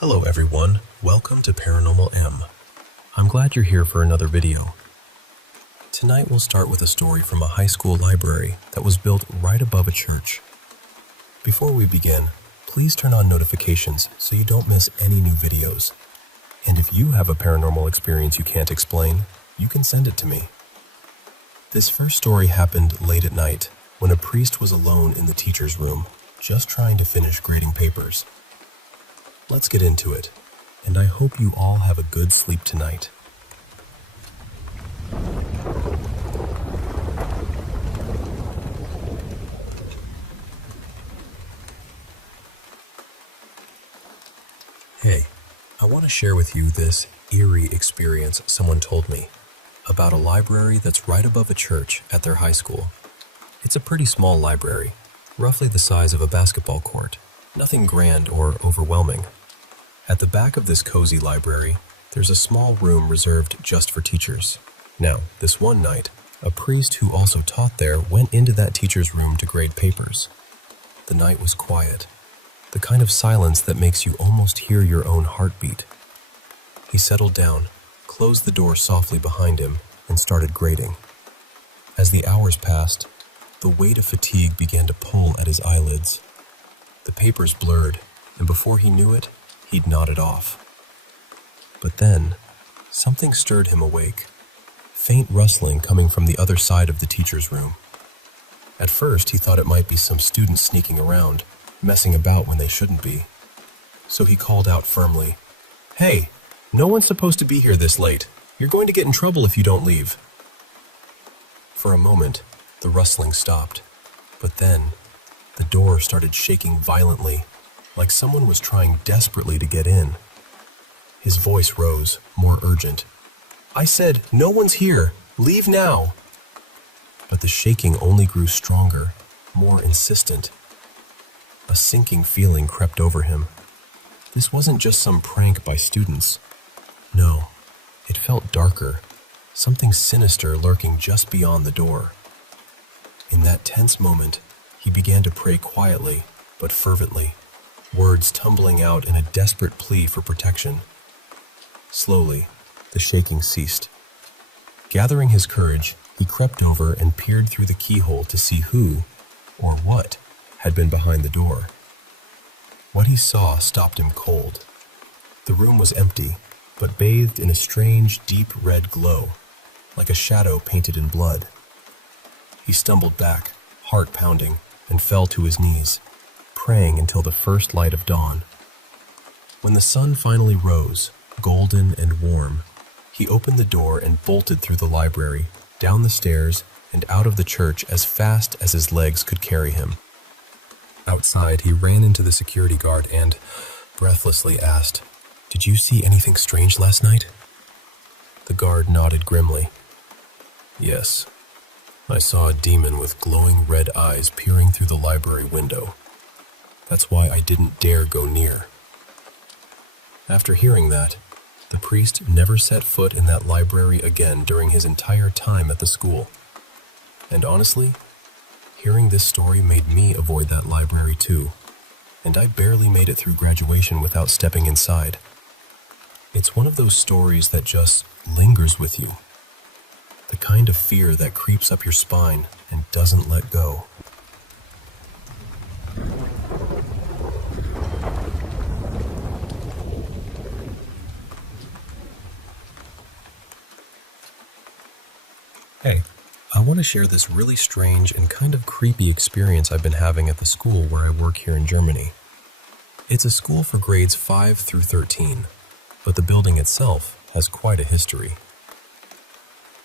Hello everyone, welcome to Paranormal M. I'm glad you're here for another video. Tonight we'll start with a story from a high school library that was built right above a church. Before we begin, please turn on notifications so you don't miss any new videos. And if you have a paranormal experience you can't explain, you can send it to me. This first story happened late at night when a priest was alone in the teacher's room, just trying to finish grading papers. Let's get into it, and I hope you all have a good sleep tonight. Hey, I want to share with you this eerie experience someone told me about a library that's right above a church at their high school. It's a pretty small library, roughly the size of a basketball court, nothing grand or overwhelming. At the back of this cozy library, there's a small room reserved just for teachers. Now, this one night, a priest who also taught there went into that teacher's room to grade papers. The night was quiet, the kind of silence that makes you almost hear your own heartbeat. He settled down, closed the door softly behind him, and started grading. As the hours passed, the weight of fatigue began to pull at his eyelids. The papers blurred, and before he knew it, he'd nodded off. But then, something stirred him awake, faint rustling coming from the other side of the teacher's room. At first, he thought it might be some students sneaking around, messing about when they shouldn't be. So he called out firmly, "Hey, no one's supposed to be here this late. You're going to get in trouble if you don't leave." For a moment, the rustling stopped, but then the door started shaking violently, like someone was trying desperately to get in. His voice rose, more urgent. "I said, no one's here. Leave now." But the shaking only grew stronger, more insistent. A sinking feeling crept over him. This wasn't just some prank by students. No, it felt darker, something sinister lurking just beyond the door. In that tense moment, he began to pray quietly, but fervently, words tumbling out in a desperate plea for protection. Slowly, the shaking ceased. Gathering his courage, he crept over and peered through the keyhole to see who, or what, had been behind the door. What he saw stopped him cold. The room was empty, but bathed in a strange, deep red glow, like a shadow painted in blood. He stumbled back, heart pounding, and fell to his knees, praying until the first light of dawn. When the sun finally rose, golden and warm, he opened the door and bolted through the library, down the stairs, and out of the church as fast as his legs could carry him. Outside, he ran into the security guard and, breathlessly asked, "Did you see anything strange last night?" The guard nodded grimly. "Yes. I saw a demon with glowing red eyes peering through the library window. That's why I didn't dare go near." After hearing that, the priest never set foot in that library again during his entire time at the school. And honestly, hearing this story made me avoid that library too, and I barely made it through graduation without stepping inside. It's one of those stories that just lingers with you. The kind of fear that creeps up your spine and doesn't let go. Hey, I want to share this really strange and kind of creepy experience I've been having at the school where I work here in Germany. It's a school for grades 5 through 13, but the building itself has quite a history.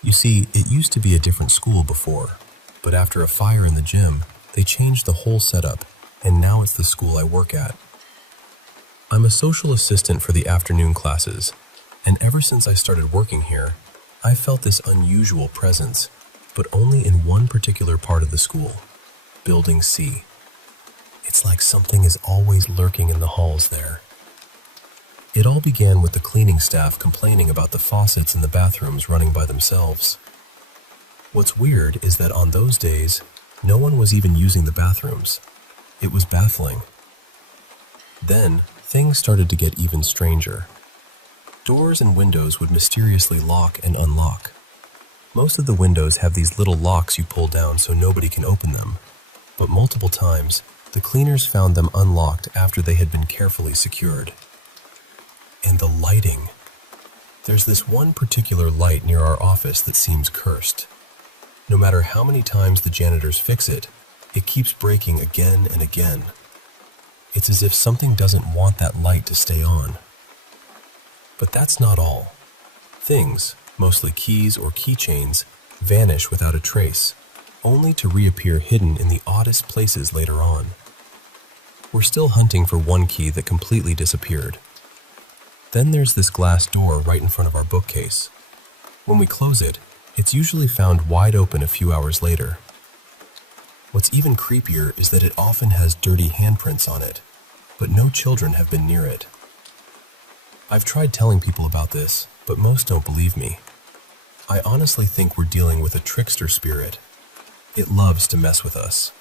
You see, it used to be a different school before, but after a fire in the gym, they changed the whole setup, and now it's the school I work at. I'm a social assistant for the afternoon classes, and ever since I started working here, I felt this unusual presence, but only in one particular part of the school, Building C. It's like something is always lurking in the halls there. It all began with the cleaning staff complaining about the faucets in the bathrooms running by themselves. What's weird is that on those days, no one was even using the bathrooms. It was baffling. Then, things started to get even stranger. Doors and windows would mysteriously lock and unlock. Most of the windows have these little locks you pull down so nobody can open them, but multiple times, the cleaners found them unlocked after they had been carefully secured. And the lighting. There's this one particular light near our office that seems cursed. No matter how many times the janitors fix it, it keeps breaking again and again. It's as if something doesn't want that light to stay on. But that's not all. Things, mostly keys or keychains, vanish without a trace, only to reappear hidden in the oddest places later on. We're still hunting for one key that completely disappeared. Then there's this glass door right in front of our bookcase. When we close it, it's usually found wide open a few hours later. What's even creepier is that it often has dirty handprints on it, but no children have been near it. I've tried telling people about this, but most don't believe me. I honestly think we're dealing with a trickster spirit. It loves to mess with us.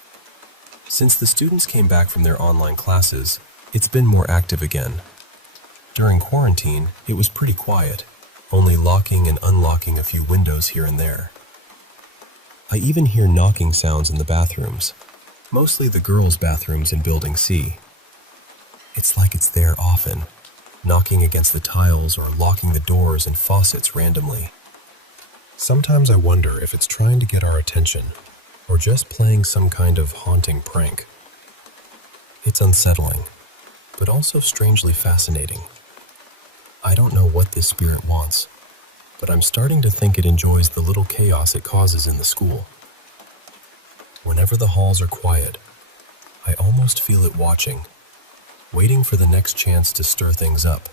Since the students came back from their online classes, it's been more active again. During quarantine, it was pretty quiet, only locking and unlocking a few windows here and there. I even hear knocking sounds in the bathrooms, mostly the girls' bathrooms in Building C. It's like it's there often, knocking against the tiles or locking the doors and faucets randomly. Sometimes I wonder if it's trying to get our attention, or just playing some kind of haunting prank. It's unsettling, but also strangely fascinating. I don't know what this spirit wants, but I'm starting to think it enjoys the little chaos it causes in the school. Whenever the halls are quiet, I almost feel it watching, waiting for the next chance to stir things up.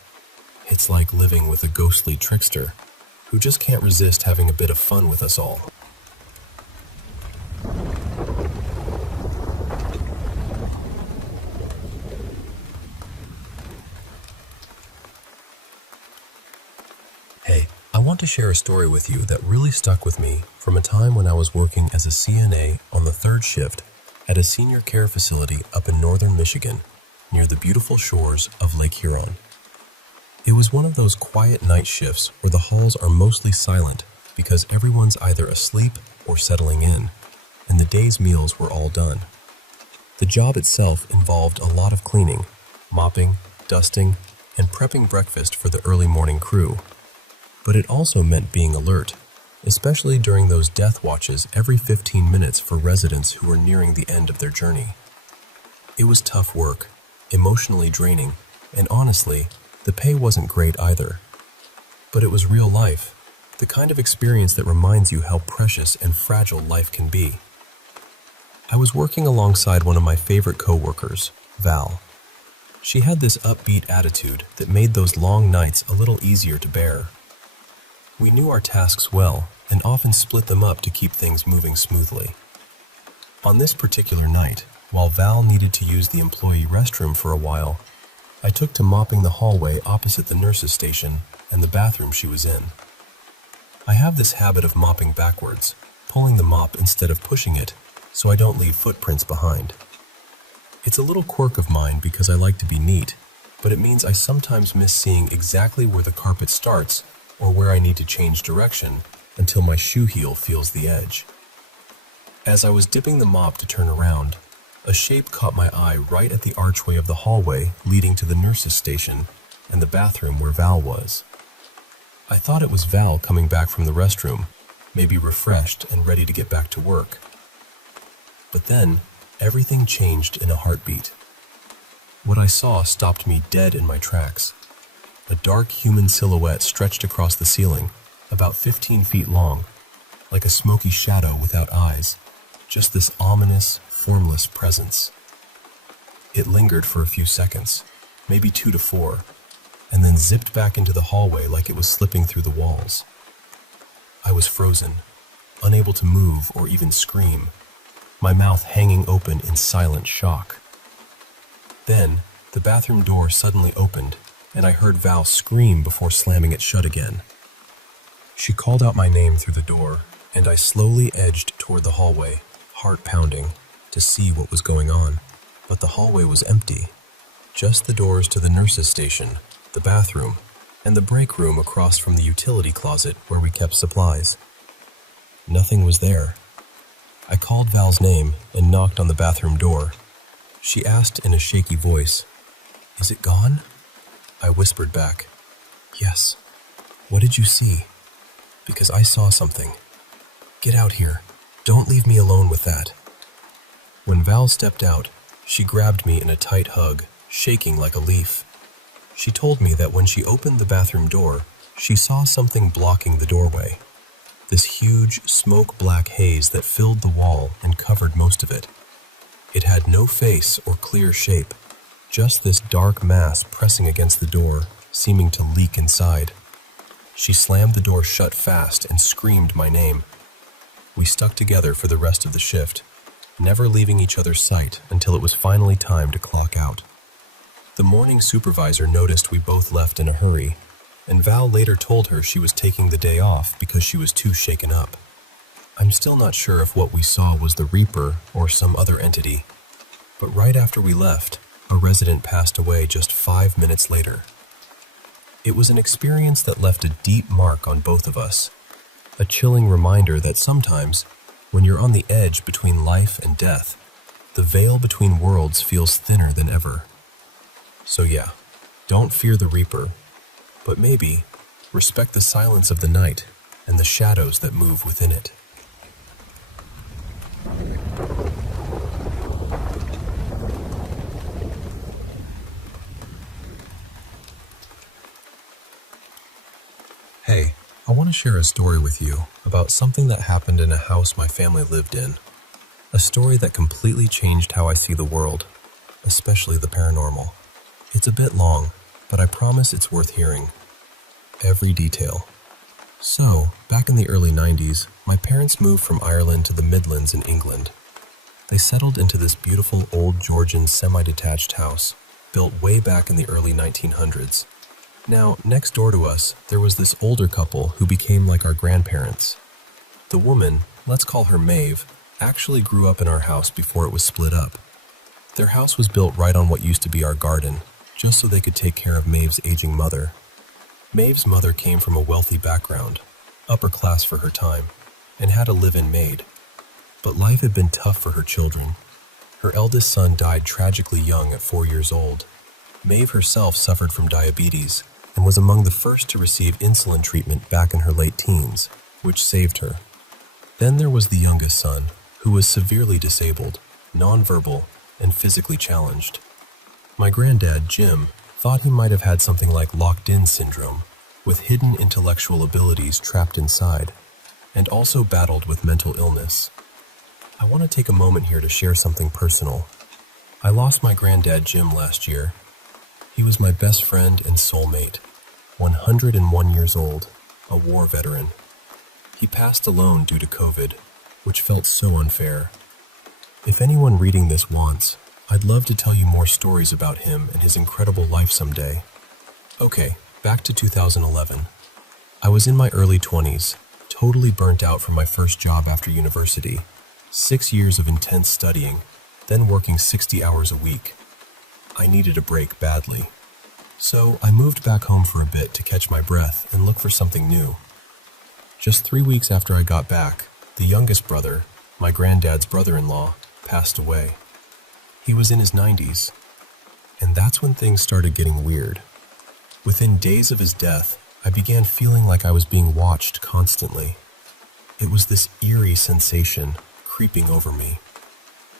It's like living with a ghostly trickster who just can't resist having a bit of fun with us all. Hey, I want to share a story with you that really stuck with me from a time when I was working as a CNA on the third shift at a senior care facility up in northern Michigan, near the beautiful shores of Lake Huron. It was one of those quiet night shifts where the halls are mostly silent because everyone's either asleep or settling in, and the day's meals were all done. The job itself involved a lot of cleaning, mopping, dusting, and prepping breakfast for the early morning crew. But it also meant being alert, especially during those death watches every 15 minutes for residents who were nearing the end of their journey. It was tough work, emotionally draining, and honestly, the pay wasn't great either. But it was real life, the kind of experience that reminds you how precious and fragile life can be. I was working alongside one of my favorite coworkers, Val. She had this upbeat attitude that made those long nights a little easier to bear. We knew our tasks well and often split them up to keep things moving smoothly. On this particular night, while Val needed to use the employee restroom for a while, I took to mopping the hallway opposite the nurse's station and the bathroom she was in. I have this habit of mopping backwards, pulling the mop instead of pushing it, so I don't leave footprints behind. It's a little quirk of mine because I like to be neat, but it means I sometimes miss seeing exactly where the carpet starts or where I need to change direction until my shoe heel feels the edge. As I was dipping the mop to turn around, a shape caught my eye right at the archway of the hallway leading to the nurse's station and the bathroom where Val was. I thought it was Val coming back from the restroom, maybe refreshed and ready to get back to work. But then, everything changed in a heartbeat. What I saw stopped me dead in my tracks. A dark human silhouette stretched across the ceiling, about 15 feet long, like a smoky shadow without eyes, just this ominous, formless presence. It lingered for a few seconds, maybe 2 to 4, and then zipped back into the hallway like it was slipping through the walls. I was frozen, unable to move or even scream, my mouth hanging open in silent shock. Then, the bathroom door suddenly opened, and I heard Val scream before slamming it shut again. She called out my name through the door, and I slowly edged toward the hallway, heart pounding, to see what was going on, but the hallway was empty. Just the doors to the nurse's station, the bathroom, and the break room across from the utility closet where we kept supplies. Nothing was there. I called Val's name and knocked on the bathroom door. She asked in a shaky voice, "Is it gone?" I whispered back, "Yes." "What did you see?" "Because I saw something." "Get out here. Don't leave me alone with that." When Val stepped out, she grabbed me in a tight hug, shaking like a leaf. She told me that when she opened the bathroom door, she saw something blocking the doorway. This huge, smoke-black haze that filled the wall and covered most of it. It had no face or clear shape, just this dark mass pressing against the door, seeming to leak inside. She slammed the door shut fast and screamed my name. We stuck together for the rest of the shift, never leaving each other's sight until it was finally time to clock out. The morning supervisor noticed we both left in a hurry, and Val later told her she was taking the day off because she was too shaken up. I'm still not sure if what we saw was the Reaper or some other entity, but right after we left, a resident passed away just 5 minutes later. It was an experience that left a deep mark on both of us, a chilling reminder that sometimes, when you're on the edge between life and death, the veil between worlds feels thinner than ever. So yeah, don't fear the Reaper, but maybe respect the silence of the night and the shadows that move within it. Hey, I want to share a story with you about something that happened in a house my family lived in. A story that completely changed how I see the world, especially the paranormal. It's a bit long, but I promise it's worth hearing. Every detail. So, back in the early 90s, my parents moved from Ireland to the Midlands in England. They settled into this beautiful old Georgian semi-detached house, built way back in the early 1900s. Now, next door to us, there was this older couple who became like our grandparents. The woman, let's call her Maeve, actually grew up in our house before it was split up. Their house was built right on what used to be our garden, just so they could take care of Maeve's aging mother. Maeve's mother came from a wealthy background, upper class for her time, and had a live-in maid. But life had been tough for her children. Her eldest son died tragically young at 4 years old. Maeve herself suffered from diabetes and was among the first to receive insulin treatment back in her late teens, which saved her. Then there was the youngest son, who was severely disabled, nonverbal, and physically challenged. My granddad, Jim, thought he might have had something like locked-in syndrome, with hidden intellectual abilities trapped inside, and also battled with mental illness. I want to take a moment here to share something personal. I lost my granddad, Jim, last year. He was my best friend and soulmate, 101 years old, a war veteran. He passed alone due to COVID, which felt so unfair. If anyone reading this wants, I'd love to tell you more stories about him and his incredible life someday. Okay, back to 2011. I was in my early 20s, totally burnt out from my first job after university, 6 years of intense studying, then working 60 hours a week. I needed a break badly. So I moved back home for a bit to catch my breath and look for something new. Just 3 weeks after I got back, the youngest brother, my granddad's brother-in-law, passed away. He was in his 90s, and that's when things started getting weird. Within days of his death, I began feeling like I was being watched constantly. It was this eerie sensation creeping over me.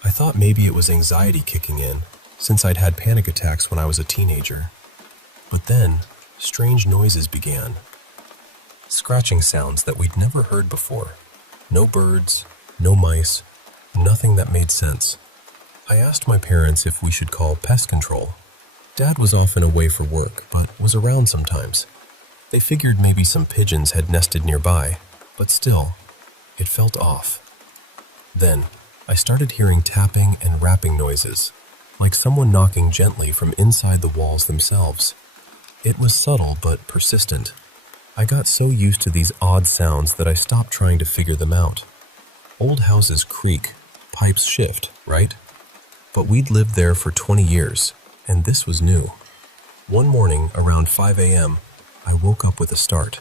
I thought maybe it was anxiety kicking in, since I'd had panic attacks when I was a teenager. But then, strange noises began. Scratching sounds that we'd never heard before. No birds, no mice, nothing that made sense. I asked my parents if we should call pest control. Dad was often away for work, but was around sometimes. They figured maybe some pigeons had nested nearby, but still, it felt off. Then, I started hearing tapping and rapping noises, like someone knocking gently from inside the walls themselves. It was subtle but persistent. I got so used to these odd sounds that I stopped trying to figure them out. Old houses creak, pipes shift, right? But we'd lived there for 20 years, And this was new. One morning, around 5 a.m., I woke up with a start.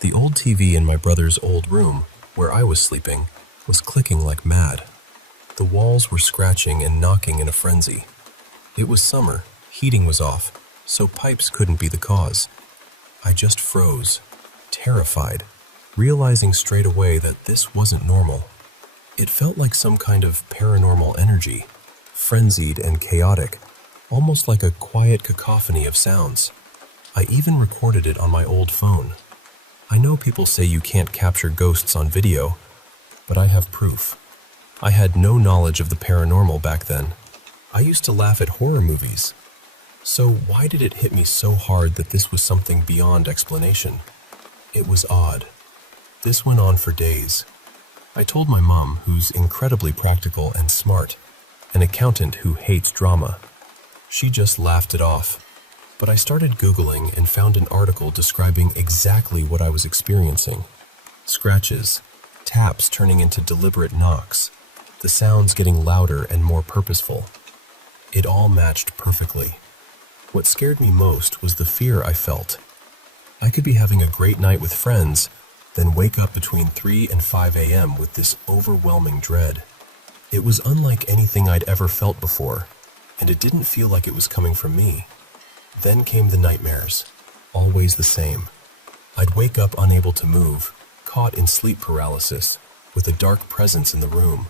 The old TV in my brother's old room, where I was sleeping, was clicking like mad. The walls were scratching and knocking in a frenzy. It was summer, heating was off, so pipes couldn't be the cause. I just froze, terrified, realizing straight away that this wasn't normal. It felt like some kind of paranormal energy, frenzied and chaotic, almost like a quiet cacophony of sounds. I even recorded it on my old phone. I know people say you can't capture ghosts on video, but I have proof. I had no knowledge of the paranormal back then. I used to laugh at horror movies. So why did it hit me so hard that this was something beyond explanation? It was odd. This went on for days. I told my mom, who's incredibly practical and smart, an accountant who hates drama. She just laughed it off. But I started Googling and found an article describing exactly what I was experiencing. Scratches, taps turning into deliberate knocks, the sounds getting louder and more purposeful. It all matched perfectly. What scared me most was the fear I felt. I could be having a great night with friends, then wake up between 3 and 5 a.m. with this overwhelming dread. It was unlike anything I'd ever felt before, and it didn't feel like it was coming from me. Then came the nightmares, always the same. I'd wake up unable to move, caught in sleep paralysis, with a dark presence in the room.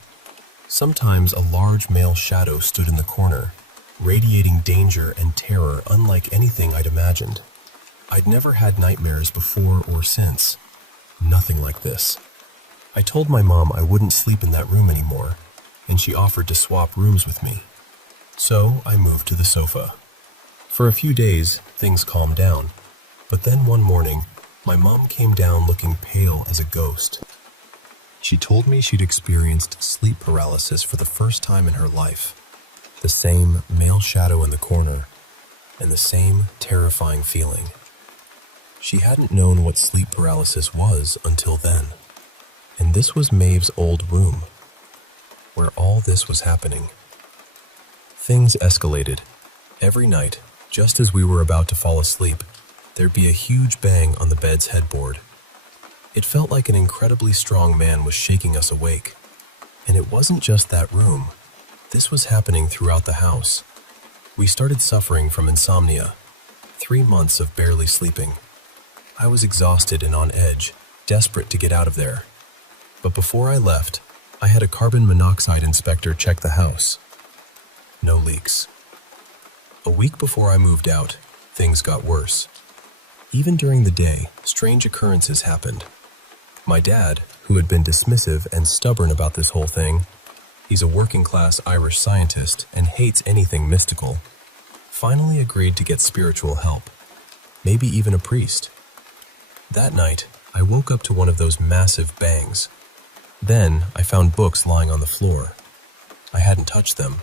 Sometimes a large male shadow stood in the corner, radiating danger and terror unlike anything I'd imagined. I'd never had nightmares before or since. Nothing like this. I told my mom I wouldn't sleep in that room anymore, and she offered to swap rooms with me. So I moved to the sofa. For a few days, things calmed down, but then one morning, my mom came down looking pale as a ghost. She told me she'd experienced sleep paralysis for the first time in her life. The same male shadow in the corner, and the same terrifying feeling. She hadn't known what sleep paralysis was until then. And this was Maeve's old room, where all this was happening. Things escalated. Every night, just as we were about to fall asleep, there'd be a huge bang on the bed's headboard. It felt like an incredibly strong man was shaking us awake. And it wasn't just that room. This was happening throughout the house. We started suffering from insomnia. 3 months of barely sleeping. I was exhausted and on edge, desperate to get out of there. But before I left, I had a carbon monoxide inspector check the house. No leaks. A week before I moved out, things got worse. Even during the day, strange occurrences happened. My dad, who had been dismissive and stubborn about this whole thing, he's a working-class Irish scientist and hates anything mystical, finally agreed to get spiritual help, maybe even a priest. That night, I woke up to one of those massive bangs. Then, I found books lying on the floor. I hadn't touched them.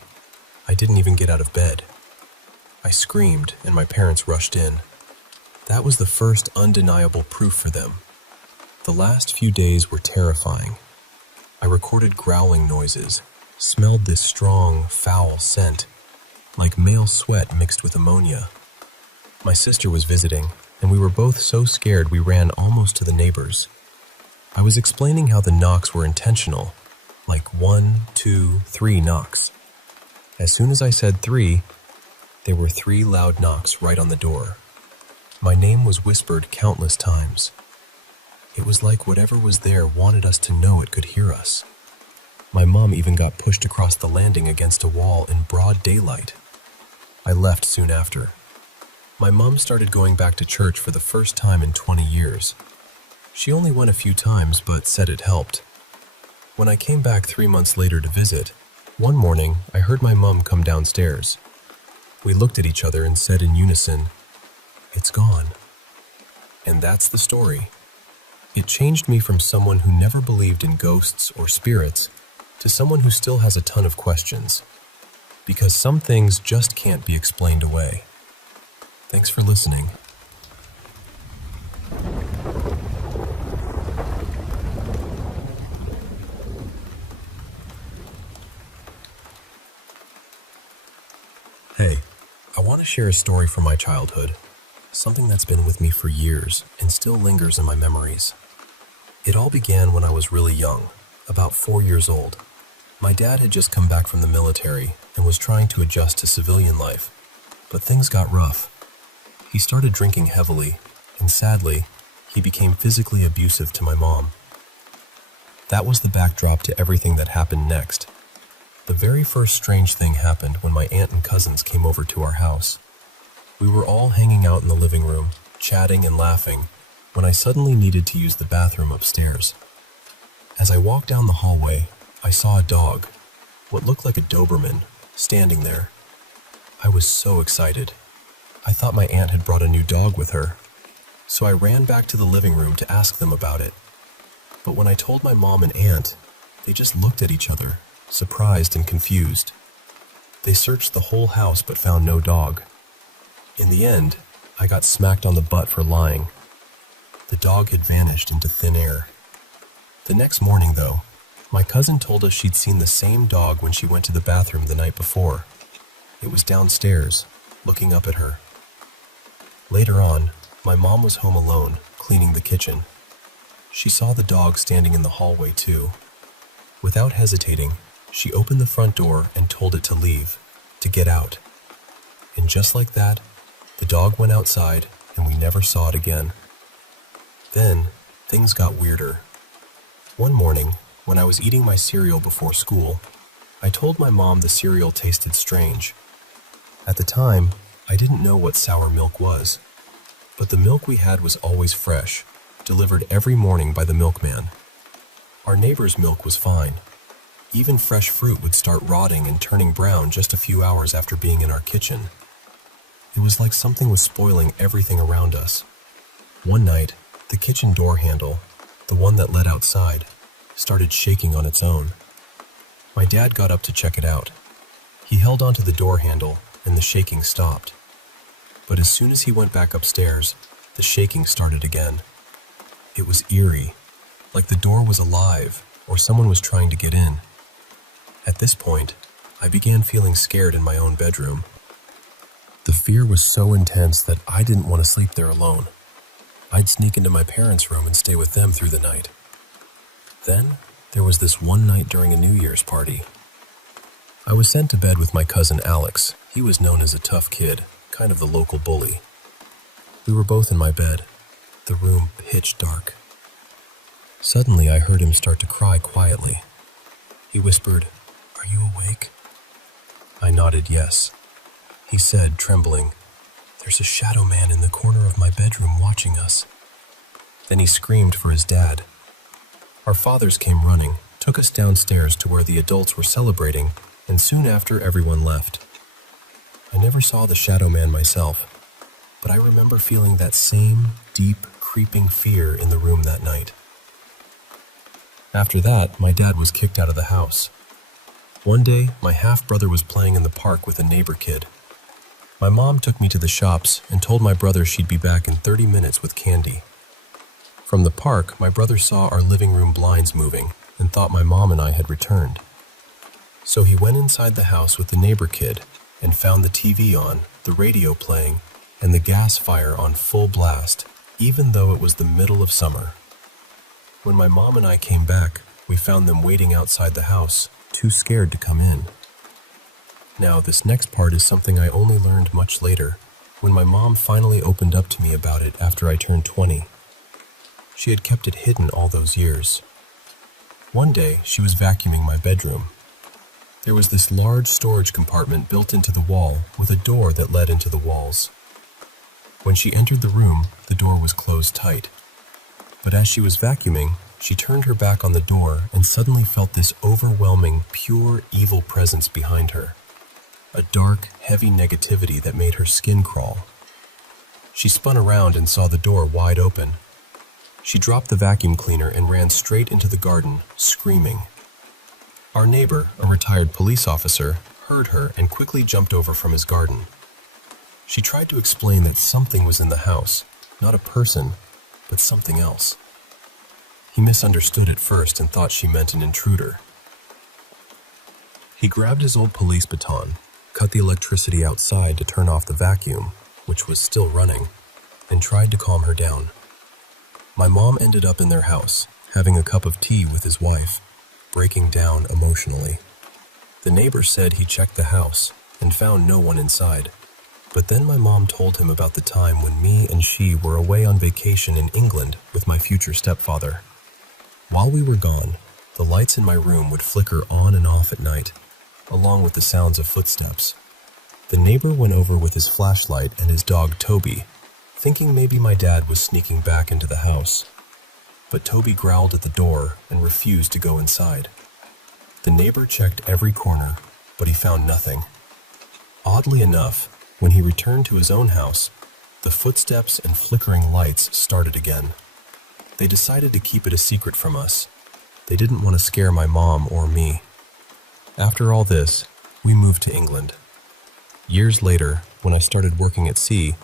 I didn't even get out of bed. I screamed, and my parents rushed in. That was the first undeniable proof for them. The last few days were terrifying. I recorded growling noises, smelled this strong, foul scent, like male sweat mixed with ammonia. My sister was visiting, and we were both so scared we ran almost to the neighbors. I was explaining how the knocks were intentional, like 1, 2, 3 knocks. As soon as I said 3, there were 3 loud knocks right on the door. My name was whispered countless times. It was like whatever was there wanted us to know it could hear us. My mom even got pushed across the landing against a wall in broad daylight. I left soon after. My mom started going back to church for the first time in 20 years. She only went a few times, but said it helped. When I came back 3 months later to visit, one morning I heard my mom come downstairs. We looked at each other and said in unison, "It's gone." And that's the story. It changed me from someone who never believed in ghosts or spirits to someone who still has a ton of questions. Because some things just can't be explained away. Thanks for listening. Hey, I want to share a story from my childhood, something that's been with me for years and still lingers in my memories. It all began when I was really young, about 4 years old. My dad had just come back from the military and was trying to adjust to civilian life, but things got rough. He started drinking heavily, and sadly, he became physically abusive to my mom. That was the backdrop to everything that happened next. The very first strange thing happened when my aunt and cousins came over to our house. We were all hanging out in the living room, chatting and laughing, when I suddenly needed to use the bathroom upstairs. As I walked down the hallway, I saw a dog, what looked like a Doberman, standing there. I was so excited. I thought my aunt had brought a new dog with her, so I ran back to the living room to ask them about it. But when I told my mom and aunt, they just looked at each other, surprised and confused. They searched the whole house but found no dog. In the end, I got smacked on the butt for lying. The dog had vanished into thin air. The next morning, though, my cousin told us she'd seen the same dog when she went to the bathroom the night before. It was downstairs, looking up at her. Later on, my mom was home alone, cleaning the kitchen. She saw the dog standing in the hallway too. Without hesitating, she opened the front door and told it to leave, to get out. And just like that, the dog went outside and we never saw it again. Then, things got weirder. One morning, when I was eating my cereal before school, I told my mom the cereal tasted strange. At the time, I didn't know what sour milk was, but the milk we had was always fresh, delivered every morning by the milkman. Our neighbor's milk was fine. Even fresh fruit would start rotting and turning brown just a few hours after being in our kitchen. It was like something was spoiling everything around us. One night, the kitchen door handle, the one that led outside, started shaking on its own. My dad got up to check it out. He held onto the door handle and the shaking stopped. But as soon as he went back upstairs, the shaking started again. It was eerie, like the door was alive or someone was trying to get in. At this point, I began feeling scared in my own bedroom. The fear was so intense that I didn't want to sleep there alone. I'd sneak into my parents' room and stay with them through the night. Then, there was this one night during a New Year's party. I was sent to bed with my cousin Alex. He was known as a tough kid, kind of the local bully. We were both in my bed, the room pitch dark. Suddenly, I heard him start to cry quietly. He whispered, "Are you awake?" I nodded yes. He said, trembling, "There's a shadow man in the corner of my bedroom watching us." Then he screamed for his dad. Our fathers came running, took us downstairs to where the adults were celebrating, and soon after everyone left. I never saw the shadow man myself, but I remember feeling that same deep, creeping fear in the room that night. After that, my dad was kicked out of the house. One day, my half-brother was playing in the park with a neighbor kid. My mom took me to the shops and told my brother she'd be back in 30 minutes with candy. From the park, my brother saw our living room blinds moving and thought my mom and I had returned. So he went inside the house with the neighbor kid and found the TV on, the radio playing, and the gas fire on full blast, even though it was the middle of summer. When my mom and I came back, we found them waiting outside the house, too scared to come in. Now, this next part is something I only learned much later, when my mom finally opened up to me about it after I turned 20. She had kept it hidden all those years. One day, she was vacuuming my bedroom. There was this large storage compartment built into the wall with a door that led into the walls. When she entered the room, the door was closed tight. But as she was vacuuming, she turned her back on the door and suddenly felt this overwhelming, pure evil presence behind her. A dark, heavy negativity that made her skin crawl. She spun around and saw the door wide open. She dropped the vacuum cleaner and ran straight into the garden, screaming. Our neighbor, a retired police officer, heard her and quickly jumped over from his garden. She tried to explain that something was in the house, not a person, but something else. He misunderstood at first and thought she meant an intruder. He grabbed his old police baton, cut the electricity outside to turn off the vacuum, which was still running, and tried to calm her down. My mom ended up in their house, having a cup of tea with his wife, breaking down emotionally. The neighbor said he checked the house and found no one inside, but then my mom told him about the time when me and she were away on vacation in England with my future stepfather. While we were gone, the lights in my room would flicker on and off at night, along with the sounds of footsteps. The neighbor went over with his flashlight and his dog Toby, thinking maybe my dad was sneaking back into the house. But Toby growled at the door and refused to go inside. The neighbor checked every corner, but he found nothing. Oddly enough, when he returned to his own house, the footsteps and flickering lights started again. They decided to keep it a secret from us. They didn't want to scare my mom or me. After all this, we moved to England. Years later, when I started working at sea,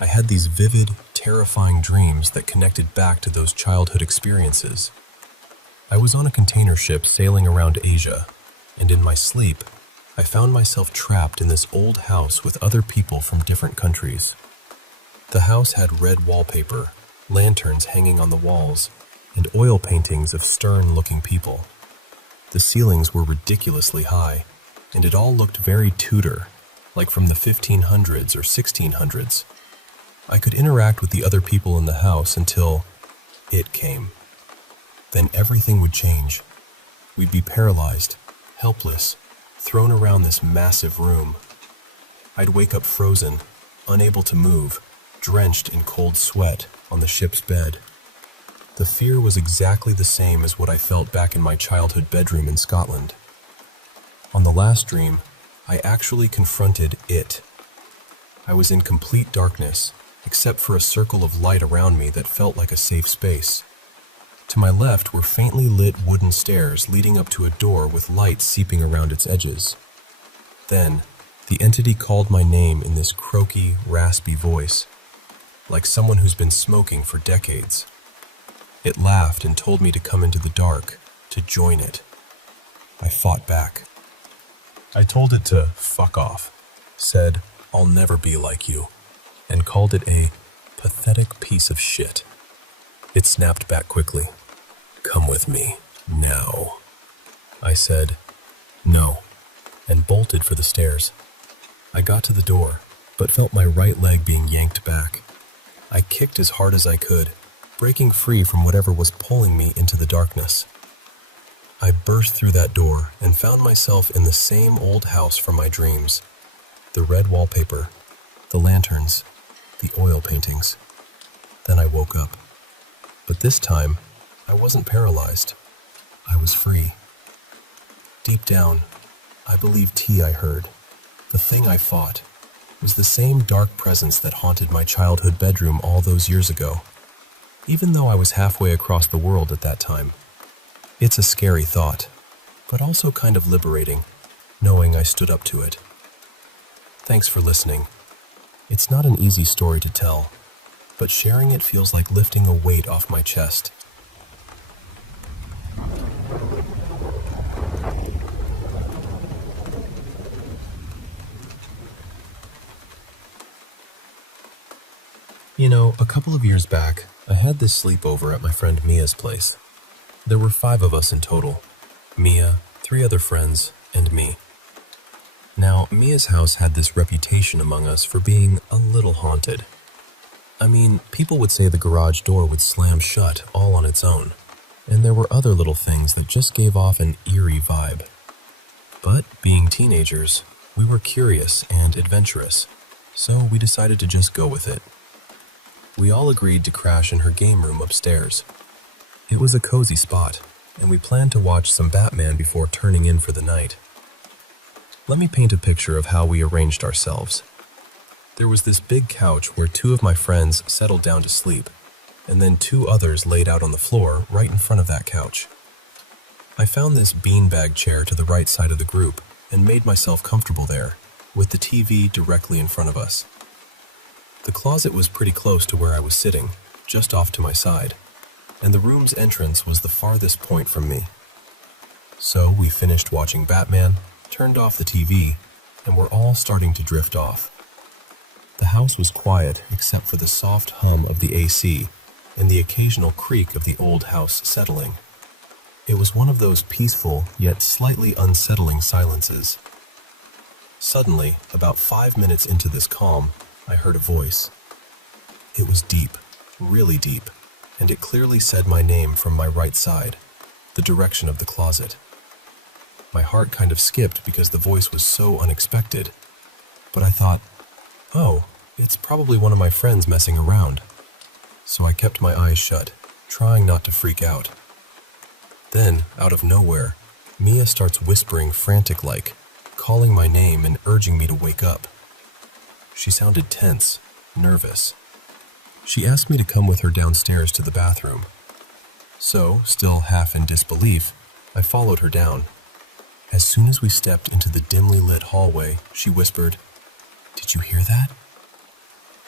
I had these vivid, terrifying dreams that connected back to those childhood experiences. I was on a container ship sailing around Asia, and in my sleep, I found myself trapped in this old house with other people from different countries. The house had red wallpaper, lanterns hanging on the walls, and oil paintings of stern-looking people. The ceilings were ridiculously high, and it all looked very Tudor, like from the 1500s or 1600s. I could interact with the other people in the house until it came. Then everything would change. We'd be paralyzed, helpless, thrown around this massive room. I'd wake up frozen, unable to move, drenched in cold sweat on the ship's bed. The fear was exactly the same as what I felt back in my childhood bedroom in Scotland. On the last dream, I actually confronted it. I was in complete darkness, except for a circle of light around me that felt like a safe space. To my left were faintly lit wooden stairs leading up to a door with light seeping around its edges. Then, the entity called my name in this croaky, raspy voice, like someone who's been smoking for decades. It laughed and told me to come into the dark, to join it. I fought back. I told it to fuck off, said, "I'll never be like you," and called it a pathetic piece of shit. It snapped back quickly. "Come with me, now." I said, "No," and bolted for the stairs. I got to the door, but felt my right leg being yanked back. I kicked as hard as I could, breaking free from whatever was pulling me into the darkness. I burst through that door and found myself in the same old house from my dreams. The red wallpaper, the lanterns, the oil paintings. Then I woke up. But this time, I wasn't paralyzed. I was free. Deep down, I believe I heard, the thing I fought, was the same dark presence that haunted my childhood bedroom all those years ago, even though I was halfway across the world at that time. It's a scary thought, but also kind of liberating, knowing I stood up to it. Thanks for listening. It's not an easy story to tell, but sharing it feels like lifting a weight off my chest. You know, a couple of years back, I had this sleepover at my friend Mia's place. There were 5 of us in total. Mia, 3 other friends, and me. Now, Mia's house had this reputation among us for being a little haunted. I mean, people would say the garage door would slam shut all on its own, and there were other little things that just gave off an eerie vibe. But, being teenagers, we were curious and adventurous, so we decided to just go with it. We all agreed to crash in her game room upstairs. It was a cozy spot, and we planned to watch some Batman before turning in for the night. Let me paint a picture of how we arranged ourselves. There was this big couch where 2 of my friends settled down to sleep, and then 2 others laid out on the floor right in front of that couch. I found this beanbag chair to the right side of the group and made myself comfortable there, with the TV directly in front of us. The closet was pretty close to where I was sitting, just off to my side, and the room's entrance was the farthest point from me. So we finished watching Batman, turned off the TV, and were all starting to drift off. The house was quiet except for the soft hum of the AC and the occasional creak of the old house settling. It was one of those peaceful yet slightly unsettling silences. Suddenly, about 5 minutes into this calm, I heard a voice. It was deep, really deep, and it clearly said my name from my right side, the direction of the closet. My heart kind of skipped because the voice was so unexpected, but I thought, oh, it's probably one of my friends messing around. So I kept my eyes shut, trying not to freak out. Then, out of nowhere, Mia starts whispering frantic-like, calling my name and urging me to wake up. She sounded tense, nervous. She asked me to come with her downstairs to the bathroom. So, still half in disbelief, I followed her down. As soon as we stepped into the dimly lit hallway, she whispered, "Did you hear that?"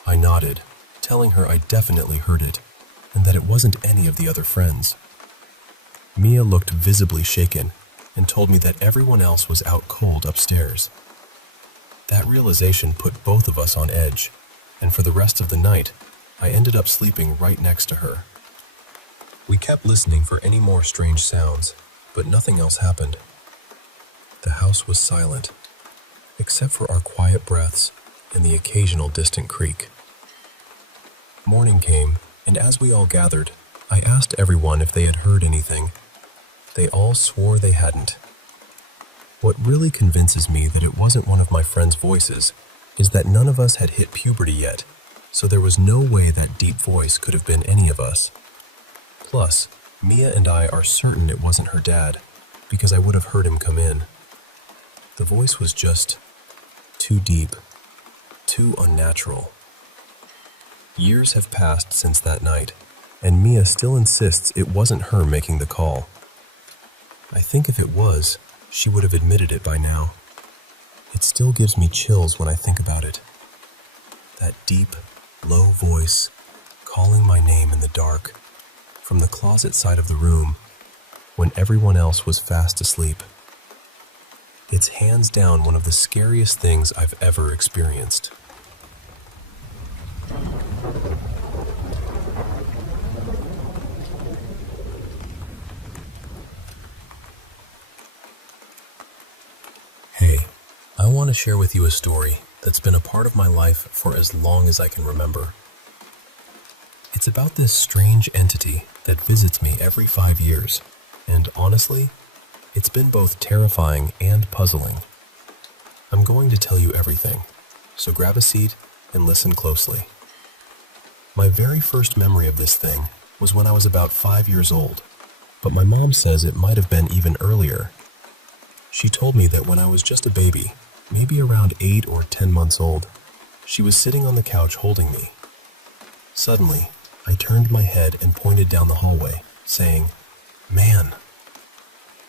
I nodded, telling her I definitely heard it, and that it wasn't any of the other friends. Mia looked visibly shaken and told me that everyone else was out cold upstairs. That realization put both of us on edge, and for the rest of the night, I ended up sleeping right next to her. We kept listening for any more strange sounds, but nothing else happened. The house was silent, except for our quiet breaths and the occasional distant creak. Morning came, and as we all gathered, I asked everyone if they had heard anything. They all swore they hadn't. What really convinces me that it wasn't one of my friends' voices is that none of us had hit puberty yet, so there was no way that deep voice could have been any of us. Plus, Mia and I are certain it wasn't her dad, because I would have heard him come in. The voice was just too deep, too unnatural. Years have passed since that night, and Mia still insists it wasn't her making the call. I think if it was, she would have admitted it by now. It still gives me chills when I think about it. That deep, low voice, calling my name in the dark, from the closet side of the room, when everyone else was fast asleep. It's hands down one of the scariest things I've ever experienced. Hey, I want to share with you a story that's been a part of my life for as long as I can remember. It's about this strange entity that visits me every 5 years, and honestly, it's been both terrifying and puzzling. I'm going to tell you everything, so grab a seat and listen closely. My very first memory of this thing was when I was about 5 years old, but my mom says it might have been even earlier. She told me that when I was just a baby, maybe around 8 or 10 months old, she was sitting on the couch holding me. Suddenly, I turned my head and pointed down the hallway, saying, "Man."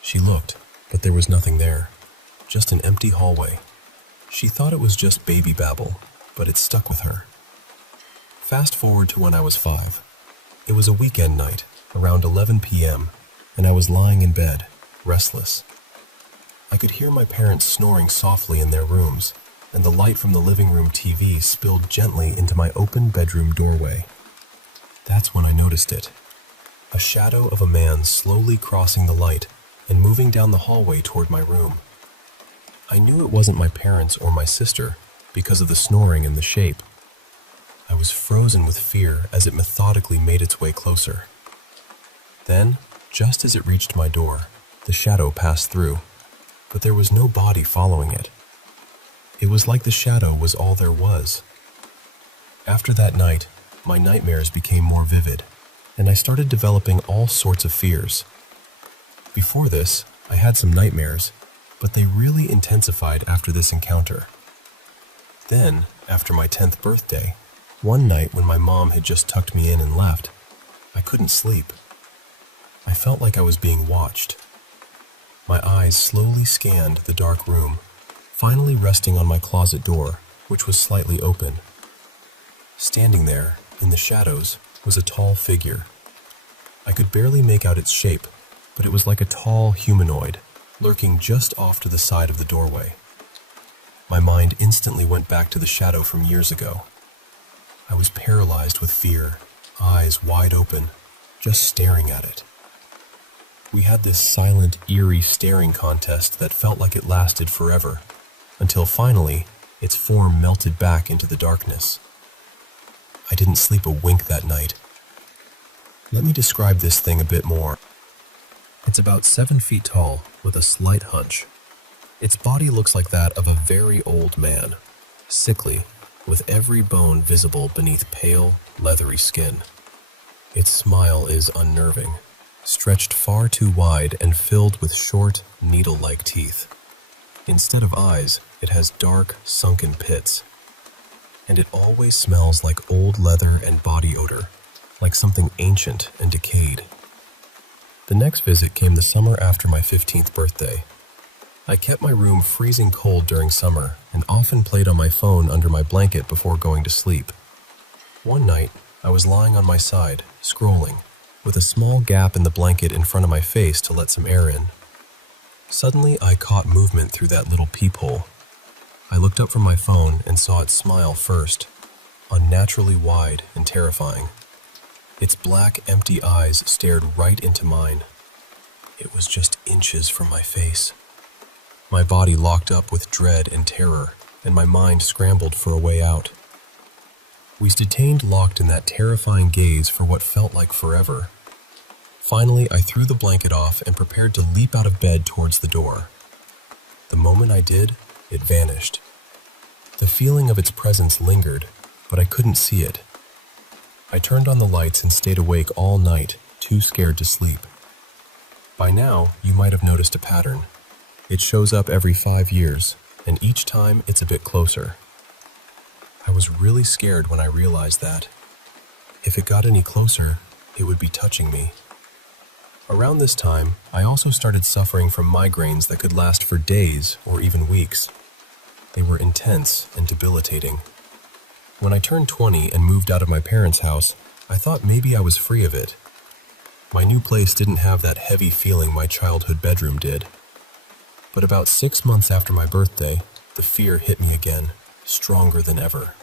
She looked, but there was nothing there, just an empty hallway. She thought it was just baby babble, but it stuck with her. Fast forward to when I was 5. It was a weekend night, around 11 p.m., and I was lying in bed, restless. I could hear my parents snoring softly in their rooms, and the light from the living room TV spilled gently into my open bedroom doorway. That's when I noticed it. A shadow of a man slowly crossing the light and moving down the hallway toward my room. I knew it wasn't my parents or my sister because of the snoring and the shape. I was frozen with fear as it methodically made its way closer. Then, just as it reached my door, the shadow passed through, but there was no body following it. It was like the shadow was all there was. After that night, my nightmares became more vivid, and I started developing all sorts of fears. Before this, I had some nightmares, but they really intensified after this encounter. Then, after my 10th birthday, one night when my mom had just tucked me in and left, I couldn't sleep. I felt like I was being watched. My eyes slowly scanned the dark room, finally resting on my closet door, which was slightly open. Standing there, in the shadows, was a tall figure. I could barely make out its shape, but it was like a tall humanoid, lurking just off to the side of the doorway. My mind instantly went back to the shadow from years ago. I was paralyzed with fear, eyes wide open, just staring at it. We had this silent, eerie staring contest that felt like it lasted forever, until finally, its form melted back into the darkness. I didn't sleep a wink that night. Let me describe this thing a bit more. It's about 7 feet tall, with a slight hunch. Its body looks like that of a very old man, sickly, with every bone visible beneath pale, leathery skin. Its smile is unnerving, stretched far too wide and filled with short, needle-like teeth. Instead of eyes, it has dark, sunken pits. And it always smells like old leather and body odor, like something ancient and decayed. The next visit came the summer after my 15th birthday. I kept my room freezing cold during summer and often played on my phone under my blanket before going to sleep. One night, I was lying on my side, scrolling, with a small gap in the blanket in front of my face to let some air in. Suddenly, I caught movement through that little peephole. I looked up from my phone and saw it smile first, unnaturally wide and terrifying. Its black, empty eyes stared right into mine. It was just inches from my face. My body locked up with dread and terror, and my mind scrambled for a way out. We detained locked in that terrifying gaze for what felt like forever. Finally, I threw the blanket off and prepared to leap out of bed towards the door. The moment I did, it vanished. The feeling of its presence lingered, but I couldn't see it. I turned on the lights and stayed awake all night, too scared to sleep. By now, you might have noticed a pattern. It shows up every 5 years, and each time it's a bit closer. I was really scared when I realized that. If it got any closer, it would be touching me. Around this time, I also started suffering from migraines that could last for days or even weeks. They were intense and debilitating. When I turned 20 and moved out of my parents' house, I thought maybe I was free of it. My new place didn't have that heavy feeling my childhood bedroom did. But about 6 months after my birthday, the fear hit me again, stronger than ever.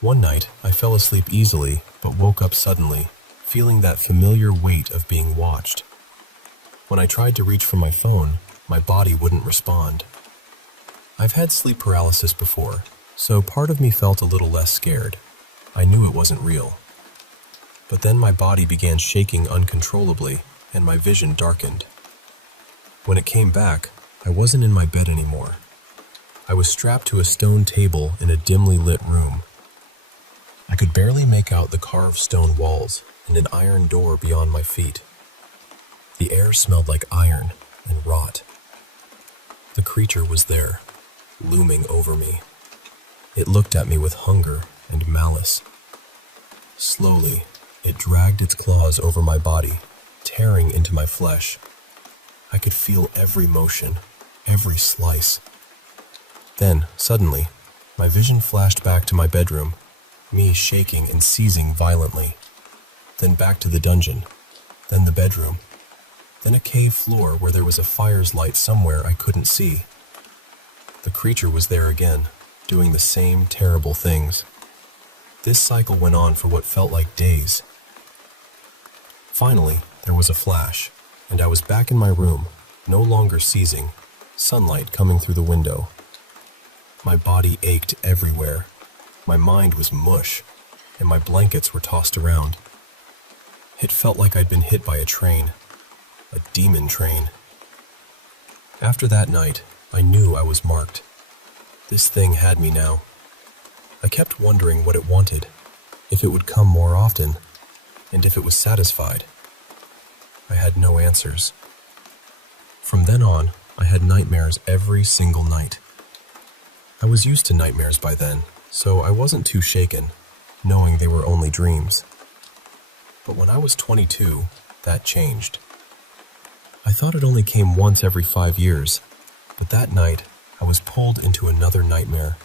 One night, I fell asleep easily, but woke up suddenly, feeling that familiar weight of being watched. When I tried to reach for my phone, my body wouldn't respond. I've had sleep paralysis before, so part of me felt a little less scared. I knew it wasn't real. But then my body began shaking uncontrollably, and my vision darkened. When it came back, I wasn't in my bed anymore. I was strapped to a stone table in a dimly lit room. I could barely make out the carved stone walls and an iron door beyond my feet. The air smelled like iron and rot. The creature was there, looming over me. It looked at me with hunger and malice. Slowly, it dragged its claws over my body, tearing into my flesh. I could feel every motion, every slice. Then, suddenly, my vision flashed back to my bedroom, me shaking and seizing violently. Then back to the dungeon, then the bedroom, then a cave floor where there was a fire's light somewhere I couldn't see. The creature was there again, doing the same terrible things. This cycle went on for what felt like days. Finally, there was a flash, and I was back in my room, no longer seizing, sunlight coming through the window. My body ached everywhere. My mind was mush, and my blankets were tossed around. It felt like I'd been hit by a train, a demon train. After that night, I knew I was marked. This thing had me now. I kept wondering what it wanted, if it would come more often, and if it was satisfied. I had no answers. From then on, I had nightmares every single night. I was used to nightmares by then, so I wasn't too shaken, knowing they were only dreams. But when I was 22, that changed. I thought it only came once every 5 years, but that night, I was pulled into another nightmare.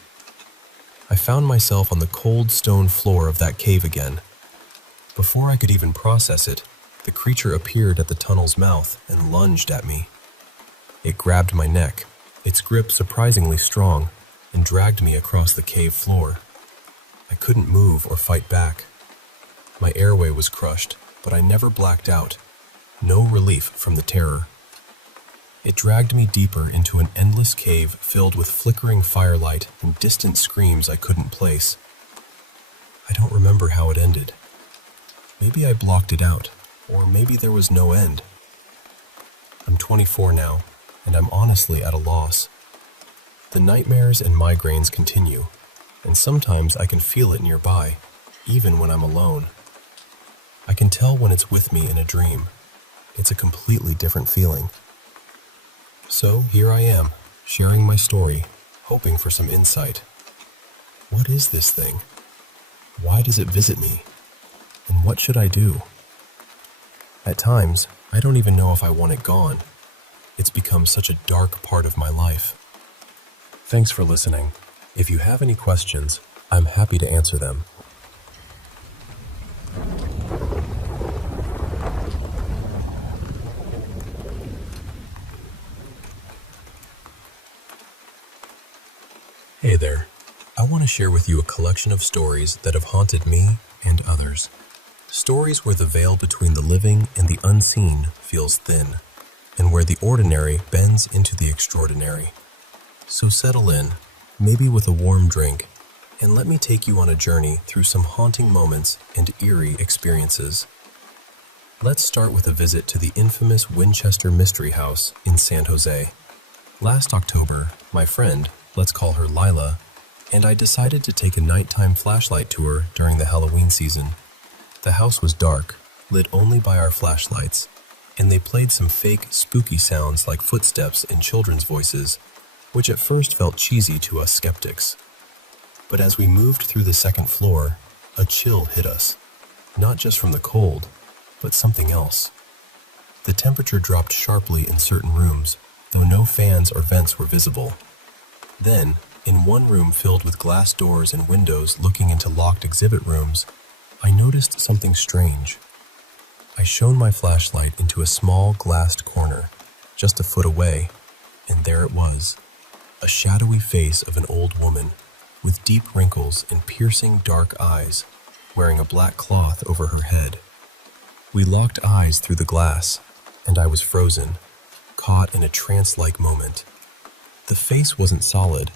I found myself on the cold stone floor of that cave again. Before I could even process it, the creature appeared at the tunnel's mouth and lunged at me. It grabbed my neck, its grip surprisingly strong, and dragged me across the cave floor. I couldn't move or fight back. My airway was crushed, but I never blacked out. No relief from the terror. It dragged me deeper into an endless cave filled with flickering firelight and distant screams I couldn't place. I don't remember how it ended. Maybe I blocked it out, or maybe there was no end. I'm 24 now, and I'm honestly at a loss. The nightmares and migraines continue, and sometimes I can feel it nearby, even when I'm alone. I can tell when it's with me in a dream. It's a completely different feeling. So here I am, sharing my story, hoping for some insight. What is this thing? Why does it visit me? And what should I do? At times, I don't even know if I want it gone. It's become such a dark part of my life. Thanks for listening. If you have any questions, I'm happy to answer them. Hey there. I want to share with you a collection of stories that have haunted me and others. Stories where the veil between the living and the unseen feels thin, and where the ordinary bends into the extraordinary. So settle in, maybe with a warm drink, and let me take you on a journey through some haunting moments and eerie experiences. Let's start with a visit to the infamous Winchester Mystery House in San Jose. Last October, my friend, let's call her Lila, and I decided to take a nighttime flashlight tour during the Halloween season. The house was dark, lit only by our flashlights, and they played some fake, spooky sounds like footsteps and children's voices, which at first felt cheesy to us skeptics. But as we moved through the second floor, a chill hit us, not just from the cold, but something else. The temperature dropped sharply in certain rooms, though no fans or vents were visible. Then, in one room filled with glass doors and windows looking into locked exhibit rooms, I noticed something strange. I shone my flashlight into a small glassed corner, just a foot away, and there it was, a shadowy face of an old woman, with deep wrinkles and piercing dark eyes, wearing a black cloth over her head. We locked eyes through the glass, and I was frozen, caught in a trance-like moment. The face wasn't solid,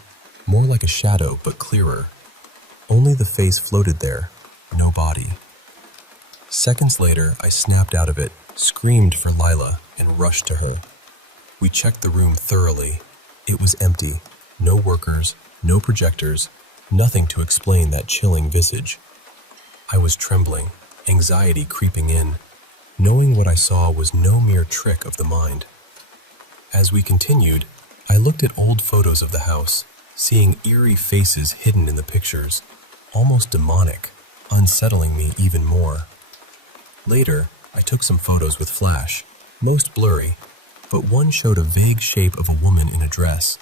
more like a shadow but clearer. Only the face floated there, no body. Seconds later, I snapped out of it, screamed for Lila, and rushed to her. We checked the room thoroughly. It was empty, no workers, no projectors, nothing to explain that chilling visage. I was trembling, anxiety creeping in, knowing what I saw was no mere trick of the mind. As we continued, I looked at old photos of the house, seeing eerie faces hidden in the pictures, almost demonic, unsettling me even more. Later, I took some photos with flash, most blurry, but one showed a vague shape of a woman in a dress,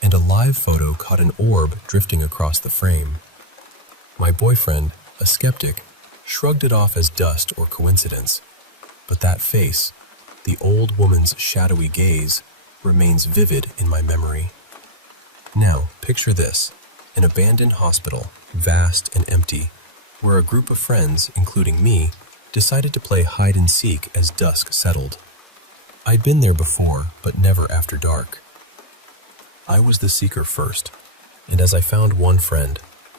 and a live photo caught an orb drifting across the frame. My boyfriend, a skeptic, shrugged it off as dust or coincidence, but that face, the old woman's shadowy gaze, remains vivid in my memory. Now, picture this, an abandoned hospital, vast and empty, where a group of friends, including me, decided to play hide and seek as dusk settled. I'd been there before, but never after dark. I was the seeker first, and as I found one friend,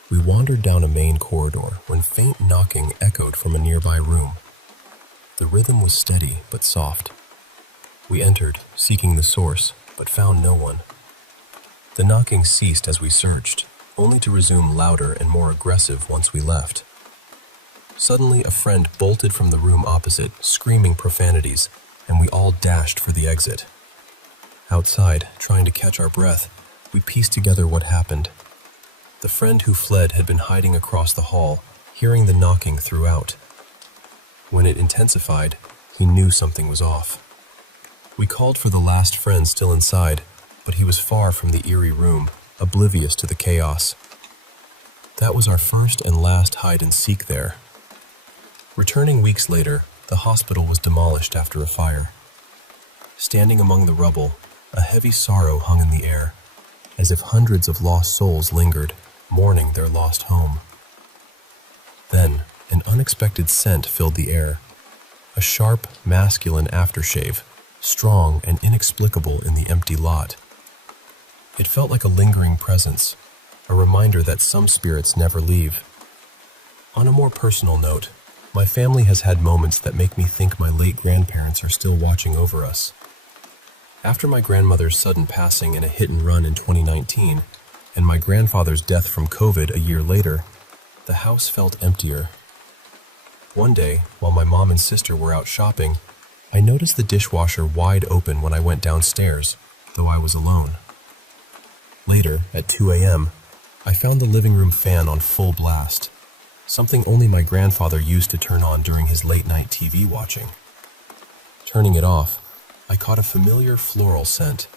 we wandered down a main corridor when faint knocking echoed from a nearby room. The rhythm was steady but soft. We entered, seeking the source, but found no one. The knocking ceased as we searched, only to resume louder and more aggressive once we left. Suddenly, a friend bolted from the room opposite, screaming profanities, and we all dashed for the exit. Outside, trying to catch our breath, we pieced together what happened. The friend who fled had been hiding across the hall, hearing the knocking throughout. When it intensified, he knew something was off. We called for the last friend still inside, but he was far from the eerie room, oblivious to the chaos. That was our first and last hide and seek there. Returning weeks later, the hospital was demolished after a fire. Standing among the rubble, a heavy sorrow hung in the air. as if hundreds of lost souls lingered, mourning their lost home. Then, an unexpected scent filled the air. A sharp, masculine aftershave, strong and inexplicable in the empty lot. It felt like a lingering presence, a reminder that some spirits never leave. On a more personal note, my family has had moments that make me think my late grandparents are still watching over us. After my grandmother's sudden passing in a hit and run in 2019, and my grandfather's death from COVID a year later, the house felt emptier. One day, while my mom and sister were out shopping, I noticed the dishwasher wide open when I went downstairs, though I was alone. Later, at 2 a.m., I found the living room fan on full blast, something only my grandfather used to turn on during his late-night TV watching. Turning it off, I caught a familiar floral scent,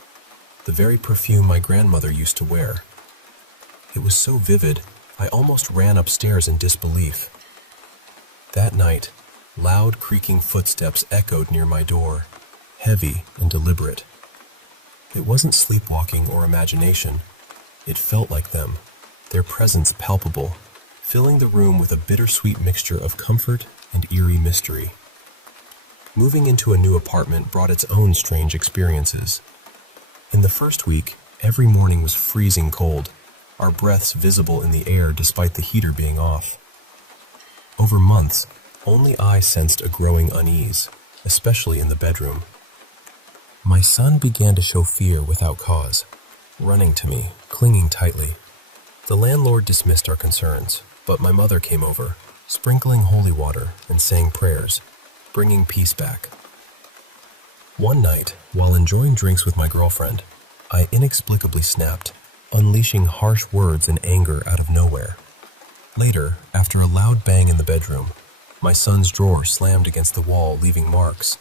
the very perfume my grandmother used to wear. It was so vivid, I almost ran upstairs in disbelief. That night, loud creaking footsteps echoed near my door, heavy and deliberate. It wasn't sleepwalking or imagination. It felt like them, their presence palpable, filling the room with a bittersweet mixture of comfort and eerie mystery. Moving into a new apartment brought its own strange experiences. In the first week, every morning was freezing cold, our breaths visible in the air despite the heater being off. Over months, only I sensed a growing unease, especially in the bedroom. My son began to show fear without cause, running to me, clinging tightly. The landlord dismissed our concerns, but my mother came over, sprinkling holy water and saying prayers, bringing peace back. One night, while enjoying drinks with my girlfriend, I inexplicably snapped, unleashing harsh words and anger out of nowhere. Later, after a loud bang in the bedroom, my son's drawer slammed against the wall, leaving marks.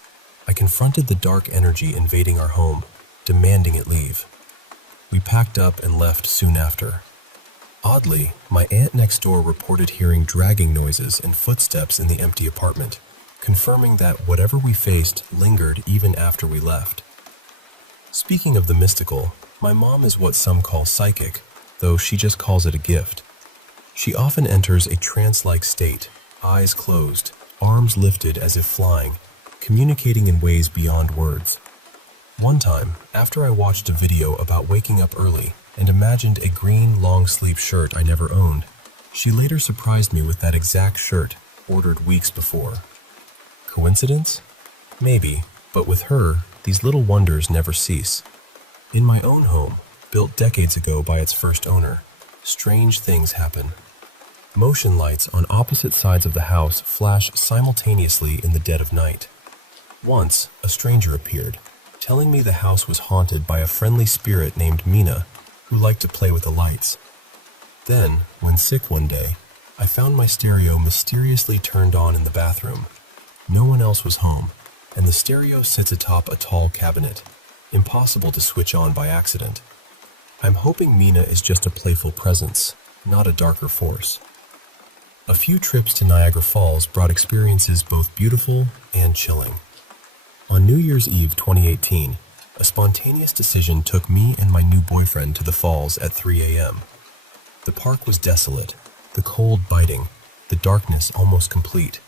I confronted the dark energy invading our home, demanding it leave. We packed up and left soon after. Oddly, my aunt next door reported hearing dragging noises and footsteps in the empty apartment, confirming that whatever we faced lingered even after we left. Speaking of the mystical, my mom is what some call psychic, though she just calls it a gift. She often enters a trance-like state, eyes closed, arms lifted as if flying, communicating in ways beyond words. One time, after I watched a video about waking up early and imagined a green long-sleeve shirt I never owned, she later surprised me with that exact shirt, ordered weeks before. Coincidence? Maybe, but with her, these little wonders never cease. In my own home, built decades ago by its first owner, strange things happen. Motion lights on opposite sides of the house flash simultaneously in the dead of night. Once, a stranger appeared, telling me the house was haunted by a friendly spirit named Mina, who liked to play with the lights. Then, when sick one day, I found my stereo mysteriously turned on in the bathroom. No one else was home, and the stereo sits atop a tall cabinet, impossible to switch on by accident. I'm hoping Mina is just a playful presence, not a darker force. A few trips to Niagara Falls brought experiences both beautiful and chilling. On New Year's Eve 2018, a spontaneous decision took me and my new boyfriend to the falls at 3 a.m. The park was desolate, the cold biting, the darkness almost complete.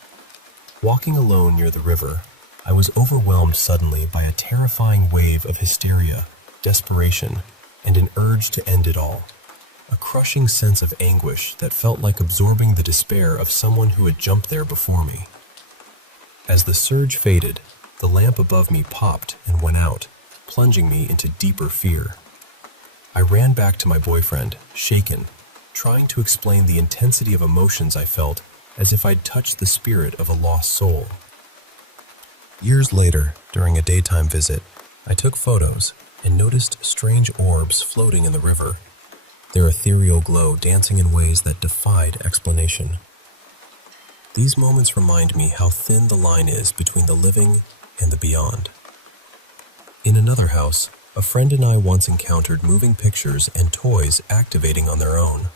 Walking alone near the river, I was overwhelmed suddenly by a terrifying wave of hysteria, desperation, and an urge to end it all. A crushing sense of anguish that felt like absorbing the despair of someone who had jumped there before me. As the surge faded, the lamp above me popped and went out, plunging me into deeper fear. I ran back to my boyfriend, shaken, trying to explain the intensity of emotions I felt as if I'd touched the spirit of a lost soul. Years later, during a daytime visit, I took photos and noticed strange orbs floating in the river, their ethereal glow dancing in ways that defied explanation. These moments remind me how thin the line is between the living and the beyond. In another house, a friend and I once encountered moving pictures and toys activating on their own.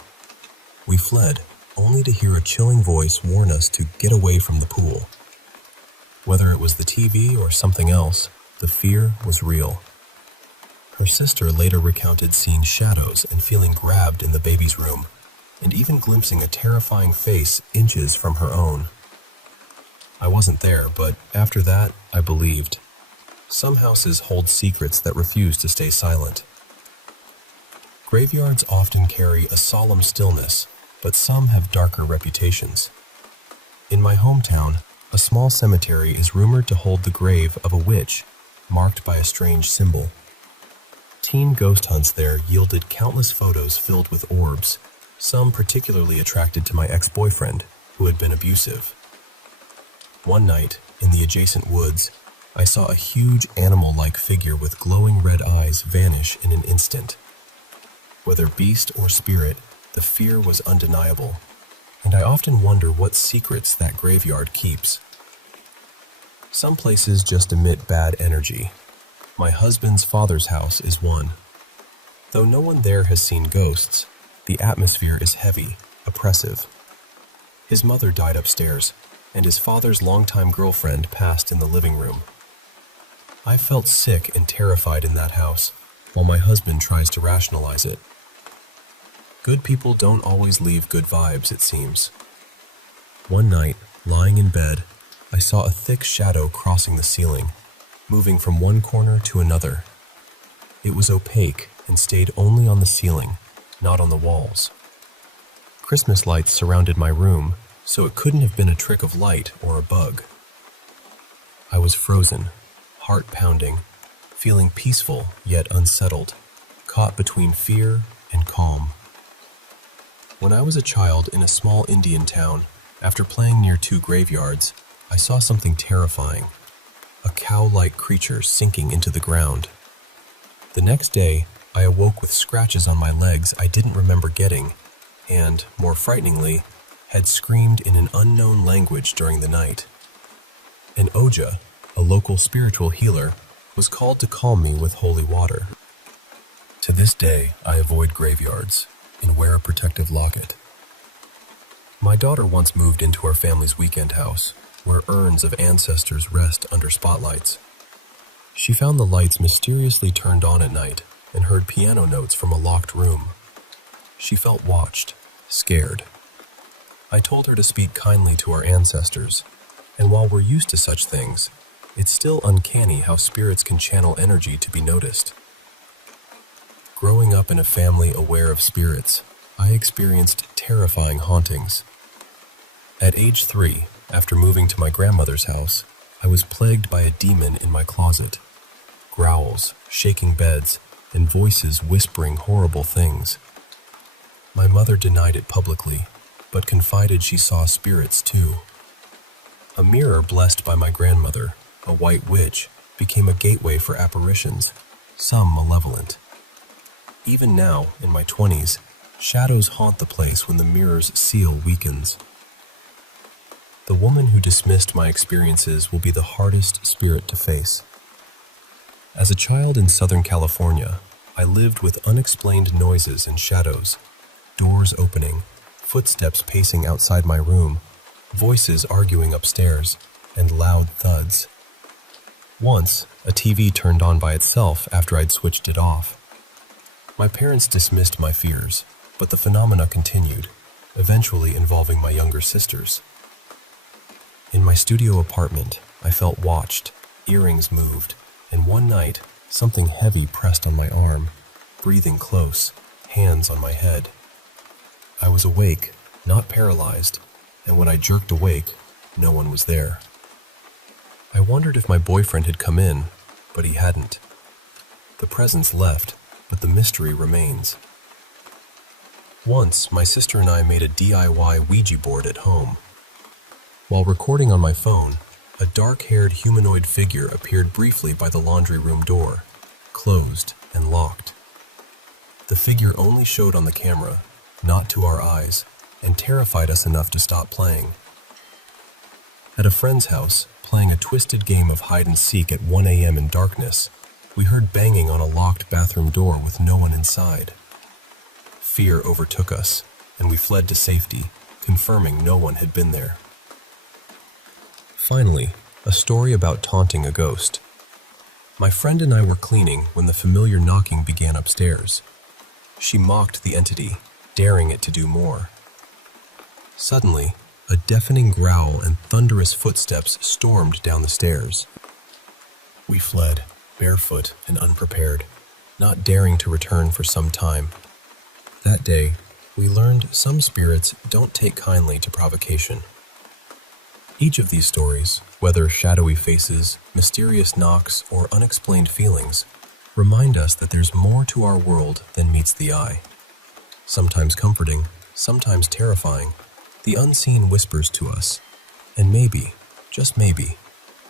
We fled, only to hear a chilling voice warn us to get away from the pool. Whether it was the TV or something else, the fear was real. Her sister later recounted seeing shadows and feeling grabbed in the baby's room, and even glimpsing a terrifying face inches from her own. I wasn't there, but after that, I believed. Some houses hold secrets that refuse to stay silent. Graveyards often carry a solemn stillness, but some have darker reputations. In my hometown, a small cemetery is rumored to hold the grave of a witch, marked by a strange symbol. Teen ghost hunts there yielded countless photos filled with orbs, some particularly attracted to my ex-boyfriend, who had been abusive. One night, in the adjacent woods, I saw a huge animal-like figure with glowing red eyes vanish in an instant. Whether beast or spirit, the fear was undeniable, and I often wonder what secrets that graveyard keeps. Some places just emit bad energy. My husband's father's house is one. Though no one there has seen ghosts, the atmosphere is heavy, oppressive. His mother died upstairs, and his father's longtime girlfriend passed in the living room. I felt sick and terrified in that house, while my husband tries to rationalize it. Good people don't always leave good vibes, it seems. One night, lying in bed, I saw a thick shadow crossing the ceiling, moving from one corner to another. It was opaque and stayed only on the ceiling, not on the walls. Christmas lights surrounded my room, so it couldn't have been a trick of light or a bug. I was frozen, heart pounding, feeling peaceful yet unsettled, caught between fear and calm. When I was a child in a small Indian town, after playing near 2 graveyards, I saw something terrifying. A cow-like creature sinking into the ground. The next day, I awoke with scratches on my legs I didn't remember getting, and, more frighteningly, had screamed in an unknown language during the night. An Oja, a local spiritual healer, was called to calm me with holy water. To this day, I avoid graveyards and wear a protective locket. My daughter once moved into our family's weekend house, where urns of ancestors rest under spotlights. She found the lights mysteriously turned on at night and heard piano notes from a locked room. She felt watched, scared. I told her to speak kindly to our ancestors, and while we're used to such things, it's still uncanny how spirits can channel energy to be noticed. Growing up in a family aware of spirits, I experienced terrifying hauntings. At age 3, after moving to my grandmother's house, I was plagued by a demon in my closet. Growls, shaking beds, and voices whispering horrible things. My mother denied it publicly, but confided she saw spirits too. A mirror blessed by my grandmother, a white witch, became a gateway for apparitions, some malevolent. Even now, in my 20s, shadows haunt the place when the mirror's seal weakens. The woman who dismissed my experiences will be the hardest spirit to face. As a child in Southern California, I lived with unexplained noises and shadows, doors opening, footsteps pacing outside my room, voices arguing upstairs, and loud thuds. Once, a TV turned on by itself after I'd switched it off. My parents dismissed my fears, but the phenomena continued, eventually involving my younger sisters. In my studio apartment, I felt watched, earrings moved, and one night, something heavy pressed on my arm, breathing close, hands on my head. I was awake, not paralyzed, and when I jerked awake, no one was there. I wondered if my boyfriend had come in, but he hadn't. The presence left, but the mystery remains. Once, my sister and I made a DIY Ouija board at home. While recording on my phone, a dark-haired humanoid figure appeared briefly by the laundry room door, closed and locked. The figure only showed on the camera, not to our eyes, and terrified us enough to stop playing. At a friend's house, playing a twisted game of hide-and-seek at 1 a.m. in darkness, we heard banging on a locked bathroom door with no one inside. Fear overtook us, and we fled to safety, confirming no one had been there. Finally, a story about taunting a ghost. My friend and I were cleaning when the familiar knocking began upstairs. She mocked the entity, daring it to do more. Suddenly, a deafening growl and thunderous footsteps stormed down the stairs. We fled, barefoot and unprepared, not daring to return for some time. That day, we learned some spirits don't take kindly to provocation. Each of these stories, whether shadowy faces, mysterious knocks, or unexplained feelings, remind us that there's more to our world than meets the eye. Sometimes comforting, sometimes terrifying, the unseen whispers to us, and maybe, just maybe,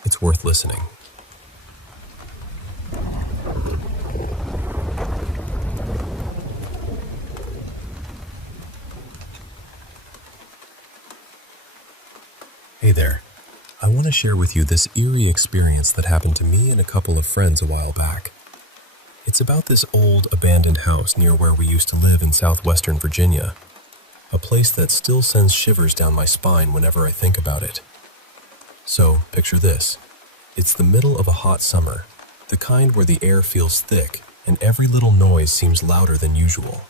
it's worth listening. Hey there. I want to share with you this eerie experience that happened to me and a couple of friends a while back. It's about this old, abandoned house near where we used to live in southwestern Virginia, a place that still sends shivers down my spine whenever I think about it. So, picture this. It's the middle of a hot summer, the kind where the air feels thick and every little noise seems louder than usual.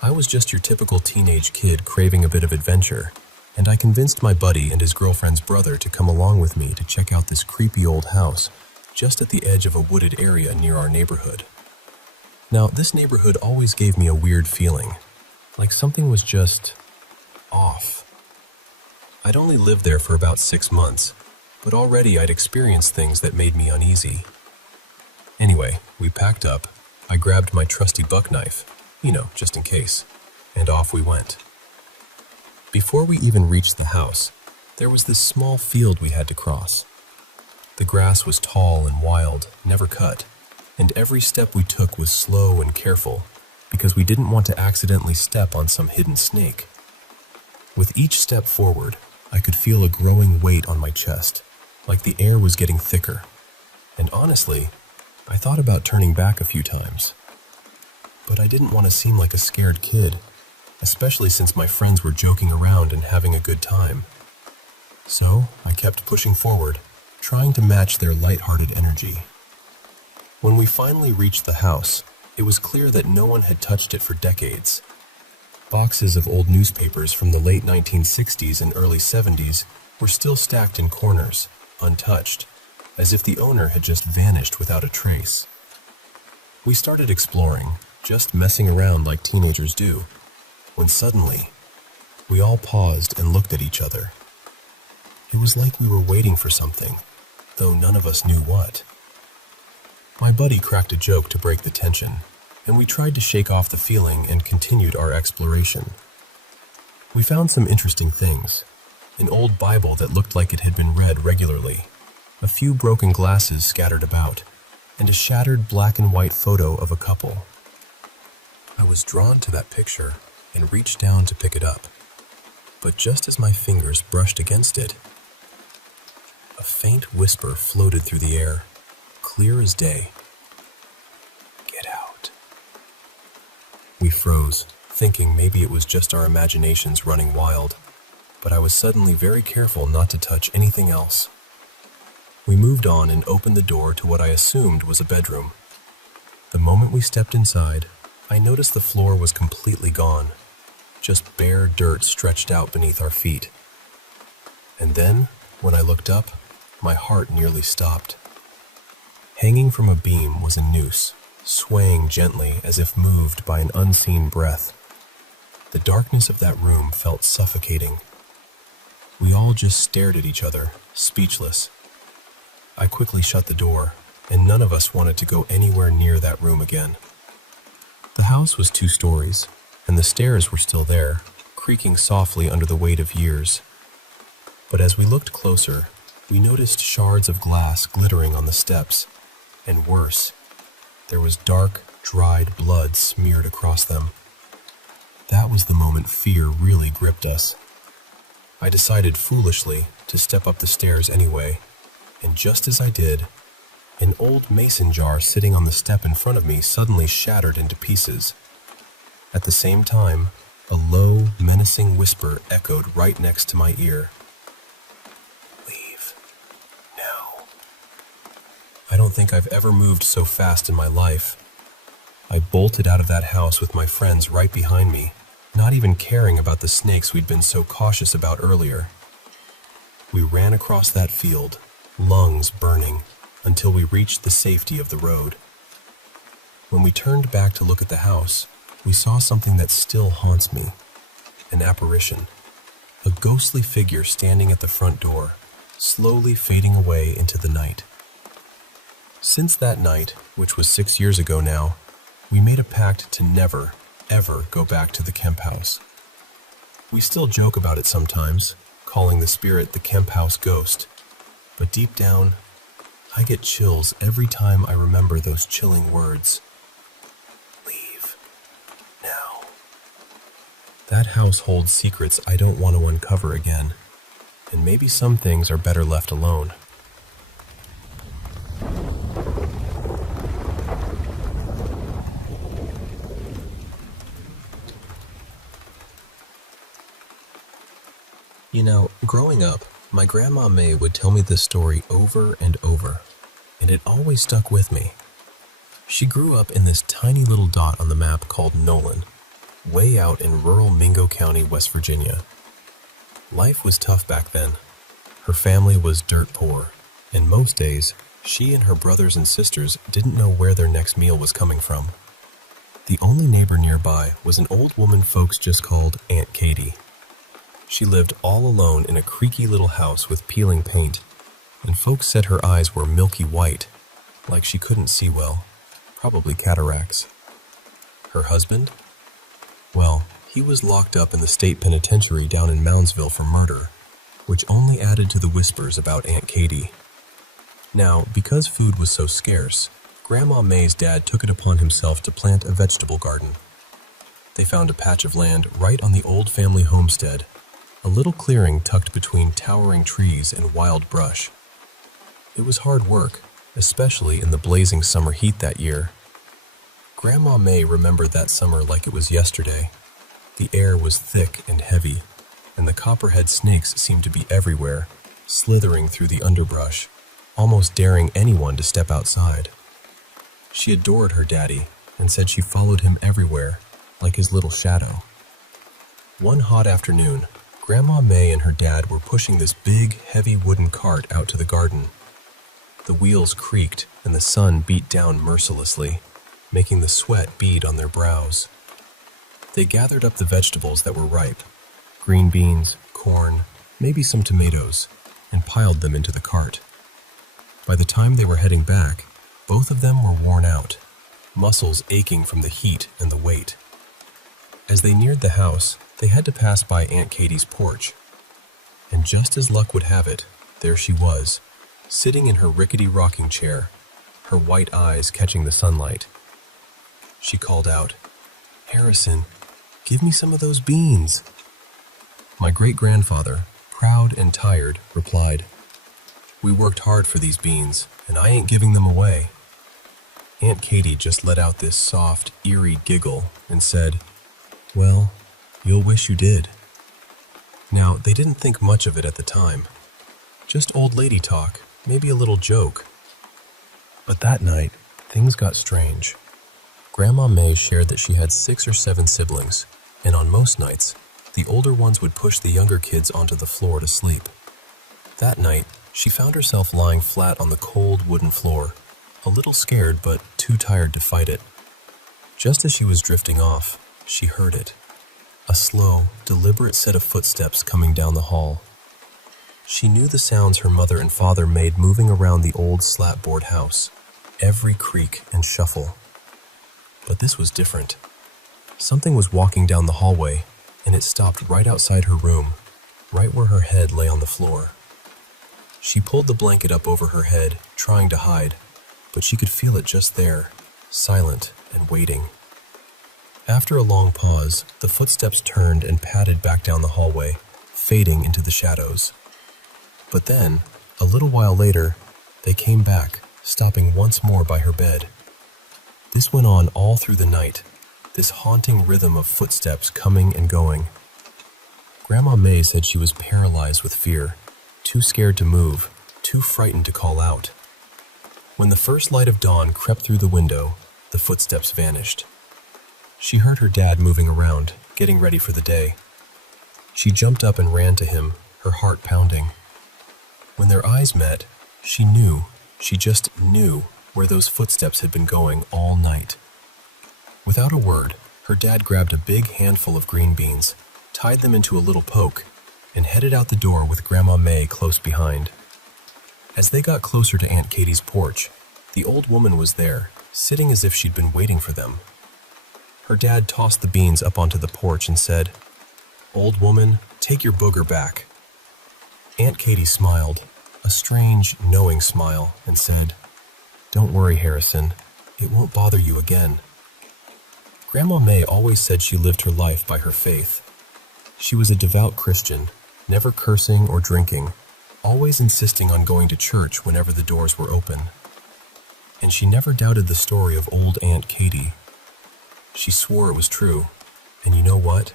I was just your typical teenage kid craving a bit of adventure, and I convinced my buddy and his girlfriend's brother to come along with me to check out this creepy old house just at the edge of a wooded area near our neighborhood. Now, this neighborhood always gave me a weird feeling, like something was just off. I'd only lived there for about 6 months, but already I'd experienced things that made me uneasy. Anyway, we packed up, I grabbed my trusty buck knife, just in case, and off we went. Before we even reached the house, there was this small field we had to cross. The grass was tall and wild, never cut, and every step we took was slow and careful because we didn't want to accidentally step on some hidden snake. With each step forward, I could feel a growing weight on my chest, like the air was getting thicker. And honestly, I thought about turning back a few times. But I didn't want to seem like a scared kid, especially since my friends were joking around and having a good time. So I kept pushing forward, trying to match their lighthearted energy. When we finally reached the house, it was clear that no one had touched it for decades. Boxes of old newspapers from the late 1960s and early 70s were still stacked in corners, untouched, as if the owner had just vanished without a trace. We started exploring, just messing around like teenagers do, when suddenly, we all paused and looked at each other. It was like we were waiting for something, though none of us knew what. My buddy cracked a joke to break the tension, and we tried to shake off the feeling and continued our exploration. We found some interesting things: an old Bible that looked like it had been read regularly, a few broken glasses scattered about, and a shattered black and white photo of a couple. I was drawn to that picture and reached down to pick it up, but just as my fingers brushed against it, a faint whisper floated through the air, clear as day. "Get out." We froze, thinking maybe it was just our imaginations running wild, but I was suddenly very careful not to touch anything else. We moved on and opened the door to what I assumed was a bedroom. The moment we stepped inside, I noticed the floor was completely gone, just bare dirt stretched out beneath our feet. And then, when I looked up, my heart nearly stopped. Hanging from a beam was a noose, swaying gently as if moved by an unseen breath. The darkness of that room felt suffocating. We all just stared at each other, speechless. I quickly shut the door, and none of us wanted to go anywhere near that room again. The house was 2 stories, and the stairs were still there, creaking softly under the weight of years. But as we looked closer, we noticed shards of glass glittering on the steps, and worse, there was dark, dried blood smeared across them. That was the moment fear really gripped us. I decided foolishly to step up the stairs anyway, and just as I did, an old mason jar sitting on the step in front of me suddenly shattered into pieces. At the same time, a low, menacing whisper echoed right next to my ear. "Leave. Now." I don't think I've ever moved so fast in my life. I bolted out of that house with my friends right behind me, not even caring about the snakes we'd been so cautious about earlier. We ran across that field, lungs burning, until we reached the safety of the road. When we turned back to look at the house, we saw something that still haunts me, an apparition. A ghostly figure standing at the front door, slowly fading away into the night. Since that night, which was 6 years ago now, we made a pact to never, ever go back to the Kemp house. We still joke about it sometimes, calling the spirit the Kemp house ghost, but deep down, I get chills every time I remember those chilling words. Leave. Now. That house holds secrets I don't want to uncover again, and maybe some things are better left alone. You know, growing up, my Grandma May would tell me this story over and over, and it always stuck with me. She grew up in this tiny little dot on the map called Nolan, way out in rural Mingo County, West Virginia. Life was tough back then. Her family was dirt poor, and most days, she and her brothers and sisters didn't know where their next meal was coming from. The only neighbor nearby was an old woman folks just called Aunt Katie. She lived all alone in a creaky little house with peeling paint, and folks said her eyes were milky white, like she couldn't see well, probably cataracts. Her husband? Well, he was locked up in the state penitentiary down in Moundsville for murder, which only added to the whispers about Aunt Katie. Now, because food was so scarce, Grandma May's dad took it upon himself to plant a vegetable garden. They found a patch of land right on the old family homestead, a little clearing tucked between towering trees and wild brush. It was hard work, especially in the blazing summer heat that year. Grandma May remembered that summer like it was yesterday. The air was thick and heavy, and the copperhead snakes seemed to be everywhere, slithering through the underbrush, almost daring anyone to step outside. She adored her daddy and said she followed him everywhere, like his little shadow. One hot afternoon, Grandma May and her dad were pushing this big, heavy wooden cart out to the garden. The wheels creaked and the sun beat down mercilessly, making the sweat bead on their brows. They gathered up the vegetables that were ripe, green beans, corn, maybe some tomatoes, and piled them into the cart. By the time they were heading back, both of them were worn out, muscles aching from the heat and the weight. As they neared the house, they had to pass by Aunt Katie's porch. And just as luck would have it, there she was, sitting in her rickety rocking chair, her white eyes catching the sunlight. She called out, "Harrison, give me some of those beans." My great-grandfather, proud and tired, replied, "We worked hard for these beans, and I ain't giving them away." Aunt Katie just let out this soft, eerie giggle and said, "Well, you'll wish you did." Now, they didn't think much of it at the time. Just old lady talk, maybe a little joke. But that night, things got strange. Grandma May shared that she had 6 or 7 siblings, and on most nights, the older ones would push the younger kids onto the floor to sleep. That night, she found herself lying flat on the cold wooden floor, a little scared but too tired to fight it. Just as she was drifting off, she heard it. A slow, deliberate set of footsteps coming down the hall. She knew the sounds her mother and father made moving around the old slat-board house, every creak and shuffle. But this was different. Something was walking down the hallway, and it stopped right outside her room, right where her head lay on the floor. She pulled the blanket up over her head, trying to hide, but she could feel it just there, silent and waiting. After a long pause, the footsteps turned and padded back down the hallway, fading into the shadows. But then, a little while later, they came back, stopping once more by her bed. This went on all through the night, this haunting rhythm of footsteps coming and going. Grandma May said she was paralyzed with fear, too scared to move, too frightened to call out. When the first light of dawn crept through the window, the footsteps vanished. She heard her dad moving around, getting ready for the day. She jumped up and ran to him, her heart pounding. When their eyes met, she just knew where those footsteps had been going all night. Without a word, her dad grabbed a big handful of green beans, tied them into a little poke, and headed out the door with Grandma May close behind. As they got closer to Aunt Katie's porch, the old woman was there, sitting as if she'd been waiting for them. Her dad tossed the beans up onto the porch and said, "Old woman, take your booger back." Aunt Katie smiled, a strange, knowing smile, and said, "Don't worry, Harrison. It won't bother you again." Grandma May always said she lived her life by her faith. She was a devout Christian, never cursing or drinking, always insisting on going to church whenever the doors were open. And she never doubted the story of old Aunt Katie. She swore it was true, and you know what?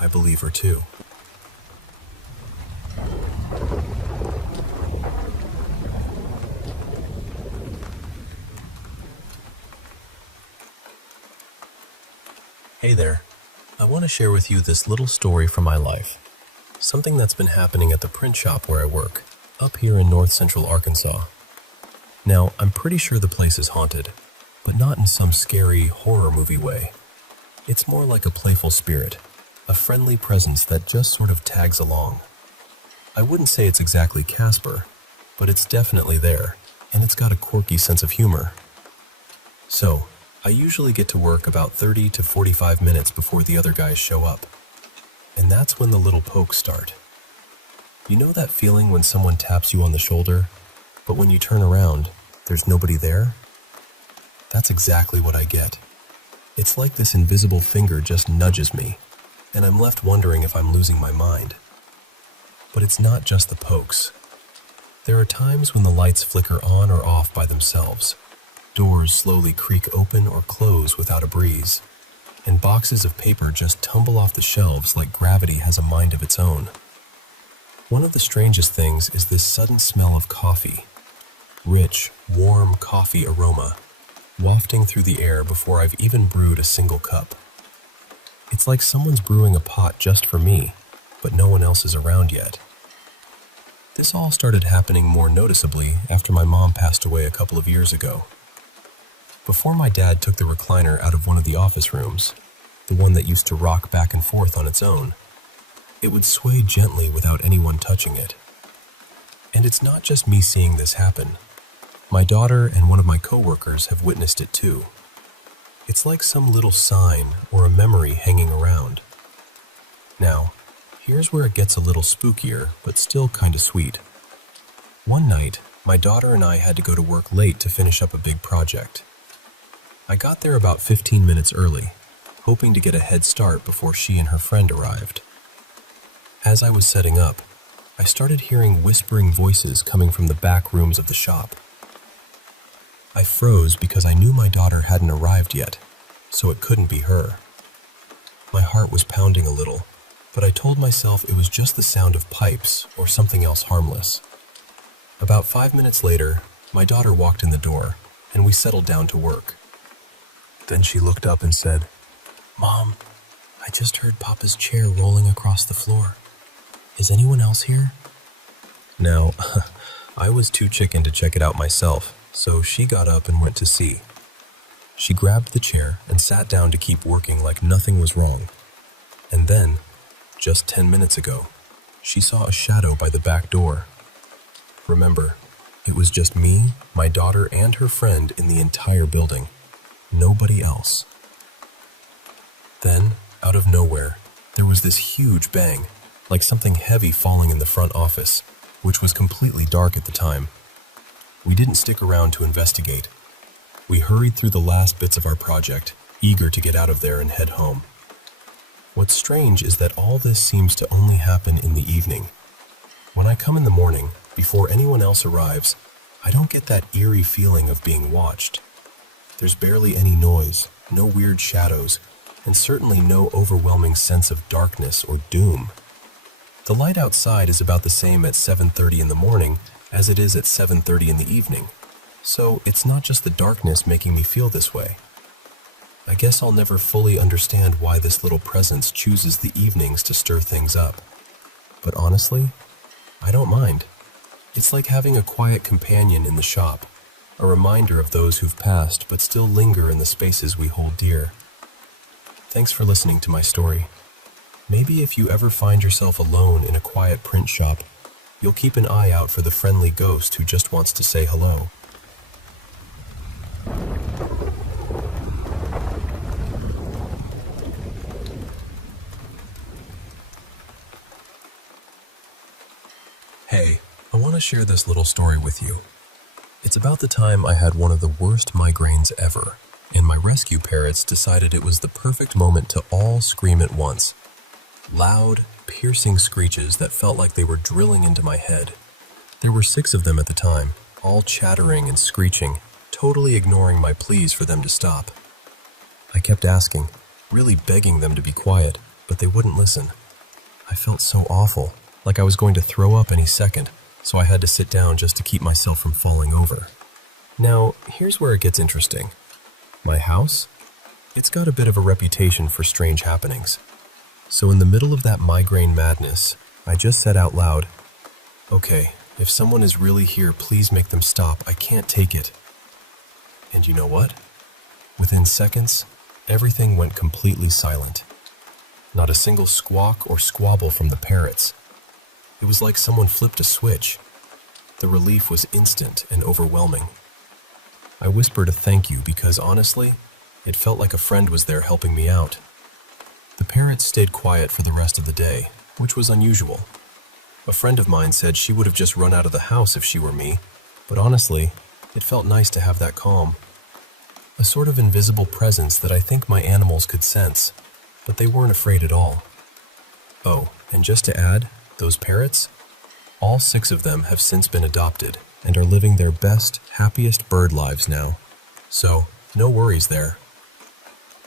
I believe her too. Hey there. I want to share with you this little story from my life. Something that's been happening at the print shop where I work, up here in north central Arkansas. Now, I'm pretty sure the place is haunted, but not in some scary horror movie way. It's more like a playful spirit, a friendly presence that just sort of tags along. I wouldn't say it's exactly Casper, but it's definitely there, and it's got a quirky sense of humor. So, I usually get to work about 30 to 45 minutes before the other guys show up. And that's when the little pokes start. You know that feeling when someone taps you on the shoulder, but when you turn around, there's nobody there? That's exactly what I get. It's like this invisible finger just nudges me, and I'm left wondering if I'm losing my mind. But it's not just the pokes. There are times when the lights flicker on or off by themselves. Doors slowly creak open or close without a breeze, and boxes of paper just tumble off the shelves like gravity has a mind of its own. One of the strangest things is this sudden smell of coffee. Rich, warm coffee aroma, wafting through the air before I've even brewed a single cup. It's like someone's brewing a pot just for me, but no one else is around yet. This all started happening more noticeably after my mom passed away a couple of years ago. Before my dad took the recliner out of one of the office rooms, the one that used to rock back and forth on its own, it would sway gently without anyone touching it. And it's not just me seeing this happen. My daughter and one of my coworkers have witnessed it too. It's like some little sign or a memory hanging around. Now, here's where it gets a little spookier, but still kinda sweet. One night, my daughter and I had to go to work late to finish up a big project. I got there about 15 minutes early, hoping to get a head start before she and her friend arrived. As I was setting up, I started hearing whispering voices coming from the back rooms of the shop. I froze because I knew my daughter hadn't arrived yet, so it couldn't be her. My heart was pounding a little, but I told myself it was just the sound of pipes or something else harmless. About 5 minutes later, my daughter walked in the door, and we settled down to work. Then she looked up and said, "Mom, I just heard Papa's chair rolling across the floor. Is anyone else here?" Now, I was too chicken to check it out myself, so she got up and went to see. She grabbed the chair and sat down to keep working like nothing was wrong. And then, just 10 minutes ago, she saw a shadow by the back door. Remember, it was just me, my daughter, and her friend in the entire building. Nobody else. Then, out of nowhere, there was this huge bang, like something heavy falling in the front office, which was completely dark at the time. We didn't stick around to investigate. We hurried through the last bits of our project, eager to get out of there and head home. What's strange is that all this seems to only happen in the evening. When I come in the morning, before anyone else arrives, I don't get that eerie feeling of being watched. There's barely any noise, no weird shadows, and certainly no overwhelming sense of darkness or doom. The light outside is about the same at 7:30 in the morning as it is at 7:30 in the evening, So it's not just the darkness making me feel this way. I guess I'll never fully understand why this little presence chooses the evenings to stir things up. But honestly, I don't mind. It's like having a quiet companion in the shop, a reminder of those who've passed but still linger in the spaces we hold dear. Thanks for listening to my story. Maybe if you ever find yourself alone in a quiet print shop, you'll keep an eye out for the friendly ghost who just wants to say hello. Hey, I want to share this little story with you. It's about the time I had one of the worst migraines ever, and my rescue parrots decided it was the perfect moment to all scream at once. Loud, piercing screeches that felt like they were drilling into my head. There were 6 of them at the time, all chattering and screeching, totally ignoring my pleas for them to stop. I kept asking, really begging them to be quiet, but they wouldn't listen. I felt so awful, like I was going to throw up any second, so I had to sit down just to keep myself from falling over. Now, here's where it gets interesting. My house? It's got a bit of a reputation for strange happenings. So in the middle of that migraine madness, I just said out loud, "Okay, if someone is really here, please make them stop. I can't take it." And you know what? Within seconds, everything went completely silent. Not a single squawk or squabble from the parrots. It was like someone flipped a switch. The relief was instant and overwhelming. I whispered a thank you because honestly, it felt like a friend was there helping me out. The parrots stayed quiet for the rest of the day, which was unusual. A friend of mine said she would have just run out of the house if she were me, but honestly, it felt nice to have that calm. A sort of invisible presence that I think my animals could sense, but they weren't afraid at all. Oh, and just to add, those parrots? All 6 of them have since been adopted and are living their best, happiest bird lives now. So, no worries there.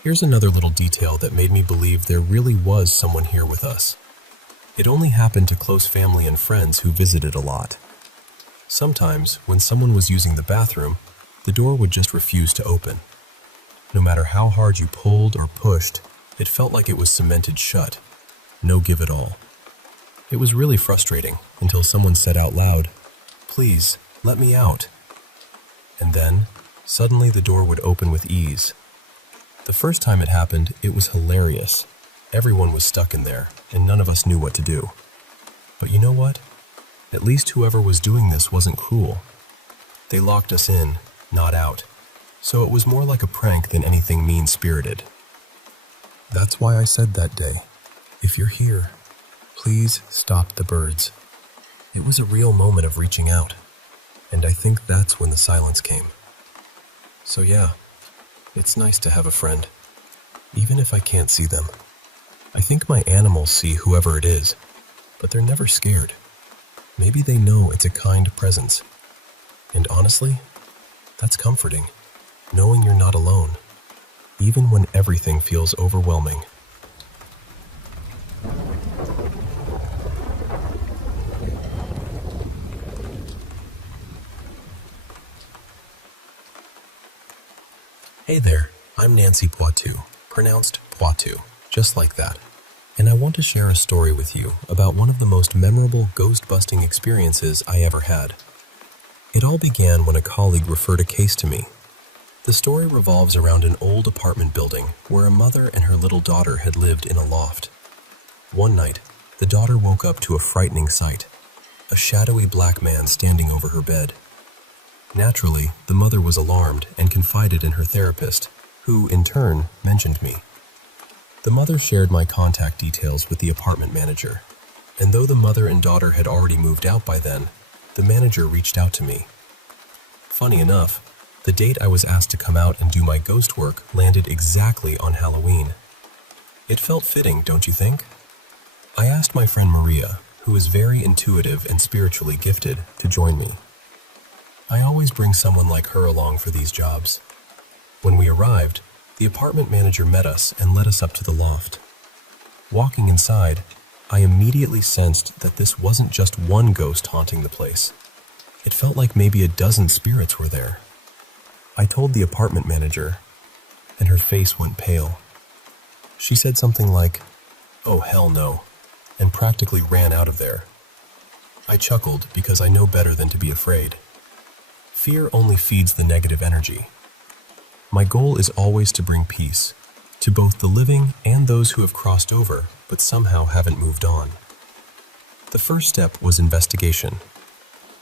Here's another little detail that made me believe there really was someone here with us. It only happened to close family and friends who visited a lot. Sometimes, when someone was using the bathroom, the door would just refuse to open. No matter how hard you pulled or pushed, it felt like it was cemented shut. No give at all. It was really frustrating until someone said out loud, "Please, let me out." And then, suddenly the door would open with ease. The first time it happened, it was hilarious. Everyone was stuck in there, and none of us knew what to do. But you know what? At least whoever was doing this wasn't cruel. They locked us in, not out. So it was more like a prank than anything mean-spirited. That's why I said that day, if you're here, please stop the birds. It was a real moment of reaching out, and I think that's when the silence came. So yeah, it's nice to have a friend, even if I can't see them. I think my animals see whoever it is, but they're never scared. Maybe they know it's a kind presence. And honestly, that's comforting, knowing you're not alone, even when everything feels overwhelming. Hey there, I'm Nancy Poitou, pronounced Poitou, just like that. And I want to share a story with you about one of the most memorable ghost-busting experiences I ever had. It all began when a colleague referred a case to me. The story revolves around an old apartment building where a mother and her little daughter had lived in a loft. One night, the daughter woke up to a frightening sight, a shadowy black man standing over her bed. Naturally, the mother was alarmed and confided in her therapist, who, in turn, mentioned me. The mother shared my contact details with the apartment manager, and though the mother and daughter had already moved out by then, the manager reached out to me. Funny enough, the date I was asked to come out and do my ghost work landed exactly on Halloween. It felt fitting, don't you think? I asked my friend Maria, who is very intuitive and spiritually gifted, to join me. I always bring someone like her along for these jobs. When we arrived, the apartment manager met us and led us up to the loft. Walking inside, I immediately sensed that this wasn't just one ghost haunting the place. It felt like maybe a dozen spirits were there, I told the apartment manager, and her face went pale. She said something like, "Oh, hell no," and practically ran out of there. I chuckled because I know better than to be afraid. Fear only feeds the negative energy. My goal is always to bring peace to both the living and those who have crossed over but somehow haven't moved on. The first step was investigation.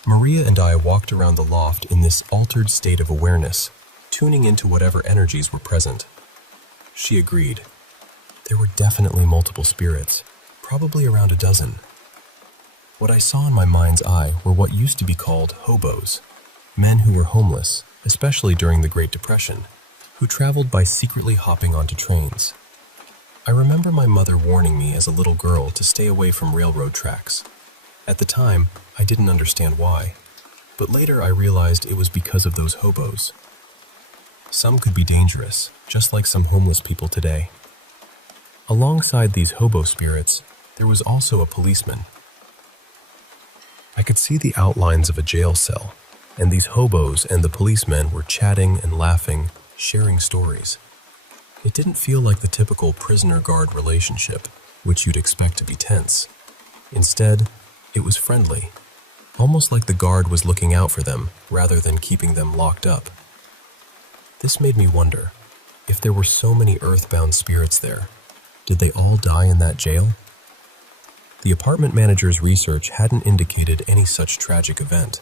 Maria and I walked around the loft in this altered state of awareness, tuning into whatever energies were present. She agreed. There were definitely multiple spirits, probably around a dozen. What I saw in my mind's eye were what used to be called hobos, men who were homeless, especially during the Great Depression, who traveled by secretly hopping onto trains. I remember my mother warning me as a little girl to stay away from railroad tracks. At the time, I didn't understand why, but later I realized it was because of those hobos. Some could be dangerous, just like some homeless people today. Alongside these hobo spirits, there was also a policeman. I could see the outlines of a jail cell, and these hobos and the policemen were chatting and laughing, sharing stories. It didn't feel like the typical prisoner-guard relationship, which you'd expect to be tense. Instead, it was friendly, almost like the guard was looking out for them rather than keeping them locked up. This made me wonder, if there were so many earthbound spirits there, did they all die in that jail? The apartment manager's research hadn't indicated any such tragic event.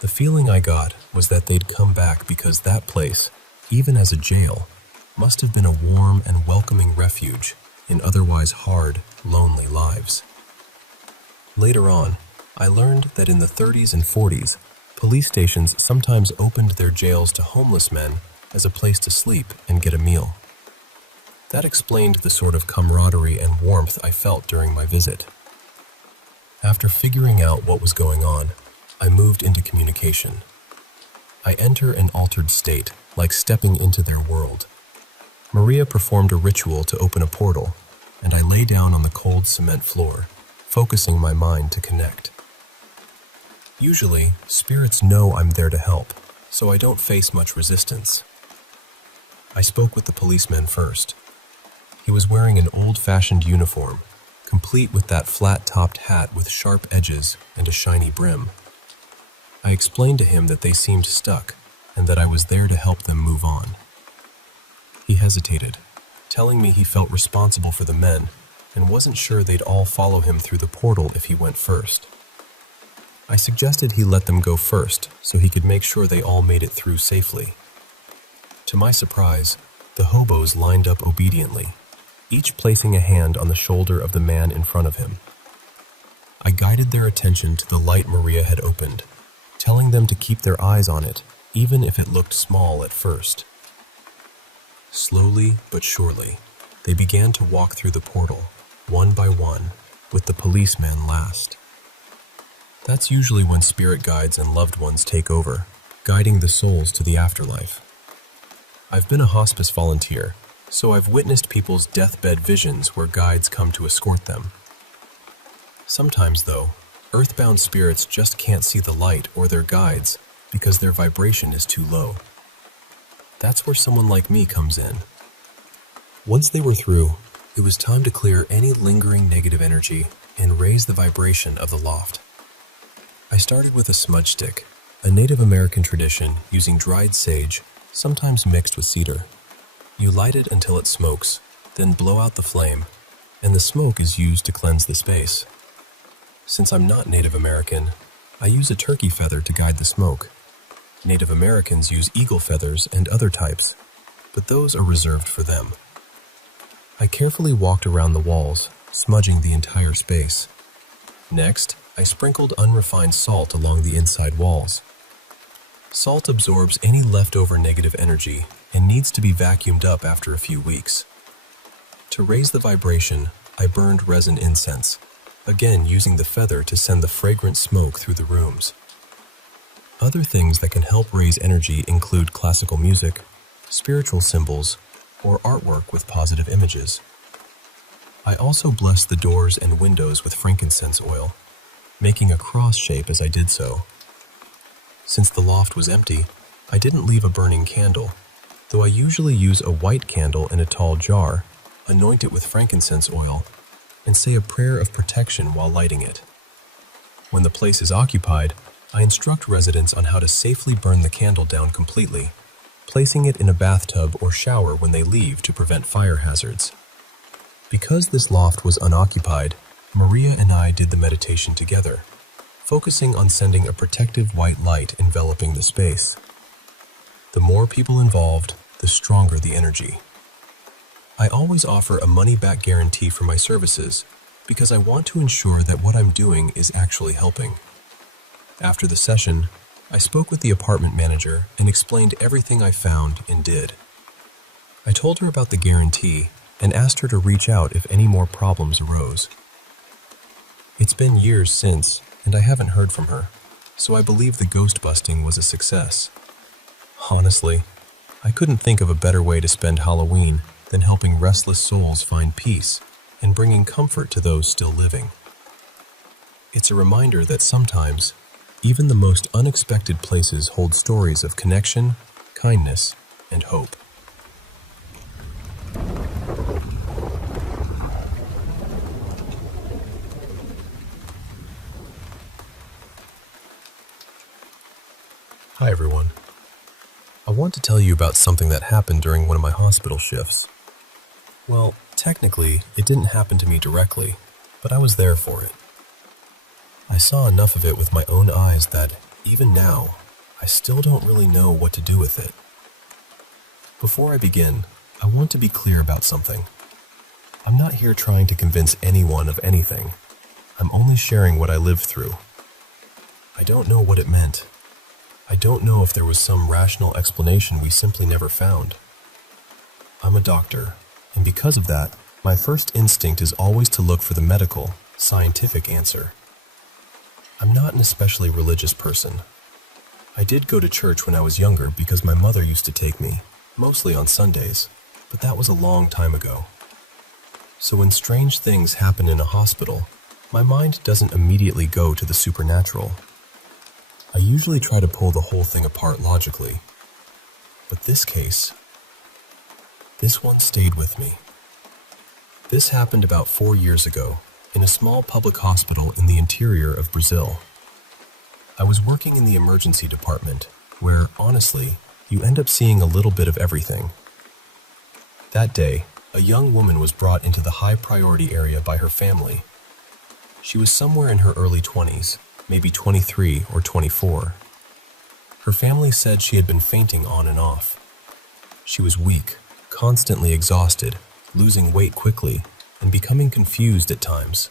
The feeling I got was that they'd come back because that place, even as a jail, must have been a warm and welcoming refuge in otherwise hard, lonely lives. Later on, I learned that in the 30s and 40s, police stations sometimes opened their jails to homeless men as a place to sleep and get a meal. That explained the sort of camaraderie and warmth I felt during my visit. After figuring out what was going on, I moved into communication. I enter an altered state, like stepping into their world. Maria performed a ritual to open a portal, and I lay down on the cold cement floor, focusing my mind to connect. Usually, spirits know I'm there to help, so I don't face much resistance. I spoke with the policeman first. He was wearing an old-fashioned uniform, complete with that flat-topped hat with sharp edges and a shiny brim. I explained to him that they seemed stuck and that I was there to help them move on. He hesitated, telling me he felt responsible for the men and wasn't sure they'd all follow him through the portal if he went first. I suggested he let them go first so he could make sure they all made it through safely. To my surprise, the hobos lined up obediently, each placing a hand on the shoulder of the man in front of him. I guided their attention to the light Maria had opened, telling them to keep their eyes on it, even if it looked small at first. Slowly but surely, they began to walk through the portal, one by one, with the policeman last. That's usually when spirit guides and loved ones take over, guiding the souls to the afterlife. I've been a hospice volunteer, so I've witnessed people's deathbed visions where guides come to escort them. Sometimes, though, earthbound spirits just can't see the light or their guides because their vibration is too low. That's where someone like me comes in. Once they were through, it was time to clear any lingering negative energy and raise the vibration of the loft. I started with a smudge stick, a Native American tradition using dried sage, sometimes mixed with cedar. You light it until it smokes, then blow out the flame, and the smoke is used to cleanse the space. Since I'm not Native American, I use a turkey feather to guide the smoke. Native Americans use eagle feathers and other types, but those are reserved for them. I carefully walked around the walls, smudging the entire space. Next, I sprinkled unrefined salt along the inside walls. Salt absorbs any leftover negative energy and needs to be vacuumed up after a few weeks. To raise the vibration, I burned resin incense, again using the feather to send the fragrant smoke through the rooms. Other things that can help raise energy include classical music, spiritual symbols, or artwork with positive images. I also blessed the doors and windows with frankincense oil, making a cross shape as I did so. Since the loft was empty, I didn't leave a burning candle, though I usually use a white candle in a tall jar, anoint it with frankincense oil, and say a prayer of protection while lighting it. When the place is occupied, I instruct residents on how to safely burn the candle down completely, placing it in a bathtub or shower when they leave to prevent fire hazards. Because this loft was unoccupied, Maria and I did the meditation together, focusing on sending a protective white light enveloping the space. The more people involved, the stronger the energy. I always offer a money-back guarantee for my services because I want to ensure that what I'm doing is actually helping. After the session, I spoke with the apartment manager and explained everything I found and did. I told her about the guarantee and asked her to reach out if any more problems arose. It's been years since, and I haven't heard from her, so I believe the ghost busting was a success. Honestly, I couldn't think of a better way to spend Halloween than helping restless souls find peace and bringing comfort to those still living. It's a reminder that sometimes, even the most unexpected places hold stories of connection, kindness, and hope. Hi everyone. I want to tell you about something that happened during one of my hospital shifts. Well, technically, it didn't happen to me directly, but I was there for it. I saw enough of it with my own eyes that, even now, I still don't really know what to do with it. Before I begin, I want to be clear about something. I'm not here trying to convince anyone of anything. I'm only sharing what I lived through. I don't know what it meant. I don't know if there was some rational explanation we simply never found. I'm a doctor, and because of that, my first instinct is always to look for the medical, scientific answer. I'm not an especially religious person. I did go to church when I was younger because my mother used to take me, mostly on Sundays, but that was a long time ago. So when strange things happen in a hospital, my mind doesn't immediately go to the supernatural. I usually try to pull the whole thing apart logically, but this one stayed with me. This happened about 4 years ago in a small public hospital in the interior of Brazil. I was working in the emergency department, where, honestly, you end up seeing a little bit of everything. That day, a young woman was brought into the high-priority area by her family. She was somewhere in her early 20s, maybe 23 or 24. Her family said she had been fainting on and off. She was weak, constantly exhausted, losing weight quickly, and becoming confused at times.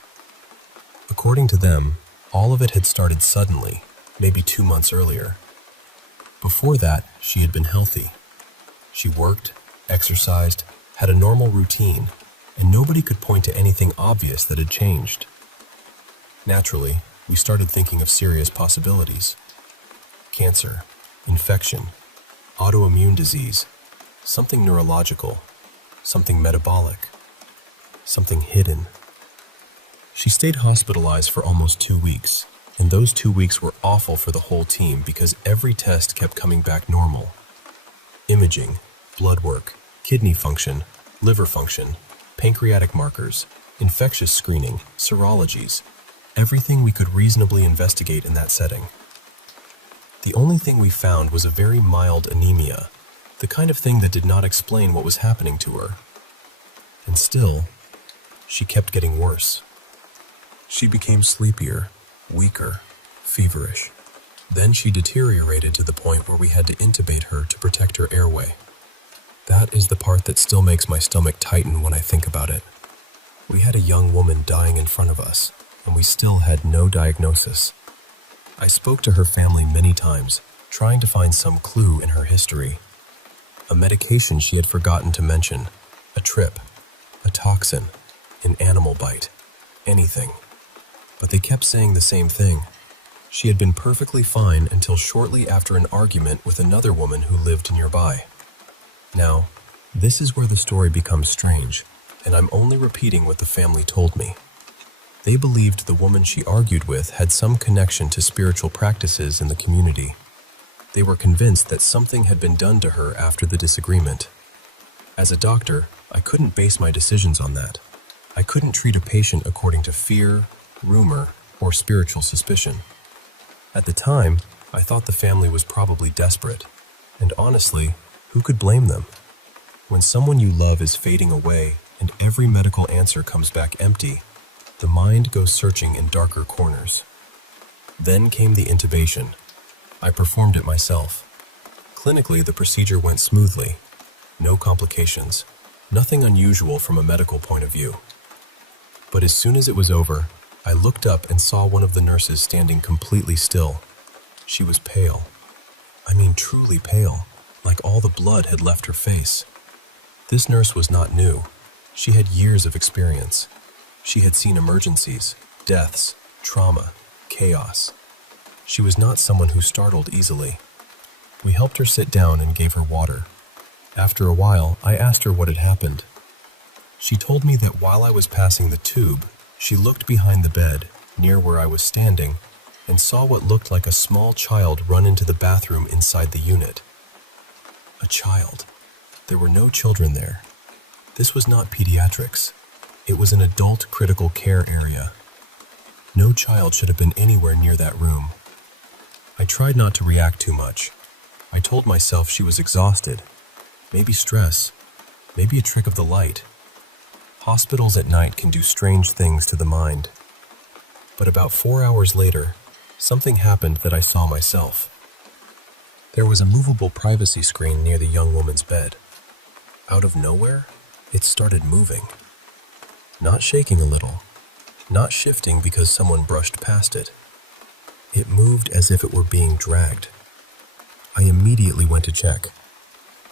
According to them, all of it had started suddenly, maybe 2 months earlier. Before that, she had been healthy. She worked, exercised, had a normal routine, and nobody could point to anything obvious that had changed. Naturally, we started thinking of serious possibilities. Cancer, infection, autoimmune disease, something neurological, something metabolic, something hidden. She stayed hospitalized for almost 2 weeks, and those 2 weeks were awful for the whole team because every test kept coming back normal. Imaging, blood work, kidney function, liver function, pancreatic markers, infectious screening, serologies, everything we could reasonably investigate in that setting. The only thing we found was a very mild anemia, the kind of thing that did not explain what was happening to her. And still, she kept getting worse. She became sleepier, weaker, feverish. Then she deteriorated to the point where we had to intubate her to protect her airway. That is the part that still makes my stomach tighten when I think about it. We had a young woman dying in front of us, and we still had no diagnosis. I spoke to her family many times, trying to find some clue in her history. A medication she had forgotten to mention, a trip, a toxin, an animal bite, anything. But they kept saying the same thing. She had been perfectly fine until shortly after an argument with another woman who lived nearby. Now, this is where the story becomes strange, and I'm only repeating what the family told me. They believed the woman she argued with had some connection to spiritual practices in the community. They were convinced that something had been done to her after the disagreement. As a doctor, I couldn't base my decisions on that. I couldn't treat a patient according to fear, rumor, or spiritual suspicion. At the time, I thought the family was probably desperate. And honestly, who could blame them? When someone you love is fading away and every medical answer comes back empty, the mind goes searching in darker corners. Then came the intubation. I performed it myself. Clinically, the procedure went smoothly. No complications. Nothing unusual from a medical point of view. But as soon as it was over, I looked up and saw one of the nurses standing completely still. She was pale. I mean truly pale, like all the blood had left her face. This nurse was not new. She had years of experience. She had seen emergencies, deaths, trauma, chaos. She was not someone who startled easily. We helped her sit down and gave her water. After a while, I asked her what had happened. She told me that while I was passing the tube, she looked behind the bed, near where I was standing, and saw what looked like a small child run into the bathroom inside the unit. A child. There were no children there. This was not pediatrics. It was an adult critical care area. No child should have been anywhere near that room. I tried not to react too much. I told myself she was exhausted. Maybe stress. Maybe a trick of the light. Hospitals at night can do strange things to the mind. But about 4 hours later, something happened that I saw myself. There was a movable privacy screen near the young woman's bed. Out of nowhere, it started moving. Not shaking a little, not shifting because someone brushed past it. It moved as if it were being dragged. I immediately went to check.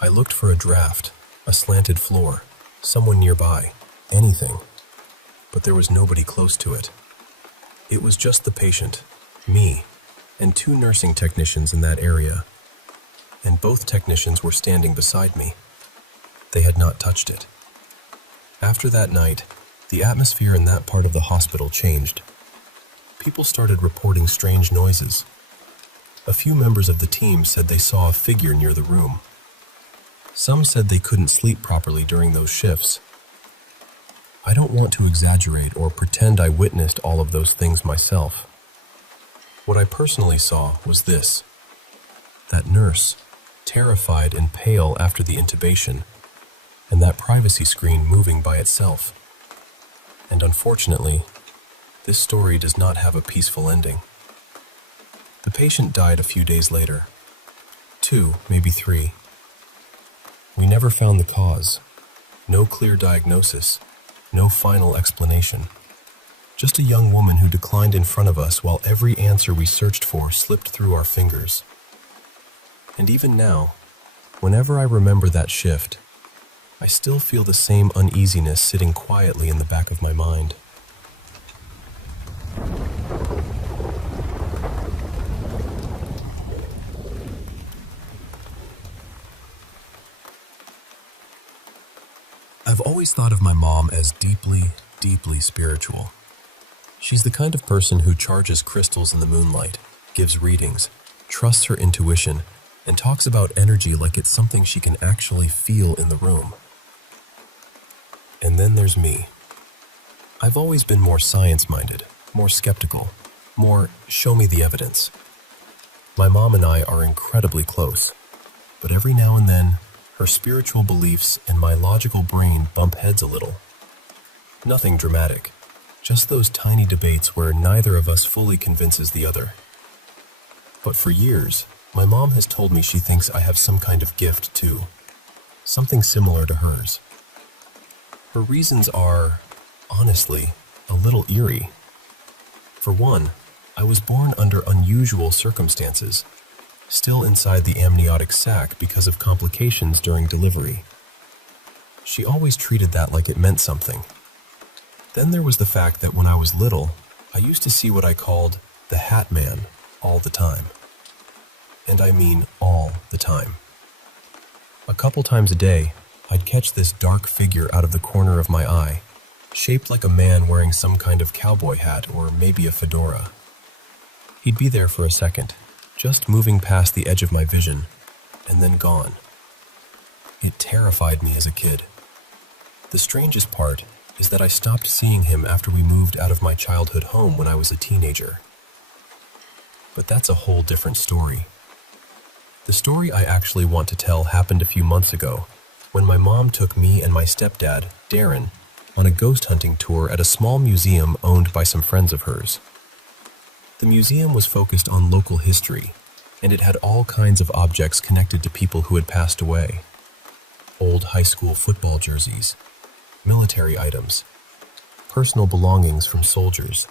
I looked for a draft, a slanted floor, someone nearby, anything. But there was nobody close to it. It was just the patient, me, and 2 nursing technicians in that area. And both technicians were standing beside me. They had not touched it. After that night, the atmosphere in that part of the hospital changed. People started reporting strange noises. A few members of the team said they saw a figure near the room. Some said they couldn't sleep properly during those shifts. I don't want to exaggerate or pretend I witnessed all of those things myself. What I personally saw was this. That nurse, terrified and pale after the intubation, and that privacy screen moving by itself. And unfortunately, this story does not have a peaceful ending. The patient died a few days later. 2, maybe 3. We never found the cause. No clear diagnosis. No final explanation. Just a young woman who declined in front of us while every answer we searched for slipped through our fingers. And even now, whenever I remember that shift, I still feel the same uneasiness sitting quietly in the back of my mind. I've always thought of my mom as deeply, deeply spiritual. She's the kind of person who charges crystals in the moonlight, gives readings, trusts her intuition, and talks about energy like it's something she can actually feel in the room. And then there's me. I've always been more science-minded, more skeptical, more show me the evidence. My mom and I are incredibly close, but every now and then, her spiritual beliefs and my logical brain bump heads a little. Nothing dramatic, just those tiny debates where neither of us fully convinces the other. But for years, my mom has told me she thinks I have some kind of gift too, something similar to hers. Her reasons are, honestly, a little eerie. For one, I was born under unusual circumstances, still inside the amniotic sac because of complications during delivery. She always treated that like it meant something. Then there was the fact that when I was little, I used to see what I called the Hat Man all the time. And I mean all the time. A couple times a day, I'd catch this dark figure out of the corner of my eye, shaped like a man wearing some kind of cowboy hat or maybe a fedora. He'd be there for a second, just moving past the edge of my vision, and then gone. It terrified me as a kid. The strangest part is that I stopped seeing him after we moved out of my childhood home when I was a teenager. But that's a whole different story. The story I actually want to tell happened a few months ago, when my mom took me and my stepdad, Darren, on a ghost hunting tour at a small museum owned by some friends of hers. The museum was focused on local history, and it had all kinds of objects connected to people who had passed away. Old high school football jerseys, military items, personal belongings from soldiers,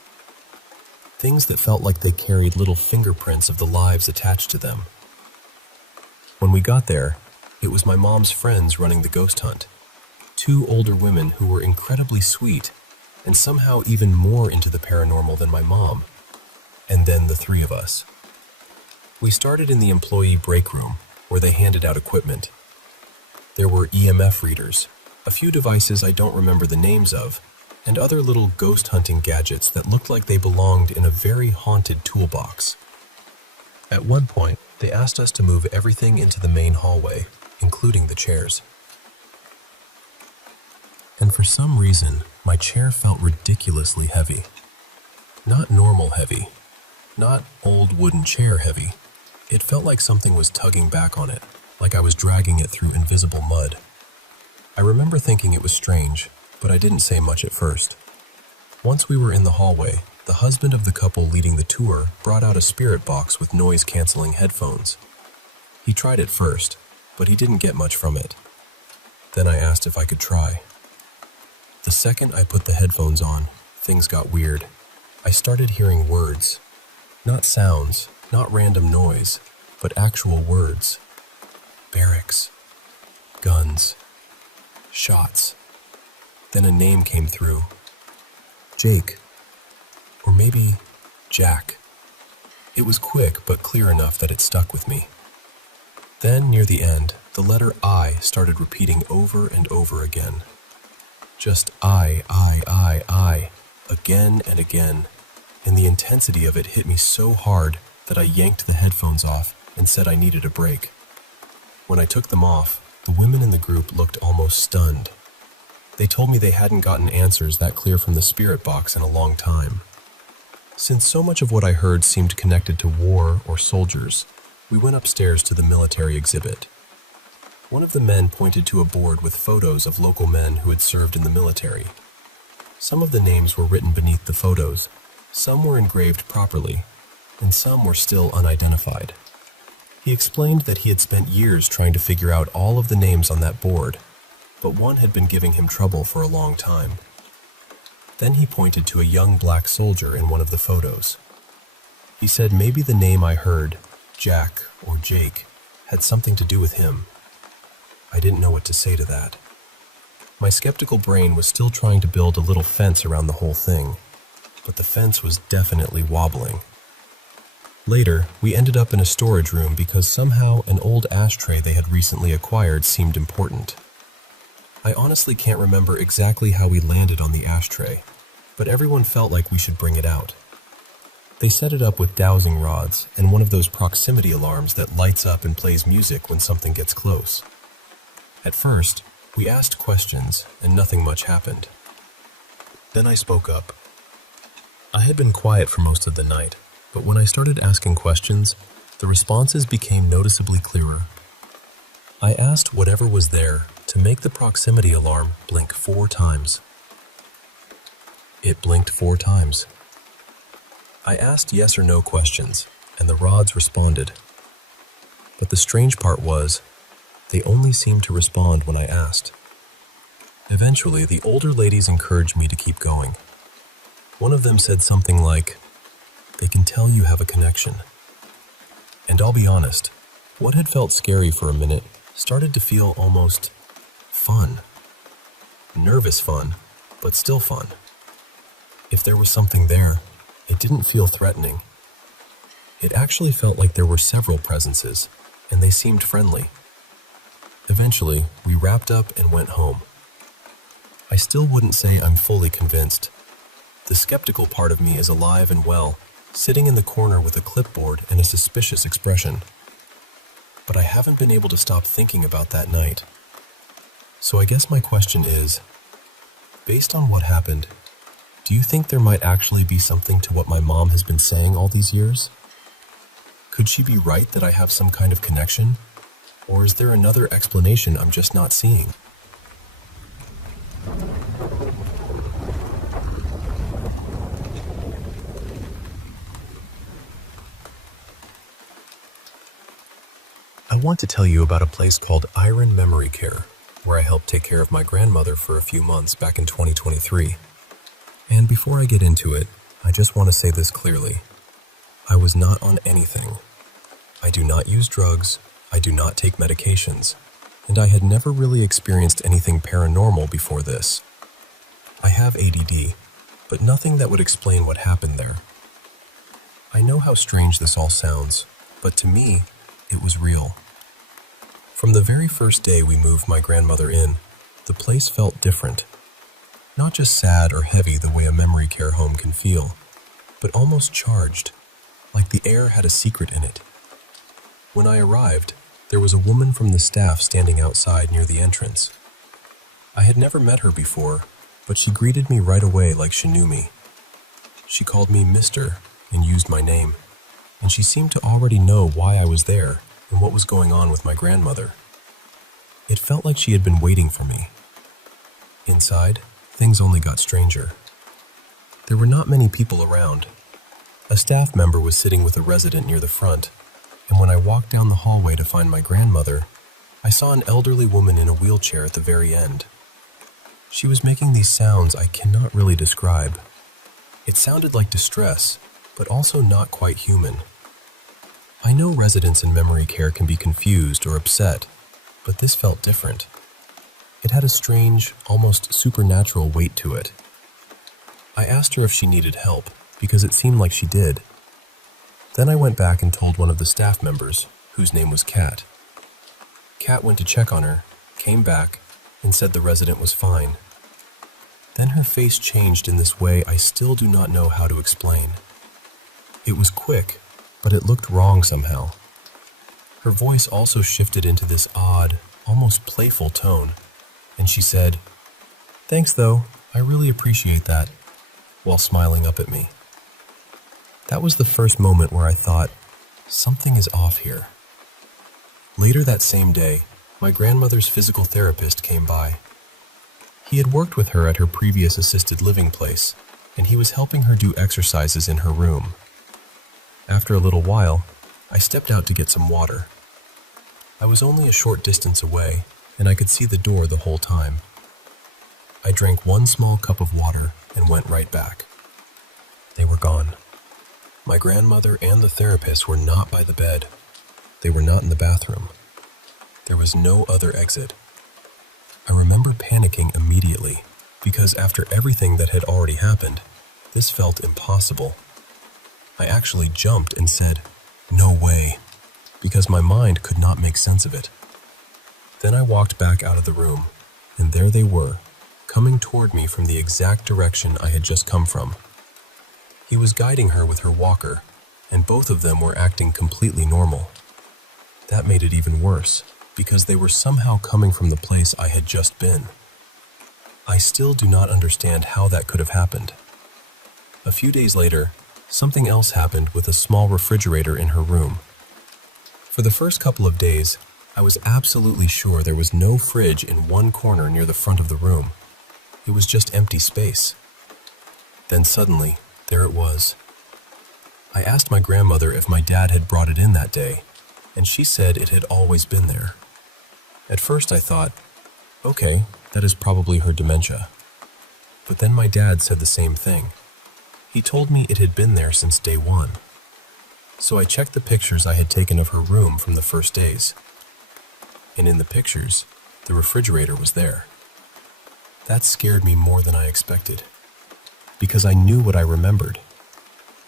things that felt like they carried little fingerprints of the lives attached to them. When we got there, it was my mom's friends running the ghost hunt, two older women who were incredibly sweet and somehow even more into the paranormal than my mom, and then the three of us. We started in the employee break room, where they handed out equipment. There were EMF readers, a few devices I don't remember the names of, and other little ghost hunting gadgets that looked like they belonged in a very haunted toolbox. At one point, they asked us to move everything into the main hallway, including the chairs. And for some reason, my chair felt ridiculously heavy. Not normal heavy, not old wooden chair heavy. It felt like something was tugging back on it, like I was dragging it through invisible mud. I remember thinking it was strange, but I didn't say much at first. Once we were in the hallway, the husband of the couple leading the tour brought out a spirit box with noise-canceling headphones. He tried it first, but he didn't get much from it. Then I asked if I could try. The second I put the headphones on, things got weird. I started hearing words. Not sounds, not random noise, but actual words. Barracks. Guns. Shots. Then a name came through. Jake. Or maybe Jack. It was quick but clear enough that it stuck with me. Then, near the end, the letter I started repeating over and over again. Just I, again and again, and the intensity of it hit me so hard that I yanked the headphones off and said I needed a break. When I took them off, the women in the group looked almost stunned. They told me they hadn't gotten answers that clear from the spirit box in a long time. Since so much of what I heard seemed connected to war or soldiers, we went upstairs to the military exhibit. One of the men pointed to a board with photos of local men who had served in the military. Some of the names were written beneath the photos, some were engraved properly, and some were still unidentified. He explained that he had spent years trying to figure out all of the names on that board, but one had been giving him trouble for a long time. Then he pointed to a young black soldier in one of the photos. He said maybe the name I heard, Jack or Jake, had something to do with him. I didn't know what to say to that. My skeptical brain was still trying to build a little fence around the whole thing, but the fence was definitely wobbling. Later, we ended up in a storage room because somehow an old ashtray they had recently acquired seemed important. I honestly can't remember exactly how we landed on the ashtray, but everyone felt like we should bring it out. They set it up with dowsing rods and one of those proximity alarms that lights up and plays music when something gets close. At first, we asked questions and nothing much happened. Then I spoke up. I had been quiet for most of the night, but when I started asking questions, the responses became noticeably clearer. I asked whatever was there to make the proximity alarm blink 4 times. It blinked 4 times. I asked yes or no questions, and the rods responded. But the strange part was, they only seemed to respond when I asked. Eventually, the older ladies encouraged me to keep going. One of them said something like, "They can tell you have a connection." And I'll be honest, what had felt scary for a minute started to feel almost fun. Nervous fun, but still fun. If there was something there, it didn't feel threatening. It actually felt like there were several presences, and they seemed friendly. Eventually, we wrapped up and went home. I still wouldn't say I'm fully convinced. The skeptical part of me is alive and well, sitting in the corner with a clipboard and a suspicious expression. But I haven't been able to stop thinking about that night. So I guess my question is, based on what happened, do you think there might actually be something to what my mom has been saying all these years? Could she be right that I have some kind of connection? Or is there another explanation I'm just not seeing? I want to tell you about a place called Iron Memory Care, where I helped take care of my grandmother for a few months back in 2023. And before I get into it, I just want to say this clearly. I was not on anything. I do not use drugs, I do not take medications, and I had never really experienced anything paranormal before this. I have ADD, but nothing that would explain what happened there. I know how strange this all sounds, but to me, it was real. From the very first day we moved my grandmother in, the place felt different. Not just sad or heavy the way a memory care home can feel, but almost charged, like the air had a secret in it. When I arrived, there was a woman from the staff standing outside near the entrance. I had never met her before, but she greeted me right away like she knew me. She called me Mr. and used my name, and she seemed to already know why I was there and what was going on with my grandmother. It felt like she had been waiting for me. Inside, things only got stranger. There were not many people around. A staff member was sitting with a resident near the front, and when I walked down the hallway to find my grandmother, I saw an elderly woman in a wheelchair at the very end. She was making these sounds I cannot really describe. It sounded like distress, but also not quite human. I know residents in memory care can be confused or upset, but this felt different. It had a strange, almost supernatural weight to it. I asked her if she needed help, because it seemed like she did. Then I went back and told one of the staff members, whose name was Kat. Kat went to check on her, came back, and said the resident was fine. Then her face changed in this way I still do not know how to explain. It was quick, but it looked wrong somehow. Her voice also shifted into this odd, almost playful tone, and she said, "Thanks though, I really appreciate that," while smiling up at me. That was the first moment where I thought, something is off here. Later that same day, my grandmother's physical therapist came by. He had worked with her at her previous assisted living place, and he was helping her do exercises in her room. After a little while, I stepped out to get some water. I was only a short distance away, and I could see the door the whole time. I drank one small cup of water and went right back. They were gone. My grandmother and the therapist were not by the bed. They were not in the bathroom. There was no other exit. I remember panicking immediately, because after everything that had already happened, this felt impossible. I actually jumped and said, "No way," because my mind could not make sense of it. Then I walked back out of the room, and there they were, coming toward me from the exact direction I had just come from. He was guiding her with her walker, and both of them were acting completely normal. That made it even worse, because they were somehow coming from the place I had just been. I still do not understand how that could have happened. A few days later, something else happened with a small refrigerator in her room. For the first couple of days, I was absolutely sure there was no fridge in one corner near the front of the room. It was just empty space. Then suddenly, there it was. I asked my grandmother if my dad had brought it in that day, and she said it had always been there. At first I thought, okay, that is probably her dementia. But then my dad said the same thing. He told me it had been there since day one. So I checked the pictures I had taken of her room from the first days. And in the pictures, the refrigerator was there. That scared me more than I expected, because I knew what I remembered.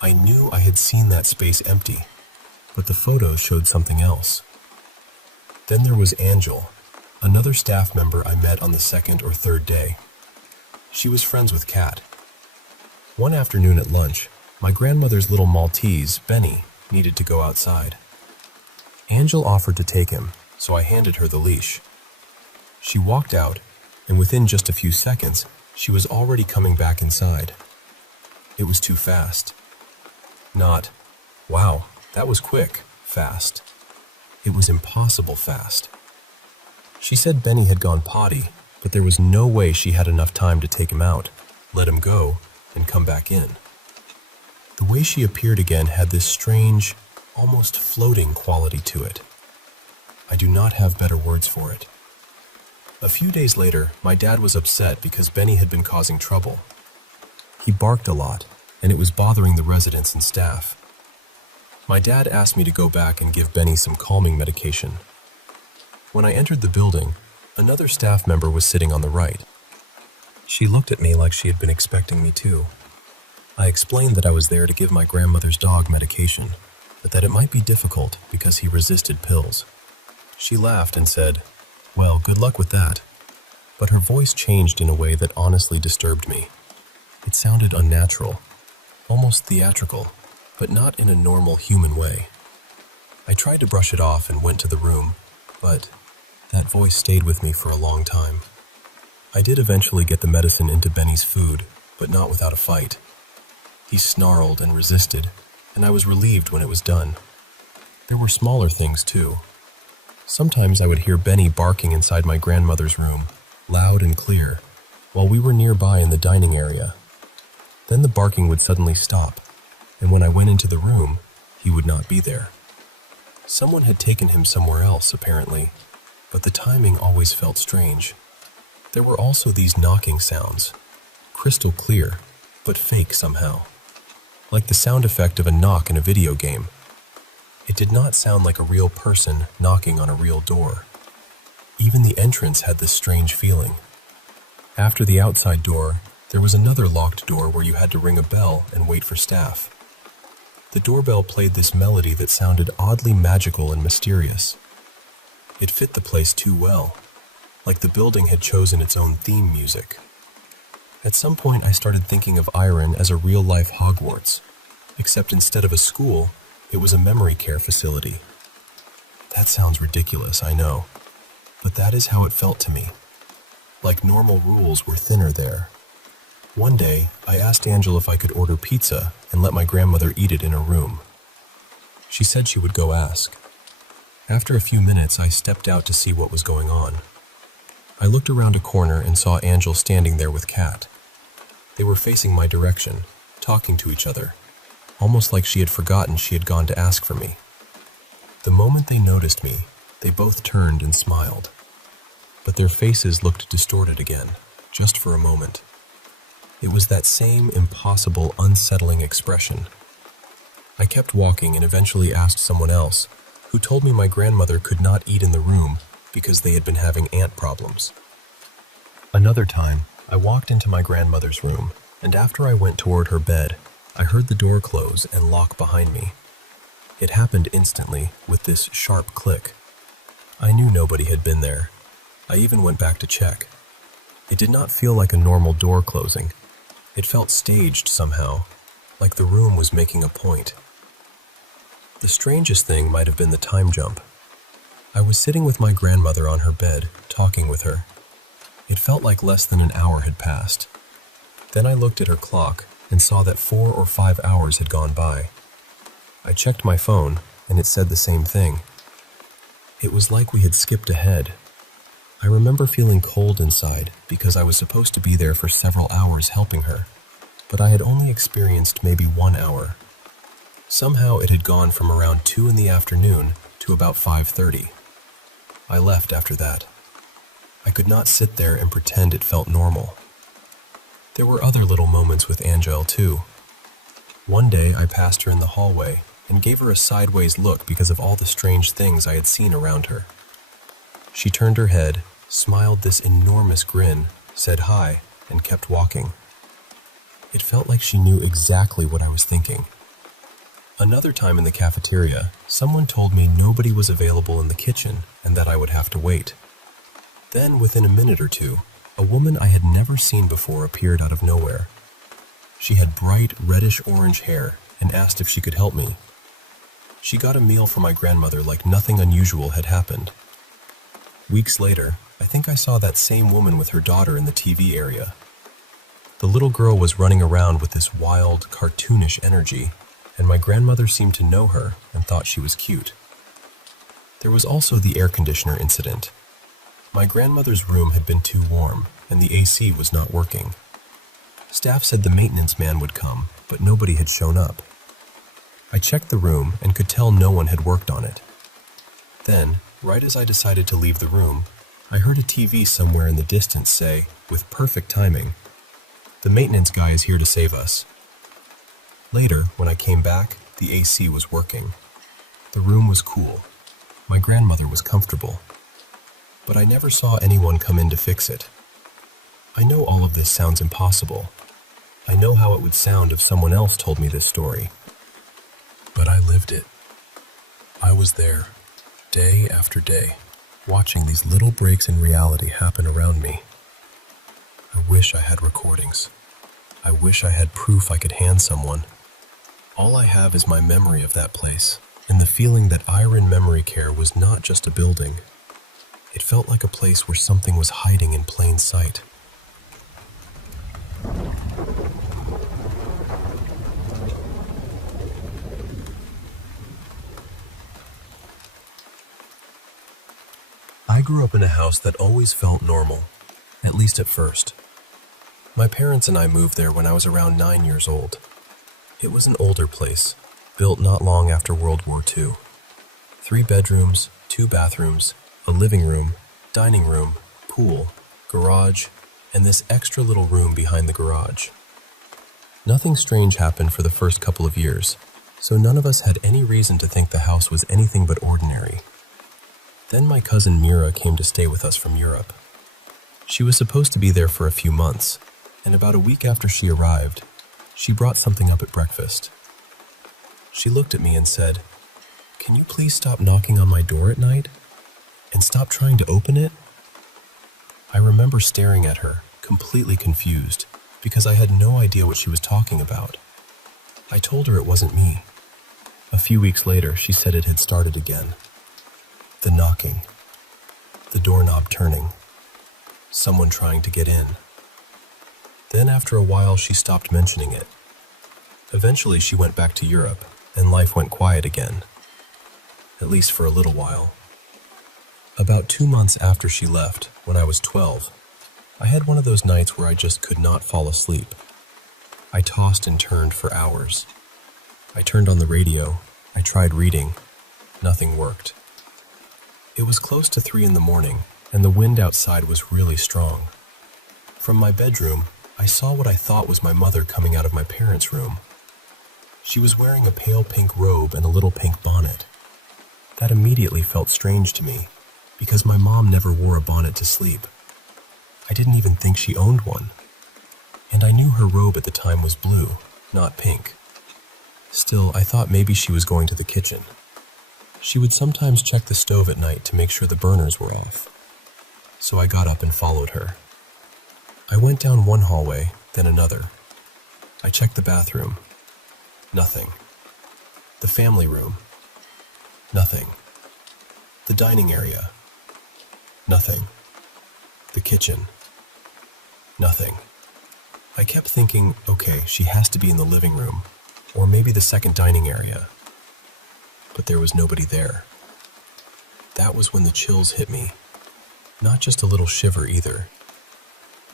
I knew I had seen that space empty, but the photos showed something else. Then there was Angel, another staff member I met on the second or third day. She was friends with Kat. One afternoon at lunch, My grandmother's little Maltese, Benny, needed to go outside. Angel offered to take him, so I handed her the leash. She walked out, and within just a few seconds, she was already coming back inside. It was too fast. Not, wow, that was quick, fast. It was impossible fast. She said Benny had gone potty, but there was no way she had enough time to take him out, let him go, and come back in. The way she appeared again had this strange, almost floating quality to it. I do not have better words for it. A few days later, my dad was upset because Benny had been causing trouble. He barked a lot, and it was bothering the residents and staff. My dad asked me to go back and give Benny some calming medication. When I entered the building, another staff member was sitting on the right. She looked at me like she had been expecting me too. I explained that I was there to give my grandmother's dog medication, but that it might be difficult because he resisted pills. She laughed and said, "Well, good luck with that." But her voice changed in a way that honestly disturbed me. It sounded unnatural, almost theatrical, but not in a normal human way. I tried to brush it off and went to the room, but that voice stayed with me for a long time. I did eventually get the medicine into Benny's food, but not without a fight. He snarled and resisted, and I was relieved when it was done. There were smaller things too. Sometimes I would hear Benny barking inside my grandmother's room, loud and clear, while we were nearby in the dining area. Then the barking would suddenly stop, and when I went into the room, he would not be there. Someone had taken him somewhere else, apparently, but the timing always felt strange. There were also these knocking sounds, crystal clear, but fake somehow, like the sound effect of a knock in a video game. It did not sound like a real person knocking on a real door. Even the entrance had this strange feeling. After the outside door, there was another locked door where you had to ring a bell and wait for staff. The doorbell played this melody that sounded oddly magical and mysterious. It fit the place too well, like the building had chosen its own theme music. At some point, I started thinking of Iron as a real-life Hogwarts, except instead of a school, it was a memory care facility. That sounds ridiculous, I know, but that is how it felt to me. Like normal rules were thinner there. One day, I asked Angel if I could order pizza and let my grandmother eat it in her room. She said she would go ask. After a few minutes, I stepped out to see what was going on. I looked around a corner and saw Angel standing there with Kat. They were facing my direction, talking to each other, almost like she had forgotten she had gone to ask for me. The moment they noticed me, they both turned and smiled. But their faces looked distorted again, just for a moment. It was that same impossible, unsettling expression. I kept walking and eventually asked someone else, who told me my grandmother could not eat in the room because they had been having ant problems. Another time, I walked into my grandmother's room, and after I went toward her bed, I heard the door close and lock behind me. It happened instantly, with this sharp click. I knew nobody had been there. I even went back to check. It did not feel like a normal door closing. It felt staged somehow, like the room was making a point. The strangest thing might have been the time jump. I was sitting with my grandmother on her bed, talking with her. It felt like less than an hour had passed. Then I looked at her clock and saw that 4 or 5 hours had gone by. I checked my phone, and it said the same thing. It was like we had skipped ahead. I remember feeling cold inside because I was supposed to be there for several hours helping her, but I had only experienced maybe 1 hour. Somehow it had gone from around 2 in the afternoon to about 5:30. I left after that. I could not sit there and pretend it felt normal. There were other little moments with Angel too. One day I passed her in the hallway and gave her a sideways look because of all the strange things I had seen around her. She turned her head, smiled this enormous grin, said hi, and kept walking. It felt like she knew exactly what I was thinking. Another time in the cafeteria, someone told me nobody was available in the kitchen and that I would have to wait. Then, within a minute or two, a woman I had never seen before appeared out of nowhere. She had bright reddish-orange hair and asked if she could help me. She got a meal for my grandmother like nothing unusual had happened. Weeks later, I think I saw that same woman with her daughter in the TV area. The little girl was running around with this wild, cartoonish energy, and my grandmother seemed to know her and thought she was cute. There was also the air conditioner incident. My grandmother's room had been too warm, and the AC was not working. Staff said the maintenance man would come, but nobody had shown up. I checked the room and could tell no one had worked on it. Then, right as I decided to leave the room, I heard a TV somewhere in the distance say, with perfect timing, "The maintenance guy is here to save us." Later, when I came back, the AC was working. The room was cool. My grandmother was comfortable. But I never saw anyone come in to fix it. I know all of this sounds impossible. I know how it would sound if someone else told me this story. But I lived it. I was there, day after day, watching these little breaks in reality happen around me. I wish I had recordings. I wish I had proof I could hand someone. All I have is my memory of that place, and the feeling that Iron Memory Care was not just a building. It felt like a place where something was hiding in plain sight. I grew up in a house that always felt normal, at least at first. My parents and I moved there when I was around 9 years old. It was an older place, built not long after World War II. 3 bedrooms, 2 bathrooms, a living room, dining room, pool, garage, and this extra little room behind the garage. Nothing strange happened for the first couple of years, so none of us had any reason to think the house was anything but ordinary. Then my cousin Mira came to stay with us from Europe. She was supposed to be there for a few months, and about a week after she arrived, she brought something up at breakfast. She looked at me and said, "Can you please stop knocking on my door at night? And stop trying to open it?" I remember staring at her, completely confused, because I had no idea what she was talking about. I told her it wasn't me. A few weeks later, she said it had started again. The knocking, the doorknob turning, someone trying to get in. Then after a while, she stopped mentioning it. Eventually, she went back to Europe, and life went quiet again, at least for a little while. About 2 months after she left, when I was 12, I had one of those nights where I just could not fall asleep. I tossed and turned for hours. I turned on the radio, I tried reading, nothing worked. It was close to 3 in the morning, and the wind outside was really strong. From my bedroom, I saw what I thought was my mother coming out of my parents' room. She was wearing a pale pink robe and a little pink bonnet. That immediately felt strange to me, because my mom never wore a bonnet to sleep. I didn't even think she owned one. And I knew her robe at the time was blue, not pink. Still, I thought maybe she was going to the kitchen. She would sometimes check the stove at night to make sure the burners were off. So I got up and followed her. I went down one hallway, then another. I checked the bathroom. Nothing. The family room. Nothing. The dining area. Nothing. The kitchen. Nothing. I kept thinking, okay, she has to be in the living room, or maybe the second dining area. But there was nobody there. That was when the chills hit me. Not just a little shiver either.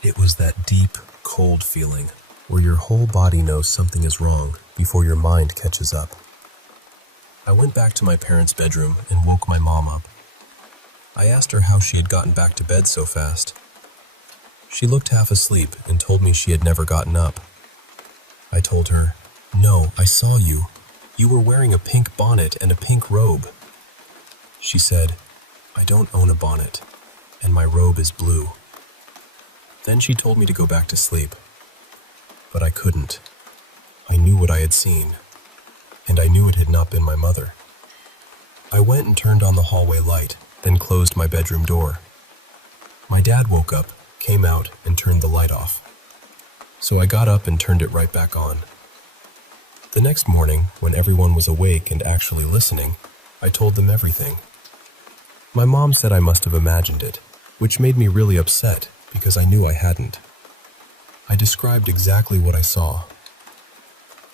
It was that deep, cold feeling where your whole body knows something is wrong before your mind catches up. I went back to my parents' bedroom and woke my mom up. I asked her how she had gotten back to bed so fast. She looked half asleep and told me she had never gotten up. I told her, "No, I saw you. You were wearing a pink bonnet and a pink robe." She said, "I don't own a bonnet, and my robe is blue." Then she told me to go back to sleep. But I couldn't. I knew what I had seen, and I knew it had not been my mother. I went and turned on the hallway light, then closed my bedroom door. My dad woke up, came out, and turned the light off. so I got up and turned it right back on. The next morning, when everyone was awake and actually listening, I told them everything. My mom said I must have imagined it, which made me really upset because I knew I hadn't. I described exactly what I saw.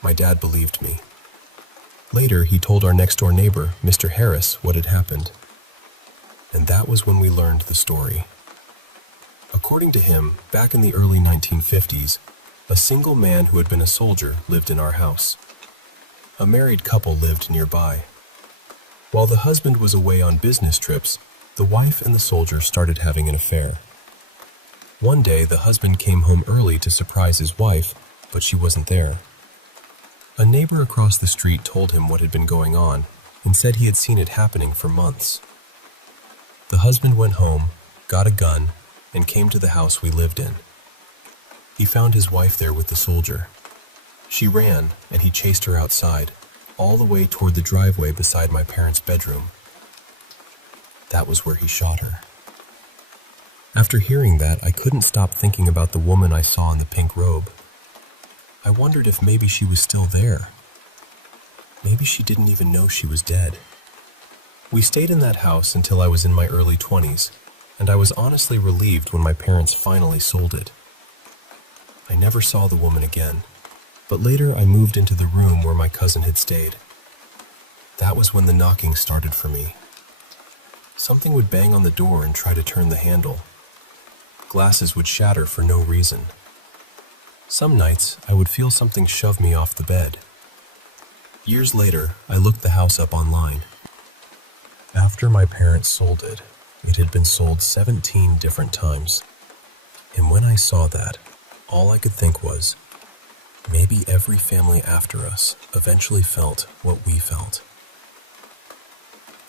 My dad believed me. Later, he told our next-door neighbor, Mr. Harris, what had happened. And that was when we learned the story. According to him, back in the early 1950s, a single man who had been a soldier lived in our house. A married couple lived nearby. While the husband was away on business trips, the wife and the soldier started having an affair. One day, the husband came home early to surprise his wife, but she wasn't there. A neighbor across the street told him what had been going on and said he had seen it happening for months. The husband went home, got a gun, and came to the house we lived in. He found his wife there with the soldier. She ran, and he chased her outside, all the way toward the driveway beside my parents' bedroom. That was where he shot her. After hearing that, I couldn't stop thinking about the woman I saw in the pink robe. I wondered if maybe she was still there. Maybe she didn't even know she was dead. We stayed in that house until I was in my early 20s, and I was honestly relieved when my parents finally sold it. I never saw the woman again, but later I moved into the room where my cousin had stayed. That was when the knocking started for me. Something would bang on the door and try to turn the handle. Glasses would shatter for no reason. Some nights, I would feel something shove me off the bed. Years later, I looked the house up online. After my parents sold it, it had been sold 17 different times. And when I saw that, all I could think was, maybe every family after us eventually felt what we felt.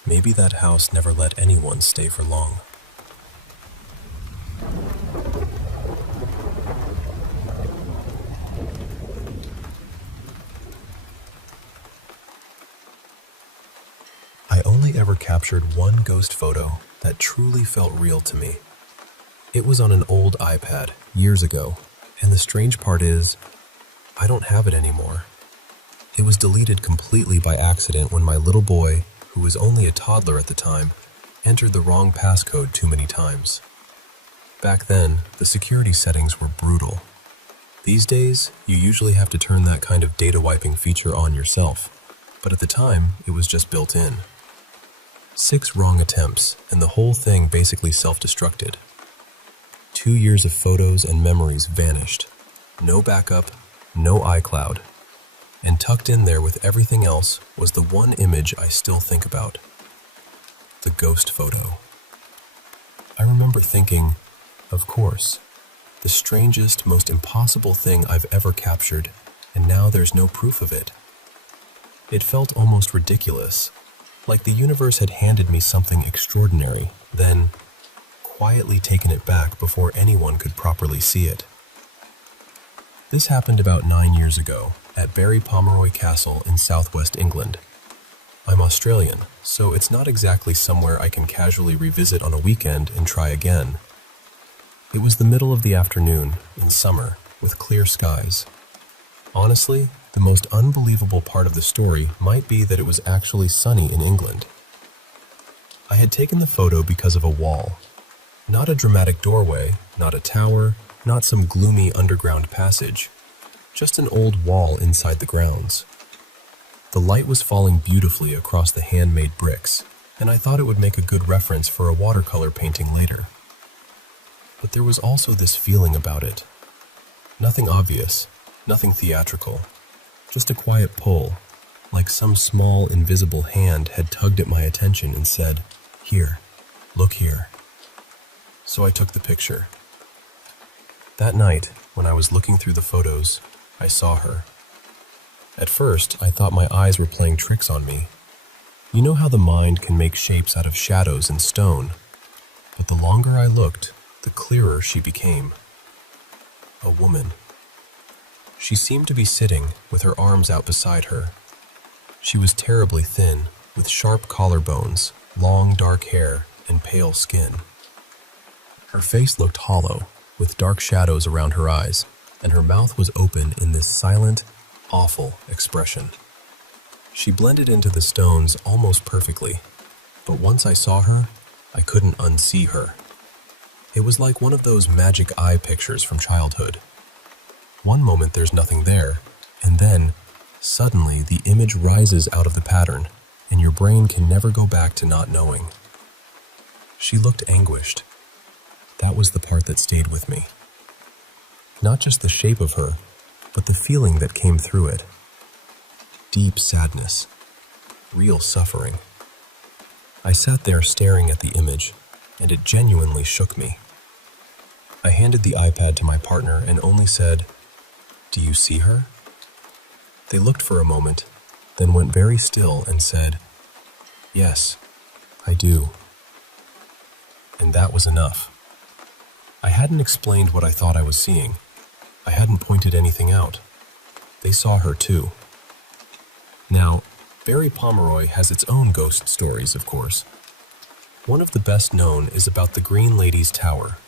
Maybe that house never let anyone stay for long. I only ever captured one ghost photo that truly felt real to me. It was on an old iPad years ago, and the strange part is, I don't have it anymore. It was deleted completely by accident when my little boy, who was only a toddler at the time, entered the wrong passcode too many times. Back then, the security settings were brutal. These days, you usually have to turn that kind of data wiping feature on yourself, but at the time, it was just built in. 6 wrong attempts, and the whole thing basically self-destructed. 2 years of photos and memories vanished. No backup, no iCloud. And tucked in there with everything else was the one image I still think about. The ghost photo. I remember thinking, of course, the strangest, most impossible thing I've ever captured, and now there's no proof of it. It felt almost ridiculous, like the universe had handed me something extraordinary, then quietly taken it back before anyone could properly see it. This happened about 9 years ago at Barry Pomeroy Castle in southwest England. I'm Australian, so it's not exactly somewhere I can casually revisit on a weekend and try again. It was the middle of the afternoon, in summer, with clear skies. Honestly, the most unbelievable part of the story might be that it was actually sunny in England. I had taken the photo because of a wall. Not a dramatic doorway, not a tower, not some gloomy underground passage. Just an old wall inside the grounds. The light was falling beautifully across the handmade bricks, and I thought it would make a good reference for a watercolor painting later. But there was also this feeling about it. Nothing obvious, nothing theatrical. Just a quiet pull, like some small, invisible hand had tugged at my attention and said, "Here, look here." So I took the picture. That night, when I was looking through the photos, I saw her. At first, I thought my eyes were playing tricks on me. You know how the mind can make shapes out of shadows and stone, but the longer I looked, the clearer she became. A woman. She seemed to be sitting with her arms out beside her. She was terribly thin, with sharp collarbones, long dark hair, and pale skin. Her face looked hollow, with dark shadows around her eyes. and her mouth was open in this silent, awful expression. She blended into the stones almost perfectly, but once I saw her, I couldn't unsee her. It was like one of those magic eye pictures from childhood. One moment there's nothing there, and then, suddenly, the image rises out of the pattern, and your brain can never go back to not knowing. She looked anguished. That was the part that stayed with me. Not just the shape of her, but the feeling that came through it. Deep sadness. Real suffering. I sat there staring at the image, and it genuinely shook me. I handed the iPad to my partner and only said, "Do you see her?" They looked for a moment, then went very still and said, "Yes, I do." And that was enough. I hadn't explained what I thought I was seeing. I hadn't pointed anything out. They saw her too. Now, Barry Pomeroy has its own ghost stories, of course. One of the best known is about the Green Lady's Tower.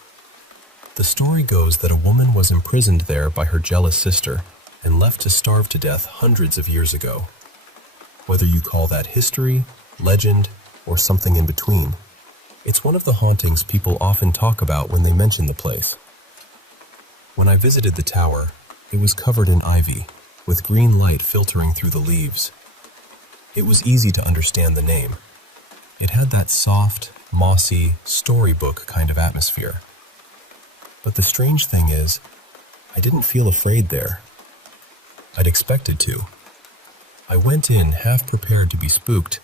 The story goes that a woman was imprisoned there by her jealous sister and left to starve to death hundreds of years ago. Whether you call that history, legend, or something in between, it's one of the hauntings people often talk about when they mention the place. When I visited the tower, it was covered in ivy, with green light filtering through the leaves. It was easy to understand the name. It had that soft, mossy, storybook kind of atmosphere. But the strange thing is, I didn't feel afraid there. I'd expected to. I went in half prepared to be spooked,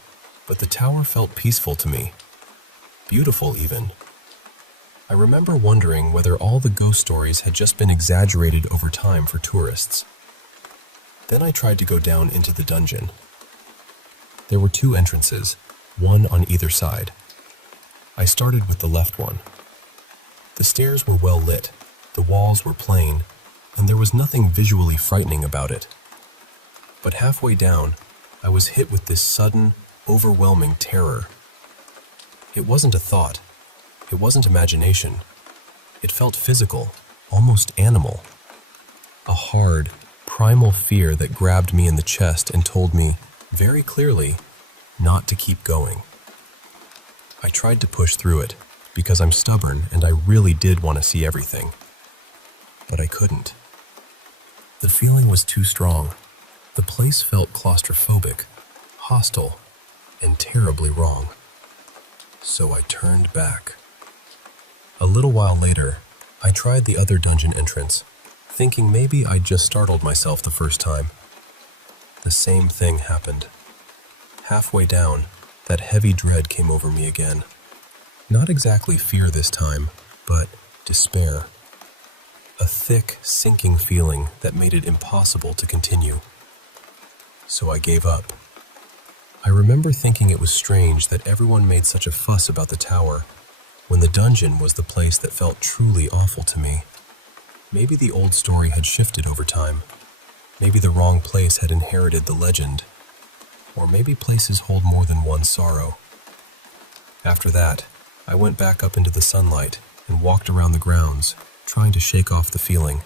but the tower felt peaceful to me. Beautiful, even. I remember wondering whether all the ghost stories had just been exaggerated over time for tourists. Then I tried to go down into the dungeon. There were 2 entrances, one on either side. I started with the left one. The stairs were well lit, the walls were plain, and there was nothing visually frightening about it. But halfway down, I was hit with this sudden, overwhelming terror. It wasn't a thought. It wasn't imagination. It felt physical, almost animal. A hard, primal fear that grabbed me in the chest and told me, very clearly, not to keep going. I tried to push through it, because I'm stubborn and I really did want to see everything. But I couldn't. The feeling was too strong. The place felt claustrophobic, hostile, and terribly wrong. So I turned back. A little while later, I tried the other dungeon entrance, thinking maybe I'd just startled myself the first time. The same thing happened. Halfway down, that heavy dread came over me again. Not exactly fear this time, but despair. A thick, sinking feeling that made it impossible to continue. So I gave up. I remember thinking it was strange that everyone made such a fuss about the tower, when the dungeon was the place that felt truly awful to me. Maybe the old story had shifted over time. Maybe the wrong place had inherited the legend. Or maybe places hold more than one sorrow. After that, I went back up into the sunlight and walked around the grounds, trying to shake off the feeling.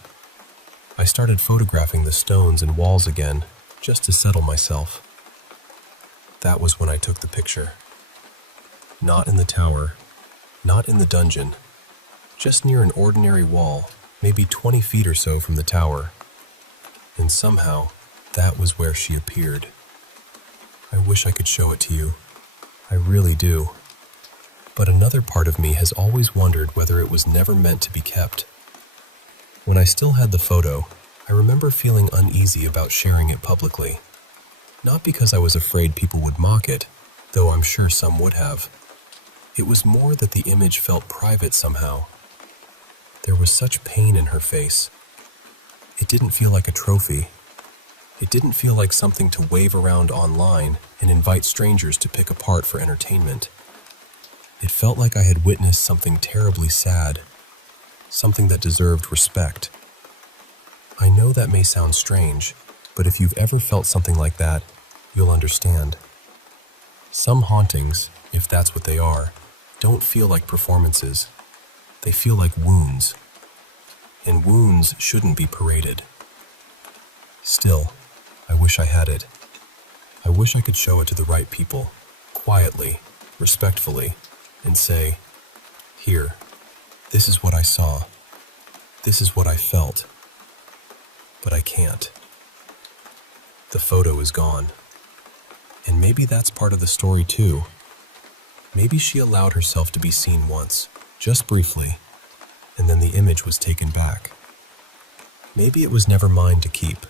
I started photographing the stones and walls again, just to settle myself. That was when I took the picture. Not in the tower, not in the dungeon, just near an ordinary wall, maybe 20 feet or so from the tower. And somehow, that was where she appeared. I wish I could show it to you. I really do. But another part of me has always wondered whether it was never meant to be kept. When I still had the photo, I remember feeling uneasy about sharing it publicly. Not because I was afraid people would mock it, though I'm sure some would have. It was more that the image felt private somehow. There was such pain in her face. It didn't feel like a trophy. It didn't feel like something to wave around online and invite strangers to pick apart for entertainment. It felt like I had witnessed something terribly sad, something that deserved respect. I know that may sound strange, but if you've ever felt something like that, you'll understand. Some hauntings, if that's what they are, don't feel like performances. They feel like wounds. and wounds shouldn't be paraded. Still, I wish I had it. I wish I could show it to the right people, quietly, respectfully, and say, "Here, this is what I saw. This is what I felt." But I can't. The photo is gone. And maybe that's part of the story too. Maybe she allowed herself to be seen once, just briefly, and then the image was taken back. Maybe it was never mine to keep.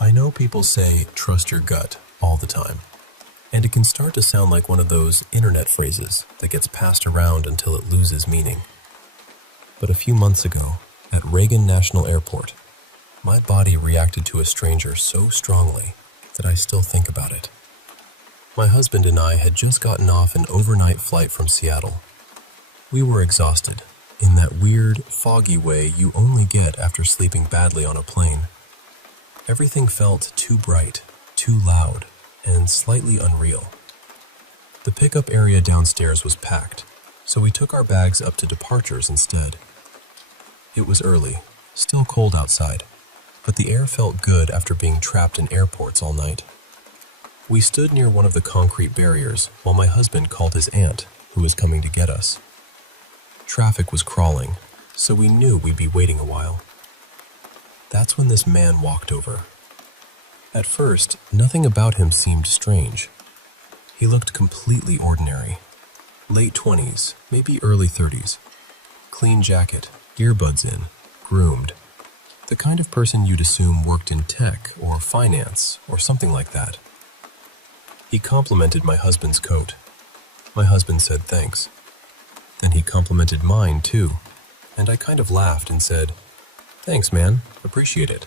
I know people say trust your gut all the time, and it can start to sound like one of those internet phrases that gets passed around until it loses meaning. But a few months ago, at Reagan National Airport, my body reacted to a stranger so strongly that I still think about it. My husband and I had just gotten off an overnight flight from Seattle. We were exhausted, in that weird, foggy way you only get after sleeping badly on a plane. Everything felt too bright, too loud, and slightly unreal. The pickup area downstairs was packed, so we took our bags up to departures instead. It was early, still cold outside, but the air felt good after being trapped in airports all night. We stood near one of the concrete barriers while my husband called his aunt, who was coming to get us. Traffic was crawling, so we knew we'd be waiting a while. That's when this man walked over. At first, nothing about him seemed strange. He looked completely ordinary. Late 20s, maybe early 30s. Clean jacket, earbuds in, groomed. The kind of person you'd assume worked in tech or finance or something like that. He complimented my husband's coat. My husband said thanks. Then he complimented mine too, and I kind of laughed and said, "Thanks, man, appreciate it."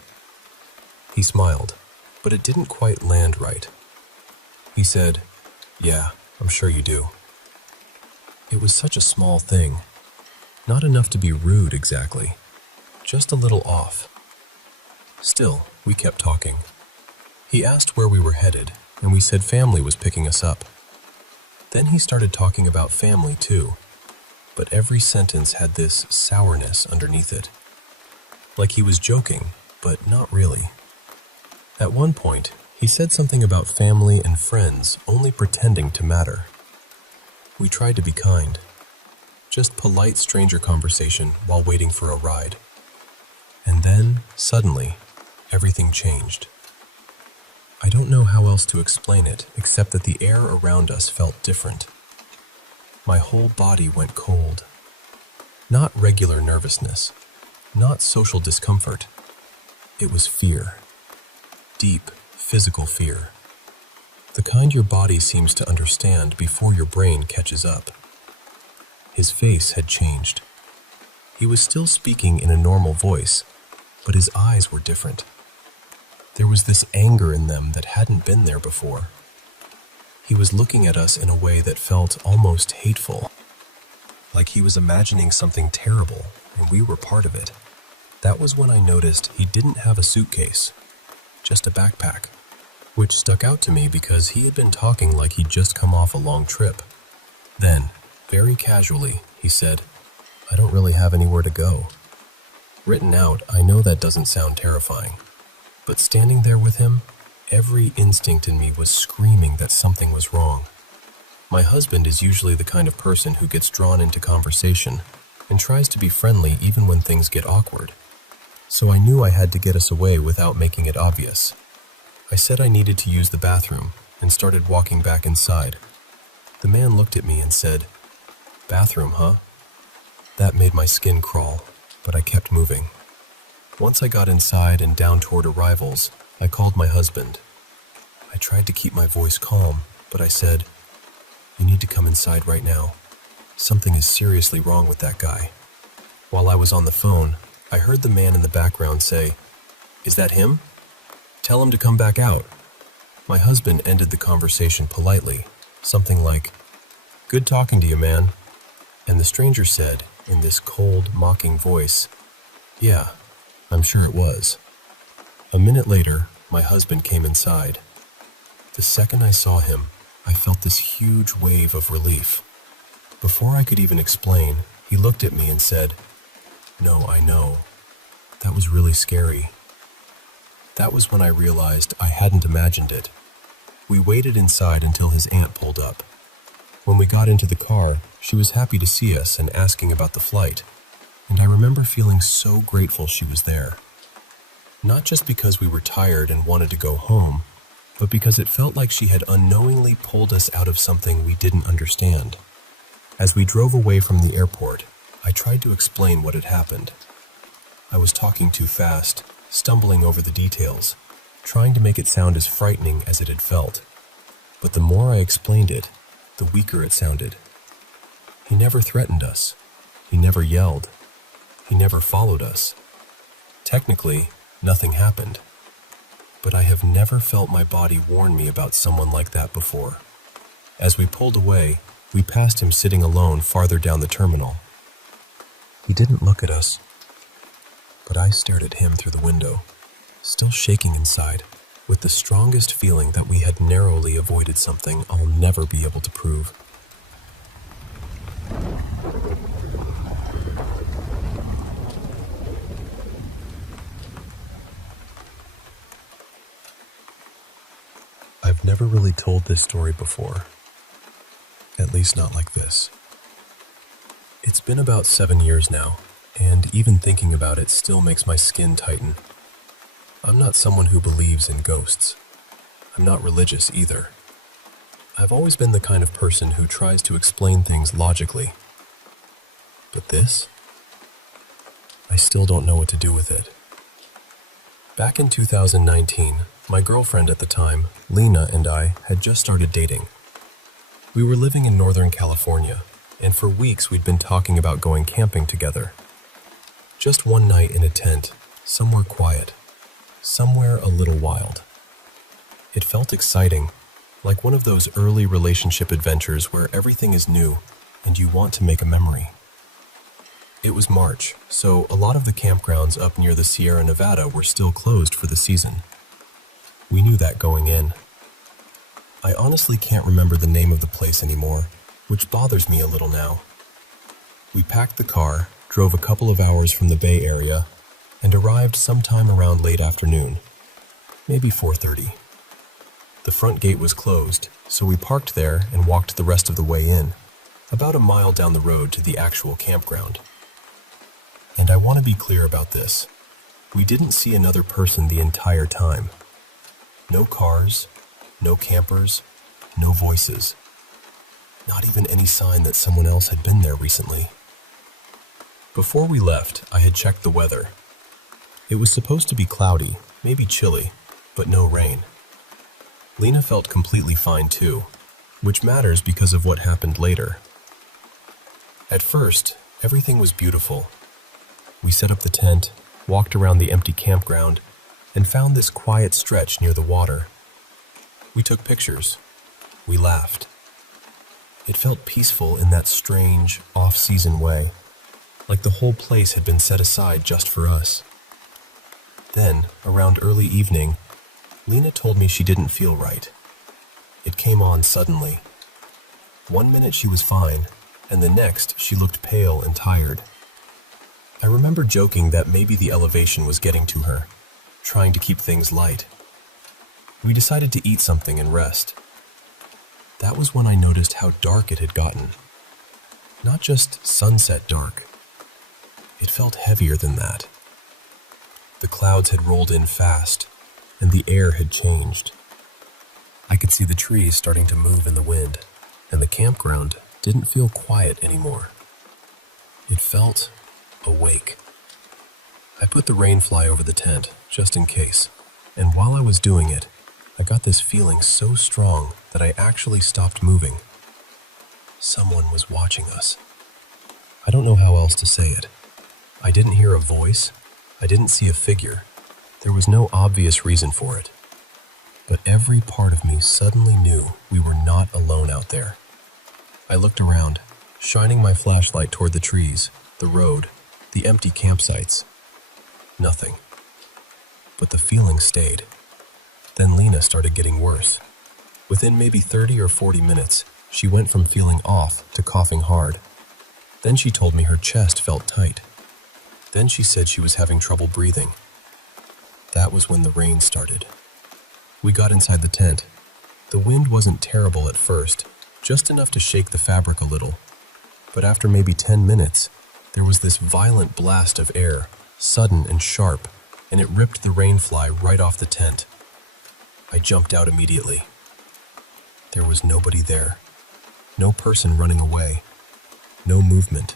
He smiled, but it didn't quite land right. He said, "Yeah, I'm sure you do." It was such a small thing. Not enough to be rude exactly, just a little off. Still, we kept talking. He asked where we were headed, and we said family was picking us up. Then he started talking about family too, but every sentence had this sourness underneath it. Like he was joking, but not really. At one point, he said something about family and friends only pretending to matter. We tried to be kind. Just polite stranger conversation while waiting for a ride. And then, suddenly, everything changed. I don't know how else to explain it except that the air around us felt different. My whole body went cold. Not regular nervousness, not social discomfort. It was fear. Deep, physical fear. The kind your body seems to understand before your brain catches up. His face had changed. He was still speaking in a normal voice, but his eyes were different. There was this anger in them that hadn't been there before. He was looking at us in a way that felt almost hateful, like he was imagining something terrible and we were part of it. That was when I noticed he didn't have a suitcase, just a backpack, which stuck out to me because he had been talking like he'd just come off a long trip. Then, very casually, he said, "I don't really have anywhere to go." Written out, I know that doesn't sound terrifying, but standing there with him, every instinct in me was screaming that something was wrong. My husband is usually the kind of person who gets drawn into conversation and tries to be friendly even when things get awkward. So I knew I had to get us away without making it obvious. I said I needed to use the bathroom and started walking back inside. The man looked at me and said, "Bathroom, huh?" That made my skin crawl, but I kept moving. Once I got inside and down toward arrivals, I called my husband. I tried to keep my voice calm, but I said, "You need to come inside right now. Something is seriously wrong with that guy." While I was on the phone, I heard the man in the background say, "Is that him? Tell him to come back out." My husband ended the conversation politely, something like, "Good talking to you, man." And the stranger said, in this cold, mocking voice, "Yeah, I'm sure it was." A minute later, my husband came inside. The second I saw him, I felt this huge wave of relief. Before I could even explain, he looked at me and said, "No, I know. That was really scary." That was when I realized I hadn't imagined it. We waited inside until his aunt pulled up. When we got into the car, she was happy to see us and asking about the flight, and I remember feeling so grateful she was there. Not just because we were tired and wanted to go home, but because it felt like she had unknowingly pulled us out of something we didn't understand. As we drove away from the airport, I tried to explain what had happened. I was talking too fast, stumbling over the details, trying to make it sound as frightening as it had felt. But the more I explained it, the weaker it sounded. He never threatened us. He never yelled. He never followed us. Technically, nothing happened. But I have never felt my body warn me about someone like that before. As we pulled away, we passed him sitting alone farther down the terminal. He didn't look at us, but I stared at him through the window, still shaking inside, with the strongest feeling that we had narrowly avoided something I'll never be able to prove. I've never really told this story before, at least not like this. It's been about 7 years now, and even thinking about it still makes my skin tighten. I'm not someone who believes in ghosts. I'm not religious either. I've always been the kind of person who tries to explain things logically. But this? I still don't know what to do with it. Back in 2019, my girlfriend at the time, Lena, and I had just started dating. We were living in Northern California, and for weeks we'd been talking about going camping together. Just one night in a tent, somewhere quiet, somewhere a little wild. It felt exciting, like one of those early relationship adventures where everything is new and you want to make a memory. It was March, so a lot of the campgrounds up near the Sierra Nevada were still closed for the season. We knew that going in. I honestly can't remember the name of the place anymore, which bothers me a little now. We packed the car, drove a couple of hours from the Bay Area, and arrived sometime around late afternoon, maybe 4:30. The front gate was closed, so we parked there and walked the rest of the way in, about a mile down the road to the actual campground. And I want to be clear about this. We didn't see another person the entire time. No cars, no campers, no voices. Not even any sign that someone else had been there recently. Before we left, I had checked the weather. It was supposed to be cloudy, maybe chilly, but no rain. Lena felt completely fine too, which matters because of what happened later. At first, everything was beautiful. We set up the tent, walked around the empty campground, and found this quiet stretch near the water. We took pictures. We laughed. It felt peaceful in that strange, off-season way, like the whole place had been set aside just for us. Then, around early evening, Lena told me she didn't feel right. It came on suddenly. One minute she was fine, and the next she looked pale and tired. I remember joking that maybe the elevation was getting to her, trying to keep things light. We decided to eat something and rest. That was when I noticed how dark it had gotten. Not just sunset dark. It felt heavier than that. The clouds had rolled in fast, and the air had changed. I could see the trees starting to move in the wind, and the campground didn't feel quiet anymore. It felt awake. I put the rain fly over the tent, just in case, and while I was doing it, I got this feeling so strong that I actually stopped moving. Someone was watching us. I don't know how else to say it. I didn't hear a voice. I didn't see a figure. There was no obvious reason for it. But every part of me suddenly knew we were not alone out there. I looked around, shining my flashlight toward the trees, the road, the empty campsites. Nothing. But the feeling stayed. Then Lena started getting worse. Within maybe 30 or 40 minutes, she went from feeling off to coughing hard. Then she told me her chest felt tight. Then she said she was having trouble breathing. That was when the rain started. We got inside the tent. The wind wasn't terrible at first, just enough to shake the fabric a little. But after maybe 10 minutes, there was this violent blast of air, sudden and sharp, and it ripped the rain fly right off the tent. I jumped out immediately. There was nobody there. No person running away. No movement.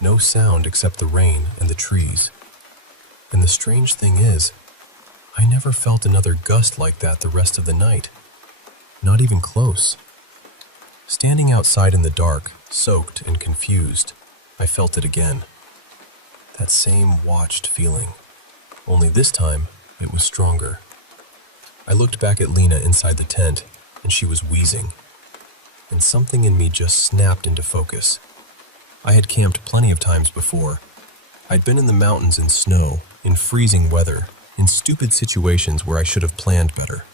No sound except the rain and the trees. And the strange thing is, I never felt another gust like that the rest of the night. Not even close. Standing outside in the dark, soaked and confused, I felt it again. That same watched feeling. Only this time, it was stronger. I looked back at Lena inside the tent, and she was wheezing. And something in me just snapped into focus. I had camped plenty of times before. I'd been in the mountains in snow, in freezing weather, in stupid situations where I should have planned better.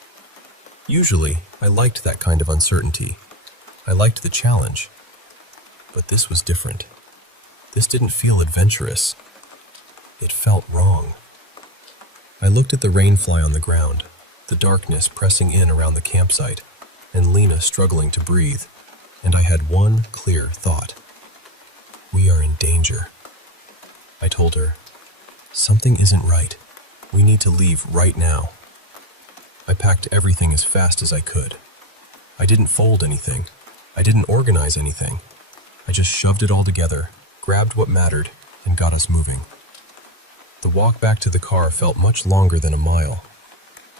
Usually, I liked that kind of uncertainty. I liked the challenge. But this was different. This didn't feel adventurous. It felt wrong. I looked at the rainfly on the ground, the darkness pressing in around the campsite, and Lena struggling to breathe, and I had one clear thought. We are in danger. I told her, something isn't right. We need to leave right now. I packed everything as fast as I could. I didn't fold anything. I didn't organize anything. I just shoved it all together, grabbed what mattered, and got us moving. The walk back to the car felt much longer than a mile.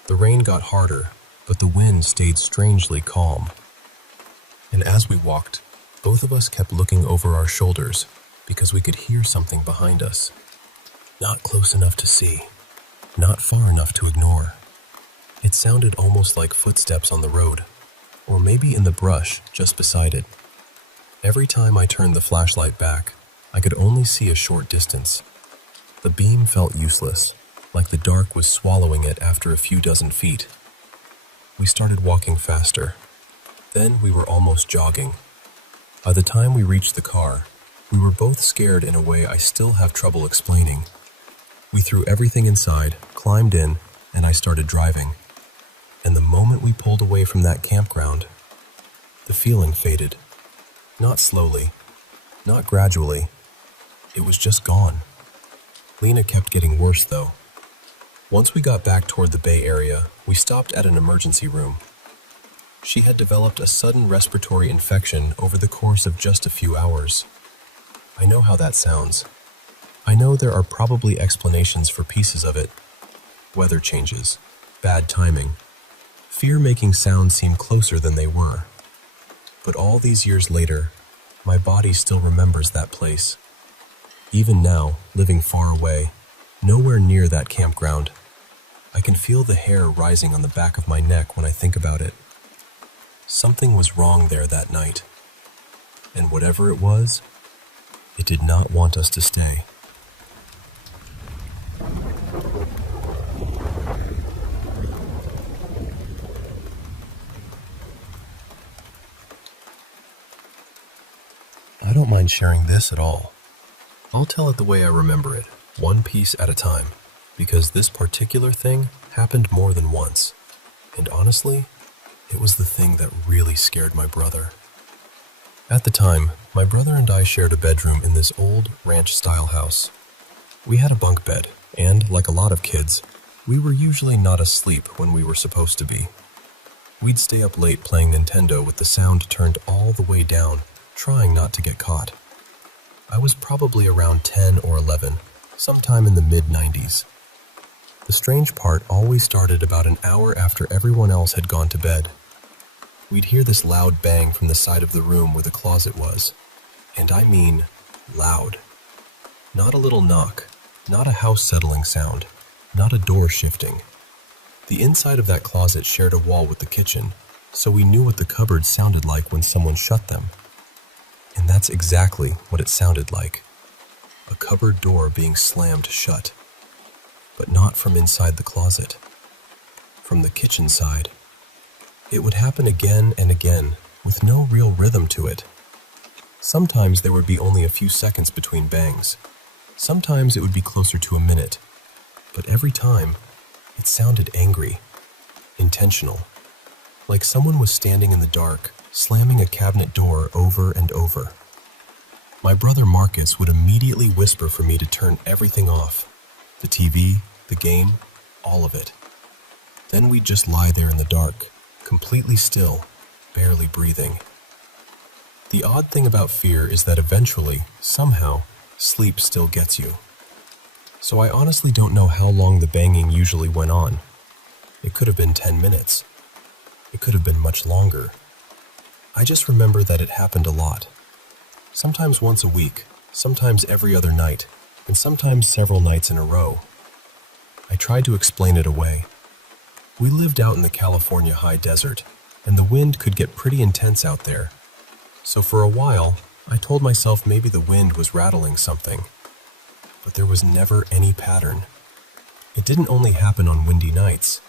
The rain got harder, but the wind stayed strangely calm. And as we walked, both of us kept looking over our shoulders because we could hear something behind us. Not close enough to see, not far enough to ignore. It sounded almost like footsteps on the road, or maybe in the brush just beside it. Every time I turned the flashlight back, I could only see a short distance. The beam felt useless, like the dark was swallowing it after a few dozen feet. We started walking faster. Then we were almost jogging. By the time we reached the car, we were both scared in a way I still have trouble explaining. We threw everything inside, climbed in, and I started driving. And the moment we pulled away from that campground, the feeling faded. Not slowly, not gradually. It was just gone. Lena kept getting worse, though. Once we got back toward the Bay Area, we stopped at an emergency room. She had developed a sudden respiratory infection over the course of just a few hours. I know how that sounds. I know there are probably explanations for pieces of it. Weather changes, bad timing. Fear making sounds seem closer than they were. But all these years later, my body still remembers that place. Even now, living far away, nowhere near that campground, I can feel the hair rising on the back of my neck when I think about it. Something was wrong there that night. And whatever it was, it did not want us to stay. I don't mind sharing this at all. I'll tell it the way I remember it, one piece at a time, because this particular thing happened more than once. And honestly, it was the thing that really scared my brother. At the time, my brother and I shared a bedroom in this old ranch-style house. We had a bunk bed, and like a lot of kids, we were usually not asleep when we were supposed to be. We'd stay up late playing Nintendo with the sound turned all the way down, trying not to get caught. I was probably around 10 or 11, sometime in the mid-90s. The strange part always started about an hour after everyone else had gone to bed. We'd hear this loud bang from the side of the room where the closet was. And I mean loud. Not a little knock, not a house settling sound, not a door shifting. The inside of that closet shared a wall with the kitchen, so we knew what the cupboards sounded like when someone shut them. And that's exactly what it sounded like. A cupboard door being slammed shut. But not from inside the closet. from the kitchen side. It would happen again and again, with no real rhythm to it. Sometimes there would be only a few seconds between bangs. Sometimes it would be closer to a minute. But every time, it sounded angry, intentional, like someone was standing in the dark, slamming a cabinet door over and over. My brother Marcus would immediately whisper for me to turn everything off. The TV, the game, all of it. Then we'd just lie there in the dark, completely still, barely breathing. The odd thing about fear is that eventually, somehow, sleep still gets you. So I honestly don't know how long the banging usually went on. It could have been 10 minutes. It could have been much longer. I just remember that it happened a lot. Sometimes once a week, sometimes every other night, and sometimes several nights in a row. I tried to explain it away. We lived out in the California high desert, and the wind could get pretty intense out there. So for a while, I told myself maybe the wind was rattling something. But there was never any pattern. It didn't only happen on windy nights.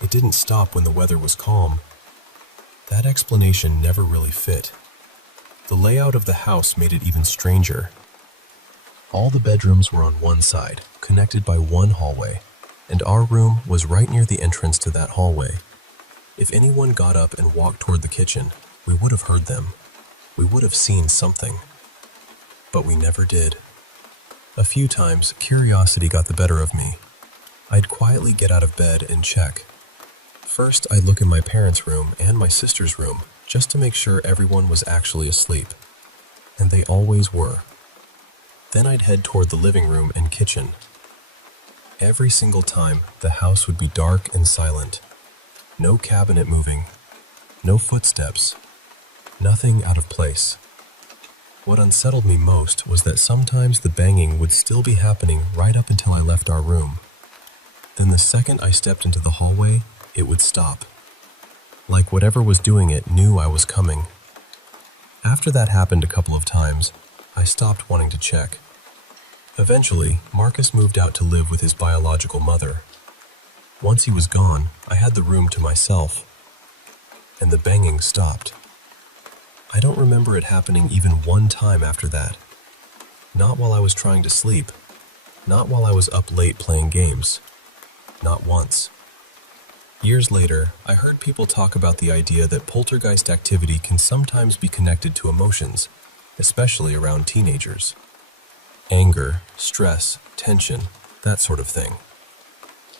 It didn't stop when the weather was calm. That explanation never really fit. The layout of the house made it even stranger. All the bedrooms were on one side, connected by one hallway, and our room was right near the entrance to that hallway. If anyone got up and walked toward the kitchen, we would have heard them. We would have seen something. But we never did. A few times, curiosity got the better of me. I'd quietly get out of bed and check. First, I'd look in my parents' room and my sister's room, just to make sure everyone was actually asleep. And they always were. Then I'd head toward the living room and kitchen. Every single time, the house would be dark and silent. No cabinet moving. No footsteps. Nothing out of place. What unsettled me most was that sometimes the banging would still be happening right up until I left our room. Then the second I stepped into the hallway, it would stop. Like whatever was doing it knew I was coming. After that happened a couple of times, I stopped wanting to check. Eventually, Marcus moved out to live with his biological mother. Once he was gone, I had the room to myself, and the banging stopped. I don't remember it happening even one time after that. Not while I was trying to sleep. Not while I was up late playing games. Not once. Years later, I heard people talk about the idea that poltergeist activity can sometimes be connected to emotions, especially around teenagers. Anger, stress, tension, that sort of thing.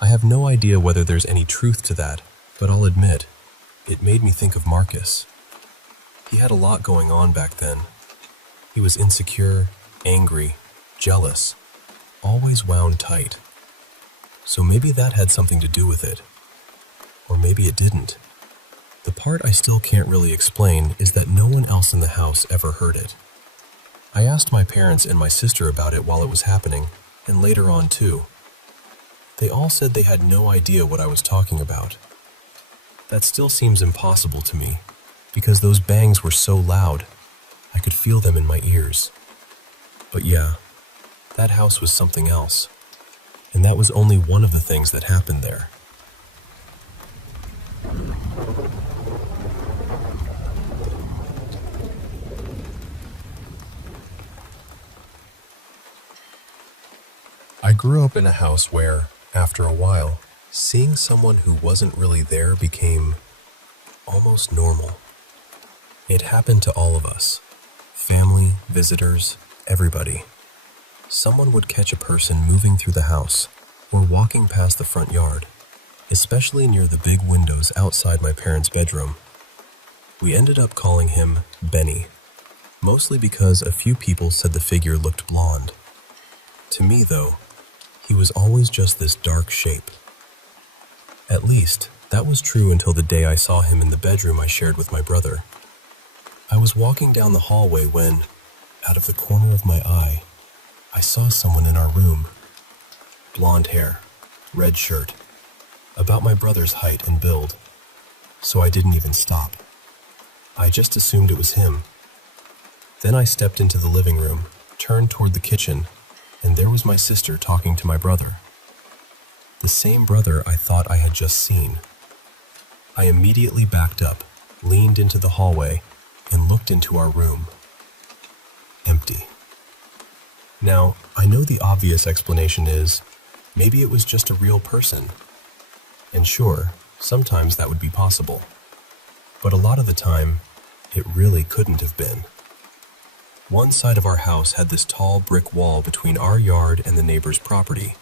I have no idea whether there's any truth to that, but I'll admit, it made me think of Marcus. He had a lot going on back then. He was insecure, angry, jealous, always wound tight. So maybe that had something to do with it. Or maybe it didn't. The part I still can't really explain is that no one else in the house ever heard it. I asked my parents and my sister about it while it was happening, and later on too. They all said they had no idea what I was talking about. That still seems impossible to me, because those bangs were so loud, I could feel them in my ears. But yeah, that house was something else, and that was only one of the things that happened there. I grew up in a house where, after a while, seeing someone who wasn't really there became almost normal. It happened to all of us. Family, visitors, everybody. Someone would catch a person moving through the house or walking past the front yard, especially near the big windows outside my parents' bedroom. We ended up calling him Benny, mostly because a few people said the figure looked blonde. To me, though, he was always just this dark shape. At least, that was true until the day I saw him in the bedroom I shared with my brother. I was walking down the hallway when, out of the corner of my eye, I saw someone in our room. Blonde hair, red shirt, about my brother's height and build, so I didn't even stop. I just assumed it was him. Then I stepped into the living room, turned toward the kitchen, and there was my sister talking to my brother. The same brother I thought I had just seen, I immediately backed up, leaned into the hallway, and looked into our room. Empty. Now, I know the obvious explanation is, maybe it was just a real person. And sure, sometimes that would be possible. But a lot of the time, it really couldn't have been. One side of our house had this tall brick wall between our yard and the neighbor's property,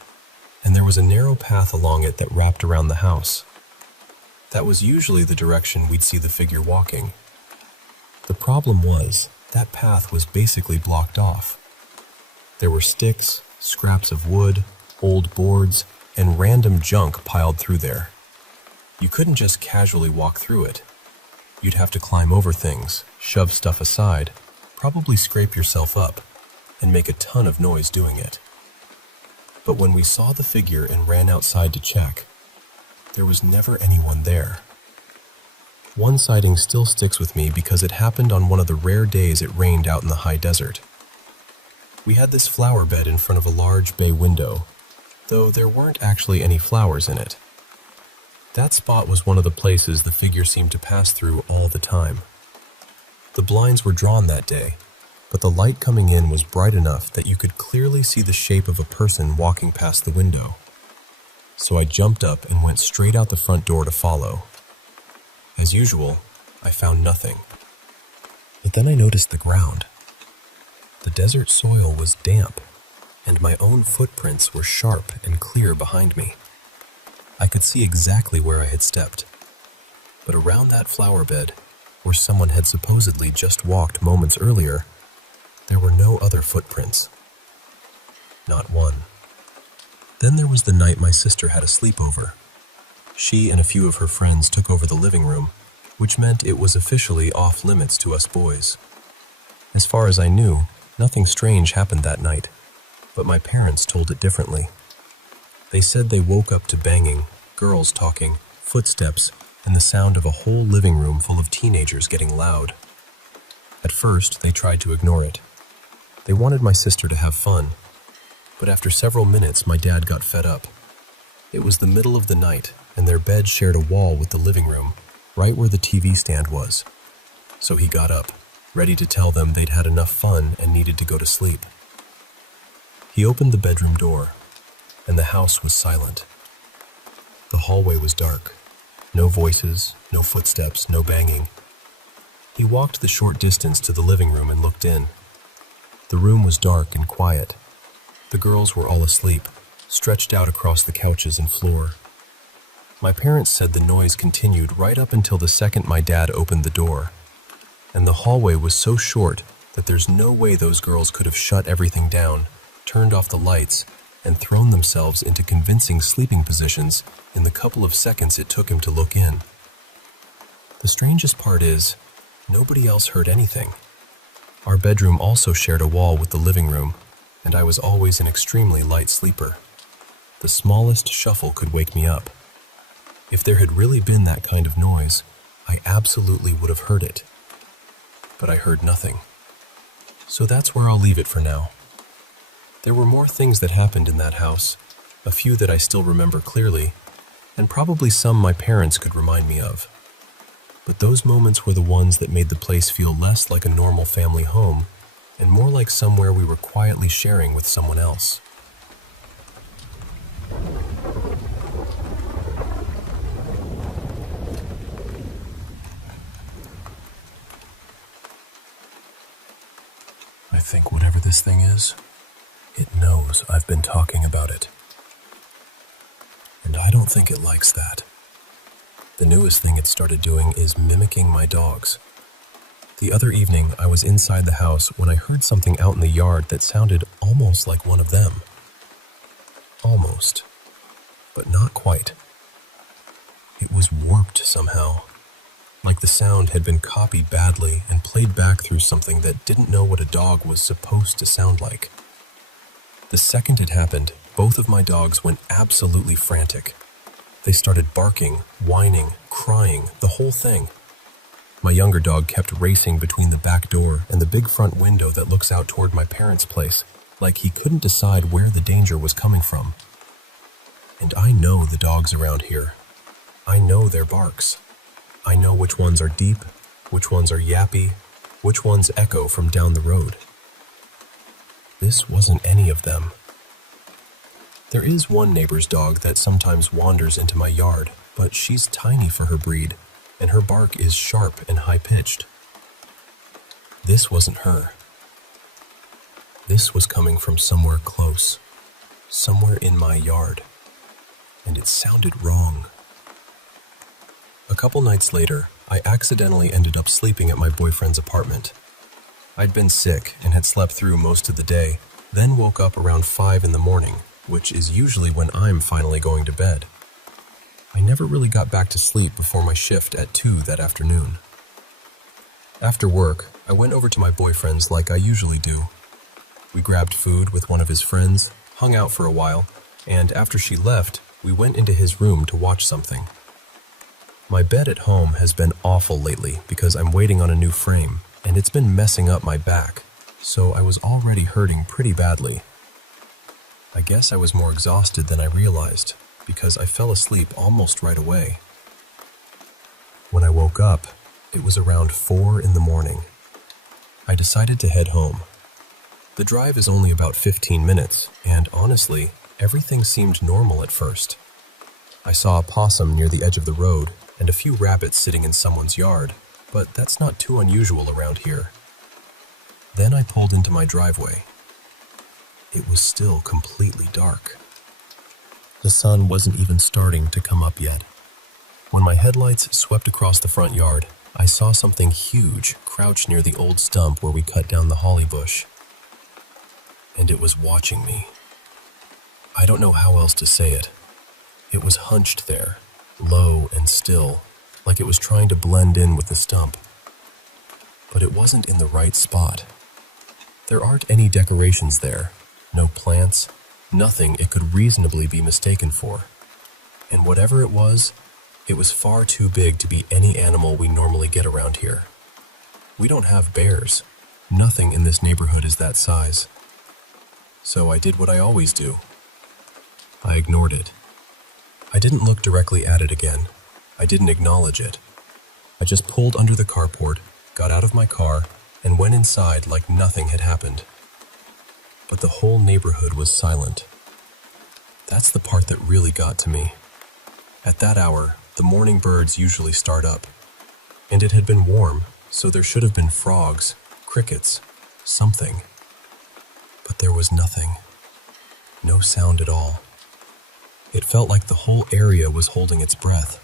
and there was a narrow path along it that wrapped around the house. That was usually the direction we'd see the figure walking. The problem was, that path was basically blocked off. There were sticks, scraps of wood, old boards, and random junk piled through there. You couldn't just casually walk through it. You'd have to climb over things, shove stuff aside, probably scrape yourself up, and make a ton of noise doing it. But when we saw the figure and ran outside to check, there was never anyone there. One sighting still sticks with me because it happened on one of the rare days it rained out in the high desert. We had this flower bed in front of a large bay window, though there weren't actually any flowers in it. That spot was one of the places the figure seemed to pass through all the time. The blinds were drawn that day, but the light coming in was bright enough that you could clearly see the shape of a person walking past the window. So I jumped up and went straight out the front door to follow. As usual, I found nothing. But then I noticed the ground. The desert soil was damp, and my own footprints were sharp and clear behind me. I could see exactly where I had stepped. But around that flower bed, where someone had supposedly just walked moments earlier, there were no other footprints. Not one. Then there was the night my sister had a sleepover. She and a few of her friends took over the living room, which meant it was officially off limits to us boys. As far as I knew, nothing strange happened that night, but my parents told it differently. They said they woke up to banging, girls talking, footsteps, and the sound of a whole living room full of teenagers getting loud. At first, they tried to ignore it. They wanted my sister to have fun, but after several minutes, my dad got fed up. It was the middle of the night, and their bed shared a wall with the living room, right where the TV stand was. So he got up, ready to tell them they'd had enough fun and needed to go to sleep. He opened the bedroom door, and the house was silent. The hallway was dark. No voices, no footsteps, no banging. He walked the short distance to the living room and looked in. The room was dark and quiet. The girls were all asleep, stretched out across the couches and floor. My parents said the noise continued right up until the second my dad opened the door. And the hallway was so short that there's no way those girls could have shut everything down, turned off the lights, and thrown themselves into convincing sleeping positions in the couple of seconds it took him to look in. The strangest part is, nobody else heard anything. Our bedroom also shared a wall with the living room, and I was always an extremely light sleeper. The smallest shuffle could wake me up. If there had really been that kind of noise, I absolutely would have heard it. But I heard nothing. So that's where I'll leave it for now. There were more things that happened in that house, a few that I still remember clearly, and probably some my parents could remind me of. But those moments were the ones that made the place feel less like a normal family home and more like somewhere we were quietly sharing with someone else. I think whatever this thing is, it knows I've been talking about it. And I don't think it likes that. The newest thing it started doing is mimicking my dogs. The other evening, I was inside the house when I heard something out in the yard that sounded almost like one of them. Almost, but not quite. It was warped somehow, like the sound had been copied badly and played back through something that didn't know what a dog was supposed to sound like. The second it happened, both of my dogs went absolutely frantic. They started barking, whining, crying, the whole thing. My younger dog kept racing between the back door and the big front window that looks out toward my parents' place, like he couldn't decide where the danger was coming from. And I know the dogs around here. I know their barks. I know which ones are deep, which ones are yappy, which ones echo from down the road. This wasn't any of them. There is one neighbor's dog that sometimes wanders into my yard, but she's tiny for her breed, and her bark is sharp and high-pitched. This wasn't her. This was coming from somewhere close, somewhere in my yard, and it sounded wrong. A couple nights later, I accidentally ended up sleeping at my boyfriend's apartment. I'd been sick and had slept through most of the day, then woke up around 5 in the morning, which is usually when I'm finally going to bed. I never really got back to sleep before my shift at 2 that afternoon. After work, I went over to my boyfriend's like I usually do. We grabbed food with one of his friends, hung out for a while, and after she left, we went into his room to watch something. My bed at home has been awful lately because I'm waiting on a new frame, and it's been messing up my back, so I was already hurting pretty badly. I guess I was more exhausted than I realized, because I fell asleep almost right away. When I woke up, it was around 4 in the morning. I decided to head home. The drive is only about 15 minutes, and honestly, everything seemed normal at first. I saw a possum near the edge of the road and a few rabbits sitting in someone's yard, but that's not too unusual around here. Then I pulled into my driveway. It was still completely dark. The sun wasn't even starting to come up yet. When my headlights swept across the front yard, I saw something huge crouch near the old stump where we cut down the holly bush. And it was watching me. I don't know how else to say it. It was hunched there, low and still, like it was trying to blend in with the stump. But it wasn't in the right spot. There aren't any decorations there, no plants, nothing it could reasonably be mistaken for. And whatever it was far too big to be any animal we normally get around here. We don't have bears. Nothing in this neighborhood is that size. So I did what I always do. I ignored it. I didn't look directly at it again. I didn't acknowledge it. I just pulled under the carport, got out of my car, and went inside like nothing had happened. But the whole neighborhood was silent. That's the part that really got to me. At that hour, the morning birds usually start up, and it had been warm, so there should have been frogs, crickets, something. But there was nothing. No sound at all. It felt like the whole area was holding its breath.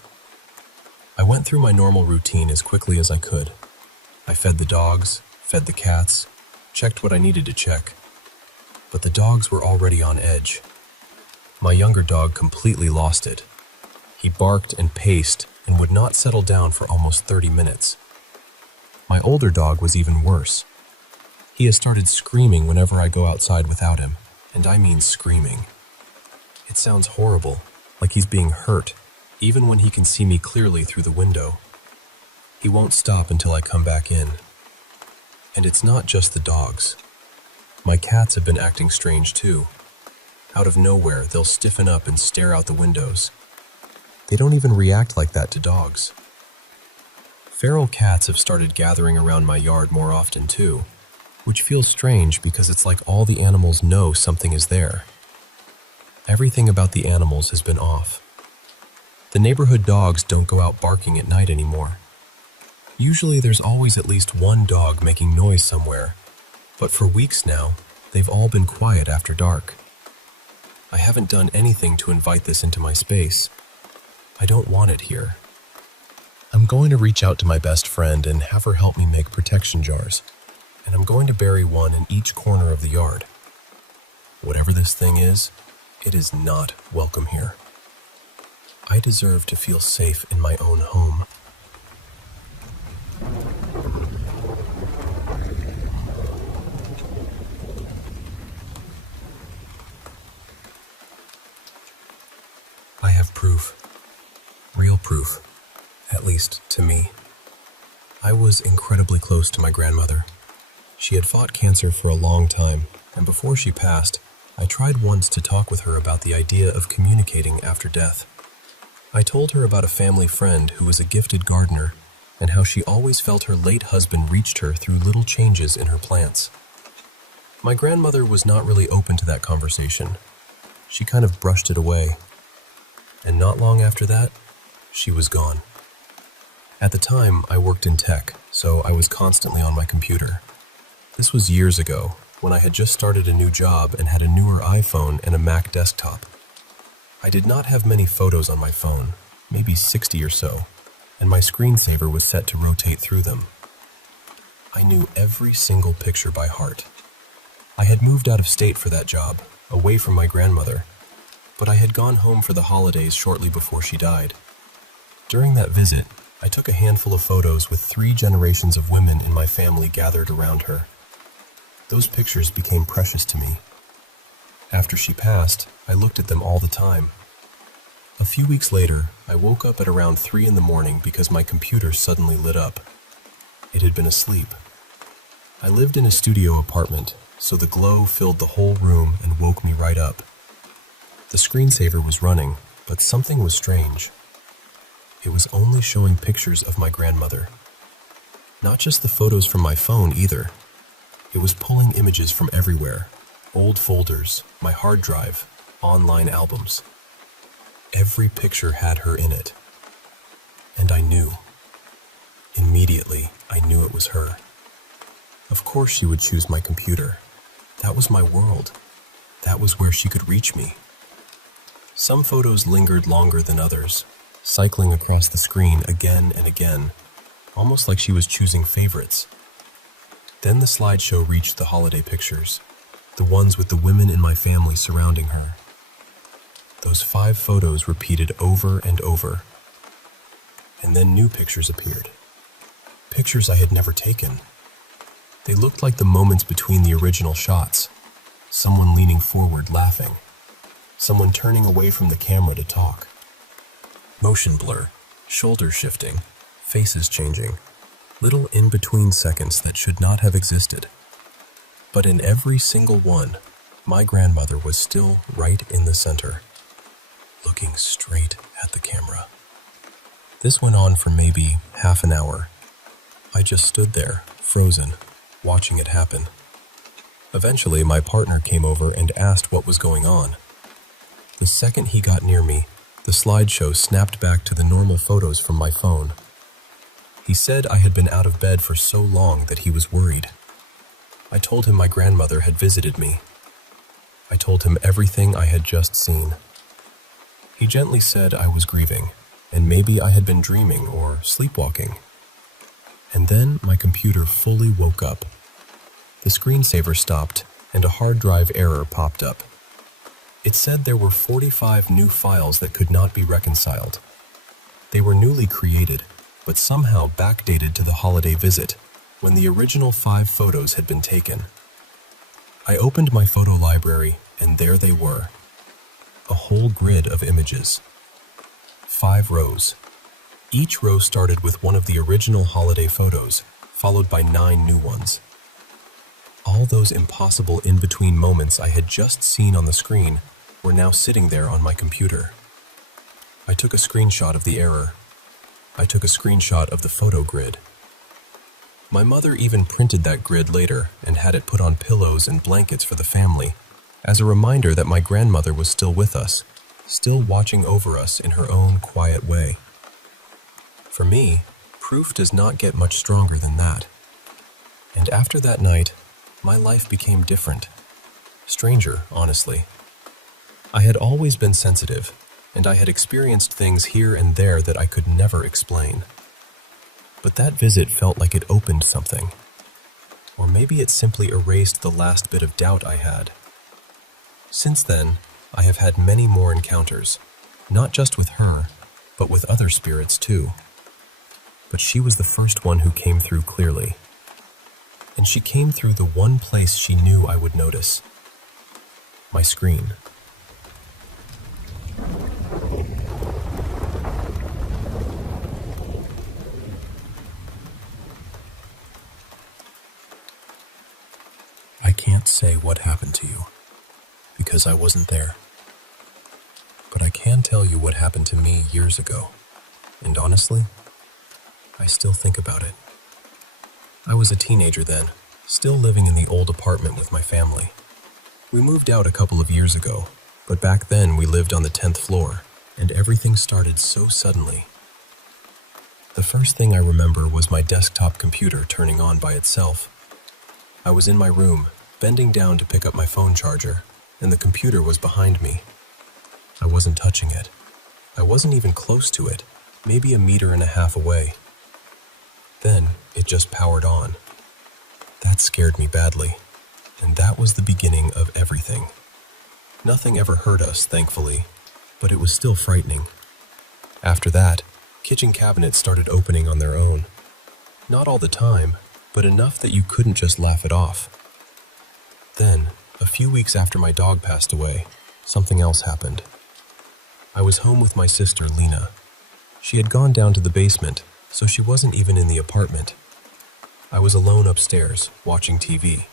I went through my normal routine as quickly as I could. I fed the dogs, fed the cats, checked what I needed to check. But the dogs were already on edge. My younger dog completely lost it. He barked and paced and would not settle down for almost 30 minutes. My older dog was even worse. He has started screaming whenever I go outside without him, and I mean screaming. It sounds horrible, like he's being hurt, even when he can see me clearly through the window. He won't stop until I come back in. And it's not just the dogs. My cats have been acting strange too. Out of nowhere, they'll stiffen up and stare out the windows. They don't even react like that to dogs. Feral cats have started gathering around my yard more often too, which feels strange because it's like all the animals know something is there. Everything about the animals has been off. The neighborhood dogs don't go out barking at night anymore. Usually there's always at least one dog making noise somewhere, but for weeks now, they've all been quiet after dark. I haven't done anything to invite this into my space. I don't want it here. I'm going to reach out to my best friend and have her help me make protection jars, and I'm going to bury one in each corner of the yard. Whatever this thing is, it is not welcome here. I deserve to feel safe in my own home. I have proof. Real proof. At least to me. I was incredibly close to my grandmother. She had fought cancer for a long time, and before she passed, I tried once to talk with her about the idea of communicating after death. I told her about a family friend who was a gifted gardener and how she always felt her late husband reached her through little changes in her plants. My grandmother was not really open to that conversation. She kind of brushed it away. And not long after that, she was gone. At the time, I worked in tech, so I was constantly on my computer. This was years ago, when I had just started a new job and had a newer iPhone and a Mac desktop. I did not have many photos on my phone, maybe 60 or so, and my screensaver was set to rotate through them. I knew every single picture by heart. I had moved out of state for that job, away from my grandmother, but I had gone home for the holidays shortly before she died. During that visit, I took a handful of photos with 3 generations of women in my family gathered around her. Those pictures became precious to me. After she passed, I looked at them all the time. A few weeks later, I woke up at around 3 in the morning because my computer suddenly lit up. It had been asleep. I lived in a studio apartment, so the glow filled the whole room and woke me right up. The screensaver was running, but something was strange. It was only showing pictures of my grandmother. Not just the photos from my phone either. It was pulling images from everywhere. Old folders, my hard drive, online albums. Every picture had her in it. And I knew. Immediately, I knew it was her. Of course she would choose my computer. That was my world. That was where she could reach me. Some photos lingered longer than others, cycling across the screen again and again, almost like she was choosing favorites. Then the slideshow reached the holiday pictures, the ones with the women in my family surrounding her. Those 5 photos repeated over and over. And then new pictures appeared. Pictures I had never taken. They looked like the moments between the original shots. Someone leaning forward laughing. Someone turning away from the camera to talk. Motion blur, shoulders shifting, faces changing. Little in-between seconds that should not have existed. But in every single one, my grandmother was still right in the center, looking straight at the camera. This went on for maybe half an hour. I just stood there, frozen, watching it happen. Eventually, my partner came over and asked what was going on. The second he got near me, the slideshow snapped back to the normal photos from my phone. He said I had been out of bed for so long that he was worried. I told him my grandmother had visited me. I told him everything I had just seen. He gently said I was grieving, and maybe I had been dreaming or sleepwalking. And then my computer fully woke up. The screensaver stopped, and a hard drive error popped up. It said there were 45 new files that could not be reconciled. They were newly created, but somehow backdated to the holiday visit, when the original 5 photos had been taken. I opened my photo library, and there they were. A whole grid of images. 5 rows. Each row started with one of the original holiday photos, followed by 9 new ones. All those impossible in-between moments I had just seen on the screen were now sitting there on my computer. I took a screenshot of the error. I took a screenshot of the photo grid. My mother even printed that grid later and had it put on pillows and blankets for the family, as a reminder that my grandmother was still with us, still watching over us in her own quiet way. For me, proof does not get much stronger than that. And after that night, my life became different. Stranger, honestly. I had always been sensitive, and I had experienced things here and there that I could never explain. But that visit felt like it opened something. Or maybe it simply erased the last bit of doubt I had. Since then, I have had many more encounters, not just with her, but with other spirits too. But she was the first one who came through clearly. And she came through the one place she knew I would notice. My screen. I can't say what happened to you, because I wasn't there. But I can can't tell you what happened to me years ago, and honestly, I still think about it. I was a teenager then, still living in the old apartment with my family. We moved out a couple of years ago, but back then we lived on the 10th floor, and everything started so suddenly. The first thing I remember was my desktop computer turning on by itself. I was in my room, bending down to pick up my phone charger, and the computer was behind me. I wasn't touching it. I wasn't even close to it, maybe 1.5 meters away. Then it just powered on. That scared me badly, and that was the beginning of everything. Nothing ever hurt us, thankfully, but it was still frightening. After that, kitchen cabinets started opening on their own. Not all the time, but enough that you couldn't just laugh it off. Then, a few weeks after my dog passed away, something else happened. I was home with my sister, Lena. She had gone down to the basement, so she wasn't even in the apartment. I was alone upstairs, watching TV.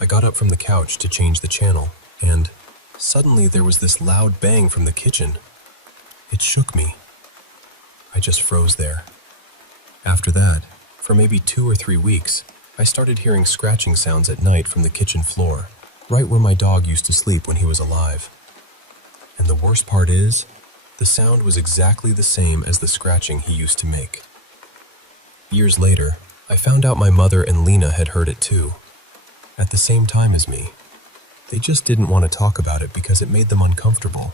I got up from the couch to change the channel, and suddenly there was this loud bang from the kitchen. It shook me. I just froze there. After that, for maybe 2 or 3 weeks, I started hearing scratching sounds at night from the kitchen floor, right where my dog used to sleep when he was alive. And the worst part is, the sound was exactly the same as the scratching he used to make. Years later, I found out my mother and Lena had heard it too, at the same time as me. They just didn't want to talk about it because it made them uncomfortable.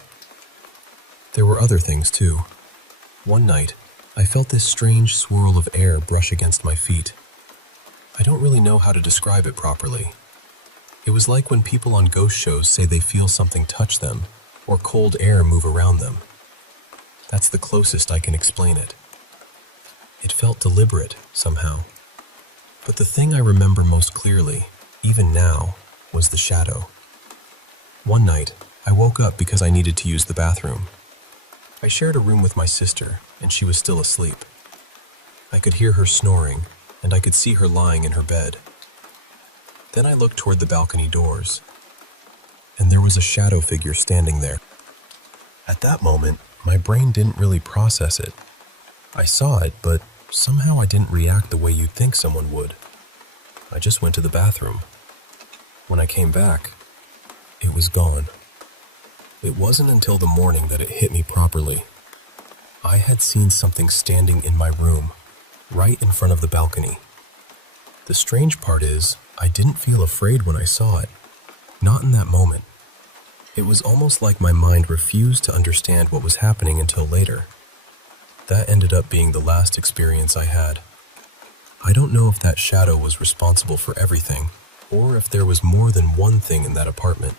There were other things too. One night, I felt this strange swirl of air brush against my feet. I don't really know how to describe it properly. It was like when people on ghost shows say they feel something touch them, or cold air move around them. That's the closest I can explain it. It felt deliberate, somehow. But the thing I remember most clearly, even now, was the shadow. One night, I woke up because I needed to use the bathroom. I shared a room with my sister, and she was still asleep. I could hear her snoring, and I could see her lying in her bed. Then I looked toward the balcony doors, and there was a shadow figure standing there. At that moment, my brain didn't really process it. I saw it, but somehow I didn't react the way you'd think someone would. I just went to the bathroom. When I came back, it was gone. It wasn't until the morning that it hit me properly. I had seen something standing in my room, right in front of the balcony. The strange part is, I didn't feel afraid when I saw it. Not in that moment. It was almost like my mind refused to understand what was happening until later. That ended up being the last experience I had. I don't know if that shadow was responsible for everything, or if there was more than one thing in that apartment.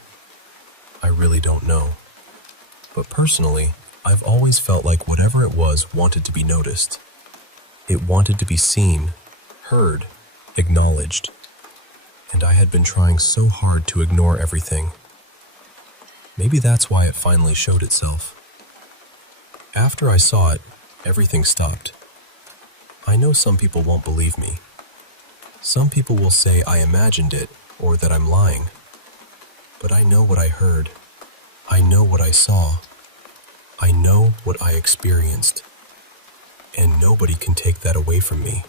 I really don't know. But personally, I've always felt like whatever it was wanted to be noticed. It wanted to be seen, heard, acknowledged. And I had been trying so hard to ignore everything. Maybe that's why it finally showed itself. After I saw it, everything stopped. I know some people won't believe me. Some people will say I imagined it or that I'm lying. But I know what I heard. I know what I saw. I know what I experienced. And nobody can take that away from me.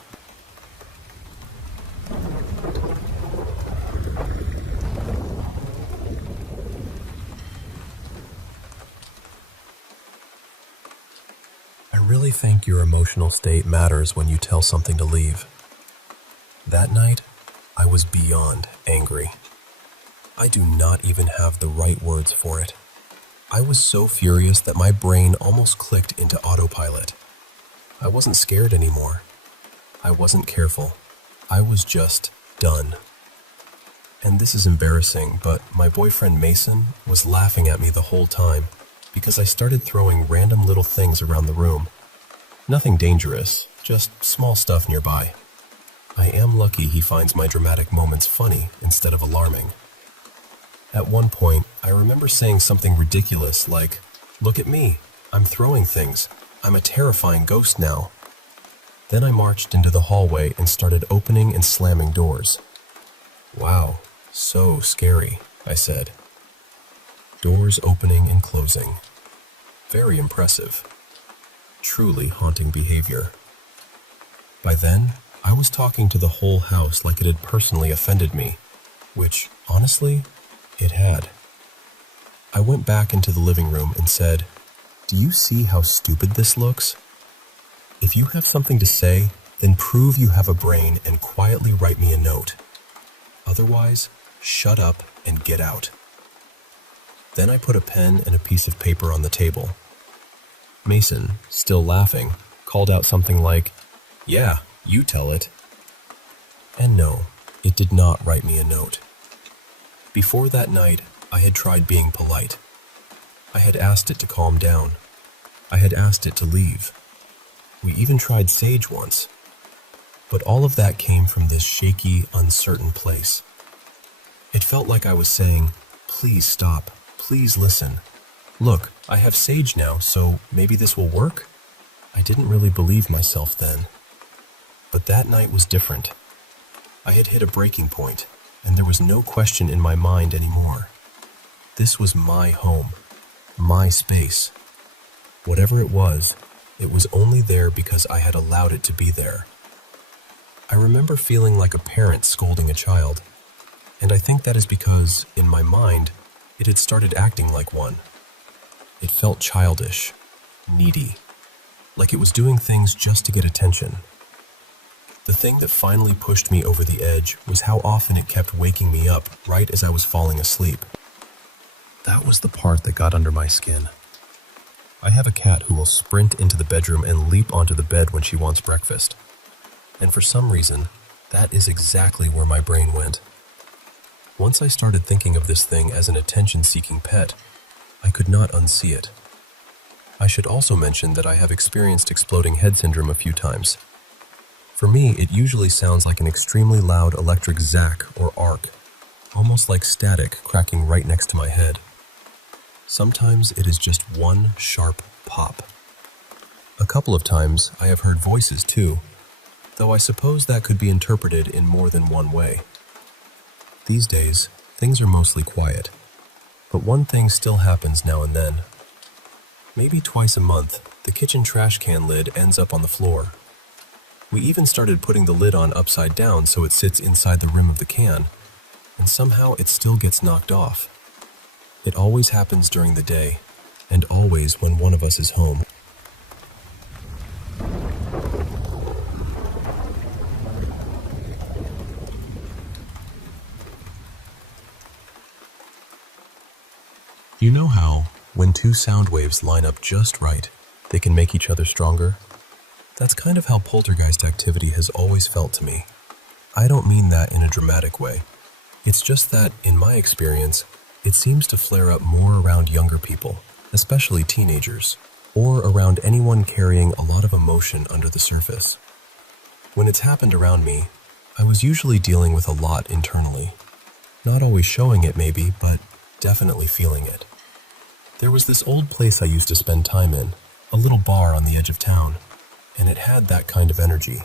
I really think your emotional state matters when you tell something to leave. That night, I was beyond angry. I do not even have the right words for it. I was so furious that my brain almost clicked into autopilot. I wasn't scared anymore. I wasn't careful. I was just done. And this is embarrassing, but my boyfriend Mason was laughing at me the whole time because I started throwing random little things around the room. Nothing dangerous, just small stuff nearby. I am lucky he finds my dramatic moments funny instead of alarming. At one point, I remember saying something ridiculous like, "Look at me, I'm throwing things. I'm a terrifying ghost now." Then I marched into the hallway and started opening and slamming doors. "Wow, so scary," I said. Doors opening and closing. Very impressive. Truly haunting behavior. By then, I was talking to the whole house like it had personally offended me, which, honestly, it had. I went back into the living room and said, "Do you see how stupid this looks? If you have something to say, then prove you have a brain and quietly write me a note. Otherwise, shut up and get out." Then I put a pen and a piece of paper on the table. Mason, still laughing, called out something like, "Yeah, you tell it." And no, it did not write me a note. Before that night, I had tried being polite. I had asked it to calm down. I had asked it to leave. We even tried sage once. But all of that came from this shaky, uncertain place. It felt like I was saying, "Please stop. Please listen. Look, I have sage now, so maybe this will work?" I didn't really believe myself then. But that night was different. I had hit a breaking point, and there was no question in my mind anymore. This was my home, my space. Whatever it was only there because I had allowed it to be there. I remember feeling like a parent scolding a child, and I think that is because, in my mind, it had started acting like one. It felt childish, needy, like it was doing things just to get attention. The thing that finally pushed me over the edge was how often it kept waking me up right as I was falling asleep. That was the part that got under my skin. I have a cat who will sprint into the bedroom and leap onto the bed when she wants breakfast. And for some reason, that is exactly where my brain went. Once I started thinking of this thing as an attention-seeking pet, I could not unsee it. I should also mention that I have experienced exploding head syndrome a few times. For me, it usually sounds like an extremely loud electric zack or arc, almost like static cracking right next to my head. Sometimes it is just one sharp pop. A couple of times I have heard voices too, though I suppose that could be interpreted in more than one way. These days, things are mostly quiet, but one thing still happens now and then. Maybe twice a month, the kitchen trash can lid ends up on the floor. We even started putting the lid on upside down so it sits inside the rim of the can, and somehow it still gets knocked off. It always happens during the day, and always when one of us is home. You know how, when two sound waves line up just right, they can make each other stronger? That's kind of how poltergeist activity has always felt to me. I don't mean that in a dramatic way. It's just that, in my experience, it seems to flare up more around younger people, especially teenagers, or around anyone carrying a lot of emotion under the surface. When it's happened around me, I was usually dealing with a lot internally. Not always showing it maybe, but definitely feeling it. There was this old place I used to spend time in, a little bar on the edge of town, and it had that kind of energy.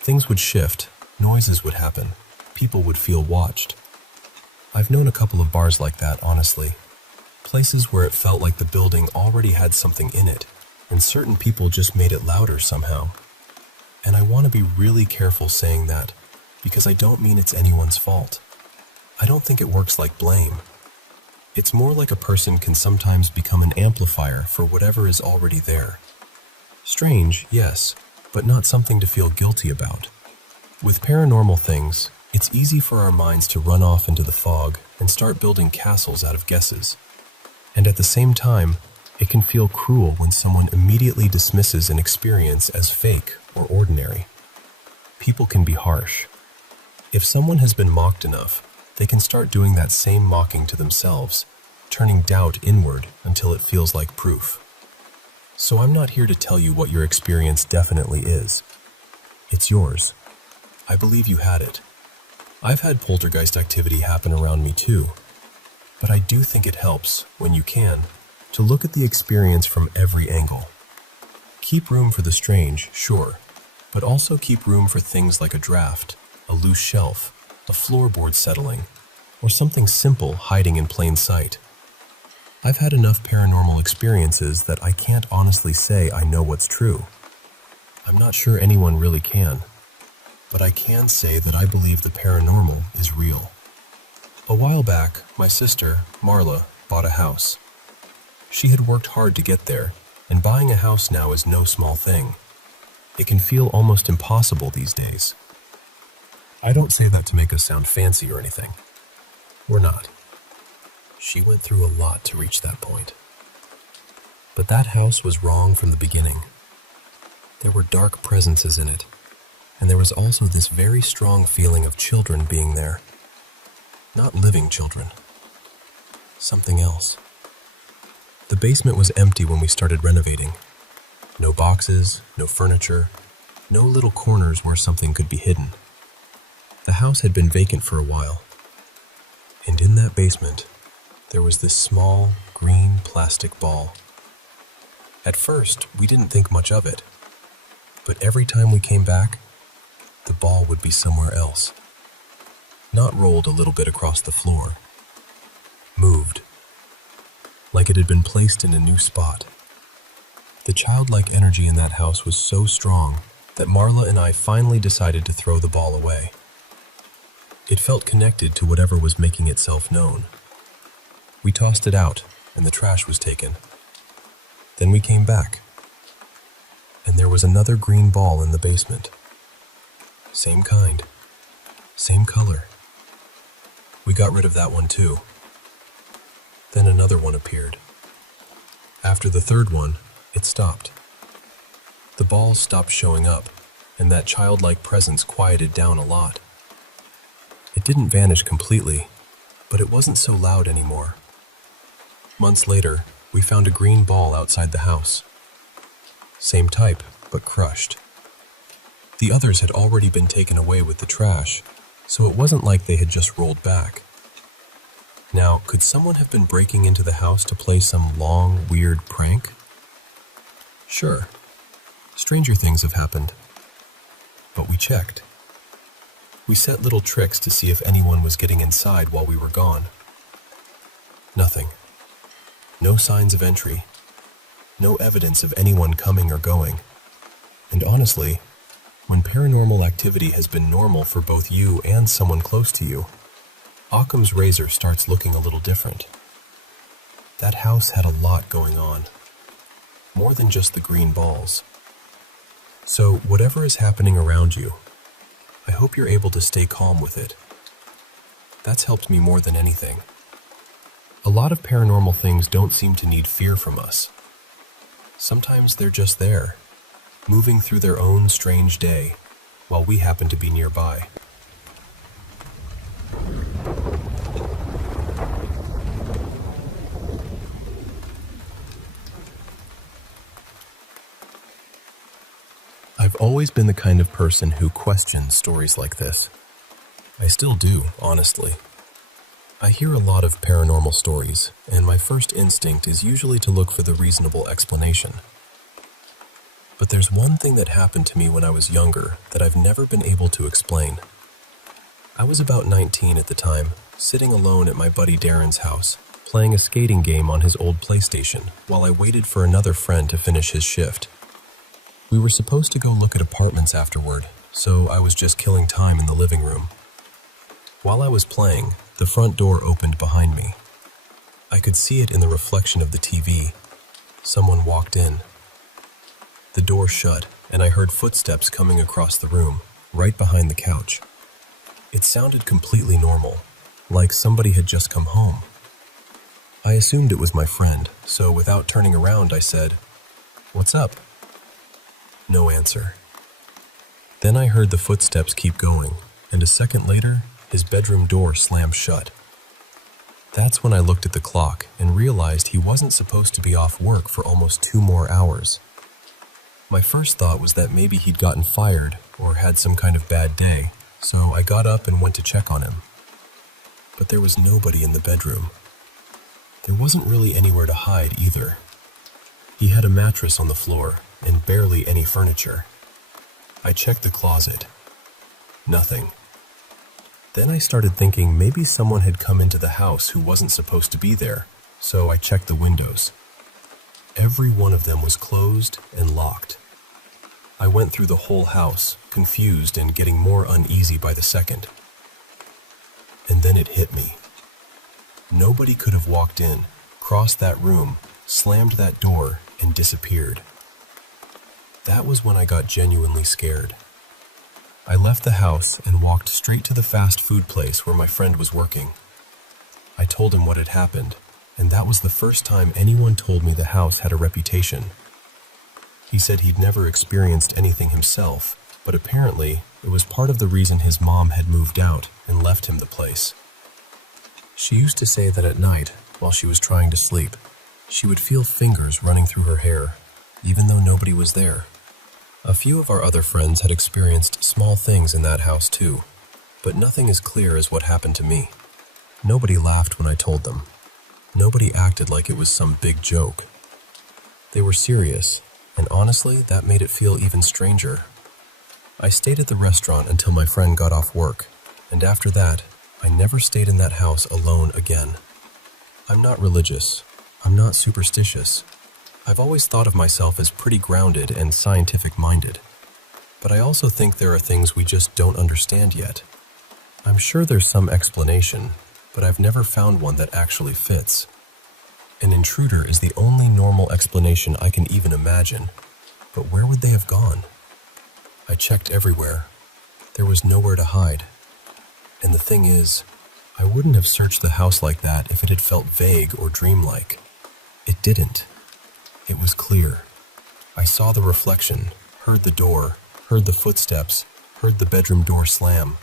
Things would shift, noises would happen, people would feel watched. I've known a couple of bars like that, honestly. Places where it felt like the building already had something in it, and certain people just made it louder somehow. And I want to be really careful saying that, because I don't mean it's anyone's fault. I don't think it works like blame. It's more like a person can sometimes become an amplifier for whatever is already there. Strange, yes, but not something to feel guilty about. With paranormal things, it's easy for our minds to run off into the fog and start building castles out of guesses. And at the same time, it can feel cruel when someone immediately dismisses an experience as fake or ordinary. People can be harsh. If someone has been mocked enough, they can start doing that same mocking to themselves, turning doubt inward until it feels like proof. So I'm not here to tell you what your experience definitely is. It's yours. I believe you had it. I've had poltergeist activity happen around me too, but I do think it helps, when you can, to look at the experience from every angle. Keep room for the strange, sure, but also keep room for things like a draft, a loose shelf, a floorboard settling, or something simple hiding in plain sight. I've had enough paranormal experiences that I can't honestly say I know what's true. I'm not sure anyone really can, but I can say that I believe the paranormal is real. A while back, my sister, Marla, bought a house. She had worked hard to get there, and buying a house now is no small thing. It can feel almost impossible these days. I don't say that to make us sound fancy or anything. We're not. She went through a lot to reach that point. But that house was wrong from the beginning. There were dark presences in it, and there was also this very strong feeling of children being there. Not living children. Something else. The basement was empty when we started renovating. No boxes, no furniture, no little corners where something could be hidden. The house had been vacant for a while. And in that basement, there was this small, green plastic ball. At first, we didn't think much of it. But every time we came back, the ball would be somewhere else. Not rolled a little bit across the floor. Moved. Like it had been placed in a new spot. The childlike energy in that house was so strong that Marla and I finally decided to throw the ball away. It felt connected to whatever was making itself known. We tossed it out, and the trash was taken. Then we came back, and there was another green ball in the basement. Same kind, same color. We got rid of that one too. Then another one appeared. After the third one, it stopped. The balls stopped showing up, and that childlike presence quieted down a lot. It didn't vanish completely, but it wasn't so loud anymore. Months later, we found a green ball outside the house. Same type, but crushed. The others had already been taken away with the trash, so it wasn't like they had just rolled back. Now, could someone have been breaking into the house to play some long, weird prank? Sure. Stranger things have happened. But we checked. We set little tricks to see if anyone was getting inside while we were gone. Nothing. No signs of entry. No evidence of anyone coming or going. And honestly, when paranormal activity has been normal for both you and someone close to you, Occam's razor starts looking a little different. That house had a lot going on. More than just the green balls. So whatever is happening around you, I hope you're able to stay calm with it. That's helped me more than anything. A lot of paranormal things don't seem to need fear from us. Sometimes they're just there, moving through their own strange day, while we happen to be nearby. I've always been the kind of person who questions stories like this. I still do, honestly. I hear a lot of paranormal stories, and my first instinct is usually to look for the reasonable explanation. But there's one thing that happened to me when I was younger that I've never been able to explain. I was about 19 at the time, sitting alone at my buddy Darren's house, playing a skating game on his old PlayStation while I waited for another friend to finish his shift. We were supposed to go look at apartments afterward, so I was just killing time in the living room. While I was playing, the front door opened behind me. I could see it in the reflection of the TV. Someone walked in. The door shut, and I heard footsteps coming across the room, right behind the couch. It sounded completely normal, like somebody had just come home. I assumed it was my friend, so without turning around, I said, "What's up?" No answer. Then I heard the footsteps keep going, and a second later, his bedroom door slammed shut. That's when I looked at the clock and realized he wasn't supposed to be off work for almost 2 more hours. My first thought was that maybe he'd gotten fired or had some kind of bad day, so I got up and went to check on him. But there was nobody in the bedroom. There wasn't really anywhere to hide either. He had a mattress on the floor and barely any furniture. I checked the closet. Nothing. Then I started thinking maybe someone had come into the house who wasn't supposed to be there, so I checked the windows. Every one of them was closed and locked. I went through the whole house, confused and getting more uneasy by the second. And then it hit me. Nobody could have walked in, crossed that room, slammed that door, and disappeared. That was when I got genuinely scared. I left the house and walked straight to the fast food place where my friend was working. I told him what had happened, and that was the first time anyone told me the house had a reputation. He said he'd never experienced anything himself, but apparently it was part of the reason his mom had moved out and left him the place. She used to say that at night, while she was trying to sleep, she would feel fingers running through her hair, even though nobody was there. A few of our other friends had experienced small things in that house too, but nothing as clear as what happened to me. Nobody laughed when I told them. Nobody acted like it was some big joke. They were serious, and honestly, that made it feel even stranger. I stayed at the restaurant until my friend got off work, and after that, I never stayed in that house alone again. I'm not religious. I'm not superstitious. I've always thought of myself as pretty grounded and scientific-minded. But I also think there are things we just don't understand yet. I'm sure there's some explanation, but I've never found one that actually fits. An intruder is the only normal explanation I can even imagine. But where would they have gone? I checked everywhere. There was nowhere to hide. And the thing is, I wouldn't have searched the house like that if it had felt vague or dreamlike. It didn't. It was clear. I saw the reflection, heard the door, heard the footsteps, heard the bedroom door slam.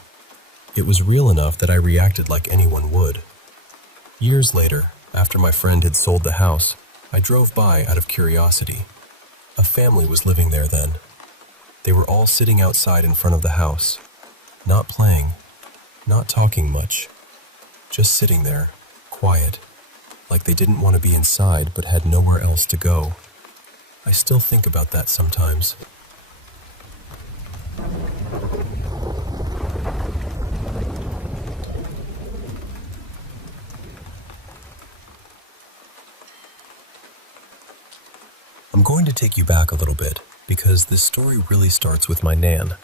It was real enough that I reacted like anyone would. Years later, after my friend had sold the house, I drove by out of curiosity. A family was living there then. They were all sitting outside in front of the house, not playing, not talking much, just sitting there, quiet, like they didn't want to be inside but had nowhere else to go. I still think about that sometimes. I'm going to take you back a little bit because this story really starts with my Nan.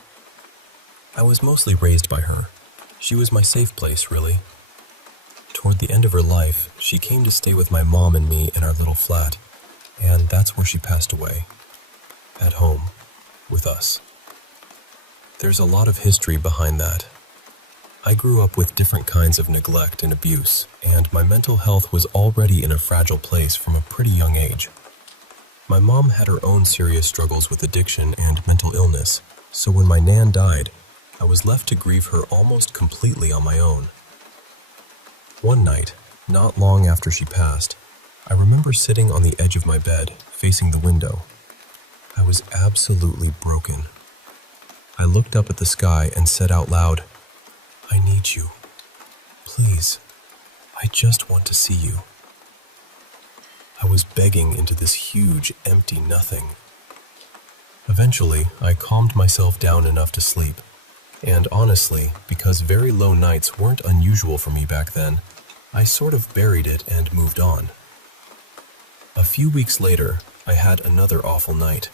I was mostly raised by her. She was my safe place, really. Toward the end of her life, she came to stay with my mom and me in our little flat, and that's where she passed away. At home, with us. There's a lot of history behind that. I grew up with different kinds of neglect and abuse, and my mental health was already in a fragile place from a pretty young age. My mom had her own serious struggles with addiction and mental illness, so when my Nan died, I was left to grieve her almost completely on my own. One night, not long after she passed, I remember sitting on the edge of my bed, facing the window. I was absolutely broken. I looked up at the sky and said out loud, "I need you. Please, I just want to see you." I was begging into this huge, empty nothing. Eventually, I calmed myself down enough to sleep. And honestly, because very low nights weren't unusual for me back then, I sort of buried it and moved on. A few weeks later, I had another awful night.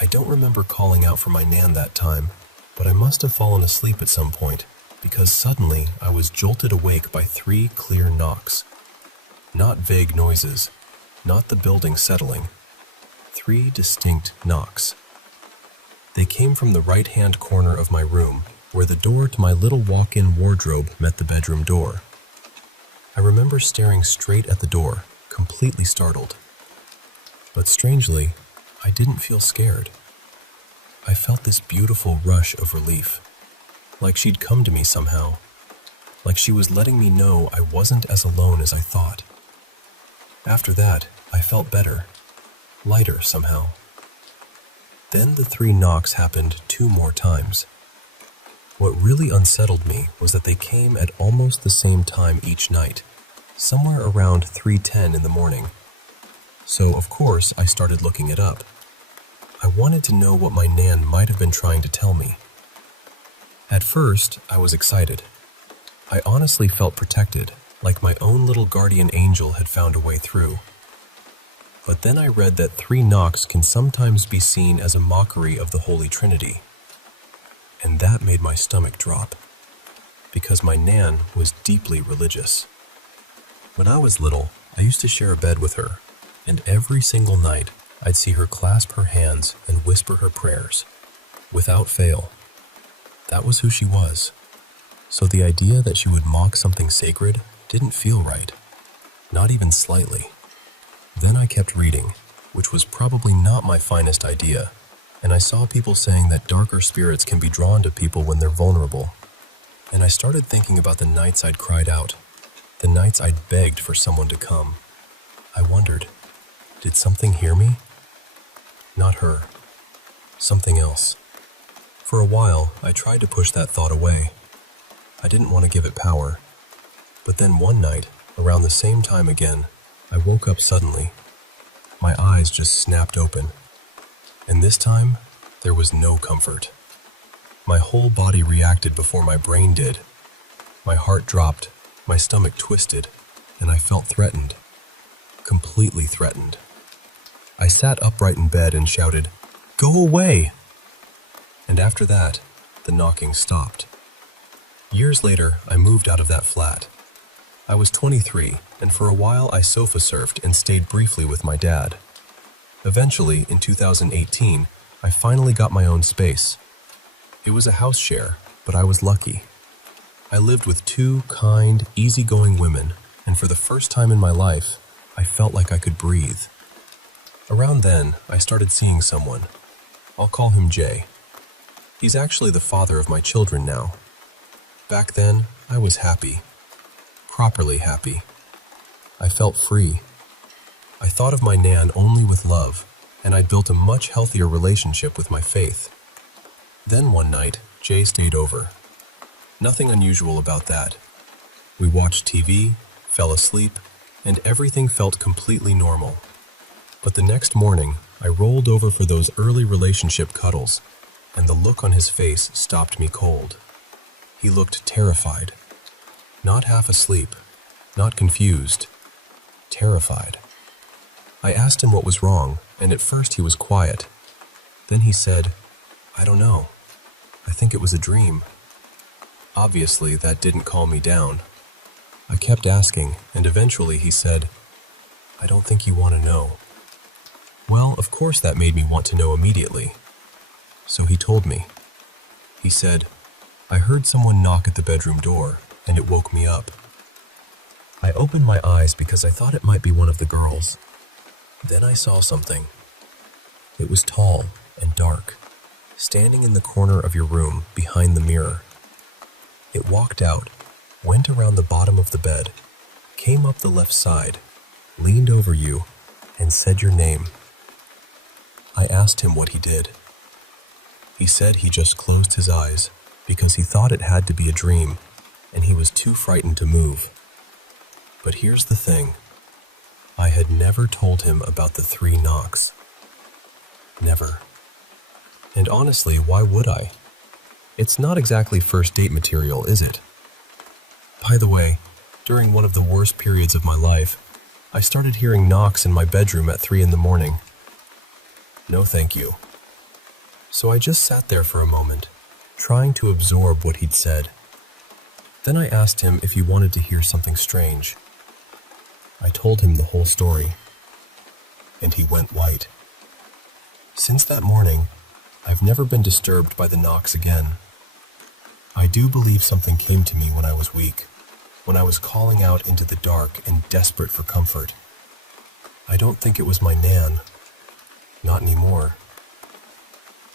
I don't remember calling out for my Nan that time, but I must have fallen asleep at some point, because suddenly I was jolted awake by 3 clear knocks. Not vague noises, not the building settling. 3 distinct knocks. They came from the right-hand corner of my room, where the door to my little walk-in wardrobe met the bedroom door. I remember staring straight at the door, completely startled. But strangely, I didn't feel scared. I felt this beautiful rush of relief, like she'd come to me somehow, like she was letting me know I wasn't as alone as I thought. After that, I felt better, lighter somehow. Then the 3 knocks happened 2 more times. What really unsettled me was that they came at almost the same time each night, somewhere around 3:10 in the morning. So, of course, I started looking it up. I wanted to know what my Nan might have been trying to tell me. At first, I was excited. I honestly felt protected, like my own little guardian angel had found a way through. But then I read that 3 knocks can sometimes be seen as a mockery of the Holy Trinity. And that made my stomach drop, because my Nan was deeply religious. When I was little, I used to share a bed with her, and every single night I'd see her clasp her hands and whisper her prayers, without fail. That was who she was. So the idea that she would mock something sacred didn't feel right, not even slightly. Then I kept reading, which was probably not my finest idea, and I saw people saying that darker spirits can be drawn to people when they're vulnerable. And I started thinking about the nights I'd cried out, the nights I'd begged for someone to come. I wondered, did something hear me? Not her. Something else. For a while, I tried to push that thought away. I didn't want to give it power. But then one night, around the same time again, I woke up suddenly. My eyes just snapped open. And this time, there was no comfort. My whole body reacted before my brain did. My heart dropped, my stomach twisted, and I felt threatened. Completely threatened. I sat upright in bed and shouted, "Go away!" And after that, the knocking stopped. Years later, I moved out of that flat. I was 23, and for a while I sofa surfed and stayed briefly with my dad. Eventually, in 2018, I finally got my own space. It was a house share, but I was lucky. I lived with 2 kind, easygoing women, and for the first time in my life, I felt like I could breathe. Around then, I started seeing someone. I'll call him Jay. He's actually the father of my children now. Back then, I was happy. Properly happy. I felt free. I thought of my Nan only with love, and I'd built a much healthier relationship with my faith. Then one night, Jay stayed over. Nothing unusual about that. We watched TV, fell asleep, and everything felt completely normal. But the next morning, I rolled over for those early relationship cuddles, and the look on his face stopped me cold. He looked terrified. Not half asleep, not confused, terrified. I asked him what was wrong, and at first he was quiet. Then he said, "I don't know. I think it was a dream." Obviously, that didn't calm me down. I kept asking, and eventually he said, "I don't think you want to know." Well, of course that made me want to know immediately. So he told me. He said, "I heard someone knock at the bedroom door, and it woke me up." I opened my eyes because I thought it might be one of the girls. Then I saw something. It was tall and dark, standing in the corner of your room behind the mirror. It walked out, went around the bottom of the bed, came up the left side, leaned over you, and said your name. I asked him what he did. He said he just closed his eyes because he thought it had to be a dream, and he was too frightened to move. But here's the thing. I had never told him about the 3 knocks. Never. And honestly, why would I? It's not exactly first date material, is it? By the way, during one of the worst periods of my life, I started hearing knocks in my bedroom at 3 in the morning. No thank you. So I just sat there for a moment, trying to absorb what he'd said. Then I asked him if he wanted to hear something strange. I told him the whole story, and he went white. Since that morning, I've never been disturbed by the knocks again. I do believe something came to me when I was weak, when I was calling out into the dark and desperate for comfort. I don't think it was my Nan. Not anymore.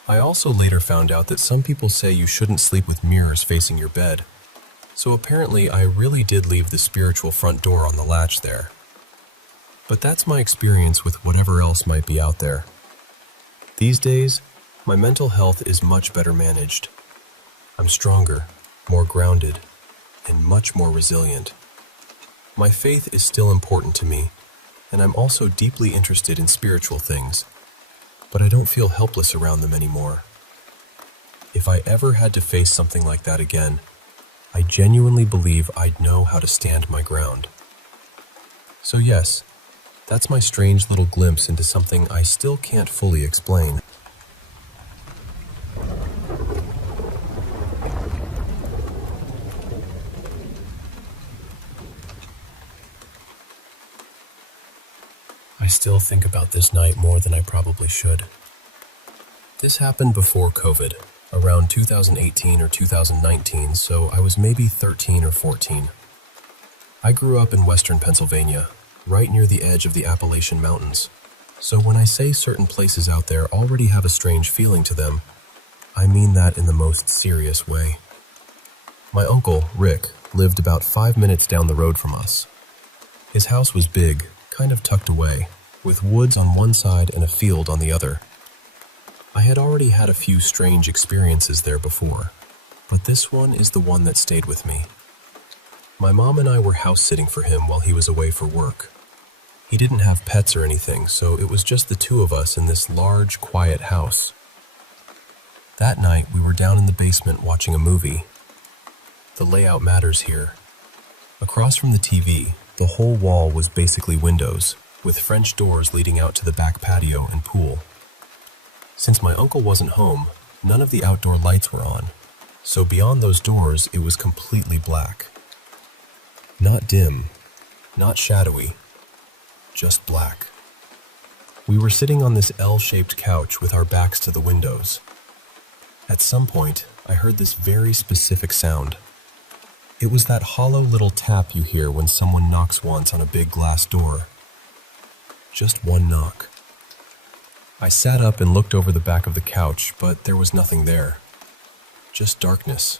I also later found out that some people say you shouldn't sleep with mirrors facing your bed. So apparently I really did leave the spiritual front door on the latch there. But that's my experience with whatever else might be out there. These days, my mental health is much better managed. I'm stronger, more grounded, and much more resilient. My faith is still important to me, and I'm also deeply interested in spiritual things, but I don't feel helpless around them anymore. If I ever had to face something like that again, I genuinely believe I'd know how to stand my ground. So yes, that's my strange little glimpse into something I still can't fully explain. I still think about this night more than I probably should. This happened before COVID, around 2018 or 2019, so I was maybe 13 or 14. I grew up in western Pennsylvania, right near the edge of the Appalachian Mountains. So when I say certain places out there already have a strange feeling to them, I mean that in the most serious way. My uncle, Rick, lived about 5 minutes down the road from us. His house was big, kind of tucked away, with woods on one side and a field on the other. I had already had a few strange experiences there before, but this one is the one that stayed with me. My mom and I were house sitting for him while he was away for work. He didn't have pets or anything, so it was just the two of us in this large, quiet house. That night, we were down in the basement watching a movie. The layout matters here. Across from the TV, the whole wall was basically windows, with French doors leading out to the back patio and pool. Since my uncle wasn't home, none of the outdoor lights were on, so beyond those doors it was completely black. Not dim, not shadowy, just black. We were sitting on this L-shaped couch with our backs to the windows. At some point, I heard this very specific sound. It was that hollow little tap you hear when someone knocks once on a big glass door. Just one knock. I sat up and looked over the back of the couch, but there was nothing there. Just darkness.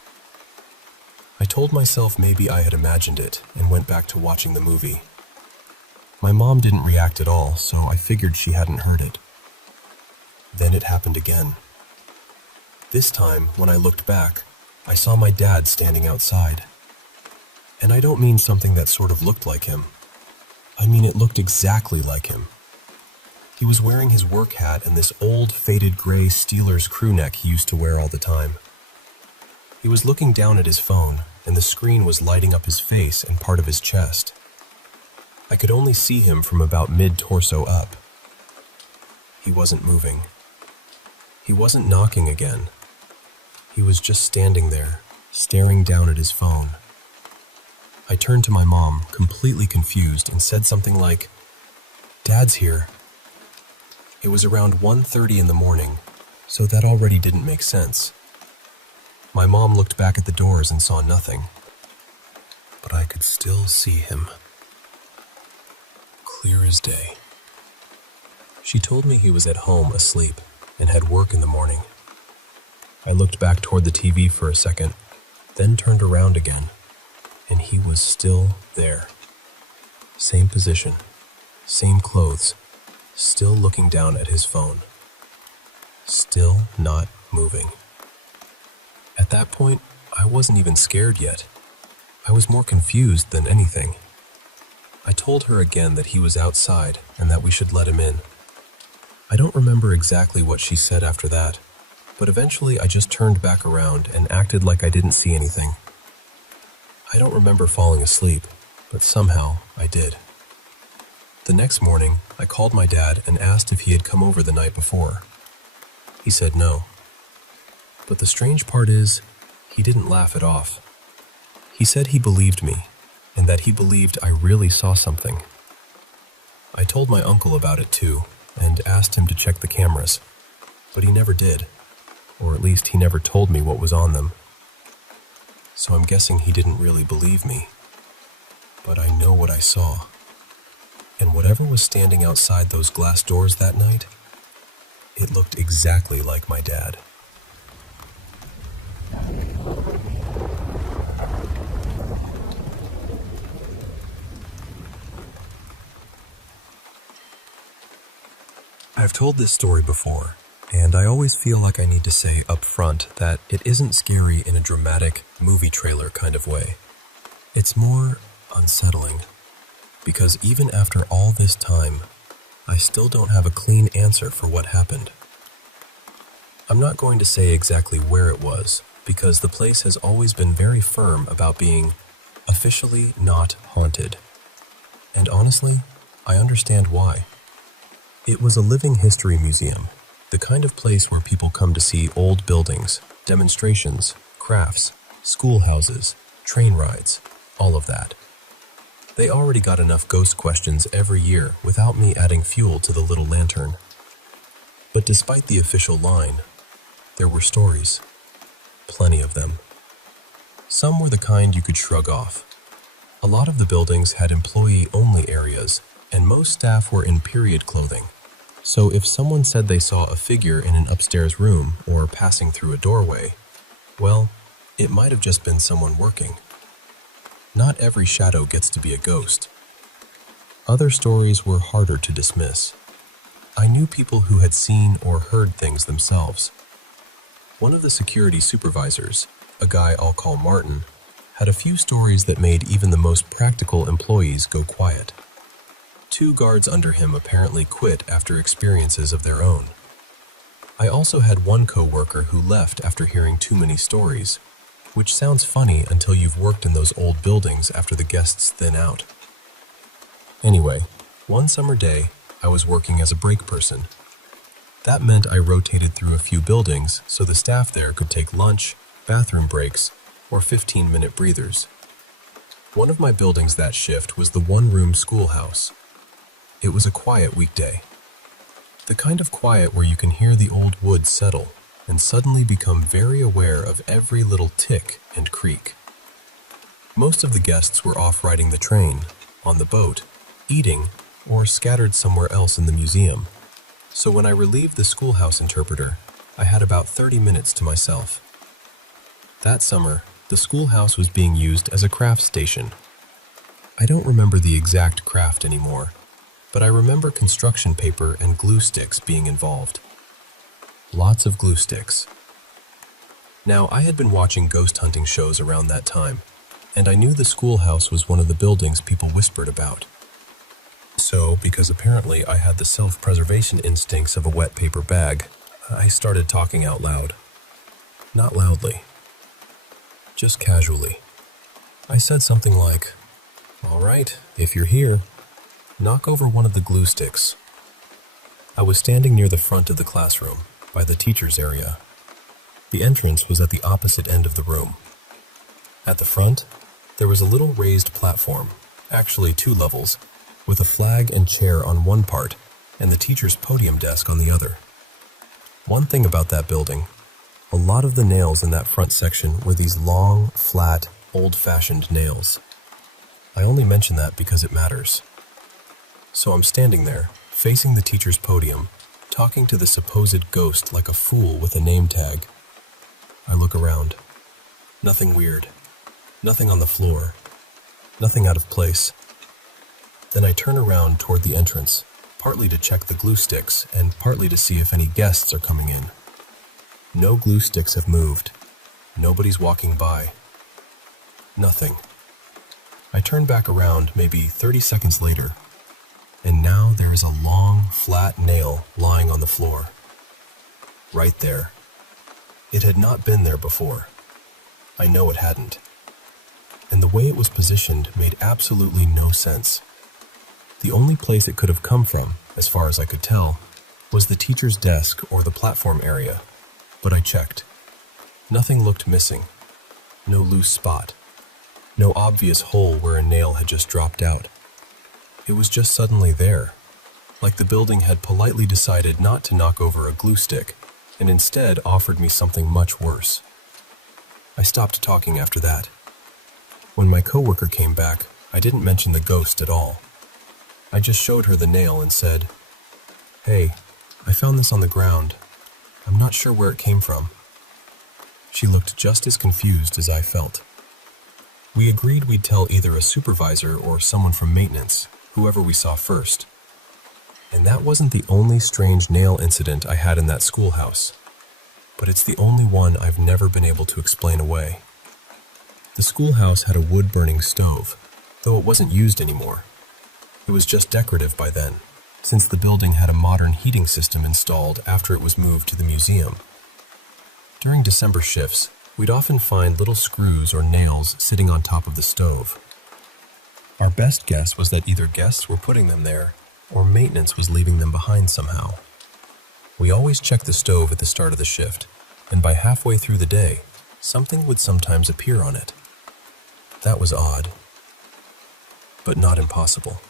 I told myself maybe I had imagined it and went back to watching the movie. My mom didn't react at all, so I figured she hadn't heard it. Then it happened again. This time, when I looked back, I saw my dad standing outside. And I don't mean something that sort of looked like him. I mean it looked exactly like him. He was wearing his work hat and this old, faded gray Steelers crew neck he used to wear all the time. He was looking down at his phone, and the screen was lighting up his face and part of his chest. I could only see him from about mid-torso up. He wasn't moving. He wasn't knocking again. He was just standing there, staring down at his phone. I turned to my mom, completely confused, and said something like, "Dad's here." It was around 1:30 in the morning, so that already didn't make sense. My mom looked back at the doors and saw nothing, but I could still see him. Clear as day. She told me he was at home asleep and had work in the morning. I looked back toward the TV for a second, then turned around again, and he was still there. Same position, same clothes, still looking down at his phone. Still not moving. At that point, I wasn't even scared yet. I was more confused than anything. I told her again that he was outside and that we should let him in. I don't remember exactly what she said after that, but eventually I just turned back around and acted like I didn't see anything. I don't remember falling asleep, but somehow I did. The next morning, I called my dad and asked if he had come over the night before. He said no. But the strange part is, he didn't laugh it off. He said he believed me, and that he believed I really saw something. I told my uncle about it too, and asked him to check the cameras, but he never did, or at least he never told me what was on them. So I'm guessing he didn't really believe me. But I know what I saw. And whatever was standing outside those glass doors that night, it looked exactly like my dad. I've told this story before, and I always feel like I need to say up front that it isn't scary in a dramatic movie trailer kind of way. It's more unsettling, because even after all this time, I still don't have a clean answer for what happened. I'm not going to say exactly where it was, because the place has always been very firm about being officially not haunted. And honestly, I understand why. It was a living history museum, the kind of place where people come to see old buildings, demonstrations, crafts, schoolhouses, train rides, all of that. They already got enough ghost questions every year without me adding fuel to the little lantern. But despite the official line, there were stories. Plenty of them. Some were the kind you could shrug off. A lot of the buildings had employee-only areas, and most staff were in period clothing. So if someone said they saw a figure in an upstairs room or passing through a doorway, well, it might have just been someone working. Not every shadow gets to be a ghost. Other stories were harder to dismiss. I knew people who had seen or heard things themselves. One of the security supervisors, a guy I'll call Martin, had a few stories that made even the most practical employees go quiet. 2 guards under him apparently quit after experiences of their own. I also had one co-worker who left after hearing too many stories, which sounds funny until you've worked in those old buildings after the guests thin out. Anyway, one summer day, I was working as a break person. That meant I rotated through a few buildings so the staff there could take lunch, bathroom breaks, or 15-minute breathers. One of my buildings that shift was the one-room schoolhouse. It was a quiet weekday. The kind of quiet where you can hear the old woods settle and suddenly become very aware of every little tick and creak. Most of the guests were off riding the train, on the boat, eating, or scattered somewhere else in the museum. So when I relieved the schoolhouse interpreter, I had about 30 minutes to myself. That summer, the schoolhouse was being used as a craft station. I don't remember the exact craft anymore, but I remember construction paper and glue sticks being involved. Lots of glue sticks. Now, I had been watching ghost hunting shows around that time, and I knew the schoolhouse was one of the buildings people whispered about. So, because apparently I had the self-preservation instincts of a wet paper bag, I started talking out loud. Not loudly. Just casually. I said something like, "All right, if you're here, knock over one of the glue sticks." I was standing near the front of the classroom, by the teacher's area. The entrance was at the opposite end of the room. At the front, there was a little raised platform, actually 2 levels, with a flag and chair on one part and the teacher's podium desk on the other. One thing about that building, a lot of the nails in that front section were these long, flat, old-fashioned nails. I only mention that because it matters. So I'm standing there, facing the teacher's podium, talking to the supposed ghost like a fool with a name tag. I look around. Nothing weird. Nothing on the floor. Nothing out of place. Then I turn around toward the entrance, partly to check the glue sticks and partly to see if any guests are coming in. No glue sticks have moved. Nobody's walking by. Nothing. I turn back around maybe 30 seconds later, and now there is a long, flat nail lying on the floor. Right there. It had not been there before. I know it hadn't. And the way it was positioned made absolutely no sense. The only place it could have come from, as far as I could tell, was the teacher's desk or the platform area. But I checked. Nothing looked missing. No loose spot. No obvious hole where a nail had just dropped out. It was just suddenly there, like the building had politely decided not to knock over a glue stick and instead offered me something much worse. I stopped talking after that. When my coworker came back, I didn't mention the ghost at all. I just showed her the nail and said, "Hey, I found this on the ground. I'm not sure where it came from." She looked just as confused as I felt. We agreed we'd tell either a supervisor or someone from maintenance, whoever we saw first. And that wasn't the only strange nail incident I had in that schoolhouse, but it's the only one I've never been able to explain away. The schoolhouse had a wood-burning stove, though it wasn't used anymore. It was just decorative by then, since the building had a modern heating system installed after it was moved to the museum. During December shifts, We'd often find little screws or nails sitting on top of the stove. Our best guess was that either guests were putting them there or maintenance was leaving them behind somehow. We always checked the stove at the start of the shift, and by halfway through the day, something would sometimes appear on it. That was odd, but not impossible.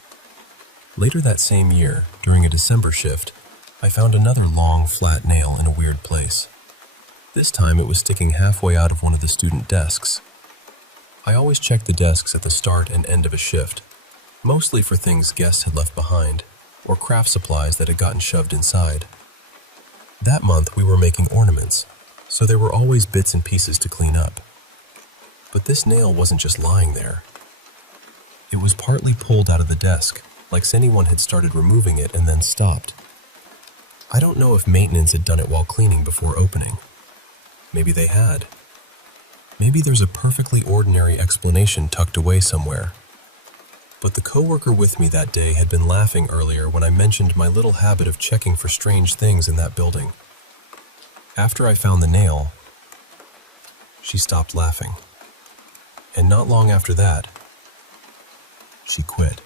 Later that same year, during a December shift, I found another long, flat nail in a weird place. This time it was sticking halfway out of one of the student desks. I always checked the desks at the start and end of a shift, mostly for things guests had left behind, or craft supplies that had gotten shoved inside. That month we were making ornaments, so there were always bits and pieces to clean up. But this nail wasn't just lying there. It was partly pulled out of the desk, like anyone had started removing it and then stopped. I don't know if maintenance had done it while cleaning before opening. Maybe they had. Maybe there's a perfectly ordinary explanation tucked away somewhere. But the coworker with me that day had been laughing earlier when I mentioned my little habit of checking for strange things in that building. After I found the nail, she stopped laughing. And not long after that, she quit.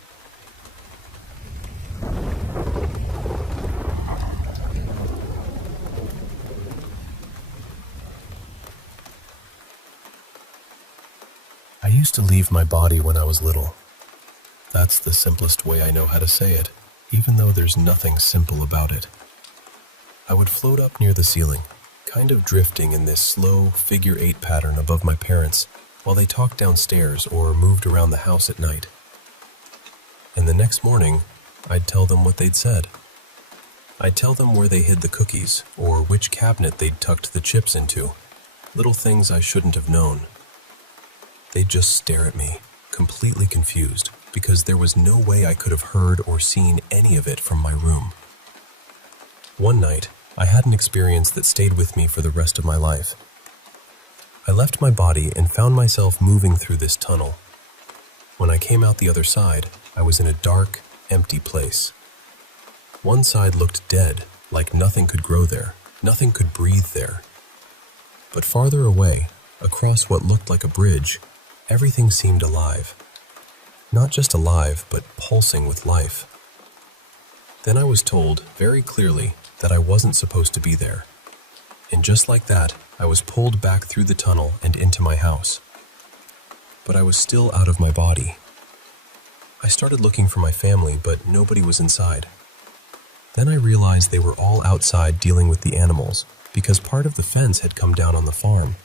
I used to leave my body when I was little. That's the simplest way I know how to say it, even though there's nothing simple about it. I would float up near the ceiling, kind of drifting in this slow figure-8 pattern above my parents while they talked downstairs or moved around the house at night. And the next morning, I'd tell them what they'd said. I'd tell them where they hid the cookies or which cabinet they'd tucked the chips into, little things I shouldn't have known. They'd just stare at me, completely confused, because there was no way I could have heard or seen any of it from my room. One night, I had an experience that stayed with me for the rest of my life. I left my body and found myself moving through this tunnel. When I came out the other side, I was in a dark, empty place. One side looked dead, like nothing could grow there, nothing could breathe there. But farther away, across what looked like a bridge, everything seemed alive. Not just alive, but pulsing with life. Then I was told, very clearly, that I wasn't supposed to be there. And just like that, I was pulled back through the tunnel and into my house. But I was still out of my body. I started looking for my family, but nobody was inside. Then I realized they were all outside dealing with the animals, because part of the fence had come down on the farm.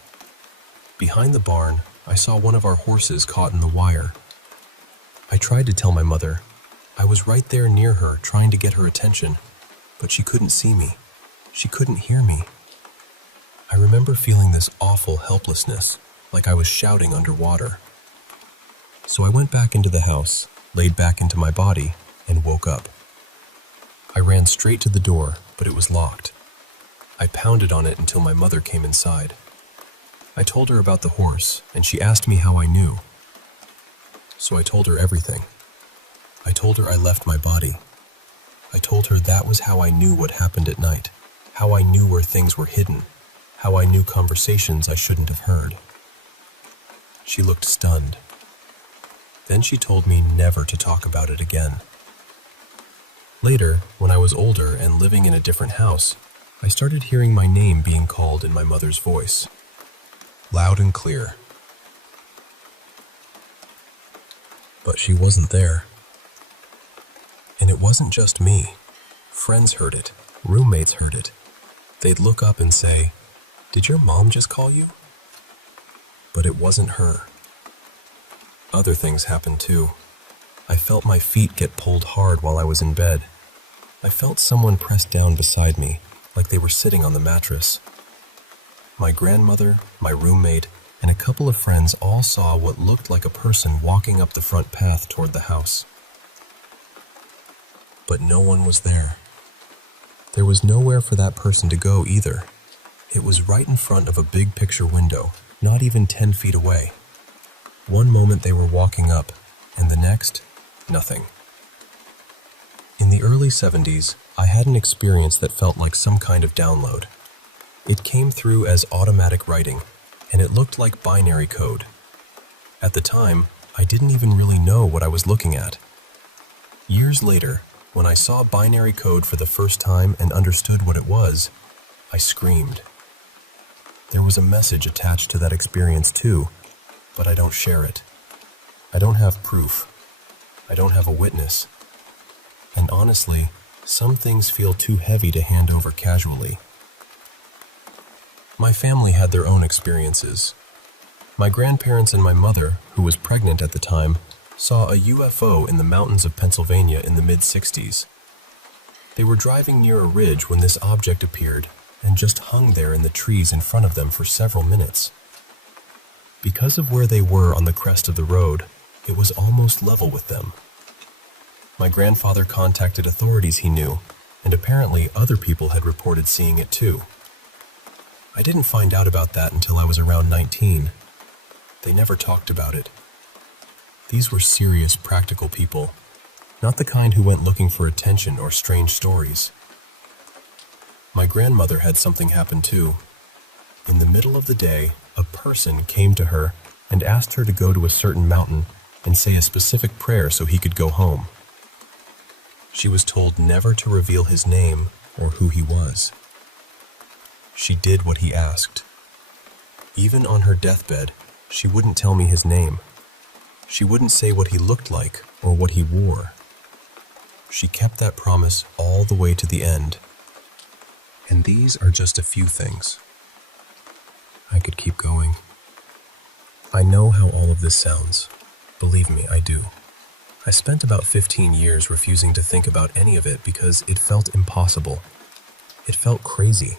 Behind the barn, I saw one of our horses caught in the wire. I tried to tell my mother. I was right there near her, trying to get her attention, but she couldn't see me. She couldn't hear me. I remember feeling this awful helplessness, like I was shouting underwater. So I went back into the house, laid back into my body, and woke up. I ran straight to the door, but it was locked. I pounded on it until my mother came inside. I told her about the horse, and she asked me how I knew. So I told her everything. I told her I left my body. I told her that was how I knew what happened at night, how I knew where things were hidden, how I knew conversations I shouldn't have heard. She looked stunned. Then she told me never to talk about it again. Later, when I was older and living in a different house, I started hearing my name being called in my mother's voice. Loud and clear. But she wasn't there. And it wasn't just me. Friends heard it. Roommates heard it. They'd look up and say, "Did your mom just call you?" But it wasn't her. Other things happened too. I felt my feet get pulled hard while I was in bed. I felt someone pressed down beside me, like they were sitting on the mattress. My grandmother, my roommate, and a couple of friends all saw what looked like a person walking up the front path toward the house. But no one was there. There was nowhere for that person to go either. It was right in front of a big picture window, not even 10 feet away. One moment they were walking up, and the next, nothing. In the early 70s, I had an experience that felt like some kind of download. It came through as automatic writing, and it looked like binary code. At the time, I didn't even really know what I was looking at. Years later, when I saw binary code for the first time and understood what it was, I screamed. There was a message attached to that experience too, but I don't share it. I don't have proof. I don't have a witness. And honestly, some things feel too heavy to hand over casually. My family had their own experiences. My grandparents and my mother, who was pregnant at the time, saw a UFO in the mountains of Pennsylvania in the mid-60s. They were driving near a ridge when this object appeared and just hung there in the trees in front of them for several minutes. Because of where they were on the crest of the road, it was almost level with them. My grandfather contacted authorities he knew, and apparently other people had reported seeing it too. I didn't find out about that until I was around 19. They never talked about it. These were serious, practical people, not the kind who went looking for attention or strange stories. My grandmother had something happen too. In the middle of the day, a person came to her and asked her to go to a certain mountain and say a specific prayer so he could go home. She was told never to reveal his name or who he was. She did what he asked. Even on her deathbed, she wouldn't tell me his name. She wouldn't say what he looked like or what he wore. She kept that promise all the way to the end. And these are just a few things. I could keep going. I know how all of this sounds. Believe me, I do. I spent about 15 years refusing to think about any of it because it felt impossible. It felt crazy.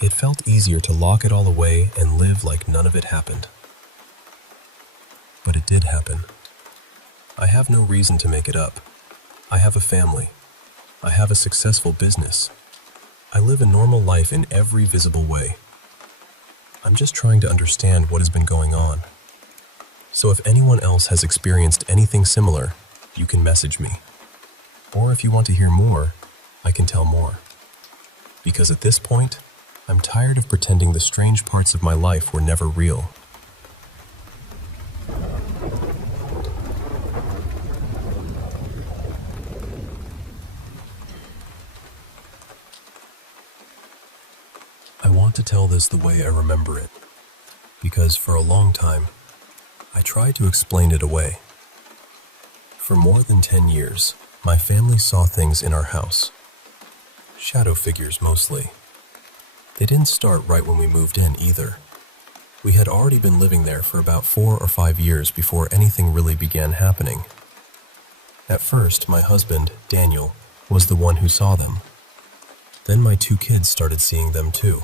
It felt easier to lock it all away and live like none of it happened. But it did happen. I have no reason to make it up. I have a family. I have a successful business. I live a normal life in every visible way. I'm just trying to understand what has been going on. So if anyone else has experienced anything similar, you can message me. Or if you want to hear more, I can tell more. Because at this point, I'm tired of pretending the strange parts of my life were never real. I want to tell this the way I remember it, because for a long time, I tried to explain it away. For more than 10 years, my family saw things in our house. Shadow figures mostly. They didn't start right when we moved in either. We had already been living there for about 4 or 5 years before anything really began happening. At first, my husband, Daniel, was the one who saw them. Then my 2 kids started seeing them too.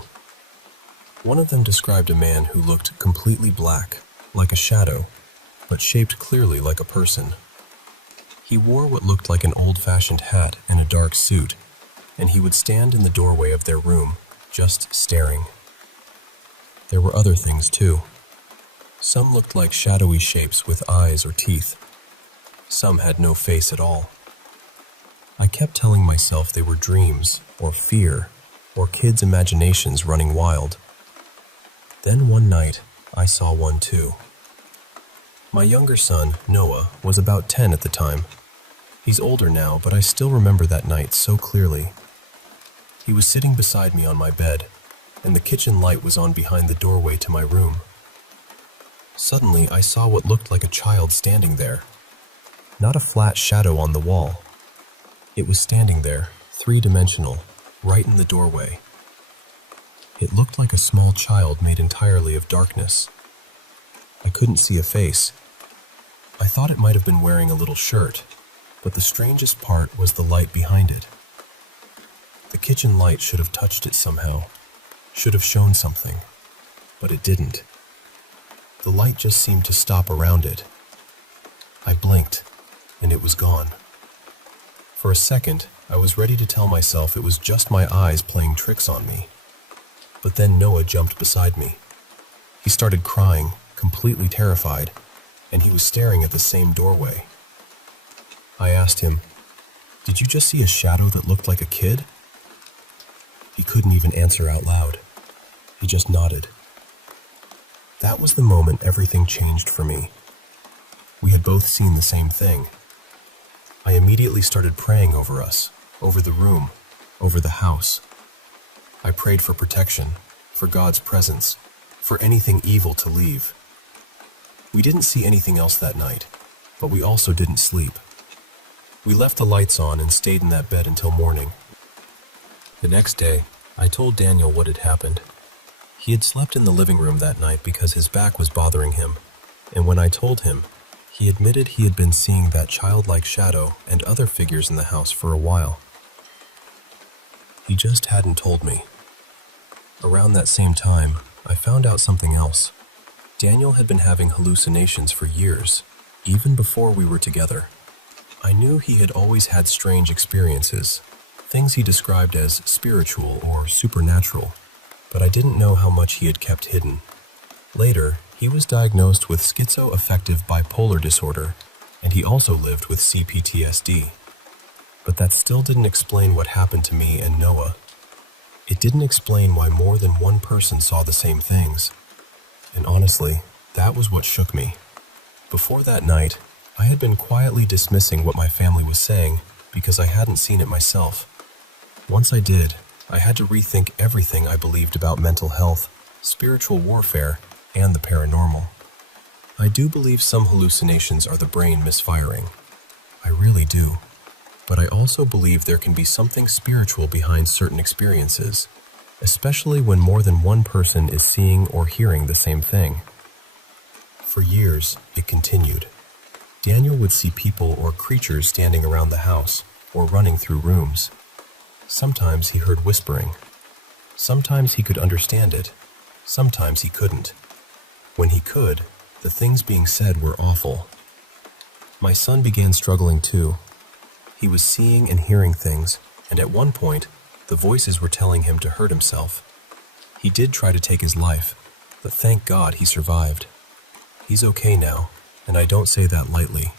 One of them described a man who looked completely black, like a shadow, but shaped clearly like a person. He wore what looked like an old-fashioned hat and a dark suit, and he would stand in the doorway of their room, just staring. There were other things too. Some looked like shadowy shapes with eyes or teeth. Some had no face at all. I kept telling myself they were dreams, or fear, or kids' imaginations running wild. Then one night, I saw one too. My younger son, Noah, was about 10 at the time. He's older now, but I still remember that night so clearly. He was sitting beside me on my bed, and the kitchen light was on behind the doorway to my room. Suddenly, I saw what looked like a child standing there. Not a flat shadow on the wall. It was standing there, 3-dimensional, right in the doorway. It looked like a small child made entirely of darkness. I couldn't see a face. I thought it might have been wearing a little shirt, but the strangest part was the light behind it. The kitchen light should have touched it somehow, should have shown something, but it didn't. The light just seemed to stop around it. I blinked, and it was gone. For a second, I was ready to tell myself it was just my eyes playing tricks on me. But then Noah jumped beside me. He started crying, completely terrified, and he was staring at the same doorway. I asked him, "Did you just see a shadow that looked like a kid?" He couldn't even answer out loud. He just nodded. That was the moment everything changed for me. We had both seen the same thing. I immediately started praying over us, over the room, over the house. I prayed for protection, for God's presence, for anything evil to leave. We didn't see anything else that night, but we also didn't sleep. We left the lights on and stayed in that bed until morning. The next day, I told Daniel what had happened. He had slept in the living room that night because his back was bothering him, and when I told him, he admitted he had been seeing that childlike shadow and other figures in the house for a while. He just hadn't told me. Around that same time, I found out something else. Daniel had been having hallucinations for years, even before we were together. I knew he had always had strange experiences, things he described as spiritual or supernatural, but I didn't know how much he had kept hidden. Later, he was diagnosed with schizoaffective bipolar disorder, and he also lived with CPTSD. But that still didn't explain what happened to me and Noah. It didn't explain why more than one person saw the same things. And honestly, that was what shook me. Before that night, I had been quietly dismissing what my family was saying because I hadn't seen it myself. Once I did, I had to rethink everything I believed about mental health, spiritual warfare, and the paranormal. I do believe some hallucinations are the brain misfiring. I really do. But I also believe there can be something spiritual behind certain experiences, especially when more than one person is seeing or hearing the same thing. For years, it continued. Daniel would see people or creatures standing around the house or running through rooms. Sometimes he heard whispering. Sometimes he could understand it. Sometimes he couldn't. When he could, the things being said were awful. My son began struggling too. He was seeing and hearing things, and at one point, the voices were telling him to hurt himself. He did try to take his life, but thank God he survived. He's okay now, and I don't say that lightly.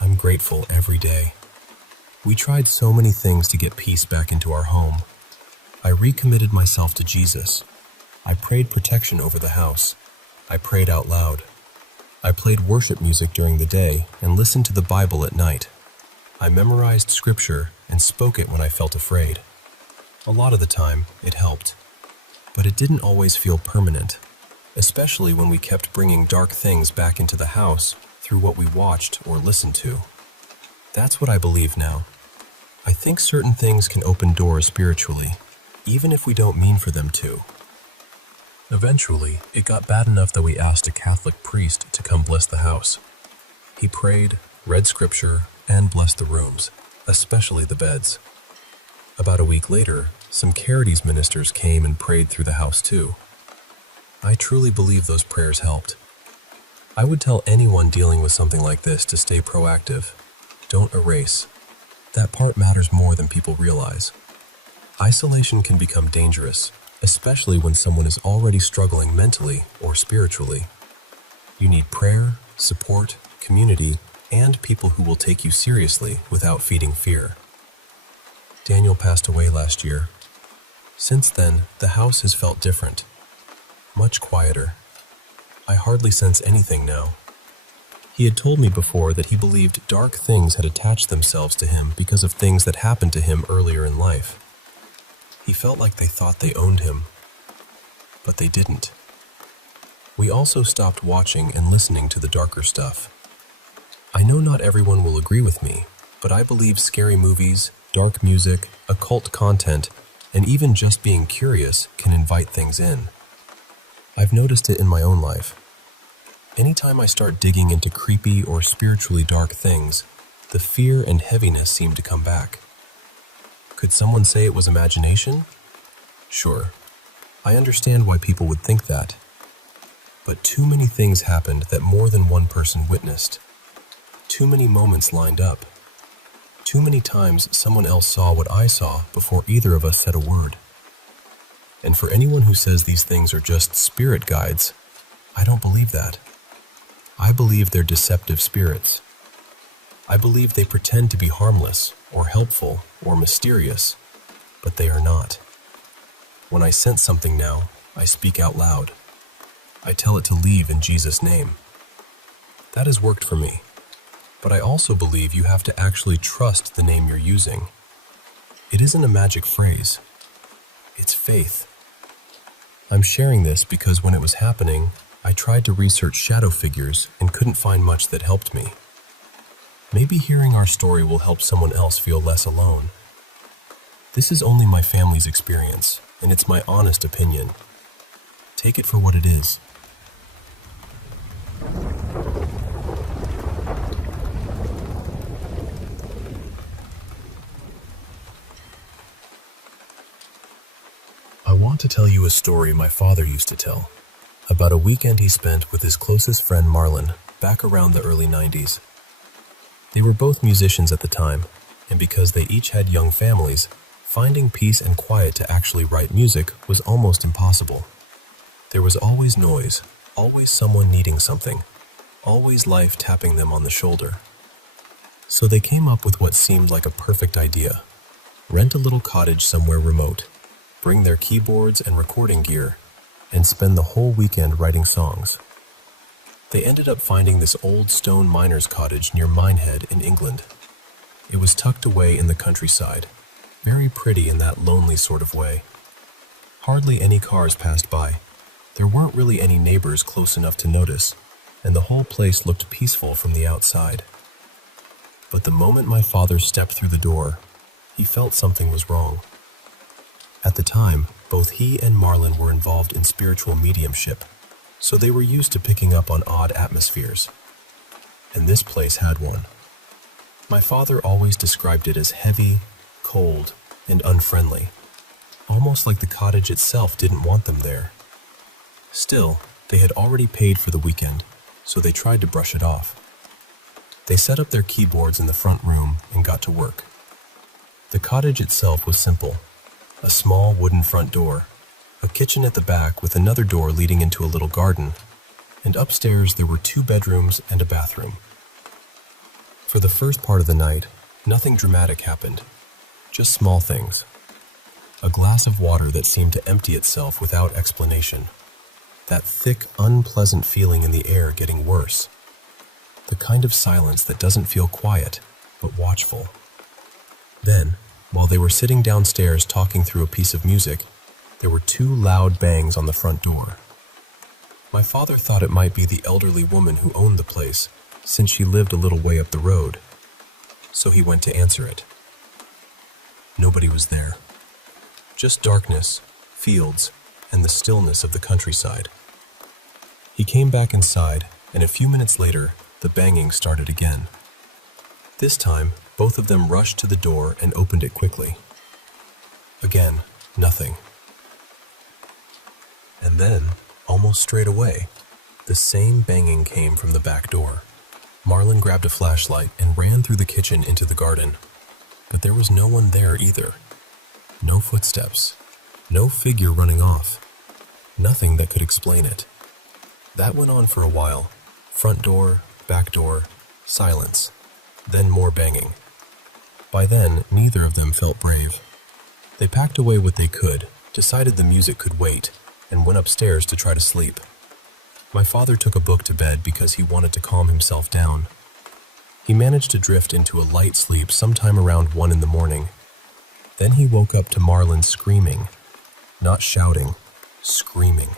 I'm grateful every day. We tried so many things to get peace back into our home. I recommitted myself to Jesus. I prayed protection over the house. I prayed out loud. I played worship music during the day and listened to the Bible at night. I memorized scripture and spoke it when I felt afraid. A lot of the time, it helped. But it didn't always feel permanent, especially when we kept bringing dark things back into the house through what we watched or listened to. That's what I believe now. I think certain things can open doors spiritually, even if we don't mean for them to. Eventually, it got bad enough that we asked a Catholic priest to come bless the house. He prayed, read scripture, and blessed the rooms, especially the beds. About a week later, some Carities ministers came and prayed through the house too. I truly believe those prayers helped. I would tell anyone dealing with something like this to stay proactive. Don't erase. That part matters more than people realize. Isolation can become dangerous, especially when someone is already struggling mentally or spiritually. You need prayer, support, community, and people who will take you seriously without feeding fear. Daniel passed away last year. Since then, the house has felt different, much quieter. I hardly sense anything now. He had told me before that he believed dark things had attached themselves to him because of things that happened to him earlier in life. He felt like they thought they owned him, but they didn't. We also stopped watching and listening to the darker stuff. I know not everyone will agree with me, but I believe scary movies, dark music, occult content, and even just being curious can invite things in. I've noticed it in my own life. Anytime I start digging into creepy or spiritually dark things, the fear and heaviness seem to come back. Could someone say it was imagination? Sure. I understand why people would think that. But too many things happened that more than one person witnessed. Too many moments lined up. Too many times someone else saw what I saw before either of us said a word. And for anyone who says these things are just spirit guides, I don't believe that. I believe they're deceptive spirits. I believe they pretend to be harmless or helpful or mysterious, but they are not. When I sense something now, I speak out loud. I tell it to leave in Jesus' name. That has worked for me, but I also believe you have to actually trust the name you're using. It isn't a magic phrase. It's faith. I'm sharing this because when it was happening, I tried to research shadow figures and couldn't find much that helped me. Maybe hearing our story will help someone else feel less alone. This is only my family's experience, and it's my honest opinion. Take it for what it is. I want to tell you a story my father used to tell, about a weekend he spent with his closest friend Marlon back around the early 90s. They were both musicians at the time, and because they each had young families, finding peace and quiet to actually write music was almost impossible. There was always noise, always someone needing something, always life tapping them on the shoulder. So they came up with what seemed like a perfect idea: rent a little cottage somewhere remote, bring their keyboards and recording gear, and spend the whole weekend writing songs. They ended up finding this old stone miner's cottage near Minehead in England. It was tucked away in the countryside, very pretty in that lonely sort of way. Hardly any cars passed by. There weren't really any neighbors close enough to notice, and the whole place looked peaceful from the outside. But the moment my father stepped through the door, he felt something was wrong. At the time, both he and Marlon were involved in spiritual mediumship, so they were used to picking up on odd atmospheres. And this place had one. My father always described it as heavy, cold, and unfriendly, almost like the cottage itself didn't want them there. Still, they had already paid for the weekend, so they tried to brush it off. They set up their keyboards in the front room and got to work. The cottage itself was simple: a small wooden front door, a kitchen at the back with another door leading into a little garden, and upstairs there were 2 bedrooms and a bathroom. For the first part of the night, nothing dramatic happened, just small things. A glass of water that seemed to empty itself without explanation. That thick, unpleasant feeling in the air getting worse. The kind of silence that doesn't feel quiet, but watchful. Then, while they were sitting downstairs talking through a piece of music, there were 2 loud bangs on the front door. My father thought it might be the elderly woman who owned the place, since she lived a little way up the road, so he went to answer it. Nobody was there. Just darkness, fields, and the stillness of the countryside. He came back inside, and a few minutes later, the banging started again. This time, both of them rushed to the door and opened it quickly. Again, nothing. And then, almost straight away, the same banging came from the back door. Marlon grabbed a flashlight and ran through the kitchen into the garden. But there was no one there either. No footsteps. No figure running off. Nothing that could explain it. That went on for a while. Front door, back door, silence. Then more banging. By then, neither of them felt brave. They packed away what they could, decided the music could wait, and went upstairs to try to sleep. My father took a book to bed because he wanted to calm himself down. He managed to drift into a light sleep sometime around 1 in the morning. Then he woke up to Marlon screaming. Not shouting, screaming.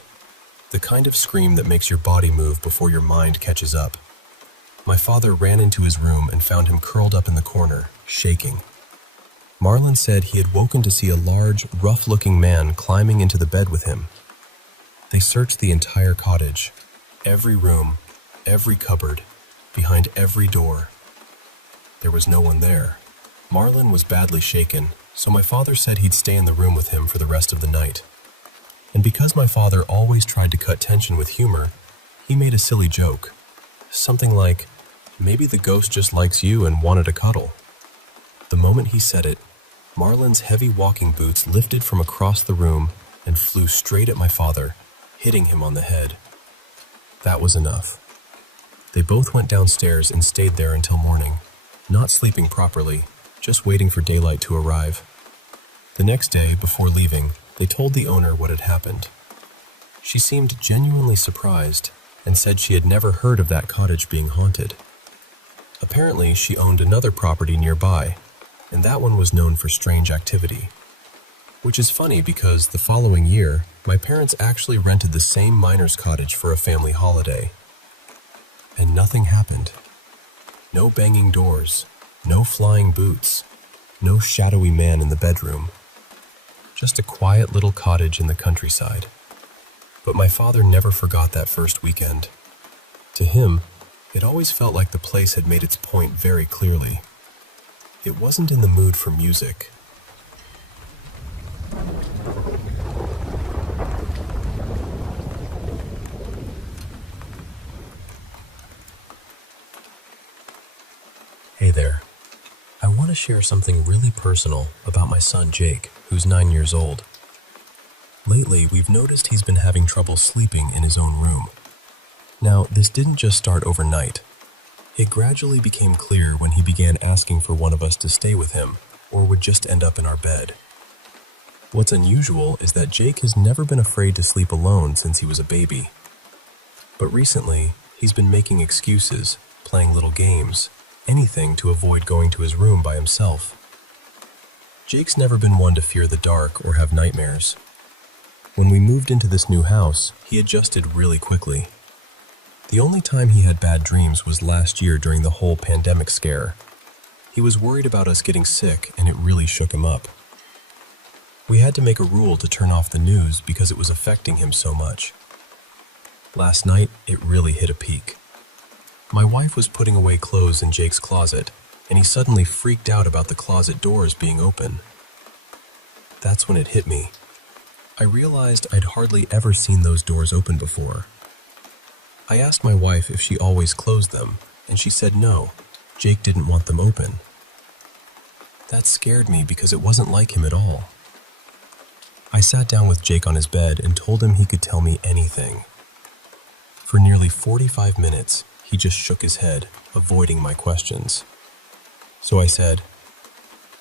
The kind of scream that makes your body move before your mind catches up. My father ran into his room and found him curled up in the corner, shaking. Marlon said he had woken to see a large, rough-looking man climbing into the bed with him. They searched the entire cottage, every room, every cupboard, behind every door. There was no one there. Marlon was badly shaken, so my father said he'd stay in the room with him for the rest of the night. And because my father always tried to cut tension with humor, he made a silly joke. Something like, "Maybe the ghost just likes you and wanted a cuddle." The moment he said it, Marlon's heavy walking boots lifted from across the room and flew straight at my father, hitting him on the head. That was enough. They both went downstairs and stayed there until morning, not sleeping properly, just waiting for daylight to arrive. The next day, before leaving, they told the owner what had happened. She seemed genuinely surprised and said she had never heard of that cottage being haunted. Apparently, she owned another property nearby, and that one was known for strange activity. Which is funny because the following year, my parents actually rented the same miner's cottage for a family holiday. And nothing happened. No banging doors, no flying boots, no shadowy man in the bedroom. Just a quiet little cottage in the countryside. But my father never forgot that first weekend. To him, it always felt like the place had made its point very clearly. It wasn't in the mood for music. Hey there. I want to share something really personal about my son Jake, who's 9 years old. Lately, we've noticed he's been having trouble sleeping in his own room. Now, this didn't just start overnight. It gradually became clear when he began asking for one of us to stay with him, or would just end up in our bed. What's unusual is that Jake has never been afraid to sleep alone since he was a baby. But recently, he's been making excuses, playing little games, anything to avoid going to his room by himself. Jake's never been one to fear the dark or have nightmares. When we moved into this new house, he adjusted really quickly. The only time he had bad dreams was last year during the whole pandemic scare. He was worried about us getting sick, and it really shook him up. We had to make a rule to turn off the news because it was affecting him so much. Last night, it really hit a peak. My wife was putting away clothes in Jake's closet, and he suddenly freaked out about the closet doors being open. That's when it hit me. I realized I'd hardly ever seen those doors open before. I asked my wife if she always closed them, and she said no, Jake didn't want them open. That scared me because it wasn't like him at all. I sat down with Jake on his bed and told him he could tell me anything. For nearly 45 minutes, he just shook his head, avoiding my questions. So I said,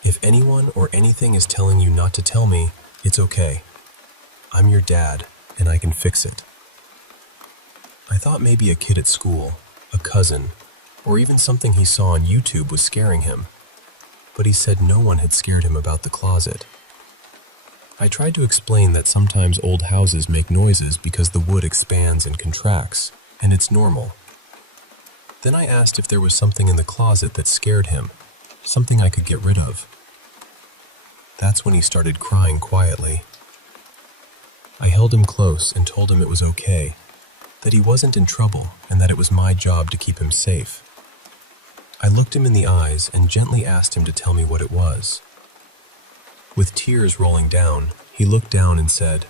"If anyone or anything is telling you not to tell me, it's okay. I'm your dad, and I can fix it." I thought maybe a kid at school, a cousin, or even something he saw on YouTube was scaring him, but he said no one had scared him about the closet. I tried to explain that sometimes old houses make noises because the wood expands and contracts, and it's normal. Then I asked if there was something in the closet that scared him, something I could get rid of. That's when he started crying quietly. I held him close and told him it was okay, that he wasn't in trouble and that it was my job to keep him safe. I looked him in the eyes and gently asked him to tell me what it was. With tears rolling down, he looked down and said,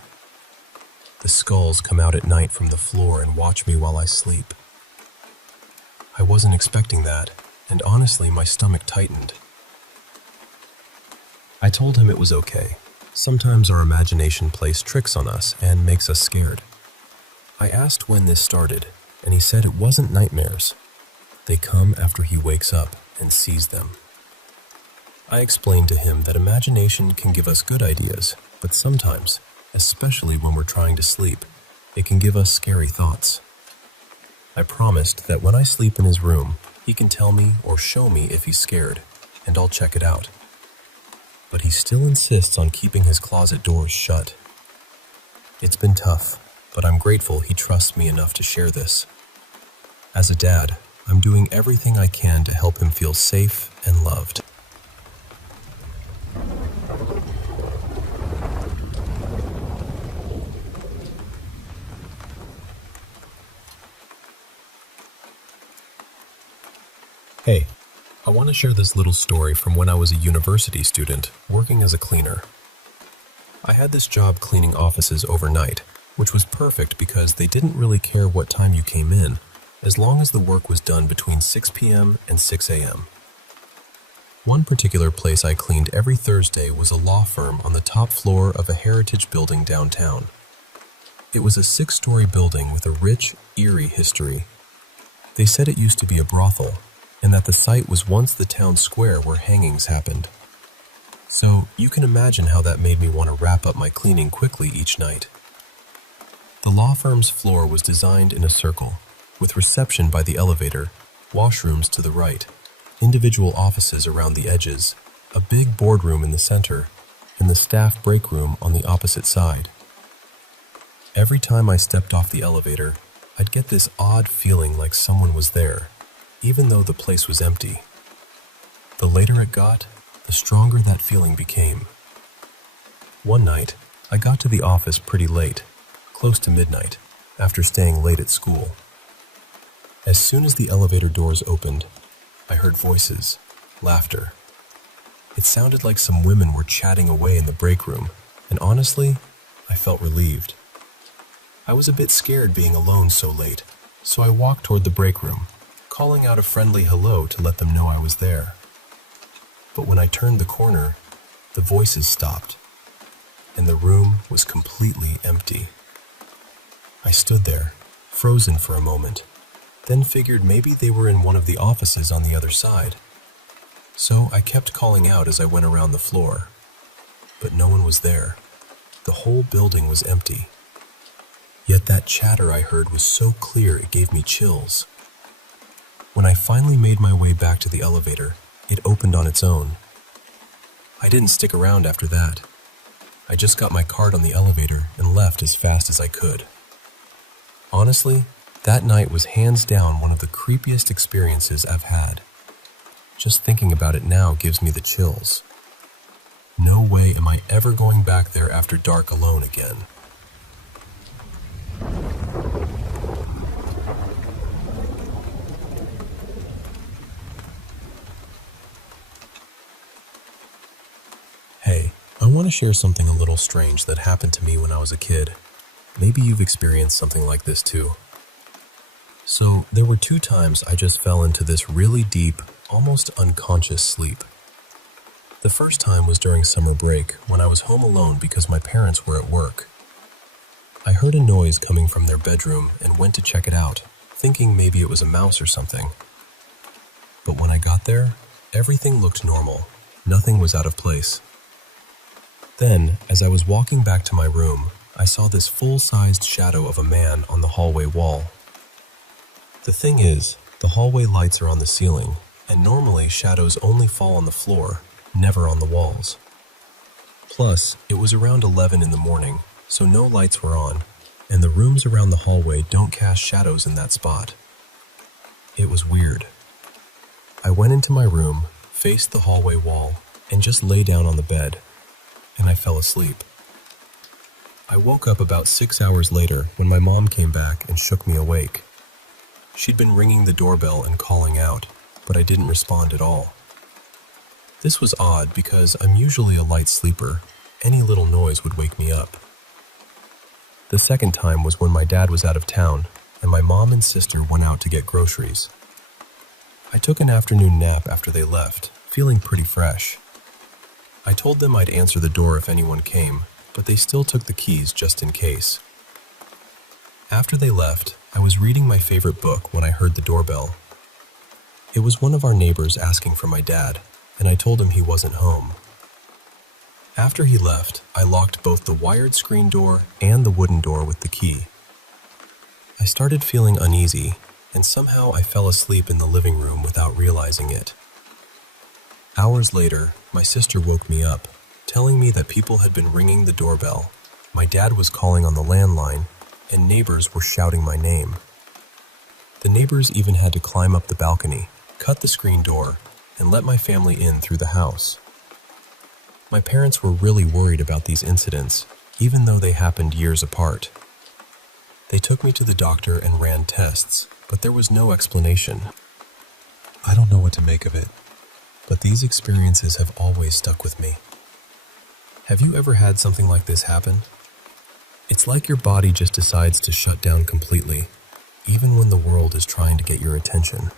"The skulls come out at night from the floor and watch me while I sleep." I wasn't expecting that, and honestly, my stomach tightened. I told him it was okay. Sometimes our imagination plays tricks on us and makes us scared. I asked when this started, and he said it wasn't nightmares. They come after he wakes up and sees them. I explained to him that imagination can give us good ideas, but sometimes, especially when we're trying to sleep, it can give us scary thoughts. I promised that when I sleep in his room, he can tell me or show me if he's scared, and I'll check it out. But he still insists on keeping his closet doors shut. It's been tough, but I'm grateful he trusts me enough to share this. As a dad, I'm doing everything I can to help him feel safe and loved. Hey, I want to share this little story from when I was a university student working as a cleaner. I had this job cleaning offices overnight, which was perfect because they didn't really care what time you came in, as long as the work was done between 6 p.m. and 6 a.m. One particular place I cleaned every Thursday was a law firm on the top floor of a heritage building downtown. It was a 6-story building with a rich, eerie history. They said it used to be a brothel, and that the site was once the town square where hangings happened. So you can imagine how that made me want to wrap up my cleaning quickly each night. The law firm's floor was designed in a circle, with reception by the elevator, washrooms to the right, individual offices around the edges, a big boardroom in the center, and the staff break room on the opposite side. Every time I stepped off the elevator, I'd get this odd feeling like someone was there, even though the place was empty. The later it got, the stronger that feeling became. One night, I got to the office pretty late, close to midnight, after staying late at school. As soon as the elevator doors opened, I heard voices, laughter. It sounded like some women were chatting away in the break room, and honestly, I felt relieved. I was a bit scared being alone so late, so I walked toward the break room, calling out a friendly hello to let them know I was there. But when I turned the corner, the voices stopped, and the room was completely empty. I stood there, frozen for a moment, then figured maybe they were in one of the offices on the other side. So I kept calling out as I went around the floor, but no one was there. The whole building was empty. Yet that chatter I heard was so clear it gave me chills. When I finally made my way back to the elevator, it opened on its own. I didn't stick around after that. I just got my card on the elevator and left as fast as I could. Honestly, that night was hands down one of the creepiest experiences I've had. Just thinking about it now gives me the chills. No way am I ever going back there after dark alone again. Hey, I want to share something a little strange that happened to me when I was a kid. Maybe you've experienced something like this too. So, there were 2 times I just fell into this really deep, almost unconscious sleep. The first time was during summer break when I was home alone because my parents were at work. I heard a noise coming from their bedroom and went to check it out, thinking maybe it was a mouse or something. But when I got there, everything looked normal. Nothing was out of place. Then, as I was walking back to my room, I saw this full-sized shadow of a man on the hallway wall. The thing is, the hallway lights are on the ceiling, and normally shadows only fall on the floor, never on the walls. Plus, it was around 11 in the morning, so no lights were on, and the rooms around the hallway don't cast shadows in that spot. It was weird. I went into my room, faced the hallway wall, and just lay down on the bed, and I fell asleep. I woke up about 6 hours later when my mom came back and shook me awake. She'd been ringing the doorbell and calling out, but I didn't respond at all. This was odd because I'm usually a light sleeper. Any little noise would wake me up. The second time was when my dad was out of town, and my mom and sister went out to get groceries. I took an afternoon nap after they left, feeling pretty fresh. I told them I'd answer the door if anyone came, but they still took the keys just in case. After they left, I was reading my favorite book when I heard the doorbell. It was one of our neighbors asking for my dad, and I told him he wasn't home. After he left, I locked both the wired screen door and the wooden door with the key. I started feeling uneasy, and somehow I fell asleep in the living room without realizing it. Hours later, my sister woke me up, telling me that people had been ringing the doorbell, my dad was calling on the landline, and neighbors were shouting my name. The neighbors even had to climb up the balcony, cut the screen door, and let my family in through the house. My parents were really worried about these incidents, even though they happened years apart. They took me to the doctor and ran tests, but there was no explanation. I don't know what to make of it, but these experiences have always stuck with me. Have you ever had something like this happen? It's like your body just decides to shut down completely, even when the world is trying to get your attention.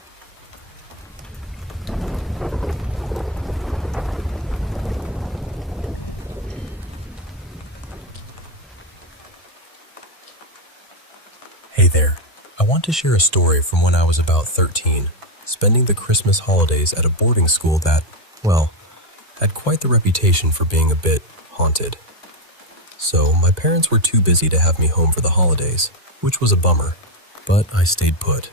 Hey there, I want to share a story from when I was about 13, spending the Christmas holidays at a boarding school that, well, had quite the reputation for being a bit haunted. So my parents were too busy to have me home for the holidays, which was a bummer, but I stayed put.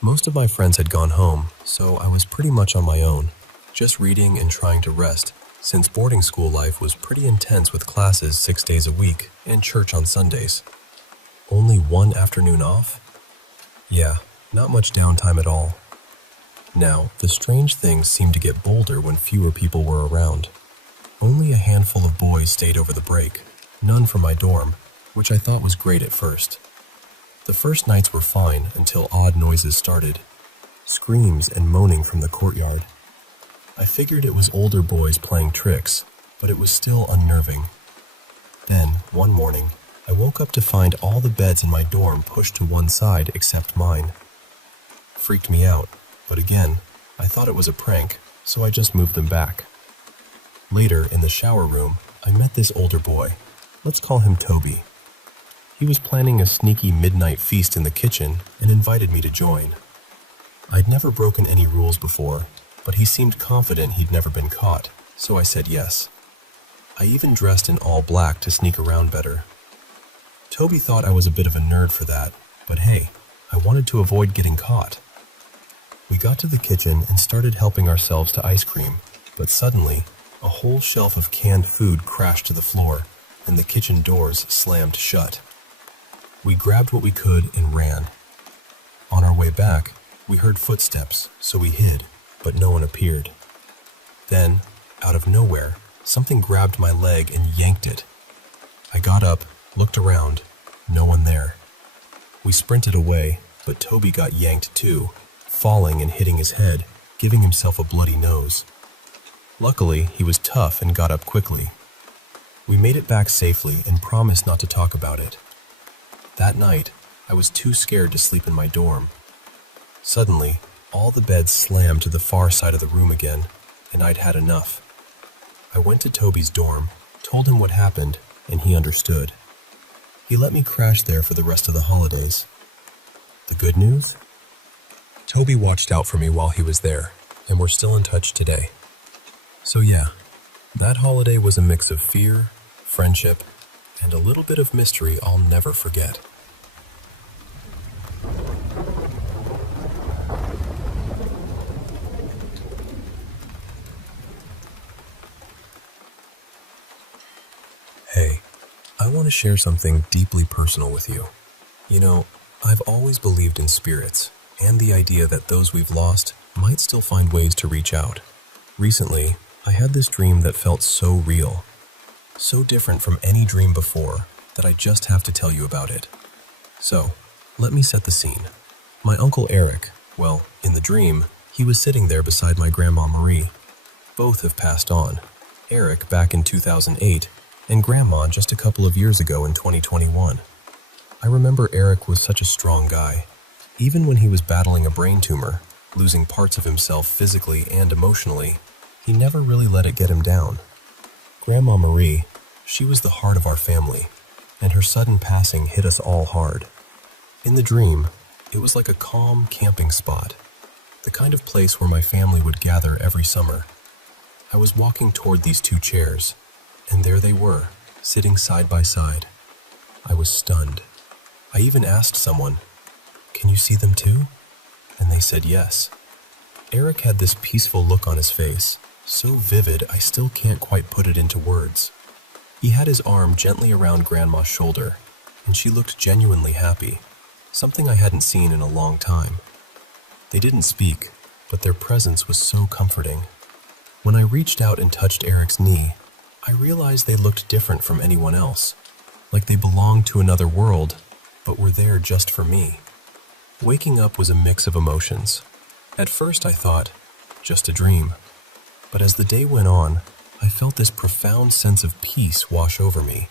Most of my friends had gone home, so I was pretty much on my own, just reading and trying to rest, since boarding school life was pretty intense with classes 6 days a week and church on Sundays. Only one afternoon off? Yeah, not much downtime at all. Now, the strange things seemed to get bolder when fewer people were around. Only a handful of boys stayed over the break, none from my dorm, which I thought was great at first. The first nights were fine until odd noises started. Screams and moaning from the courtyard. I figured it was older boys playing tricks, but it was still unnerving. Then, one morning, I woke up to find all the beds in my dorm pushed to one side except mine. Freaked me out, but again, I thought it was a prank, so I just moved them back. Later, in the shower room, I met this older boy. Let's call him Toby. He was planning a sneaky midnight feast in the kitchen and invited me to join. I'd never broken any rules before, but he seemed confident he'd never been caught, so I said yes. I even dressed in all black to sneak around better. Toby thought I was a bit of a nerd for that, but hey, I wanted to avoid getting caught. We got to the kitchen and started helping ourselves to ice cream, but suddenly, a whole shelf of canned food crashed to the floor, and the kitchen doors slammed shut. We grabbed what we could and ran. On our way back, we heard footsteps, so we hid, but no one appeared. Then, out of nowhere, something grabbed my leg and yanked it. I got up, looked around, no one there. We sprinted away, but Toby got yanked too, falling and hitting his head, giving himself a bloody nose. Luckily, he was tough and got up quickly. We made it back safely and promised not to talk about it. That night, I was too scared to sleep in my dorm. Suddenly, all the beds slammed to the far side of the room again, and I'd had enough. I went to Toby's dorm, told him what happened, and he understood. He let me crash there for the rest of the holidays. The good news? Toby watched out for me while he was there, and we're still in touch today. So yeah, that holiday was a mix of fear, friendship, and a little bit of mystery I'll never forget. Hey, I want to share something deeply personal with you. You know, I've always believed in spirits, and the idea that those we've lost might still find ways to reach out. Recently, I had this dream that felt so real, so different from any dream before, that I just have to tell you about it. So, let me set the scene. My Uncle Eric, well, in the dream, he was sitting there beside my Grandma Marie. Both have passed on. Eric back in 2008, and Grandma just a couple of years ago in 2021. I remember Eric was such a strong guy. Even when he was battling a brain tumor, losing parts of himself physically and emotionally, he never really let it get him down. Grandma Marie, she was the heart of our family, and her sudden passing hit us all hard. In the dream, it was like a calm camping spot, the kind of place where my family would gather every summer. I was walking toward these two chairs, and there they were, sitting side by side. I was stunned. I even asked someone, "Can you see them too?" And they said yes. Eric had this peaceful look on his face, so vivid I still can't quite put it into words. He had his arm gently around Grandma's shoulder, and she looked genuinely happy, something I hadn't seen in a long time. They didn't speak, but their presence was so comforting. When I reached out and touched Eric's knee, I realized they looked different from anyone else, like they belonged to another world, but were there just for me. Waking up was a mix of emotions. At first I thought, just a dream. But as the day went on, I felt this profound sense of peace wash over me.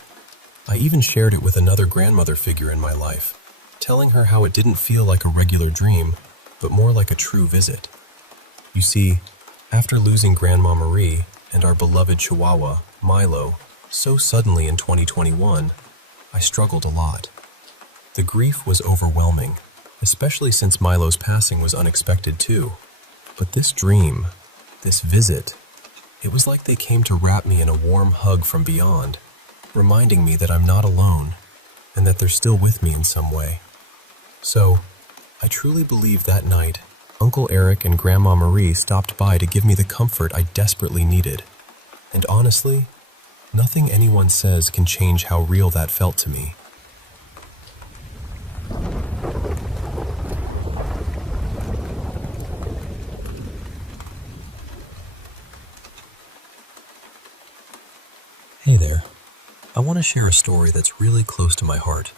I even shared it with another grandmother figure in my life, telling her how it didn't feel like a regular dream, but more like a true visit. You see, after losing Grandma Marie and our beloved Chihuahua, Milo, so suddenly in 2021, I struggled a lot. The grief was overwhelming, especially since Milo's passing was unexpected too. But this dream, this visit, it was like they came to wrap me in a warm hug from beyond. reminding me that I'm not alone and that they're still with me in some way. So, I truly believe that night, Uncle Eric and Grandma Marie stopped by to give me the comfort I desperately needed. And honestly, nothing anyone says can change how real that felt to me. Hey there. I want to share a story that's really close to my heart.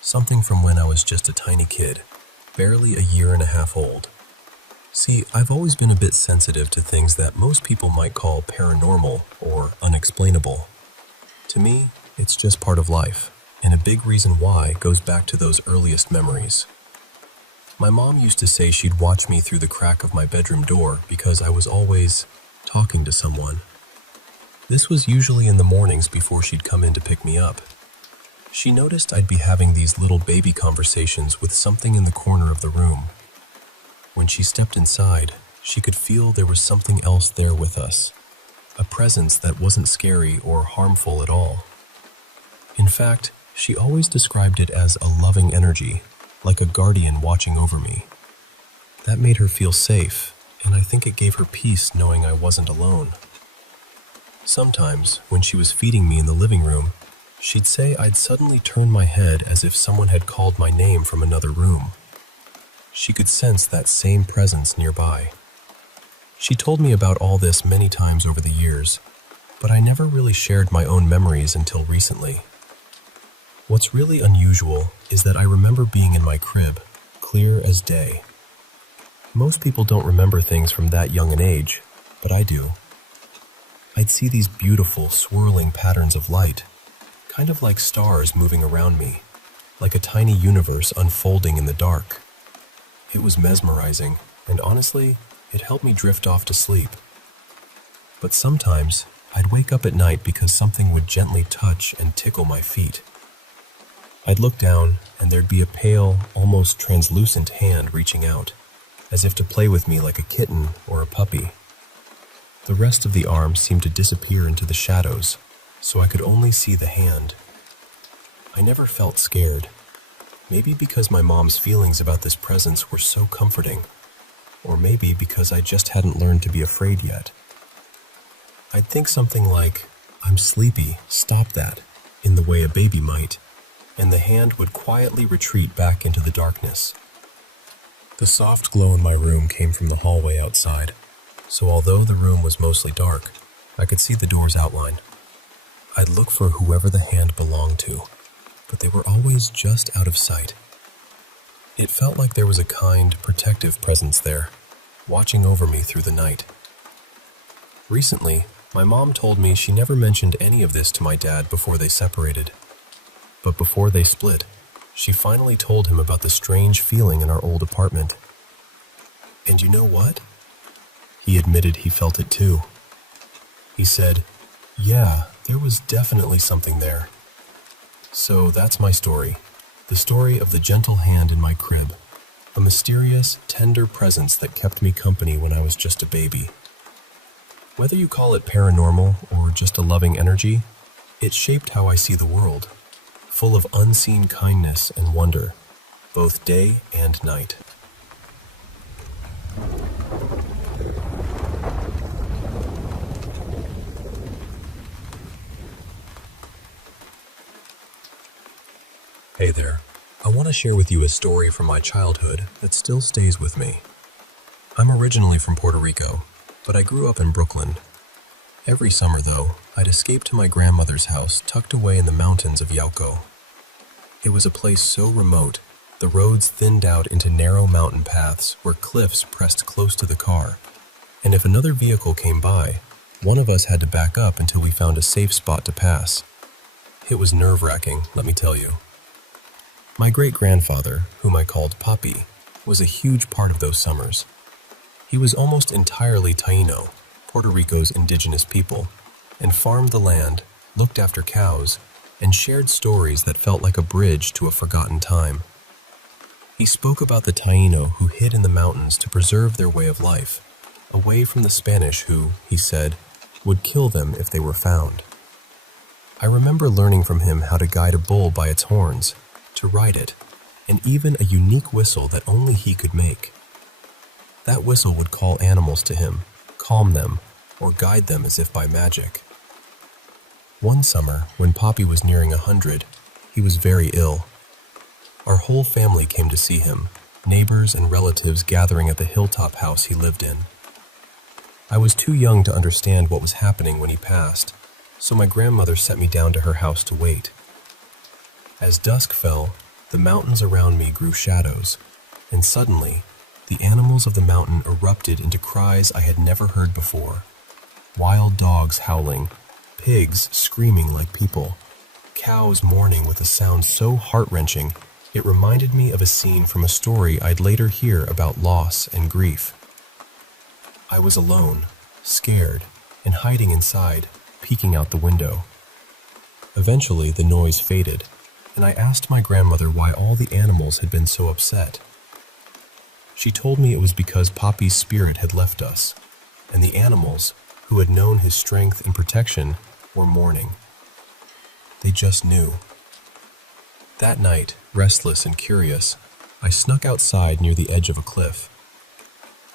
Something from when I was just a tiny kid, barely a year and a half old. See, I've always been a bit sensitive to things that most people might call paranormal or unexplainable. To me, it's just part of life, and a big reason why goes back to those earliest memories. My mom used to say she'd watch me through the crack of my bedroom door because I was always talking to someone. This was usually in the mornings before she'd come in to pick me up. She noticed I'd be having these little baby conversations with something in the corner of the room. When she stepped inside, she could feel there was something else there with us, a presence that wasn't scary or harmful at all. In fact, she always described it as a loving energy, like a guardian watching over me. That made her feel safe, and I think it gave her peace knowing I wasn't alone. Sometimes, when she was feeding me in the living room, she'd say I'd suddenly turn my head as if someone had called my name from another room. She could sense that same presence nearby. She told me about all this many times over the years, but I never really shared my own memories until recently. What's really unusual is that I remember being in my crib, clear as day. Most people don't remember things from that young an age, but I do. I'd see these beautiful, swirling patterns of light, kind of like stars moving around me, like a tiny universe unfolding in the dark. It was mesmerizing, and honestly, it helped me drift off to sleep. But sometimes, I'd wake up at night because something would gently touch and tickle my feet. I'd look down, and there'd be a pale, almost translucent hand reaching out, as if to play with me like a kitten or a puppy. The rest of the arm seemed to disappear into the shadows, so I could only see the hand. I never felt scared, maybe because my mom's feelings about this presence were so comforting, or maybe because I just hadn't learned to be afraid yet. I'd think something like, "I'm sleepy, stop that," in the way a baby might, and the hand would quietly retreat back into the darkness. The soft glow in my room came from the hallway outside. So although the room was mostly dark, I could see the door's outline. I'd look for whoever the hand belonged to, but they were always just out of sight. It felt like there was a kind, protective presence there, watching over me through the night. Recently, my mom told me she never mentioned any of this to my dad before they separated. But before they split, she finally told him about the strange feeling in our old apartment. And you know what? He admitted he felt it too. He said, "Yeah, there was definitely something there." So that's my story. The story of the gentle hand in my crib. A mysterious, tender presence that kept me company when I was just a baby. Whether you call it paranormal or just a loving energy, it shaped how I see the world, full of unseen kindness and wonder, both day and night. Hey there. I want to share with you a story from my childhood that still stays with me. I'm originally from Puerto Rico, but I grew up in Brooklyn. Every summer, though, I'd escape to my grandmother's house tucked away in the mountains of Yauco. It was a place so remote, the roads thinned out into narrow mountain paths where cliffs pressed close to the car, and if another vehicle came by, one of us had to back up until we found a safe spot to pass. It was nerve-wracking, let me tell you. My great-grandfather, whom I called Papi, was a huge part of those summers. He was almost entirely Taino, Puerto Rico's indigenous people, and farmed the land, looked after cows, and shared stories that felt like a bridge to a forgotten time. He spoke about the Taino who hid in the mountains to preserve their way of life, away from the Spanish who, he said, would kill them if they were found. I remember learning from him how to guide a bull by its horns, to ride it, and even a unique whistle that only he could make. That whistle would call animals to him, calm them, or guide them as if by magic. One summer, when Poppy was nearing 100, he was very ill. Our whole family came to see him, neighbors and relatives gathering at the hilltop house he lived in. I was too young to understand what was happening when he passed, so my grandmother sent me down to her house to wait. As dusk fell, the mountains around me grew shadows, and suddenly, the animals of the mountain erupted into cries I had never heard before. Wild dogs howling, pigs screaming like people, cows mourning with a sound so heart-wrenching it reminded me of a scene from a story I'd later hear about loss and grief. I was alone, scared, and hiding inside, peeking out the window. Eventually, the noise faded, and I asked my grandmother why all the animals had been so upset. She told me it was because Poppy's spirit had left us, and the animals, who had known his strength and protection, were mourning. They just knew. That night, restless and curious, I snuck outside near the edge of a cliff.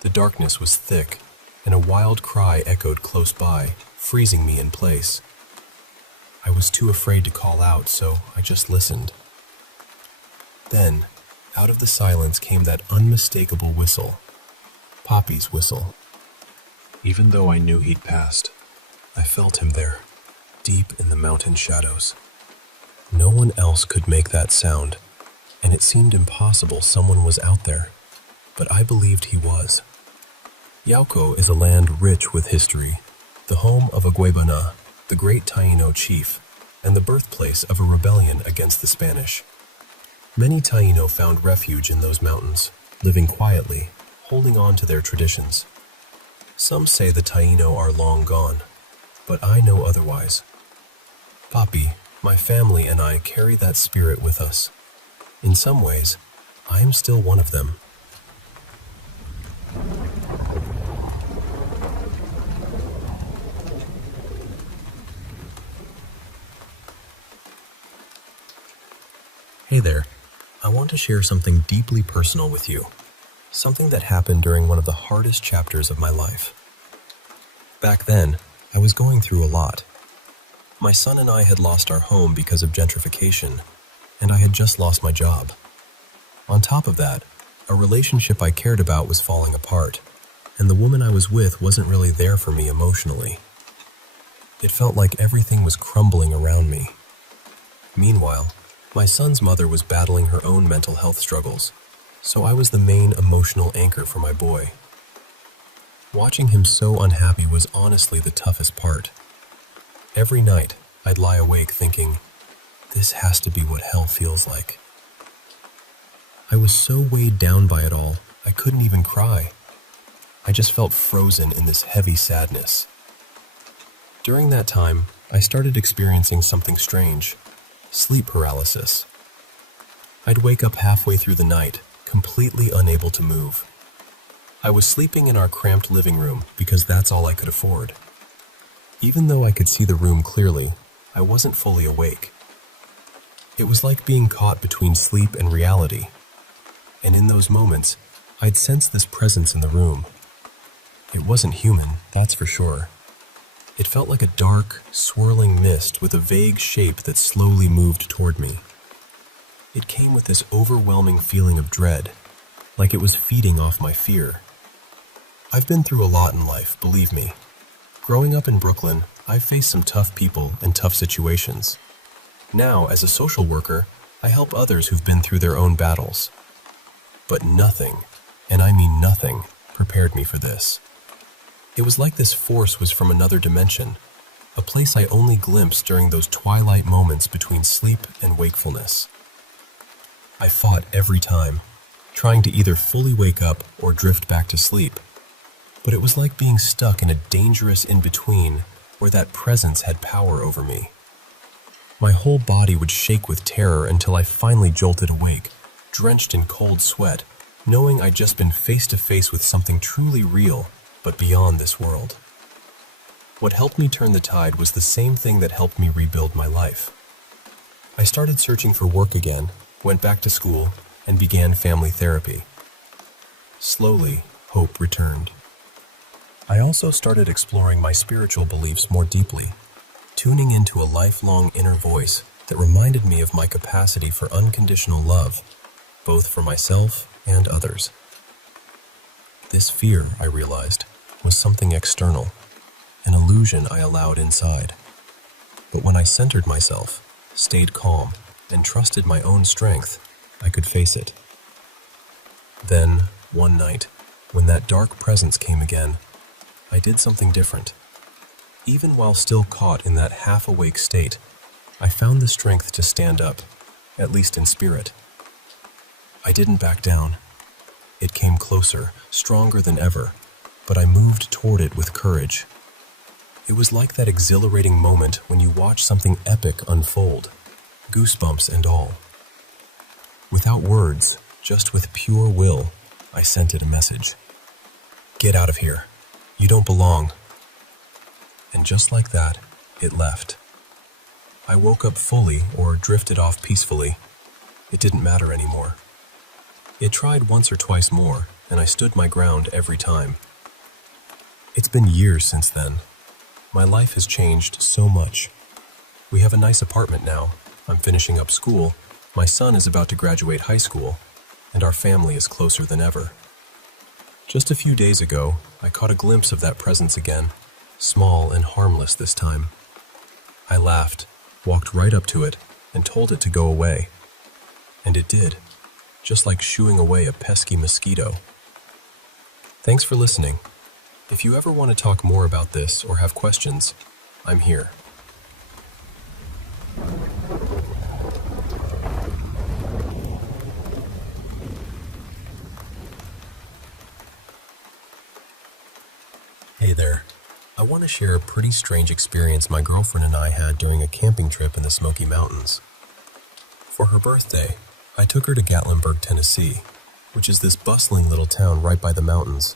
The darkness was thick, and a wild cry echoed close by, freezing me in place. I was too afraid to call out, so I just listened. Then, out of the silence came that unmistakable whistle, Poppy's whistle. Even though I knew he'd passed, I felt him there, deep in the mountain shadows. No one else could make that sound, and it seemed impossible someone was out there, but I believed he was. Yauco is a land rich with history, the home of Aguebana, the great Taino chief, and the birthplace of a rebellion against the Spanish. Many Taino found refuge in those mountains, living quietly, holding on to their traditions. Some say the Taino are long gone, but I know otherwise. Papi, my family, and I carry that spirit with us. In some ways, I am still one of them. Hey there, I want to share something deeply personal with you. Something that happened during one of the hardest chapters of my life. Back then, I was going through a lot. My son and I had lost our home because of gentrification, and I had just lost my job. On top of that, a relationship I cared about was falling apart, and the woman I was with wasn't really there for me emotionally. It felt like everything was crumbling around me. Meanwhile, my son's mother was battling her own mental health struggles, so I was the main emotional anchor for my boy. Watching him so unhappy was honestly the toughest part. Every night, I'd lie awake thinking, this has to be what hell feels like. I was so weighed down by it all, I couldn't even cry. I just felt frozen in this heavy sadness. During that time, I started experiencing something strange. Sleep paralysis. I'd wake up halfway through the night, completely unable to move. I was sleeping in our cramped living room because that's all I could afford. Even though I could see the room clearly, I wasn't fully awake. It was like being caught between sleep and reality. And in those moments, I'd sense this presence in the room. It wasn't human, that's for sure. It felt like a dark, swirling mist with a vague shape that slowly moved toward me. It came with this overwhelming feeling of dread, like it was feeding off my fear. I've been through a lot in life, believe me. Growing up in Brooklyn, I've faced some tough people and tough situations. Now, as a social worker, I help others who've been through their own battles. But nothing, and I mean nothing, prepared me for this. It was like this force was from another dimension, a place I only glimpsed during those twilight moments between sleep and wakefulness. I fought every time, trying to either fully wake up or drift back to sleep. But it was like being stuck in a dangerous in-between where that presence had power over me. My whole body would shake with terror until I finally jolted awake, drenched in cold sweat, knowing I'd just been face to face with something truly real, but beyond this world. What helped me turn the tide was the same thing that helped me rebuild my life. I started searching for work again, went back to school, and began family therapy. Slowly, hope returned. I also started exploring my spiritual beliefs more deeply, tuning into a lifelong inner voice that reminded me of my capacity for unconditional love, both for myself and others. This fear, I realized, was something external, an illusion I allowed inside. But when I centered myself, stayed calm, and trusted my own strength, I could face it. Then, one night, when that dark presence came again, I did something different. Even while still caught in that half-awake state, I found the strength to stand up, at least in spirit. I didn't back down. It came closer, stronger than ever, but I moved toward it with courage. It was like that exhilarating moment when you watch something epic unfold, goosebumps and all. Without words, just with pure will, I sent it a message. Get out of here. You don't belong. And just like that, it left. I woke up fully or drifted off peacefully. It didn't matter anymore. It tried once or twice more, and I stood my ground every time. It's been years since then. My life has changed so much. We have a nice apartment now. I'm finishing up school. My son is about to graduate high school, and our family is closer than ever. Just a few days ago, I caught a glimpse of that presence again, small and harmless this time. I laughed, walked right up to it, and told it to go away. And it did, just like shooing away a pesky mosquito. Thanks for listening. If you ever want to talk more about this or have questions, I'm here. Hey there. I want to share a pretty strange experience my girlfriend and I had during a camping trip in the Smoky Mountains. For her birthday, I took her to Gatlinburg, Tennessee, which is this bustling little town right by the mountains.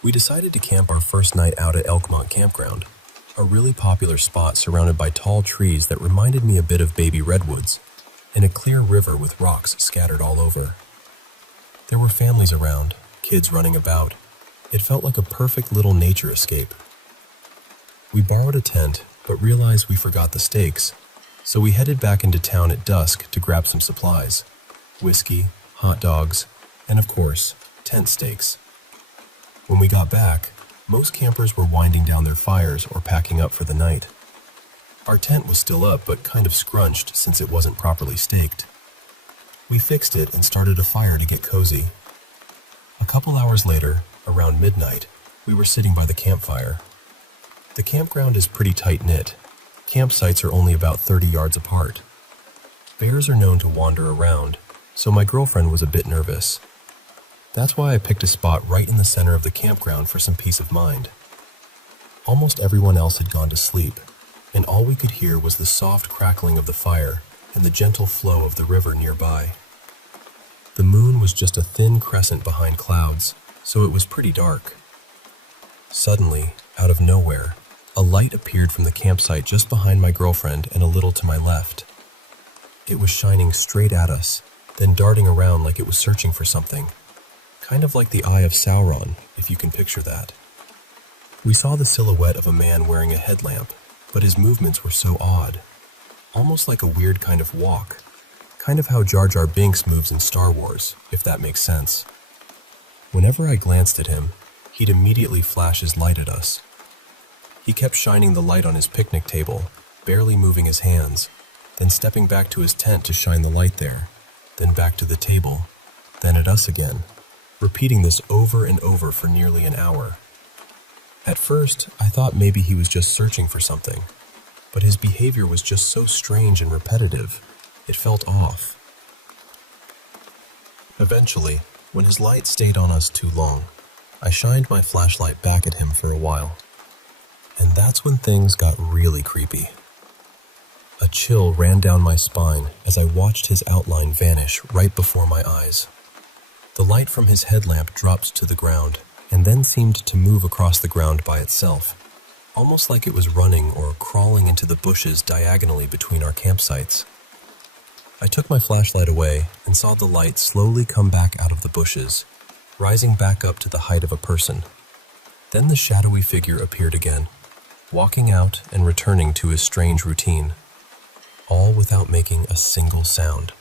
We decided to camp our first night out at Elkmont Campground, a really popular spot surrounded by tall trees that reminded me a bit of baby redwoods, and a clear river with rocks scattered all over. There were families around, kids running about. It felt like a perfect little nature escape. We borrowed a tent, but realized we forgot the stakes, so we headed back into town at dusk to grab some supplies: whiskey, hot dogs, and of course, tent stakes. When we got back, most campers were winding down their fires or packing up for the night. Our tent was still up but kind of scrunched since it wasn't properly staked. We fixed it and started a fire to get cozy. A couple hours later, around midnight, we were sitting by the campfire. The campground is pretty tight-knit. Campsites are only about 30 yards apart. Bears are known to wander around, so my girlfriend was a bit nervous. That's why I picked a spot right in the center of the campground for some peace of mind. Almost everyone else had gone to sleep, and all we could hear was the soft crackling of the fire and the gentle flow of the river nearby. The moon was just a thin crescent behind clouds, so it was pretty dark. Suddenly, out of nowhere, a light appeared from the campsite just behind my girlfriend and a little to my left. It was shining straight at us, then darting around like it was searching for something. Kind of like the Eye of Sauron, if you can picture that. We saw the silhouette of a man wearing a headlamp, but his movements were so odd. Almost like a weird kind of walk. Kind of how Jar Jar Binks moves in Star Wars, if that makes sense. Whenever I glanced at him, he'd immediately flash his light at us. He kept shining the light on his picnic table, barely moving his hands, then stepping back to his tent to shine the light there, then back to the table, then at us again, repeating this over and over for nearly an hour. At first, I thought maybe he was just searching for something, but his behavior was just so strange and repetitive, it felt off. Eventually, when his light stayed on us too long, I shined my flashlight back at him for a while. And that's when things got really creepy. A chill ran down my spine as I watched his outline vanish right before my eyes. The light from his headlamp dropped to the ground and then seemed to move across the ground by itself, almost like it was running or crawling into the bushes diagonally between our campsites. I took my flashlight away and saw the light slowly come back out of the bushes, rising back up to the height of a person. Then the shadowy figure appeared again, walking out and returning to his strange routine, all without making a single sound.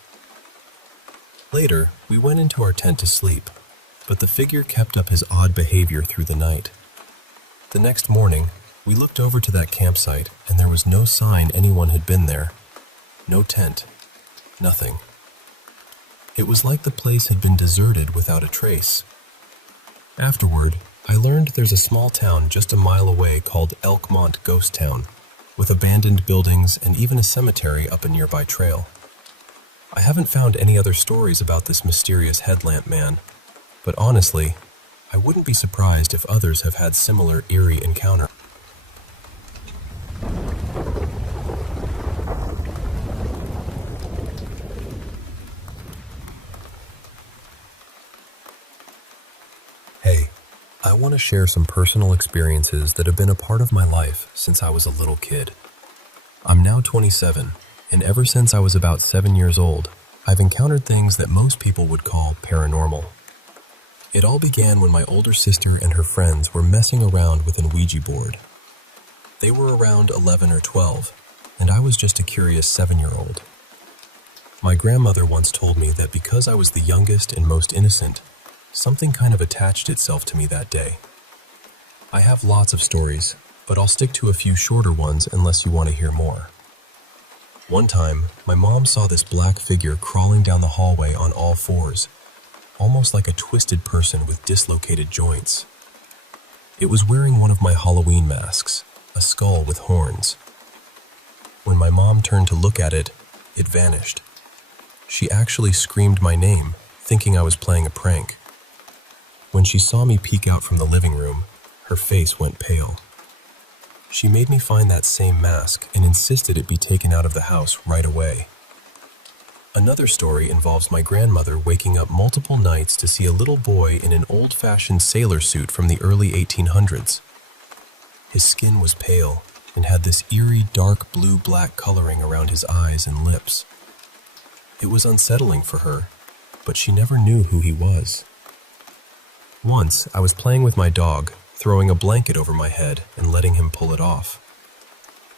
Later, we went into our tent to sleep, but the figure kept up his odd behavior through the night. The next morning, we looked over to that campsite and there was no sign anyone had been there. No tent. Nothing. It was like the place had been deserted without a trace. Afterward, I learned there's a small town just a mile away called Elkmont Ghost Town, with abandoned buildings and even a cemetery up a nearby trail. I haven't found any other stories about this mysterious headlamp man, but honestly, I wouldn't be surprised if others have had similar eerie encounters. Hey, I want to share some personal experiences that have been a part of my life since I was a little kid. I'm now 27, and ever since I was about 7 years old, I've encountered things that most people would call paranormal. It all began when my older sister and her friends were messing around with an Ouija board. They were around 11 or 12, and I was just a curious 7-year-old. My grandmother once told me that because I was the youngest and most innocent, something kind of attached itself to me that day. I have lots of stories, but I'll stick to a few shorter ones unless you want to hear more. One time, my mom saw this black figure crawling down the hallway on all fours, almost like a twisted person with dislocated joints. It was wearing one of my Halloween masks, a skull with horns. When my mom turned to look at it, it vanished. She actually screamed my name, thinking I was playing a prank. When she saw me peek out from the living room, her face went pale. She made me find that same mask and insisted it be taken out of the house right away. Another story involves my grandmother waking up multiple nights to see a little boy in an old-fashioned sailor suit from the early 1800s. His skin was pale and had this eerie dark blue-black coloring around his eyes and lips. It was unsettling for her, but she never knew who he was. Once, I was playing with my dog, throwing a blanket over my head and letting him pull it off.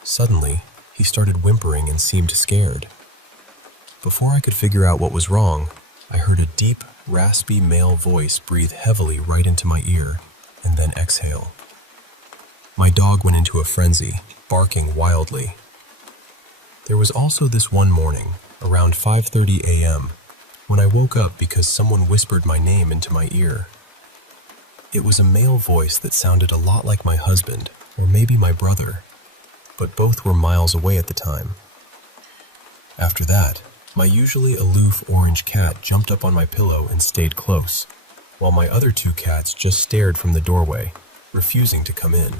Suddenly, he started whimpering and seemed scared. Before I could figure out what was wrong, I heard a deep, raspy male voice breathe heavily right into my ear and then exhale. My dog went into a frenzy, barking wildly. There was also this one morning, around 5:30 a.m., when I woke up because someone whispered my name into my ear. It was a male voice that sounded a lot like my husband, or maybe my brother, but both were miles away at the time. After that, my usually aloof orange cat jumped up on my pillow and stayed close, while my other two cats just stared from the doorway, refusing to come in.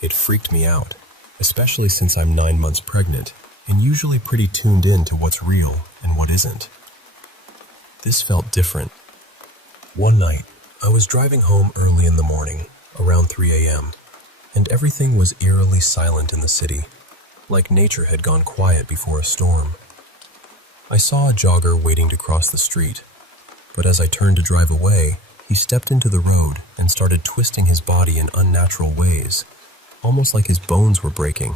It freaked me out, especially since I'm 9 months pregnant and usually pretty tuned in to what's real and what isn't. This felt different. One night, I was driving home early in the morning, around 3 a.m., and everything was eerily silent in the city, like nature had gone quiet before a storm. I saw a jogger waiting to cross the street, but as I turned to drive away, he stepped into the road and started twisting his body in unnatural ways, almost like his bones were breaking.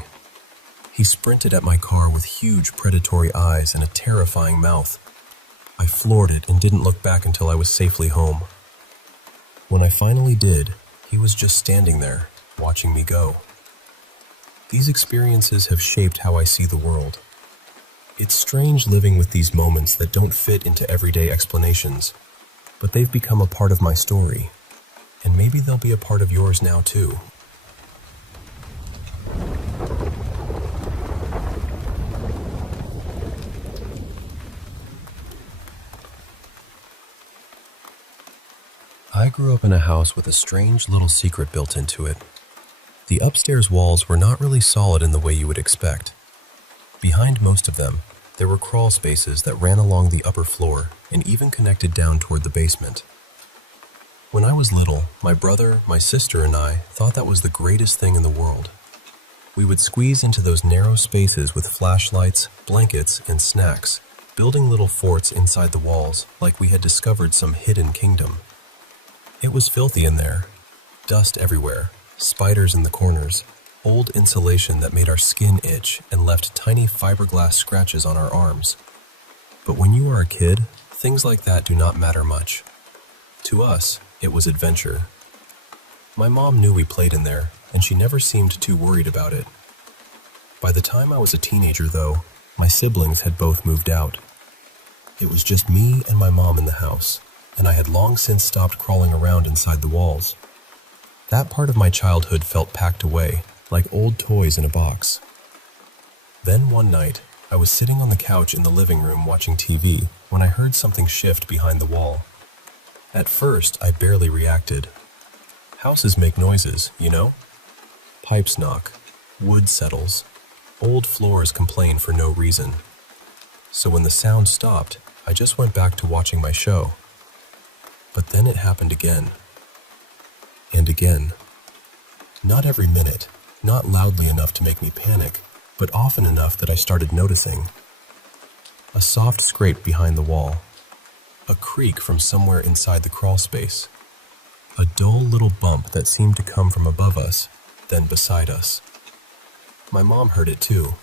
He sprinted at my car with huge predatory eyes and a terrifying mouth. I floored it and didn't look back until I was safely home. When I finally did, he was just standing there, watching me go. These experiences have shaped how I see the world. It's strange living with these moments that don't fit into everyday explanations, but they've become a part of my story, and maybe they'll be a part of yours now too. I grew up in a house with a strange little secret built into it. The upstairs walls were not really solid in the way you would expect. Behind most of them, there were crawl spaces that ran along the upper floor and even connected down toward the basement. When I was little, my brother, my sister, and I thought that was the greatest thing in the world. We would squeeze into those narrow spaces with flashlights, blankets, and snacks, building little forts inside the walls like we had discovered some hidden kingdom. It was filthy in there, dust everywhere, spiders in the corners, old insulation that made our skin itch and left tiny fiberglass scratches on our arms. But when you are a kid, things like that do not matter much. To us, it was adventure. My mom knew we played in there, and she never seemed too worried about it. By the time I was a teenager, though, my siblings had both moved out. It was just me and my mom in the house, and I had long since stopped crawling around inside the walls. That part of my childhood felt packed away, like old toys in a box. Then one night, I was sitting on the couch in the living room watching TV when I heard something shift behind the wall. At first, I barely reacted. Houses make noises, you know? Pipes knock, wood settles, old floors complain for no reason. So when the sound stopped, I just went back to watching my show. But then it happened again. And again. Not every minute, not loudly enough to make me panic, but often enough that I started noticing. A soft scrape behind the wall. A creak from somewhere inside the crawl space. A dull little bump that seemed to come from above us, then beside us. My mom heard it too.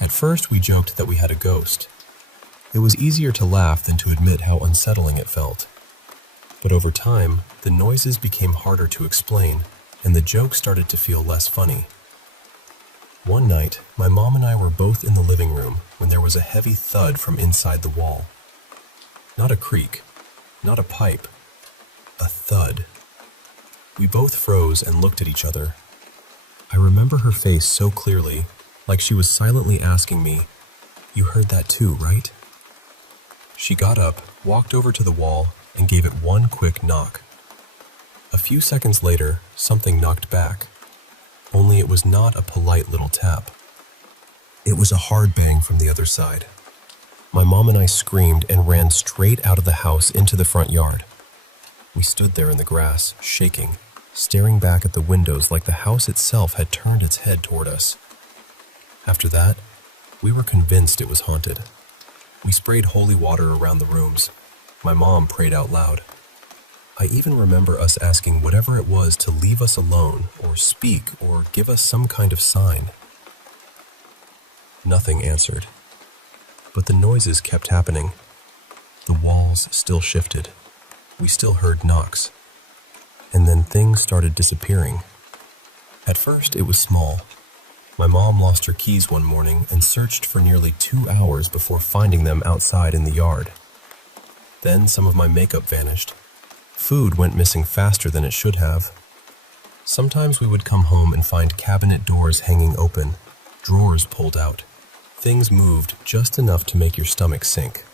At first we joked that we had a ghost. It was easier to laugh than to admit how unsettling it felt. But over time, the noises became harder to explain, and the joke started to feel less funny. One night, my mom and I were both in the living room when there was a heavy thud from inside the wall. Not a creak, not a pipe, a thud. We both froze and looked at each other. I remember her face so clearly, like she was silently asking me, "You heard that too, right?" She got up, walked over to the wall, and gave it one quick knock. A few seconds later, something knocked back. Only it was not a polite little tap. It was a hard bang from the other side. My mom and I screamed and ran straight out of the house into the front yard. We stood there in the grass, shaking, staring back at the windows like the house itself had turned its head toward us. After that, we were convinced it was haunted. We sprayed holy water around the rooms. My mom prayed out loud. I even remember us asking whatever it was to leave us alone or speak or give us some kind of sign. Nothing answered. But the noises kept happening. The walls still shifted. We still heard knocks. And then things started disappearing. At first, it was small. My mom lost her keys one morning and searched for nearly 2 hours before finding them outside in the yard. Then some of my makeup vanished. Food went missing faster than it should have. Sometimes we would come home and find cabinet doors hanging open, drawers pulled out. Things moved just enough to make your stomach sink.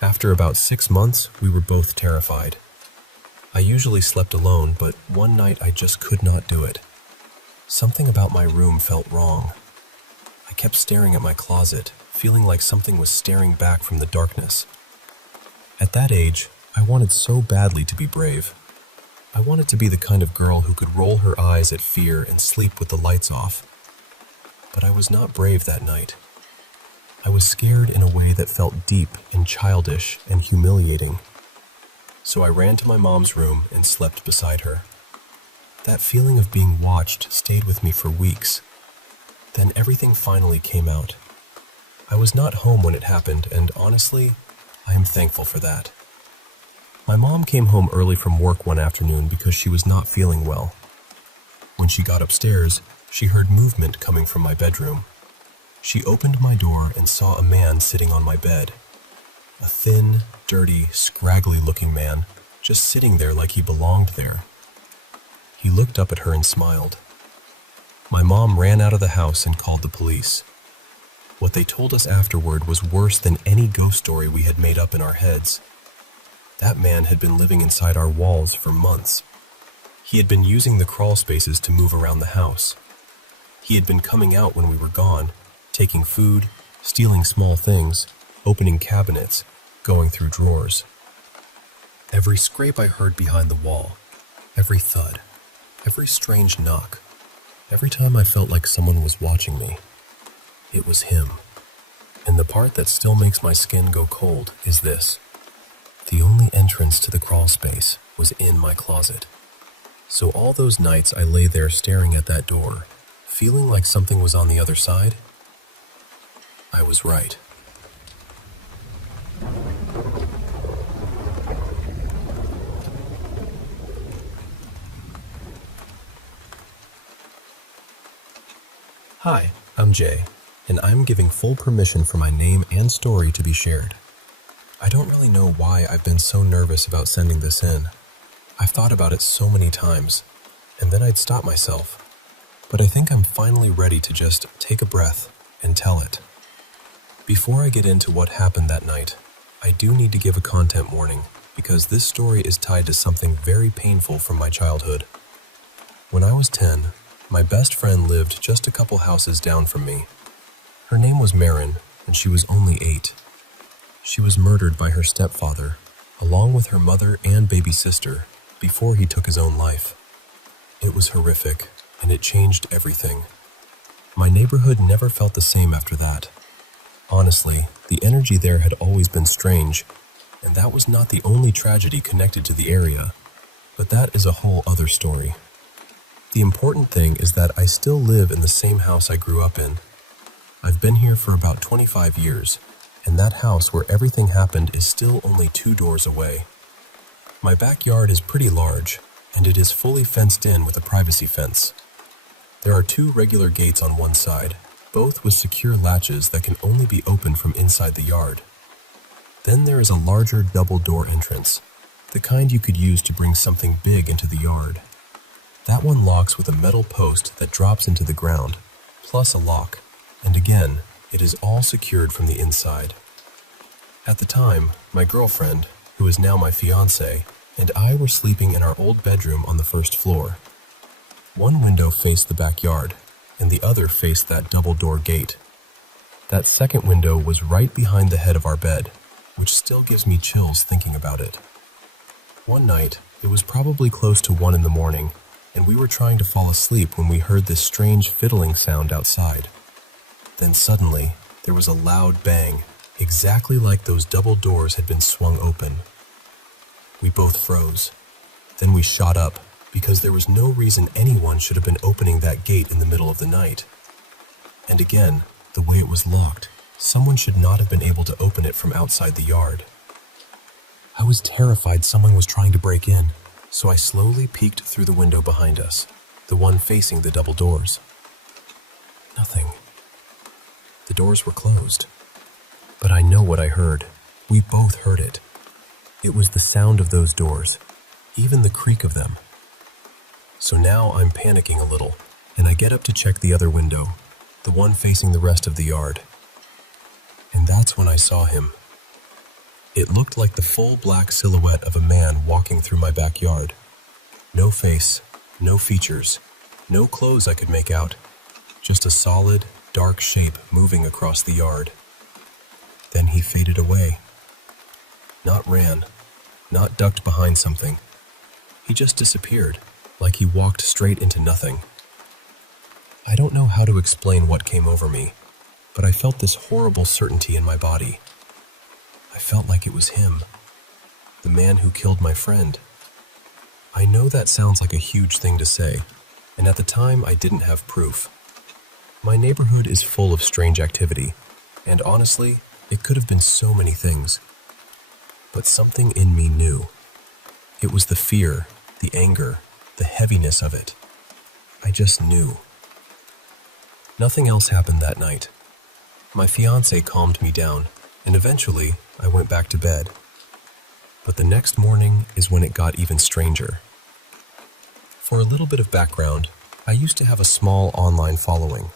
After about 6 months, we were both terrified. I usually slept alone, but one night I just could not do it. Something about my room felt wrong. I kept staring at my closet, feeling like something was staring back from the darkness. At that age, I wanted so badly to be brave. I wanted to be the kind of girl who could roll her eyes at fear and sleep with the lights off. But I was not brave that night. I was scared in a way that felt deep and childish and humiliating. So I ran to my mom's room and slept beside her. That feeling of being watched stayed with me for weeks. Then everything finally came out. I was not home when it happened, and honestly, I am thankful for that. My mom came home early from work one afternoon because she was not feeling well. When she got upstairs, she heard movement coming from my bedroom. She opened my door and saw a man sitting on my bed. A thin, dirty, scraggly-looking man, just sitting there like he belonged there. He looked up at her and smiled. My mom ran out of the house and called the police. What they told us afterward was worse than any ghost story we had made up in our heads. That man had been living inside our walls for months. He had been using the crawl spaces to move around the house. He had been coming out when we were gone, taking food, stealing small things, opening cabinets, going through drawers. Every scrape I heard behind the wall, every thud, every strange knock, every time I felt like someone was watching me, it was him. And the part that still makes my skin go cold is this. The only entrance to the crawl space was in my closet. So all those nights I lay there staring at that door, feeling like something was on the other side, I was right. Hi, I'm Jay, and I'm giving full permission for my name and story to be shared. I don't really know why I've been so nervous about sending this in. I've thought about it so many times, and then I'd stop myself. But I think I'm finally ready to just take a breath and tell it. Before I get into what happened that night, I do need to give a content warning because this story is tied to something very painful from my childhood. When I was 10, my best friend lived just a couple houses down from me. Her name was Marin, and she was only 8. She was murdered by her stepfather, along with her mother and baby sister, before he took his own life. It was horrific, and it changed everything. My neighborhood never felt the same after that. Honestly, the energy there had always been strange, and that was not the only tragedy connected to the area, but that is a whole other story. The important thing is that I still live in the same house I grew up in. I've been here for about 25 years, and that house where everything happened is still only 2 doors away. My backyard is pretty large, and it is fully fenced in with a privacy fence. There are 2 regular gates on one side, both with secure latches that can only be opened from inside the yard. Then there is a larger double-door entrance, the kind you could use to bring something big into the yard. That one locks with a metal post that drops into the ground, plus a lock, and again, it is all secured from the inside. At the time, my girlfriend, who is now my fiancée, and I were sleeping in our old bedroom on the first floor. One window faced the backyard, and the other faced that double-door gate. That second window was right behind the head of our bed, which still gives me chills thinking about it. One night, it was probably close to 1 in the morning, and we were trying to fall asleep when we heard this strange fiddling sound outside. Then suddenly, there was a loud bang, exactly like those double doors had been swung open. We both froze. Then we shot up, because there was no reason anyone should have been opening that gate in the middle of the night. And again, the way it was locked, someone should not have been able to open it from outside the yard. I was terrified someone was trying to break in, so I slowly peeked through the window behind us, the one facing the double doors. Nothing. The doors were closed. But I know what I heard. We both heard it. It was the sound of those doors, even the creak of them. So now I'm panicking a little, and I get up to check the other window, the one facing the rest of the yard. And that's when I saw him. It looked like the full black silhouette of a man walking through my backyard. No face, no features, no clothes I could make out, just a solid, dark shape moving across the yard. Then he faded away. Not ran, not ducked behind something. He just disappeared, like he walked straight into nothing. I don't know how to explain what came over me, but I felt this horrible certainty in my body. I felt like it was him, the man who killed my friend. I know that sounds like a huge thing to say, and at the time I didn't have proof. My neighborhood is full of strange activity, and honestly, it could have been so many things. But something in me knew. It was the fear, the anger, the heaviness of it. I just knew. Nothing else happened that night. My fiancé calmed me down, and eventually I went back to bed. But the next morning is when it got even stranger. For a little bit of background, I used to have a small online following.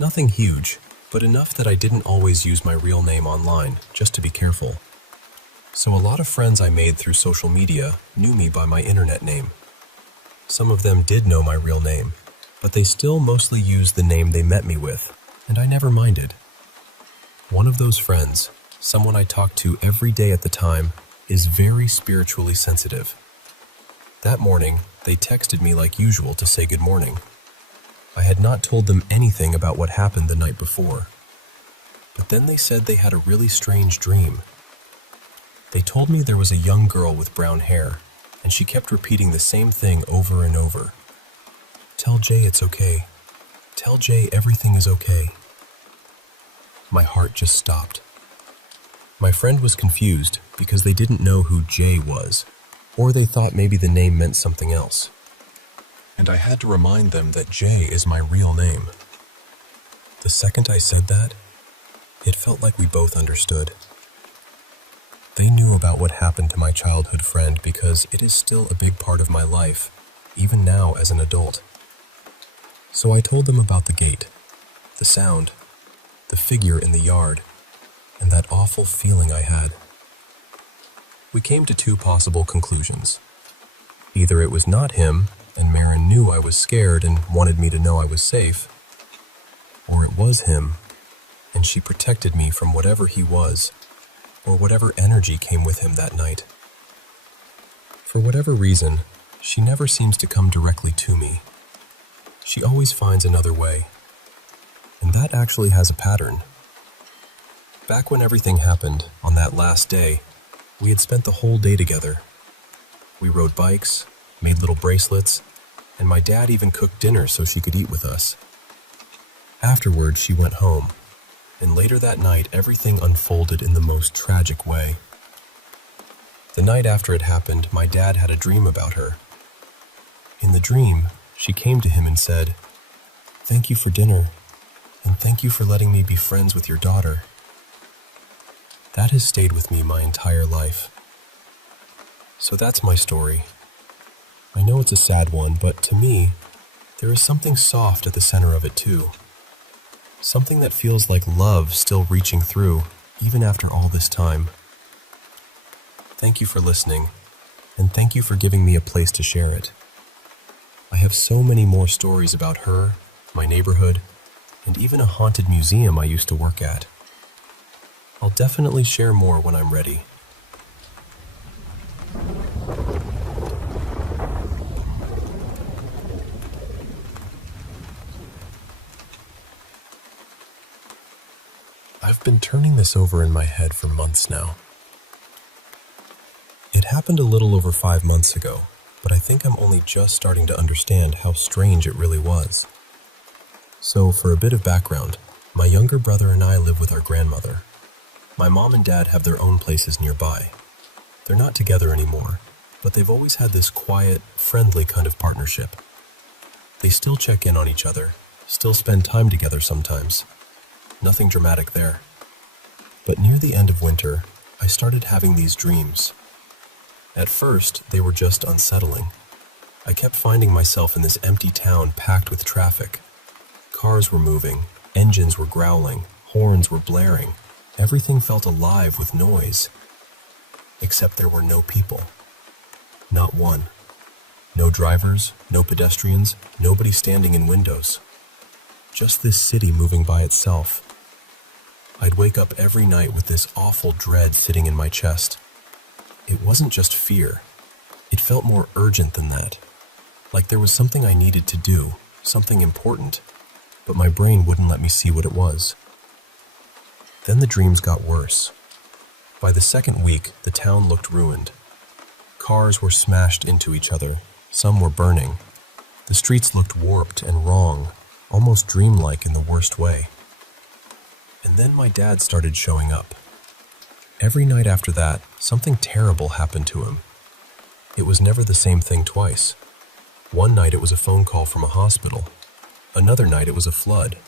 Nothing huge, but enough that I didn't always use my real name online, just to be careful. So a lot of friends I made through social media knew me by my internet name. Some of them did know my real name, but they still mostly used the name they met me with, and I never minded. One of those friends, someone I talked to every day at the time, is very spiritually sensitive. That morning, they texted me like usual to say good morning. I had not told them anything about what happened the night before. But then they said they had a really strange dream. They told me there was a young girl with brown hair, and she kept repeating the same thing over and over. "Tell Jay it's okay. Tell Jay everything is okay." My heart just stopped. My friend was confused because they didn't know who Jay was, or they thought maybe the name meant something else. And I had to remind them that Jay is my real name. The second I said that, it felt like we both understood. They knew about what happened to my childhood friend because it is still a big part of my life, even now as an adult. So I told them about the gate, the sound, the figure in the yard, and that awful feeling I had. We came to two possible conclusions. Either it was not him, and Marin knew I was scared and wanted me to know I was safe, or it was him, and she protected me from whatever he was, or whatever energy came with him that night. For whatever reason, she never seems to come directly to me. She always finds another way, and that actually has a pattern. Back when everything happened, on that last day, we had spent the whole day together. We rode bikes, made little bracelets, and my dad even cooked dinner so she could eat with us. Afterwards, she went home, and later that night, everything unfolded in the most tragic way. The night after it happened, my dad had a dream about her. In the dream, she came to him and said, "Thank you for dinner, and thank you for letting me be friends with your daughter." That has stayed with me my entire life. So that's my story. I know it's a sad one, but to me, there is something soft at the center of it too. Something that feels like love still reaching through, even after all this time. Thank you for listening, and thank you for giving me a place to share it. I have so many more stories about her, my neighborhood, and even a haunted museum I used to work at. I'll definitely share more when I'm ready. I've been turning this over in my head for months now. It happened a little over 5 months ago, but I think I'm only just starting to understand how strange it really was. So, for a bit of background, my younger brother and I live with our grandmother. My mom and dad have their own places nearby. They're not together anymore, but they've always had this quiet, friendly kind of partnership. They still check in on each other, still spend time together sometimes. Nothing dramatic there. But near the end of winter, I started having these dreams. At first, they were just unsettling. I kept finding myself in this empty town packed with traffic. Cars were moving, engines were growling, horns were blaring. Everything felt alive with noise. Except there were no people. Not one. No drivers, no pedestrians, nobody standing in windows. Just this city moving by itself. I'd wake up every night with this awful dread sitting in my chest. It wasn't just fear. It felt more urgent than that. Like there was something I needed to do, something important, but my brain wouldn't let me see what it was. Then the dreams got worse. By the second week, the town looked ruined. Cars were smashed into each other. Some were burning. The streets looked warped and wrong, almost dreamlike in the worst way. And then my dad started showing up. Every night after that, something terrible happened to him. It was never the same thing twice. One night it was a phone call from a hospital. Another night it was a flood.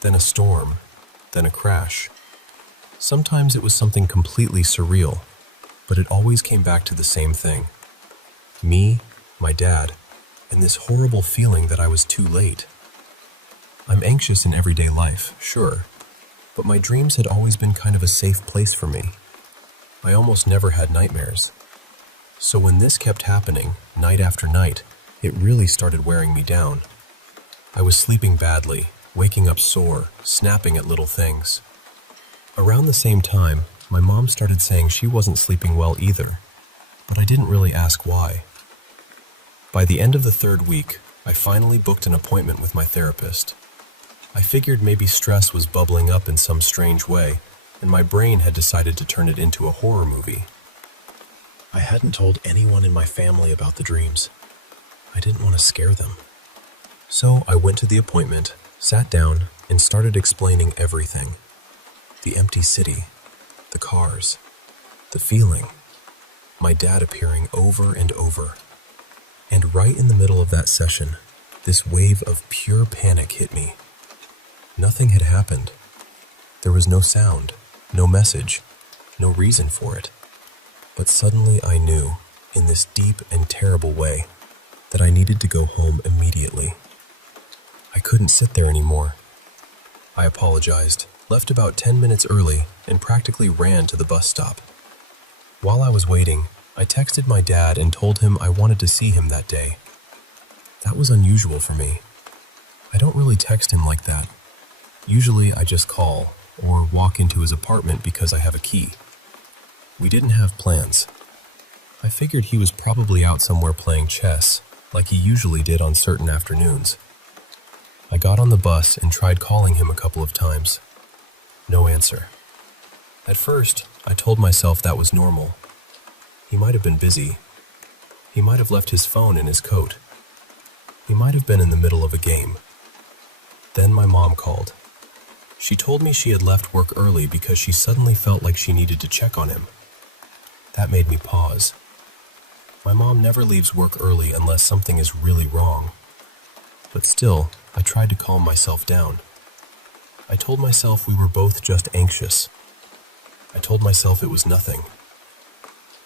Then a storm. Then a crash. Sometimes it was something completely surreal, but it always came back to the same thing. Me, my dad, and this horrible feeling that I was too late. I'm anxious in everyday life, sure, but my dreams had always been kind of a safe place for me. I almost never had nightmares. So when this kept happening, night after night, it really started wearing me down. I was sleeping badly, waking up sore, snapping at little things. Around the same time, my mom started saying she wasn't sleeping well either, but I didn't really ask why. By the end of the 3rd week, I finally booked an appointment with my therapist. I figured maybe stress was bubbling up in some strange way, and my brain had decided to turn it into a horror movie. I hadn't told anyone in my family about the dreams. I didn't want to scare them. So I went to the appointment, sat down, and started explaining everything. The empty city, the cars, the feeling, my dad appearing over and over. And right in the middle of that session, this wave of pure panic hit me. Nothing had happened. There was no sound, no message, no reason for it. But suddenly I knew, in this deep and terrible way, that I needed to go home immediately. I couldn't sit there anymore. I apologized, left about 10 minutes early, and practically ran to the bus stop. While I was waiting, I texted my dad and told him I wanted to see him that day. That was unusual for me. I don't really text him like that. Usually I just call or walk into his apartment because I have a key. We didn't have plans. I figured he was probably out somewhere playing chess, like he usually did on certain afternoons. I got on the bus and tried calling him a couple of times. No answer. At first, I told myself that was normal. He might have been busy. He might have left his phone in his coat. He might have been in the middle of a game. Then my mom called. She told me she had left work early because she suddenly felt like she needed to check on him. That made me pause. My mom never leaves work early unless something is really wrong. But still, I tried to calm myself down. I told myself we were both just anxious. I told myself it was nothing.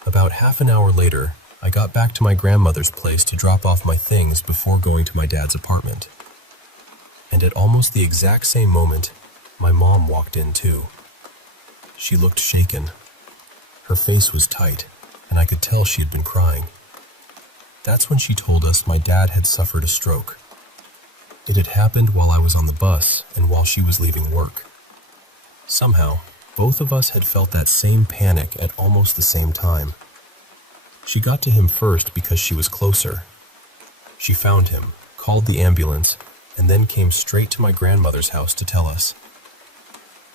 About half an hour later, I got back to my grandmother's place to drop off my things before going to my dad's apartment. And at almost the exact same moment, my mom walked in too. She looked shaken. Her face was tight, and I could tell she had been crying. That's when she told us my dad had suffered a stroke. It had happened while I was on the bus and while she was leaving work. Somehow, both of us had felt that same panic at almost the same time. She got to him first because she was closer. She found him, called the ambulance, and then came straight to my grandmother's house to tell us.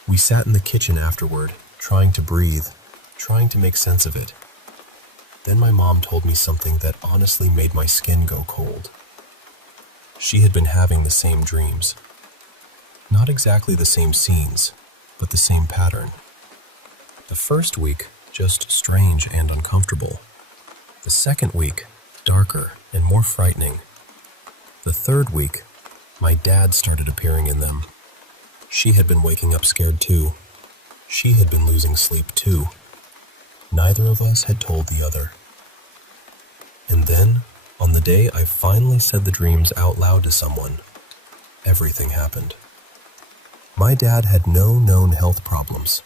We sat in the kitchen afterward, trying to breathe, trying to make sense of it. Then my mom told me something that honestly made my skin go cold. She had been having the same dreams. Not exactly the same scenes, but the same pattern. The first week, just strange and uncomfortable. The second week, darker and more frightening. The 3rd week, my dad started appearing in them. She had been waking up scared too. She had been losing sleep too. Neither of us had told the other. And then, on the day I finally said the dreams out loud to someone, everything happened. My dad had no known health problems.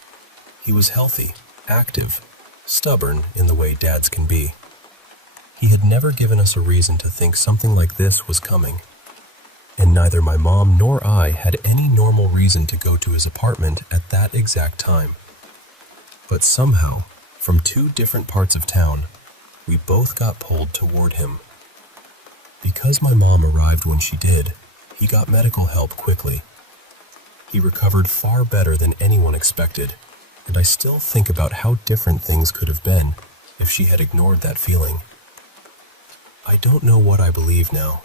He was healthy, active, stubborn in the way dads can be. He had never given us a reason to think something like this was coming. And neither my mom nor I had any normal reason to go to his apartment at that exact time. But somehow, from 2 different parts of town, we both got pulled toward him. Because my mom arrived when she did, he got medical help quickly. He recovered far better than anyone expected, and I still think about how different things could have been if she had ignored that feeling. I don't know what I believe now.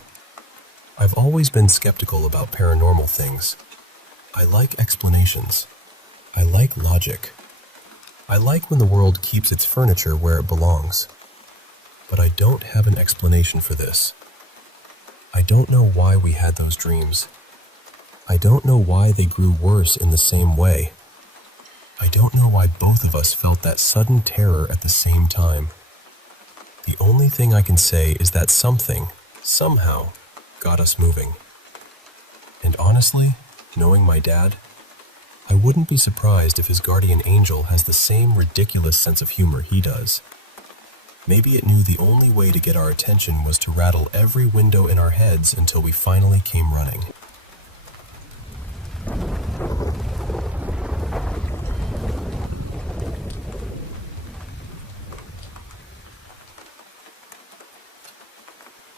I've always been skeptical about paranormal things. I like explanations. I like logic. I like when the world keeps its furniture where it belongs. But I don't have an explanation for this. I don't know why we had those dreams. I don't know why they grew worse in the same way. I don't know why both of us felt that sudden terror at the same time. The only thing I can say is that something, somehow, got us moving. And honestly, knowing my dad, I wouldn't be surprised if his guardian angel has the same ridiculous sense of humor he does. Maybe it knew the only way to get our attention was to rattle every window in our heads until we finally came running.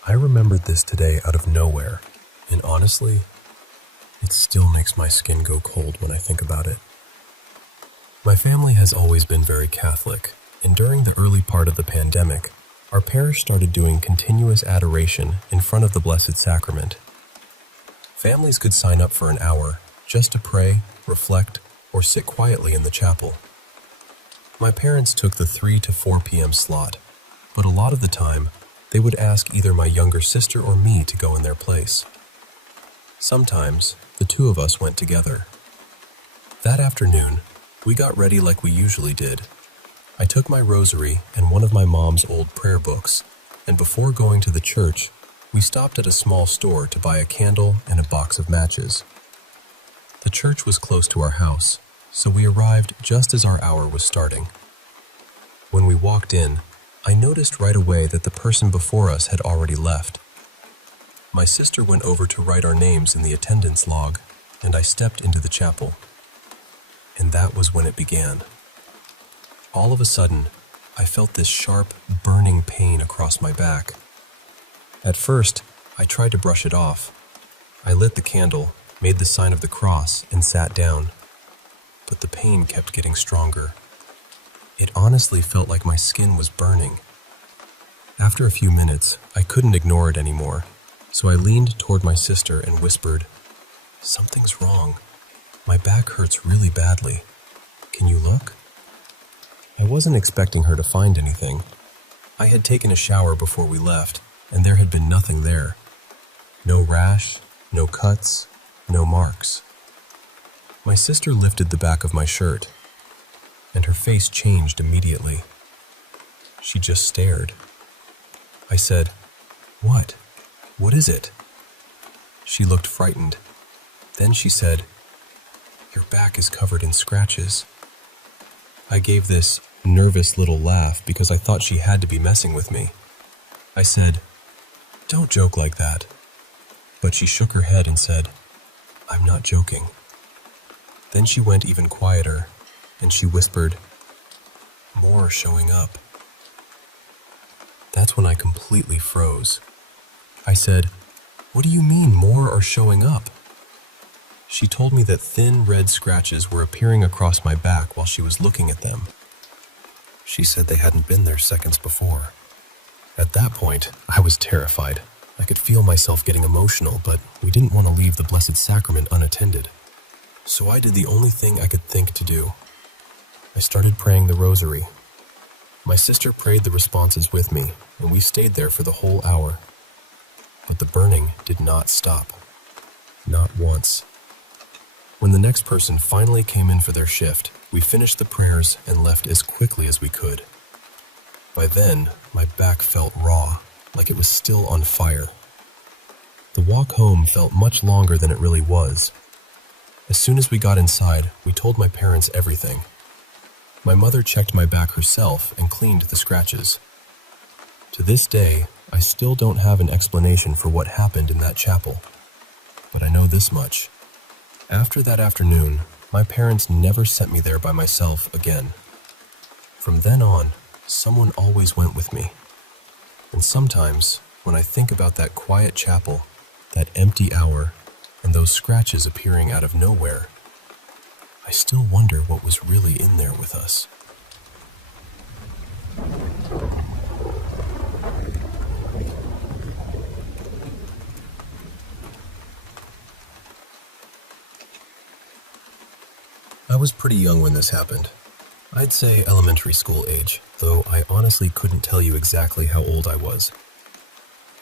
I remembered this today out of nowhere, and honestly, it still makes my skin go cold when I think about it. My family has always been very Catholic, and during the early part of the pandemic, our parish started doing continuous adoration in front of the Blessed Sacrament. Families could sign up for an hour just to pray, reflect, or sit quietly in the chapel. My parents took the 3 to 4 p.m. slot, but a lot of the time, they would ask either my younger sister or me to go in their place. Sometimes, the two of us went together. That afternoon, we got ready like we usually did. I took my rosary and one of my mom's old prayer books, and before going to the church, we stopped at a small store to buy a candle and a box of matches. The church was close to our house, so we arrived just as our hour was starting. When we walked in, I noticed right away that the person before us had already left. My sister went over to write our names in the attendance log, and I stepped into the chapel. And that was when it began. All of a sudden, I felt this sharp, burning pain across my back. At first, I tried to brush it off. I lit the candle, made the sign of the cross, and sat down. But the pain kept getting stronger. It honestly felt like my skin was burning. After a few minutes, I couldn't ignore it anymore, so I leaned toward my sister and whispered, "Something's wrong. My back hurts really badly. Can you look?" I wasn't expecting her to find anything. I had taken a shower before we left, and there had been nothing there. No rash, no cuts, no marks. My sister lifted the back of my shirt, and her face changed immediately. She just stared. I said, "What? What is it?" She looked frightened. Then she said, "Your back is covered in scratches." I gave this nervous little laugh because I thought she had to be messing with me. I said, "Don't joke like that." But she shook her head and said, "I'm not joking." Then she went even quieter, and she whispered, "More are showing up." That's when I completely froze. I said, "What do you mean more are showing up?" She told me that thin red scratches were appearing across my back while she was looking at them. She said they hadn't been there seconds before. At that point, I was terrified. I could feel myself getting emotional, but we didn't want to leave the Blessed Sacrament unattended. So I did the only thing I could think to do. I started praying the rosary. My sister prayed the responses with me, and we stayed there for the whole hour. But the burning did not stop. Not once. When the next person finally came in for their shift, we finished the prayers and left as quickly as we could. By then, my back felt raw, like it was still on fire. The walk home felt much longer than it really was. As soon as we got inside, we told my parents everything. My mother checked my back herself and cleaned the scratches. To this day, I still don't have an explanation for what happened in that chapel. But I know this much. After that afternoon, my parents never sent me there by myself again. From then on, someone always went with me. And sometimes, when I think about that quiet chapel, that empty hour, and those scratches appearing out of nowhere, I still wonder what was really in there with us. I was pretty young when this happened. I'd say elementary school age, though I honestly couldn't tell you exactly how old I was.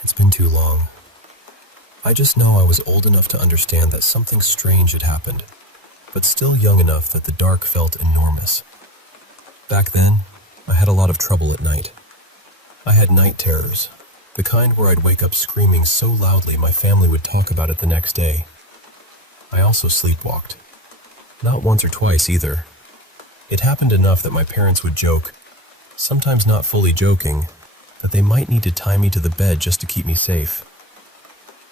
It's been too long. I just know I was old enough to understand that something strange had happened, but still young enough that the dark felt enormous. Back then, I had a lot of trouble at night. I had night terrors, the kind where I'd wake up screaming so loudly my family would talk about it the next day. I also sleepwalked. Not once or twice either. It happened enough that my parents would joke, sometimes not fully joking, that they might need to tie me to the bed just to keep me safe.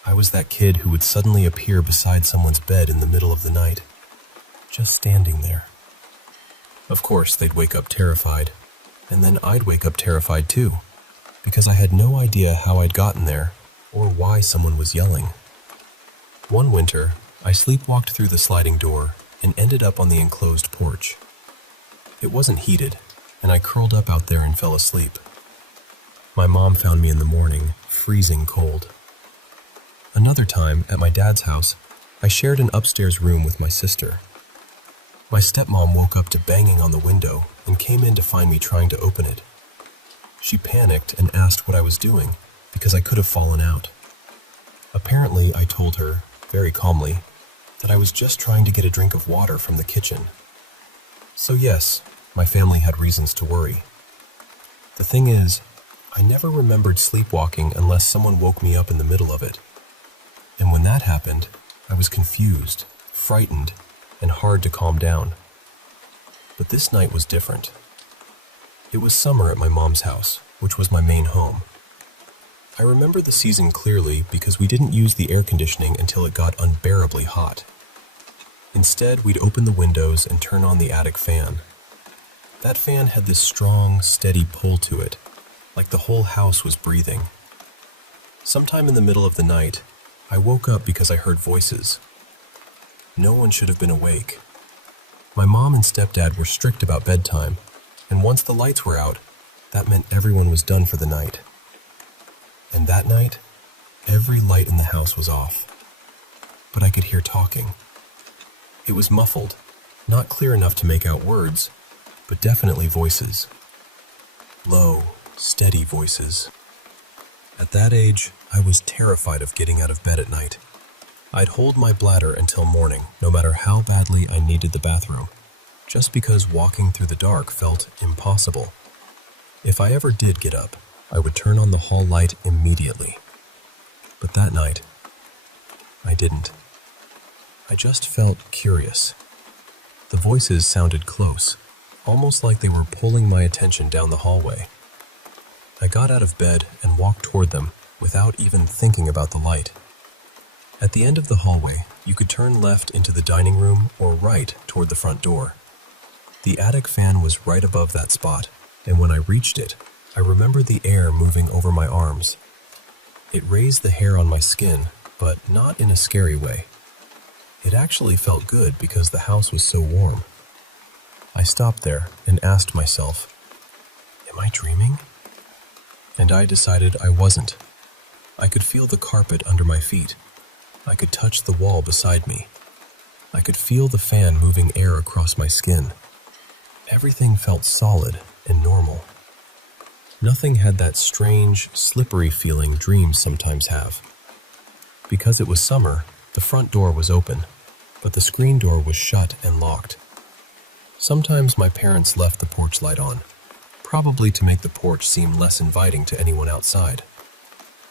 I was that kid who would suddenly appear beside someone's bed in the middle of the night, just standing there. Of course, they'd wake up terrified, and then I'd wake up terrified too, because I had no idea how I'd gotten there or why someone was yelling. One winter, I sleepwalked through the sliding door and ended up on the enclosed porch. It wasn't heated, and I curled up out there and fell asleep. My mom found me in the morning, freezing cold. Another time, at my dad's house, I shared an upstairs room with my sister. My stepmom woke up to banging on the window and came in to find me trying to open it. She panicked and asked what I was doing, because I could have fallen out. Apparently, I told her, very calmly, that I was just trying to get a drink of water from the kitchen. So yes, my family had reasons to worry. The thing is, I never remembered sleepwalking unless someone woke me up in the middle of it. And when that happened, I was confused, frightened, and hard to calm down. But this night was different. It was summer at my mom's house, which was my main home. I remember the season clearly because we didn't use the air conditioning until it got unbearably hot. Instead, we'd open the windows and turn on the attic fan. That fan had this strong, steady pull to it, like the whole house was breathing. Sometime in the middle of the night, I woke up because I heard voices. No one should have been awake. My mom and stepdad were strict about bedtime, and once the lights were out, that meant everyone was done for the night. And that night, every light in the house was off. But I could hear talking. It was muffled, not clear enough to make out words, but definitely voices. Low, steady voices. At that age, I was terrified of getting out of bed at night. I'd hold my bladder until morning, no matter how badly I needed the bathroom, just because walking through the dark felt impossible. If I ever did get up, I would turn on the hall light immediately. But that night, I didn't. I just felt curious. The voices sounded close, almost like they were pulling my attention down the hallway. I got out of bed and walked toward them without even thinking about the light. At the end of the hallway, you could turn left into the dining room or right toward the front door. The attic fan was right above that spot, and when I reached it, I remember the air moving over my arms. It raised the hair on my skin, but not in a scary way. It actually felt good because the house was so warm. I stopped there and asked myself, am I dreaming? And I decided I wasn't. I could feel the carpet under my feet. I could touch the wall beside me. I could feel the fan moving air across my skin. Everything felt solid and normal. Nothing had that strange, slippery feeling dreams sometimes have. Because it was summer, the front door was open, but the screen door was shut and locked. Sometimes my parents left the porch light on, probably to make the porch seem less inviting to anyone outside.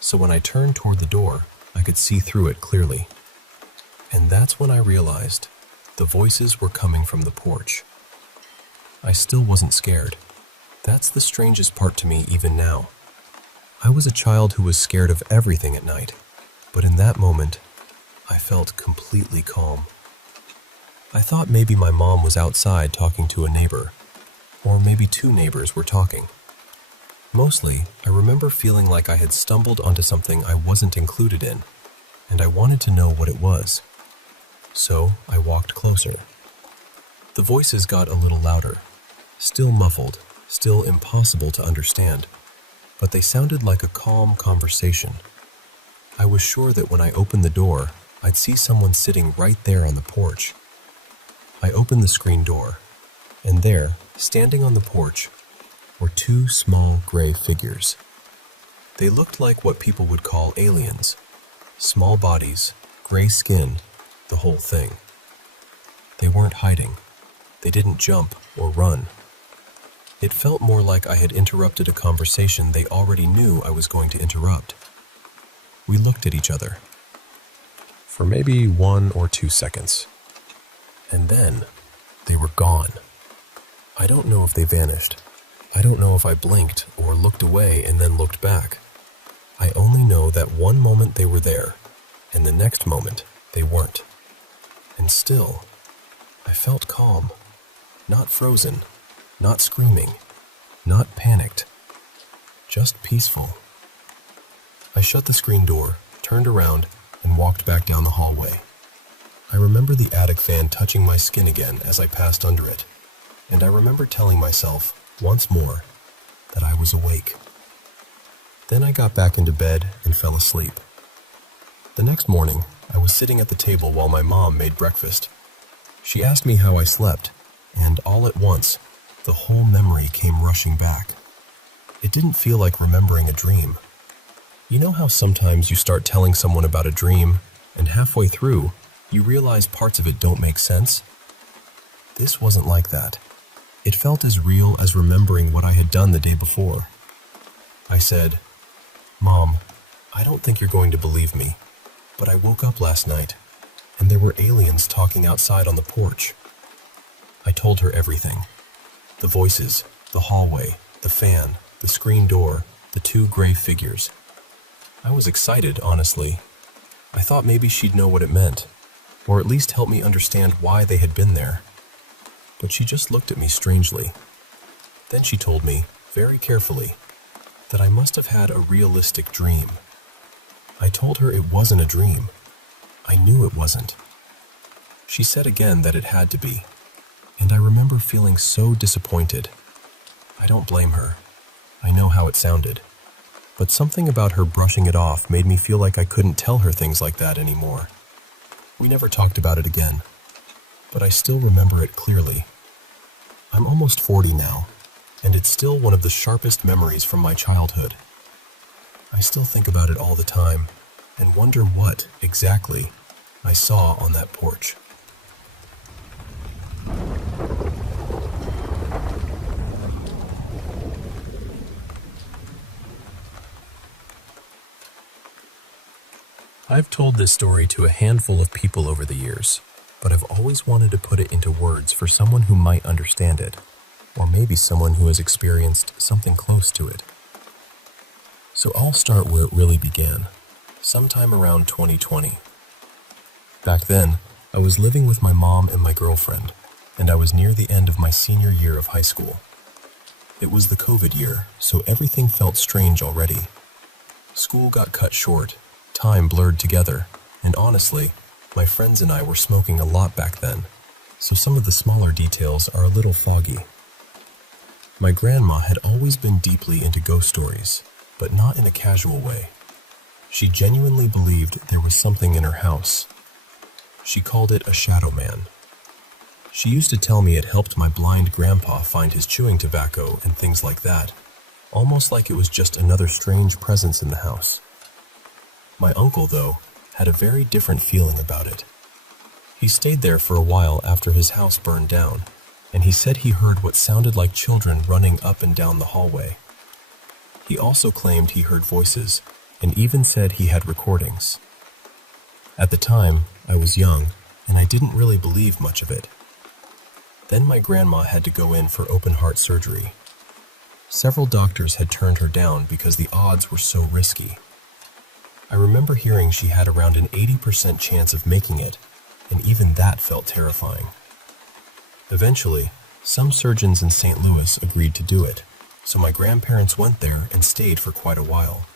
So when I turned toward the door, I could see through it clearly. And that's when I realized the voices were coming from the porch. I still wasn't scared. That's the strangest part to me even now. I was a child who was scared of everything at night, but in that moment, I felt completely calm. I thought maybe my mom was outside talking to a neighbor, or maybe two neighbors were talking. Mostly, I remember feeling like I had stumbled onto something I wasn't included in, and I wanted to know what it was. So I walked closer. The voices got a little louder, still muffled, still impossible to understand, but they sounded like a calm conversation. I was sure that when I opened the door, I'd see someone sitting right there on the porch. I opened the screen door, and there, standing on the porch, were two small gray figures. They looked like what people would call aliens. Small bodies, gray skin, the whole thing. They weren't hiding. They didn't jump or run. It felt more like I had interrupted a conversation they already knew I was going to interrupt. We looked at each other for maybe 1 or 2 seconds. And then they were gone. I don't know if they vanished. I don't know if I blinked or looked away and then looked back. I only know that one moment they were there, and the next moment they weren't. And still, I felt calm, not frozen, not screaming, not panicked, just peaceful. I shut the screen door, turned around, and walked back down the hallway. I remember the attic fan touching my skin again as I passed under it, and I remember telling myself, once more, that I was awake. Then I got back into bed and fell asleep. The next morning, I was sitting at the table while my mom made breakfast. She asked me how I slept, and all at once, the whole memory came rushing back. It didn't feel like remembering a dream. You know how sometimes you start telling someone about a dream, and halfway through, you realize parts of it don't make sense? This wasn't like that. It felt as real as remembering what I had done the day before. I said, "Mom, I don't think you're going to believe me, but I woke up last night, and there were aliens talking outside on the porch." I told her everything. The voices, the hallway, the fan, the screen door, the two gray figures. I was excited, honestly. I thought maybe she'd know what it meant, or at least help me understand why they had been there. But she just looked at me strangely. Then she told me, very carefully, that I must have had a realistic dream. I told her it wasn't a dream. I knew it wasn't. She said again that it had to be, and I remember feeling so disappointed. I don't blame her. I know how it sounded. But something about her brushing it off made me feel like I couldn't tell her things like that anymore. We never talked about it again, but I still remember it clearly. I'm almost 40 now, and it's still one of the sharpest memories from my childhood. I still think about it all the time and wonder what, exactly, I saw on that porch. I've told this story to a handful of people over the years, but I've always wanted to put it into words for someone who might understand it, or maybe someone who has experienced something close to it. So I'll start where it really began, sometime around 2020. Back then, I was living with my mom and my girlfriend, and I was near the end of my senior year of high school. It was the COVID year, so everything felt strange already. School got cut short, time blurred together, and honestly, my friends and I were smoking a lot back then, so some of the smaller details are a little foggy. My grandma had always been deeply into ghost stories, but not in a casual way. She genuinely believed there was something in her house. She called it a shadow man. She used to tell me it helped my blind grandpa find his chewing tobacco and things like that, almost like it was just another strange presence in the house. My uncle, though, had a very different feeling about it. He stayed there for a while after his house burned down, and he said he heard what sounded like children running up and down the hallway. He also claimed he heard voices, and even said he had recordings. At the time, I was young, and I didn't really believe much of it. Then my grandma had to go in for open-heart surgery. Several doctors had turned her down because the odds were so risky. I remember hearing she had around an 80% chance of making it, and even that felt terrifying. Eventually, some surgeons in St. Louis agreed to do it, so my grandparents went there and stayed for quite a while.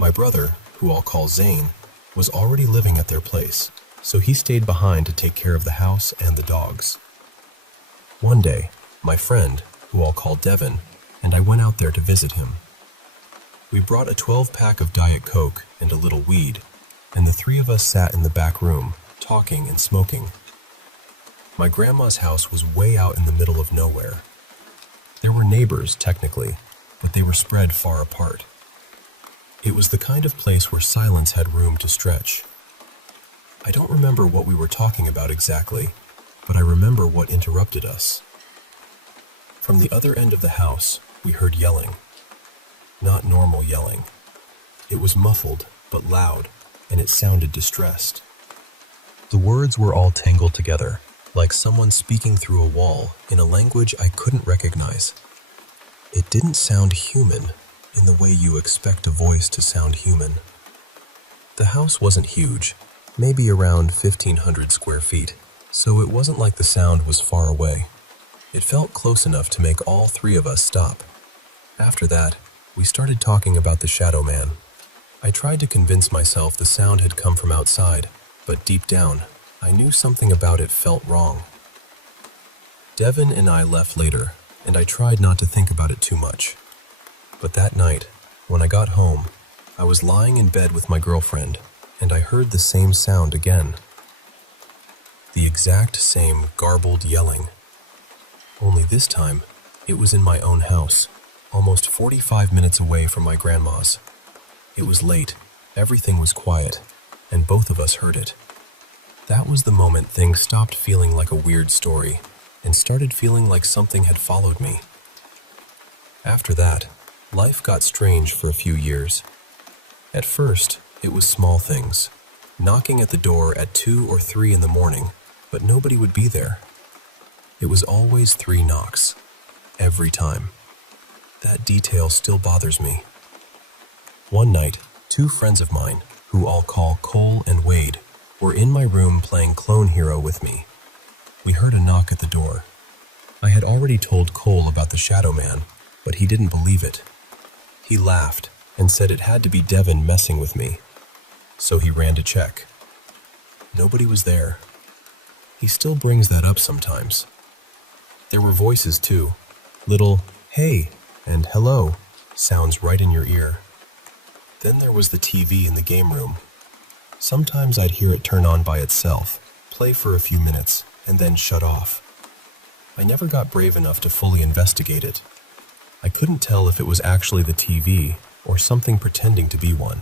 My brother, who I'll call Zane, was already living at their place, so he stayed behind to take care of the house and the dogs. One day, my friend, who I'll call Devin, and I went out there to visit him. We brought a 12-pack of Diet Coke and a little weed, and the three of us sat in the back room, talking and smoking. My grandma's house was way out in the middle of nowhere. There were neighbors, technically, but they were spread far apart. It was the kind of place where silence had room to stretch. I don't remember what we were talking about exactly, but I remember what interrupted us. From the other end of the house, we heard yelling. Not normal yelling. It was muffled, but loud, and it sounded distressed. The words were all tangled together, like someone speaking through a wall in a language I couldn't recognize. It didn't sound human in the way you expect a voice to sound human. The house wasn't huge, maybe around 1,500 square feet, so it wasn't like the sound was far away. It felt close enough to make all three of us stop. After that, we started talking about the shadow man. I tried to convince myself the sound had come from outside, but deep down, I knew something about it felt wrong. Devin and I left later, and I tried not to think about it too much. But that night, when I got home, I was lying in bed with my girlfriend, and I heard the same sound again. The exact same garbled yelling. Only this time, it was in my own house, almost 45 minutes away from my grandma's. It was late, everything was quiet, and both of us heard it. That was the moment things stopped feeling like a weird story and started feeling like something had followed me. After that, life got strange for a few years. At first, it was small things, knocking at the door at 2 or 3 in the morning, but nobody would be there. It was always 3 knocks, every time. That detail still bothers me. One night, 2 friends of mine, who I'll call Cole and Wade, were in my room playing Clone Hero with me. We heard a knock at the door. I had already told Cole about the Shadow Man, but he didn't believe it. He laughed and said it had to be Devin messing with me. So he ran to check. Nobody was there. He still brings that up sometimes. There were voices too. Little "hey" and "hello" sounds right in your ear. Then there was the TV in the game room. Sometimes I'd hear it turn on by itself, play for a few minutes, and then shut off. I never got brave enough to fully investigate it. I couldn't tell if it was actually the TV or something pretending to be one.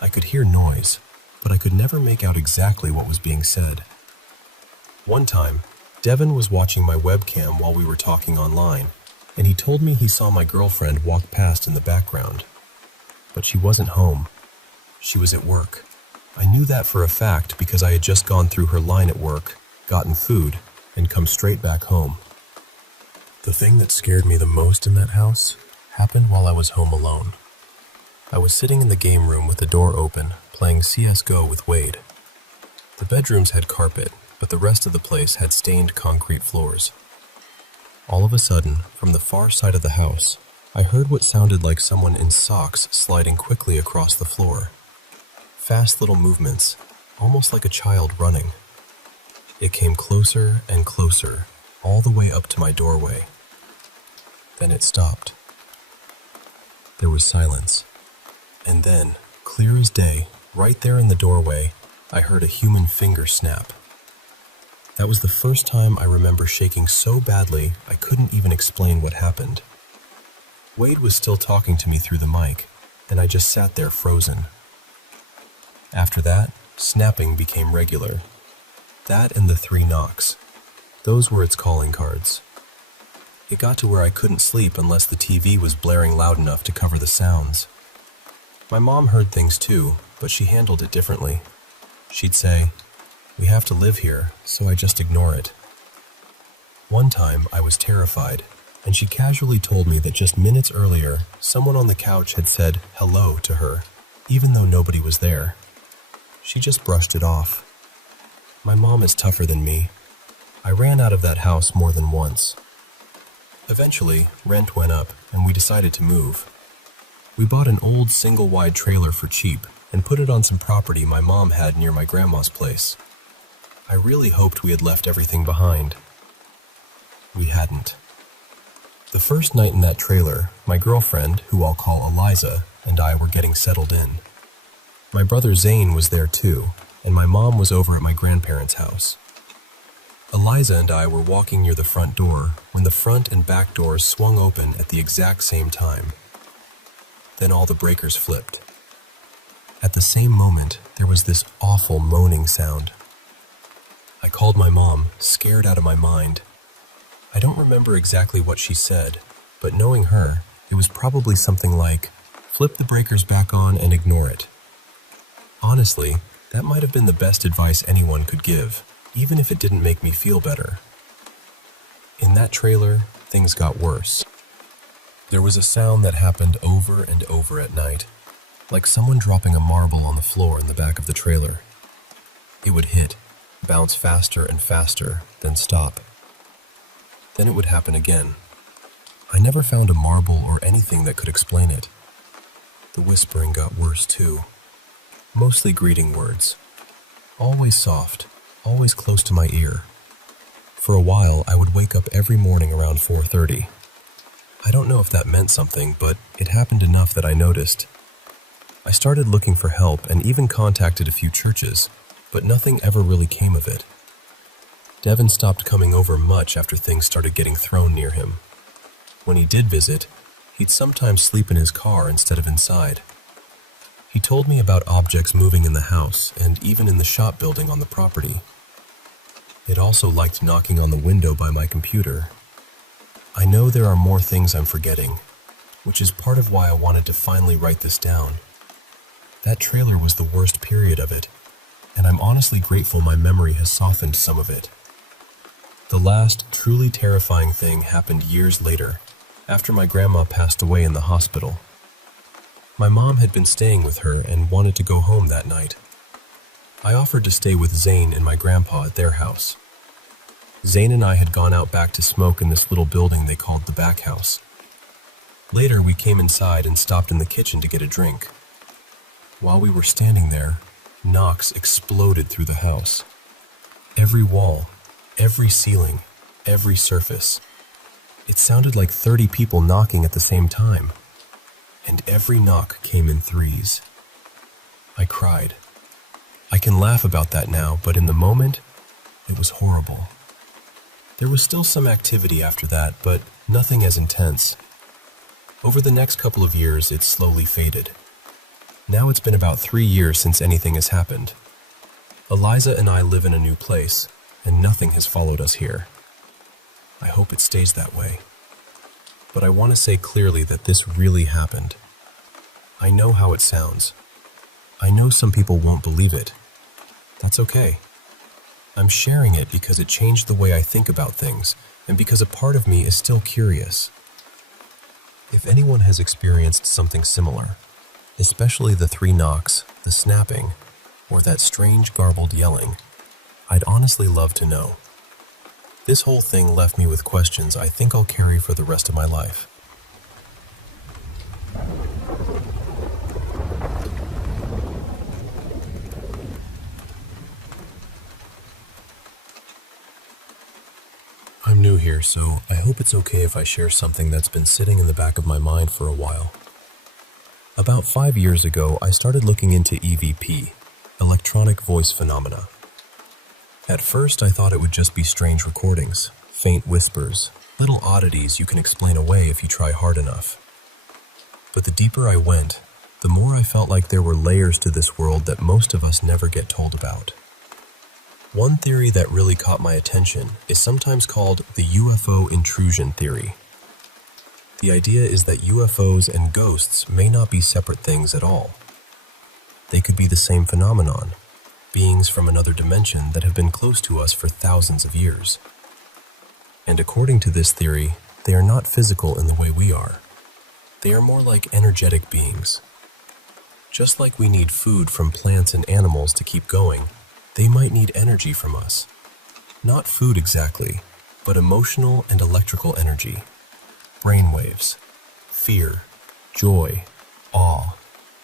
I could hear noise, but I could never make out exactly what was being said. One time, Devin was watching my webcam while we were talking online, and he told me he saw my girlfriend walk past in the background. But she wasn't home. She was at work. I knew that for a fact because I had just gone through her line at work, gotten food, and come straight back home. The thing that scared me the most in that house happened while I was home alone. I was sitting in the game room with the door open, playing CS:GO with Wade. The bedrooms had carpet, but the rest of the place had stained concrete floors. All of a sudden, from the far side of the house, I heard what sounded like someone in socks sliding quickly across the floor. Fast little movements, almost like a child running. It came closer and closer, all the way up to my doorway. Then it stopped. There was silence. And then, clear as day, right there in the doorway, I heard a human finger snap. That was the first time I remember shaking so badly I couldn't even explain what happened. Wade was still talking to me through the mic, and I just sat there frozen. After that, snapping became regular. That and the 3 knocks. Those were its calling cards. It got to where I couldn't sleep unless the TV was blaring loud enough to cover the sounds. My mom heard things too, but she handled it differently. She'd say, "We have to live here, so I just ignore it." One time, I was terrified, and she casually told me that just minutes earlier, someone on the couch had said hello to her, even though nobody was there. She just brushed it off. My mom is tougher than me. I ran out of that house more than once. Eventually, rent went up, and we decided to move. We bought an old single-wide trailer for cheap and put it on some property my mom had near my grandma's place. I really hoped we had left everything behind. We hadn't. The first night in that trailer, my girlfriend, who I'll call Eliza, and I were getting settled in. My brother Zane was there too, and my mom was over at my grandparents' house. Eliza and I were walking near the front door when the front and back doors swung open at the exact same time. Then all the breakers flipped. At the same moment, there was this awful moaning sound. I called my mom, scared out of my mind. I don't remember exactly what she said, but knowing her, it was probably something like, "Flip the breakers back on and ignore it." Honestly, that might have been the best advice anyone could give, even if it didn't make me feel better. In that trailer, things got worse. There was a sound that happened over and over at night, like someone dropping a marble on the floor in the back of the trailer. It would hit, bounce faster and faster, then stop. Then it would happen again. I never found a marble or anything that could explain it. The whispering got worse too. Mostly greeting words. Always soft, always close to my ear. For a while, I would wake up every morning around 4:30. I don't know if that meant something, but it happened enough that I noticed. I started looking for help and even contacted a few churches, but nothing ever really came of it. Devin stopped coming over much after things started getting thrown near him. When he did visit, he'd sometimes sleep in his car instead of inside. He told me about objects moving in the house and even in the shop building on the property. It also liked knocking on the window by my computer. I know there are more things I'm forgetting, which is part of why I wanted to finally write this down. That trailer was the worst period of it, and I'm honestly grateful my memory has softened some of it. The last truly terrifying thing happened years later, after my grandma passed away in the hospital. My mom had been staying with her and wanted to go home that night. I offered to stay with Zane and my grandpa at their house. Zane and I had gone out back to smoke in this little building they called the back house. Later, we came inside and stopped in the kitchen to get a drink. While we were standing there, knocks exploded through the house. Every wall, every ceiling, every surface. It sounded like 30 people knocking at the same time. And every knock came in threes. I cried. I can laugh about that now, but in the moment, it was horrible. There was still some activity after that, but nothing as intense. Over the next couple of years, it slowly faded. Now it's been about 3 years since anything has happened. Eliza and I live in a new place, and nothing has followed us here. I hope it stays that way. But I want to say clearly that this really happened. I know how it sounds. I know some people won't believe it. That's okay. I'm sharing it because it changed the way I think about things, and because a part of me is still curious. If anyone has experienced something similar, especially the 3 knocks, the snapping, or that strange garbled yelling, I'd honestly love to know. This whole thing left me with questions I think I'll carry for the rest of my life. I'm new here, so I hope it's okay if I share something that's been sitting in the back of my mind for a while. About 5 years ago, I started looking into EVP, electronic voice phenomena. At first, I thought it would just be strange recordings, faint whispers, little oddities you can explain away if you try hard enough. But the deeper I went, the more I felt like there were layers to this world that most of us never get told about. One theory that really caught my attention is sometimes called the UFO intrusion theory. The idea is that UFOs and ghosts may not be separate things at all. They could be the same phenomenon, beings from another dimension that have been close to us for thousands of years. And according to this theory, they are not physical in the way we are. They are more like energetic beings. Just like we need food from plants and animals to keep going, they might need energy from us. Not food exactly, but emotional and electrical energy. Brainwaves, fear, joy, awe,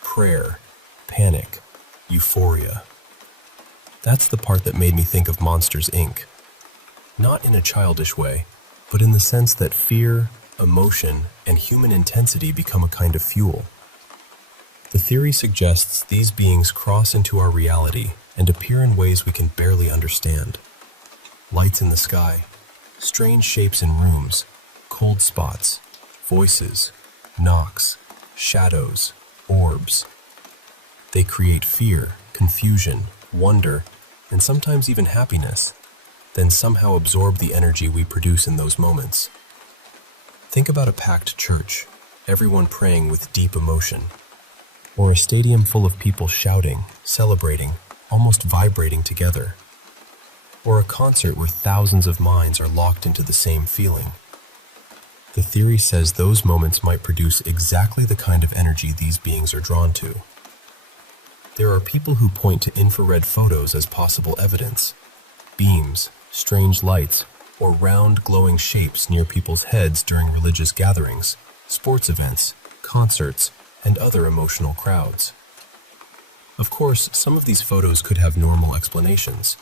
prayer, panic, euphoria. That's the part that made me think of Monsters, Inc. Not in a childish way, but in the sense that fear, emotion, and human intensity become a kind of fuel. The theory suggests these beings cross into our reality and appear in ways we can barely understand. Lights in the sky, strange shapes in rooms, cold spots, voices, knocks, shadows, orbs. They create fear, confusion, wonder, and sometimes even happiness, then somehow absorb the energy we produce in those moments. Think about a packed church, everyone praying with deep emotion, or a stadium full of people shouting, celebrating, almost vibrating together, or a concert where thousands of minds are locked into the same feeling. The theory says those moments might produce exactly the kind of energy these beings are drawn to. There are people who point to infrared photos as possible evidence. Beams, strange lights, or round glowing shapes near people's heads during religious gatherings, sports events, concerts, and other emotional crowds. Of course, some of these photos could have normal explanations: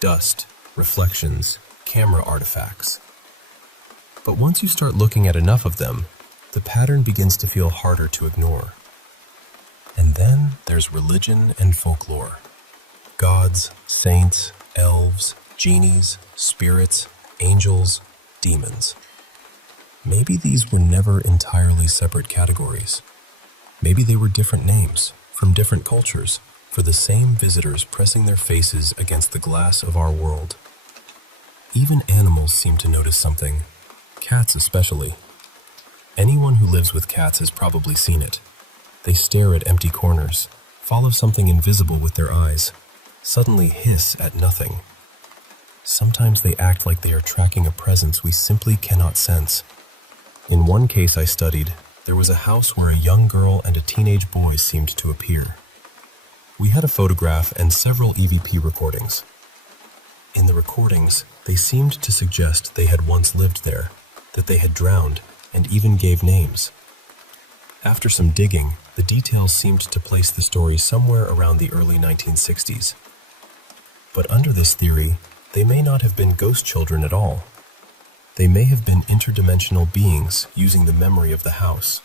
dust, reflections, camera artifacts. But once you start looking at enough of them, the pattern begins to feel harder to ignore. And then there's religion and folklore. Gods, saints, elves, genies, spirits, angels, demons. Maybe these were never entirely separate categories. Maybe they were different names, from different cultures, for the same visitors pressing their faces against the glass of our world. Even animals seem to notice something, cats especially. Anyone who lives with cats has probably seen it. They stare at empty corners, follow something invisible with their eyes, suddenly hiss at nothing. Sometimes they act like they are tracking a presence we simply cannot sense. In one case I studied, there was a house where a young girl and a teenage boy seemed to appear. We had a photograph and several EVP recordings. In the recordings, they seemed to suggest they had once lived there, that they had drowned, and even gave names. After some digging, the details seemed to place the story somewhere around the early 1960s. But under this theory, they may not have been ghost children at all. They may have been interdimensional beings using the memory of the house,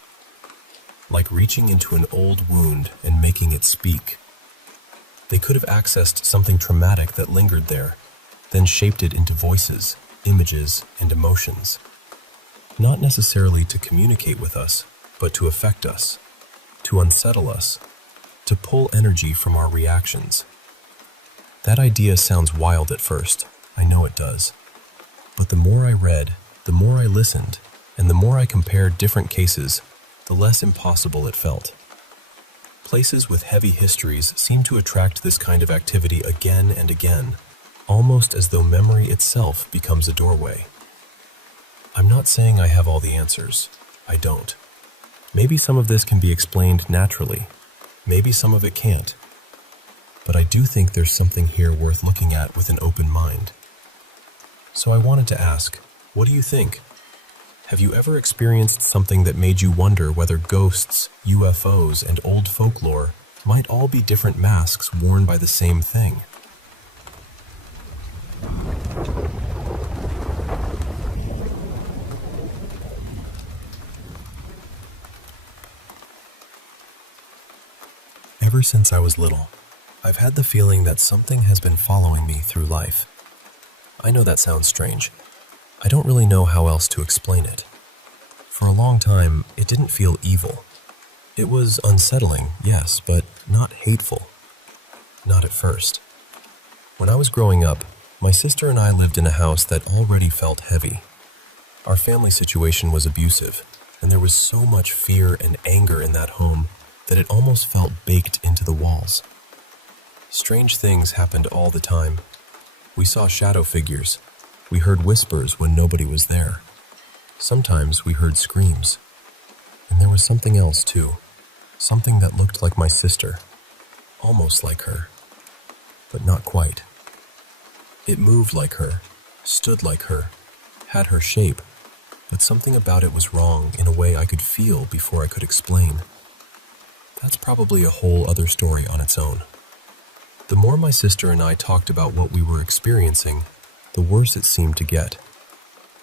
like reaching into an old wound and making it speak. They could have accessed something traumatic that lingered there, then shaped it into voices, images, and emotions. Not necessarily to communicate with us, but to affect us, to unsettle us, to pull energy from our reactions. That idea sounds wild at first, I know it does. But the more I read, the more I listened, and the more I compared different cases, the less impossible it felt. Places with heavy histories seem to attract this kind of activity again and again, almost as though memory itself becomes a doorway. I'm not saying I have all the answers. I don't. Maybe some of this can be explained naturally. Maybe some of it can't. But I do think there's something here worth looking at with an open mind. So I wanted to ask, what do you think? Have you ever experienced something that made you wonder whether ghosts, UFOs, and old folklore might all be different masks worn by the same thing? Ever since I was little, I've had the feeling that something has been following me through life. I know that sounds strange. I don't really know how else to explain it. For a long time, it didn't feel evil. It was unsettling, yes, but not hateful. Not at first. When I was growing up, my sister and I lived in a house that already felt heavy. Our family situation was abusive, and there was so much fear and anger in that home that it almost felt baked into the walls. Strange things happened all the time. We saw shadow figures. We heard whispers when nobody was there. Sometimes we heard screams. And there was something else too. Something that looked like my sister. Almost like her. But not quite. It moved like her, stood like her, had her shape, but something about it was wrong in a way I could feel before I could explain. That's probably a whole other story on its own. The more my sister and I talked about what we were experiencing, the worse it seemed to get.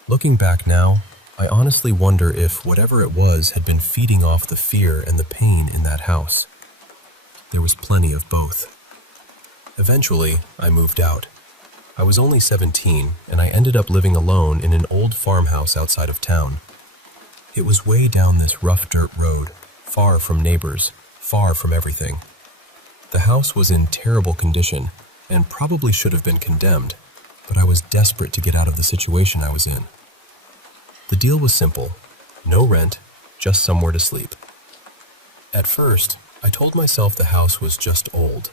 Looking back now, I honestly wonder if whatever it was had been feeding off the fear and the pain in that house. There was plenty of both. Eventually, I moved out. I was only 17, and I ended up living alone in an old farmhouse outside of town. It was way down this rough dirt road, far from neighbors, far from everything. The house was in terrible condition, and probably should have been condemned, but I was desperate to get out of the situation I was in. The deal was simple: no rent, just somewhere to sleep. At first, I told myself the house was just old.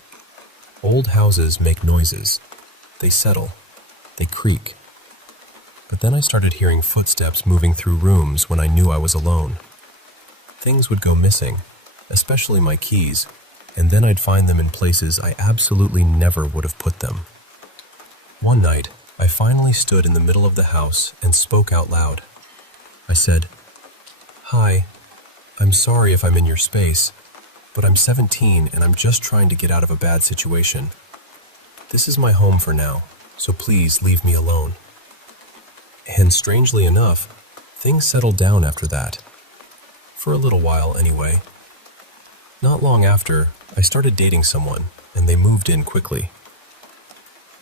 Old houses make noises. They settle. They creak. But then I started hearing footsteps moving through rooms when I knew I was alone. Things would go missing, especially my keys, and then I'd find them in places I absolutely never would have put them. One night, I finally stood in the middle of the house and spoke out loud. I said, "Hi," I'm sorry if I'm in your space, but I'm 17 and I'm just trying to get out of a bad situation. This is my home for now, so please leave me alone. And strangely enough, things settled down after that. For a little while, anyway. Not long after, I started dating someone, and they moved in quickly.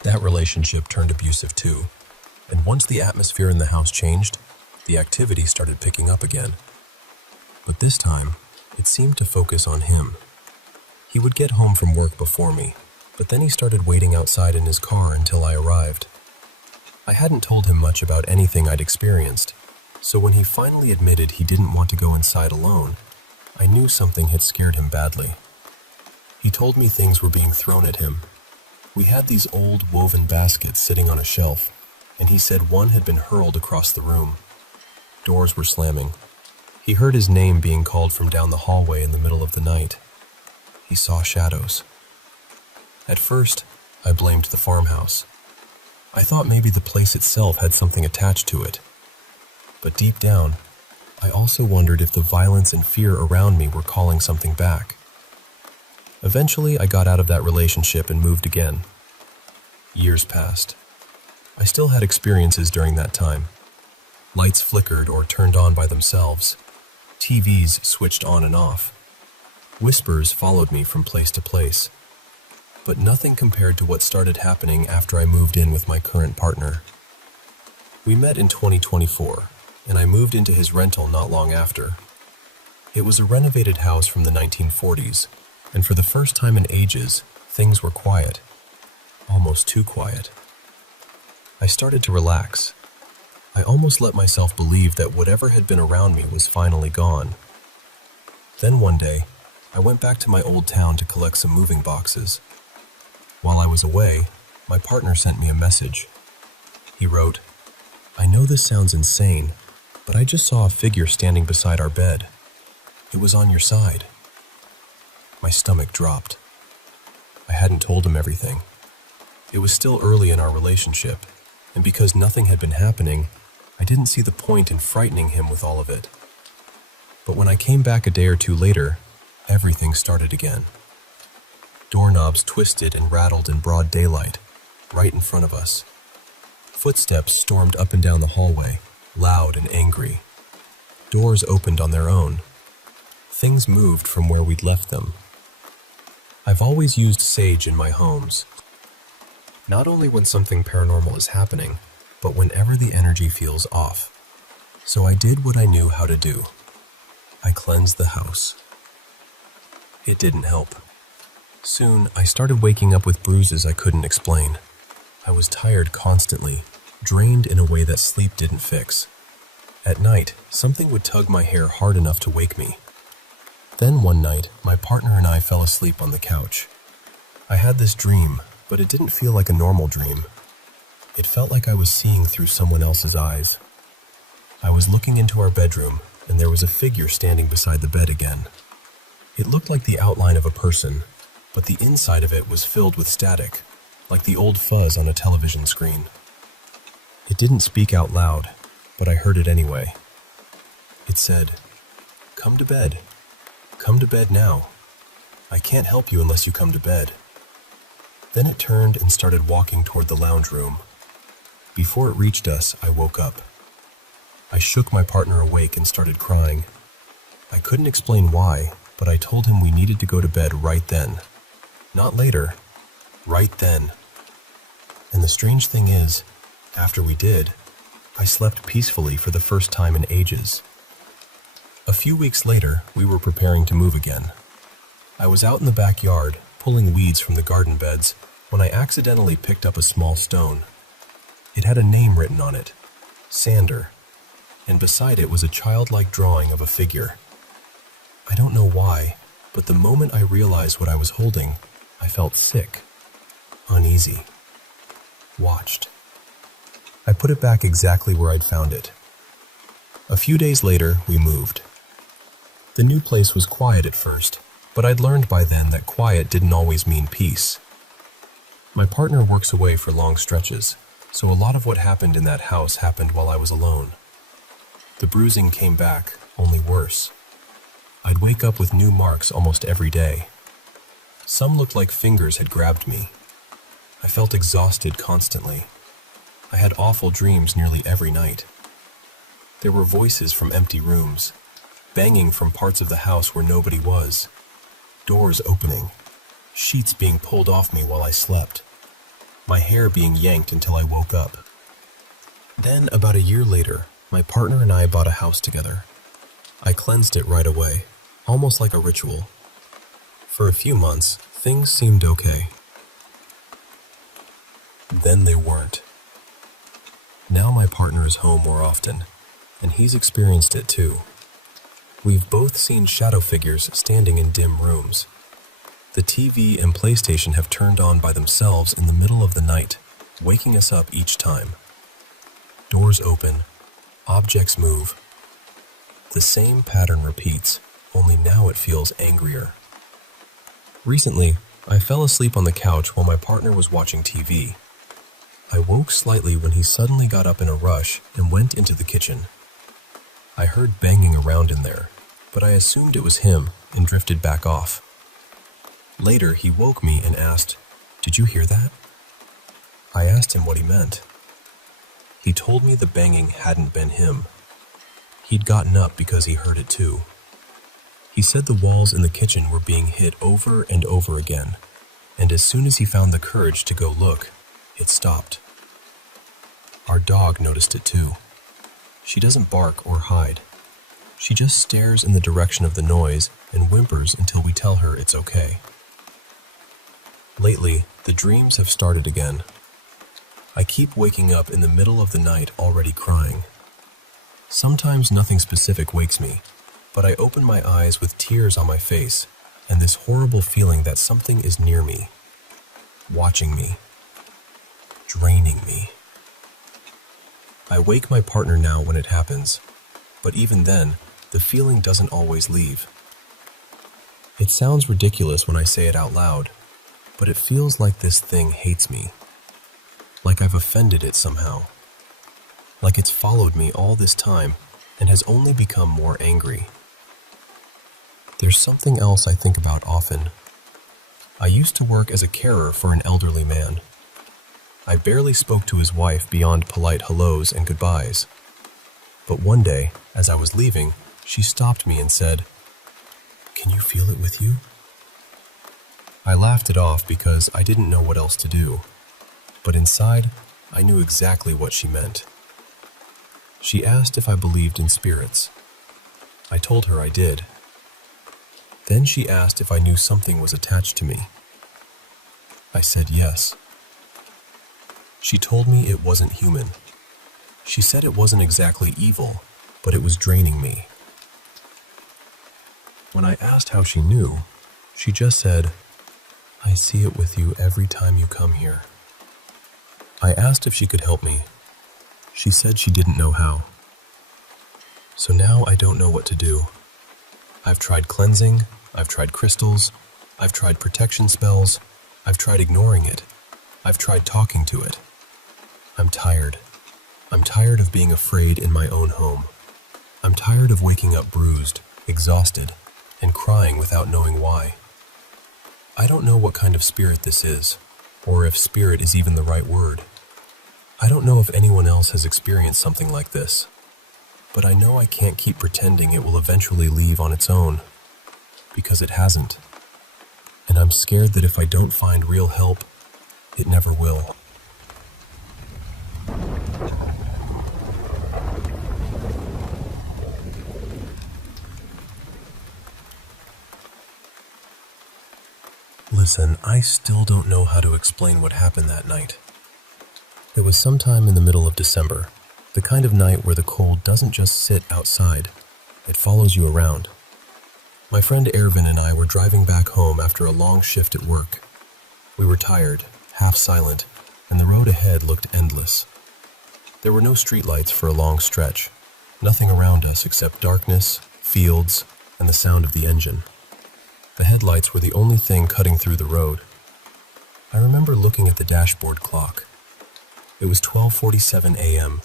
That relationship turned abusive too, and once the atmosphere in the house changed, the activity started picking up again. But this time, it seemed to focus on him. He would get home from work before me, but then he started waiting outside in his car until I arrived. I hadn't told him much about anything I'd experienced, so when he finally admitted he didn't want to go inside alone, I knew something had scared him badly. He told me things were being thrown at him. We had these old woven baskets sitting on a shelf, and he said one had been hurled across the room. Doors were slamming. He heard his name being called from down the hallway in the middle of the night. He saw shadows. At first, I blamed the farmhouse. I thought maybe the place itself had something attached to it. But deep down, I also wondered if the violence and fear around me were calling something back. Eventually, I got out of that relationship and moved again. Years passed. I still had experiences during that time. Lights flickered or turned on by themselves. TVs switched on and off. Whispers followed me from place to place. But nothing compared to what started happening after I moved in with my current partner. We met in 2024, and I moved into his rental not long after. It was a renovated house from the 1940s, and for the first time in ages, things were quiet. Almost too quiet. I started to relax. I almost let myself believe that whatever had been around me was finally gone. Then one day, I went back to my old town to collect some moving boxes. While I was away, my partner sent me a message. He wrote, "I know this sounds insane, but I just saw a figure standing beside our bed. It was on your side." My stomach dropped. I hadn't told him everything. It was still early in our relationship, and because nothing had been happening, I didn't see the point in frightening him with all of it. But when I came back a day or two later, everything started again. Doorknobs twisted and rattled in broad daylight, right in front of us. Footsteps stormed up and down the hallway, loud and angry. Doors opened on their own. Things moved from where we'd left them. I've always used sage in my homes. Not only when something paranormal is happening, but whenever the energy feels off. So I did what I knew how to do. I cleansed the house. It didn't help. Soon, I started waking up with bruises I couldn't explain. I was tired constantly, drained in a way that sleep didn't fix. At night, something would tug my hair hard enough to wake me. Then one night, my partner and I fell asleep on the couch. I had this dream, but it didn't feel like a normal dream. It felt like I was seeing through someone else's eyes. I was looking into our bedroom, and there was a figure standing beside the bed again. It looked like the outline of a person, but the inside of it was filled with static, like the old fuzz on a television screen. It didn't speak out loud, but I heard it anyway. It said, "Come to bed. Come to bed now. I can't help you unless you come to bed." Then it turned and started walking toward the lounge room. Before it reached us, I woke up. I shook my partner awake and started crying. I couldn't explain why, but I told him we needed to go to bed right then. Not later, right then. And the strange thing is, after we did, I slept peacefully for the first time in ages. A few weeks later, we were preparing to move again. I was out in the backyard, pulling weeds from the garden beds, when I accidentally picked up a small stone. It had a name written on it, Sander, and beside it was a childlike drawing of a figure. I don't know why, but the moment I realized what I was holding, I felt sick, uneasy, watched. I put it back exactly where I'd found it. A few days later, we moved. The new place was quiet at first, but I'd learned by then that quiet didn't always mean peace. My partner works away for long stretches, so a lot of what happened in that house happened while I was alone. The bruising came back, only worse. I'd wake up with new marks almost every day. Some looked like fingers had grabbed me. I felt exhausted constantly. I had awful dreams nearly every night. There were voices from empty rooms, banging from parts of the house where nobody was, doors opening, sheets being pulled off me while I slept, my hair being yanked until I woke up. Then, about a year later, my partner and I bought a house together. I cleansed it right away, almost like a ritual. For a few months, things seemed okay. Then they weren't. Now my partner is home more often, and he's experienced it too. We've both seen shadow figures standing in dim rooms. The TV and PlayStation have turned on by themselves in the middle of the night, waking us up each time. Doors open, objects move. The same pattern repeats, only now it feels angrier. Recently, I fell asleep on the couch while my partner was watching TV. I woke slightly when he suddenly got up in a rush and went into the kitchen. I heard banging around in there, but I assumed it was him and drifted back off. Later, he woke me and asked, "Did you hear that?" I asked him what he meant. He told me the banging hadn't been him. He'd gotten up because he heard it too. He said the walls in the kitchen were being hit over and over again, and as soon as he found the courage to go look, it stopped. Our dog noticed it too. She doesn't bark or hide. She just stares in the direction of the noise and whimpers until we tell her it's okay. Lately, the dreams have started again. I keep waking up in the middle of the night already crying. Sometimes nothing specific wakes me, but I open my eyes with tears on my face and this horrible feeling that something is near me, watching me, draining me. I wake my partner now when it happens, but even then, the feeling doesn't always leave. It sounds ridiculous when I say it out loud, but it feels like this thing hates me, like I've offended it somehow, like it's followed me all this time and has only become more angry. There's something else I think about often. I used to work as a carer for an elderly man. I barely spoke to his wife beyond polite hellos and goodbyes. But one day, as I was leaving, she stopped me and said, "Can you feel it with you?" I laughed it off because I didn't know what else to do. But inside, I knew exactly what she meant. She asked if I believed in spirits. I told her I did. Then she asked if I knew something was attached to me. I said yes. She told me it wasn't human. She said it wasn't exactly evil, but it was draining me. When I asked how she knew, she just said, "I see it with you every time you come here." I asked if she could help me. She said she didn't know how. So now I don't know what to do. I've tried cleansing, I've tried crystals, I've tried protection spells, I've tried ignoring it, I've tried talking to it. I'm tired. I'm tired of being afraid in my own home. I'm tired of waking up bruised, exhausted, and crying without knowing why. I don't know what kind of spirit this is, or if spirit is even the right word. I don't know if anyone else has experienced something like this, but I know I can't keep pretending it will eventually leave on its own, because it hasn't. And I'm scared that if I don't find real help, it never will. Listen, I still don't know how to explain what happened that night. It was sometime in the middle of December, the kind of night where the cold doesn't just sit outside, it follows you around. My friend Ervin and I were driving back home after a long shift at work. We were tired, half silent, and the road ahead looked endless. There were no streetlights for a long stretch, nothing around us except darkness, fields, and the sound of the engine. The headlights were the only thing cutting through the road. I remember looking at the dashboard clock. It was 12:47 a.m.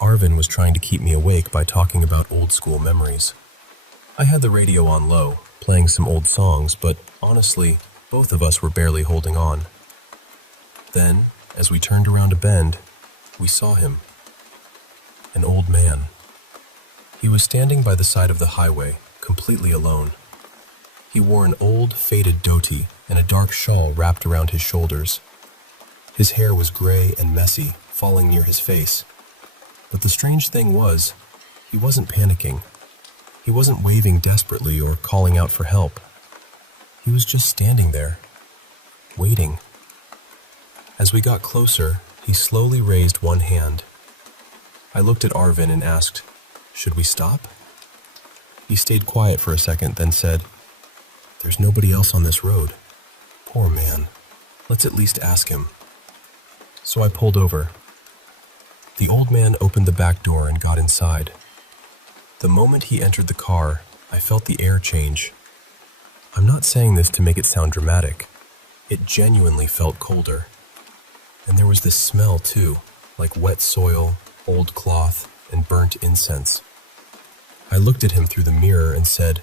Arvin was trying to keep me awake by talking about old school memories. I had the radio on low, playing some old songs, but honestly, both of us were barely holding on. Then, as we turned around a bend, we saw him. An old man. He was standing by the side of the highway, completely alone. He wore an old, faded dhoti and a dark shawl wrapped around his shoulders. His hair was gray and messy, falling near his face. But the strange thing was, he wasn't panicking. He wasn't waving desperately or calling out for help. He was just standing there, waiting. As we got closer, he slowly raised one hand. I looked at Arvin and asked, "Should we stop?" He stayed quiet for a second, then said, "There's nobody else on this road. Poor man. Let's at least ask him." So I pulled over. The old man opened the back door and got inside. The moment he entered the car, I felt the air change. I'm not saying this to make it sound dramatic. It genuinely felt colder. And there was this smell too, like wet soil, old cloth, and burnt incense. I looked at him through the mirror and said,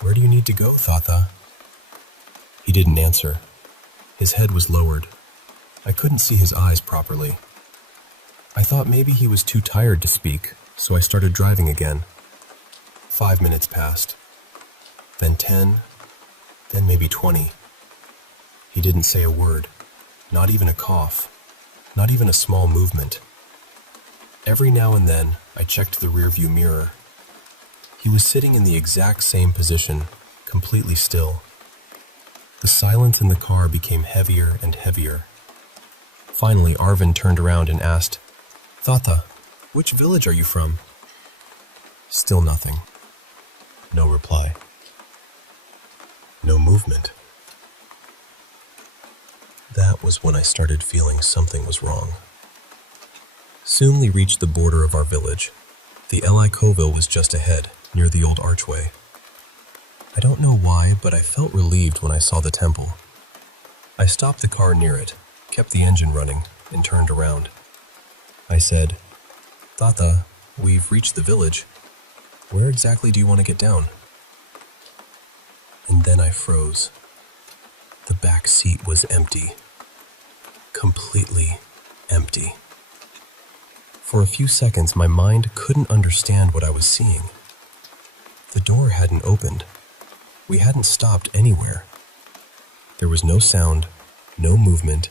"Where do you need to go, Tata?" He didn't answer. His head was lowered. I couldn't see his eyes properly. I thought maybe he was too tired to speak, so I started driving again. 5 minutes passed, then 10, then maybe 20. He didn't say a word, not even a cough, not even a small movement. Every now and then, I checked the rearview mirror. He was sitting in the exact same position, completely still. The silence in the car became heavier and heavier. Finally, Arvin turned around and asked, "Tata, which village are you from?" Still nothing. No reply. No movement. That was when I started feeling something was wrong. Soon we reached the border of our village. The Eli Coville was just ahead, near the old archway. I don't know why, but I felt relieved when I saw the temple. I stopped the car near it, kept the engine running, and turned around. I said, "Tata, we've reached the village. Where exactly do you want to get down?" And then I froze. The back seat was empty. Completely empty. For a few seconds, my mind couldn't understand what I was seeing. The door hadn't opened. We hadn't stopped anywhere. There was no sound, no movement,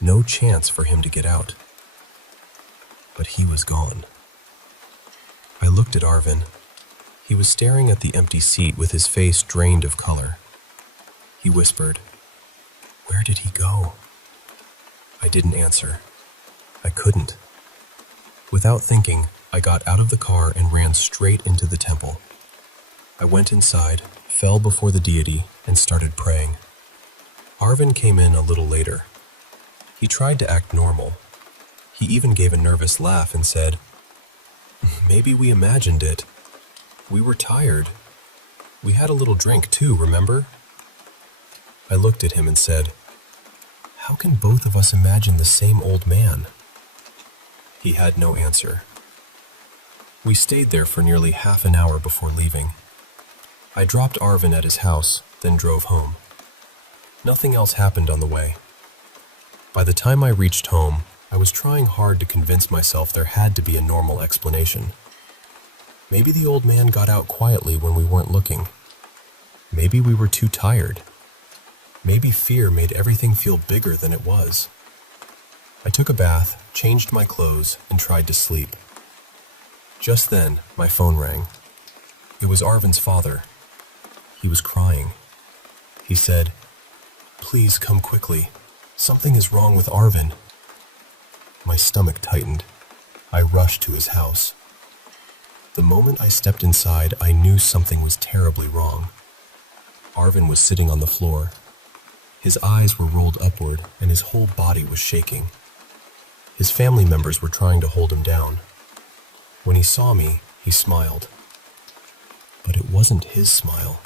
no chance for him to get out. But he was gone. I looked at Arvin. He was staring at the empty seat with his face drained of color. He whispered, "Where did he go?" I didn't answer. I couldn't. Without thinking, I got out of the car and ran straight into the temple. I went inside, fell before the deity, and started praying. Arvin came in a little later. He tried to act normal. He even gave a nervous laugh and said, "Maybe we imagined it. We were tired. We had a little drink too, remember?" I looked at him and said, "How can both of us imagine the same old man?" He had no answer. We stayed there for nearly half an hour before leaving. I dropped Arvin at his house, then drove home. Nothing else happened on the way. By the time I reached home, I was trying hard to convince myself there had to be a normal explanation. Maybe the old man got out quietly when we weren't looking. Maybe we were too tired. Maybe fear made everything feel bigger than it was. I took a bath, changed my clothes, and tried to sleep. Just then, my phone rang. It was Arvin's father. He was crying. He said, "Please come quickly. Something is wrong with Arvin." My stomach tightened. I rushed to his house. The moment I stepped inside, I knew something was terribly wrong. Arvin was sitting on the floor. His eyes were rolled upward, and his whole body was shaking. His family members were trying to hold him down. When he saw me, he smiled. But it wasn't his smile.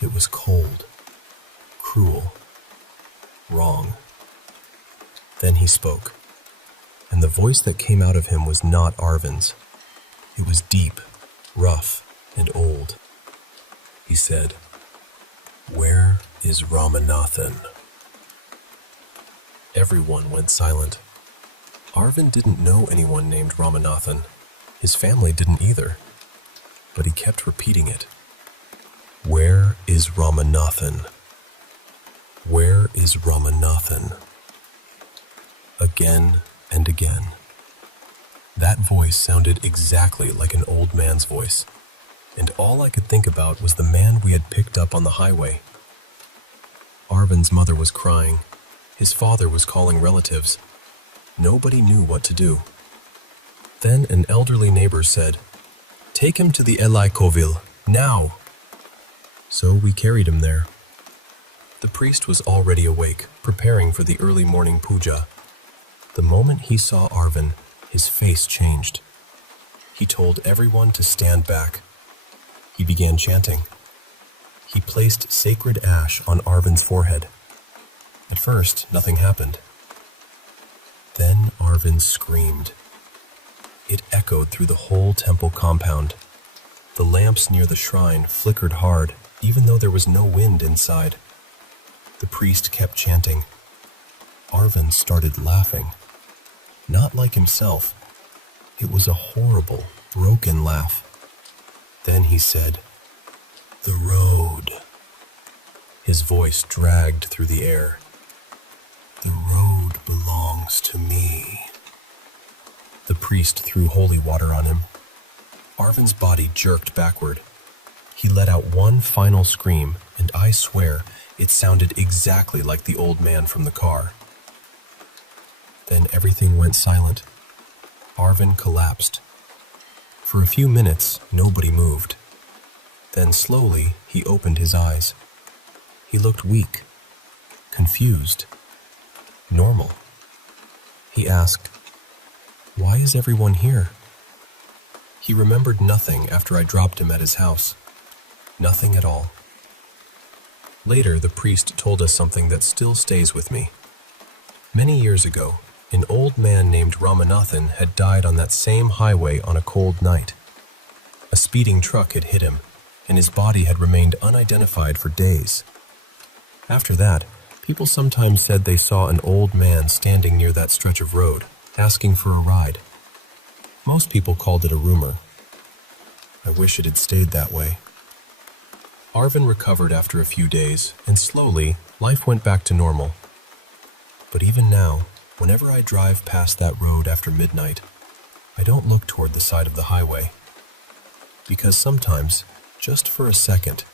It was cold, cruel, wrong. Then he spoke, and the voice that came out of him was not Arvin's. It was deep, rough, and old. He said, "Where is Ramanathan?" Everyone went silent. Arvin didn't know anyone named Ramanathan. His family didn't either. But he kept repeating it. "Where is Ramanathan? Where is Ramanathan?" Again and again. That voice sounded exactly like an old man's voice, and all I could think about was the man we had picked up on the highway. Arvin's mother was crying. His father was calling relatives. Nobody knew what to do. Then an elderly neighbor said, "Take him to the Eli Kovil, now!" So we carried him there. The priest was already awake, preparing for the early morning puja. The moment he saw Arvin, his face changed. He told everyone to stand back. He began chanting. He placed sacred ash on Arvin's forehead. At first, nothing happened. Then Arvin screamed. It echoed through the whole temple compound. The lamps near the shrine flickered hard, even though there was no wind inside. The priest kept chanting. Arvin started laughing. Not like himself. It was a horrible, broken laugh. Then he said, "The road." His voice dragged through the air. "The road belongs to me." The priest threw holy water on him. Arvin's body jerked backward. He let out one final scream, and I swear it sounded exactly like the old man from the car. Then everything went silent. Arvin collapsed. For a few minutes, nobody moved. Then slowly, he opened his eyes. He looked weak, confused, normal. He asked, "Why is everyone here?" He remembered nothing after I dropped him at his house. Nothing at all. Later, the priest told us something that still stays with me. Many years ago, an old man named Ramanathan had died on that same highway on a cold night. A speeding truck had hit him, and his body had remained unidentified for days. After that, people sometimes said they saw an old man standing near that stretch of road, asking for a ride. Most people called it a rumor. I wish it had stayed that way. Arvin recovered after a few days, and slowly, life went back to normal. But even now, whenever I drive past that road after midnight, I don't look toward the side of the highway. Because sometimes, just for a second,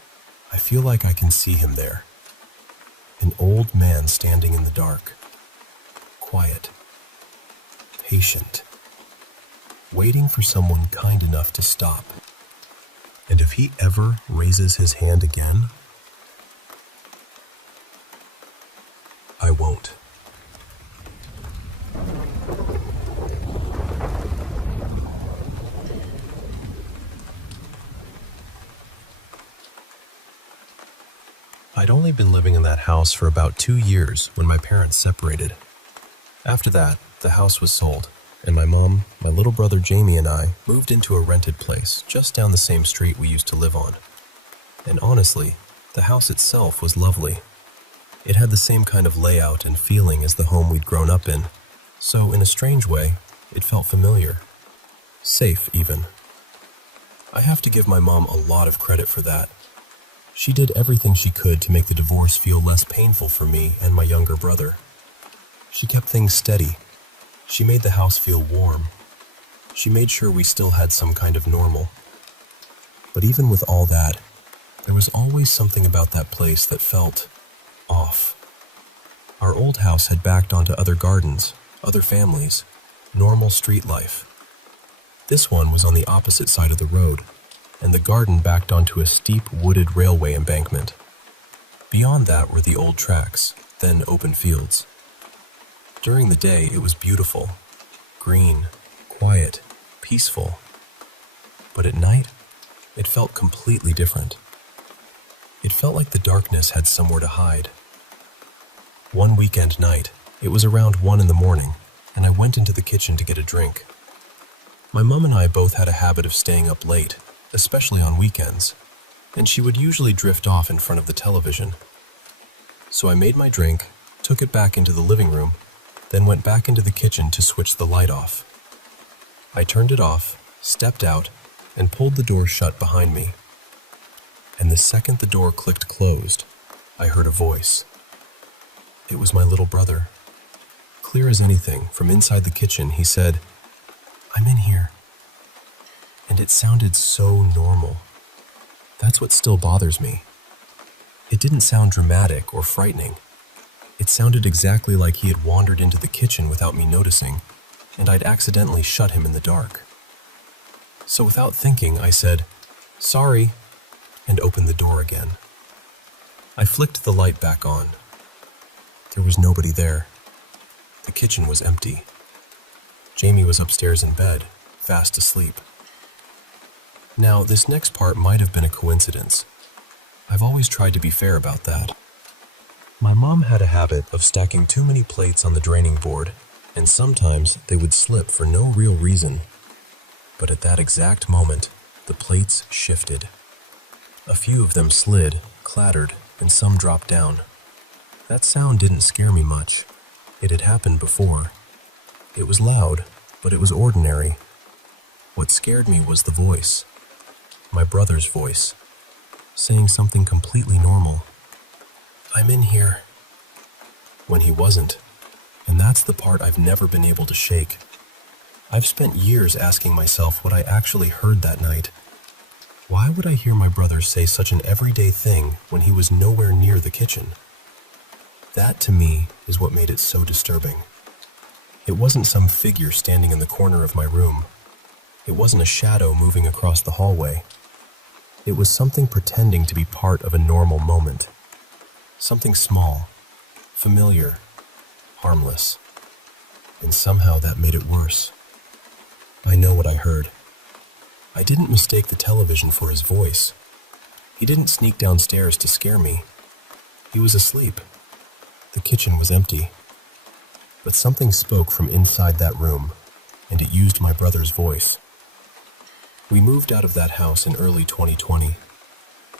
I feel like I can see him there. An old man standing in the dark. Quiet. Patient. Waiting for someone kind enough to stop. And if he ever raises his hand again, I won't. I'd only been living in that house for about 2 years when my parents separated. After that, the house was sold, and my mom, my little brother Jamie, and I moved into a rented place just down the same street we used to live on. And honestly, the house itself was lovely. It had the same kind of layout and feeling as the home we'd grown up in, so in a strange way, it felt familiar. Safe, even. I have to give my mom a lot of credit for that. She did everything she could to make the divorce feel less painful for me and my younger brother. She kept things steady. She made the house feel warm. She made sure we still had some kind of normal. But even with all that, there was always something about that place that felt off. Our old house had backed onto other gardens, other families, normal street life. This one was on the opposite side of the road, and the garden backed onto a steep wooded railway embankment. Beyond that were the old tracks, then open fields. During the day, it was beautiful, green, quiet, peaceful. But at night, it felt completely different. It felt like the darkness had somewhere to hide. One weekend night, it was around 1 in the morning, and I went into the kitchen to get a drink. My mom and I both had a habit of staying up late, especially on weekends, and she would usually drift off in front of the television. So I made my drink, took it back into the living room, then went back into the kitchen to switch the light off. I turned it off, stepped out, and pulled the door shut behind me. And the second the door clicked closed, I heard a voice. It was my little brother. Clear as anything, from inside the kitchen, he said, "I'm in here." And it sounded so normal. That's what still bothers me. It didn't sound dramatic or frightening. It sounded exactly like he had wandered into the kitchen without me noticing, and I'd accidentally shut him in the dark. So without thinking, I said, "Sorry," and opened the door again. I flicked the light back on. There was nobody there. The kitchen was empty. Jamie was upstairs in bed, fast asleep. Now, this next part might have been a coincidence. I've always tried to be fair about that. My mom had a habit of stacking too many plates on the draining board, and sometimes they would slip for no real reason. But at that exact moment, the plates shifted. A few of them slid, clattered, and some dropped down. That sound didn't scare me much. It had happened before. It was loud, but it was ordinary. What scared me was the voice. My brother's voice, saying something completely normal. "I'm in here," when he wasn't. And that's the part I've never been able to shake. I've spent years asking myself what I actually heard that night. Why would I hear my brother say such an everyday thing when he was nowhere near the kitchen? That, to me, is what made it so disturbing. It wasn't some figure standing in the corner of my room. It wasn't a shadow moving across the hallway. It was something pretending to be part of a normal moment. Something small, familiar, harmless. And somehow that made it worse. I know what I heard. I didn't mistake the television for his voice. He didn't sneak downstairs to scare me. He was asleep. The kitchen was empty. But something spoke from inside that room, and it used my brother's voice. We moved out of that house in early 2020.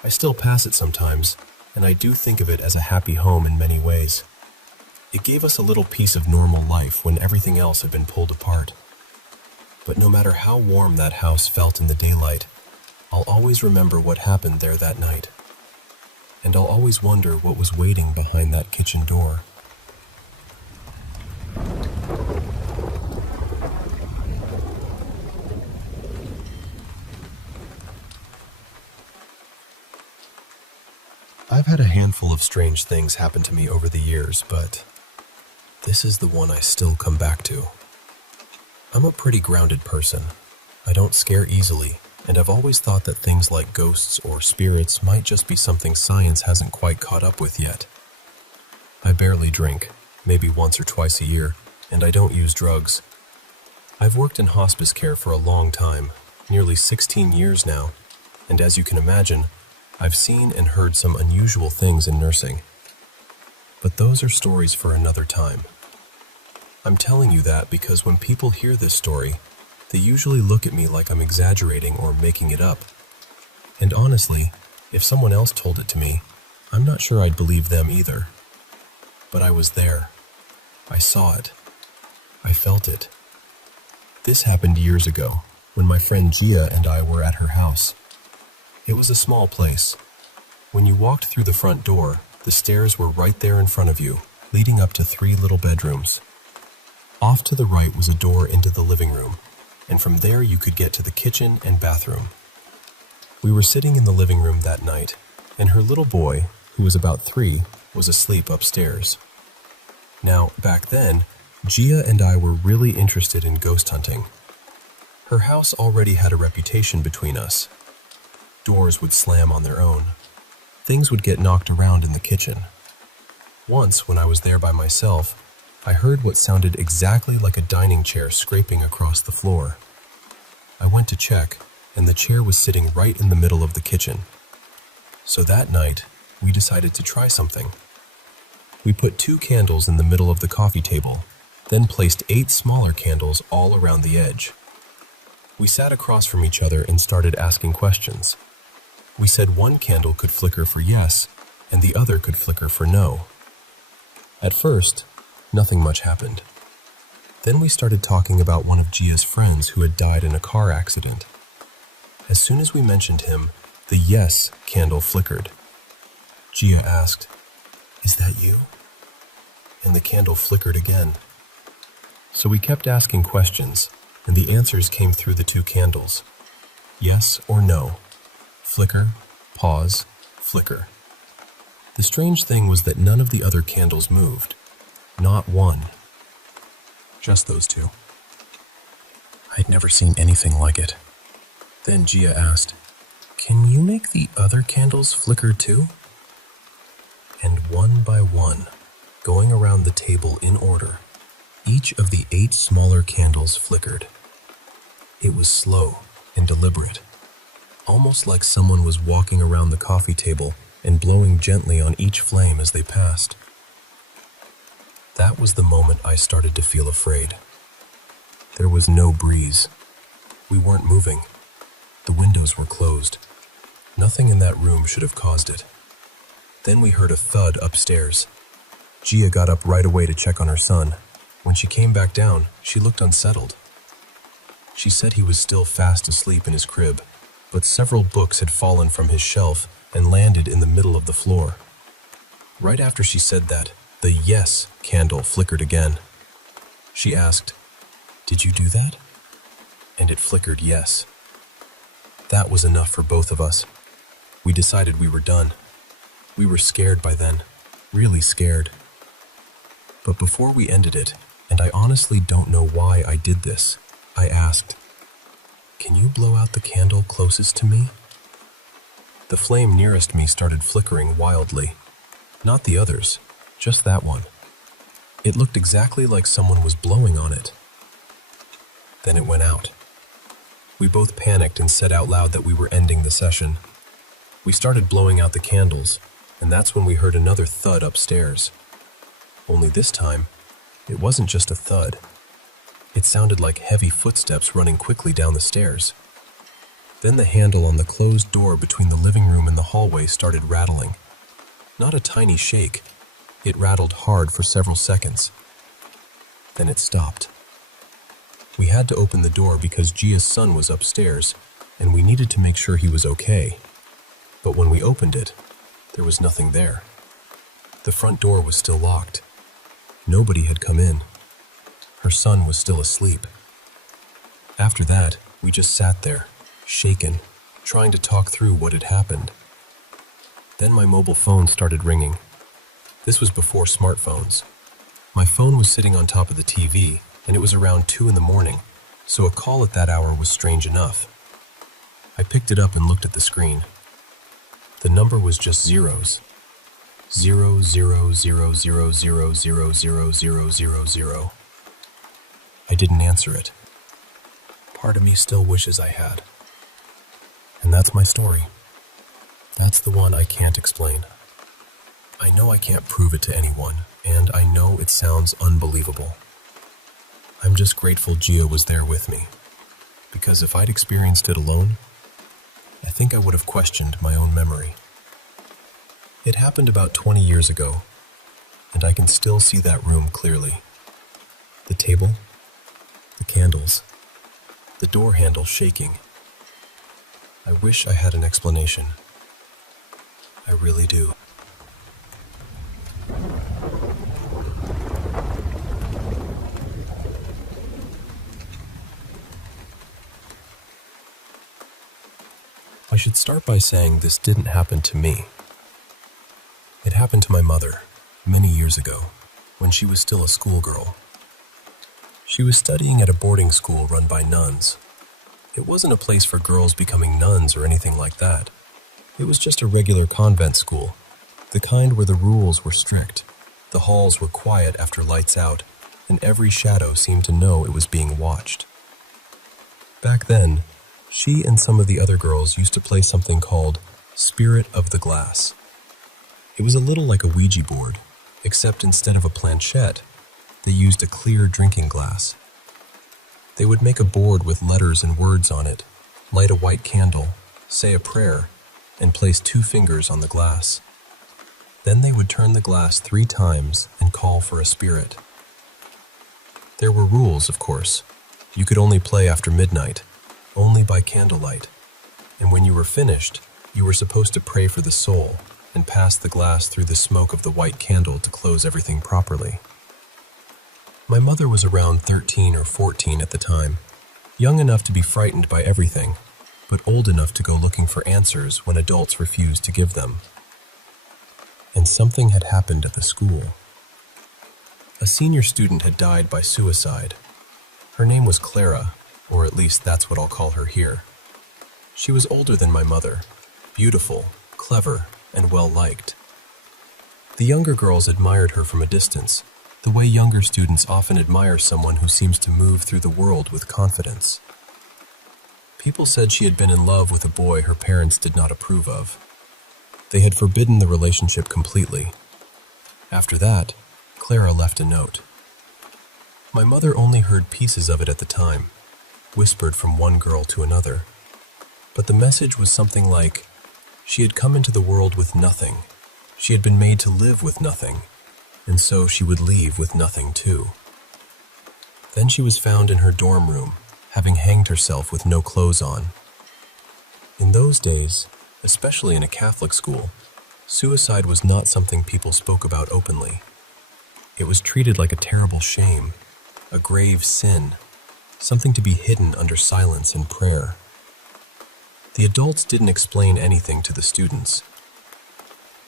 I still pass it sometimes, and I do think of it as a happy home in many ways. It gave us a little piece of normal life when everything else had been pulled apart. But no matter how warm that house felt in the daylight, I'll always remember what happened there that night. And I'll always wonder what was waiting behind that kitchen door. I've had a handful of strange things happen to me over the years, but this is the one I still come back to. I'm a pretty grounded person. I don't scare easily, and I've always thought that things like ghosts or spirits might just be something science hasn't quite caught up with yet. I barely drink, maybe once or twice a year, and I don't use drugs. I've worked in hospice care for a long time, nearly 16 years now, and as you can imagine, I've seen and heard some unusual things in nursing. But those are stories for another time. I'm telling you that because when people hear this story, they usually look at me like I'm exaggerating or making it up. And honestly, if someone else told it to me, I'm not sure I'd believe them either. But I was there. I saw it. I felt it. This happened years ago, when my friend Gia and I were at her house. It was a small place. When you walked through the front door, the stairs were right there in front of you, leading up to 3 little bedrooms. Off to the right was a door into the living room, and from there you could get to the kitchen and bathroom. We were sitting in the living room that night, and her little boy, who was about 3, was asleep upstairs. Now, back then, Gia and I were really interested in ghost hunting. Her house already had a reputation between us. Doors would slam on their own. Things would get knocked around in the kitchen. Once, when I was there by myself, I heard what sounded exactly like a dining chair scraping across the floor. I went to check, and the chair was sitting right in the middle of the kitchen. So that night, we decided to try something. We put 2 candles in the middle of the coffee table, then placed 8 smaller candles all around the edge. We sat across from each other and started asking questions. We said one candle could flicker for yes, and the other could flicker for no. At first, nothing much happened. Then we started talking about one of Gia's friends who had died in a car accident. As soon as we mentioned him, the yes candle flickered. Gia asked, "Is that you?" And the candle flickered again. So we kept asking questions, and the answers came through the two candles. Yes or no. Flicker, pause, flicker. The strange thing was that none of the other candles moved. Not one. Just those two. I'd never seen anything like it. Then Gia asked, "Can you make the other candles flicker too?" And one by one, going around the table in order, each of the 8 smaller candles flickered. It was slow and deliberate, almost like someone was walking around the coffee table and blowing gently on each flame as they passed. That was the moment I started to feel afraid. There was no breeze. We weren't moving. The windows were closed. Nothing in that room should have caused it. Then we heard a thud upstairs. Gia got up right away to check on her son. When she came back down, she looked unsettled. She said he was still fast asleep in his crib, but several books had fallen from his shelf and landed in the middle of the floor. Right after she said that, the yes candle flickered again. She asked, "Did you do that?" And it flickered yes. That was enough for both of us. We decided we were done. We were scared by then, really scared. But before we ended it, and I honestly don't know why I did this, I asked, "Can you blow out the candle closest to me?" The flame nearest me started flickering wildly. Not the others, just that one. It looked exactly like someone was blowing on it. Then it went out. We both panicked and said out loud that we were ending the session. We started blowing out the candles, and that's when we heard another thud upstairs. Only this time, it wasn't just a thud. It sounded like heavy footsteps running quickly down the stairs. Then the handle on the closed door between the living room and the hallway started rattling. Not a tiny shake. It rattled hard for several seconds. Then it stopped. We had to open the door because Gia's son was upstairs, and we needed to make sure he was okay. But when we opened it, there was nothing there. The front door was still locked. Nobody had come in. Her son was still asleep. After that, we just sat there, shaken, trying to talk through what had happened. Then my mobile phone started ringing. This was before smartphones. My phone was sitting on top of the TV, and it was around 2 in the morning, so a call at that hour was strange enough. I picked it up and looked at the screen. The number was just zeros. 00000000000. I didn't answer it. Part of me still wishes I had. And that's my story. That's the one I can't explain. I know I can't prove it to anyone, and I know it sounds unbelievable. I'm just grateful Gia was there with me, because if I'd experienced it alone, I think I would have questioned my own memory. It happened about 20 years ago, and I can still see that room clearly. The table, the candles, the door handle shaking. I wish I had an explanation. I really do. I should start by saying this didn't happen to me. It happened to my mother many years ago when she was still a schoolgirl. She was studying at a boarding school run by nuns. It wasn't a place for girls becoming nuns or anything like that. It was just a regular convent school, the kind where the rules were strict. The halls were quiet after lights out, and every shadow seemed to know it was being watched. Back then, she and some of the other girls used to play something called Spirit of the Glass. It was a little like a Ouija board, except instead of a planchette, they used a clear drinking glass. They would make a board with letters and words on it, light a white candle, say a prayer, and place 2 fingers on the glass. Then they would turn the glass 3 times and call for a spirit. There were rules, of course. You could only play after midnight, only by candlelight. And when you were finished, you were supposed to pray for the soul and pass the glass through the smoke of the white candle to close everything properly. My mother was around 13 or 14 at the time, young enough to be frightened by everything, but old enough to go looking for answers when adults refused to give them. And something had happened at the school. A senior student had died by suicide. Her name was Clara, or at least that's what I'll call her here. She was older than my mother, beautiful, clever, and well-liked. The younger girls admired her from a distance, the way younger students often admire someone who seems to move through the world with confidence. People said she had been in love with a boy her parents did not approve of. They had forbidden the relationship completely. After that, Clara left a note. My mother only heard pieces of it at the time, whispered from one girl to another. But the message was something like, she had come into the world with nothing. She had been made to live with nothing, and so she would leave with nothing too. Then she was found in her dorm room, having hanged herself with no clothes on. In those days, especially in a Catholic school, suicide was not something people spoke about openly. It was treated like a terrible shame, a grave sin, something to be hidden under silence and prayer. The adults didn't explain anything to the students.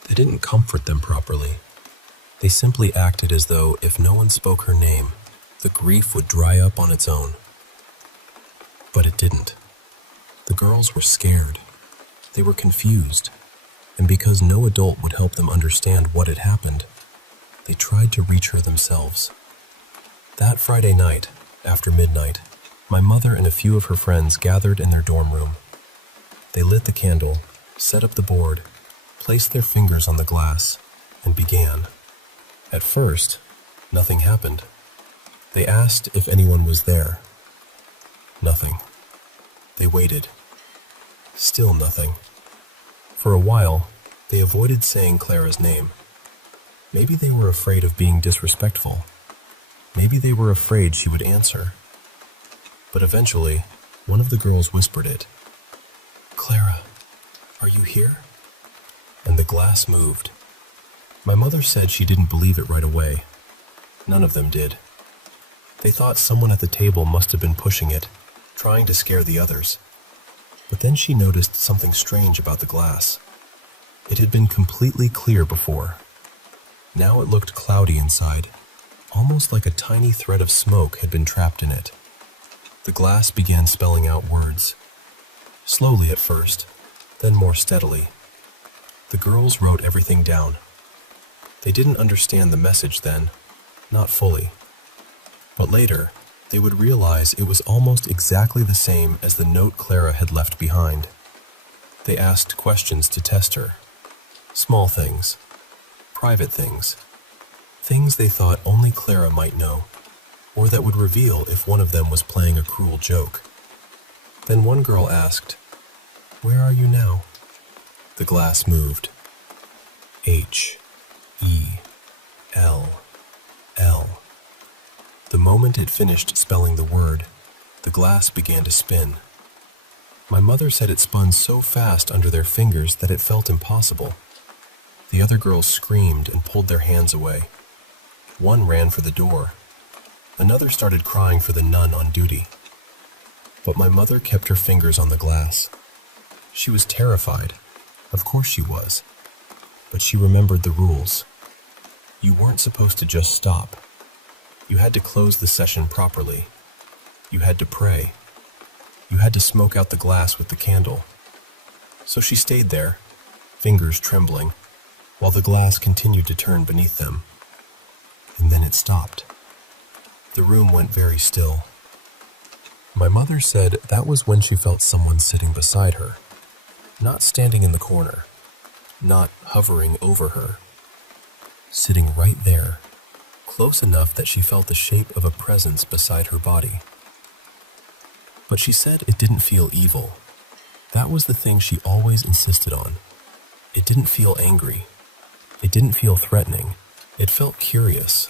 They didn't comfort them properly. They simply acted as though if no one spoke her name, the grief would dry up on its own. But it didn't. The girls were scared. They were confused. And because no adult would help them understand what had happened, they tried to reach her themselves. That Friday night, after midnight, my mother and a few of her friends gathered in their dorm room. They lit the candle, set up the board, placed their fingers on the glass, and began. At first, nothing happened. They asked if anyone was there. Nothing. They waited. Still nothing. For a while, they avoided saying Clara's name. Maybe they were afraid of being disrespectful. Maybe they were afraid she would answer. But eventually, one of the girls whispered it. "Clara, are you here?" And the glass moved. My mother said she didn't believe it right away. None of them did. They thought someone at the table must have been pushing it, trying to scare the others. But then she noticed something strange about the glass. It had been completely clear before. Now it looked cloudy inside, almost like a tiny thread of smoke had been trapped in it. The glass began spelling out words. Slowly at first, then more steadily. The girls wrote everything down. They didn't understand the message then, not fully. But later, they would realize it was almost exactly the same as the note Clara had left behind. They asked questions to test her. Small things. Private things. Things they thought only Clara might know, or that would reveal if one of them was playing a cruel joke. Then one girl asked, "Where are you now?" The glass moved. H-E-L-L. The moment it finished spelling the word, the glass began to spin. My mother said it spun so fast under their fingers that it felt impossible. The other girls screamed and pulled their hands away. One ran for the door. Another started crying for the nun on duty. But my mother kept her fingers on the glass. She was terrified. Of course she was. But she remembered the rules. You weren't supposed to just stop. You had to close the session properly. You had to pray. You had to smoke out the glass with the candle. So she stayed there, fingers trembling, while the glass continued to turn beneath them. And then it stopped. The room went very still. My mother said that was when she felt someone sitting beside her, not standing in the corner, not hovering over her, sitting right there, close enough that she felt the shape of a presence beside her body. But she said it didn't feel evil. That was the thing she always insisted on. It didn't feel angry. It didn't feel threatening. It felt curious,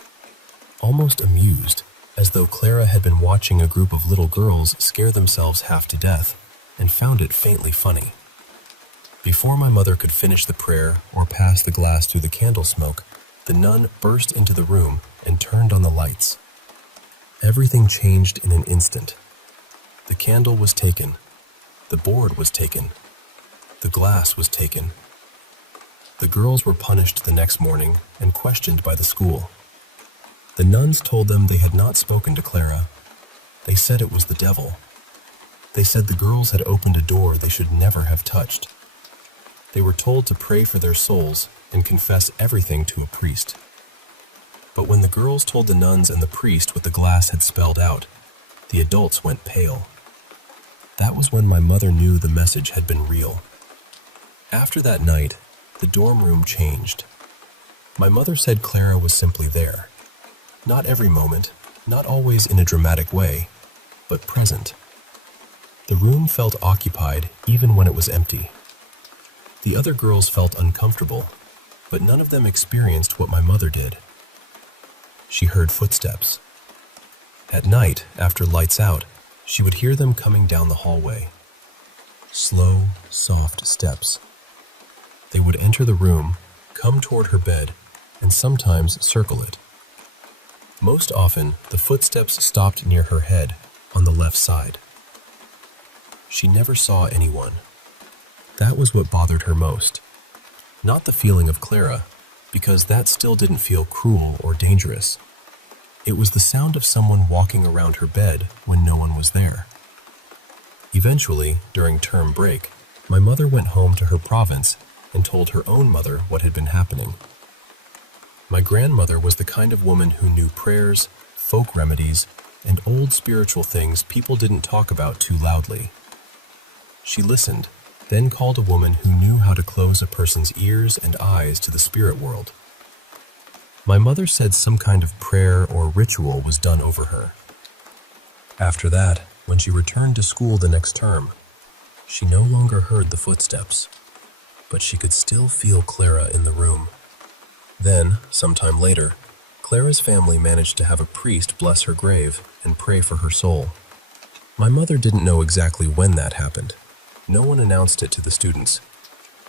almost amused, as though Clara had been watching a group of little girls scare themselves half to death and found it faintly funny. Before my mother could finish the prayer or pass the glass through the candle smoke, the nun burst into the room and turned on the lights. Everything changed in an instant. The candle was taken. The board was taken. The glass was taken. The girls were punished the next morning and questioned by the school. The nuns told them they had not spoken to Clara. They said it was the devil. They said the girls had opened a door they should never have touched. They were told to pray for their souls and confess everything to a priest. But when the girls told the nuns and the priest what the glass had spelled out, the adults went pale. That was when my mother knew the message had been real. After that night, the dorm room changed. My mother said Clara was simply there. Not every moment, not always in a dramatic way, but present. The room felt occupied even when it was empty. The other girls felt uncomfortable, but none of them experienced what my mother did. She heard footsteps. At night, after lights out, she would hear them coming down the hallway. Slow, soft steps. They would enter the room, come toward her bed, and sometimes circle it. Most often, the footsteps stopped near her head, on the left side. She never saw anyone. That was what bothered her most. Not the feeling of Clara, because that still didn't feel cruel or dangerous. It was the sound of someone walking around her bed when no one was there. Eventually, during term break, my mother went home to her province and told her own mother what had been happening. My grandmother was the kind of woman who knew prayers, folk remedies, and old spiritual things people didn't talk about too loudly. She listened, then called a woman who knew how to close a person's ears and eyes to the spirit world. My mother said some kind of prayer or ritual was done over her. After that, when she returned to school the next term, she no longer heard the footsteps, but she could still feel Clara in the room. Then, sometime later, Clara's family managed to have a priest bless her grave and pray for her soul. My mother didn't know exactly when that happened. No one announced it to the students.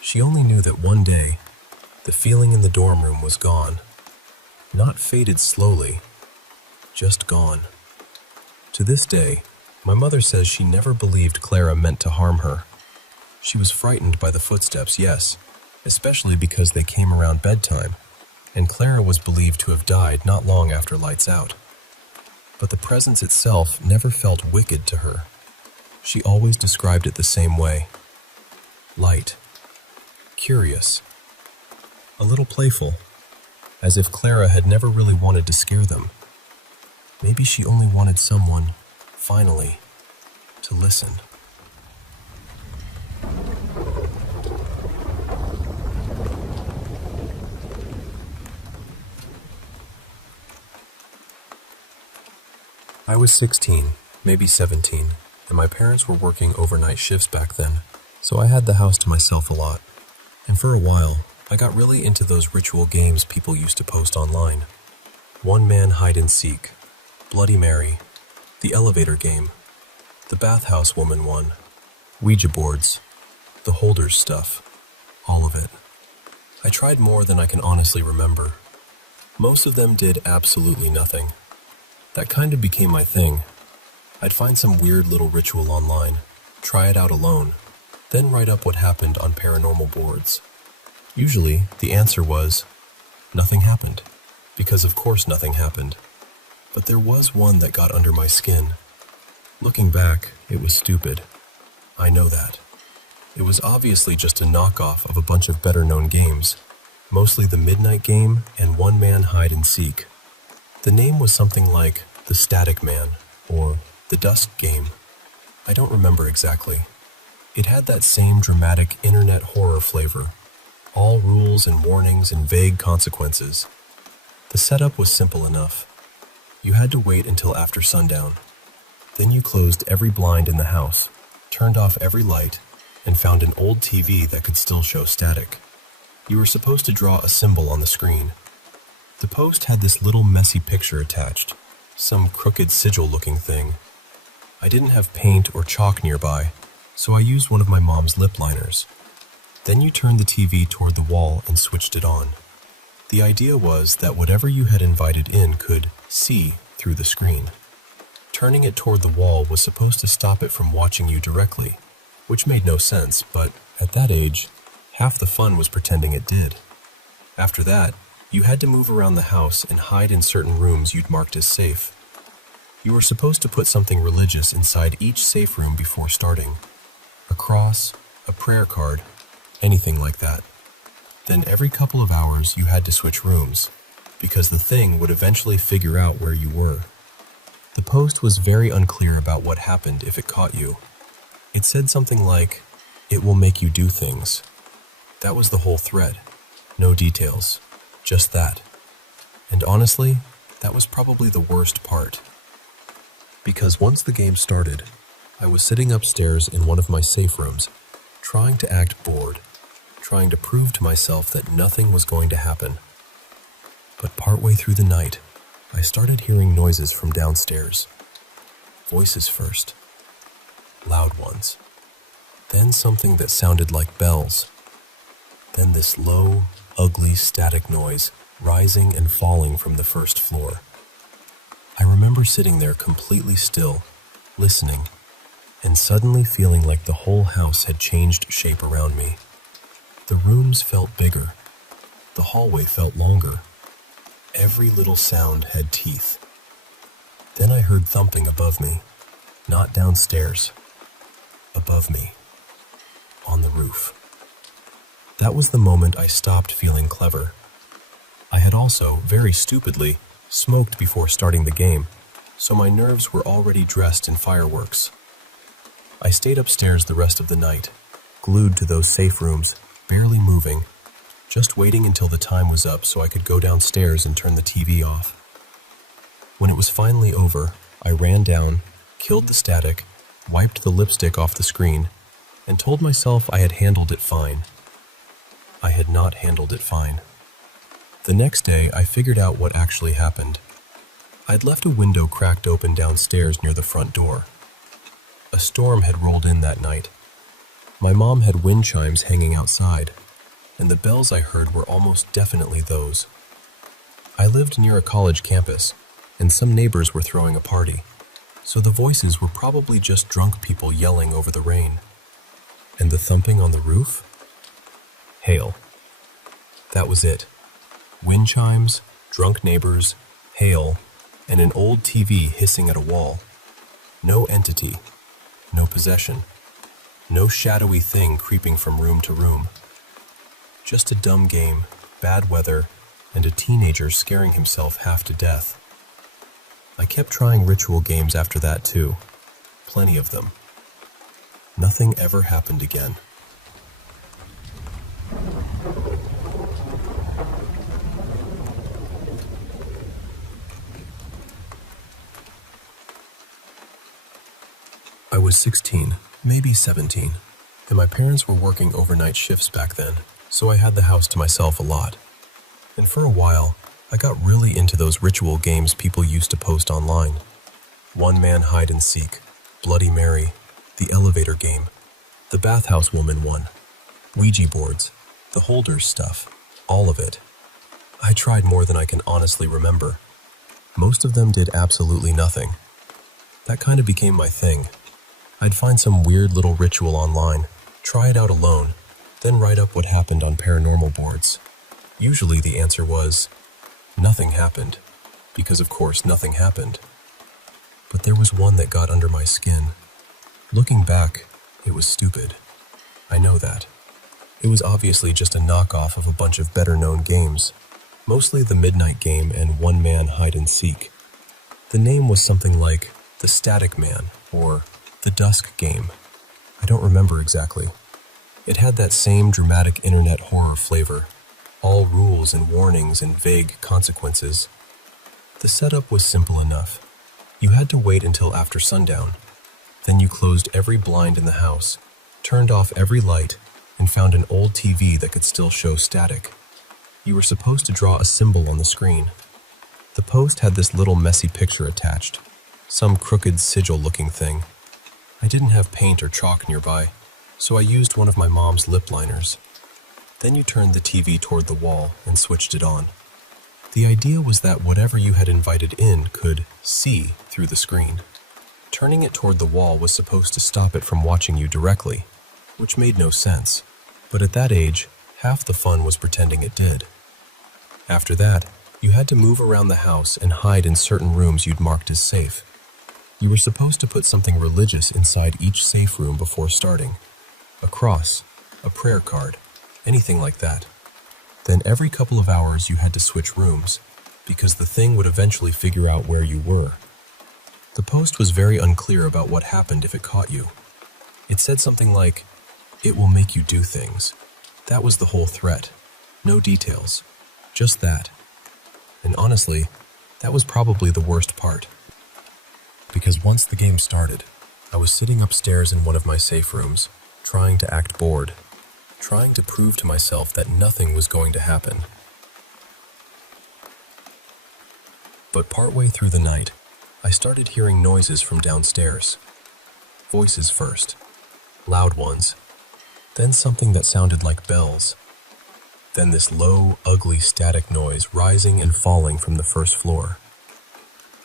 She only knew that one day, the feeling in the dorm room was gone. Not faded slowly, just gone. To this day, my mother says she never believed Clara meant to harm her. She was frightened by the footsteps, yes, especially because they came around bedtime, and Clara was believed to have died not long after lights out. But the presence itself never felt wicked to her. She always described it the same way. Light. Curious. A little playful. As if Clara had never really wanted to scare them. Maybe she only wanted someone, finally, to listen. I was 16, maybe 17, and my parents were working overnight shifts back then, so I had the house to myself a lot. And for a while, I got really into those ritual games people used to post online. One-man hide-and-seek, Bloody Mary, the elevator game, the bathhouse woman one, Ouija boards, the holders stuff, all of it. I tried more than I can honestly remember. Most of them did absolutely nothing. That kind of became my thing. I'd find some weird little ritual online, try it out alone, then write up what happened on paranormal boards. Usually, the answer was, nothing happened, because of course nothing happened. But there was one that got under my skin. Looking back, it was stupid. I know that. It was obviously just a knockoff of a bunch of better-known games, mostly the Midnight Game and One-Man Hide-and-Seek. The name was something like The Static Man, or The Dusk Game. I don't remember exactly. It had that same dramatic internet horror flavor. All rules and warnings and vague consequences. The setup was simple enough. You had to wait until after sundown. Then you closed every blind in the house, turned off every light, and found an old TV that could still show static. You were supposed to draw a symbol on the screen. The post had this little messy picture attached, some crooked sigil-looking thing. I didn't have paint or chalk nearby, so I used one of my mom's lip liners. Then you turned the TV toward the wall and switched it on. The idea was that whatever you had invited in could see through the screen. Turning it toward the wall was supposed to stop it from watching you directly, which made no sense, but at that age, half the fun was pretending it did. After that, you had to move around the house and hide in certain rooms you'd marked as safe. You were supposed to put something religious inside each safe room before starting. A cross, a prayer card, anything like that. Then every couple of hours you had to switch rooms, because the thing would eventually figure out where you were. The post was very unclear about what happened if it caught you. It said something like, "It will make you do things." That was the whole thread. No details. Just that. And honestly, that was probably the worst part. Because once the game started, I was sitting upstairs in one of my safe rooms, trying to act bored, trying to prove to myself that nothing was going to happen. But partway through the night, I started hearing noises from downstairs. Voices first. Loud ones. Then something that sounded like bells. Then this low, ugly static noise rising and falling from the first floor. I remember sitting there completely still, listening, and suddenly feeling like the whole house had changed shape around me. The rooms felt bigger. The hallway felt longer. Every little sound had teeth. Then I heard thumping above me, not downstairs, above me, on the roof. That was the moment I stopped feeling clever. I had also, very stupidly, smoked before starting the game, so my nerves were already dressed in fireworks. I stayed upstairs the rest of the night, glued to those safe rooms, barely moving, just waiting until the time was up so I could go downstairs and turn the TV off. When it was finally over, I ran down, killed the static, wiped the lipstick off the screen, and told myself I had handled it fine. I had not handled it fine. The next day, I figured out what actually happened. I'd left a window cracked open downstairs near the front door. A storm had rolled in that night. My mom had wind chimes hanging outside, and the bells I heard were almost definitely those. I lived near a college campus, and some neighbors were throwing a party, so the voices were probably just drunk people yelling over the rain. And the thumping on the roof? Hail. That was it. Wind chimes, drunk neighbors, hail, and an old TV hissing at a wall. No entity, no possession, no shadowy thing creeping from room to room. Just a dumb game, bad weather, and a teenager scaring himself half to death. I kept trying ritual games after that too. Plenty of them. Nothing ever happened again. I was 16, maybe 17, and my parents were working overnight shifts back then, so I had the house to myself a lot. And for a while, I got really into those ritual games people used to post online. One-man hide and seek, Bloody Mary, the elevator game, the bathhouse woman one, Ouija boards, the holders stuff, all of it. I tried more than I can honestly remember. Most of them did absolutely nothing. That kind of became my thing. I'd find some weird little ritual online, try it out alone, then write up what happened on paranormal boards. Usually the answer was, nothing happened, because of course nothing happened. But there was one that got under my skin. Looking back, it was stupid. I know that. It was obviously just a knockoff of a bunch of better-known games, mostly the Midnight Game and One-Man Hide and Seek. The name was something like The Static Man or The Dusk Game. I don't remember exactly. It had that same dramatic internet horror flavor, all rules and warnings and vague consequences. The setup was simple enough. You had to wait until after sundown. Then you closed every blind in the house, turned off every light, and found an old TV that could still show static. You were supposed to draw a symbol on the screen. The post had this little messy picture attached, some crooked sigil-looking thing. I didn't have paint or chalk nearby, so I used one of my mom's lip liners. Then you turned the TV toward the wall and switched it on. The idea was that whatever you had invited in could see through the screen. Turning it toward the wall was supposed to stop it from watching you directly, which made no sense. But at that age, half the fun was pretending it did. After that, you had to move around the house and hide in certain rooms you'd marked as safe. You were supposed to put something religious inside each safe room before starting. A cross, a prayer card, anything like that. Then every couple of hours you had to switch rooms, because the thing would eventually figure out where you were. The post was very unclear about what happened if it caught you. It said something like, "It will make you do things." That was the whole threat. No details. Just that. And honestly, that was probably the worst part. Because once the game started, I was sitting upstairs in one of my safe rooms, trying to act bored, trying to prove to myself that nothing was going to happen. But partway through the night, I started hearing noises from downstairs. Voices first, loud ones, then something that sounded like bells. Then this low, ugly static noise rising and falling from the first floor.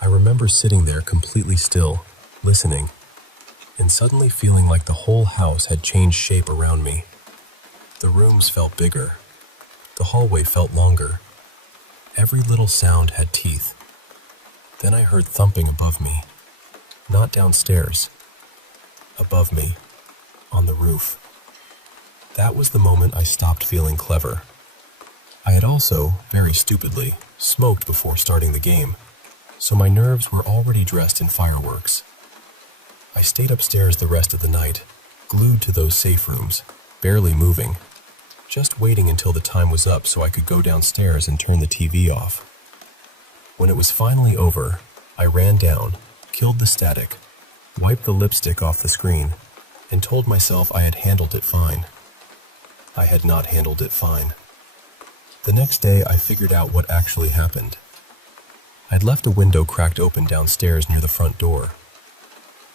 I remember sitting there completely still, listening, and suddenly feeling like the whole house had changed shape around me. The rooms felt bigger. The hallway felt longer. Every little sound had teeth. Then I heard thumping above me. Not downstairs. Above me. On the roof. That was the moment I stopped feeling clever. I had also, very stupidly, smoked before starting the game, so my nerves were already dressed in fireworks. I stayed upstairs the rest of the night, glued to those safe rooms, barely moving, just waiting until the time was up so I could go downstairs and turn the TV off. When it was finally over, I ran down, killed the static, wiped the lipstick off the screen, and told myself I had handled it fine. I had not handled it fine. The next day, I figured out what actually happened. I'd left a window cracked open downstairs near the front door.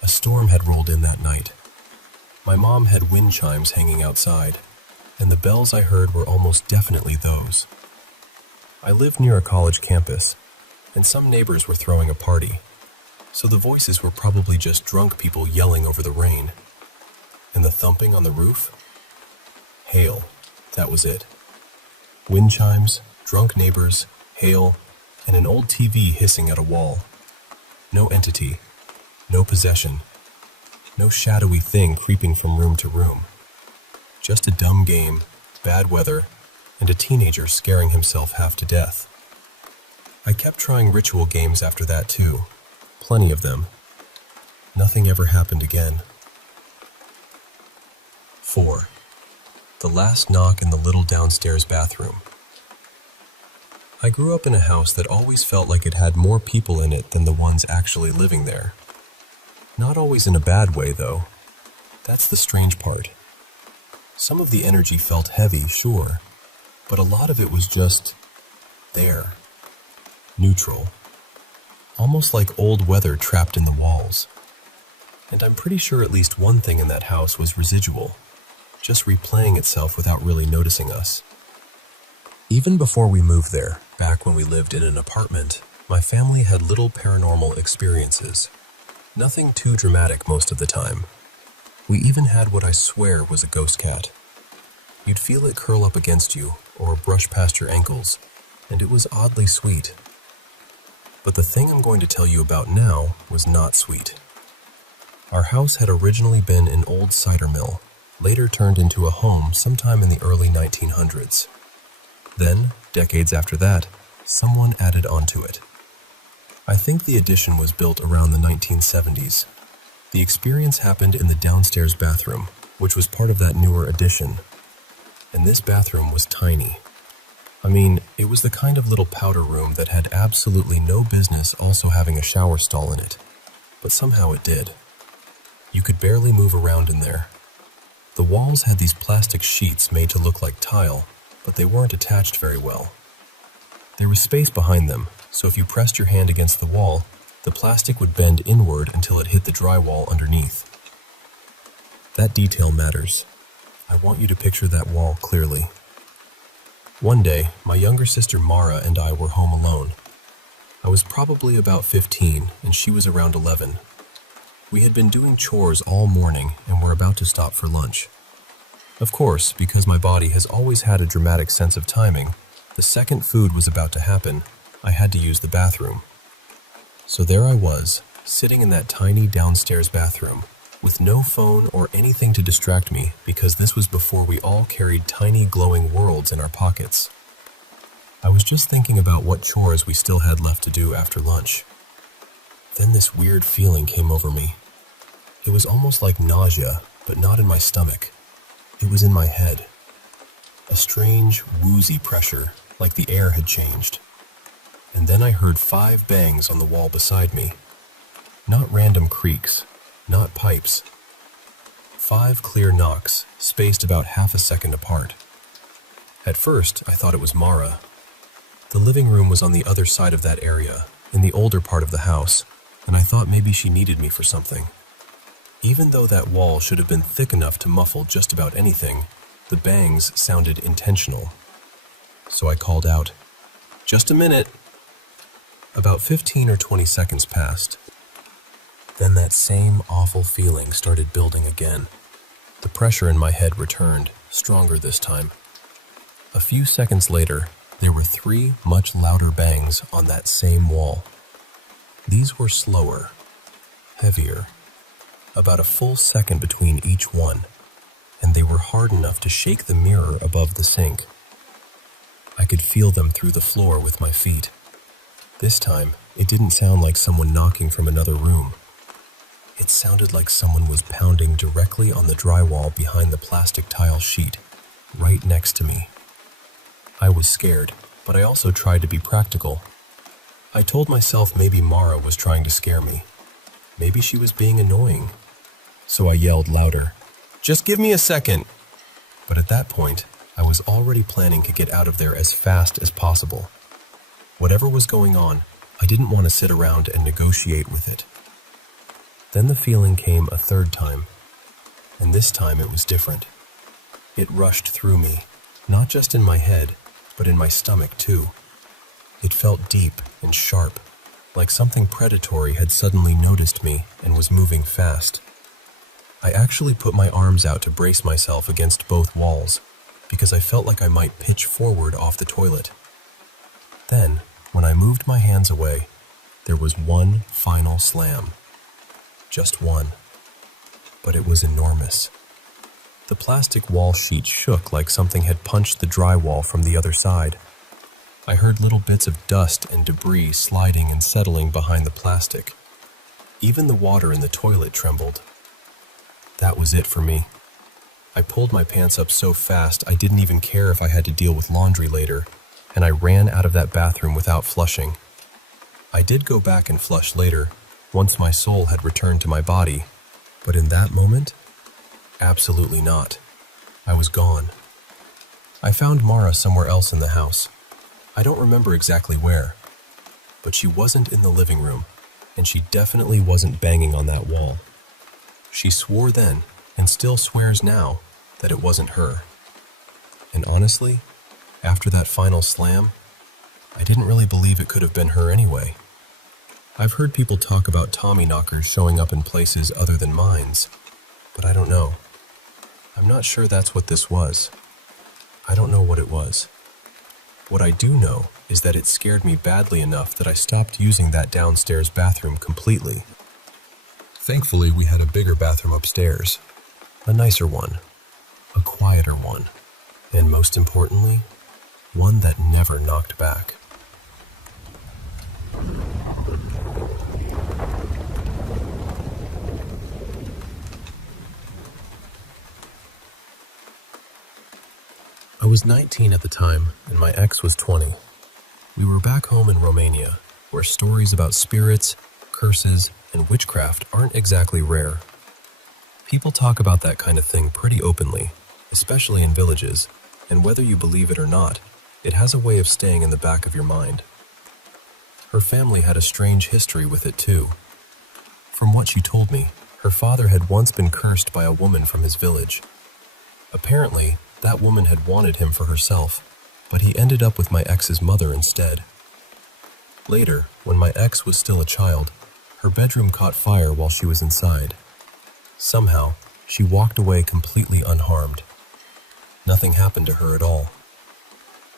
A storm had rolled in that night. My mom had wind chimes hanging outside, and the bells I heard were almost definitely those. I lived near a college campus, and some neighbors were throwing a party, so the voices were probably just drunk people yelling over the rain. And the thumping on the roof? Hail, that was it. Wind chimes, drunk neighbors, hail, and an old TV hissing at a wall. No entity, no possession, no shadowy thing creeping from room to room. Just a dumb game, bad weather, and a teenager scaring himself half to death. I kept trying ritual games after that too. Plenty of them. Nothing ever happened again. 4. The last knock in the little downstairs bathroom. I grew up in a house that always felt like it had more people in it than the ones actually living there. Not always in a bad way, though. That's the strange part. Some of the energy felt heavy, sure, but a lot of it was just there. Neutral. Almost like old weather trapped in the walls. And I'm pretty sure at least one thing in that house was residual, just replaying itself without really noticing us. Even before we moved there, back when we lived in an apartment, my family had little paranormal experiences. Nothing too dramatic most of the time. We even had what I swear was a ghost cat. You'd feel it curl up against you or brush past your ankles, and it was oddly sweet. But the thing I'm going to tell you about now was not sweet. Our house had originally been an old cider mill, later turned into a home sometime in the early 1900s. Then, decades after that, someone added onto it. I think the addition was built around the 1970s. The experience happened in the downstairs bathroom, which was part of that newer addition. And this bathroom was tiny. I mean, it was the kind of little powder room that had absolutely no business also having a shower stall in it. but somehow it did. You could barely move around in there. The walls had these plastic sheets made to look like tile, but they weren't attached very well. There was space behind them, so if you pressed your hand against the wall, the plastic would bend inward until it hit the drywall underneath. That detail matters. I want you to picture that wall clearly. One day, my younger sister Mara and I were home alone. I was probably about 15 and she was around 11. We had been doing chores all morning and were about to stop for lunch. Of course, because my body has always had a dramatic sense of timing, the second food was about to happen, I had to use the bathroom. So there I was, sitting in that tiny downstairs bathroom, with no phone or anything to distract me because this was before we all carried tiny glowing worlds in our pockets. I was just thinking about what chores we still had left to do after lunch. Then this weird feeling came over me. It was almost like nausea, but not in my stomach. It was in my head. A strange, woozy pressure, like the air had changed. And then I heard 5 bangs on the wall beside me. Not random creaks, not pipes. 5 clear knocks, spaced about half a second apart. At first, I thought it was Mara. The living room was on the other side of that area, in the older part of the house, and I thought maybe she needed me for something. Even though that wall should have been thick enough to muffle just about anything, the bangs sounded intentional. So I called out, "Just a minute." About 15 or 20 seconds passed. Then that same awful feeling started building again. The pressure in my head returned, stronger this time. A few seconds later, there were 3 much louder bangs on that same wall. These were slower, heavier, about a full second between each one, and they were hard enough to shake the mirror above the sink. I could feel them through the floor with my feet. This time, it didn't sound like someone knocking from another room. It sounded like someone was pounding directly on the drywall behind the plastic tile sheet, right next to me. I was scared, but I also tried to be practical. I told myself maybe Mara was trying to scare me. Maybe she was being annoying. So I yelled louder, "Just give me a second!" But at that point, I was already planning to get out of there as fast as possible. Whatever was going on, I didn't want to sit around and negotiate with it. Then the feeling came a third time, and this time it was different. It rushed through me, not just in my head, but in my stomach too. It felt deep and sharp, like something predatory had suddenly noticed me and was moving fast. I actually put my arms out to brace myself against both walls, because I felt like I might pitch forward off the toilet. Then, when I moved my hands away, there was one final slam. Just one. But it was enormous. The plastic wall sheet shook like something had punched the drywall from the other side. I heard little bits of dust and debris sliding and settling behind the plastic. Even the water in the toilet trembled. That was it for me. I pulled my pants up so fast I didn't even care if I had to deal with laundry later, and I ran out of that bathroom without flushing. I did go back and flush later, once my soul had returned to my body, but in that moment, absolutely not. I was gone. I found Mara somewhere else in the house. I don't remember exactly where, but she wasn't in the living room, and she definitely wasn't banging on that wall. She swore then, and still swears now, that it wasn't her. And honestly, after that final slam, I didn't really believe it could have been her anyway. I've heard people talk about Tommy knockers showing up in places other than mines, but I don't know. I'm not sure that's what this was. I don't know what it was. What I do know is that it scared me badly enough that I stopped using that downstairs bathroom completely. Thankfully, we had a bigger bathroom upstairs, a nicer one, a quieter one, and most importantly, one that never knocked back. I was 19 at the time, and my ex was 20. We were back home in Romania, where stories about spirits, curses, and witchcraft aren't exactly rare. People talk about that kind of thing pretty openly, especially in villages, and whether you believe it or not, it has a way of staying in the back of your mind. Her family had a strange history with it too. From what she told me, her father had once been cursed by a woman from his village. Apparently, that woman had wanted him for herself, but he ended up with my ex's mother instead. Later, when my ex was still a child, her bedroom caught fire while she was inside. Somehow, she walked away completely unharmed. Nothing happened to her at all.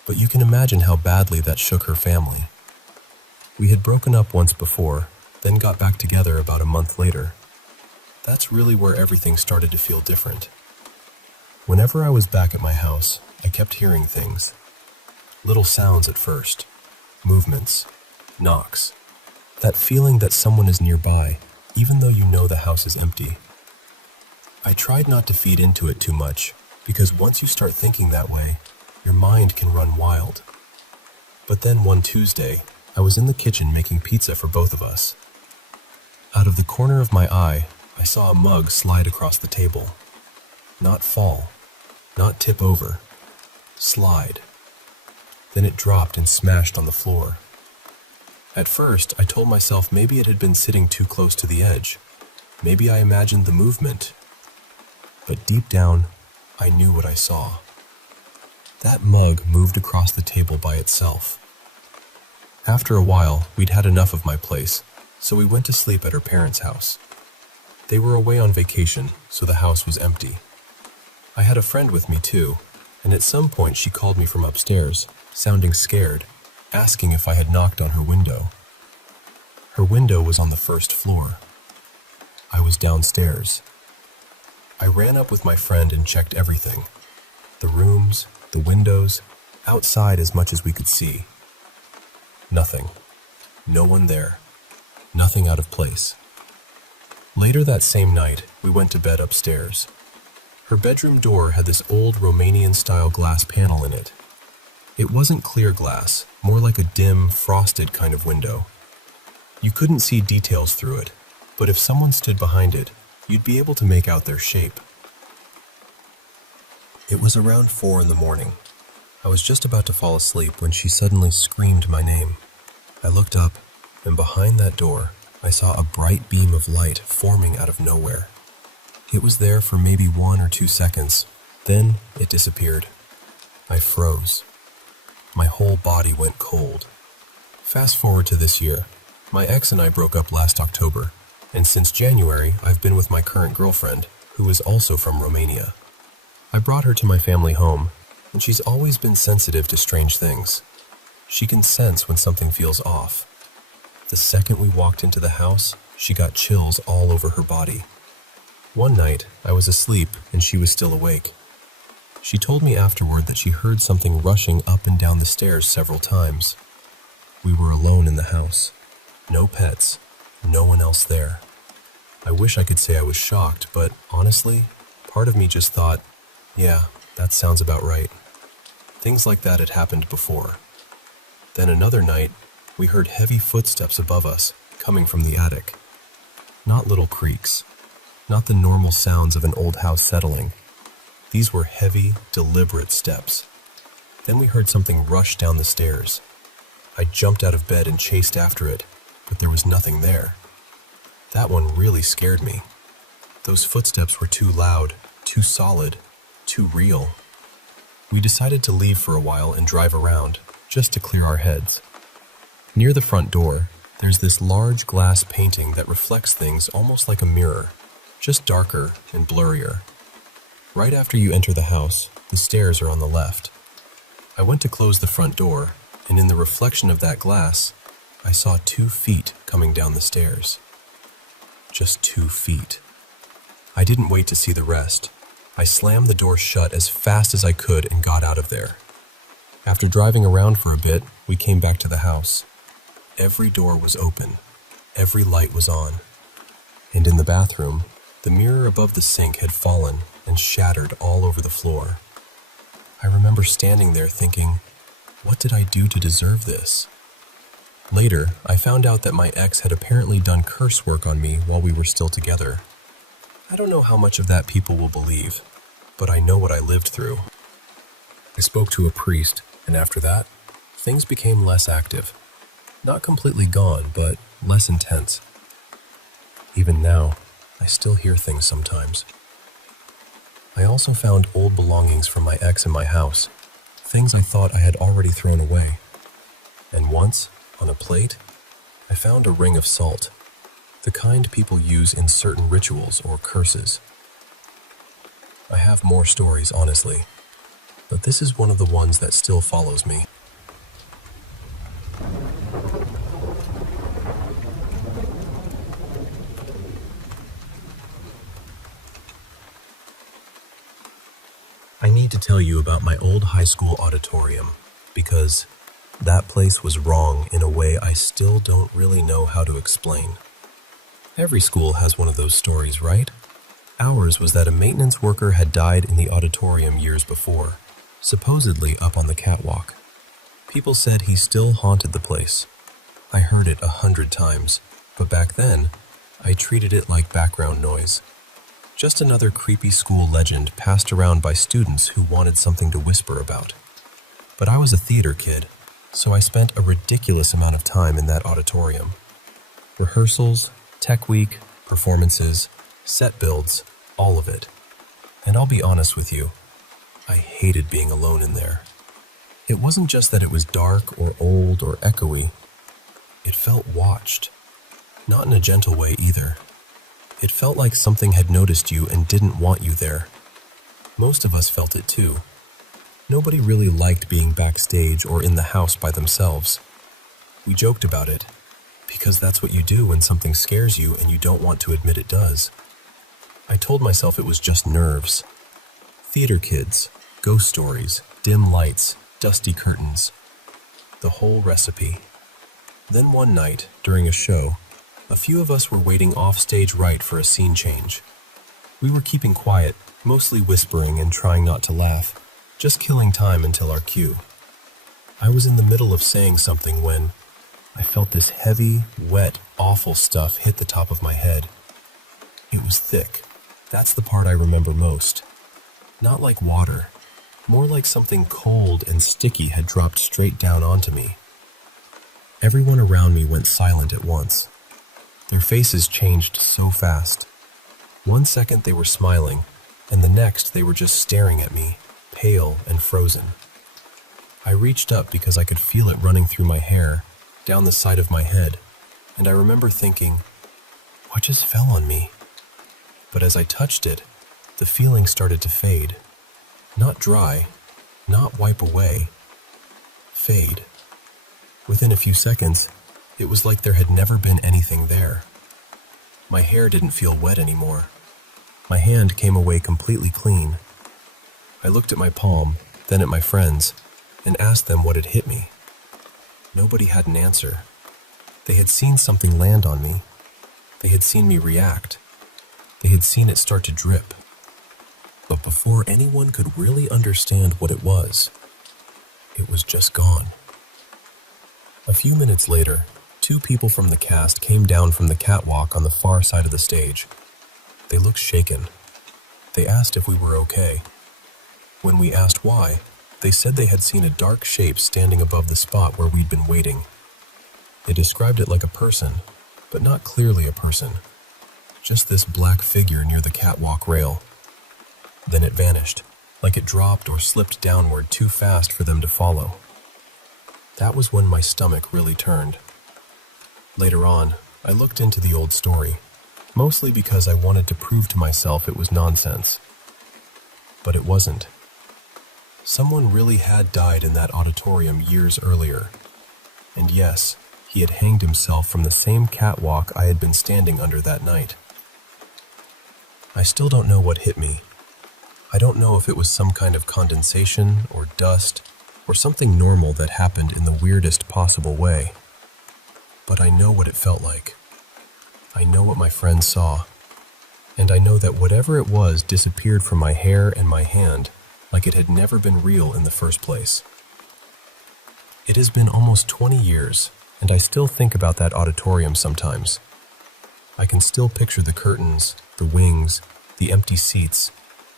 But you can imagine how badly that shook her family. We had broken up once before, then got back together about a month later. That's really where everything started to feel different. Whenever I was back at my house, I kept hearing things. Little sounds at first, movements, knocks. That feeling that someone is nearby, even though you know the house is empty. I tried not to feed into it too much, because once you start thinking that way, your mind can run wild. But then one Tuesday, I was in the kitchen making pizza for both of us. Out of the corner of my eye, I saw a mug slide across the table. Not fall, not tip over, slide. Then it dropped and smashed on the floor. At first, I told myself maybe it had been sitting too close to the edge. Maybe I imagined the movement. But deep down, I knew what I saw. That mug moved across the table by itself. After a while, we'd had enough of my place, so we went to sleep at her parents' house. They were away on vacation, so the house was empty. I had a friend with me too, and at some point she called me from upstairs, sounding scared, asking if I had knocked on her window. Her window was on the first floor. I was downstairs. I ran up with my friend and checked everything. The rooms, the windows, outside as much as we could see. Nothing. No one there. Nothing out of place. Later that same night, we went to bed upstairs. Her bedroom door had this old Romanian-style glass panel in it. It wasn't clear glass, more like a dim, frosted kind of window. You couldn't see details through it, but if someone stood behind it, you'd be able to make out their shape. It was around 4 in the morning. I was just about to fall asleep when she suddenly screamed my name. I looked up, and behind that door, I saw a bright beam of light forming out of nowhere. It was there for maybe 1 or 2 seconds, then it disappeared. I froze. My whole body went cold. Fast forward to this year. My ex and I broke up last October, and since January, I've been with my current girlfriend, who is also from Romania. I brought her to my family home, and she's always been sensitive to strange things. She can sense when something feels off. The second we walked into the house, she got chills all over her body. One night, I was asleep and she was still awake. She told me afterward that she heard something rushing up and down the stairs several times. We were alone in the house. No pets, no one else there. I wish I could say I was shocked, but honestly, part of me just thought, yeah, that sounds about right. Things like that had happened before. Then another night, we heard heavy footsteps above us, coming from the attic. Not little creaks, not the normal sounds of an old house settling. These were heavy, deliberate steps. Then we heard something rush down the stairs. I jumped out of bed and chased after it, but there was nothing there. That one really scared me. Those footsteps were too loud, too solid, too real. We decided to leave for a while and drive around, just to clear our heads. Near the front door, there's this large glass painting that reflects things almost like a mirror, just darker and blurrier. Right after you enter the house, the stairs are on the left. I went to close the front door, and in the reflection of that glass, I saw 2 feet coming down the stairs. Just 2 feet. I didn't wait to see the rest. I slammed the door shut as fast as I could and got out of there. After driving around for a bit, we came back to the house. Every door was open. Every light was on. And in the bathroom, the mirror above the sink had fallen and shattered all over the floor. I remember standing there thinking, what did I do to deserve this? Later, I found out that my ex had apparently done curse work on me while we were still together. I don't know how much of that people will believe, but I know what I lived through. I spoke to a priest, and after that, things became less active. Not completely gone, but less intense. Even now, I still hear things sometimes. I also found old belongings from my ex in my house, things I thought I had already thrown away. And once, on a plate, I found a ring of salt, the kind people use in certain rituals or curses. I have more stories, honestly, but this is one of the ones that still follows me. I need to tell you about my old high school auditorium, because that place was wrong in a way I still don't really know how to explain. Every school has one of those stories, right? Ours was that a maintenance worker had died in the auditorium years before, supposedly up on the catwalk. People said he still haunted the place. I heard it 100 times, but back then, I treated it like background noise. Just another creepy school legend passed around by students who wanted something to whisper about. But I was a theater kid, so I spent a ridiculous amount of time in that auditorium. Rehearsals, tech week, performances, set builds, all of it. And I'll be honest with you, I hated being alone in there. It wasn't just that it was dark or old or echoey. It felt watched. Not in a gentle way either. It felt like something had noticed you and didn't want you there. Most of us felt it too. Nobody really liked being backstage or in the house by themselves. We joked about it, because that's what you do when something scares you and you don't want to admit it does. I told myself it was just nerves. Theater kids, ghost stories, dim lights, dusty curtains. The whole recipe. Then one night, during a show, a few of us were waiting off stage right for a scene change. We were keeping quiet, mostly whispering and trying not to laugh, just killing time until our cue. I was in the middle of saying something when I felt this heavy, wet, awful stuff hit the top of my head. It was thick. That's the part I remember most. Not like water, more like something cold and sticky had dropped straight down onto me. Everyone around me went silent at once. Their faces changed so fast. One second they were smiling, and the next they were just staring at me, pale and frozen. I reached up because I could feel it running through my hair, down the side of my head, and I remember thinking, what just fell on me? But as I touched it, the feeling started to fade. Not dry, not wipe away. Fade. Within a few seconds, it was like there had never been anything there. My hair didn't feel wet anymore. My hand came away completely clean. I looked at my palm, then at my friends, and asked them what had hit me. Nobody had an answer. They had seen something land on me. They had seen me react. They had seen it start to drip. But before anyone could really understand what it was just gone. A few minutes later, 2 people from the cast came down from the catwalk on the far side of the stage. They looked shaken. They asked if we were okay. When we asked why, they said they had seen a dark shape standing above the spot where we'd been waiting. They described it like a person, but not clearly a person. Just this black figure near the catwalk rail. Then it vanished, like it dropped or slipped downward too fast for them to follow. That was when my stomach really turned. Later on, I looked into the old story, mostly because I wanted to prove to myself it was nonsense. But it wasn't. Someone really had died in that auditorium years earlier. And yes, he had hanged himself from the same catwalk I had been standing under that night. I still don't know what hit me. I don't know if it was some kind of condensation or dust or something normal that happened in the weirdest possible way. But I know what it felt like. I know what my friends saw. And I know that whatever it was disappeared from my hair and my hand like it had never been real in the first place. It has been almost 20 years, and I still think about that auditorium sometimes. I can still picture the curtains, the wings, the empty seats,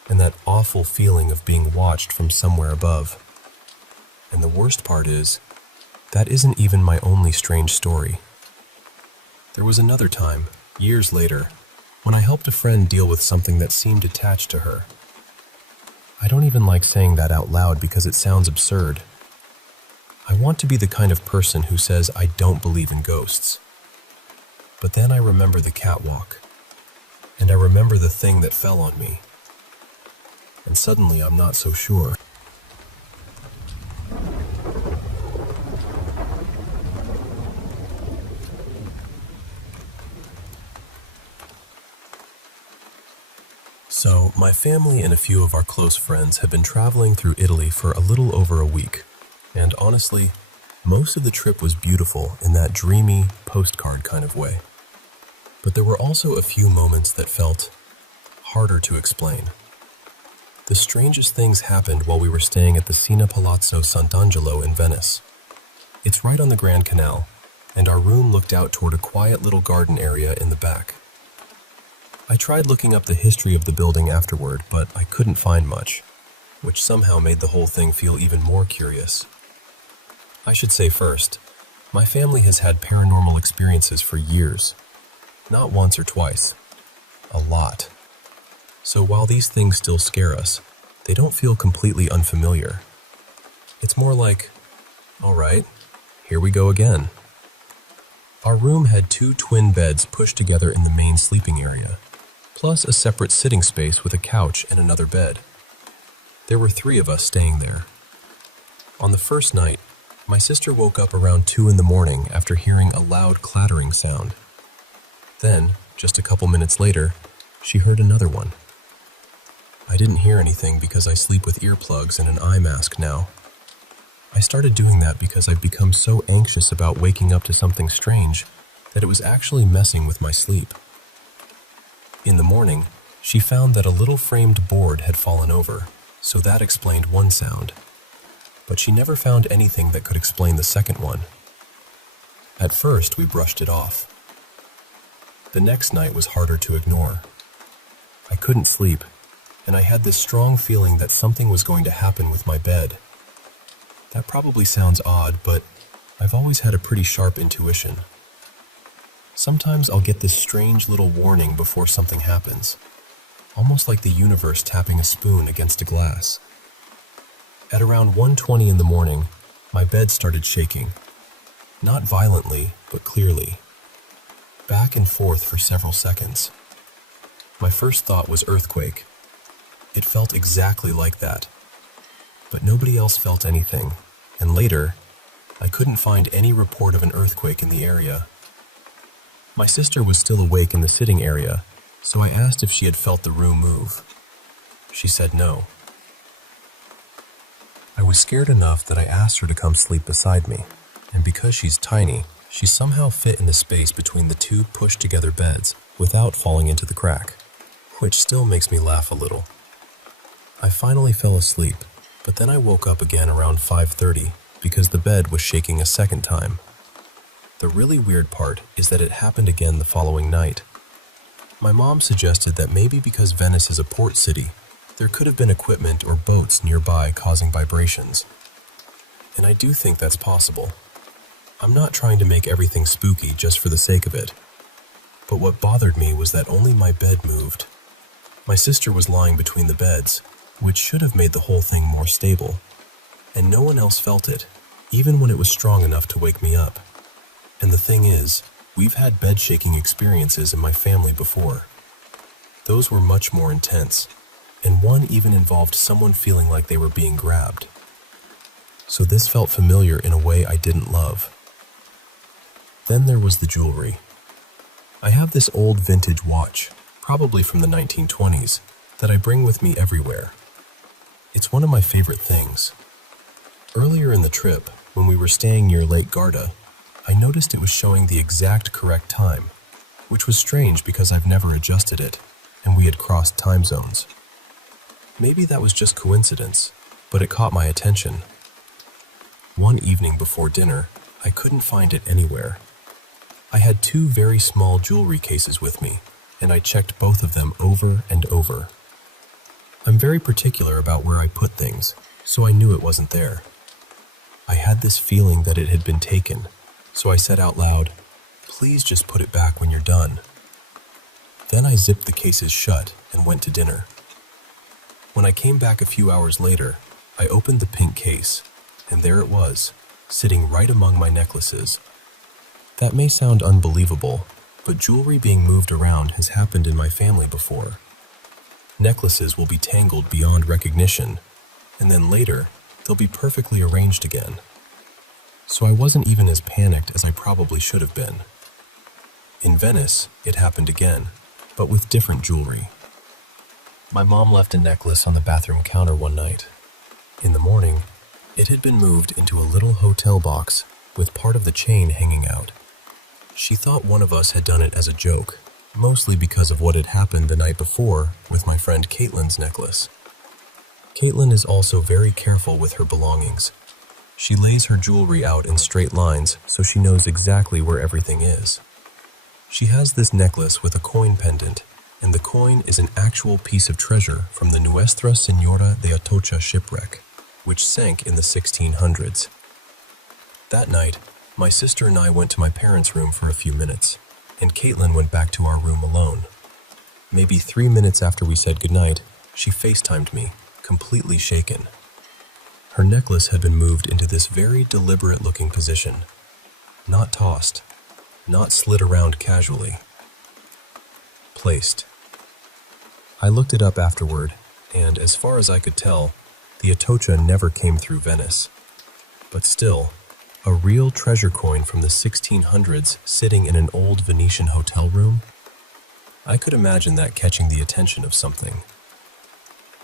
and that awful feeling of being watched from somewhere above. And the worst part is, that isn't even my only strange story. There was another time, years later, when I helped a friend deal with something that seemed attached to her. I don't even like saying that out loud because it sounds absurd. I want to be the kind of person who says I don't believe in ghosts. But then I remember the catwalk, and I remember the thing that fell on me. And suddenly I'm not so sure. So, my family and a few of our close friends have been traveling through Italy for a little over a week. And honestly, most of the trip was beautiful in that dreamy, postcard kind of way. But there were also a few moments that felt harder to explain. The strangest things happened while we were staying at the Sina Palazzo Sant'Angelo in Venice. It's right on the Grand Canal, and our room looked out toward a quiet little garden area in the back. I tried looking up the history of the building afterward, but I couldn't find much, which somehow made the whole thing feel even more curious. I should say first, my family has had paranormal experiences for years. Not once or twice. A lot. So while these things still scare us, they don't feel completely unfamiliar. It's more like, all right, here we go again. Our room had 2 twin beds pushed together in the main sleeping area, plus a separate sitting space with a couch and another bed. There were 3 of us staying there. On the first night, my sister woke up around 2 in the morning after hearing a loud clattering sound. Then, just a couple minutes later, she heard another one. I didn't hear anything because I sleep with earplugs and an eye mask now. I started doing that because I've become so anxious about waking up to something strange that it was actually messing with my sleep. In the morning, she found that a little framed board had fallen over, so that explained one sound. But she never found anything that could explain the second one. At first, we brushed it off. The next night was harder to ignore. I couldn't sleep, and I had this strong feeling that something was going to happen with my bed. That probably sounds odd, but I've always had a pretty sharp intuition. Sometimes I'll get this strange little warning before something happens, almost like the universe tapping a spoon against a glass. At around 1:20 in the morning, my bed started shaking. Not violently, but clearly. Back and forth for several seconds. My first thought was earthquake. It felt exactly like that. But nobody else felt anything, and later, I couldn't find any report of an earthquake in the area. My sister was still awake in the sitting area, so I asked if she had felt the room move. She said no. I was scared enough that I asked her to come sleep beside me, and because she's tiny, she somehow fit in the space between the 2 pushed-together beds without falling into the crack, which still makes me laugh a little. I finally fell asleep, but then I woke up again around 5:30 because the bed was shaking a second time. The really weird part is that it happened again the following night. My mom suggested that maybe because Venice is a port city, there could have been equipment or boats nearby causing vibrations. And I do think that's possible. I'm not trying to make everything spooky just for the sake of it. But what bothered me was that only my bed moved. My sister was lying between the beds, which should have made the whole thing more stable. And no one else felt it, even when it was strong enough to wake me up. And the thing is, we've had bed-shaking experiences in my family before. Those were much more intense, and one even involved someone feeling like they were being grabbed. So this felt familiar in a way I didn't love. Then there was the jewelry. I have this old vintage watch, probably from the 1920s, that I bring with me everywhere. It's one of my favorite things. Earlier in the trip, when we were staying near Lake Garda, I noticed it was showing the exact correct time, which was strange because I've never adjusted it, and we had crossed time zones. Maybe that was just coincidence, but it caught my attention. One evening before dinner, I couldn't find it anywhere. I had two very small jewelry cases with me, and I checked both of them over and over. I'm very particular about where I put things, so I knew it wasn't there. I had this feeling that it had been taken, so I said out loud, "Please just put it back when you're done." Then I zipped the cases shut and went to dinner. When I came back a few hours later, I opened the pink case, and there it was, sitting right among my necklaces. That may sound unbelievable, but jewelry being moved around has happened in my family before. Necklaces will be tangled beyond recognition, and then later, they'll be perfectly arranged again. So I wasn't even as panicked as I probably should have been. In Venice, it happened again, but with different jewelry. My mom left a necklace on the bathroom counter one night. In the morning, it had been moved into a little hotel box with part of the chain hanging out. She thought one of us had done it as a joke, mostly because of what had happened the night before with my friend Caitlin's necklace. Caitlin is also very careful with her belongings. She lays her jewelry out in straight lines so she knows exactly where everything is. She has this necklace with a coin pendant, and the coin is an actual piece of treasure from the Nuestra Senora de Atocha shipwreck, which sank in the 1600s. That night, my sister and I went to my parents' room for a few minutes, and Caitlin went back to our room alone. Maybe 3 minutes after we said goodnight, she FaceTimed me, completely shaken. Her necklace had been moved into this very deliberate-looking position. Not tossed, not slid around casually. Placed. I looked it up afterward, and as far as I could tell, the Atocha never came through Venice. But still, a real treasure coin from the 1600s sitting in an old Venetian hotel room? I could imagine that catching the attention of something.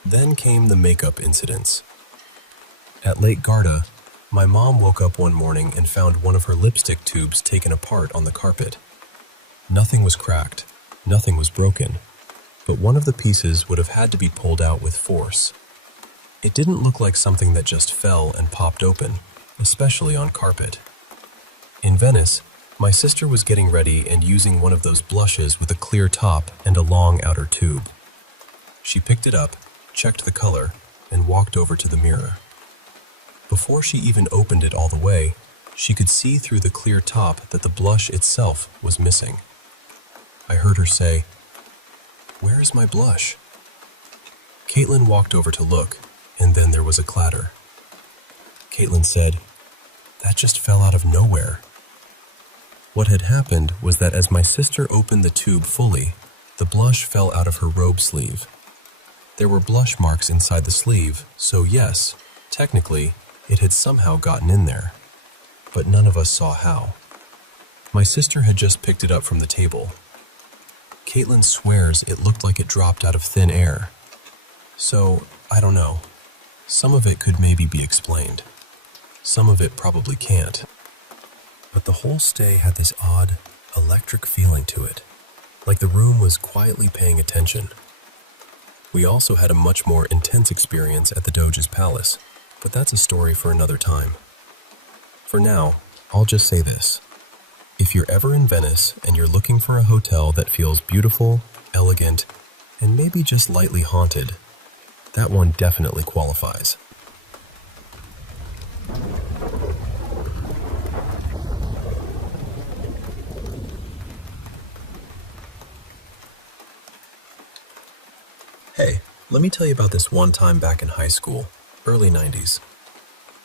Then came the makeup incidents. At Lake Garda, my mom woke up one morning and found one of her lipstick tubes taken apart on the carpet. Nothing was cracked, nothing was broken, but one of the pieces would have had to be pulled out with force. It didn't look like something that just fell and popped open, especially on carpet. In Venice, my sister was getting ready and using one of those blushes with a clear top and a long outer tube. She picked it up, checked the color, and walked over to the mirror. Before she even opened it all the way, she could see through the clear top that the blush itself was missing. I heard her say, "Where is my blush?" Caitlin walked over to look, and then there was a clatter. Caitlin said, "That just fell out of nowhere." What had happened was that as my sister opened the tube fully, the blush fell out of her robe sleeve. There were blush marks inside the sleeve, so yes, technically, it had somehow gotten in there. But none of us saw how. My sister had just picked it up from the table. Caitlin swears it looked like it dropped out of thin air. So, I don't know. Some of it could maybe be explained. Some of it probably can't. But the whole stay had this odd, electric feeling to it, like the room was quietly paying attention. We also had a much more intense experience at the Doge's palace, but that's a story for another time. For now, I'll just say this. If you're ever in Venice and you're looking for a hotel that feels beautiful, elegant, and maybe just lightly haunted, that one definitely qualifies. Hey, let me tell you about this one time back in high school, early 90s.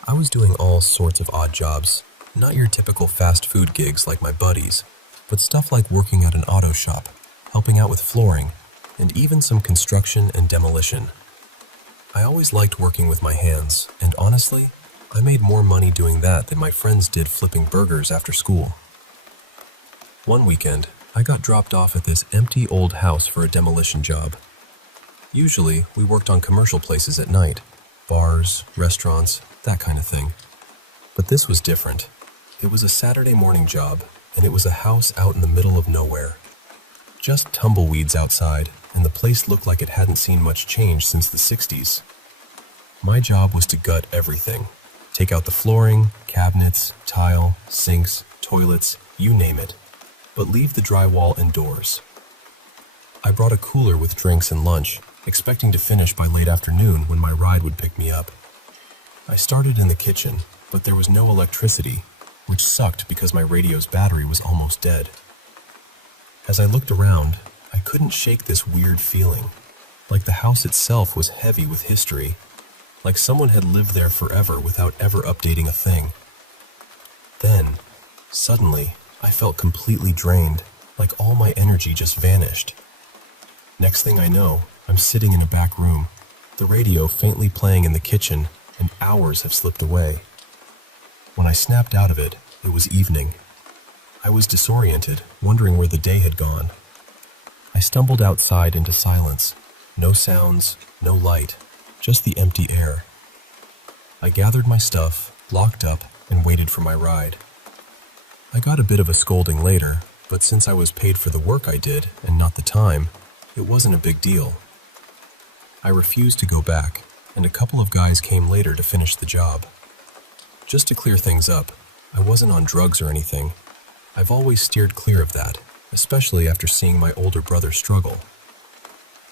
I was doing all sorts of odd jobs, not your typical fast food gigs like my buddies, but stuff like working at an auto shop, helping out with flooring, and even some construction and demolition. I always liked working with my hands, and honestly, I made more money doing that than my friends did flipping burgers after school. One weekend, I got dropped off at this empty old house for a demolition job. Usually, we worked on commercial places at night, bars, restaurants, that kind of thing. But this was different. It was a Saturday morning job, and it was a house out in the middle of nowhere. Just tumbleweeds outside, and the place looked like it hadn't seen much change since the 60s. My job was to gut everything. Take out the flooring, cabinets, tile, sinks, toilets, you name it, but leave the drywall and doors. I brought a cooler with drinks and lunch, expecting to finish by late afternoon when my ride would pick me up. I started in the kitchen, but there was no electricity, which sucked because my radio's battery was almost dead. As I looked around, I couldn't shake this weird feeling, like the house itself was heavy with history, like someone had lived there forever without ever updating a thing. Then, suddenly, I felt completely drained, like all my energy just vanished. Next thing I know, I'm sitting in a back room, the radio faintly playing in the kitchen, and hours have slipped away. When I snapped out of it, it was evening. I was disoriented, wondering where the day had gone. I stumbled outside into silence. No sounds, no light, just the empty air. I gathered my stuff, locked up, and waited for my ride. I got a bit of a scolding later, but since I was paid for the work I did and not the time, it wasn't a big deal. I refused to go back, and a couple of guys came later to finish the job. Just to clear things up, I wasn't on drugs or anything. I've always steered clear of that, especially after seeing my older brother struggle.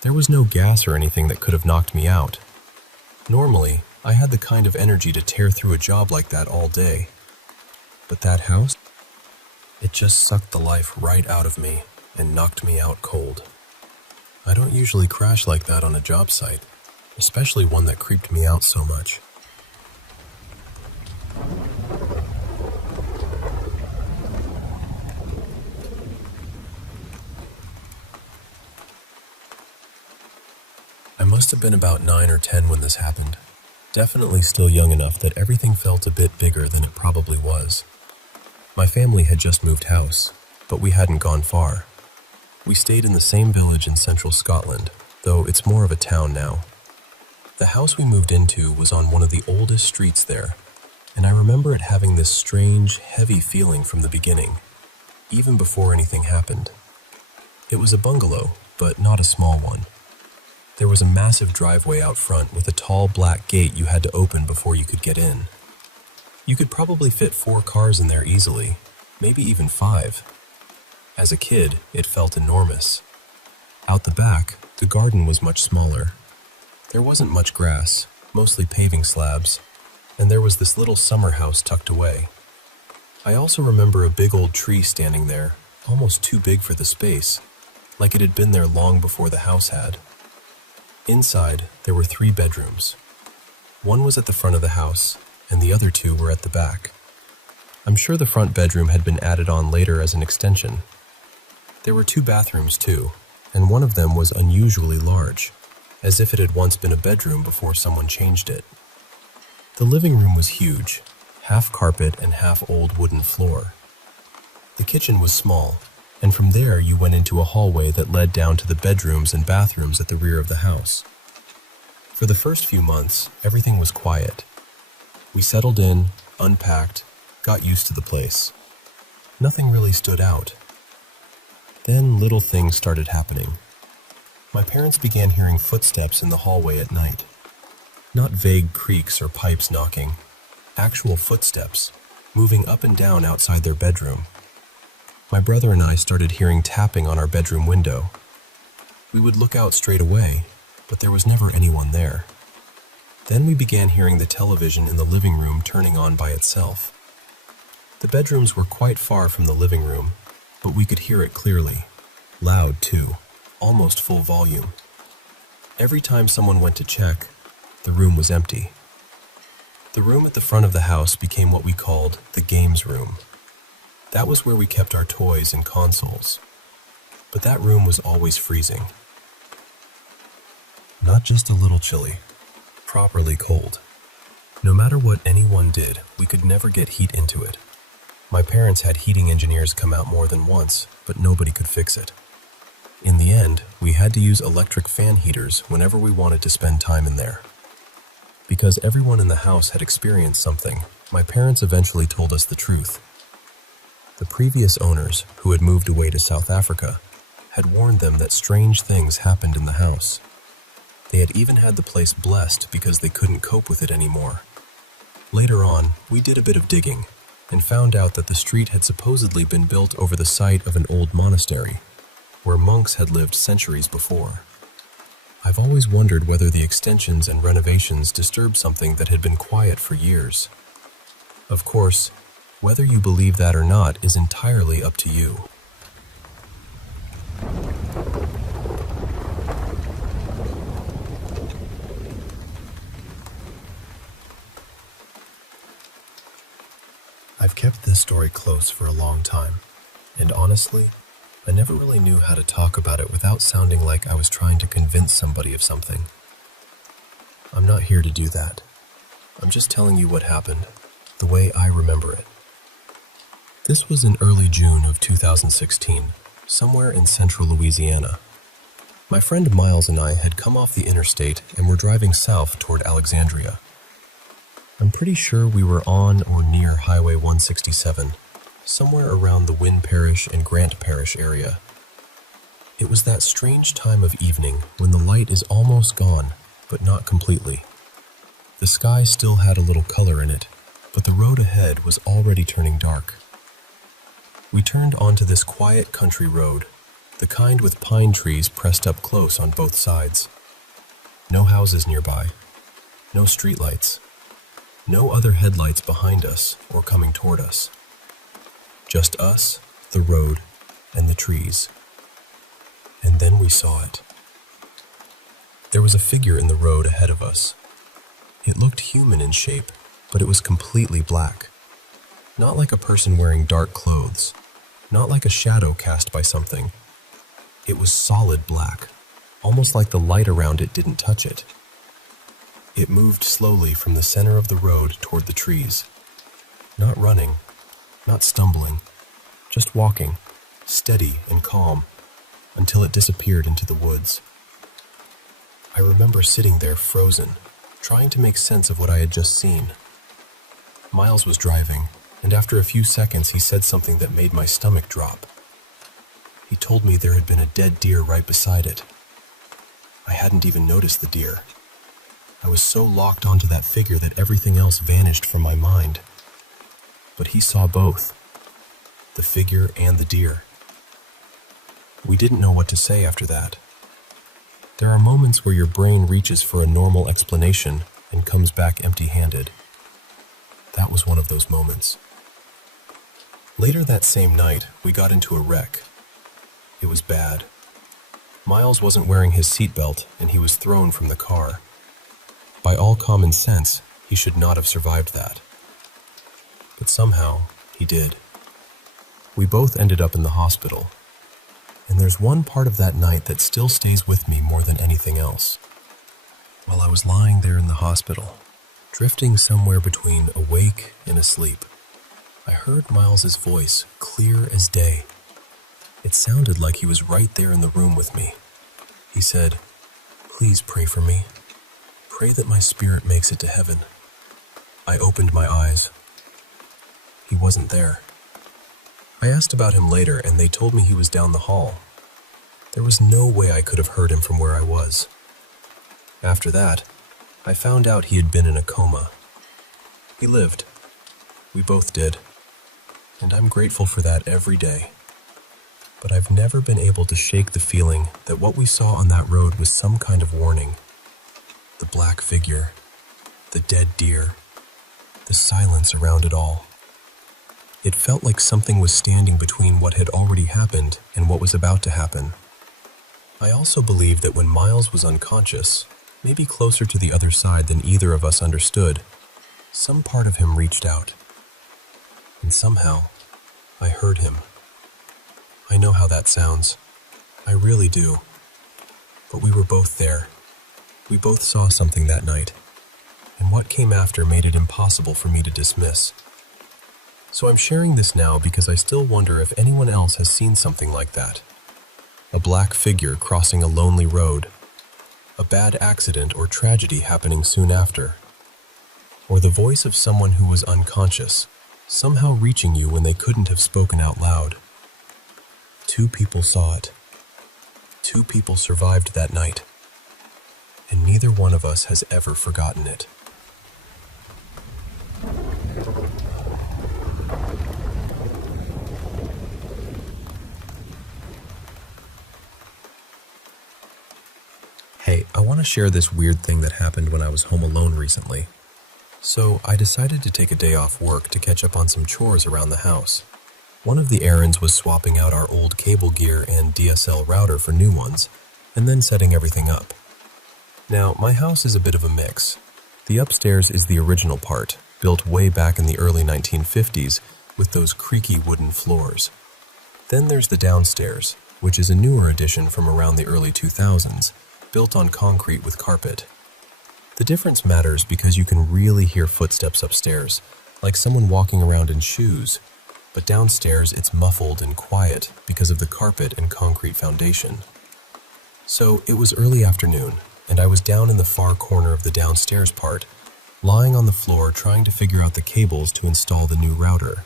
There was no gas or anything that could have knocked me out. Normally, I had the kind of energy to tear through a job like that all day. But that house? It just sucked the life right out of me and knocked me out cold. I don't usually crash like that on a job site, especially one that creeped me out so much. I must have been about 9 or 10 when this happened. Definitely still young enough that everything felt a bit bigger than it probably was. My family had just moved house, but we hadn't gone far. We stayed in the same village in central Scotland, though it's more of a town now. The house we moved into was on one of the oldest streets there, and I remember it having this strange, heavy feeling from the beginning, even before anything happened. It was a bungalow, but not a small one. There was a massive driveway out front with a tall black gate you had to open before you could get in. You could probably fit 4 cars in there easily, maybe even 5. As a kid, it felt enormous. Out the back, the garden was much smaller. There wasn't much grass, mostly paving slabs, and there was this little summer house tucked away. I also remember a big old tree standing there, almost too big for the space, like it had been there long before the house had. Inside, there were 3 bedrooms. One was at the front of the house, and the other 2 were at the back. I'm sure the front bedroom had been added on later as an extension. There were 2 bathrooms too, and one of them was unusually large, as if it had once been a bedroom before someone changed it. The living room was huge, half carpet and half old wooden floor. The kitchen was small, and from there you went into a hallway that led down to the bedrooms and bathrooms at the rear of the house. For the first few months, everything was quiet. We settled in, unpacked, got used to the place. Nothing really stood out. Then little things started happening. My parents began hearing footsteps in the hallway at night. Not vague creaks or pipes knocking, actual footsteps, moving up and down outside their bedroom. My brother and I started hearing tapping on our bedroom window. We would look out straight away, but there was never anyone there. Then we began hearing the television in the living room turning on by itself. The bedrooms were quite far from the living room, but we could hear it clearly. Loud too, almost full volume. Every time someone went to check, the room was empty. The room at the front of the house became what we called the games room. That was where we kept our toys and consoles. But that room was always freezing. Not just a little chilly, properly cold. No matter what anyone did, we could never get heat into it. My parents had heating engineers come out more than once, but nobody could fix it. In the end, we had to use electric fan heaters whenever we wanted to spend time in there. Because everyone in the house had experienced something, my parents eventually told us the truth. The previous owners, who had moved away to South Africa, had warned them that strange things happened in the house. They had even had the place blessed because they couldn't cope with it anymore. Later on, we did a bit of digging and found out that the street had supposedly been built over the site of an old monastery where monks had lived centuries before. I've always wondered whether the extensions and renovations disturbed something that had been quiet for years. Of course, whether you believe that or not is entirely up to you. I've kept this story close for a long time, and honestly, I never really knew how to talk about it without sounding like I was trying to convince somebody of something. I'm not here to do that. I'm just telling you what happened, the way I remember it. This was in early June of 2016, somewhere in central Louisiana. My friend Miles and I had come off the interstate and were driving south toward Alexandria. I'm pretty sure we were on or near Highway 167, somewhere around the Wynn Parish and Grant Parish area. It was that strange time of evening when the light is almost gone, but not completely. The sky still had a little color in it, but the road ahead was already turning dark. We turned onto this quiet country road, the kind with pine trees pressed up close on both sides. No houses nearby, no streetlights, no other headlights behind us or coming toward us. Just us, the road, and the trees. And then we saw it. There was a figure in the road ahead of us. It looked human in shape, but it was completely black. Not like a person wearing dark clothes, not like a shadow cast by something. It was solid black, almost like the light around it didn't touch it. It moved slowly from the center of the road toward the trees. Not running, not stumbling, just walking, steady and calm, until it disappeared into the woods. I remember sitting there frozen, trying to make sense of what I had just seen. Miles was driving, and after a few seconds he said something that made my stomach drop. He told me there had been a dead deer right beside it. I hadn't even noticed the deer. I was so locked onto that figure that everything else vanished from my mind. But he saw both, the figure and the deer. We didn't know what to say after that. There are moments where your brain reaches for a normal explanation and comes back empty-handed. That was one of those moments. Later that same night, we got into a wreck. It was bad. Miles wasn't wearing his seatbelt, and he was thrown from the car. By all common sense, he should not have survived that. But somehow, he did. We both ended up in the hospital. And there's one part of that night that still stays with me more than anything else. While I was lying there in the hospital, drifting somewhere between awake and asleep, I heard Miles's voice clear as day. It sounded like he was right there in the room with me. He said, "Please pray for me. Pray that my spirit makes it to heaven." I opened my eyes. He wasn't there. I asked about him later, and they told me he was down the hall. There was no way I could have heard him from where I was. After that, I found out he had been in a coma. He lived. We both did. And I'm grateful for that every day. But I've never been able to shake the feeling that what we saw on that road was some kind of warning. The black figure, the dead deer, the silence around it all. It felt like something was standing between what had already happened and what was about to happen. I also believe that when Miles was unconscious, maybe closer to the other side than either of us understood, some part of him reached out. And somehow, I heard him. I know how that sounds. I really do. But we were both there. We both saw something that night, and what came after made it impossible for me to dismiss. So I'm sharing this now because I still wonder if anyone else has seen something like that. A black figure crossing a lonely road, a bad accident or tragedy happening soon after, or the voice of someone who was unconscious, somehow reaching you when they couldn't have spoken out loud. 2 people saw it. 2 people survived that night, and neither one of us has ever forgotten it. Hey, I want to share this weird thing that happened when I was home alone recently. So, I decided to take a day off work to catch up on some chores around the house. One of the errands was swapping out our old cable gear and DSL router for new ones, and then setting everything up. Now, my house is a bit of a mix. The upstairs is the original part, built way back in the early 1950s with those creaky wooden floors. Then there's the downstairs, which is a newer addition from around the early 2000s, built on concrete with carpet. The difference matters because you can really hear footsteps upstairs, like someone walking around in shoes, but downstairs it's muffled and quiet because of the carpet and concrete foundation. So it was early afternoon, and I was down in the far corner of the downstairs part, lying on the floor trying to figure out the cables to install the new router.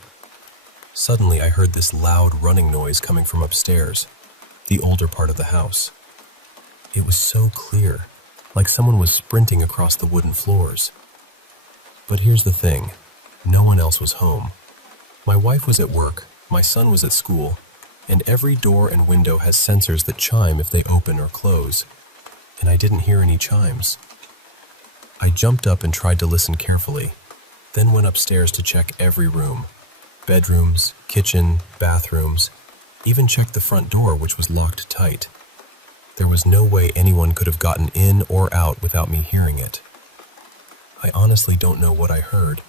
Suddenly I heard this loud running noise coming from upstairs, the older part of the house. It was so clear, like someone was sprinting across the wooden floors. But here's the thing, no one else was home. My wife was at work, my son was at school, and every door and window has sensors that chime if they open or close, and I didn't hear any chimes. I jumped up and tried to listen carefully, then went upstairs to check every room, bedrooms, kitchen, bathrooms, even checked the front door, which was locked tight. There was no way anyone could have gotten in or out without me hearing it. I honestly don't know what I heard,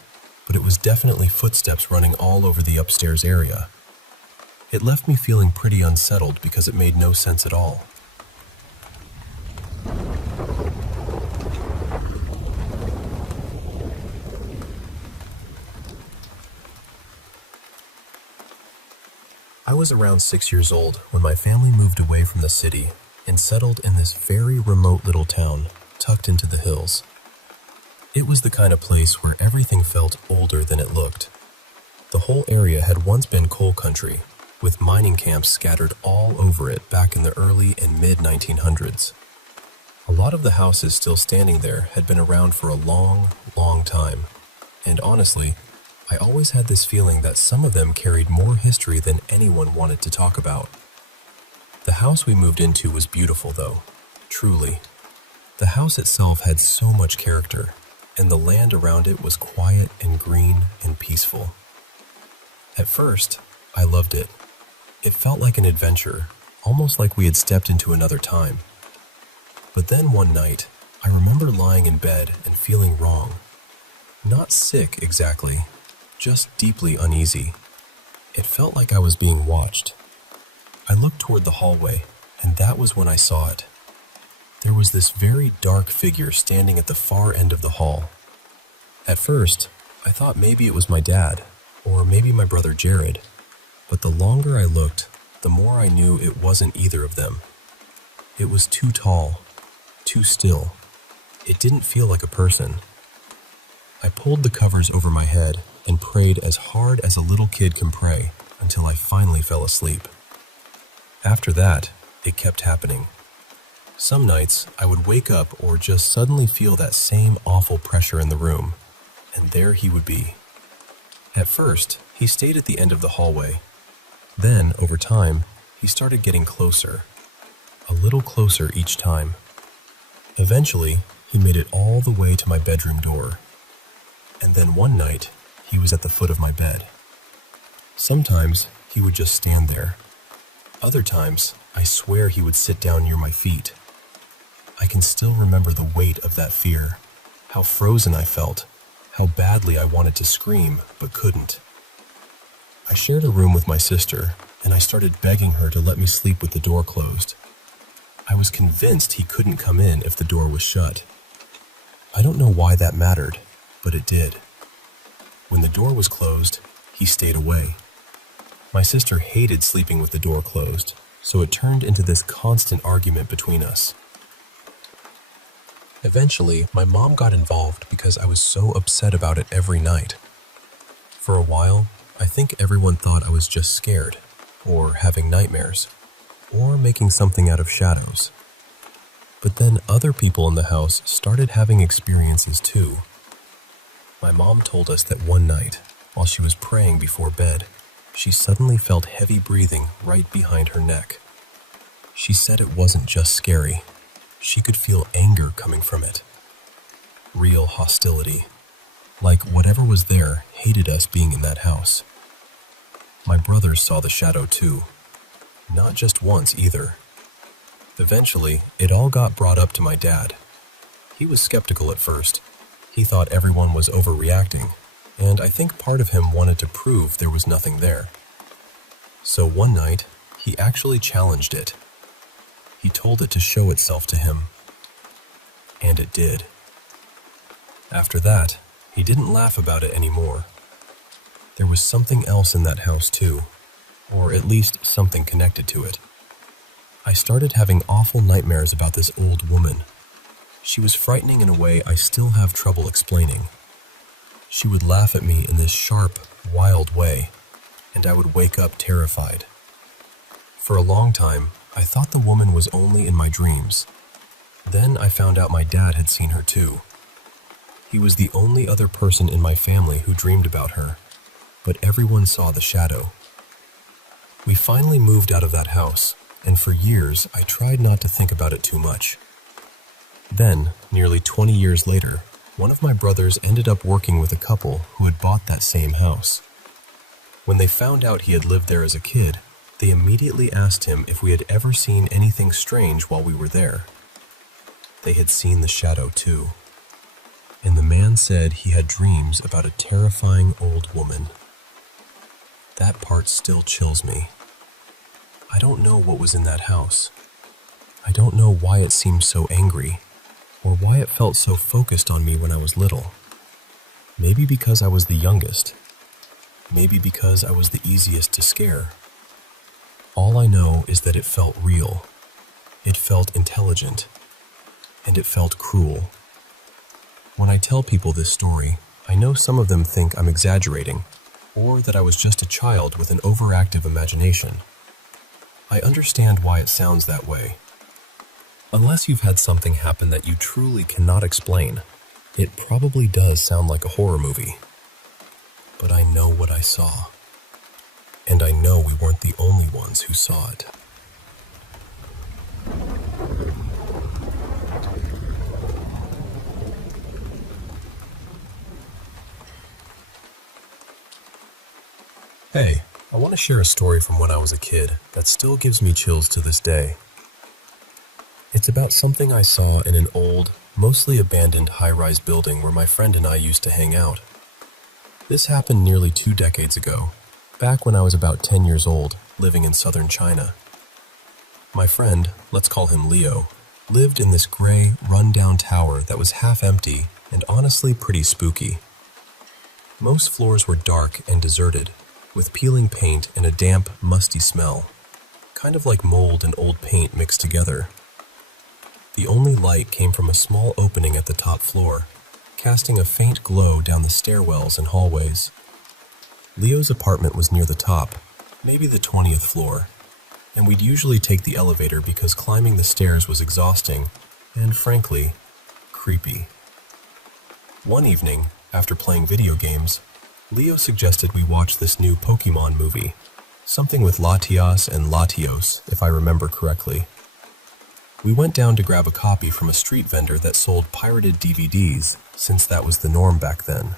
but it was definitely footsteps running all over the upstairs area. It left me feeling pretty unsettled because it made no sense at all. I was around 6 years old when my family moved away from the city and settled in this very remote little town tucked into the hills. It was the kind of place where everything felt older than it looked. The whole area had once been coal country, with mining camps scattered all over it back in the early and mid-1900s. A lot of the houses still standing there had been around for a long, long time, and honestly, I always had this feeling that some of them carried more history than anyone wanted to talk about. The house we moved into was beautiful, though, truly. The house itself had so much character, and the land around it was quiet and green and peaceful. At first, I loved it. It felt like an adventure, almost like we had stepped into another time. But then one night, I remember lying in bed and feeling wrong. Not sick exactly, just deeply uneasy. It felt like I was being watched. I looked toward the hallway, and that was when I saw it. There was this very dark figure standing at the far end of the hall. At first, I thought maybe it was my dad, or maybe my brother Jared, but the longer I looked, the more I knew it wasn't either of them. It was too tall, too still. It didn't feel like a person. I pulled the covers over my head and prayed as hard as a little kid can pray until I finally fell asleep. After that, it kept happening. Some nights, I would wake up or just suddenly feel that same awful pressure in the room, and there he would be. At first, he stayed at the end of the hallway. Then, over time, he started getting closer, a little closer each time. Eventually, he made it all the way to my bedroom door. And then one night, he was at the foot of my bed. Sometimes, he would just stand there. Other times, I swear he would sit down near my feet. I can still remember the weight of that fear, how frozen I felt, how badly I wanted to scream, but couldn't. I shared a room with my sister, and I started begging her to let me sleep with the door closed. I was convinced he couldn't come in if the door was shut. I don't know why that mattered, but it did. When the door was closed, he stayed away. My sister hated sleeping with the door closed, so it turned into this constant argument between us. Eventually, my mom got involved because I was so upset about it every night. For a while, I think everyone thought I was just scared, or having nightmares, or making something out of shadows. But then other people in the house started having experiences too. My mom told us that one night, while she was praying before bed, she suddenly felt heavy breathing right behind her neck. She said it wasn't just scary. She could feel anger coming from it. Real hostility. Like whatever was there hated us being in that house. My brothers saw the shadow too. Not just once either. Eventually, it all got brought up to my dad. He was skeptical at first. He thought everyone was overreacting, and I think part of him wanted to prove there was nothing there. So one night, he actually challenged it. He told it to show itself to him. And it did. After that, he didn't laugh about it anymore. There was something else in that house too, or at least something connected to it. I started having awful nightmares about this old woman. She was frightening in a way I still have trouble explaining. She would laugh at me in this sharp, wild way, and I would wake up terrified. For a long time, I thought the woman was only in my dreams. Then I found out my dad had seen her too. He was the only other person in my family who dreamed about her, but everyone saw the shadow. We finally moved out of that house, and for years I tried not to think about it too much. Then, nearly 20 years later, one of my brothers ended up working with a couple who had bought that same house. When they found out he had lived there as a kid, they immediately asked him if we had ever seen anything strange while we were there. They had seen the shadow too. And the man said he had dreams about a terrifying old woman. That part still chills me. I don't know what was in that house. I don't know why it seemed so angry, or why it felt so focused on me when I was little. Maybe because I was the youngest. Maybe because I was the easiest to scare. All I know is that it felt real. It felt intelligent. And it felt cruel. When I tell people this story, I know some of them think I'm exaggerating, or that I was just a child with an overactive imagination. I understand why it sounds that way. Unless you've had something happen that you truly cannot explain, it probably does sound like a horror movie. But I know what I saw. And I know we weren't the only ones who saw it. Hey, I want to share a story from when I was a kid that still gives me chills to this day. It's about something I saw in an old, mostly abandoned high-rise building where my friend and I used to hang out. This happened nearly 2 decades ago, back when I was about 10 years old, living in southern China. My friend, let's call him Leo, lived in this gray, run-down tower that was half empty and honestly pretty spooky. Most floors were dark and deserted, with peeling paint and a damp, musty smell, kind of like mold and old paint mixed together. The only light came from a small opening at the top floor, casting a faint glow down the stairwells and hallways. Leo's apartment was near the top, maybe the 20th floor, and we'd usually take the elevator because climbing the stairs was exhausting and, frankly, creepy. One evening, after playing video games, Leo suggested we watch this new Pokemon movie, something with Latias and Latios, if I remember correctly. We went down to grab a copy from a street vendor that sold pirated DVDs, since that was the norm back then.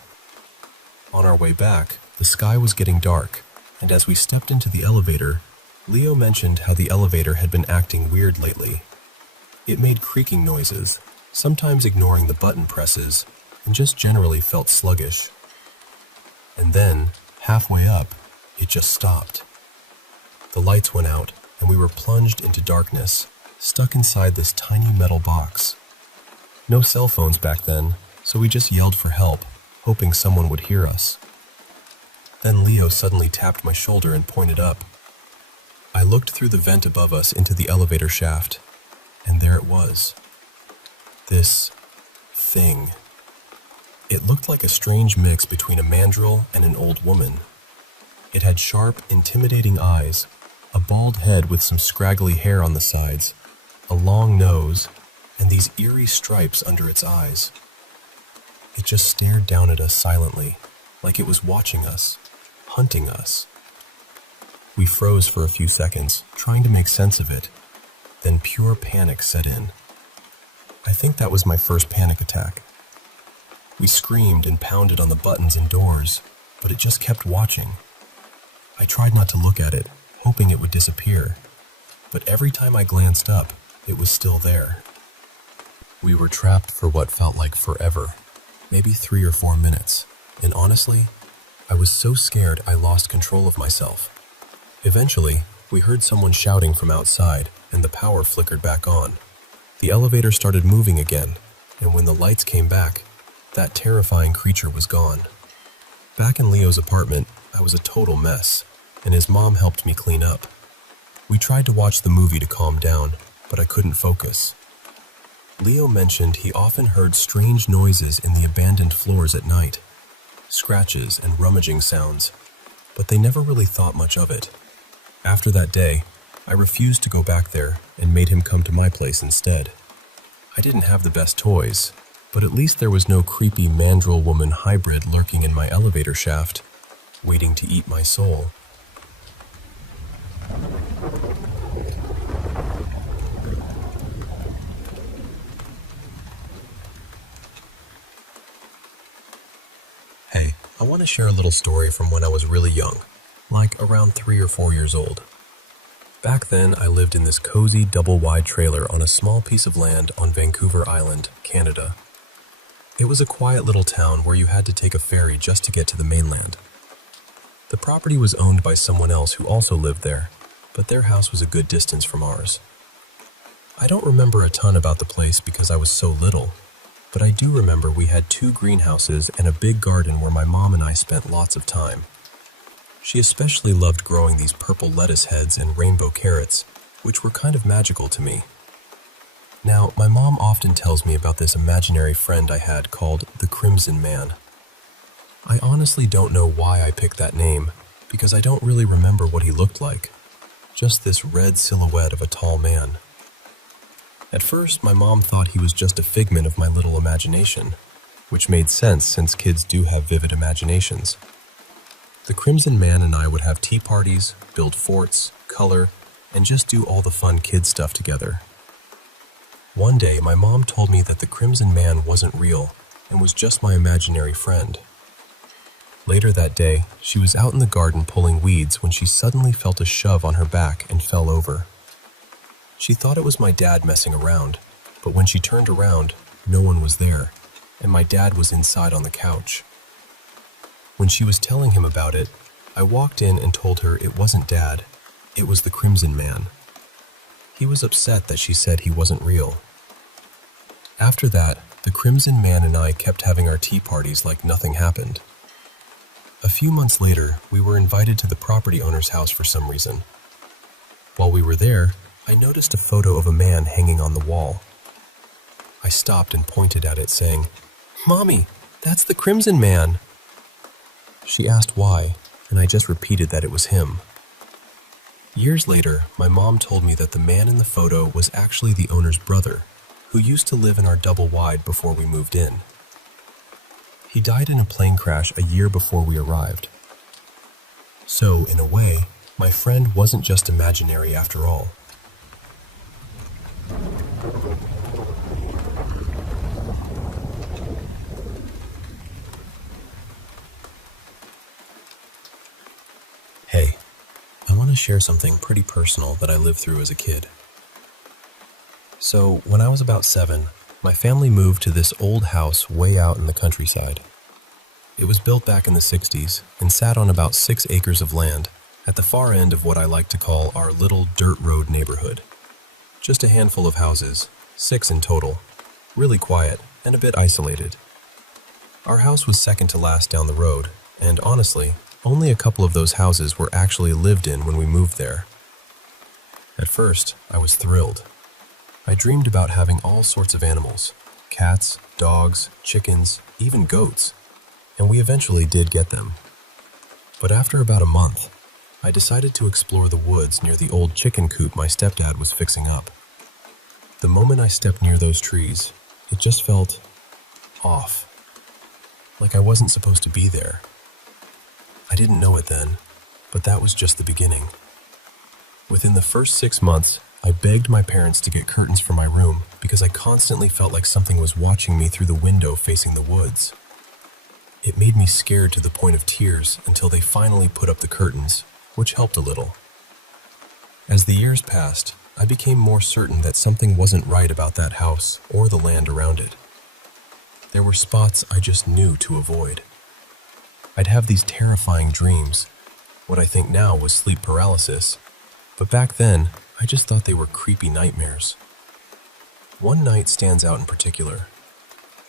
On our way back, the sky was getting dark, and as we stepped into the elevator, Leo mentioned how the elevator had been acting weird lately. It made creaking noises, sometimes ignoring the button presses, and just generally felt sluggish. And then, halfway up, it just stopped. The lights went out, and we were plunged into darkness, stuck inside this tiny metal box. No cell phones back then, so we just yelled for help, hoping someone would hear us. Then Leo suddenly tapped my shoulder and pointed up. I looked through the vent above us into the elevator shaft, and there it was. This thing. It looked like a strange mix between a mandrill and an old woman. It had sharp, intimidating eyes, a bald head with some scraggly hair on the sides, a long nose, and these eerie stripes under its eyes. It just stared down at us silently, like it was watching us, hunting us. We froze for a few seconds, trying to make sense of it. Then pure panic set in. I think that was my first panic attack. We screamed and pounded on the buttons and doors, but it just kept watching. I tried not to look at it, hoping it would disappear, but every time I glanced up, it was still there. We were trapped for what felt like forever, maybe 3 or 4 minutes, and honestly, I was so scared I lost control of myself. Eventually, we heard someone shouting from outside, and the power flickered back on. The elevator started moving again, and when the lights came back, that terrifying creature was gone. Back in Leo's apartment, I was a total mess, and his mom helped me clean up. We tried to watch the movie to calm down, but I couldn't focus. Leo mentioned he often heard strange noises in the abandoned floors at night, scratches and rummaging sounds, but they never really thought much of it. After that day, I refused to go back there and made him come to my place instead. I didn't have the best toys, but at least there was no creepy mandrill woman hybrid lurking in my elevator shaft, waiting to eat my soul. Hey, I want to share a little story from when I was really young, like around 3 or 4 years old. Back then, I lived in this cozy double-wide trailer on a small piece of land on Vancouver Island, Canada. It was a quiet little town where you had to take a ferry just to get to the mainland. The property was owned by someone else who also lived there, but their house was a good distance from ours. I don't remember a ton about the place because I was so little, but I do remember we had 2 greenhouses and a big garden where my mom and I spent lots of time. She especially loved growing these purple lettuce heads and rainbow carrots, which were kind of magical to me. Now, my mom often tells me about this imaginary friend I had called the Crimson Man. I honestly don't know why I picked that name, because I don't really remember what he looked like. Just this red silhouette of a tall man. At first, my mom thought he was just a figment of my little imagination, which made sense since kids do have vivid imaginations. The Crimson Man and I would have tea parties, build forts, color, and just do all the fun kid stuff together. One day, my mom told me that the Crimson Man wasn't real and was just my imaginary friend. Later that day, she was out in the garden pulling weeds when she suddenly felt a shove on her back and fell over. She thought it was my dad messing around, but when she turned around, no one was there, and my dad was inside on the couch. When she was telling him about it, I walked in and told her it wasn't Dad, it was the Crimson Man. He was upset that she said he wasn't real. After that, the Crimson Man and I kept having our tea parties like nothing happened. A few months later, we were invited to the property owner's house for some reason. While we were there, I noticed a photo of a man hanging on the wall. I stopped and pointed at it, saying, "Mommy, that's the Crimson Man." She asked why, and I just repeated that it was him. Years later, my mom told me that the man in the photo was actually the owner's brother, who used to live in our double-wide before we moved in. He died in a plane crash a year before we arrived. So, in a way, my friend wasn't just imaginary after all. Hey, I want to share something pretty personal that I lived through as a kid. So, when I was about 7, my family moved to this old house way out in the countryside. It was built back in the 60s and sat on about 6 acres of land at the far end of what I like to call our little dirt road neighborhood. Just a handful of houses, 6 in total, really quiet and a bit isolated. Our house was second to last down the road, and honestly, only a couple of those houses were actually lived in when we moved there. At first, I was thrilled. I dreamed about having all sorts of animals, cats, dogs, chickens, even goats, and we eventually did get them. But after about a month, I decided to explore the woods near the old chicken coop my stepdad was fixing up. The moment I stepped near those trees, it just felt off, like I wasn't supposed to be there. I didn't know it then, but that was just the beginning. Within the first 6 months, I begged my parents to get curtains for my room because I constantly felt like something was watching me through the window facing the woods. It made me scared to the point of tears until they finally put up the curtains, which helped a little. As the years passed, I became more certain that something wasn't right about that house or the land around it. There were spots I just knew to avoid. I'd have these terrifying dreams, what I think now was sleep paralysis, but back then, I just thought they were creepy nightmares. One night stands out in particular.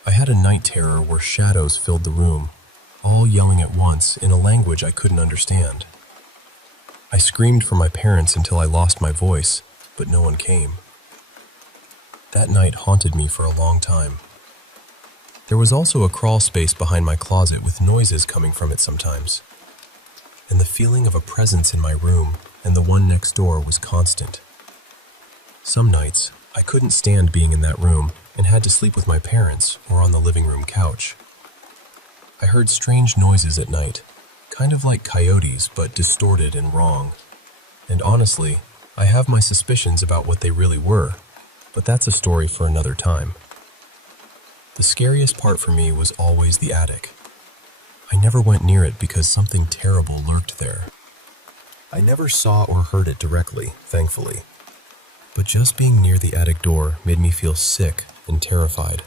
I had a night terror where shadows filled the room, all yelling at once in a language I couldn't understand. I screamed for my parents until I lost my voice, but no one came. That night haunted me for a long time. There was also a crawl space behind my closet with noises coming from it sometimes. And the feeling of a presence in my room and the one next door was constant. Some nights, I couldn't stand being in that room and had to sleep with my parents or on the living room couch. I heard strange noises at night, kind of like coyotes but distorted and wrong. And honestly, I have my suspicions about what they really were, but that's a story for another time. The scariest part for me was always the attic. I never went near it because something terrible lurked there. I never saw or heard it directly, thankfully. But just being near the attic door made me feel sick and terrified.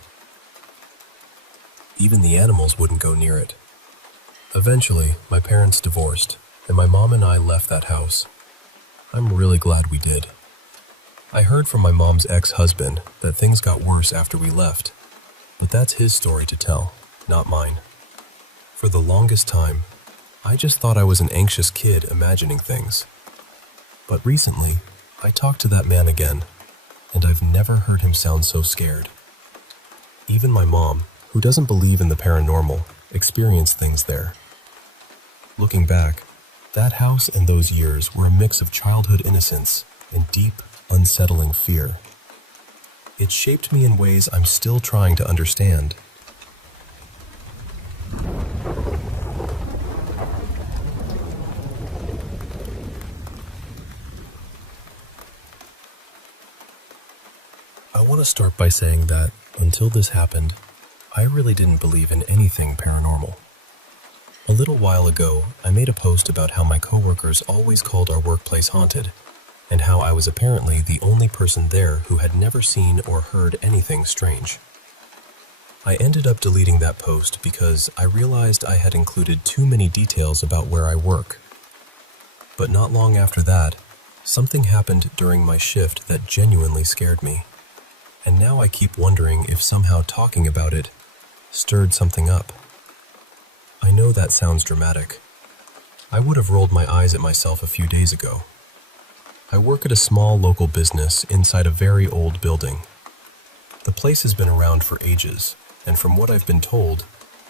Even the animals wouldn't go near it. Eventually, my parents divorced, and my mom and I left that house. I'm really glad we did. I heard from my mom's ex-husband that things got worse after we left, but that's his story to tell, not mine. For the longest time, I just thought I was an anxious kid imagining things. But recently, I talked to that man again, and I've never heard him sound so scared. Even my mom, who doesn't believe in the paranormal, experienced things there. Looking back, that house and those years were a mix of childhood innocence and deep, unsettling fear. It shaped me in ways I'm still trying to understand. I want to start by saying that, until this happened, I really didn't believe in anything paranormal. A little while ago, I made a post about how my coworkers always called our workplace haunted, and how I was apparently the only person there who had never seen or heard anything strange. I ended up deleting that post because I realized I had included too many details about where I work. But not long after that, something happened during my shift that genuinely scared me. And now I keep wondering if somehow talking about it stirred something up. I know that sounds dramatic. I would have rolled my eyes at myself a few days ago. I work at a small local business inside a very old building. The place has been around for ages, and from what I've been told,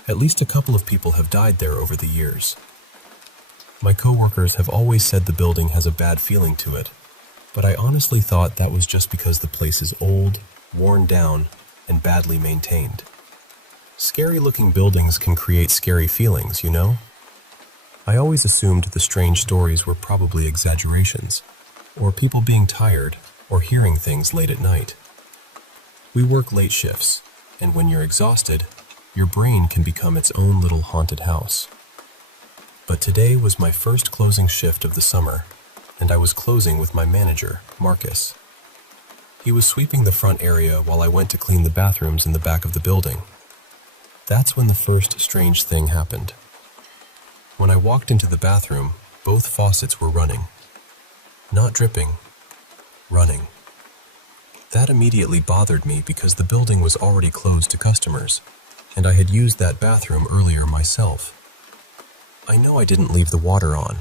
at least a couple of people have died there over the years. My coworkers have always said the building has a bad feeling to it, but I honestly thought that was just because the place is old, worn down, and badly maintained. Scary-looking buildings can create scary feelings, you know? I always assumed the strange stories were probably exaggerations, or people being tired, or hearing things late at night. We work late shifts, and when you're exhausted, your brain can become its own little haunted house. But today was my first closing shift of the summer, and I was closing with my manager, Marcus. He was sweeping the front area while I went to clean the bathrooms in the back of the building. That's when the first strange thing happened. When I walked into the bathroom, both faucets were running. Not dripping, running. That immediately bothered me because the building was already closed to customers, and I had used that bathroom earlier myself. I know I didn't leave the water on.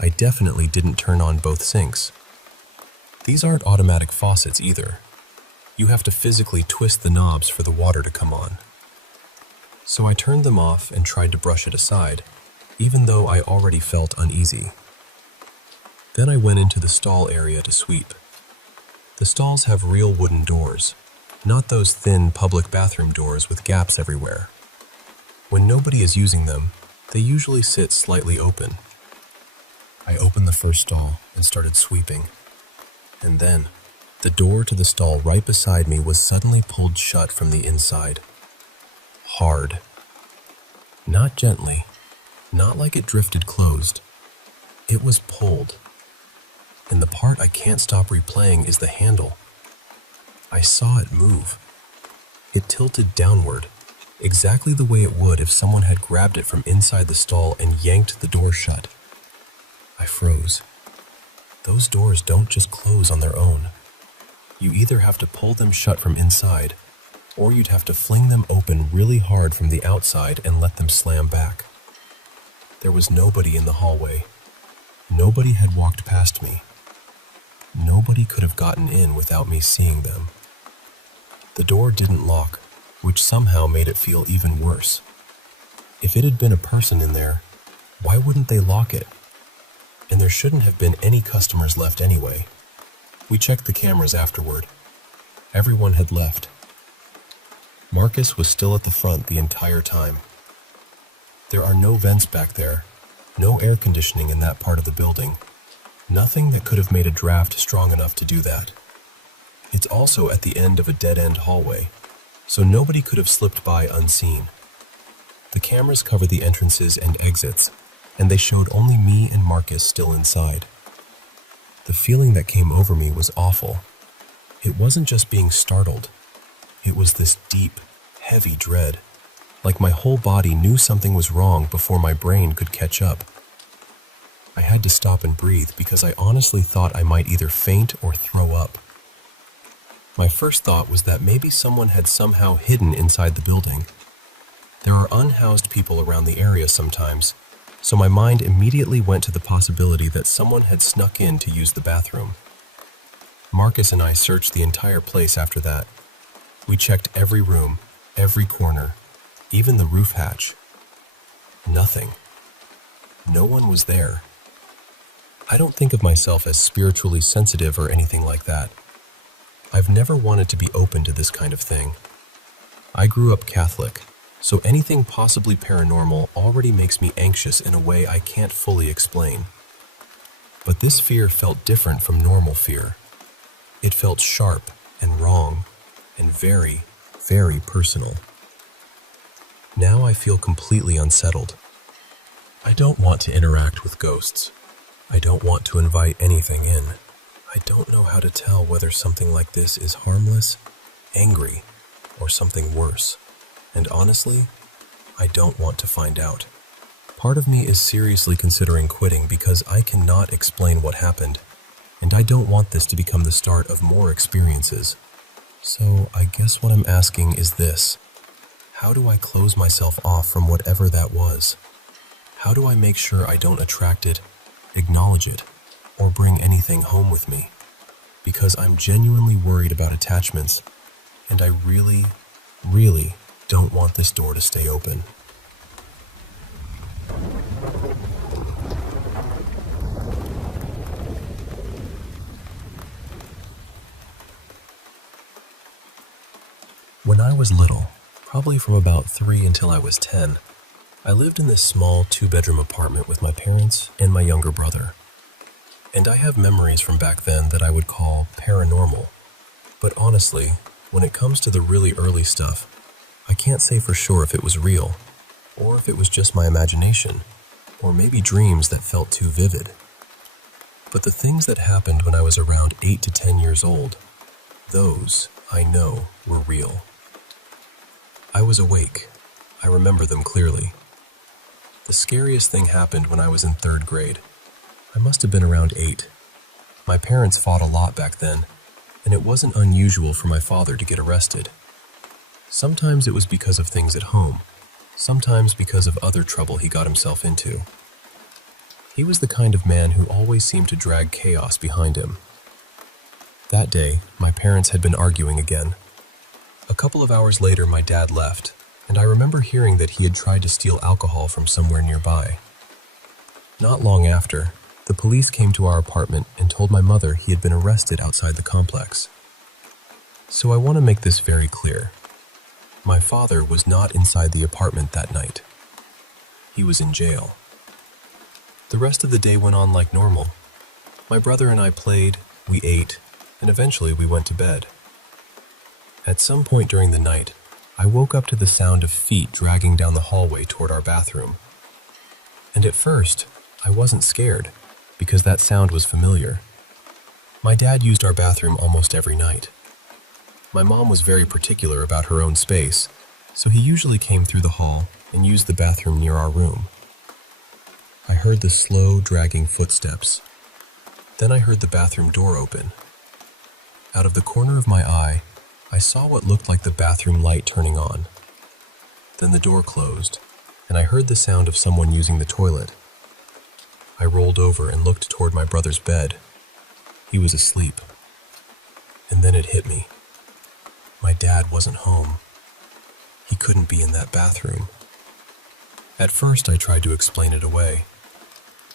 I definitely didn't turn on both sinks. These aren't automatic faucets either. You have to physically twist the knobs for the water to come on. So I turned them off and tried to brush it aside, even though I already felt uneasy. Then I went into the stall area to sweep. The stalls have real wooden doors, not those thin public bathroom doors with gaps everywhere. When nobody is using them, they usually sit slightly open. I opened the first stall and started sweeping. And then, the door to the stall right beside me was suddenly pulled shut from the inside. Hard. Not gently, not like it drifted closed. It was pulled. And the part I can't stop replaying is the handle. I saw it move. It tilted downward, exactly the way it would if someone had grabbed it from inside the stall and yanked the door shut. I froze. Those doors don't just close on their own. You either have to pull them shut from inside, or you'd have to fling them open really hard from the outside and let them slam back. There was nobody in the hallway. Nobody had walked past me. Nobody could have gotten in without me seeing them. The door didn't lock, which somehow made it feel even worse. If it had been a person in there, why wouldn't they lock it? And there shouldn't have been any customers left anyway. We checked the cameras afterward. Everyone had left. Marcus was still at the front the entire time. There are no vents back there, no air conditioning in that part of the building. Nothing that could have made a draft strong enough to do that. It's also at the end of a dead-end hallway, so nobody could have slipped by unseen. The cameras cover the entrances and exits, and they showed only me and Marcus still inside. The feeling that came over me was awful. It wasn't just being startled. It was this deep, heavy dread, like my whole body knew something was wrong before my brain could catch up. I had to stop and breathe because I honestly thought I might either faint or throw up. My first thought was that maybe someone had somehow hidden inside the building. There are unhoused people around the area sometimes, so my mind immediately went to the possibility that someone had snuck in to use the bathroom. Marcus and I searched the entire place after that. We checked every room, every corner, even the roof hatch. Nothing. No one was there. I don't think of myself as spiritually sensitive or anything like that. I've never wanted to be open to this kind of thing. I grew up Catholic, so anything possibly paranormal already makes me anxious in a way I can't fully explain. But this fear felt different from normal fear. It felt sharp and wrong and very, very personal. Now I feel completely unsettled. I don't want to interact with ghosts. I don't want to invite anything in. I don't know how to tell whether something like this is harmless, angry, or something worse. And honestly, I don't want to find out. Part of me is seriously considering quitting because I cannot explain what happened, and I don't want this to become the start of more experiences. So I guess what I'm asking is this: how do I close myself off from whatever that was? How do I make sure I don't attract it, acknowledge it, or bring anything home with me? Because I'm genuinely worried about attachments, and I really, really don't want this door to stay open. When I was little, probably from about 3 until I was 10, I lived in this small 2-bedroom apartment with my parents and my younger brother. And I have memories from back then that I would call paranormal. But honestly, when it comes to the really early stuff, I can't say for sure if it was real, or if it was just my imagination, or maybe dreams that felt too vivid. But the things that happened when I was around 8 to 10 years old, those, I know, were real. I was awake. I remember them clearly. The scariest thing happened when I was in 3rd grade. I must have been around 8. My parents fought a lot back then, and it wasn't unusual for my father to get arrested. Sometimes it was because of things at home, sometimes because of other trouble he got himself into. He was the kind of man who always seemed to drag chaos behind him. That day, my parents had been arguing again. A couple of hours later, my dad left, and I remember hearing that he had tried to steal alcohol from somewhere nearby. Not long after, the police came to our apartment and told my mother he had been arrested outside the complex. So I want to make this very clear. My father was not inside the apartment that night. He was in jail. The rest of the day went on like normal. My brother and I played, we ate, and eventually we went to bed. At some point during the night, I woke up to the sound of feet dragging down the hallway toward our bathroom. And at first, I wasn't scared, because that sound was familiar. My dad used our bathroom almost every night. My mom was very particular about her own space, so he usually came through the hall and used the bathroom near our room. I heard the slow, dragging footsteps. Then I heard the bathroom door open. Out of the corner of my eye, I saw what looked like the bathroom light turning on. Then the door closed, and I heard the sound of someone using the toilet. I rolled over and looked toward my brother's bed. He was asleep. And then it hit me. My dad wasn't home. He couldn't be in that bathroom. At first, I tried to explain it away.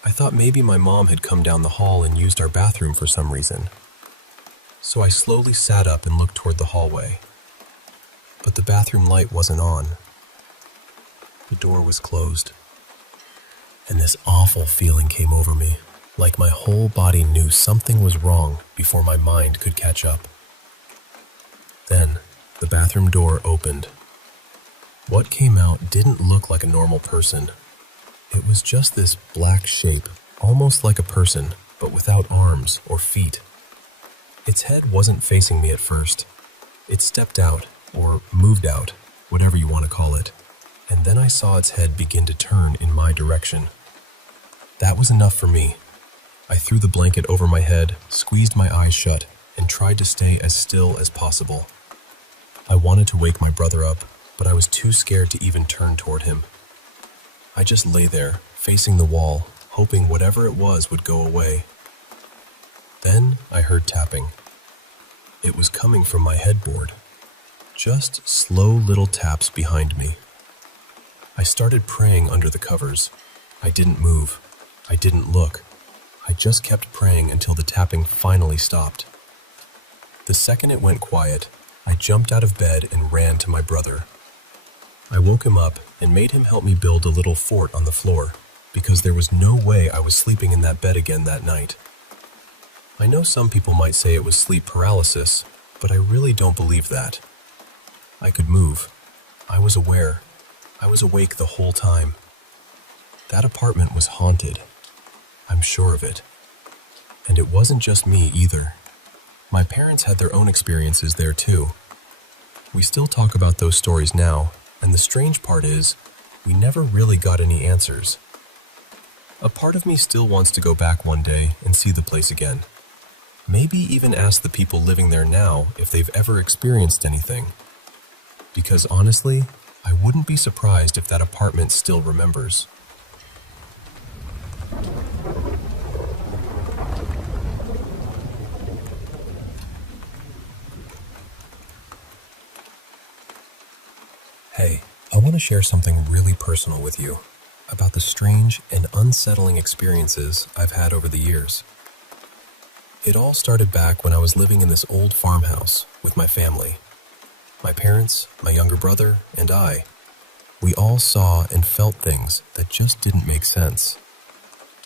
I thought maybe my mom had come down the hall and used our bathroom for some reason. So I slowly sat up and looked toward the hallway. But the bathroom light wasn't on. The door was closed. And this awful feeling came over me, like my whole body knew something was wrong before my mind could catch up. Then, the bathroom door opened. What came out didn't look like a normal person. It was just this black shape, almost like a person, but without arms or feet. Its head wasn't facing me at first. It stepped out, or moved out, whatever you want to call it, and then I saw its head begin to turn in my direction. That was enough for me. I threw the blanket over my head, squeezed my eyes shut, and tried to stay as still as possible. I wanted to wake my brother up, but I was too scared to even turn toward him. I just lay there, facing the wall, hoping whatever it was would go away. Then I heard tapping. It was coming from my headboard. Just slow little taps behind me. I started praying under the covers. I didn't move. I didn't look. I just kept praying until the tapping finally stopped. The second it went quiet, I jumped out of bed and ran to my brother. I woke him up and made him help me build a little fort on the floor, because there was no way I was sleeping in that bed again that night. I know some people might say it was sleep paralysis, but I really don't believe that. I could move. I was aware. I was awake the whole time. That apartment was haunted. I'm sure of it. And it wasn't just me either. My parents had their own experiences there too. We still talk about those stories now, and the strange part is, we never really got any answers. A part of me still wants to go back one day and see the place again. Maybe even ask the people living there now if they've ever experienced anything. Because honestly, I wouldn't be surprised if that apartment still remembers. Hey, I want to share something really personal with you about the strange and unsettling experiences I've had over the years. It all started back when I was living in this old farmhouse with my family. My parents, my younger brother, and I. We all saw and felt things that just didn't make sense.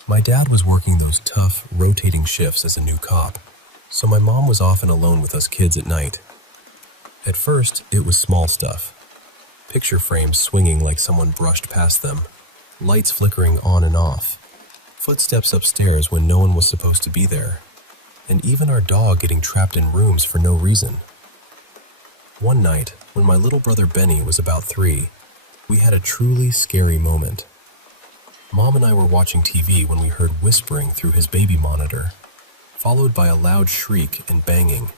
My dad was working those tough, rotating shifts as a new cop, so my mom was often alone with us kids at night. At first, it was small stuff. Picture frames swinging like someone brushed past them, lights flickering on and off, footsteps upstairs when no one was supposed to be there, and even our dog getting trapped in rooms for no reason. One night, when my little brother Benny was about 3, we had a truly scary moment. Mom and I were watching TV when we heard whispering through his baby monitor, followed by a loud shriek and banging.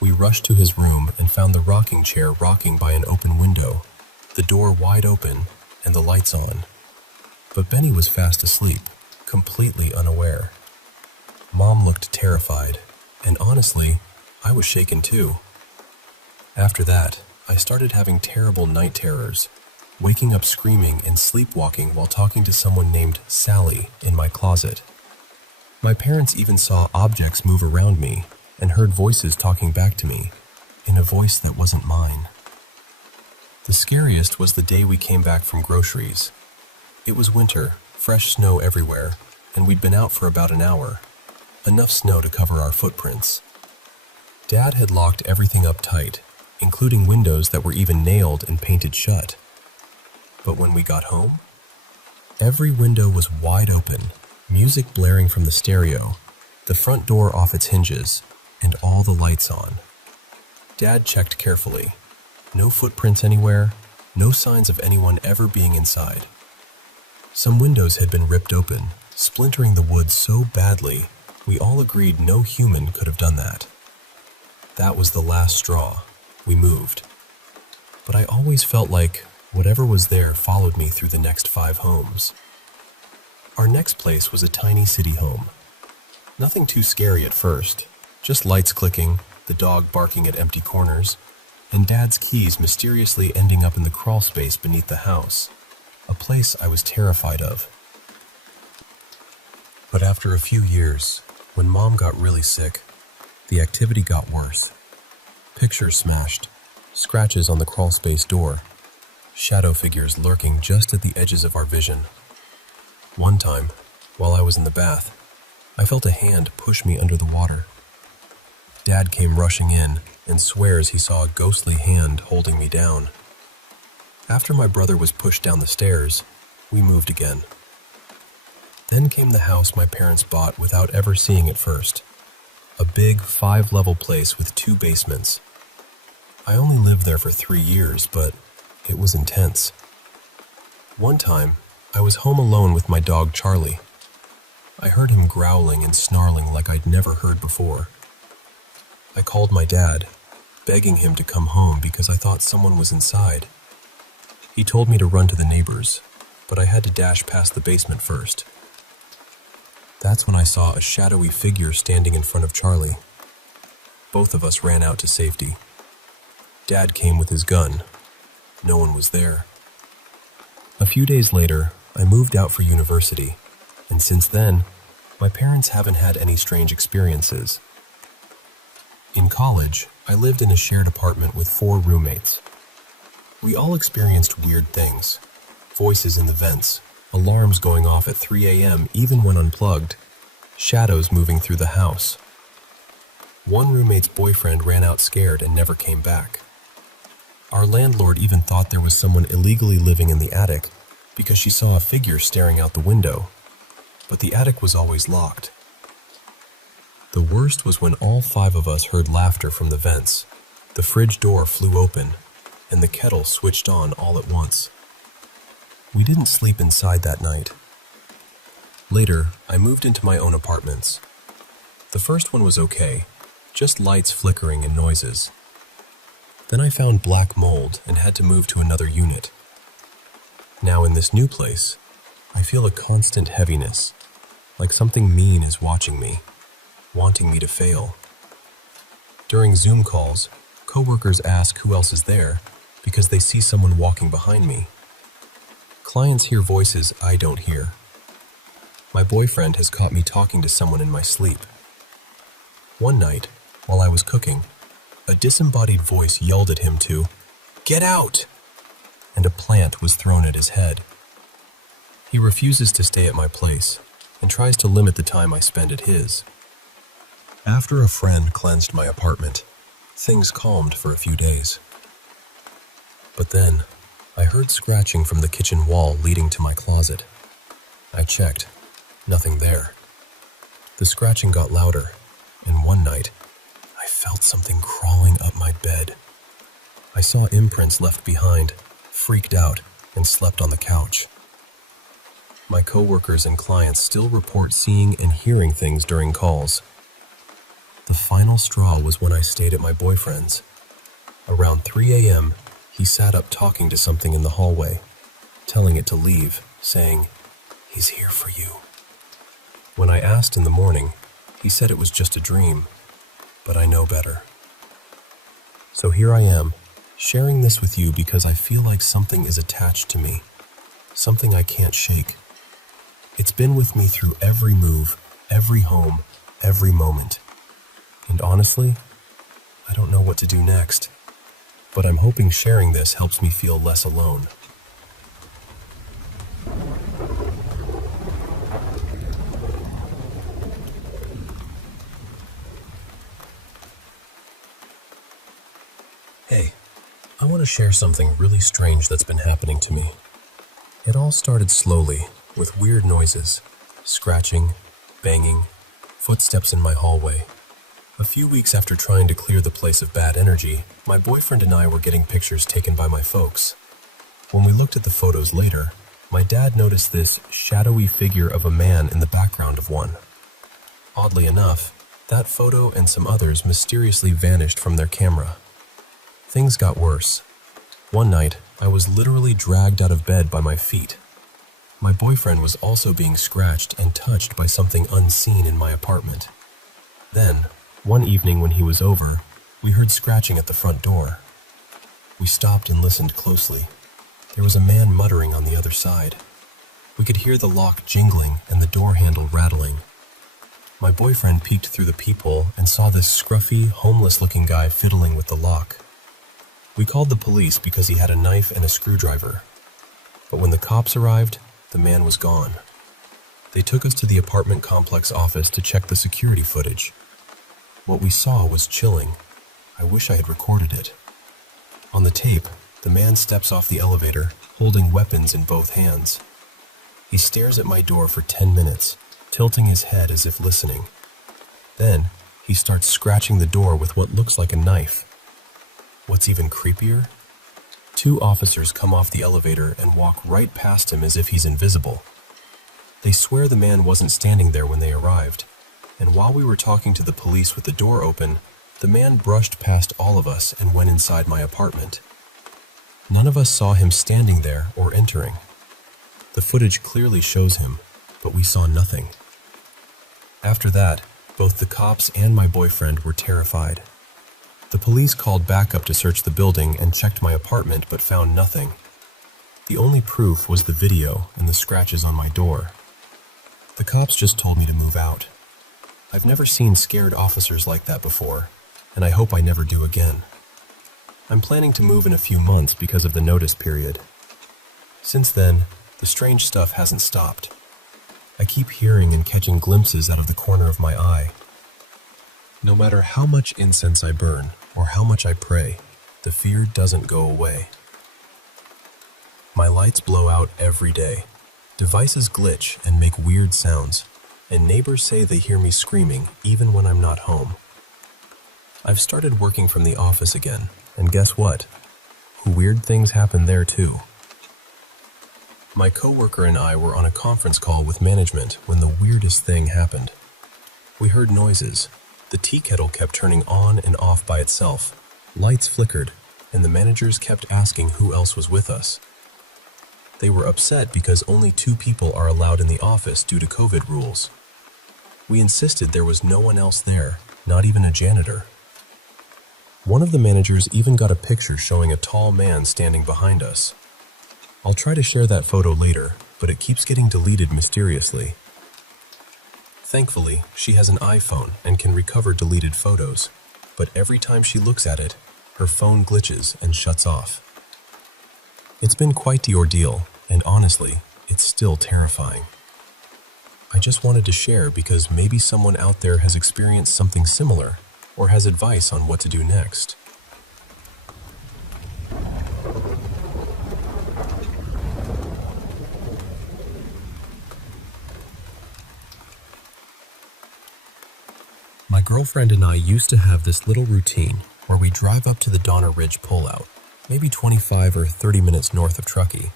We rushed to his room and found the rocking chair rocking by an open window, the door wide open, and the lights on. But Benny was fast asleep, completely unaware. Mom looked terrified, and honestly, I was shaken too. After that, I started having terrible night terrors, waking up screaming and sleepwalking while talking to someone named Sally in my closet. My parents even saw objects move around me and heard voices talking back to me, in a voice that wasn't mine. The scariest was the day we came back from groceries. It was winter, fresh snow everywhere, and we'd been out for about an hour. Enough snow to cover our footprints. Dad had locked everything up tight, including windows that were even nailed and painted shut. But when we got home, every window was wide open, music blaring from the stereo, the front door off its hinges, and all the lights on. Dad checked carefully. No footprints anywhere, no signs of anyone ever being inside. Some windows had been ripped open, splintering the wood so badly, we all agreed no human could have done that. That was the last straw. We moved. But I always felt like whatever was there followed me through the next 5 homes. Our next place was a tiny city home. Nothing too scary at first, just lights clicking, the dog barking at empty corners, and Dad's keys mysteriously ending up in the crawl space beneath the house, a place I was terrified of. But after a few years, when Mom got really sick, the activity got worse. Pictures smashed, scratches on the crawl space door, shadow figures lurking just at the edges of our vision. One time, while I was in the bath, I felt a hand push me under the water. Dad came rushing in and swears he saw a ghostly hand holding me down. After my brother was pushed down the stairs, we moved again. Then came the house my parents bought without ever seeing it first. A big 5-level place with 2 basements. I only lived there for 3 years, but it was intense. One time, I was home alone with my dog Charlie. I heard him growling and snarling like I'd never heard before. I called my dad, begging him to come home because I thought someone was inside. He told me to run to the neighbors, but I had to dash past the basement first. That's when I saw a shadowy figure standing in front of Charlie. Both of us ran out to safety. Dad came with his gun. No one was there. A few days later, I moved out for university, and since then, my parents haven't had any strange experiences. In college, I lived in a shared apartment with 4 roommates. We all experienced weird things. Voices in the vents, alarms going off at 3 a.m. even when unplugged, shadows moving through the house. One roommate's boyfriend ran out scared and never came back. Our landlord even thought there was someone illegally living in the attic because she saw a figure staring out the window, but the attic was always locked. The worst was when all 5 of us heard laughter from the vents. The fridge door flew open, and the kettle switched on all at once. We didn't sleep inside that night. Later, I moved into my own apartments. The first one was okay, just lights flickering and noises. Then I found black mold and had to move to another unit. Now in this new place, I feel a constant heaviness, like something mean is watching me, wanting me to fail. During Zoom calls, coworkers ask who else is there because they see someone walking behind me. Clients hear voices I don't hear. My boyfriend has caught me talking to someone in my sleep. One night, while I was cooking, a disembodied voice yelled at him to, "Get out!" and a plant was thrown at his head. He refuses to stay at my place and tries to limit the time I spend at his. After a friend cleansed my apartment, things calmed for a few days. But then, I heard scratching from the kitchen wall leading to my closet. I checked. Nothing there. The scratching got louder, and one night, I felt something crawling up my bed. I saw imprints left behind, freaked out, and slept on the couch. My coworkers and clients still report seeing and hearing things during calls. The final straw was when I stayed at my boyfriend's. Around 3 a.m., he sat up talking to something in the hallway, telling it to leave, saying, "He's here for you." When I asked in the morning, he said it was just a dream, but I know better. So here I am, sharing this with you because I feel like something is attached to me, something I can't shake. It's been with me through every move, every home, every moment. And honestly, I don't know what to do next, but I'm hoping sharing this helps me feel less alone. Hey, I want to share something really strange that's been happening to me. It all started slowly, with weird noises, scratching, banging, footsteps in my hallway. A few weeks after trying to clear the place of bad energy, my boyfriend and I were getting pictures taken by my folks. When we looked at the photos later, my dad noticed this shadowy figure of a man in the background of one. Oddly enough, that photo and some others mysteriously vanished from their camera. Things got worse. One night, I was literally dragged out of bed by my feet. My boyfriend was also being scratched and touched by something unseen in my apartment. Then, one evening when he was over, we heard scratching at the front door. We stopped and listened closely. There was a man muttering on the other side. We could hear the lock jingling and the door handle rattling. My boyfriend peeked through the peephole and saw this scruffy, homeless-looking guy fiddling with the lock. We called the police because he had a knife and a screwdriver. But when the cops arrived, the man was gone. They took us to the apartment complex office to check the security footage. What we saw was chilling. I wish I had recorded it. On the tape, the man steps off the elevator, holding weapons in both hands. He stares at my door for 10 minutes, tilting his head as if listening. Then, he starts scratching the door with what looks like a knife. What's even creepier? 2 officers come off the elevator and walk right past him as if he's invisible. They swear the man wasn't standing there when they arrived, and while we were talking to the police with the door open, the man brushed past all of us and went inside my apartment. None of us saw him standing there or entering. The footage clearly shows him, but we saw nothing. After that, both the cops and my boyfriend were terrified. The police called backup to search the building and checked my apartment but found nothing. The only proof was the video and the scratches on my door. The cops just told me to move out. I've never seen scared officers like that before, and I hope I never do again. I'm planning to move in a few months because of the notice period. Since then, the strange stuff hasn't stopped. I keep hearing and catching glimpses out of the corner of my eye. No matter how much incense I burn or how much I pray, the fear doesn't go away. My lights blow out every day. Devices glitch and make weird sounds, and neighbors say they hear me screaming even when I'm not home. I've started working from the office again, and guess what? Weird things happen there too. My coworker and I were on a conference call with management when the weirdest thing happened. We heard noises. The tea kettle kept turning on and off by itself. Lights flickered, and the managers kept asking who else was with us. They were upset because only 2 people are allowed in the office due to COVID rules. We insisted there was no one else there, not even a janitor. One of the managers even got a picture showing a tall man standing behind us. I'll try to share that photo later, but it keeps getting deleted mysteriously. Thankfully, she has an iPhone and can recover deleted photos, but every time she looks at it, her phone glitches and shuts off. It's been quite the ordeal, and honestly, it's still terrifying. I just wanted to share because maybe someone out there has experienced something similar or has advice on what to do next. My girlfriend and I used to have this little routine where we drive up to the Donner Ridge pullout, maybe 25 or 30 minutes north of Truckee,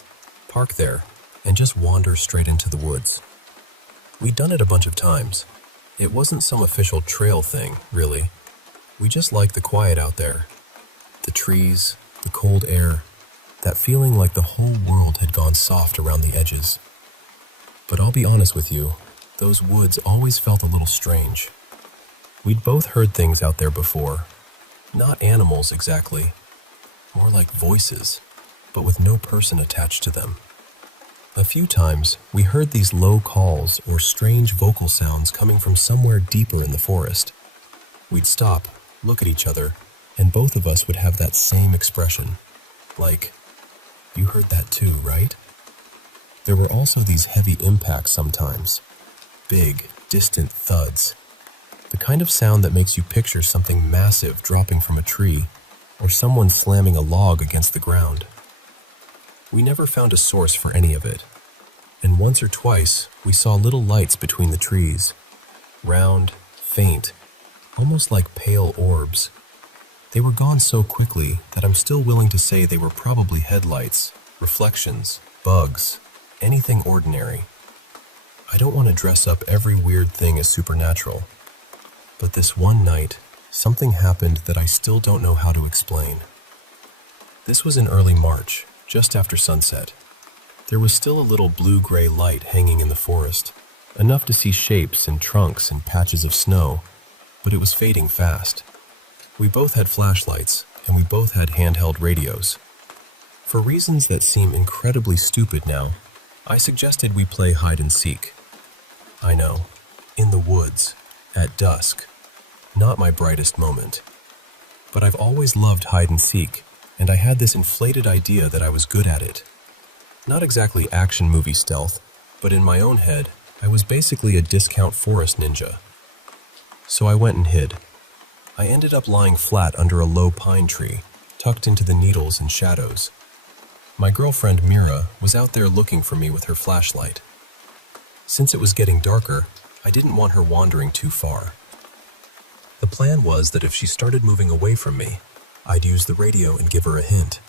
park there, and just wander straight into the woods. We'd done it a bunch of times. It wasn't some official trail thing, really. We just liked the quiet out there. The trees, the cold air, that feeling like the whole world had gone soft around the edges. But I'll be honest with you, those woods always felt a little strange. We'd both heard things out there before. Not animals exactly, more like voices, but with no person attached to them. A few times, we heard these low calls or strange vocal sounds coming from somewhere deeper in the forest. We'd stop, look at each other, and both of us would have that same expression, like, "You heard that too, right?" There were also these heavy impacts sometimes, big, distant thuds. The kind of sound that makes you picture something massive dropping from a tree, or someone slamming a log against the ground. We never found a source for any of it, and once or twice we saw little lights between the trees, round, faint, almost like pale orbs. They were gone so quickly that I'm still willing to say they were probably headlights, reflections, bugs, anything ordinary. I don't want to dress up every weird thing as supernatural, but this one night, something happened that I still don't know how to explain. This was in early March, just after sunset. There was still a little blue-gray light hanging in the forest, enough to see shapes and trunks and patches of snow, but it was fading fast. We both had flashlights, and we both had handheld radios. For reasons that seem incredibly stupid now, I suggested we play hide and seek. I know, in the woods, at dusk, not my brightest moment. But I've always loved hide and seek, and I had this inflated idea that I was good at it. Not exactly action movie stealth, but in my own head, I was basically a discount forest ninja. So I went and hid. I ended up lying flat under a low pine tree, tucked into the needles and shadows. My girlfriend Mira was out there looking for me with her flashlight. Since it was getting darker, I didn't want her wandering too far. The plan was that if she started moving away from me, I'd use the radio and give her a hint,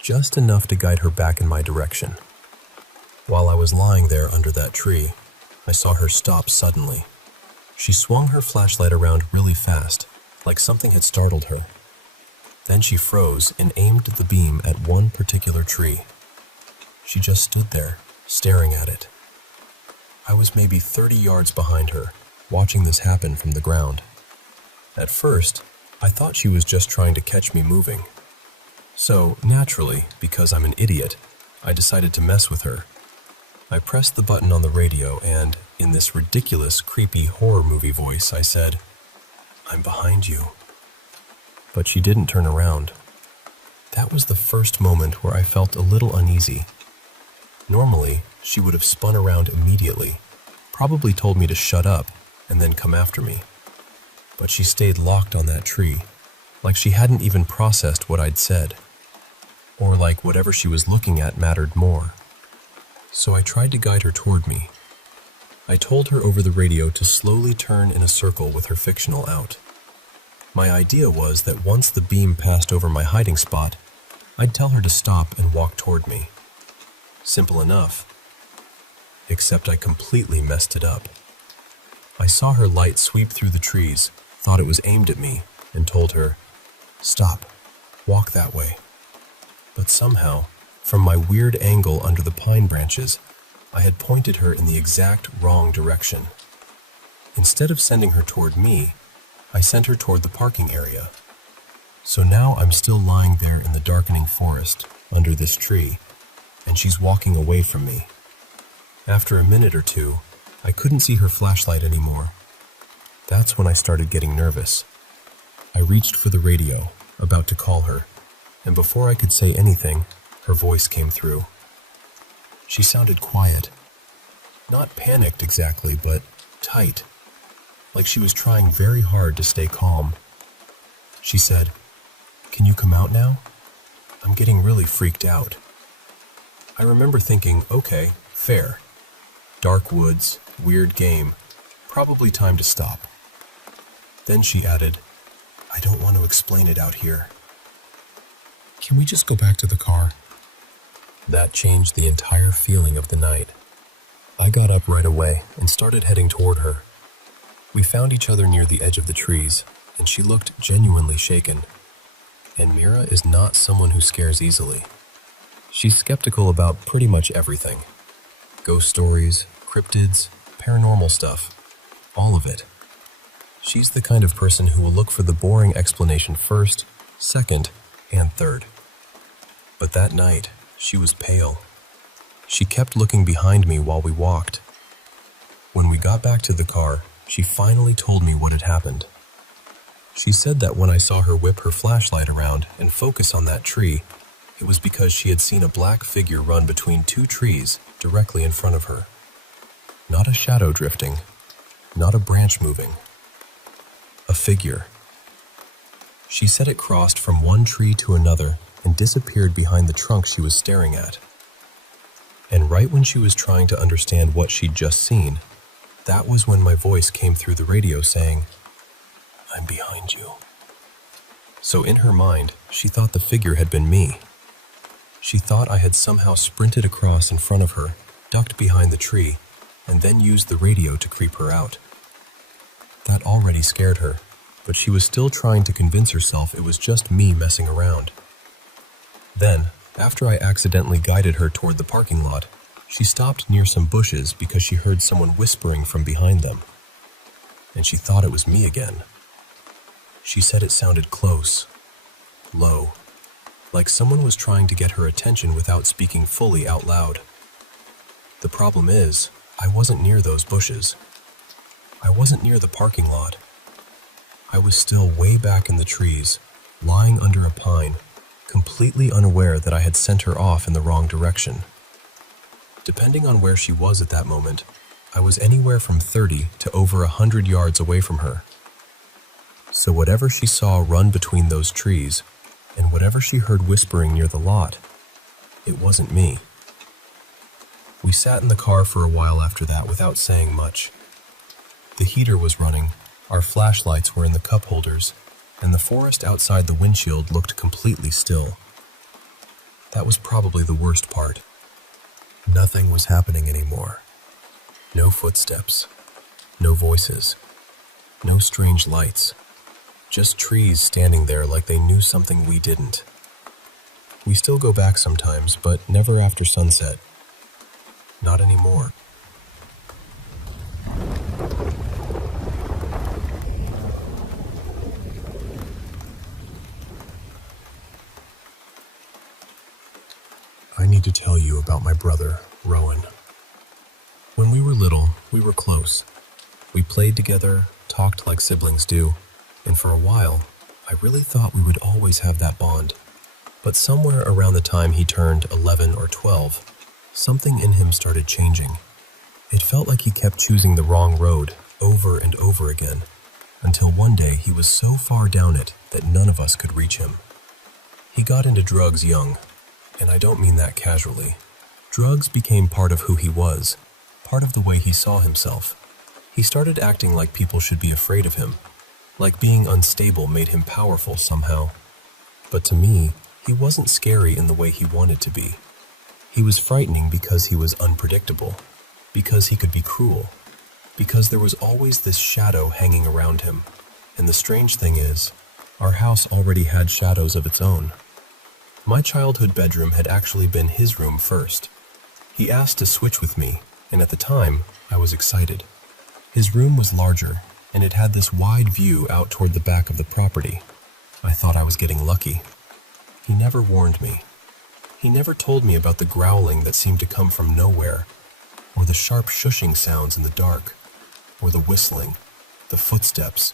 just enough to guide her back in my direction. While I was lying there under that tree, I saw her stop suddenly. She swung her flashlight around really fast, like something had startled her. Then she froze and aimed the beam at one particular tree. She just stood there, staring at it. I was maybe 30 yards behind her, watching this happen from the ground. At first, I thought she was just trying to catch me moving. So, naturally, because I'm an idiot, I decided to mess with her. I pressed the button on the radio and, in this ridiculous, creepy horror movie voice, I said, "I'm behind you." But she didn't turn around. That was the first moment where I felt a little uneasy. Normally, she would have spun around immediately, probably told me to shut up, and then come after me. But she stayed locked on that tree, like she hadn't even processed what I'd said, or like whatever she was looking at mattered more. So I tried to guide her toward me. I told her over the radio to slowly turn in a circle with her fictional out. My idea was that once the beam passed over my hiding spot, I'd tell her to stop and walk toward me. Simple enough. Except I completely messed it up. I saw her light sweep through the trees, thought it was aimed at me, and told her, "Stop, walk that way." But somehow, from my weird angle under the pine branches, I had pointed her in the exact wrong direction. Instead of sending her toward me, I sent her toward the parking area. So now I'm still lying there in the darkening forest, under this tree, and she's walking away from me. After a minute or two, I couldn't see her flashlight anymore. That's when I started getting nervous. I reached for the radio, about to call her, and before I could say anything, her voice came through. She sounded quiet. Not panicked exactly, but tight, like she was trying very hard to stay calm. She said, "Can you come out now? I'm getting really freaked out." I remember thinking, okay, fair. Dark woods, weird game, probably time to stop. Then she added, "I don't want to explain it out here. Can we just go back to the car?" That changed the entire feeling of the night. I got up right away and started heading toward her. We found each other near the edge of the trees, and she looked genuinely shaken. And Mira is not someone who scares easily. She's skeptical about pretty much everything. Ghost stories, cryptids, paranormal stuff, all of it. She's the kind of person who will look for the boring explanation first, second, and third. But that night, she was pale. She kept looking behind me while we walked. When we got back to the car, she finally told me what had happened. She said that when I saw her whip her flashlight around and focus on that tree, it was because she had seen a black figure run between two trees directly in front of her. Not a shadow drifting, not a branch moving. A figure. She said it crossed from one tree to another and disappeared behind the trunk she was staring at. And right when she was trying to understand what she'd just seen, that was when my voice came through the radio saying, "I'm behind you." So in her mind, she thought the figure had been me. She thought I had somehow sprinted across in front of her, ducked behind the tree, and then used the radio to creep her out. That already scared her, but she was still trying to convince herself it was just me messing around. Then, after I accidentally guided her toward the parking lot, she stopped near some bushes because she heard someone whispering from behind them. And she thought it was me again. She said it sounded close, low, like someone was trying to get her attention without speaking fully out loud. The problem is, I wasn't near those bushes. I wasn't near the parking lot. I was still way back in the trees, lying under a pine, completely unaware that I had sent her off in the wrong direction. Depending on where she was at that moment, I was anywhere from 30 to over 100 yards away from her. So whatever she saw run between those trees, and whatever she heard whispering near the lot, it wasn't me. We sat in the car for a while after that without saying much. The heater was running, our flashlights were in the cup holders, and the forest outside the windshield looked completely still. That was probably the worst part. Nothing was happening anymore. No footsteps, no voices, no strange lights, just trees standing there like they knew something we didn't. We still go back sometimes, but never after sunset. Not anymore. I need to tell you about my brother, Rowan. When we were little, we were close. We played together, talked like siblings do, and for a while, I really thought we would always have that bond. But somewhere around the time he turned 11 or 12, something in him started changing. It felt like he kept choosing the wrong road over and over again, until one day he was so far down it that none of us could reach him. He got into drugs young, and I don't mean that casually. Drugs became part of who he was, part of the way he saw himself. He started acting like people should be afraid of him, like being unstable made him powerful somehow. But to me, he wasn't scary in the way he wanted to be. He was frightening because he was unpredictable, because he could be cruel, because there was always this shadow hanging around him. And the strange thing is, our house already had shadows of its own. My childhood bedroom had actually been his room first. He asked to switch with me, and at the time, I was excited. His room was larger, and it had this wide view out toward the back of the property. I thought I was getting lucky. He never warned me. He never told me about the growling that seemed to come from nowhere, or the sharp shushing sounds in the dark, or the whistling, the footsteps,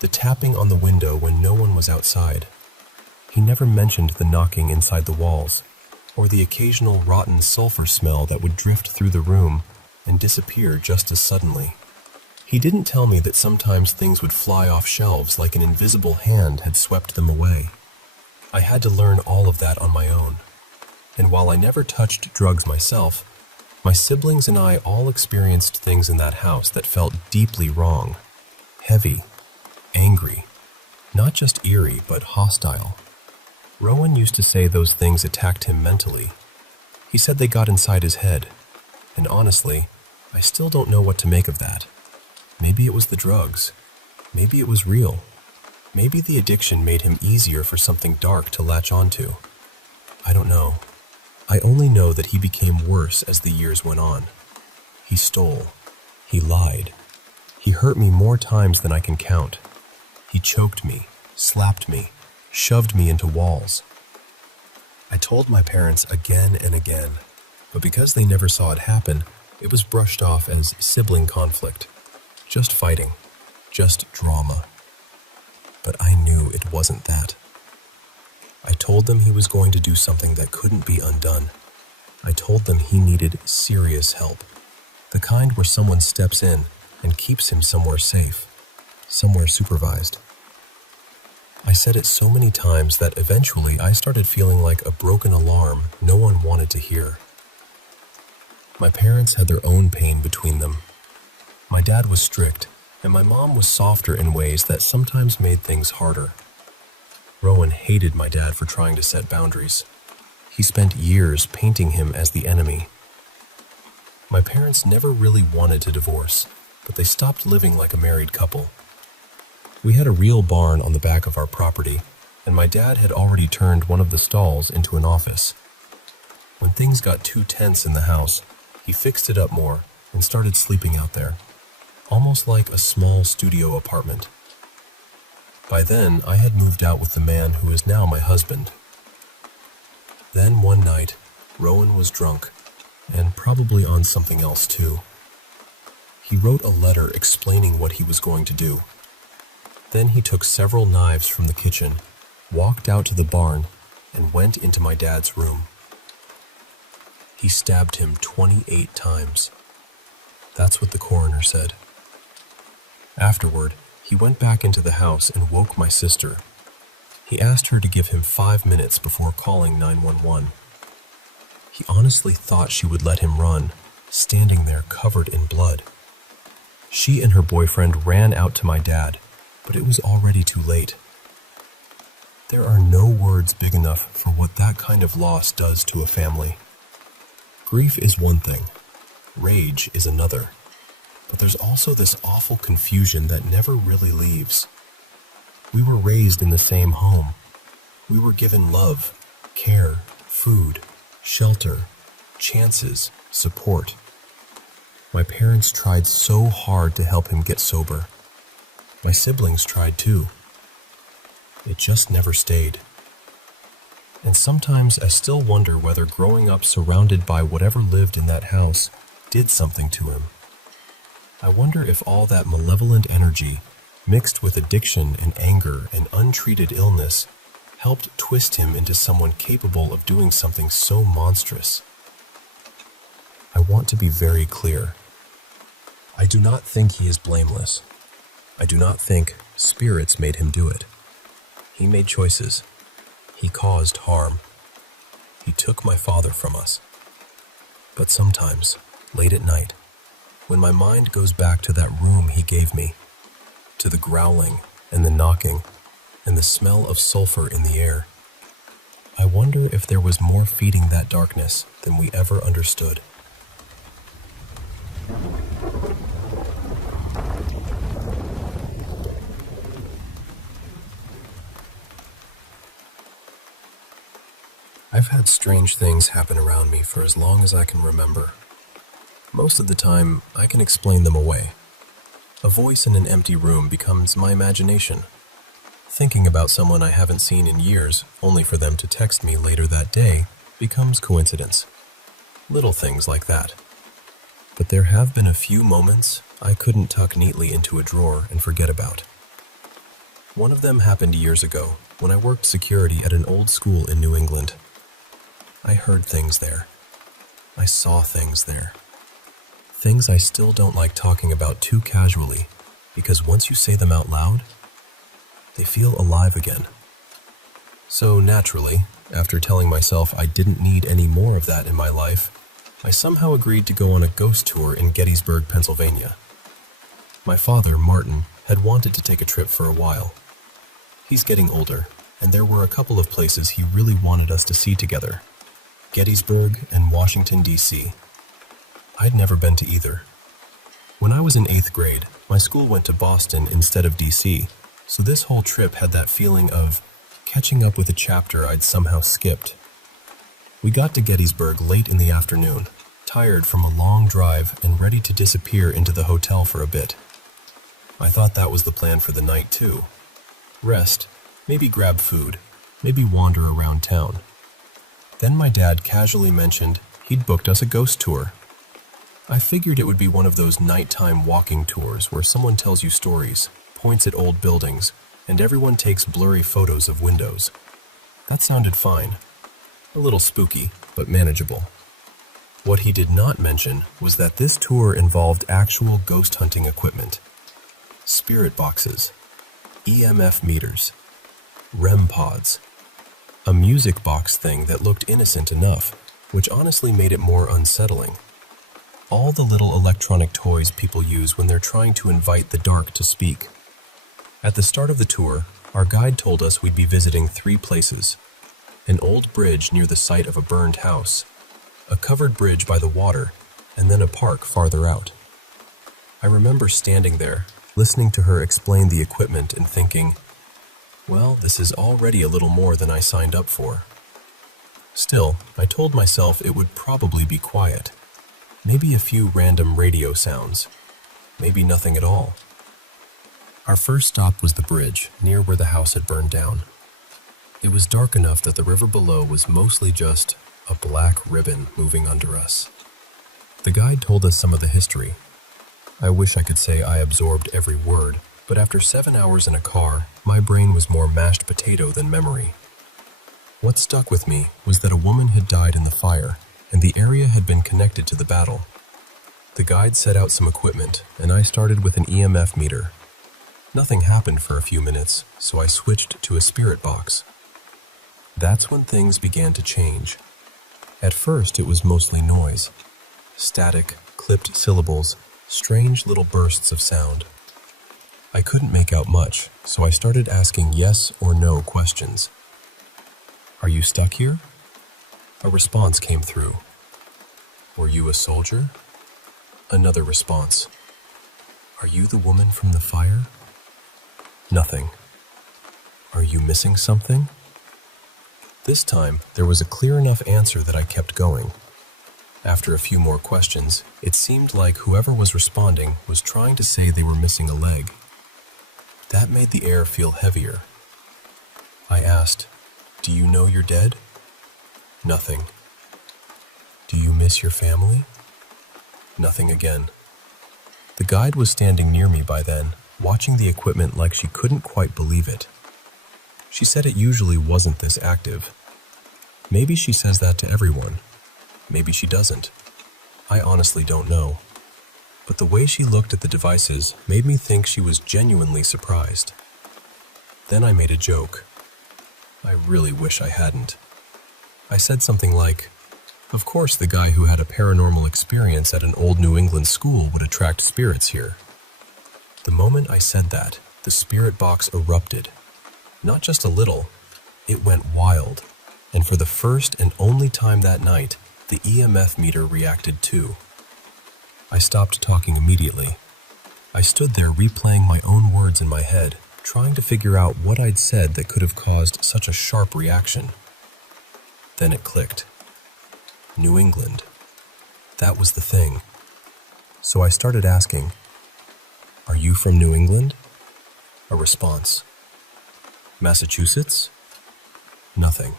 the tapping on the window when no one was outside. He never mentioned the knocking inside the walls, or the occasional rotten sulfur smell that would drift through the room and disappear just as suddenly. He didn't tell me that sometimes things would fly off shelves like an invisible hand had swept them away. I had to learn all of that on my own. And while I never touched drugs myself, my siblings and I all experienced things in that house that felt deeply wrong, heavy, angry, not just eerie, but hostile. Rowan used to say those things attacked him mentally. He said they got inside his head, and honestly, I still don't know what to make of that. Maybe it was the drugs. Maybe it was real. Maybe the addiction made him easier for something dark to latch onto. I don't know. I only know that he became worse as the years went on. He stole. He lied. He hurt me more times than I can count. He choked me, slapped me, shoved me into walls. I told my parents again and again, but because they never saw it happen, it was brushed off as sibling conflict. Just fighting. Just drama. But I knew it wasn't that. I told them he was going to do something that couldn't be undone. I told them he needed serious help. The kind where someone steps in and keeps him somewhere safe, somewhere supervised. I said it so many times that eventually I started feeling like a broken alarm no one wanted to hear. My parents had their own pain between them. My dad was strict, and my mom was softer in ways that sometimes made things harder. Rowan hated my dad for trying to set boundaries. He spent years painting him as the enemy. My parents never really wanted to divorce, but they stopped living like a married couple. We had a real barn on the back of our property, and my dad had already turned one of the stalls into an office. When things got too tense in the house, he fixed it up more and started sleeping out there, almost like a small studio apartment. By then, I had moved out with the man who is now my husband. Then one night, Rowan was drunk, and probably on something else too. He wrote a letter explaining what he was going to do. Then he took several knives from the kitchen, walked out to the barn, and went into my dad's room. He stabbed him 28 times. That's what the coroner said. Afterward, he went back into the house and woke my sister. He asked her to give him 5 minutes before calling 911. He honestly thought she would let him run, standing there covered in blood. She and her boyfriend ran out to my dad, but it was already too late. There are no words big enough for what that kind of loss does to a family. Grief is one thing, rage is another, but there's also this awful confusion that never really leaves. We were raised in the same home. We were given love, care, food, shelter, chances, support. My parents tried so hard to help him get sober. My siblings tried too. It just never stayed. And sometimes I still wonder whether growing up surrounded by whatever lived in that house did something to him. I wonder if all that malevolent energy, mixed with addiction and anger and untreated illness, helped twist him into someone capable of doing something so monstrous. I want to be very clear. I do not think he is blameless. I do not think spirits made him do it. He made choices. He caused harm. He took my father from us. But sometimes, late at night, when my mind goes back to that room he gave me, to the growling and the knocking and the smell of sulfur in the air, I wonder if there was more feeding that darkness than we ever understood. I've had strange things happen around me for as long as I can remember. Most of the time, I can explain them away. A voice in an empty room becomes my imagination. Thinking about someone I haven't seen in years, only for them to text me later that day, becomes coincidence. Little things like that. But there have been a few moments I couldn't tuck neatly into a drawer and forget about. One of them happened years ago when I worked security at an old school in New England. I heard things there. I saw things there. Things I still don't like talking about too casually, because once you say them out loud, they feel alive again. So naturally, after telling myself I didn't need any more of that in my life, I somehow agreed to go on a ghost tour in Gettysburg, Pennsylvania. My father, Martin, had wanted to take a trip for a while. He's getting older, and there were a couple of places he really wanted us to see together: Gettysburg and Washington, D.C. I'd never been to either. When I was in 8th grade, my school went to Boston instead of D.C., so this whole trip had that feeling of catching up with a chapter I'd somehow skipped. We got to Gettysburg late in the afternoon, tired from a long drive and ready to disappear into the hotel for a bit. I thought that was the plan for the night too. Rest, maybe grab food, maybe wander around town. Then my dad casually mentioned he'd booked us a ghost tour. I figured it would be one of those nighttime walking tours where someone tells you stories, points at old buildings, and everyone takes blurry photos of windows. That sounded fine. A little spooky, but manageable. What he did not mention was that this tour involved actual ghost hunting equipment. Spirit boxes, EMF meters, REM pods, a music box thing that looked innocent enough, which honestly made it more unsettling. All the little electronic toys people use when they're trying to invite the dark to speak. At the start of the tour, our guide told us we'd be visiting 3 places: an old bridge near the site of a burned house, a covered bridge by the water, and then a park farther out. I remember standing there, listening to her explain the equipment and thinking, well, this is already a little more than I signed up for. Still, I told myself it would probably be quiet. Maybe a few random radio sounds. Maybe nothing at all. Our first stop was the bridge, near where the house had burned down. It was dark enough that the river below was mostly just a black ribbon moving under us. The guide told us some of the history. I wish I could say I absorbed every word, but after 7 hours in a car, my brain was more mashed potato than memory. What stuck with me was that a woman had died in the fire, and the area had been connected to the battle. The guide set out some equipment, and I started with an EMF meter. Nothing happened for a few minutes, so I switched to a spirit box. That's when things began to change. At first, it was mostly noise. Static, clipped syllables, strange little bursts of sound. I couldn't make out much, so I started asking yes or no questions. Are you stuck here? A response came through. Were you a soldier? Another response. Are you the woman from the fire? Nothing. Are you missing something? This time, there was a clear enough answer that I kept going. After a few more questions, it seemed like whoever was responding was trying to say they were missing a leg. That made the air feel heavier. I asked, do you know you're dead? Nothing. Do you miss your family? Nothing again. The guide was standing near me by then, watching the equipment like she couldn't quite believe it. She said it usually wasn't this active. Maybe she says that to everyone. Maybe she doesn't. I honestly don't know. But the way she looked at the devices made me think she was genuinely surprised. Then I made a joke. I really wish I hadn't. I said something like, of course the guy who had a paranormal experience at an old New England school would attract spirits here. The moment I said that, the spirit box erupted. Not just a little, it went wild. And for the first and only time that night, the EMF meter reacted too. I stopped talking immediately. I stood there replaying my own words in my head, trying to figure out what I'd said that could have caused such a sharp reaction. Then it clicked. New England. That was the thing. So I started asking, are you from New England? A response. Massachusetts? Nothing.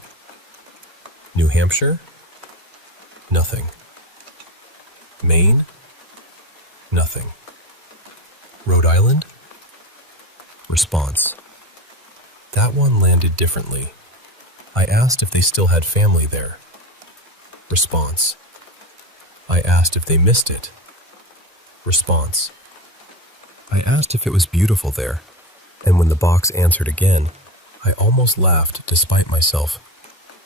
New Hampshire? Nothing. Maine? Nothing. Rhode Island? Response. That one landed differently. I asked if they still had family there. Response. I asked if they missed it. Response. I asked if it was beautiful there, and when the box answered again, I almost laughed despite myself,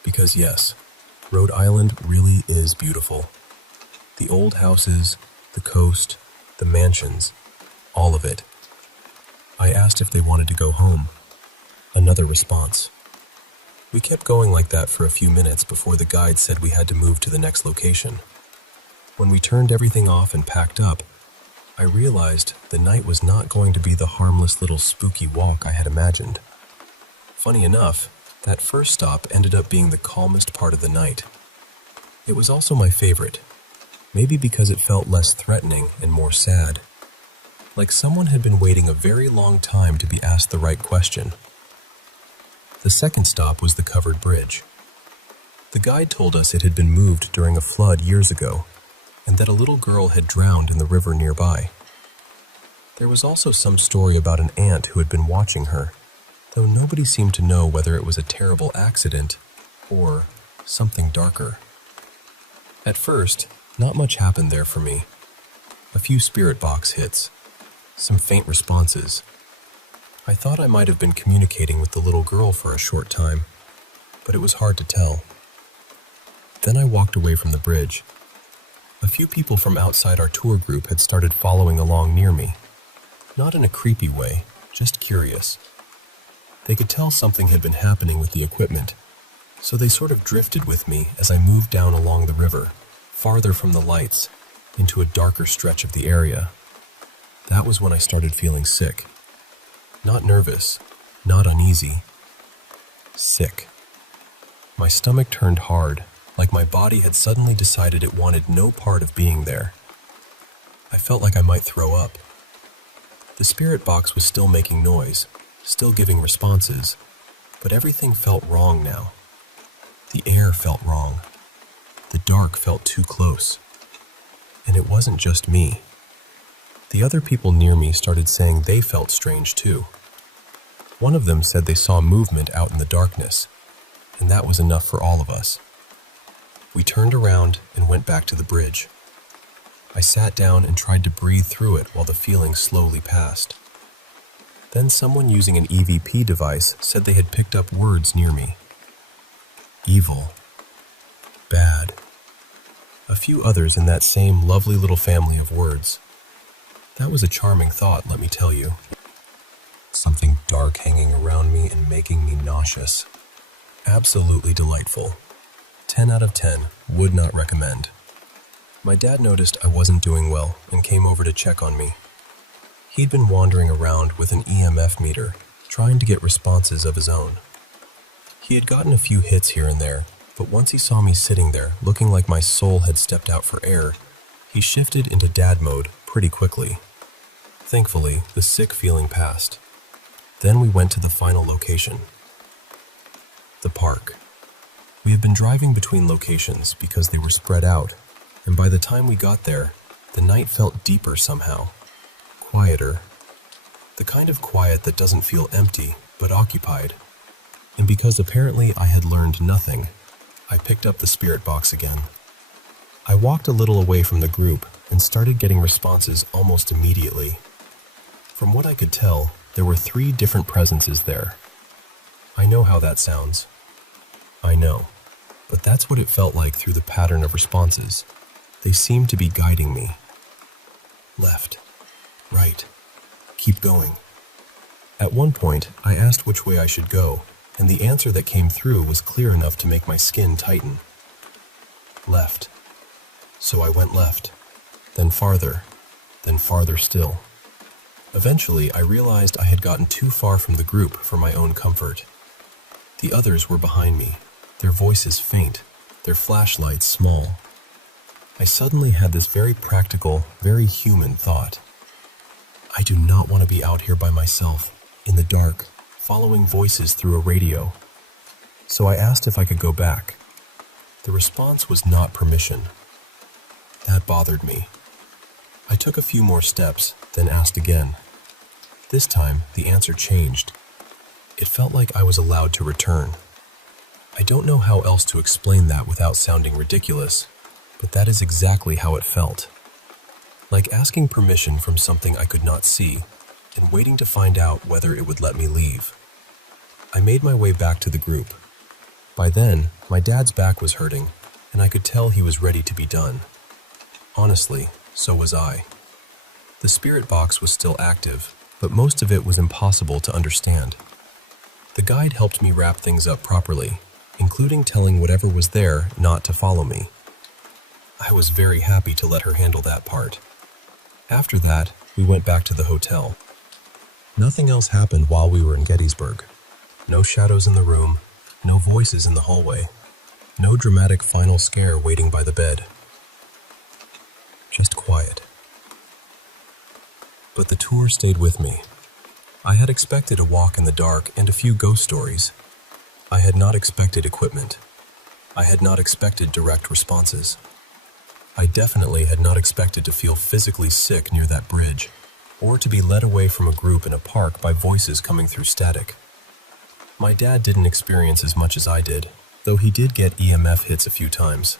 because yes, Rhode Island really is beautiful. The old houses, the coast, the mansions, all of it. I asked if they wanted to go home. Another response. We kept going like that for a few minutes before the guide said we had to move to the next location. When we turned everything off and packed up, I realized the night was not going to be the harmless little spooky walk I had imagined. Funny enough, that first stop ended up being the calmest part of the night. It was also my favorite, maybe because it felt less threatening and more sad. Like someone had been waiting a very long time to be asked the right question. The second stop was the covered bridge. The guide told us it had been moved during a flood years ago, and that a little girl had drowned in the river nearby. There was also some story about an aunt who had been watching her, though nobody seemed to know whether it was a terrible accident or something darker. At first, not much happened there for me. A few spirit box hits, some faint responses. I thought I might have been communicating with the little girl for a short time, but it was hard to tell. Then I walked away from the bridge. A few people from outside our tour group had started following along near me. Not in a creepy way, just curious. They could tell something had been happening with the equipment, so they sort of drifted with me as I moved down along the river, farther from the lights, into a darker stretch of the area. That was when I started feeling sick. Not nervous, not uneasy. Sick. My stomach turned hard, like my body had suddenly decided it wanted no part of being there. I felt like I might throw up. The spirit box was still making noise, still giving responses, but everything felt wrong now. The air felt wrong. The dark felt too close. And it wasn't just me. The other people near me started saying they felt strange too. One of them said they saw movement out in the darkness, and that was enough for all of us. We turned around and went back to the bridge. I sat down and tried to breathe through it while the feeling slowly passed. Then someone using an EVP device said they had picked up words near me. Evil. Bad. A few others in that same lovely little family of words. That was a charming thought, let me tell you. Something dark hanging around me and making me nauseous. Absolutely delightful. 10 out of 10, would not recommend. My dad noticed I wasn't doing well and came over to check on me. He'd been wandering around with an EMF meter, trying to get responses of his own. He had gotten a few hits here and there, but once he saw me sitting there looking like my soul had stepped out for air, he shifted into dad mode pretty quickly. Thankfully, the sick feeling passed. Then we went to the final location. The park. We had been driving between locations because they were spread out, and by the time we got there, the night felt deeper somehow. Quieter. The kind of quiet that doesn't feel empty, but occupied. And because apparently I had learned nothing, I picked up the spirit box again. I walked a little away from the group and started getting responses almost immediately. From what I could tell, there were 3 different presences there. I know how that sounds. I know. But that's what it felt like through the pattern of responses. They seemed to be guiding me. Left. Right. Keep going. At one point, I asked which way I should go, and the answer that came through was clear enough to make my skin tighten. Left. So I went left, then farther still. Eventually, I realized I had gotten too far from the group for my own comfort. The others were behind me, their voices faint, their flashlights small. I suddenly had this very practical, very human thought. I do not want to be out here by myself, in the dark, following voices through a radio. So I asked if I could go back. The response was not permission. That bothered me. I took a few more steps, then asked again. This time, the answer changed. It felt like I was allowed to return. I don't know how else to explain that without sounding ridiculous, but that is exactly how it felt. Like asking permission from something I could not see, and waiting to find out whether it would let me leave. I made my way back to the group. By then, my dad's back was hurting, and I could tell he was ready to be done. Honestly, so was I. The spirit box was still active, but most of it was impossible to understand. The guide helped me wrap things up properly, including telling whatever was there not to follow me. I was very happy to let her handle that part. After that, we went back to the hotel. Nothing else happened while we were in Gettysburg. No shadows in the room, no voices in the hallway, no dramatic final scare waiting by the bed. Just quiet. But the tour stayed with me. I had expected a walk in the dark and a few ghost stories. I had not expected equipment. I had not expected direct responses. I definitely had not expected to feel physically sick near that bridge, or to be led away from a group in a park by voices coming through static. My dad didn't experience as much as I did, though he did get EMF hits a few times.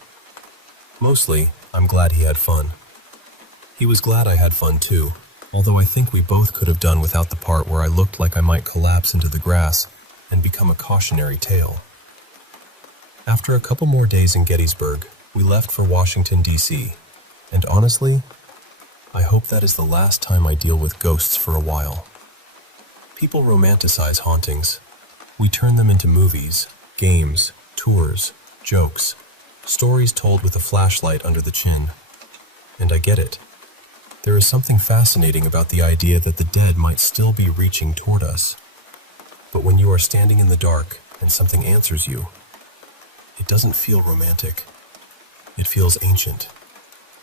Mostly, I'm glad he had fun. He was glad I had fun too, although I think we both could have done without the part where I looked like I might collapse into the grass and become a cautionary tale. After a couple more days in Gettysburg, we left for Washington, D.C., and honestly, I hope that is the last time I deal with ghosts for a while. People romanticize hauntings. We turn them into movies, games, tours, jokes, stories told with a flashlight under the chin. And I get it. There is something fascinating about the idea that the dead might still be reaching toward us. But when you are standing in the dark and something answers you, it doesn't feel romantic. It feels ancient.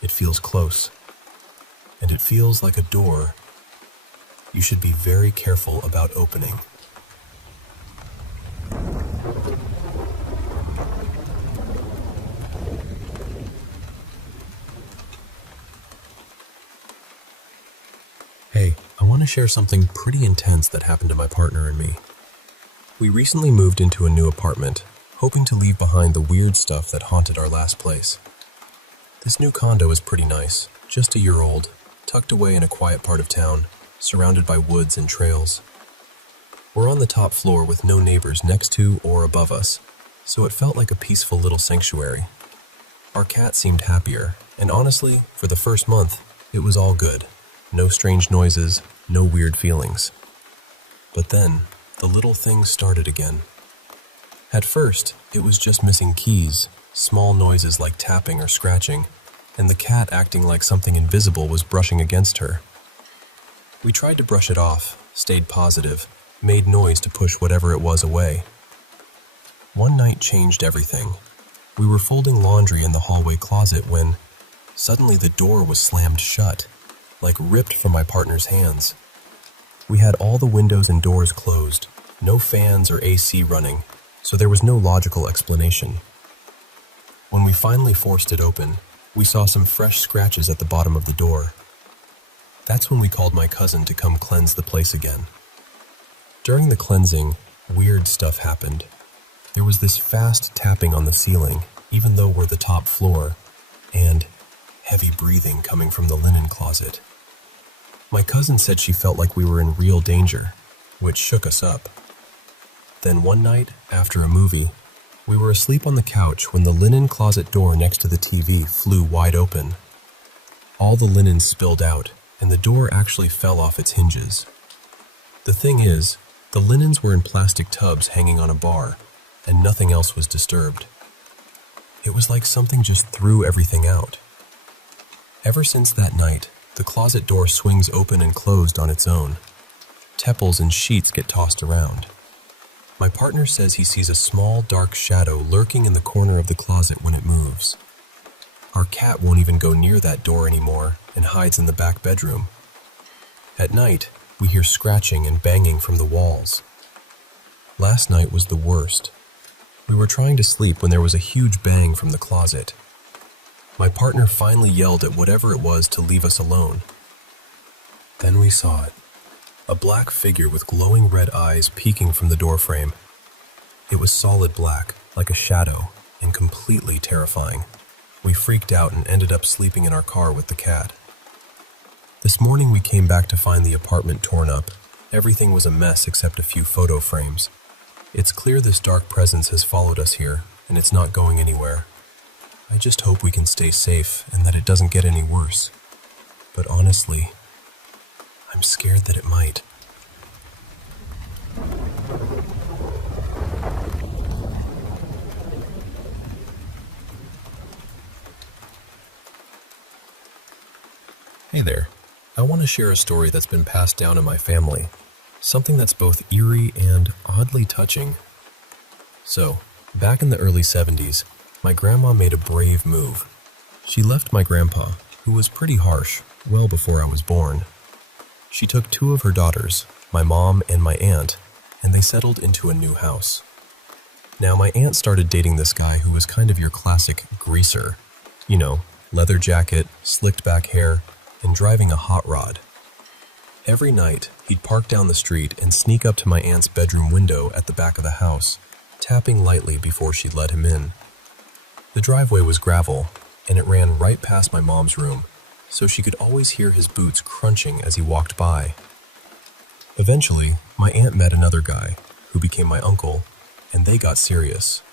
It feels close. And it feels like a door you should be very careful about opening. Hey, I want to share something pretty intense that happened to my partner and me. We recently moved into a new apartment, hoping to leave behind the weird stuff that haunted our last place. This new condo is pretty nice, just a year old, tucked away in a quiet part of town, surrounded by woods and trails. We're on the top floor with no neighbors next to or above us, so it felt like a peaceful little sanctuary. Our cat seemed happier, and honestly, for the first month, it was all good. No strange noises, no weird feelings. But then, the little things started again. At first, it was just missing keys, small noises like tapping or scratching, and the cat acting like something invisible was brushing against her. We tried to brush it off, stayed positive, made noise to push whatever it was away. One night changed everything. We were folding laundry in the hallway closet when, suddenly the door was slammed shut, like ripped from my partner's hands. We had all the windows and doors closed, no fans or AC running, so there was no logical explanation. When we finally forced it open, we saw some fresh scratches at the bottom of the door. That's when we called my cousin to come cleanse the place again. During the cleansing, weird stuff happened. There was this fast tapping on the ceiling, even though we're the top floor, and heavy breathing coming from the linen closet. My cousin said she felt like we were in real danger, which shook us up. Then one night, after a movie, we were asleep on the couch when the linen closet door next to the TV flew wide open. All the linen spilled out, and the door actually fell off its hinges. The thing is, the linens were in plastic tubs hanging on a bar, and nothing else was disturbed. It was like something just threw everything out. Ever since that night, the closet door swings open and closed on its own. Tepals and sheets get tossed around. My partner says he sees a small, dark shadow lurking in the corner of the closet when it moves. Our cat won't even go near that door anymore and hides in the back bedroom. At night, we hear scratching and banging from the walls. Last night was the worst. We were trying to sleep when there was a huge bang from the closet. My partner finally yelled at whatever it was to leave us alone. Then we saw it. A black figure with glowing red eyes peeking from the doorframe. It was solid black, like a shadow, and completely terrifying. We freaked out and ended up sleeping in our car with the cat. This morning we came back to find the apartment torn up. Everything was a mess except a few photo frames. It's clear this dark presence has followed us here, and it's not going anywhere. I just hope we can stay safe and that it doesn't get any worse. But honestly, I'm scared that it might. Hey there. I want to share a story that's been passed down in my family. Something that's both eerie and oddly touching. So, back in the early 70s, my grandma made a brave move. She left my grandpa, who was pretty harsh, well before I was born. She took two of her daughters, my mom and my aunt, and they settled into a new house. Now, my aunt started dating this guy who was kind of your classic greaser. You know, leather jacket, slicked back hair, and driving a hot rod. Every night, he'd park down the street and sneak up to my aunt's bedroom window at the back of the house, tapping lightly before she'd let him in. The driveway was gravel, and it ran right past my mom's room, so she could always hear his boots crunching as he walked by. Eventually, my aunt met another guy, who became my uncle, and they got serious.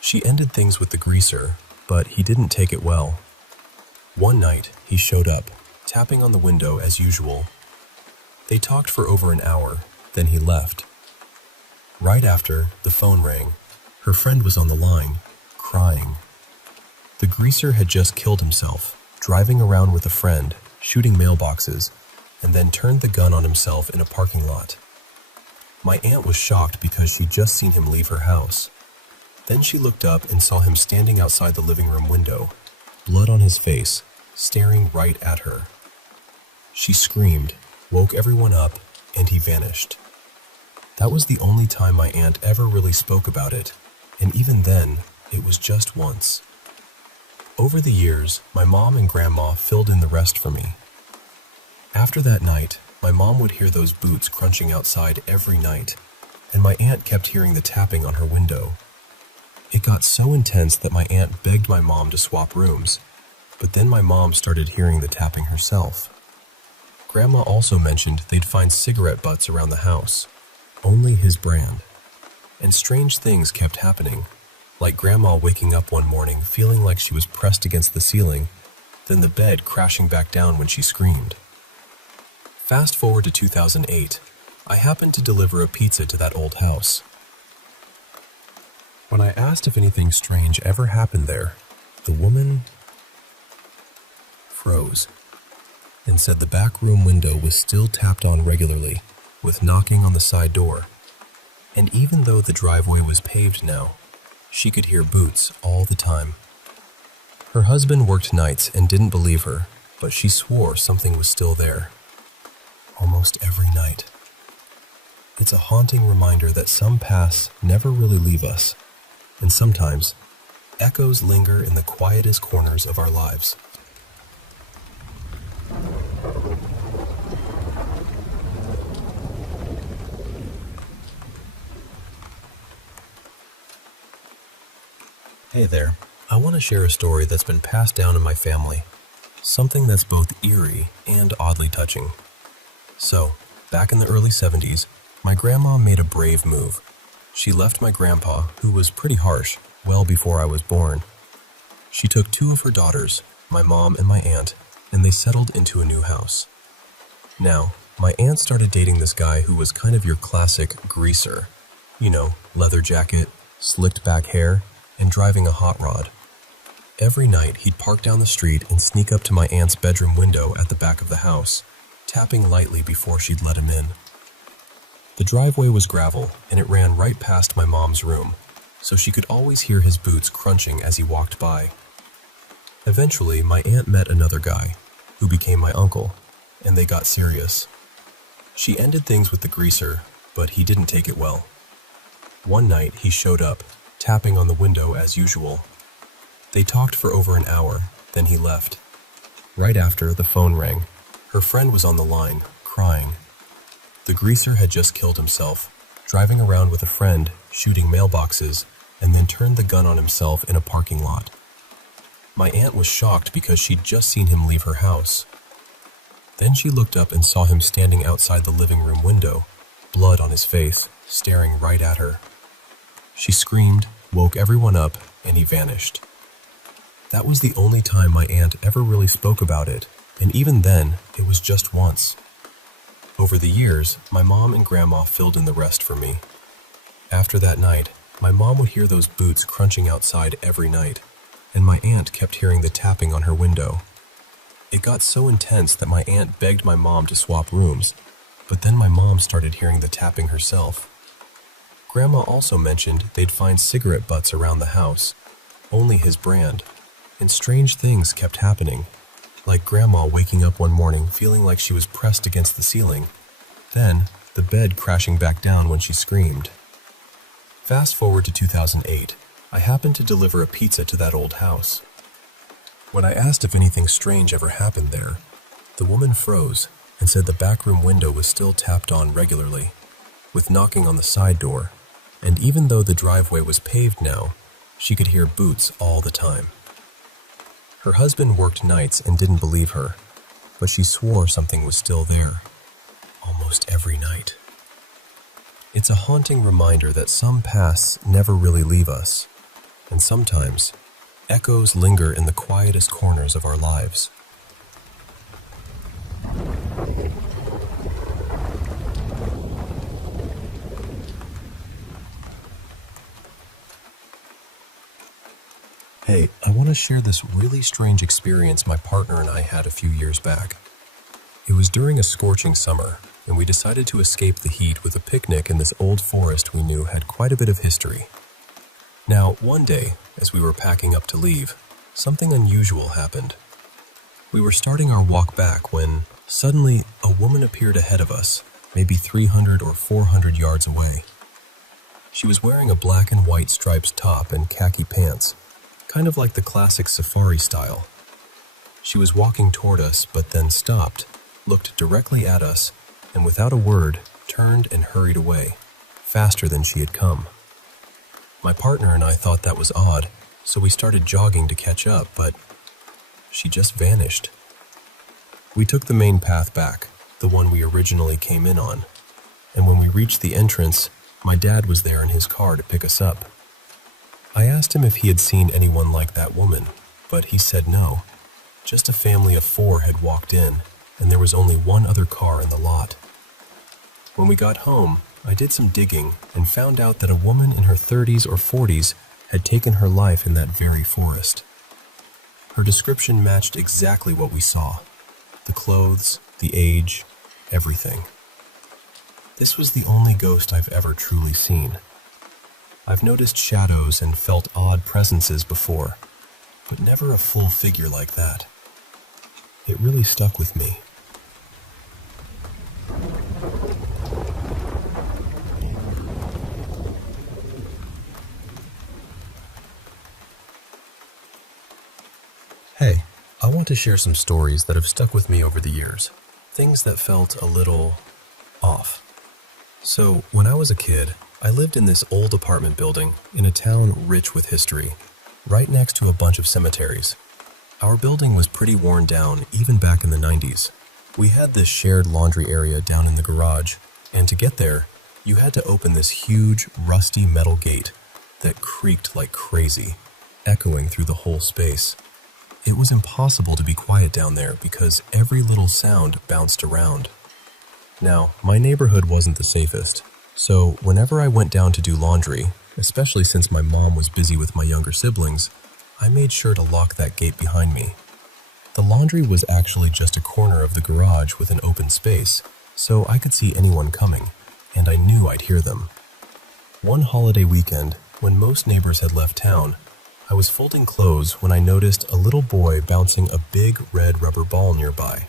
She ended things with the greaser, but he didn't take it well. One night, he showed up, tapping on the window as usual. They talked for over an hour, then he left. Right after, the phone rang. Her friend was on the line, crying. The greaser had just killed himself, driving around with a friend, shooting mailboxes, and then turned the gun on himself in a parking lot. My aunt was shocked because she'd just seen him leave her house. Then she looked up and saw him standing outside the living room window, blood on his face, staring right at her. She screamed, woke everyone up, and he vanished. That was the only time my aunt ever really spoke about it, and even then, it was just once. Over the years, my mom and grandma filled in the rest for me. After that night, my mom would hear those boots crunching outside every night, and my aunt kept hearing the tapping on her window. It got so intense that my aunt begged my mom to swap rooms, but then my mom started hearing the tapping herself. Grandma also mentioned they'd find cigarette butts around the house, only his brand. And strange things kept happening, like Grandma waking up one morning feeling like she was pressed against the ceiling, then the bed crashing back down when she screamed. Fast forward to 2008, I happened to deliver a pizza to that old house. When I asked if anything strange ever happened there, the woman froze and said the back room window was still tapped on regularly, with knocking on the side door. And even though the driveway was paved now, she could hear boots all the time. Her husband worked nights and didn't believe her, but she swore something was still there. Almost every night. It's a haunting reminder that some pasts never really leave us, and sometimes, echoes linger in the quietest corners of our lives. Hey there. I want to share a story that's been passed down in my family. Something that's both eerie and oddly touching. So, back in the early 70s, my grandma made a brave move. She left my grandpa, who was pretty harsh, well before I was born. She took two of her daughters, my mom and my aunt, and they settled into a new house. Now, my aunt started dating this guy who was kind of your classic greaser. You know, leather jacket, slicked back hair, and driving a hot rod. Every night, he'd park down the street and sneak up to my aunt's bedroom window at the back of the house, tapping lightly before she'd let him in. The driveway was gravel, and it ran right past my mom's room, so she could always hear his boots crunching as he walked by. Eventually, my aunt met another guy, who became my uncle, and they got serious. She ended things with the greaser, but he didn't take it well. One night, he showed up, tapping on the window as usual. They talked for over an hour, then he left. Right after, the phone rang. Her friend was on the line, crying. The greaser had just killed himself, driving around with a friend, shooting mailboxes, and then turned the gun on himself in a parking lot. My aunt was shocked because she'd just seen him leave her house. Then she looked up and saw him standing outside the living room window, blood on his face, staring right at her. She screamed, woke everyone up, and he vanished. That was the only time my aunt ever really spoke about it, and even then, it was just once. Over the years, my mom and grandma filled in the rest for me. After that night, my mom would hear those boots crunching outside every night, and my aunt kept hearing the tapping on her window. It got so intense that my aunt begged my mom to swap rooms, but then my mom started hearing the tapping herself. Grandma also mentioned they'd find cigarette butts around the house, only his brand, and strange things kept happening, like Grandma waking up one morning feeling like she was pressed against the ceiling, then the bed crashing back down when she screamed. Fast forward to 2008, I happened to deliver a pizza to that old house. When I asked if anything strange ever happened there, the woman froze and said the back room window was still tapped on regularly, with knocking on the side door, and even though the driveway was paved now, she could hear boots all the time. Her husband worked nights and didn't believe her, but she swore something was still there, almost every night. It's a haunting reminder that some pasts never really leave us, and sometimes echoes linger in the quietest corners of our lives. Hey, I want to share this really strange experience my partner and I had a few years back. It was during a scorching summer, and we decided to escape the heat with a picnic in this old forest we knew had quite a bit of history. Now, one day, as we were packing up to leave, something unusual happened. We were starting our walk back when, suddenly, a woman appeared ahead of us, maybe 300 or 400 yards away. She was wearing a black and white striped top and khaki pants, kind of like the classic safari style. She was walking toward us, but then stopped, looked directly at us, and without a word, turned and hurried away, faster than she had come. My partner and I thought that was odd, so we started jogging to catch up, but she just vanished. We took the main path back, the one we originally came in on, and when we reached the entrance, my dad was there in his car to pick us up. I asked him if he had seen anyone like that woman, but he said no. Just a family of 4 had walked in, and there was only one other car in the lot. When we got home, I did some digging and found out that a woman in her 30s or 40s had taken her life in that very forest. Her description matched exactly what we saw. The clothes, the age, everything. This was the only ghost I've ever truly seen. I've noticed shadows and felt odd presences before, but never a full figure like that. It really stuck with me. Hey, I want to share some stories that have stuck with me over the years. Things that felt a little off. So, when I was a kid, I lived in this old apartment building in a town rich with history, right next to a bunch of cemeteries. Our building was pretty worn down even back in the 90s. We had this shared laundry area down in the garage, and to get there, you had to open this huge, rusty metal gate that creaked like crazy, echoing through the whole space. It was impossible to be quiet down there because every little sound bounced around. Now, my neighborhood wasn't the safest, so whenever I went down to do laundry, especially since my mom was busy with my younger siblings, I made sure to lock that gate behind me. The laundry was actually just a corner of the garage with an open space, so I could see anyone coming, and I knew I'd hear them. One holiday weekend, when most neighbors had left town, I was folding clothes when I noticed a little boy bouncing a big red rubber ball nearby.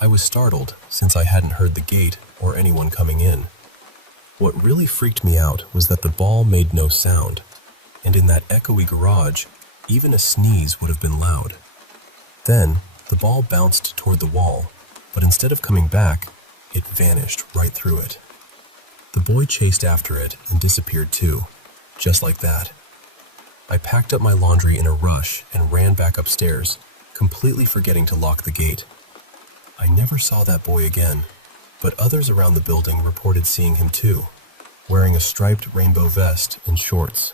I was startled since I hadn't heard the gate or anyone coming in. What really freaked me out was that the ball made no sound, and in that echoey garage, even a sneeze would have been loud. Then, the ball bounced toward the wall, but instead of coming back, it vanished right through it. The boy chased after it and disappeared too, just like that. I packed up my laundry in a rush and ran back upstairs, completely forgetting to lock the gate. I never saw that boy again, but others around the building reported seeing him too, wearing a striped rainbow vest and shorts.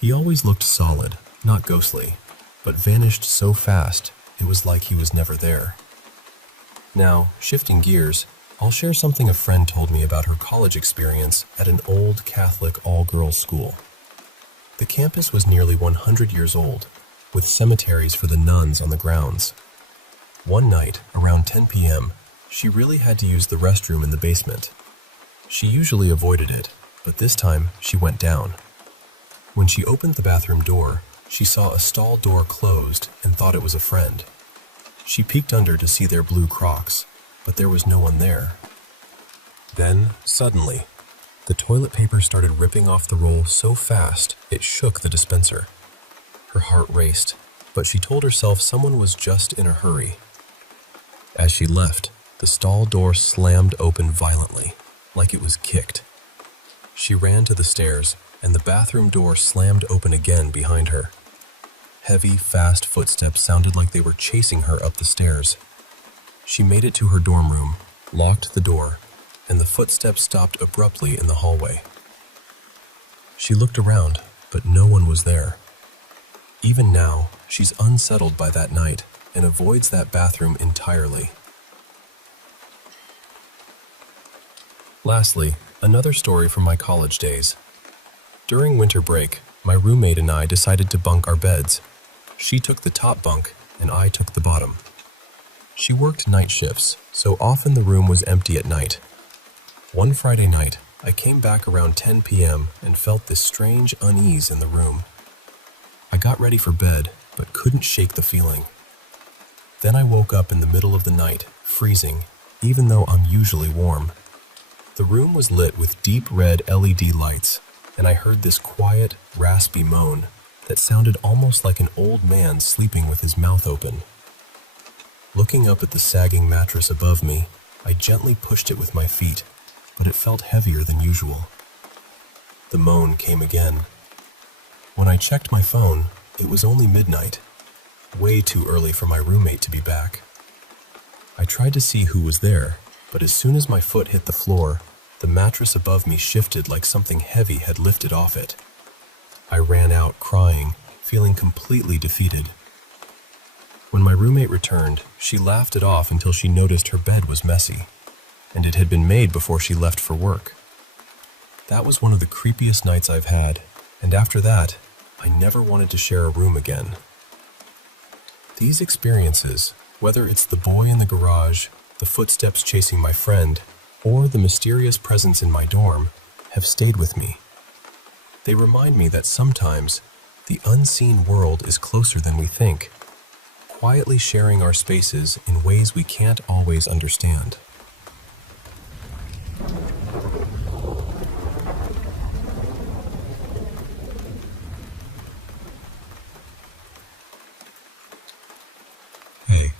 He always looked solid, not ghostly, but vanished so fast it was like he was never there. Now, shifting gears, I'll share something a friend told me about her college experience at an old Catholic all-girls school. The campus was nearly 100 years old, with cemeteries for the nuns on the grounds. One night, around 10 p.m., she really had to use the restroom in the basement. She usually avoided it, but this time she went down. When she opened the bathroom door, she saw a stall door closed and thought it was a friend. She peeked under to see their blue Crocs, but there was no one there. Then, suddenly, the toilet paper started ripping off the roll so fast it shook the dispenser. Her heart raced, but she told herself someone was just in a hurry. As she left, the stall door slammed open violently, like it was kicked. She ran to the stairs, and the bathroom door slammed open again behind her. Heavy, fast footsteps sounded like they were chasing her up the stairs. She made it to her dorm room, locked the door, and the footsteps stopped abruptly in the hallway. She looked around, but no one was there. Even now, she's unsettled by that night and avoids that bathroom entirely. Lastly, another story from my college days. During winter break, my roommate and I decided to bunk our beds. She took the top bunk, and I took the bottom. She worked night shifts, so often the room was empty at night. One Friday night, I came back around 10 p.m. and felt this strange unease in the room. I got ready for bed, but couldn't shake the feeling. Then I woke up in the middle of the night, freezing, even though I'm usually warm. The room was lit with deep red LED lights, and I heard this quiet, raspy moan that sounded almost like an old man sleeping with his mouth open. Looking up at the sagging mattress above me, I gently pushed it with my feet, but it felt heavier than usual. The moan came again. When I checked my phone, it was only midnight, way too early for my roommate to be back. I tried to see who was there, but as soon as my foot hit the floor, the mattress above me shifted like something heavy had lifted off it. I ran out crying, feeling completely defeated. When my roommate returned, she laughed it off until she noticed her bed was messy, and it had been made before she left for work. That was one of the creepiest nights I've had, and after that, I never wanted to share a room again. These experiences, whether it's the boy in the garage, the footsteps chasing my friend, or the mysterious presence in my dorm, have stayed with me. They remind me that sometimes the unseen world is closer than we think, quietly sharing our spaces in ways we can't always understand. Hey,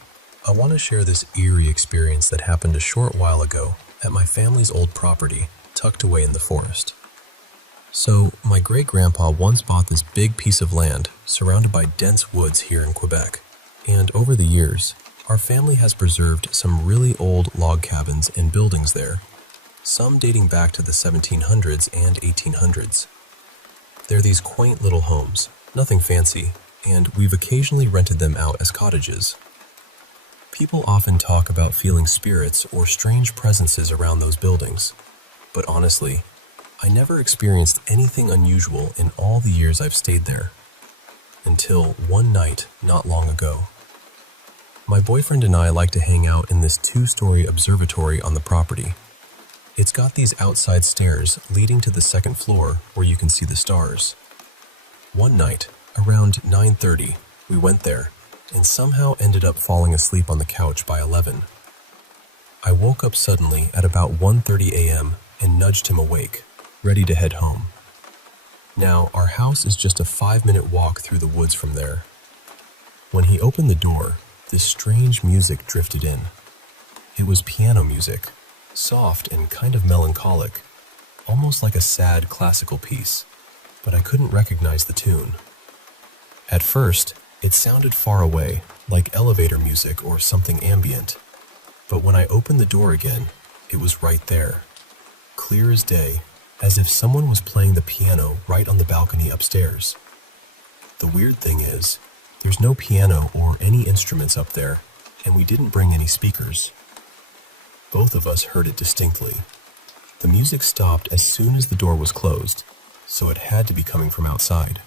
I want to share this eerie experience that happened a short while ago at my family's old property, tucked away in the forest. So, my great-grandpa once bought this big piece of land surrounded by dense woods here in Quebec, and over the years, our family has preserved some really old log cabins and buildings there, some dating back to the 1700s and 1800s. They're these quaint little homes, nothing fancy, and we've occasionally rented them out as cottages. People often talk about feeling spirits or strange presences around those buildings, but honestly, I never experienced anything unusual in all the years I've stayed there, until one night not long ago. My boyfriend and I like to hang out in this 2-story observatory on the property. It's got these outside stairs leading to the second floor where you can see the stars. One night, around 9:30, we went there and somehow ended up falling asleep on the couch by 11. I woke up suddenly at about 1:30 a.m. and nudged him awake, ready to head home. Now, our house is just a 5-minute walk through the woods from there. When he opened the door, this strange music drifted in. It was piano music, soft and kind of melancholic, almost like a sad classical piece, but I couldn't recognize the tune. At first, it sounded far away, like elevator music or something ambient, but when I opened the door again, it was right there, clear as day, as if someone was playing the piano right on the balcony upstairs. The weird thing is, there's no piano or any instruments up there, and we didn't bring any speakers. Both of us heard it distinctly. The music stopped as soon as the door was closed, so it had to be coming from outside.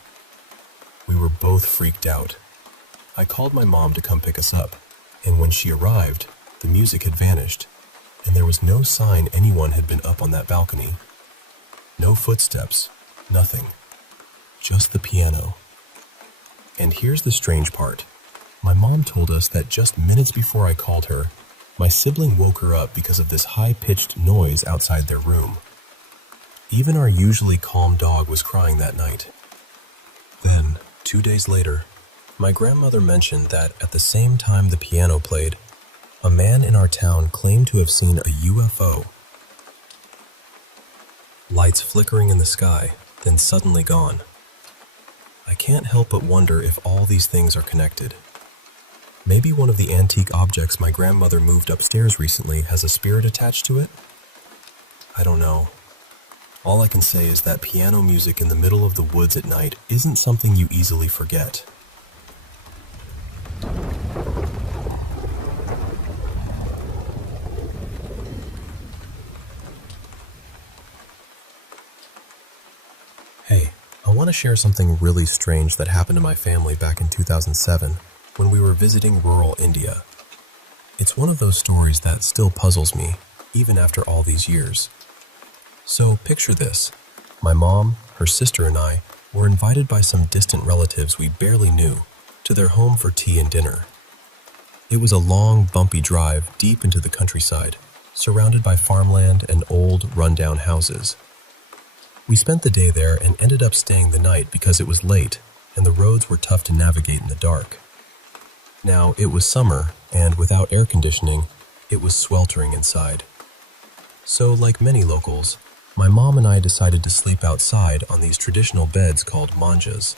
We were both freaked out. I called my mom to come pick us up, and when she arrived, the music had vanished, and there was no sign anyone had been up on that balcony. No footsteps, nothing. Just the piano. And here's the strange part. My mom told us that just minutes before I called her, my sibling woke her up because of this high-pitched noise outside their room. Even our usually calm dog was crying that night. Then, 2 days later, my grandmother mentioned that at the same time the piano played, a man in our town claimed to have seen a UFO. Lights flickering in the sky, then suddenly gone. I can't help but wonder if all these things are connected. Maybe one of the antique objects my grandmother moved upstairs recently has a spirit attached to it? I don't know. All I can say is that piano music in the middle of the woods at night isn't something you easily forget. Hey, I want to share something really strange that happened to my family back in 2007 when we were visiting rural India. It's one of those stories that still puzzles me, even after all these years. So picture this. My mom, her sister, and I were invited by some distant relatives we barely knew to their home for tea and dinner. It was a long, bumpy drive deep into the countryside, surrounded by farmland and old, run-down houses. We spent the day there and ended up staying the night because it was late and the roads were tough to navigate in the dark. Now, it was summer, and without air conditioning, it was sweltering inside. So, like many locals, my mom and I decided to sleep outside on these traditional beds called manjas.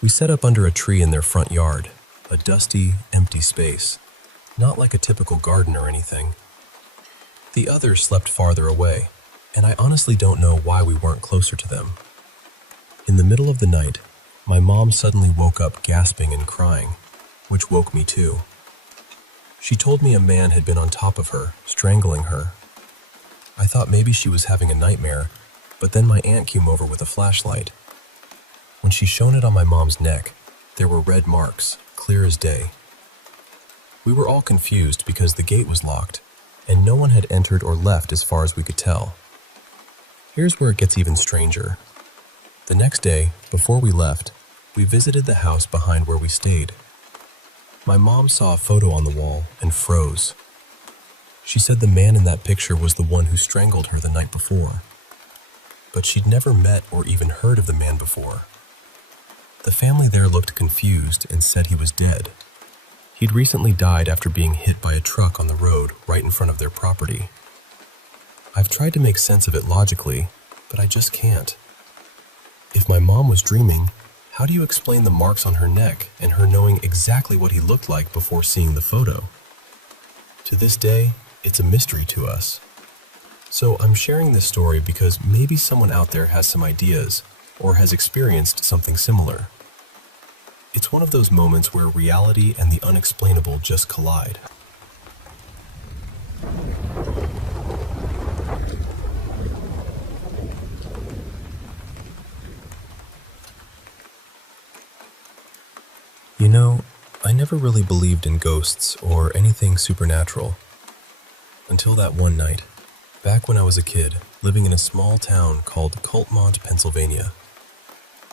We set up under a tree in their front yard, a dusty, empty space, not like a typical garden or anything. The others slept farther away, and I honestly don't know why we weren't closer to them. In the middle of the night, my mom suddenly woke up gasping and crying, which woke me too. She told me a man had been on top of her, strangling her. I thought maybe she was having a nightmare, but then my aunt came over with a flashlight. When she shone it on my mom's neck, there were red marks, clear as day. We were all confused because the gate was locked, and no one had entered or left as far as we could tell. Here's where it gets even stranger. The next day, before we left, we visited the house behind where we stayed. My mom saw a photo on the wall and froze. She said the man in that picture was the one who strangled her the night before. But she'd never met or even heard of the man before. The family there looked confused and said he was dead. He'd recently died after being hit by a truck on the road right in front of their property. I've tried to make sense of it logically, but I just can't. If my mom was dreaming, how do you explain the marks on her neck and her knowing exactly what he looked like before seeing the photo? To this day, it's a mystery to us. So I'm sharing this story because maybe someone out there has some ideas or has experienced something similar. It's one of those moments where reality and the unexplainable just collide. You know, I never really believed in ghosts or anything supernatural. Until that one night, back when I was a kid, living in a small town called Coltmont, Pennsylvania.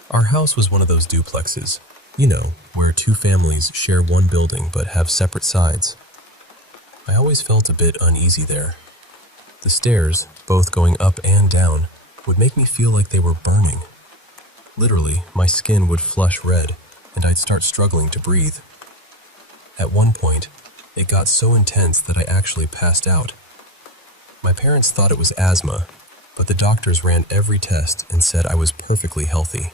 Our house was one of those duplexes, where two families share one building but have separate sides. I always felt a bit uneasy there. The stairs, both going up and down, would make me feel like they were burning. Literally, my skin would flush red, and I'd start struggling to breathe. At one point, it got so intense that I actually passed out. My parents thought it was asthma, but the doctors ran every test and said I was perfectly healthy.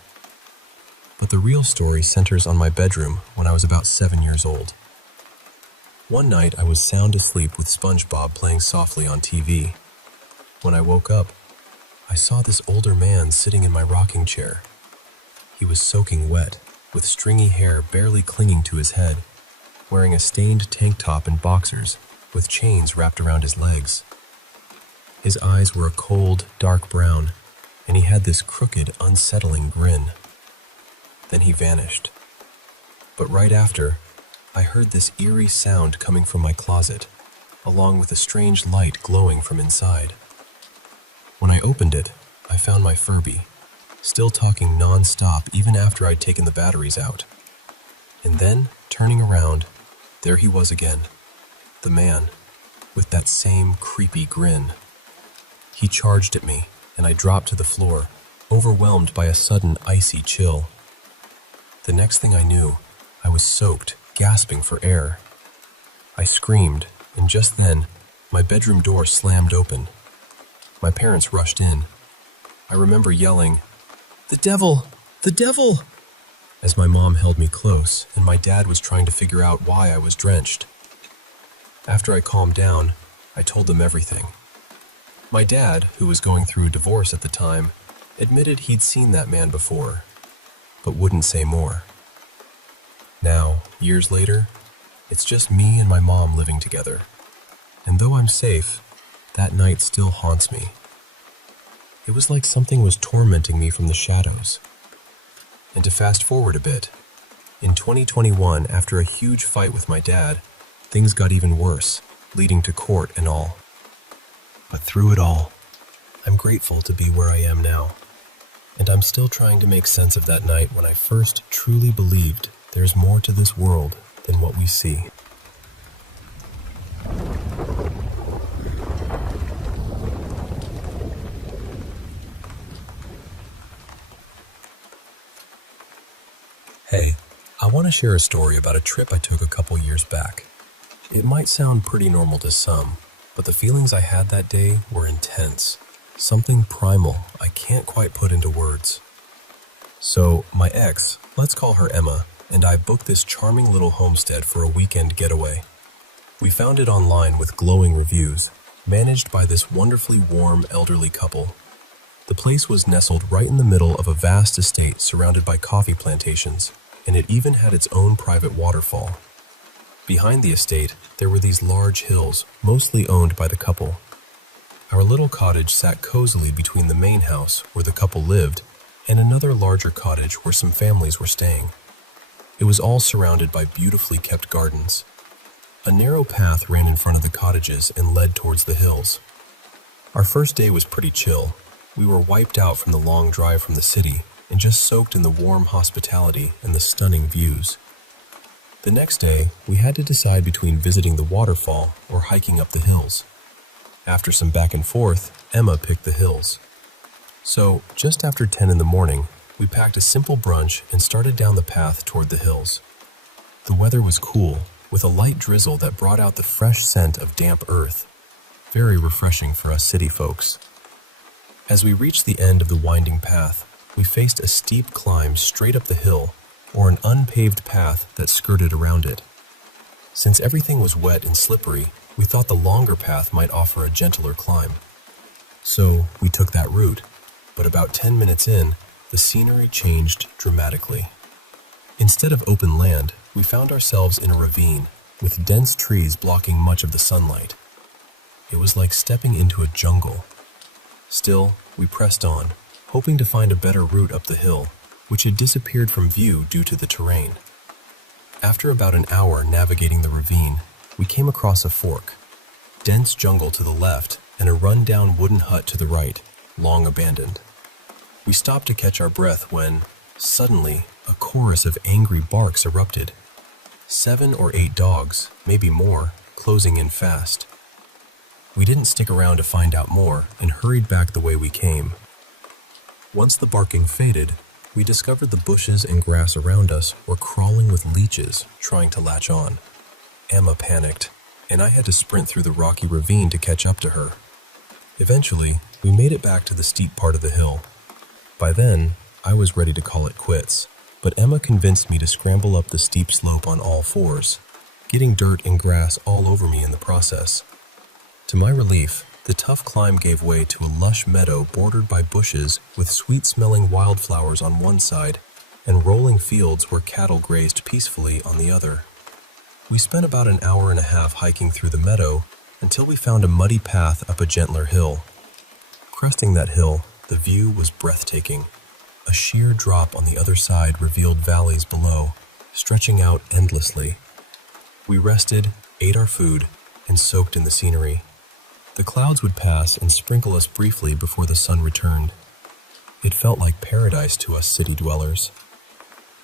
But the real story centers on my bedroom when I was about 7 years old. One night, I was sound asleep with SpongeBob playing softly on TV. When I woke up, I saw this older man sitting in my rocking chair. He was soaking wet, with stringy hair barely clinging to his head, wearing a stained tank top and boxers with chains wrapped around his legs. His eyes were a cold, dark brown, and he had this crooked, unsettling grin. Then he vanished. But right after, I heard this eerie sound coming from my closet, along with a strange light glowing from inside. When I opened it, I found my Furby, still talking non-stop even after I'd taken the batteries out. And then, turning around, there he was again, the man, with that same creepy grin. He charged at me, and I dropped to the floor, overwhelmed by a sudden icy chill. The next thing I knew, I was soaked, gasping for air. I screamed, and just then, my bedroom door slammed open. My parents rushed in. I remember yelling, "The devil! The devil!" as my mom held me close and my dad was trying to figure out why I was drenched. After I calmed down, I told them everything. My dad, who was going through a divorce at the time, admitted he'd seen that man before, but wouldn't say more. Now, years later, it's just me and my mom living together. And though I'm safe, that night still haunts me. It was like something was tormenting me from the shadows. And to fast forward a bit, in 2021, after a huge fight with my dad, things got even worse, leading to court and all. But through it all, I'm grateful to be where I am now. And I'm still trying to make sense of that night when I first truly believed there's more to this world than what we see. Hey, I want to share a story about a trip I took a couple years back. It might sound pretty normal to some, but the feelings I had that day were intense. Something primal I can't quite put into words. So, my ex, let's call her Emma, and I booked this charming little homestead for a weekend getaway. We found it online with glowing reviews, managed by this wonderfully warm elderly couple. The place was nestled right in the middle of a vast estate surrounded by coffee plantations, and it even had its own private waterfall. Behind the estate, there were these large hills, mostly owned by the couple. Our little cottage sat cozily between the main house, where the couple lived, and another larger cottage where some families were staying. It was all surrounded by beautifully kept gardens. A narrow path ran in front of the cottages and led towards the hills. Our first day was pretty chill. We were wiped out from the long drive from the city and just soaked in the warm hospitality and the stunning views. The next day, we had to decide between visiting the waterfall or hiking up the hills. After some back and forth, Emma picked the hills. So, just after 10 in the morning, we packed a simple brunch and started down the path toward the hills. The weather was cool, with a light drizzle that brought out the fresh scent of damp earth. Very refreshing for us city folks. As we reached the end of the winding path, we faced a steep climb straight up the hill, or an unpaved path that skirted around it. Since everything was wet and slippery, we thought the longer path might offer a gentler climb. So we took that route, but about 10 minutes in, the scenery changed dramatically. Instead of open land, we found ourselves in a ravine, with dense trees blocking much of the sunlight. It was like stepping into a jungle. Still, we pressed on, hoping to find a better route up the hill, which had disappeared from view due to the terrain. After about an hour navigating the ravine, we came across a fork, dense jungle to the left and a run-down wooden hut to the right, long abandoned. We stopped to catch our breath when, suddenly, a chorus of angry barks erupted. 7 or 8 dogs, maybe more, closing in fast. We didn't stick around to find out more and hurried back the way we came. Once the barking faded, we discovered the bushes and grass around us were crawling with leeches trying to latch on. Emma panicked, and I had to sprint through the rocky ravine to catch up to her. Eventually, we made it back to the steep part of the hill. By then, I was ready to call it quits, but Emma convinced me to scramble up the steep slope on all fours, getting dirt and grass all over me in the process. To my relief, the tough climb gave way to a lush meadow bordered by bushes with sweet-smelling wildflowers on one side and rolling fields where cattle grazed peacefully on the other. We spent about an hour and a half hiking through the meadow until we found a muddy path up a gentler hill. Cresting that hill, the view was breathtaking. A sheer drop on the other side revealed valleys below, stretching out endlessly. We rested, ate our food, and soaked in the scenery. The clouds would pass and sprinkle us briefly before the sun returned. It felt like paradise to us city dwellers.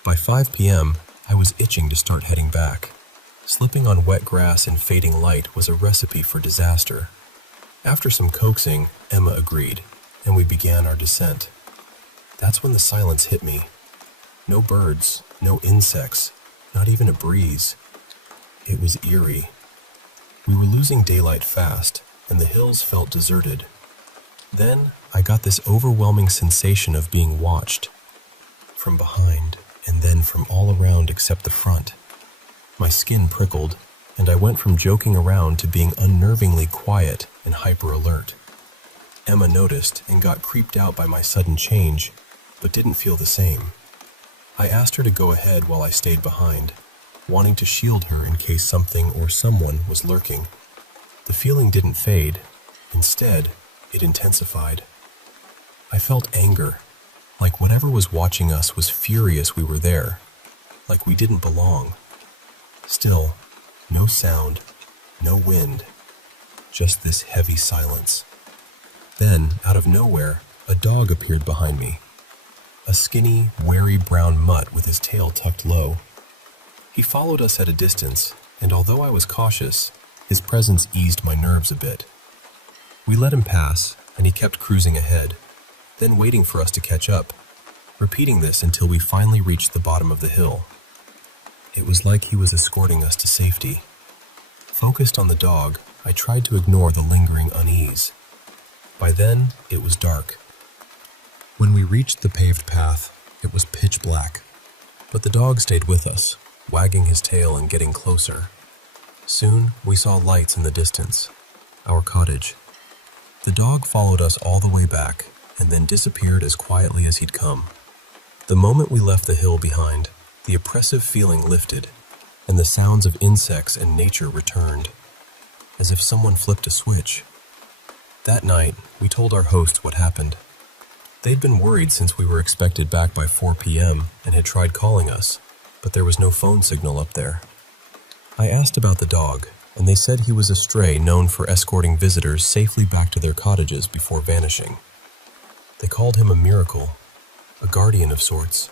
By 5 p.m., I was itching to start heading back. Slipping on wet grass in fading light was a recipe for disaster. After some coaxing, Emma agreed, and we began our descent. That's when the silence hit me. No birds, no insects, not even a breeze. It was eerie. We were losing daylight fast, and the hills felt deserted. Then I got this overwhelming sensation of being watched from behind. and then from all around except the front. My skin prickled, and I went from joking around to being unnervingly quiet and hyper-alert. Emma noticed and got creeped out by my sudden change, but didn't feel the same. I asked her to go ahead while I stayed behind, wanting to shield her in case something or someone was lurking. The feeling didn't fade. Instead, it intensified. I felt anger, like whatever was watching us was furious we were there, like we didn't belong. Still, no sound, no wind, just this heavy silence. Then, out of nowhere, a dog appeared behind me. A skinny, wary brown mutt with his tail tucked low. He followed us at a distance, and although I was cautious, his presence eased my nerves a bit. We let him pass, and he kept cruising ahead, then waiting for us to catch up, repeating this until we finally reached the bottom of the hill. It was like he was escorting us to safety. Focused on the dog, I tried to ignore the lingering unease. By then, it was dark. When we reached the paved path, it was pitch black, but the dog stayed with us, wagging his tail and getting closer. Soon, we saw lights in the distance, our cottage. The dog followed us all the way back and then disappeared as quietly as he'd come. The moment we left the hill behind, the oppressive feeling lifted, and the sounds of insects and nature returned, as if someone flipped a switch. That night, we told our hosts what happened. They'd been worried since we were expected back by 4 p.m. and had tried calling us, but there was no phone signal up there. I asked about the dog, and they said he was a stray known for escorting visitors safely back to their cottages before vanishing. They called him a miracle, a guardian of sorts.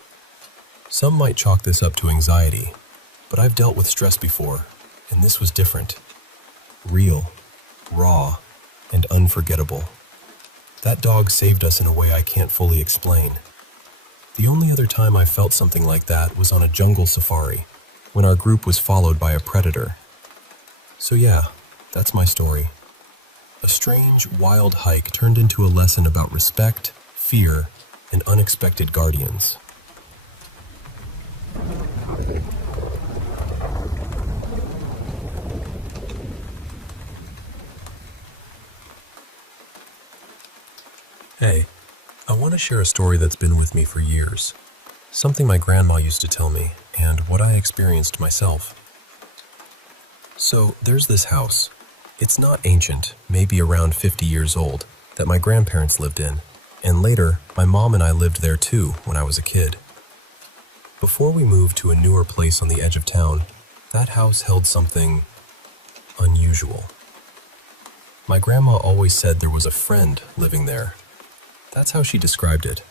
Some might chalk this up to anxiety, but I've dealt with stress before, and this was different. Real, raw, and unforgettable. That dog saved us in a way I can't fully explain. The only other time I felt something like that was on a jungle safari, when our group was followed by a predator. So yeah, that's my story. A strange, wild hike turned into a lesson about respect, fear, and unexpected guardians. Hey, I want to share a story that's been with me for years. Something my grandma used to tell me, and what I experienced myself. So, there's this house. It's not ancient, maybe around 50 years old, that my grandparents lived in, and later, my mom and I lived there too when I was a kid. Before we moved to a newer place on the edge of town, that house held something unusual. My grandma always said there was a friend living there. That's how she described it.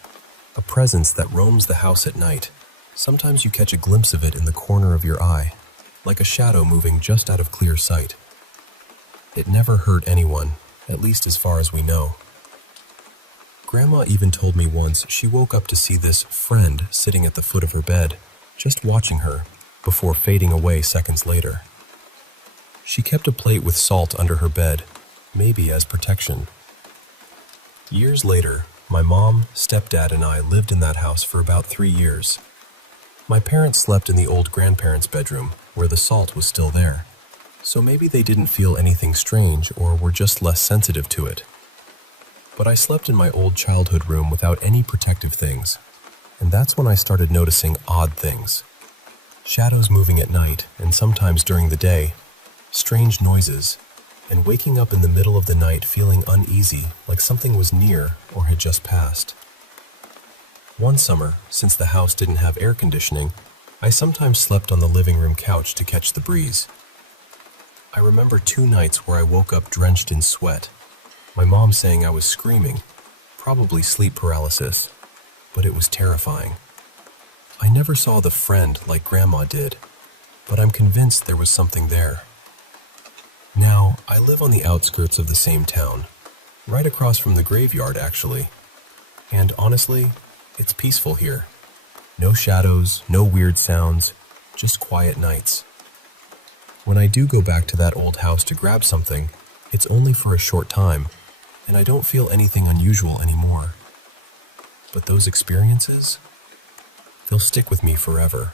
A presence that roams the house at night. Sometimes you catch a glimpse of it in the corner of your eye, like a shadow moving just out of clear sight. It never hurt anyone, at least as far as we know. Grandma even told me once she woke up to see this friend sitting at the foot of her bed, just watching her, before fading away seconds later. She kept a plate with salt under her bed, maybe as protection. Years later, my mom, stepdad, and I lived in that house for about 3 years. My parents slept in the old grandparents' bedroom, where the salt was still there. So maybe they didn't feel anything strange or were just less sensitive to it. But I slept in my old childhood room without any protective things, and that's when I started noticing odd things. Shadows moving at night and sometimes during the day, strange noises, and waking up in the middle of the night feeling uneasy, like something was near or had just passed. One summer, since the house didn't have air conditioning, I sometimes slept on the living room couch to catch the breeze. I remember 2 nights where I woke up drenched in sweat, my mom saying I was screaming, probably sleep paralysis, but it was terrifying. I never saw the friend like Grandma did, but I'm convinced there was something there. Now, I live on the outskirts of the same town, right across from the graveyard actually, and honestly, it's peaceful here. No shadows, no weird sounds, just quiet nights. When I do go back to that old house to grab something, it's only for a short time, and I don't feel anything unusual anymore. But those experiences? They'll stick with me forever.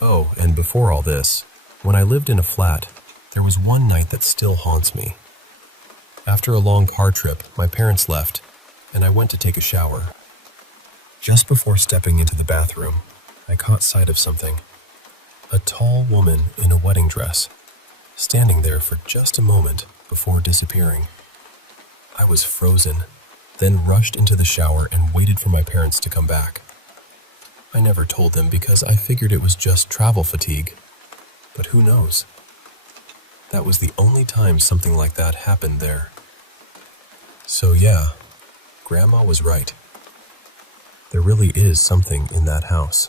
Oh, and before all this, when I lived in a flat, there was one night that still haunts me. After a long car trip, my parents left, and I went to take a shower. Just before stepping into the bathroom, I caught sight of something. A tall woman in a wedding dress, standing there for just a moment before disappearing. I was frozen, then rushed into the shower and waited for my parents to come back. I never told them because I figured it was just travel fatigue, but who knows? That was the only time something like that happened there. So yeah, Grandma was right. There really is something in that house.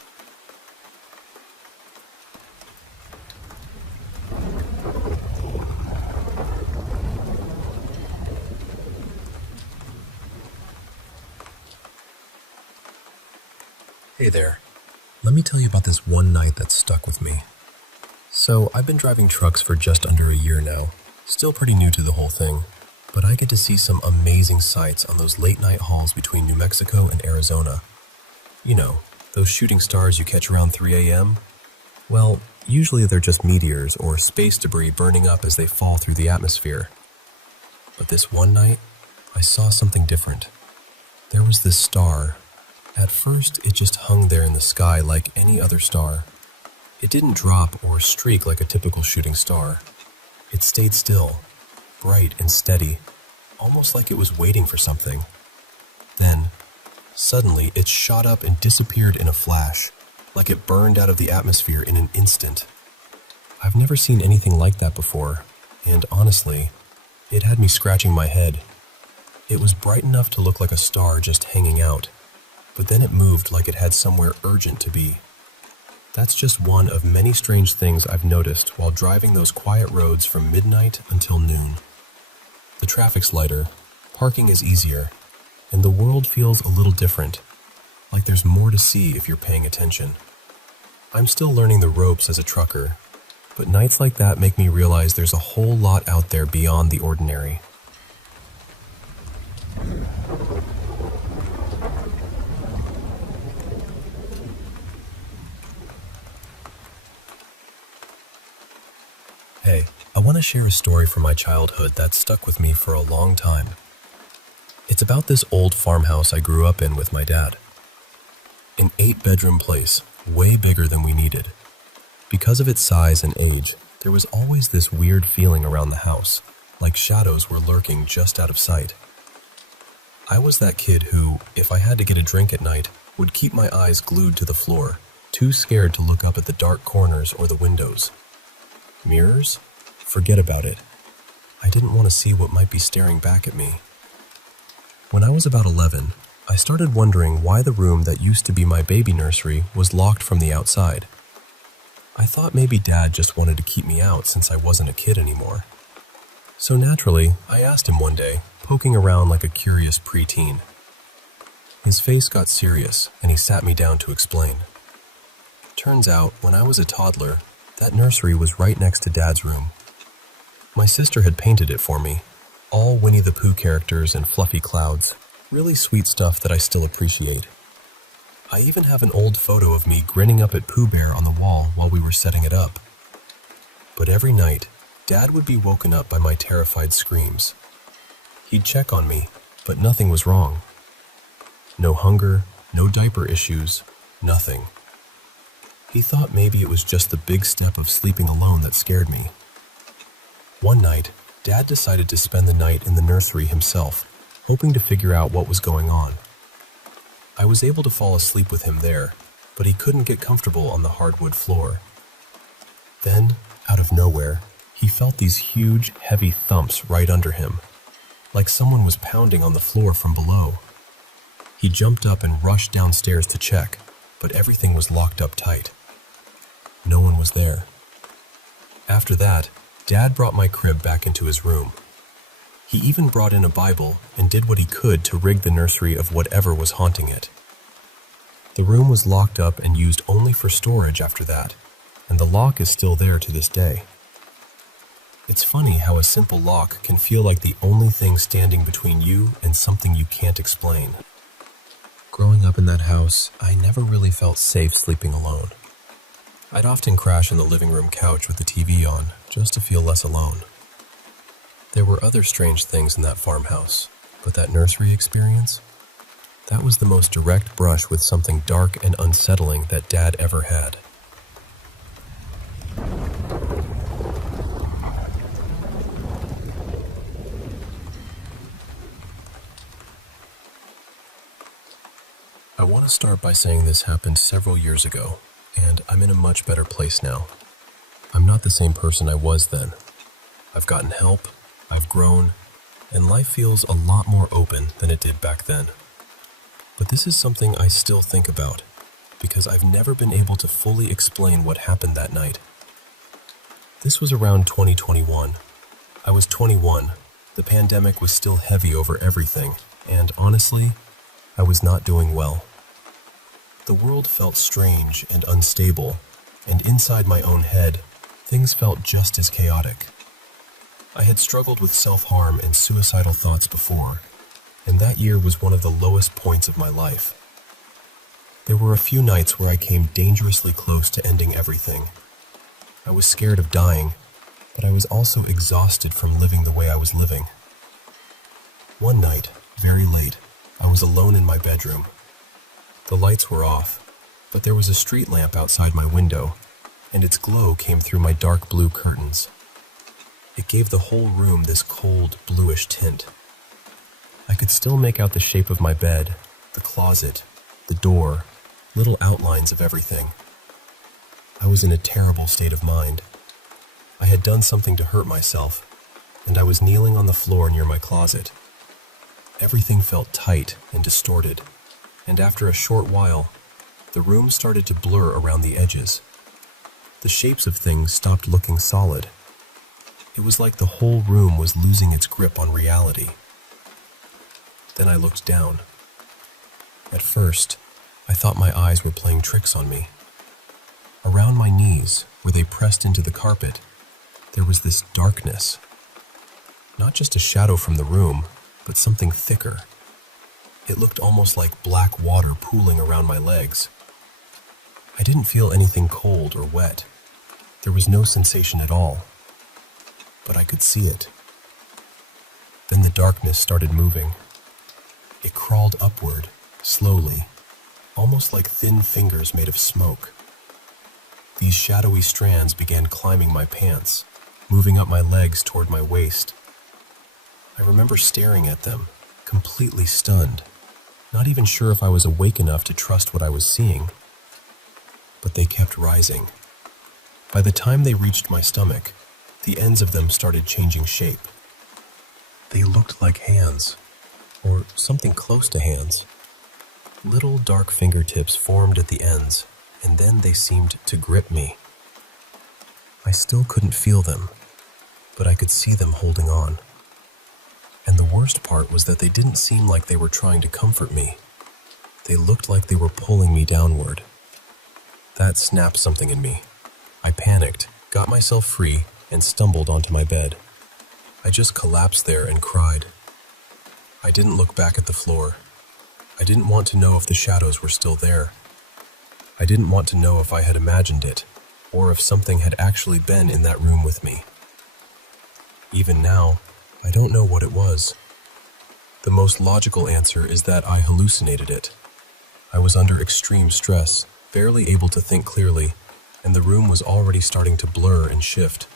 Hey there. Let me tell you about this one night that stuck with me. So, I've been driving trucks for just under a year now. Still pretty new to the whole thing, but I get to see some amazing sights on those late night hauls between New Mexico and Arizona. You know, those shooting stars you catch around 3 a.m.? Well, usually they're just meteors or space debris burning up as they fall through the atmosphere. But this one night, I saw something different. There was this star. At first, it just hung there in the sky like any other star. It didn't drop or streak like a typical shooting star. It stayed still, bright and steady, almost like it was waiting for something. Then, suddenly, it shot up and disappeared in a flash, like it burned out of the atmosphere in an instant. I've never seen anything like that before, and honestly, it had me scratching my head. It was bright enough to look like a star just hanging out, but then it moved like it had somewhere urgent to be. That's just one of many strange things I've noticed while driving those quiet roads from midnight until noon. The traffic's lighter, parking is easier, and the world feels a little different, like there's more to see if you're paying attention. I'm still learning the ropes as a trucker, but nights like that make me realize there's a whole lot out there beyond the ordinary. Hey, I want to share a story from my childhood that stuck with me for a long time. It's about this old farmhouse I grew up in with my dad. An 8-bedroom place, way bigger than we needed. Because of its size and age, there was always this weird feeling around the house, like shadows were lurking just out of sight. I was that kid who, if I had to get a drink at night, would keep my eyes glued to the floor, too scared to look up at the dark corners or the windows. Mirrors? Forget about it. I didn't want to see what might be staring back at me. When I was about 11, I started wondering why the room that used to be my baby nursery was locked from the outside. I thought maybe Dad just wanted to keep me out since I wasn't a kid anymore. So naturally, I asked him one day, poking around like a curious preteen. His face got serious, and he sat me down to explain. Turns out, when I was a toddler, that nursery was right next to Dad's room. My sister had painted it for me, all Winnie the Pooh characters and fluffy clouds, really sweet stuff that I still appreciate. I even have an old photo of me grinning up at Pooh Bear on the wall while we were setting it up. But every night, Dad would be woken up by my terrified screams. He'd check on me, but nothing was wrong. No hunger, no diaper issues, nothing. He thought maybe it was just the big step of sleeping alone that scared me. One night, Dad decided to spend the night in the nursery himself, hoping to figure out what was going on. I was able to fall asleep with him there, but he couldn't get comfortable on the hardwood floor. Then, out of nowhere, he felt these huge, heavy thumps right under him, like someone was pounding on the floor from below. He jumped up and rushed downstairs to check, but everything was locked up tight. No one was there. After that, Dad brought my crib back into his room. He even brought in a Bible and did what he could to rig the nursery of whatever was haunting it. The room was locked up and used only for storage after that, and the lock is still there to this day. It's funny how a simple lock can feel like the only thing standing between you and something you can't explain. Growing up in that house, I never really felt safe sleeping alone. I'd often crash on the living room couch with the TV on, just to feel less alone. There were other strange things in that farmhouse, but that nursery experience? That was the most direct brush with something dark and unsettling that Dad ever had. I want to start by saying this happened several years ago, and I'm in a much better place now. I'm not the same person I was then. I've gotten help, I've grown, and life feels a lot more open than it did back then. But this is something I still think about, because I've never been able to fully explain what happened that night. This was around 2021. I was 21. The pandemic was still heavy over everything, and honestly, I was not doing well. The world felt strange and unstable, and inside my own head, things felt just as chaotic. I had struggled with self-harm and suicidal thoughts before, and that year was one of the lowest points of my life. There were a few nights where I came dangerously close to ending everything. I was scared of dying, but I was also exhausted from living the way I was living. One night, very late, I was alone in my bedroom. The lights were off, but there was a street lamp outside my window, and its glow came through my dark blue curtains. It gave the whole room this cold, bluish tint. I could still make out the shape of my bed, the closet, the door, little outlines of everything. I was in a terrible state of mind. I had done something to hurt myself, and I was kneeling on the floor near my closet. Everything felt tight and distorted, and after a short while, the room started to blur around the edges. The shapes of things stopped looking solid. It was like the whole room was losing its grip on reality. Then I looked down. At first, I thought my eyes were playing tricks on me. Around my knees, where they pressed into the carpet, there was this darkness. Not just a shadow from the room, but something thicker. It looked almost like black water pooling around my legs. I didn't feel anything cold or wet. There was no sensation at all. But I could see it. Then the darkness started moving. It crawled upward, slowly, almost like thin fingers made of smoke. These shadowy strands began climbing my pants, moving up my legs toward my waist. I remember staring at them, completely stunned, not even sure if I was awake enough to trust what I was seeing. But they kept rising. By the time they reached my stomach, the ends of them started changing shape. They looked like hands, or something close to hands. Little dark fingertips formed at the ends, and then they seemed to grip me. I still couldn't feel them, but I could see them holding on. And the worst part was that they didn't seem like they were trying to comfort me. They looked like they were pulling me downward. That snapped something in me. I panicked, got myself free, and stumbled onto my bed. I just collapsed there and cried. I didn't look back at the floor. I didn't want to know if the shadows were still there. I didn't want to know if I had imagined it, or if something had actually been in that room with me. Even now, I don't know what it was. The most logical answer is that I hallucinated it. I was under extreme stress, barely able to think clearly, and the room was already starting to blur and shift.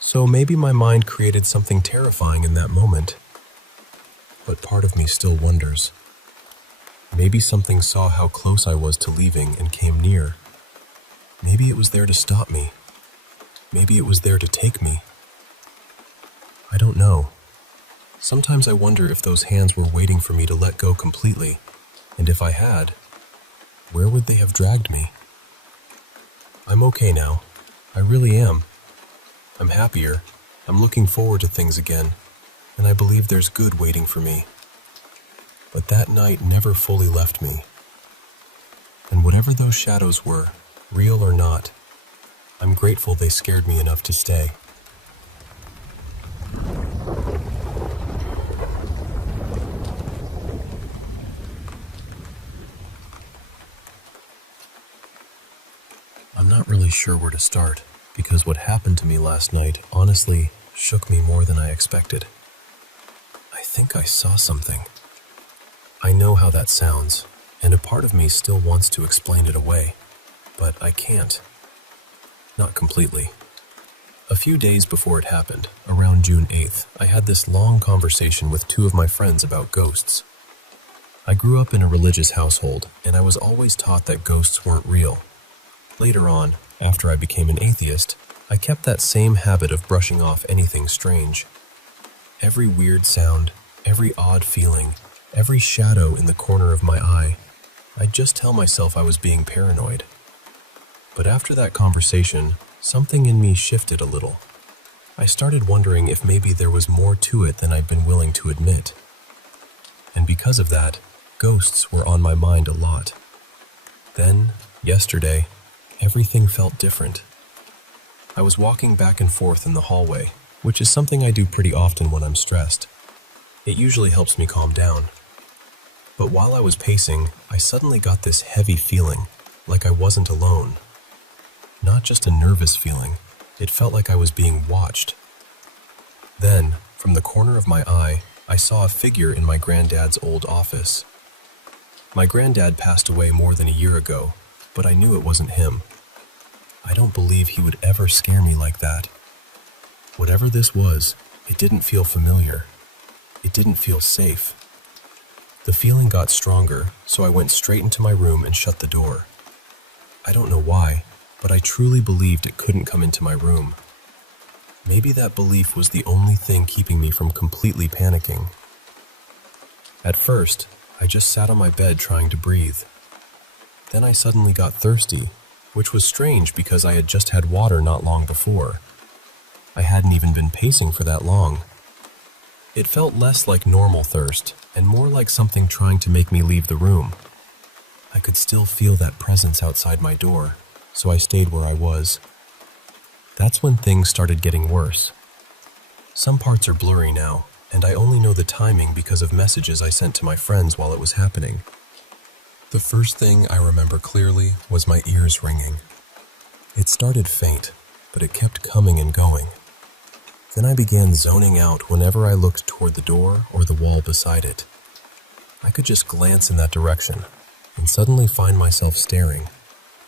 So maybe my mind created something terrifying in that moment. But part of me still wonders. Maybe something saw how close I was to leaving and came near. Maybe it was there to stop me. Maybe it was there to take me. I don't know. Sometimes I wonder if those hands were waiting for me to let go completely, and if I had, where would they have dragged me? I'm okay now. I really am. I'm happier. I'm looking forward to things again, and I believe there's good waiting for me. But that night never fully left me. And whatever those shadows were, real or not, I'm grateful they scared me enough to stay. I'm not really sure where to start, because what happened to me last night honestly shook me more than I expected. I think I saw something. I know how that sounds, and a part of me still wants to explain it away, but I can't. Not completely. A few days before it happened, around June 8th, I had this long conversation with two of my friends about ghosts. I grew up in a religious household, and I was always taught that ghosts weren't real. Later on, after I became an atheist, I kept that same habit of brushing off anything strange. Every weird sound, every odd feeling, every shadow in the corner of my eye, I'd just tell myself I was being paranoid. But after that conversation, something in me shifted a little. I started wondering if maybe there was more to it than I'd been willing to admit. And because of that, ghosts were on my mind a lot. Then, yesterday, everything felt different. I was walking back and forth in the hallway, which is something I do pretty often when I'm stressed. It usually helps me calm down. But while I was pacing, I suddenly got this heavy feeling, like I wasn't alone. Not just a nervous feeling, it felt like I was being watched. Then, from the corner of my eye, I saw a figure in my granddad's old office. My granddad passed away more than a year ago, but I knew it wasn't him. I don't believe he would ever scare me like that. Whatever this was, it didn't feel familiar. It didn't feel safe. The feeling got stronger, so I went straight into my room and shut the door. I don't know why, but I truly believed it couldn't come into my room. Maybe that belief was the only thing keeping me from completely panicking. At first, I just sat on my bed trying to breathe. Then I suddenly got thirsty, which was strange because I had just had water not long before. I hadn't even been pacing for that long. It felt less like normal thirst and more like something trying to make me leave the room. I could still feel that presence outside my door, so I stayed where I was. That's when things started getting worse. Some parts are blurry now, and I only know the timing because of messages I sent to my friends while it was happening. The first thing I remember clearly was my ears ringing. It started faint, but it kept coming and going. Then I began zoning out whenever I looked toward the door or the wall beside it. I could just glance in that direction and suddenly find myself staring,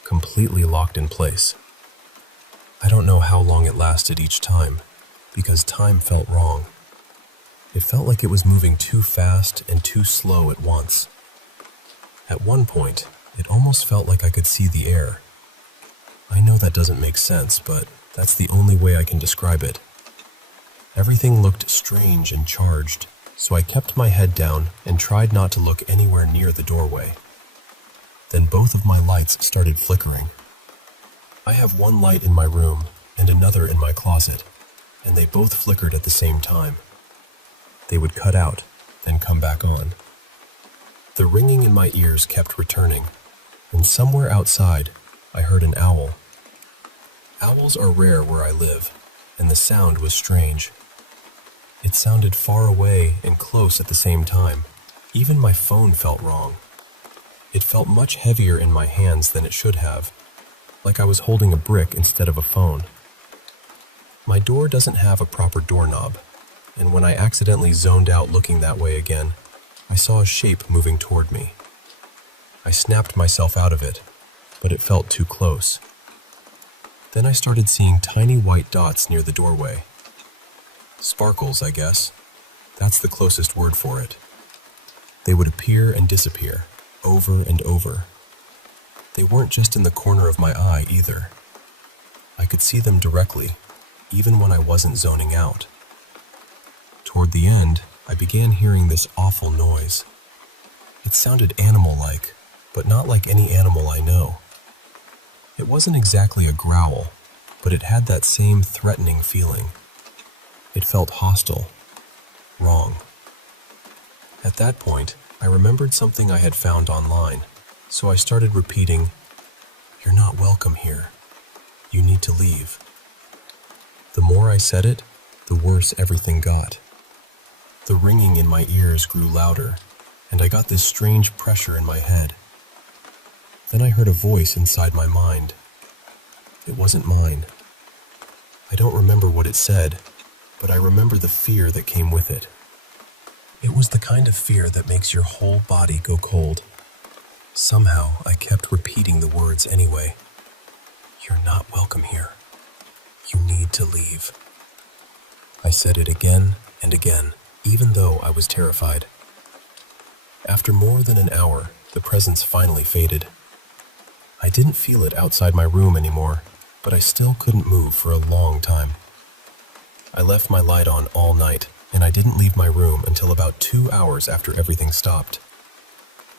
completely locked in place. I don't know how long it lasted each time, because time felt wrong. It felt like it was moving too fast and too slow at once. At one point, it almost felt like I could see the air. I know that doesn't make sense, but that's the only way I can describe it. Everything looked strange and charged, so I kept my head down and tried not to look anywhere near the doorway. Then both of my lights started flickering. I have one light in my room and another in my closet, and they both flickered at the same time. They would cut out, then come back on. The ringing in my ears kept returning, and somewhere outside, I heard an owl. Owls are rare where I live, and the sound was strange. It sounded far away and close at the same time. Even my phone felt wrong. It felt much heavier in my hands than it should have, like I was holding a brick instead of a phone. My door doesn't have a proper doorknob, and when I accidentally zoned out looking that way again, I saw a shape moving toward me. I snapped myself out of it, but it felt too close. Then I started seeing tiny white dots near the doorway. Sparkles, I guess. That's the closest word for it. They would appear and disappear, over and over. They weren't just in the corner of my eye either. I could see them directly, even when I wasn't zoning out. Toward the end, I began hearing this awful noise. It sounded animal-like, but not like any animal I know. It wasn't exactly a growl, but it had that same threatening feeling. It felt hostile, wrong. At that point, I remembered something I had found online, so I started repeating, "You're not welcome here. You need to leave." The more I said it, the worse everything got. The ringing in my ears grew louder, and I got this strange pressure in my head. Then I heard a voice inside my mind. It wasn't mine. I don't remember what it said, but I remember the fear that came with it. It was the kind of fear that makes your whole body go cold. Somehow, I kept repeating the words anyway. You're not welcome here. You need to leave. I said it again and again, even though I was terrified. After more than an hour, the presence finally faded. I didn't feel it outside my room anymore, but I still couldn't move for a long time. I left my light on all night, and I didn't leave my room until about 2 hours after everything stopped.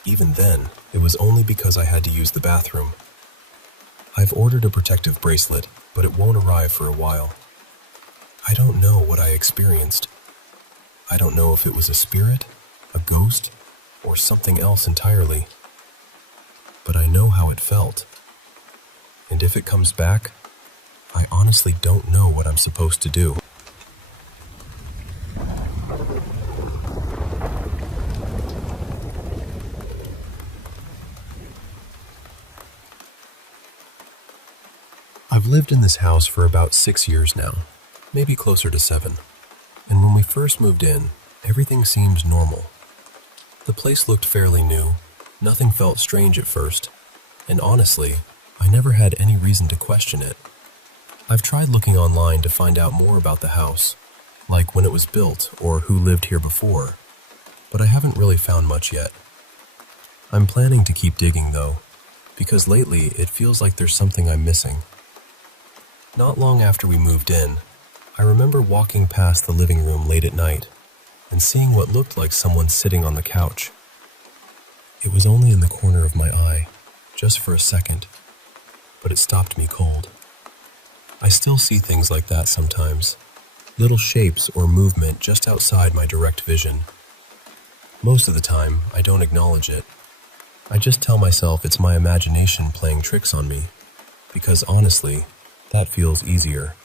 Even then, it was only because I had to use the bathroom. I've ordered a protective bracelet, but it won't arrive for a while. I don't know what I experienced. I don't know if it was a spirit, a ghost, or something else entirely. But I know how it felt. And if it comes back, I honestly don't know what I'm supposed to do. I've lived in this house for about 6 years now, maybe closer to 7. And when we first moved in, everything seemed normal. The place looked fairly new, nothing felt strange at first, and honestly, I never had any reason to question it. I've tried looking online to find out more about the house, like when it was built or who lived here before, but I haven't really found much yet. I'm planning to keep digging though, because lately it feels like there's something I'm missing. Not long after we moved in, I remember walking past the living room late at night and seeing what looked like someone sitting on the couch. It was only in the corner of my eye, just for a second, but it stopped me cold. I still see things like that sometimes, little shapes or movement just outside my direct vision. Most of the time, I don't acknowledge it. I just tell myself it's my imagination playing tricks on me, because honestly, that feels easier.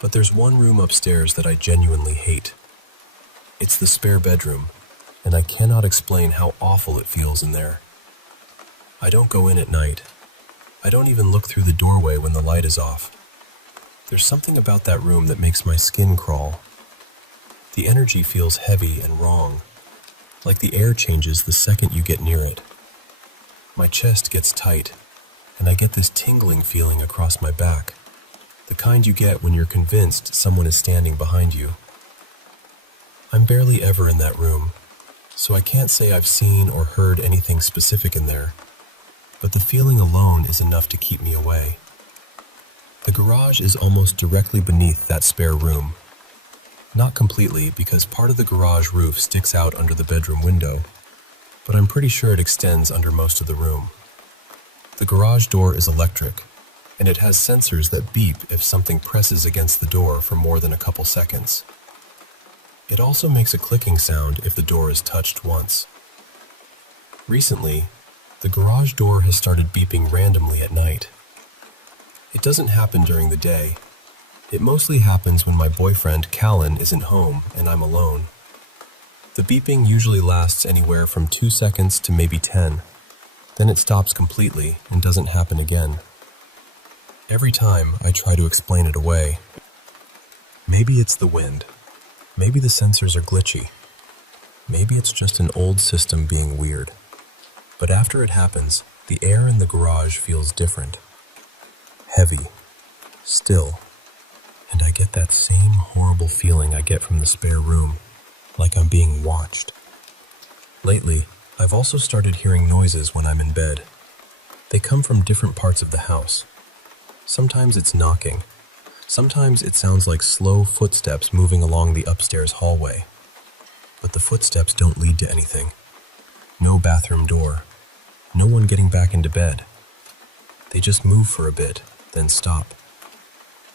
But there's one room upstairs that I genuinely hate. It's the spare bedroom, and I cannot explain how awful it feels in there. I don't go in at night. I don't even look through the doorway when the light is off. There's something about that room that makes my skin crawl. The energy feels heavy and wrong, like the air changes the second you get near it. My chest gets tight, and I get this tingling feeling across my back, the kind you get when you're convinced someone is standing behind you. I'm barely ever in that room, so I can't say I've seen or heard anything specific in there, but the feeling alone is enough to keep me away. The garage is almost directly beneath that spare room. Not completely, because part of the garage roof sticks out under the bedroom window, but I'm pretty sure it extends under most of the room. The garage door is electric, and it has sensors that beep if something presses against the door for more than a couple seconds. It also makes a clicking sound if the door is touched once. Recently, the garage door has started beeping randomly at night. It doesn't happen during the day. It mostly happens when my boyfriend, Callan, isn't home and I'm alone. The beeping usually lasts anywhere from 2 seconds to maybe 10. Then it stops completely and doesn't happen again. Every time I try to explain it away. Maybe it's the wind. Maybe the sensors are glitchy. Maybe it's just an old system being weird. But after it happens, the air in the garage feels different. Heavy. Still. And I get that same horrible feeling I get from the spare room, like I'm being watched. Lately, I've also started hearing noises when I'm in bed. They come from different parts of the house. Sometimes it's knocking. Sometimes it sounds like slow footsteps moving along the upstairs hallway. But the footsteps don't lead to anything. No bathroom door. No one getting back into bed. They just move for a bit, then stop.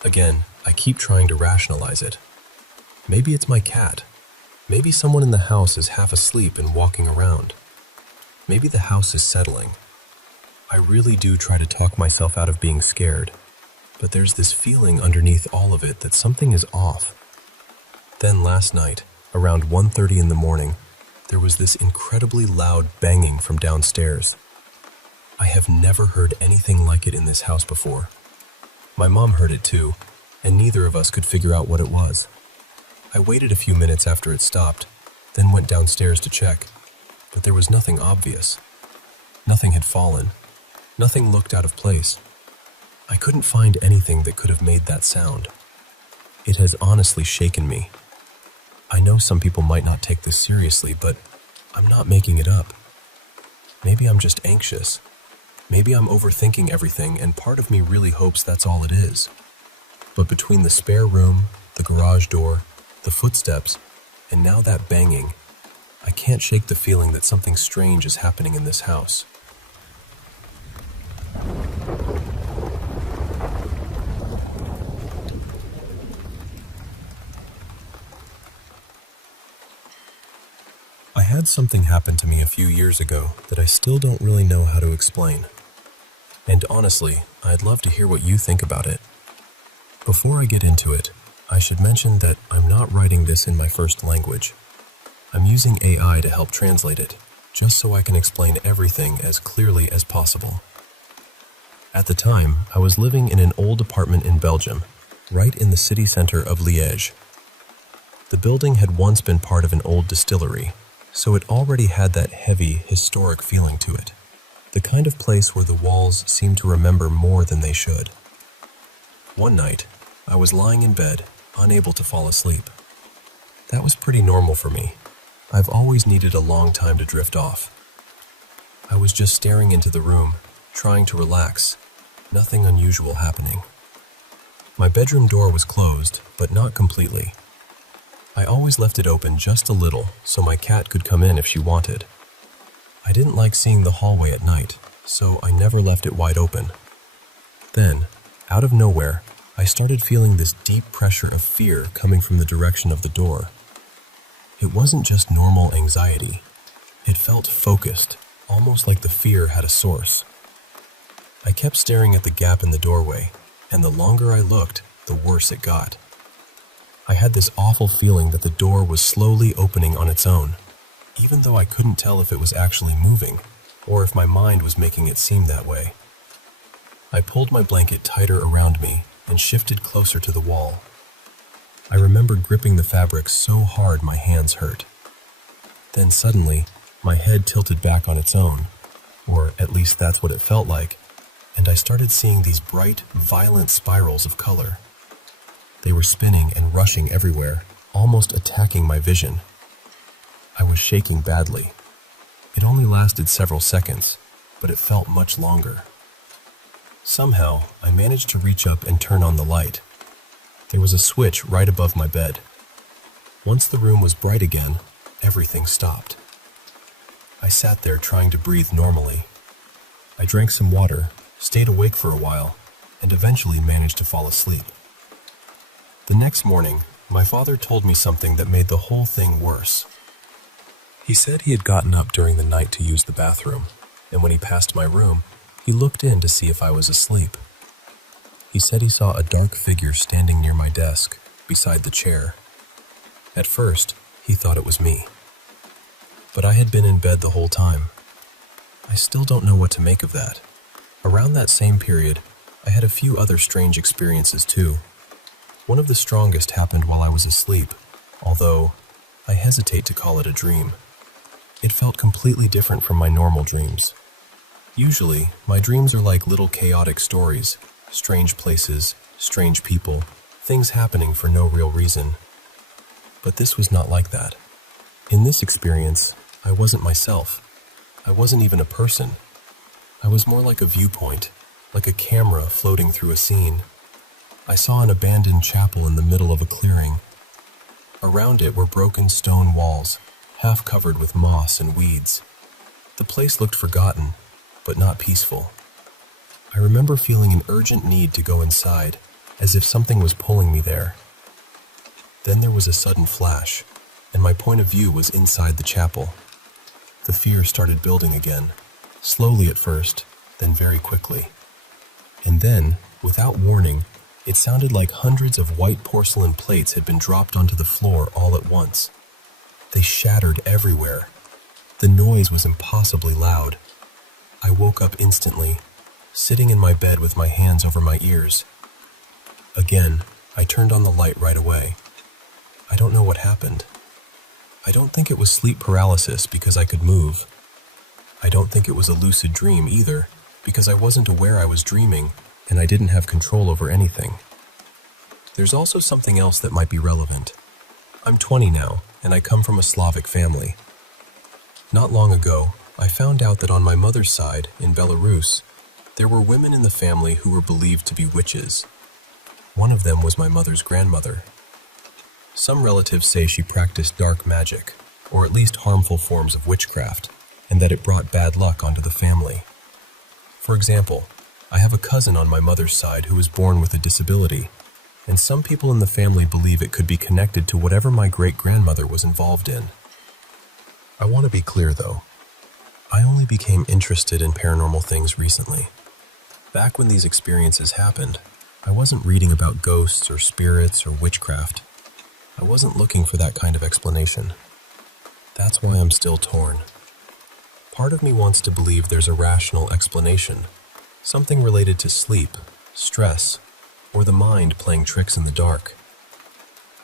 Again, I keep trying to rationalize it. Maybe it's my cat. Maybe someone in the house is half asleep and walking around. Maybe the house is settling. I really do try to talk myself out of being scared, but there's this feeling underneath all of it that something is off. Then last night, around 1:30 in the morning, there was this incredibly loud banging from downstairs. I have never heard anything like it in this house before. My mom heard it too, and neither of us could figure out what it was. I waited a few minutes after it stopped, then went downstairs to check, but there was nothing obvious. Nothing had fallen. Nothing looked out of place. I couldn't find anything that could have made that sound. It has honestly shaken me. I know some people might not take this seriously, but I'm not making it up. Maybe I'm just anxious. Maybe I'm overthinking everything, and part of me really hopes that's all it is. But between the spare room, the garage door, the footsteps, and now that banging, I can't shake the feeling that something strange is happening in this house. I had something happen to me a few years ago that I still don't really know how to explain. And honestly, I'd love to hear what you think about it. Before I get into it, I should mention that I'm not writing this in my first language. I'm using AI to help translate it, just so I can explain everything as clearly as possible. At the time, I was living in an old apartment in Belgium, right in the city center of Liège. The building had once been part of an old distillery, so it already had that heavy, historic feeling to it. The kind of place where the walls seem to remember more than they should. One night, I was lying in bed, unable to fall asleep. That was pretty normal for me. I've always needed a long time to drift off. I was just staring into the room, trying to relax, nothing unusual happening. My bedroom door was closed, but not completely. I always left it open just a little so my cat could come in if she wanted. I didn't like seeing the hallway at night, so I never left it wide open. Then, out of nowhere, I started feeling this deep pressure of fear coming from the direction of the door. It wasn't just normal anxiety. It felt focused, almost like the fear had a source. I kept staring at the gap in the doorway, and the longer I looked, the worse it got. I had this awful feeling that the door was slowly opening on its own, even though I couldn't tell if it was actually moving, or if my mind was making it seem that way. I pulled my blanket tighter around me and shifted closer to the wall. I remembered gripping the fabric so hard my hands hurt. Then suddenly, my head tilted back on its own, or at least that's what it felt like, and I started seeing these bright, violent spirals of color. They were spinning and rushing everywhere, almost attacking my vision. I was shaking badly. It only lasted several seconds, but it felt much longer. Somehow, I managed to reach up and turn on the light. There was a switch right above my bed. Once the room was bright again, everything stopped. I sat there trying to breathe normally. I drank some water, stayed awake for a while, and eventually managed to fall asleep. The next morning, my father told me something that made the whole thing worse. He said he had gotten up during the night to use the bathroom, and when he passed my room, he looked in to see if I was asleep. He said he saw a dark figure standing near my desk, beside the chair. At first, he thought it was me. But I had been in bed the whole time. I still don't know what to make of that. Around that same period, I had a few other strange experiences too. One of the strongest happened while I was asleep, although I hesitate to call it a dream. It felt completely different from my normal dreams. Usually, my dreams are like little chaotic stories, strange places, strange people, things happening for no real reason. But this was not like that. In this experience, I wasn't myself. I wasn't even a person. I was more like a viewpoint, like a camera floating through a scene. I saw an abandoned chapel in the middle of a clearing. Around it were broken stone walls, half covered with moss and weeds. The place looked forgotten, but not peaceful. I remember feeling an urgent need to go inside, as if something was pulling me there. Then there was a sudden flash, and my point of view was inside the chapel. The fear started building again, slowly at first, then very quickly. And then, without warning, it sounded like hundreds of white porcelain plates had been dropped onto the floor all at once. They shattered everywhere. The noise was impossibly loud. I woke up instantly, sitting in my bed with my hands over my ears. Again, I turned on the light right away. I don't know what happened. I don't think it was sleep paralysis because I could move. I don't think it was a lucid dream either, because I wasn't aware I was dreaming and I didn't have control over anything. There's also something else that might be relevant. I'm 20 now, and I come from a Slavic family. Not long ago, I found out that on my mother's side, in Belarus, there were women in the family who were believed to be witches. One of them was my mother's grandmother. Some relatives say she practiced dark magic, or at least harmful forms of witchcraft, and that it brought bad luck onto the family. For example, I have a cousin on my mother's side who was born with a disability, and some people in the family believe it could be connected to whatever my great-grandmother was involved in. I want to be clear, though. I only became interested in paranormal things recently. Back when these experiences happened, I wasn't reading about ghosts or spirits or witchcraft. I wasn't looking for that kind of explanation. That's why I'm still torn. Part of me wants to believe there's a rational explanation, something related to sleep, stress, or the mind playing tricks in the dark.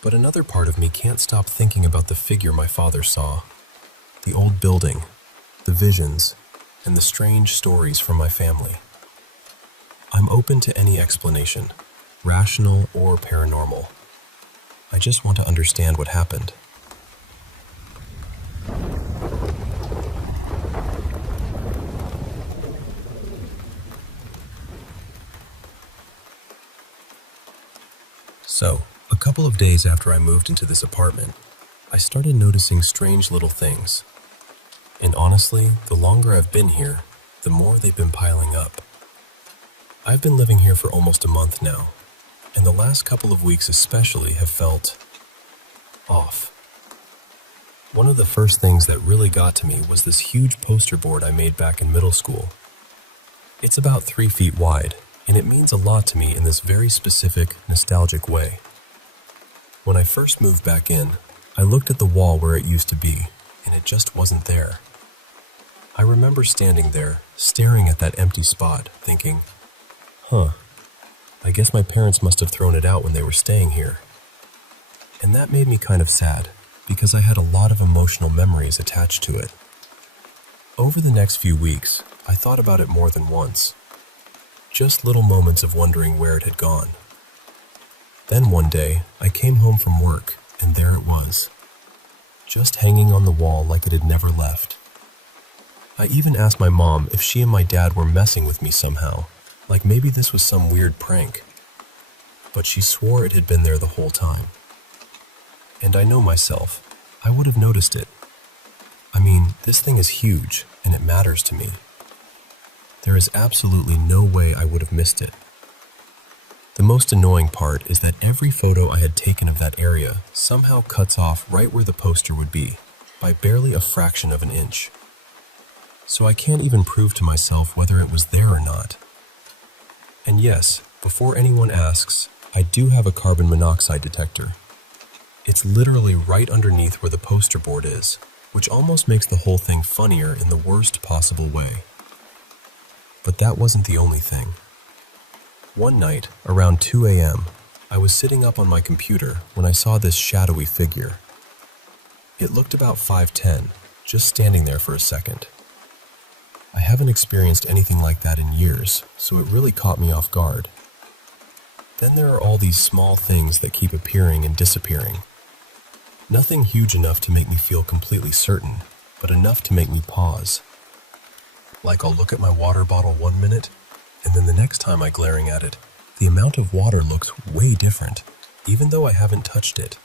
But another part of me can't stop thinking about the figure my father saw, the old building, the visions, and the strange stories from my family. I'm open to any explanation, rational or paranormal. I just want to understand what happened. So, a couple of days after I moved into this apartment, I started noticing strange little things. And honestly, the longer I've been here, the more they've been piling up. I've been living here for almost a month now, and the last couple of weeks especially have felt off. One of the first things that really got to me was this huge poster board I made back in middle school. It's about 3 feet wide, and it means a lot to me in this very specific, nostalgic way. When I first moved back in, I looked at the wall where it used to be, and it just wasn't there. I remember standing there, staring at that empty spot, thinking, I guess my parents must have thrown it out when they were staying here. And that made me kind of sad, because I had a lot of emotional memories attached to it. Over the next few weeks, I thought about it more than once. Just little moments of wondering where it had gone. Then one day, I came home from work, and there it was, just hanging on the wall like it had never left. I even asked my mom if she and my dad were messing with me somehow, like maybe this was some weird prank. But she swore it had been there the whole time. And I know myself, I would have noticed it. I mean, this thing is huge, and it matters to me. There is absolutely no way I would have missed it. The most annoying part is that every photo I had taken of that area somehow cuts off right where the poster would be, by barely a fraction of an inch. So I can't even prove to myself whether it was there or not. And yes, before anyone asks, I do have a carbon monoxide detector. It's literally right underneath where the poster board is, which almost makes the whole thing funnier in the worst possible way. But that wasn't the only thing. One night, around 2 a.m., I was sitting up on my computer when I saw this shadowy figure. It looked about 5'10", just standing there for a second. I haven't experienced anything like that in years, so it really caught me off guard. Then there are all these small things that keep appearing and disappearing. Nothing huge enough to make me feel completely certain, but enough to make me pause. Like I'll look at my water bottle 1 minute, and then the next time I'm glaring at it, the amount of water looks way different, even though I haven't touched it.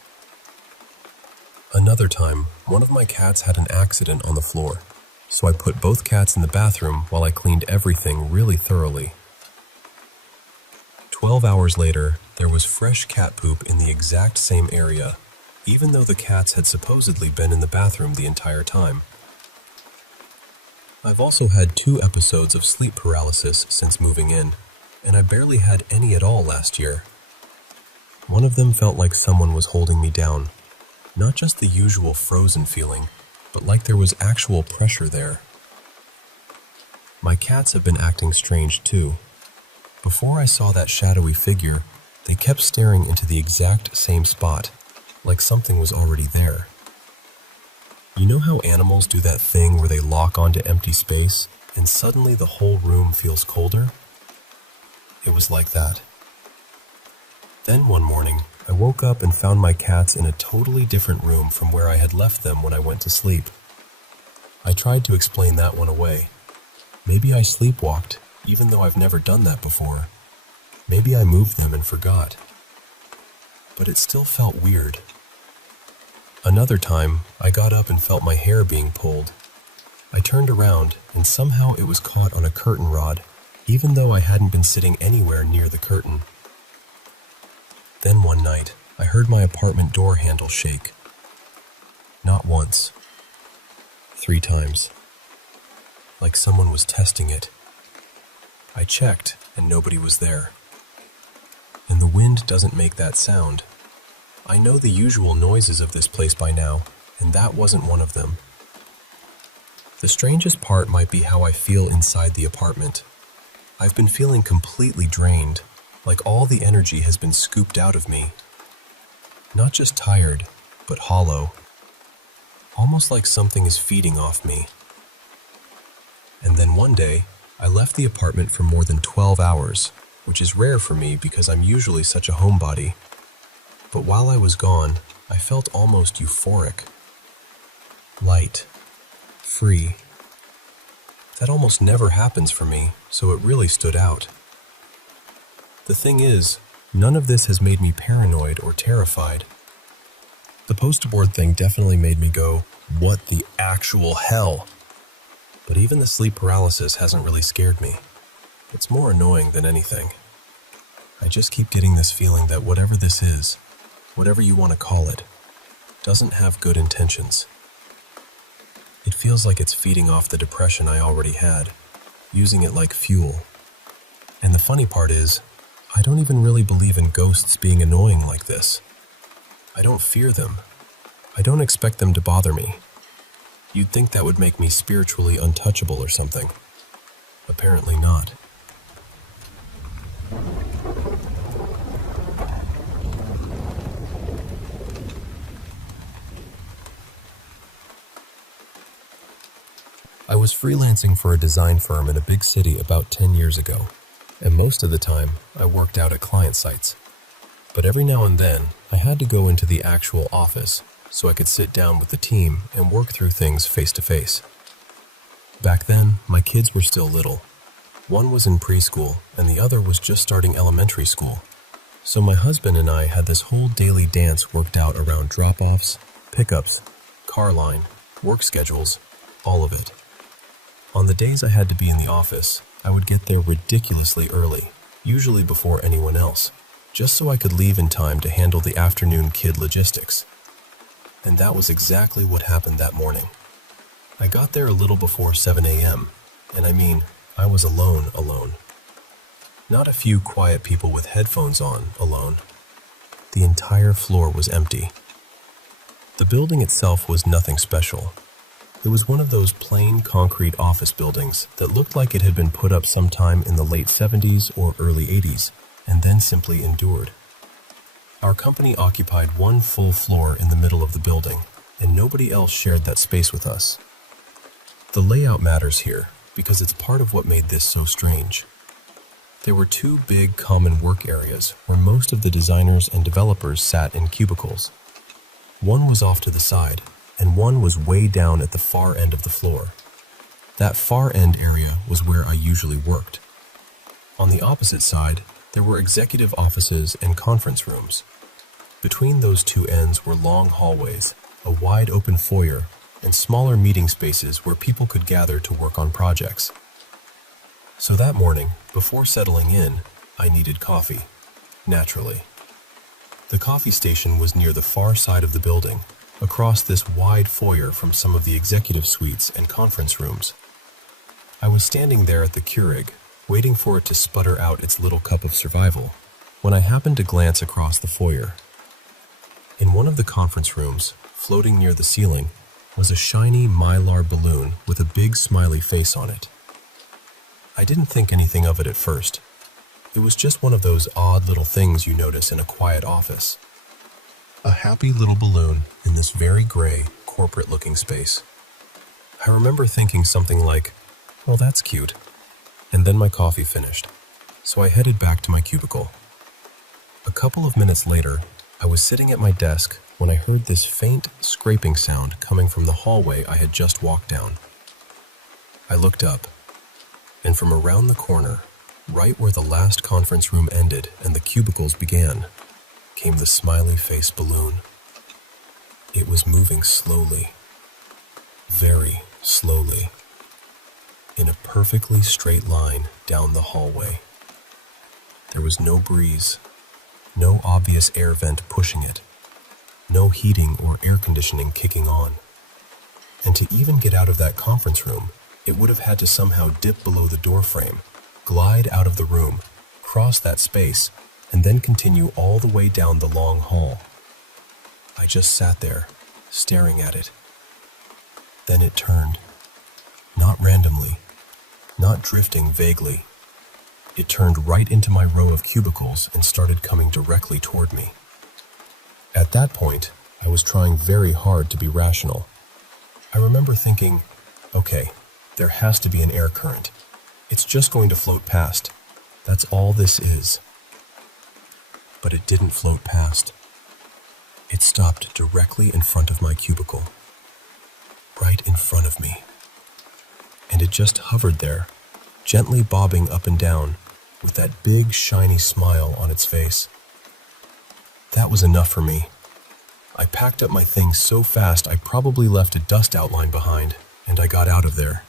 Another time, one of my cats had an accident on the floor, so I put both cats in the bathroom while I cleaned everything really thoroughly. 12 hours later, there was fresh cat poop in the exact same area, even though the cats had supposedly been in the bathroom the entire time. I've also had 2 episodes of sleep paralysis since moving in, and I barely had any at all last year. One of them felt like someone was holding me down, not just the usual frozen feeling, but like there was actual pressure there. My cats have been acting strange too. Before I saw that shadowy figure, They kept staring into the exact same spot, like something was already there. You know how animals do that thing where they lock onto empty space and suddenly the whole room feels colder? It was like that. Then one morning, I woke up and found my cats in a totally different room from where I had left them when I went to sleep. I tried to explain that one away. Maybe I sleepwalked, even though I've never done that before. Maybe I moved them and forgot. But it still felt weird. Another time, I got up and felt my hair being pulled. I turned around, and somehow it was caught on a curtain rod, even though I hadn't been sitting anywhere near the curtain. Then one night, I heard my apartment door handle shake. Not once. 3 times. Like someone was testing it. I checked, and nobody was there. And the wind doesn't make that sound. I know the usual noises of this place by now, and that wasn't one of them. The strangest part might be how I feel inside the apartment. I've been feeling completely drained, like all the energy has been scooped out of me. Not just tired, but hollow. Almost like something is feeding off me. And then one day, I left the apartment for more than 12 hours, which is rare for me because I'm usually such a homebody. But while I was gone, I felt almost euphoric. Light. Free. That almost never happens for me, so it really stood out. The thing is, none of this has made me paranoid or terrified. The poster board thing definitely made me go, what the actual hell? But even the sleep paralysis hasn't really scared me. It's more annoying than anything. I just keep getting this feeling that whatever this is, whatever you want to call it, doesn't have good intentions. It feels like it's feeding off the depression I already had, using it like fuel. And the funny part is, I don't even really believe in ghosts being annoying like this. I don't fear them. I don't expect them to bother me. You'd think that would make me spiritually untouchable or something. Apparently not. I was freelancing for a design firm in a big city about 10 years ago, and most of the time I worked out at client sites. But every now and then I had to go into the actual office so I could sit down with the team and work through things face to face. Back then, my kids were still little. One was in preschool and the other was just starting elementary school. So my husband and I had this whole daily dance worked out around drop-offs, pickups, car line, work schedules, all of it. On the days I had to be in the office, I would get there ridiculously early, usually before anyone else, just so I could leave in time to handle the afternoon kid logistics. And that was exactly what happened that morning. I got there a little before 7 a.m., and I mean, I was alone. Not a few quiet people with headphones on alone. The entire floor was empty. The building itself was nothing special. It was one of those plain concrete office buildings that looked like it had been put up sometime in the late 70s or early 80s, and then simply endured. Our company occupied one full floor in the middle of the building, and nobody else shared that space with us. The layout matters here, because it's part of what made this so strange. There were 2 big common work areas where most of the designers and developers sat in cubicles. One was off to the side, and one was way down at the far end of the floor. That far end area was where I usually worked. On the opposite side, there were executive offices and conference rooms. Between those 2 ends were long hallways, a wide open foyer, and smaller meeting spaces where people could gather to work on projects. So that morning, before settling in, I needed coffee, naturally. The coffee station was near the far side of the building, across this wide foyer from some of the executive suites and conference rooms. I was standing there at the Keurig, waiting for it to sputter out its little cup of survival, when I happened to glance across the foyer. In one of the conference rooms, floating near the ceiling, was a shiny mylar balloon with a big smiley face on it. I didn't think anything of it at first, It was just one of those odd little things you notice in a quiet office. A happy little balloon in this very gray, corporate-looking space. I remember thinking something like, well, that's cute. And then my coffee finished, so I headed back to my cubicle. A couple of minutes later, I was sitting at my desk when I heard this faint scraping sound coming from the hallway I had just walked down. I looked up, and from around the corner, right where the last conference room ended and the cubicles began, came the smiley face balloon. It was moving slowly, very slowly, in a perfectly straight line down the hallway. There was no breeze, no obvious air vent pushing it, no heating or air conditioning kicking on. And to even get out of that conference room, it would have had to somehow dip below the door frame, glide out of the room, cross that space, and then continue all the way down the long hall. I just sat there, staring at it. Then it turned. Not randomly, not drifting vaguely. It turned right into my row of cubicles and started coming directly toward me. At that point, I was trying very hard to be rational. I remember thinking, okay, there has to be an air current. It's just going to float past. That's all this is. But it didn't float past. It stopped directly in front of my cubicle. Right in front of me. And it just hovered there, gently bobbing up and down, with that big, shiny smile on its face. That was enough for me. I packed up my things so fast I probably left a dust outline behind, and I got out of there.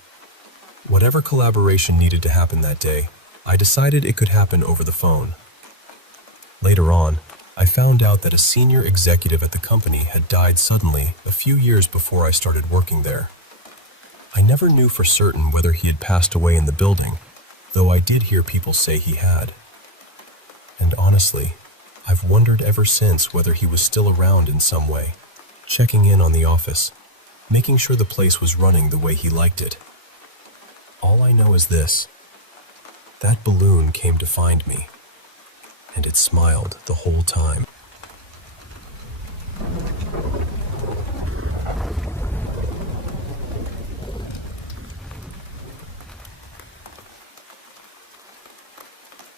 Whatever collaboration needed to happen that day, I decided it could happen over the phone. Later on, I found out that a senior executive at the company had died suddenly a few years before I started working there. I never knew for certain whether he had passed away in the building, though I did hear people say he had. And honestly, I've wondered ever since whether he was still around in some way, checking in on the office, making sure the place was running the way he liked it. All I know is this: that balloon came to find me, and it smiled the whole time.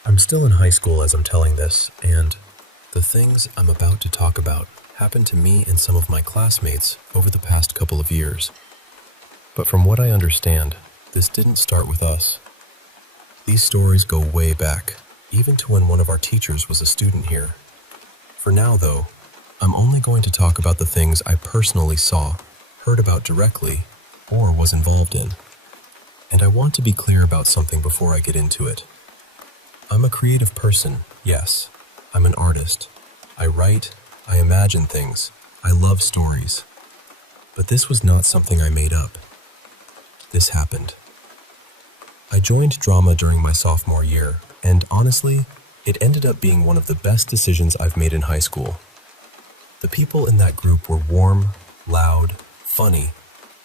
I'm still in high school as I'm telling this, and the things I'm about to talk about happened to me and some of my classmates over the past couple of years. But from what I understand, this didn't start with us. These stories go way back, even to when one of our teachers was a student here. For now, though, I'm only going to talk about the things I personally saw, heard about directly, or was involved in. And I want to be clear about something before I get into it. I'm a creative person, yes. I'm an artist. I write, I imagine things, I love stories. But this was not something I made up. This happened. I joined drama during my sophomore year, and honestly, it ended up being one of the best decisions I've made in high school. The people in that group were warm, loud, funny,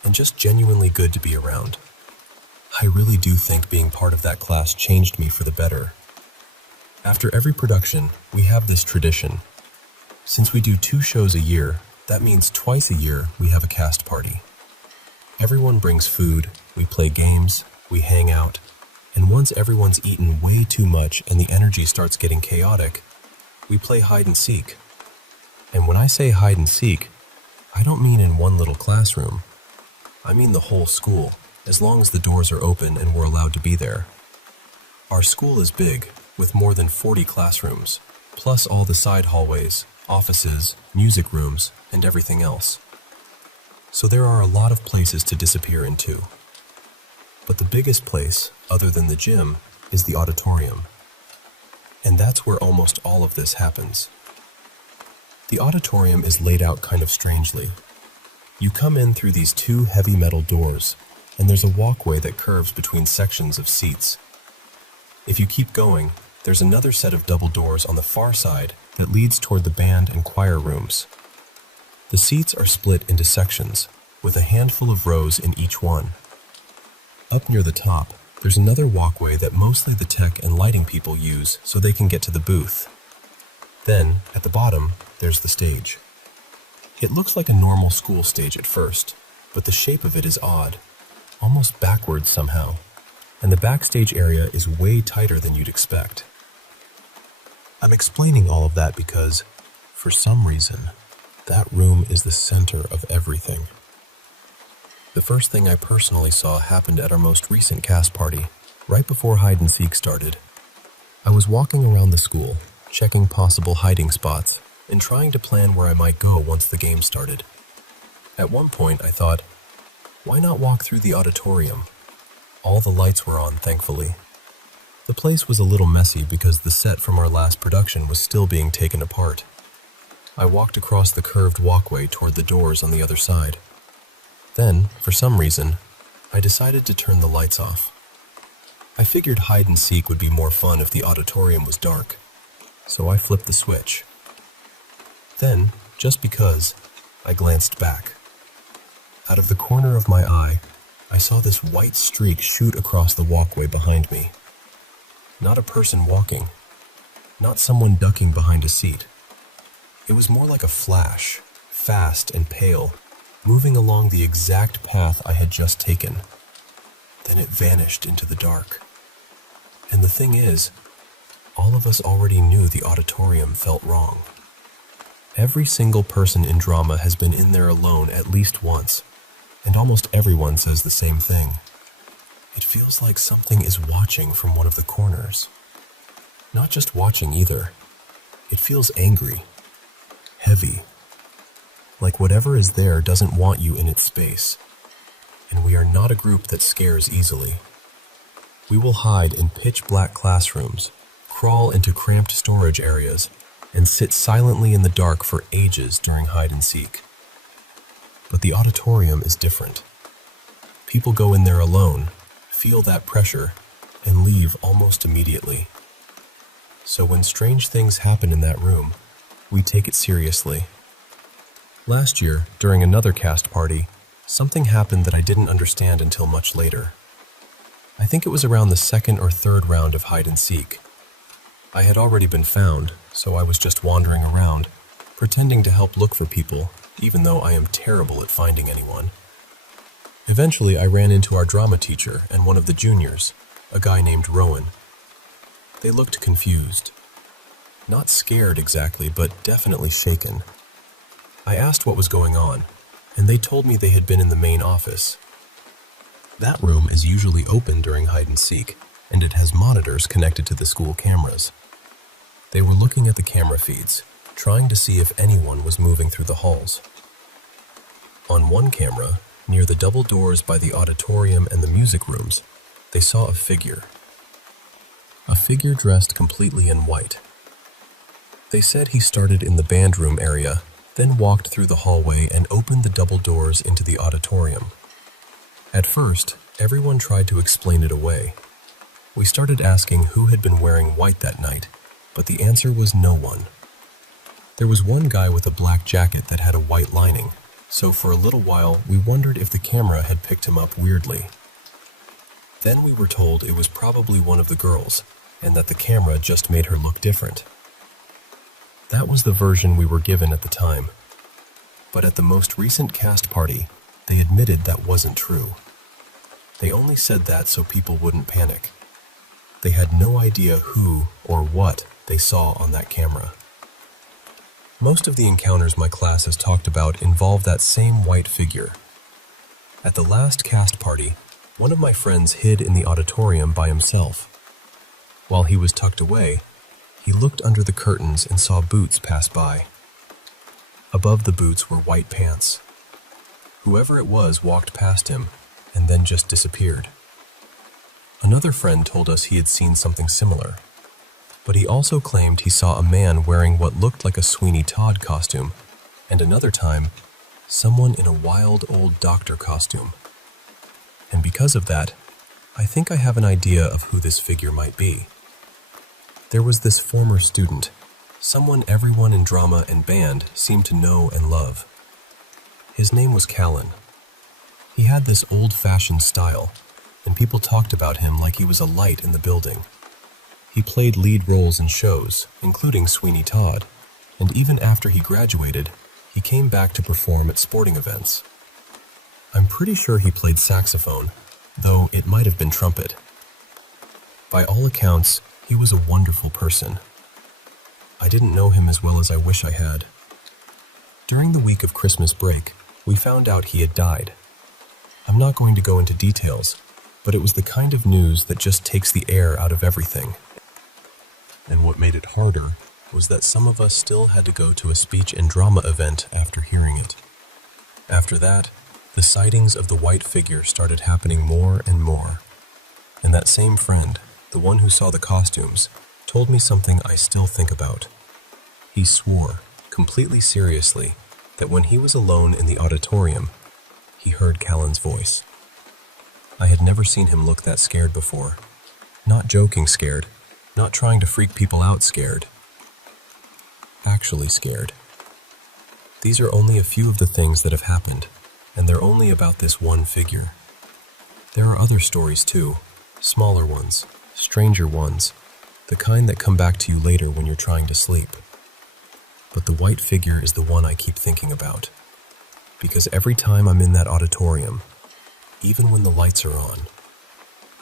and just genuinely good to be around. I really do think being part of that class changed me for the better. After every production, we have this tradition. Since we do 2 shows a year, that means twice a year we have a cast party. Everyone brings food, we play games, we hang out, and once everyone's eaten way too much and the energy starts getting chaotic, we play hide and seek. And when I say hide and seek, I don't mean in one little classroom. I mean the whole school, as long as the doors are open and we're allowed to be there. Our school is big, with more than 40 classrooms, plus all the side hallways, offices, music rooms, and everything else. So there are a lot of places to disappear into. But the biggest place, other than the gym, is the auditorium. And that's where almost all of this happens. The auditorium is laid out kind of strangely. You come in through these 2 heavy metal doors, and there's a walkway that curves between sections of seats. If you keep going, there's another set of double doors on the far side that leads toward the band and choir rooms. The seats are split into sections, with a handful of rows in each one. Up near the top, There's another walkway that mostly the tech and lighting people use so they can get to the booth. Then, at the bottom, there's the stage. It looks like a normal school stage at first, but the shape of it is odd, almost backwards somehow, and the backstage area is way tighter than you'd expect. I'm explaining all of that because, for some reason, that room is the center of everything. The first thing I personally saw happened at our most recent cast party, right before hide and seek started. I was walking around the school, checking possible hiding spots, and trying to plan where I might go once the game started. At one point, I thought, why not walk through the auditorium? All the lights were on, thankfully. The place was a little messy because the set from our last production was still being taken apart. I walked across the curved walkway toward the doors on the other side. Then, for some reason, I decided to turn the lights off. I figured hide and seek would be more fun if the auditorium was dark, so I flipped the switch. Then, just because, I glanced back. Out of the corner of my eye, I saw this white streak shoot across the walkway behind me. Not a person walking, not someone ducking behind a seat. It was more like a flash, fast and pale, moving along the exact path I had just taken. Then it vanished into the dark. And the thing is, all of us already knew the auditorium felt wrong. Every single person in drama has been in there alone at least once, and almost everyone says the same thing. It feels like something is watching from one of the corners. Not just watching either. It feels angry, heavy, like whatever is there doesn't want you in its space. And we are not a group that scares easily. We will hide in pitch-black classrooms, crawl into cramped storage areas, and sit silently in the dark for ages during hide and seek. But the auditorium is different. People go in there alone, feel that pressure, and leave almost immediately. So when strange things happen in that room, we take it seriously. Last year, during another cast party, something happened that I didn't understand until much later. I think it was around the second or third round of hide and seek. I had already been found, so I was just wandering around, pretending to help look for people, even though I am terrible at finding anyone. Eventually, I ran into our drama teacher and one of the juniors, a guy named Rowan. They looked confused. Not scared exactly, but definitely shaken. I asked what was going on, and they told me they had been in the main office. That room is usually open during hide and seek, and it has monitors connected to the school cameras. They were looking at the camera feeds, trying to see if anyone was moving through the halls. On one camera, near the double doors by the auditorium and the music rooms, they saw a figure. A figure dressed completely in white. They said he started in the band room area, then walked through the hallway and opened the double doors into the auditorium. At first, everyone tried to explain it away. We started asking who had been wearing white that night, but the answer was no one. There was one guy with a black jacket that had a white lining, so for a little while we wondered if the camera had picked him up weirdly. Then we were told it was probably one of the girls, and that the camera just made her look different. That was the version we were given at the time. But at the most recent cast party, they admitted that wasn't true. They only said that so people wouldn't panic. They had no idea who or what they saw on that camera. Most of the encounters my class has talked about involve that same white figure. At the last cast party, one of my friends hid in the auditorium by himself. While he was tucked away, he looked under the curtains and saw boots pass by. Above the boots were white pants. Whoever it was walked past him and then just disappeared. Another friend told us he had seen something similar, but he also claimed he saw a man wearing what looked like a Sweeney Todd costume, and another time, someone in a wild old doctor costume. And because of that, I think I have an idea of who this figure might be. There was this former student, someone everyone in drama and band seemed to know and love. His name was Callan. He had this old-fashioned style, and people talked about him like he was a light in the building. He played lead roles in shows, including Sweeney Todd, and even after he graduated, he came back to perform at sporting events. I'm pretty sure he played saxophone, though it might have been trumpet. By all accounts, he was a wonderful person. I didn't know him as well as I wish I had. During the week of Christmas break, we found out he had died. I'm not going to go into details, but it was the kind of news that just takes the air out of everything. And what made it harder was that some of us still had to go to a speech and drama event after hearing it. After that, the sightings of the white figure started happening more and more. And that same friend, the one who saw the costumes, told me something I still think about. He swore, completely seriously, that when he was alone in the auditorium, he heard Callan's voice. I had never seen him look that scared before. Not joking scared, not trying to freak people out scared. Actually scared. These are only a few of the things that have happened, and they're only about this one figure. There are other stories too, smaller ones, stranger ones, the kind that come back to you later when you're trying to sleep. But the white figure is the one I keep thinking about, because every time I'm in that auditorium, even when the lights are on,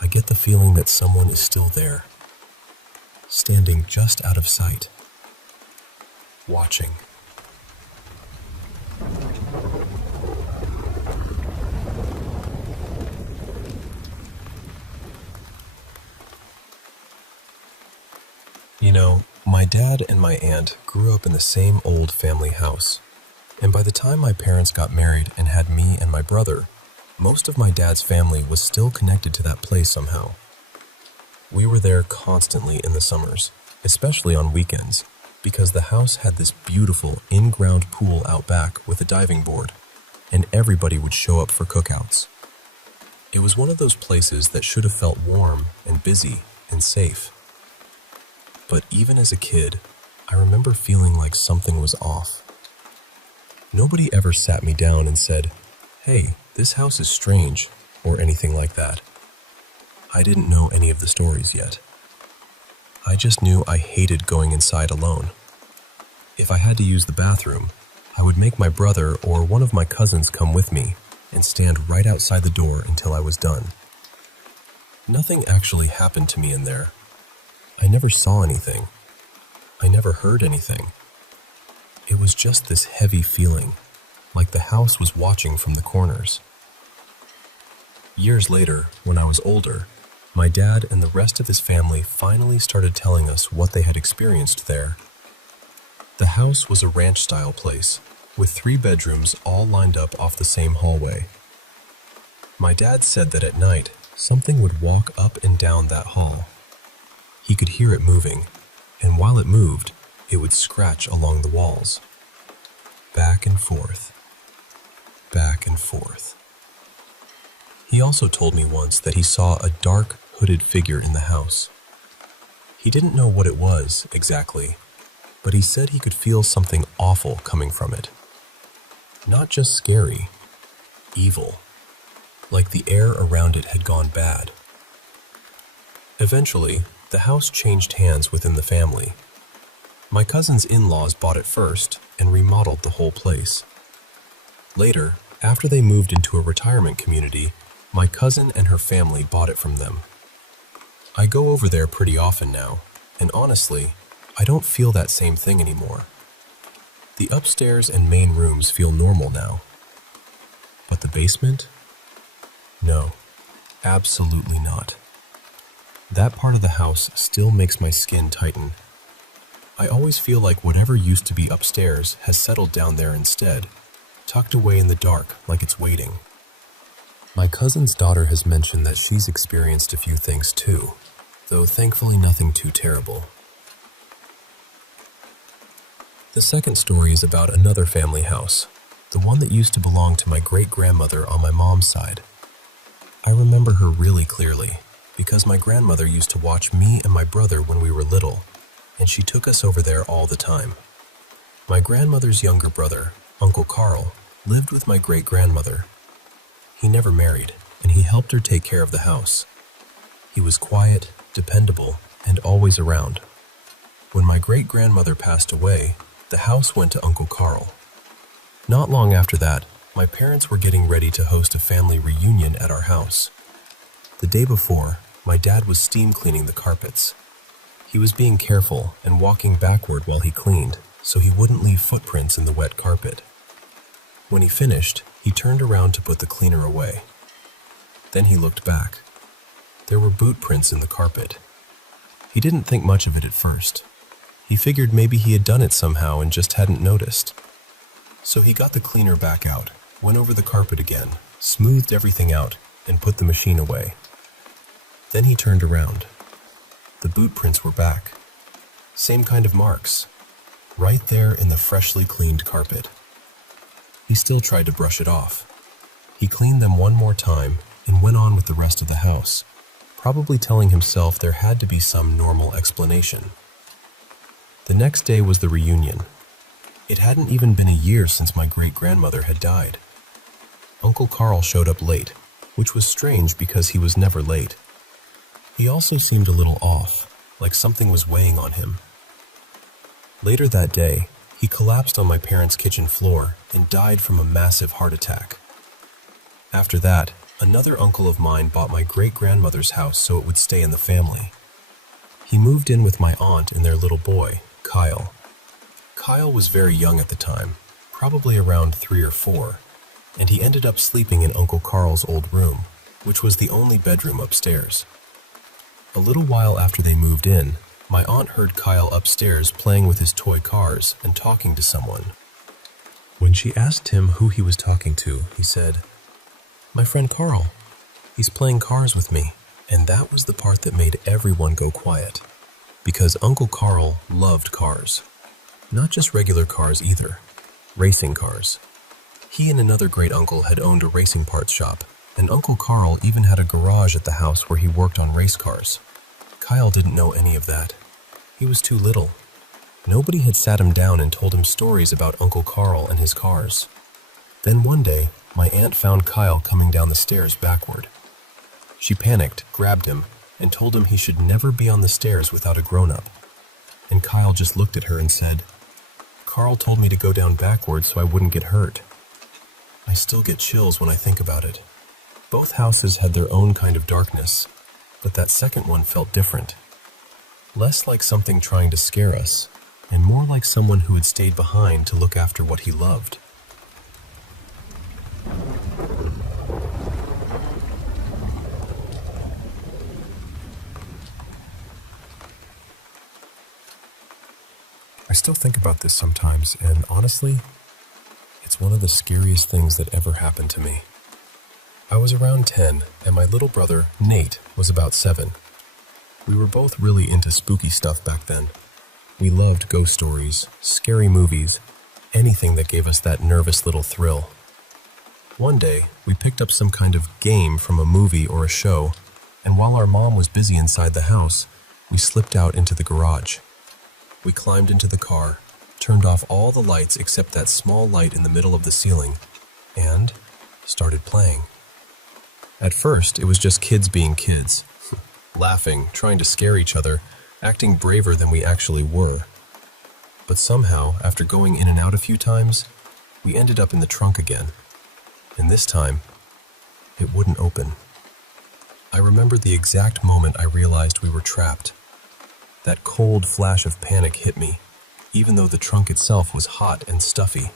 I get the feeling that someone is still there, standing just out of sight, watching. You know, my dad and my aunt grew up in the same old family house, and by the time my parents got married and had me and my brother, most of my dad's family was still connected to that place somehow. We were there constantly in the summers, especially on weekends, because the house had this beautiful in-ground pool out back with a diving board, and everybody would show up for cookouts. It was one of those places that should have felt warm and busy and safe. But even as a kid, I remember feeling like something was off. Nobody ever sat me down and said, "Hey, this house is strange," or anything like that. I didn't know any of the stories yet. I just knew I hated going inside alone. If I had to use the bathroom, I would make my brother or one of my cousins come with me and stand right outside the door until I was done. Nothing actually happened to me in there. I never saw anything. I never heard anything. It was just this heavy feeling, like the house was watching from the corners. Years later, when I was older, my dad and the rest of his family finally started telling us what they had experienced there. The house was a ranch-style place, with 3 bedrooms all lined up off the same hallway. My dad said that at night, something would walk up and down that hall. He could hear it moving, and while it moved, it would scratch along the walls. Back and forth. Back and forth. He also told me once that he saw a dark, hooded figure in the house. He didn't know what it was, exactly, but he said he could feel something awful coming from it. Not just scary, evil, like the air around it had gone bad. Eventually, the house changed hands within the family. My cousin's in-laws bought it first and remodeled the whole place. Later, after they moved into a retirement community, my cousin and her family bought it from them. I go over there pretty often now, and honestly, I don't feel that same thing anymore. The upstairs and main rooms feel normal now. But the basement? No, absolutely not. That part of the house still makes my skin tighten. I always feel like whatever used to be upstairs has settled down there instead, tucked away in the dark like it's waiting. My cousin's daughter has mentioned that she's experienced a few things too, though thankfully nothing too terrible. The second story is about another family house, the one that used to belong to my great-grandmother on my mom's side. I remember her really clearly, because my grandmother used to watch me and my brother when we were little, and she took us over there all the time. My grandmother's younger brother, Uncle Carl, lived with my great-grandmother. He never married, and he helped her take care of the house. He was quiet, dependable, and always around. When my great-grandmother passed away, the house went to Uncle Carl. Not long after that, my parents were getting ready to host a family reunion at our house. The day before, my dad was steam cleaning the carpets. He was being careful and walking backward while he cleaned, so he wouldn't leave footprints in the wet carpet. When he finished, he turned around to put the cleaner away. Then he looked back. There were boot prints in the carpet. He didn't think much of it at first. He figured maybe he had done it somehow and just hadn't noticed. So he got the cleaner back out, went over the carpet again, smoothed everything out, and put the machine away. Then he turned around. The boot prints were back. Same kind of marks. Right there in the freshly cleaned carpet. He still tried to brush it off. He cleaned them one more time and went on with the rest of the house, probably telling himself there had to be some normal explanation. The next day was the reunion. It hadn't even been a year since my great-grandmother had died. Uncle Carl showed up late, which was strange because he was never late. He also seemed a little off, like something was weighing on him. Later that day, he collapsed on my parents' kitchen floor and died from a massive heart attack. After that, another uncle of mine bought my great-grandmother's house so it would stay in the family. He moved in with my aunt and their little boy, Kyle. Kyle was very young at the time, probably around 3 or 4, and he ended up sleeping in Uncle Carl's old room, which was the only bedroom upstairs. A little while after they moved in, my aunt heard Kyle upstairs playing with his toy cars and talking to someone. When she asked him who he was talking to, he said, "My friend Carl. He's playing cars with me." And that was the part that made everyone go quiet, because Uncle Carl loved cars. Not just regular cars either, racing cars. He and another great uncle had owned a racing parts shop, and Uncle Carl even had a garage at the house where he worked on race cars. Kyle didn't know any of that. He was too little. Nobody had sat him down and told him stories about Uncle Carl and his cars. Then one day, my aunt found Kyle coming down the stairs backward. She panicked, grabbed him, and told him he should never be on the stairs without a grown-up. And Kyle just looked at her and said, "Carl told me to go down backwards so I wouldn't get hurt." I still get chills when I think about it. Both houses had their own kind of darkness, but that second one felt different. Less like something trying to scare us, and more like someone who had stayed behind to look after what he loved. I still think about this sometimes, and honestly, it's one of the scariest things that ever happened to me. I was around 10, and my little brother, Nate, was about 7. We were both really into spooky stuff back then. We loved ghost stories, scary movies, anything that gave us that nervous little thrill. One day, we picked up some kind of game from a movie or a show, and while our mom was busy inside the house, we slipped out into the garage. We climbed into the car, turned off all the lights except that small light in the middle of the ceiling, and started playing. At first, it was just kids being kids, laughing, trying to scare each other, acting braver than we actually were. But somehow, after going in and out a few times, we ended up in the trunk again. And this time, it wouldn't open. I remember the exact moment I realized we were trapped. That cold flash of panic hit me, even though the trunk itself was hot and stuffy.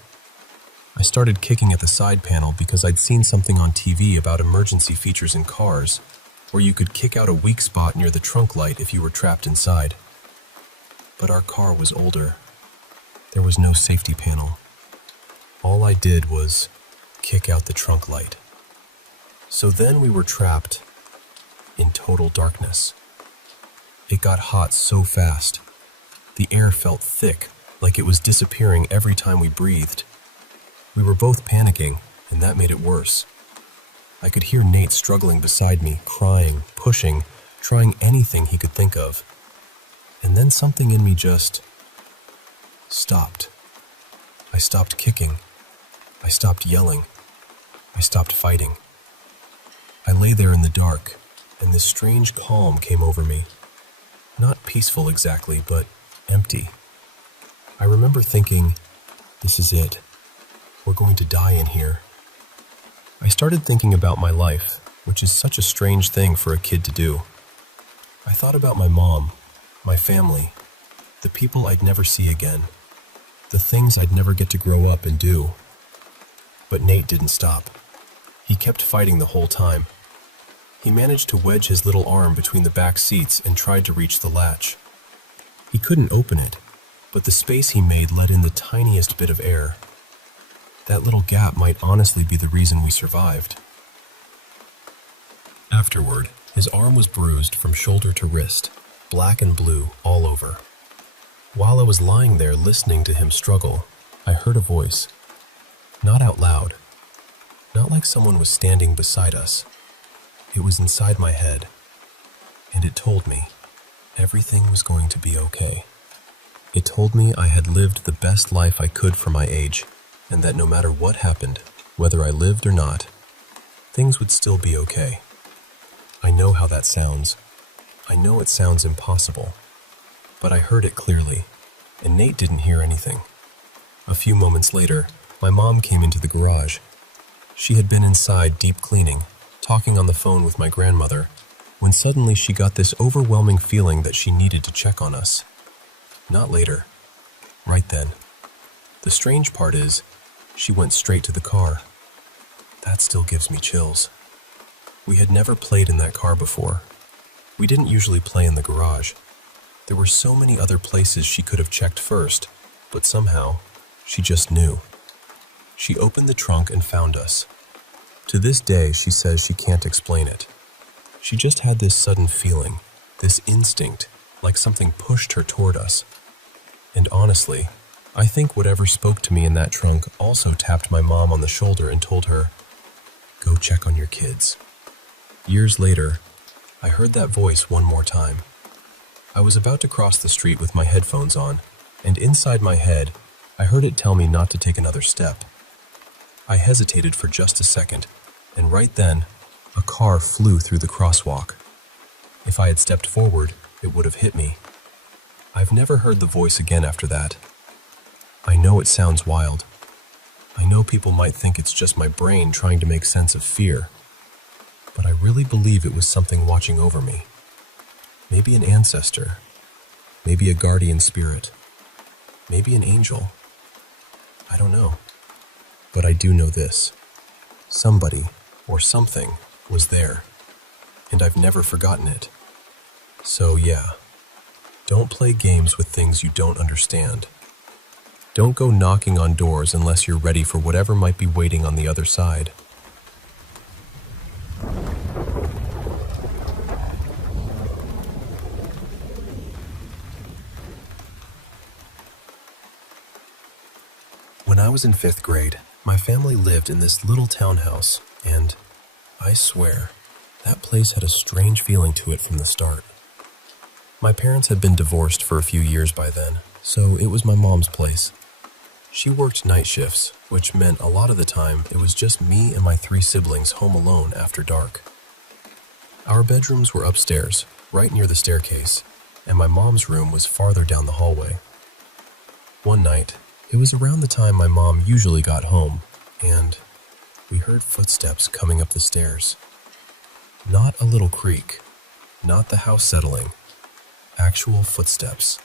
I started kicking at the side panel because I'd seen something on TV about emergency features in cars, where you could kick out a weak spot near the trunk light if you were trapped inside. But our car was older. There was no safety panel. All I did was kick out the trunk light. So then we were trapped in total darkness. It got hot so fast. The air felt thick, like it was disappearing every time we breathed. We were both panicking, and that made it worse. I could hear Nate struggling beside me, crying, pushing, trying anything he could think of. And then something in me just stopped. I stopped kicking. I stopped yelling. I stopped fighting. I lay there in the dark, and this strange calm came over me. Not peaceful exactly, but empty. I remember thinking, this is it. We're going to die in here. I started thinking about my life, which is such a strange thing for a kid to do. I thought about my mom, my family, the people I'd never see again, the things I'd never get to grow up and do. But Nate didn't stop. He kept fighting the whole time. He managed to wedge his little arm between the back seats and tried to reach the latch. He couldn't open it, but the space he made let in the tiniest bit of air. That little gap might honestly be the reason we survived. Afterward, his arm was bruised from shoulder to wrist, black and blue all over. While I was lying there listening to him struggle, I heard a voice. Not out loud. Not like someone was standing beside us. It was inside my head, and it told me everything was going to be okay. It told me I had lived the best life I could for my age, and that no matter what happened, whether I lived or not, things would still be okay. I know how that sounds. I know it sounds impossible, but I heard it clearly, and Nate didn't hear anything. A few moments later, my mom came into the garage. She had been inside deep cleaning, talking on the phone with my grandmother, when suddenly she got this overwhelming feeling that she needed to check on us. Not later. Right then. The strange part is, she went straight to the car. That still gives me chills. We had never played in that car before. We didn't usually play in the garage. There were so many other places she could have checked first, but somehow, she just knew. She opened the trunk and found us. To this day, she says she can't explain it. She just had this sudden feeling, this instinct, like something pushed her toward us. And honestly, I think whatever spoke to me in that trunk also tapped my mom on the shoulder and told her, "Go check on your kids." Years later, I heard that voice one more time. I was about to cross the street with my headphones on, and inside my head, I heard it tell me not to take another step. I hesitated for just a second, and right then, a car flew through the crosswalk. If I had stepped forward, it would have hit me. I've never heard the voice again after that. I know it sounds wild. I know people might think it's just my brain trying to make sense of fear, but I really believe it was something watching over me. Maybe an ancestor, maybe a guardian spirit, maybe an angel. I don't know. But I do know this. Somebody or something was there, and I've never forgotten it. So yeah, don't play games with things you don't understand. Don't go knocking on doors unless you're ready for whatever might be waiting on the other side. When I was in 5th grade, my family lived in this little townhouse, and I swear, that place had a strange feeling to it from the start. My parents had been divorced for a few years by then, so it was my mom's place. She worked night shifts, which meant a lot of the time it was just me and my 3 siblings home alone after dark. Our bedrooms were upstairs, right near the staircase, and my mom's room was farther down the hallway. One night, it was around the time my mom usually got home, and we heard footsteps coming up the stairs. Not a little creak, not the house settling, actual footsteps.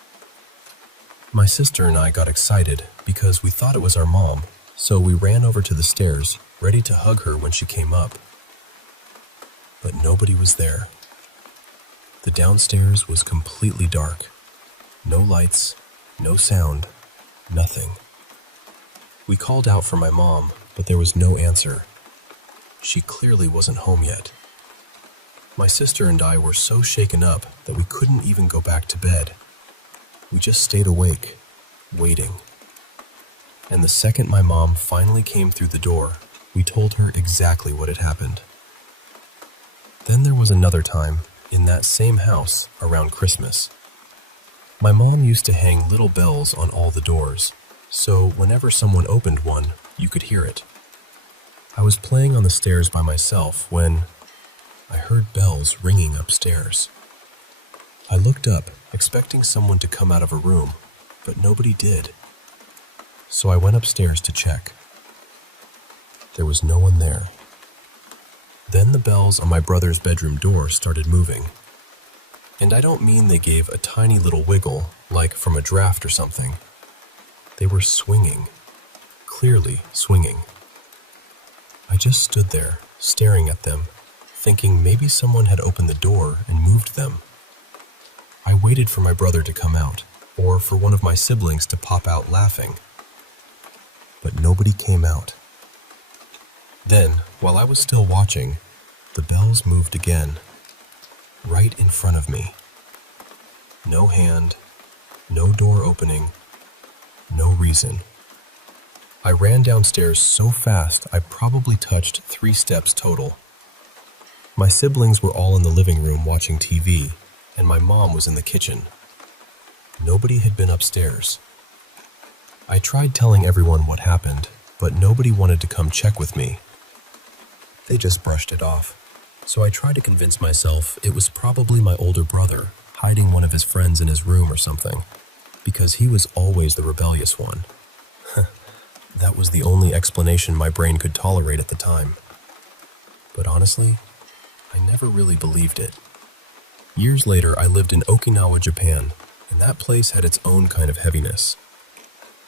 My sister and I got excited because we thought it was our mom, so we ran over to the stairs, ready to hug her when she came up. But nobody was there. The downstairs was completely dark. No lights, no sound. Nothing. We called out for my mom, but there was no answer. She clearly wasn't home yet. My sister and I were so shaken up that we couldn't even go back to bed. We just stayed awake, waiting. And the second my mom finally came through the door, we told her exactly what had happened. Then there was another time, in that same house, around Christmas. My mom used to hang little bells on all the doors, so whenever someone opened one, you could hear it. I was playing on the stairs by myself when, I heard bells ringing upstairs. I looked up, expecting someone to come out of a room, but nobody did. So I went upstairs to check. There was no one there. Then the bells on my brother's bedroom door started moving. And I don't mean they gave a tiny little wiggle, like from a draft or something. They were swinging, clearly swinging. I just stood there, staring at them, thinking maybe someone had opened the door and moved them. I waited for my brother to come out, or for one of my siblings to pop out laughing. But nobody came out. Then, while I was still watching, the bells moved again, right in front of me. No hand, no door opening, no reason. I ran downstairs so fast I probably touched 3 steps total. My siblings were all in the living room watching TV, and my mom was in the kitchen. Nobody had been upstairs. I tried telling everyone what happened, but nobody wanted to come check with me. They just brushed it off. So I tried to convince myself it was probably my older brother, hiding one of his friends in his room or something, because he was always the rebellious one. That was the only explanation my brain could tolerate at the time. But honestly, I never really believed it. Years later, I lived in Okinawa, Japan, and that place had its own kind of heaviness.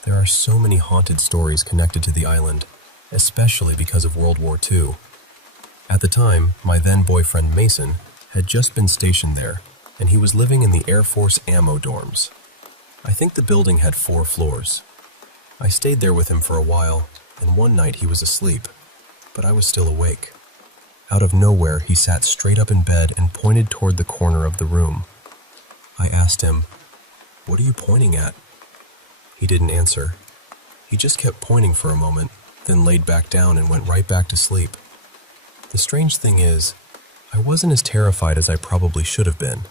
There are so many haunted stories connected to the island, especially because of World War II. At the time, my then-boyfriend Mason had just been stationed there, and he was living in the Air Force ammo dorms. I think the building had 4 floors. I stayed there with him for a while, and one night he was asleep, but I was still awake. Out of nowhere, he sat straight up in bed and pointed toward the corner of the room. I asked him, "What are you pointing at?" He didn't answer. He just kept pointing for a moment, then laid back down and went right back to sleep. The strange thing is, I wasn't as terrified as I probably should have been.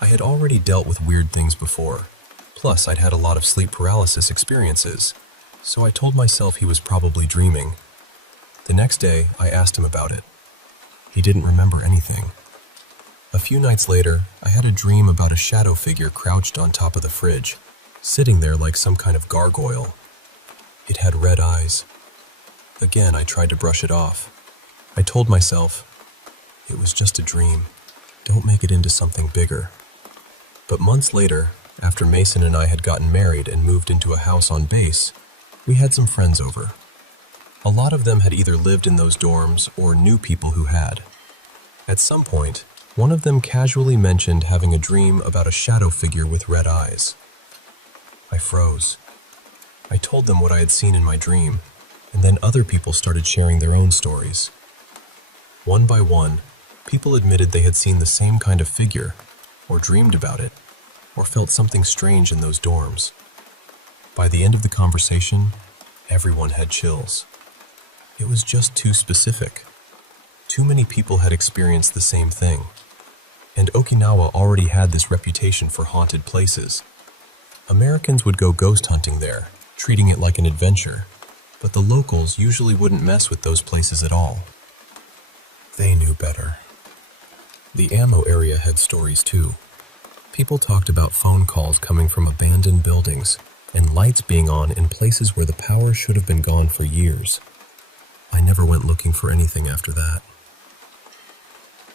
I had already dealt with weird things before. Plus, I'd had a lot of sleep paralysis experiences, so I told myself he was probably dreaming. The next day, I asked him about it. He didn't remember anything. A few nights later, I had a dream about a shadow figure crouched on top of the fridge, sitting there like some kind of gargoyle. It had red eyes. Again, I tried to brush it off. I told myself, it was just a dream. Don't make it into something bigger. But months later, after Mason and I had gotten married and moved into a house on base, we had some friends over. A lot of them had either lived in those dorms or knew people who had. At some point, one of them casually mentioned having a dream about a shadow figure with red eyes. I froze. I told them what I had seen in my dream, and then other people started sharing their own stories. One by one, people admitted they had seen the same kind of figure, or dreamed about it, or felt something strange in those dorms. By the end of the conversation, everyone had chills. It was just too specific. Too many people had experienced the same thing. And Okinawa already had this reputation for haunted places. Americans would go ghost hunting there, treating it like an adventure, but the locals usually wouldn't mess with those places at all. They knew better. The ammo area had stories too. People talked about phone calls coming from abandoned buildings and lights being on in places where the power should have been gone for years. I never went looking for anything after that.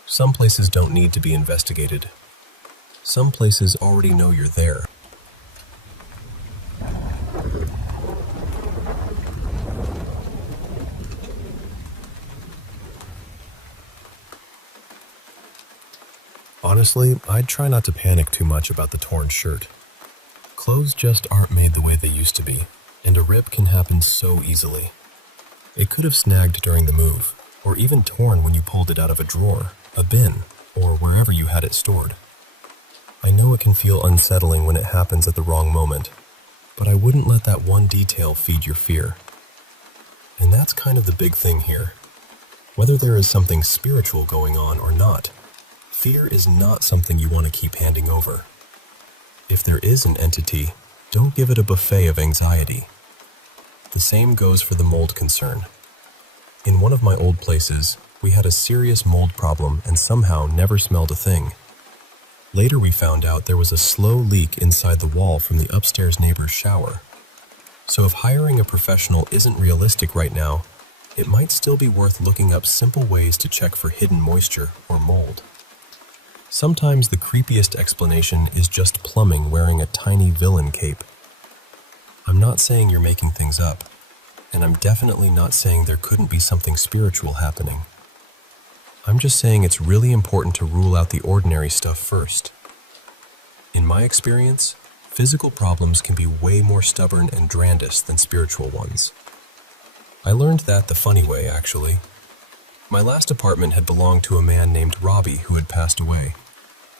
Some places don't need to be investigated. Some places already know you're there. Honestly, I'd try not to panic too much about the torn shirt. Clothes just aren't made the way they used to be, and a rip can happen so easily. It could have snagged during the move, or even torn when you pulled it out of a drawer, a bin, or wherever you had it stored. I know it can feel unsettling when it happens at the wrong moment, but I wouldn't let that one detail feed your fear. And that's kind of the big thing here. Whether there is something spiritual going on or not, fear is not something you want to keep handing over. If there is an entity, don't give it a buffet of anxiety. The same goes for the mold concern. In one of my old places, We had a serious mold problem and somehow never smelled a thing. Later we found out there was a slow leak inside the wall from the upstairs neighbor's shower. So if hiring a professional isn't realistic right now, it might still be worth looking up simple ways to check for hidden moisture or mold. Sometimes the creepiest explanation is just plumbing wearing a tiny villain cape. I'm not saying you're making things up, and I'm definitely not saying there couldn't be something spiritual happening. I'm just saying it's really important to rule out the ordinary stuff first. In my experience, physical problems can be way more stubborn and Drandus than spiritual ones. I learned that the funny way, actually. My last apartment had belonged to a man named Robbie who had passed away,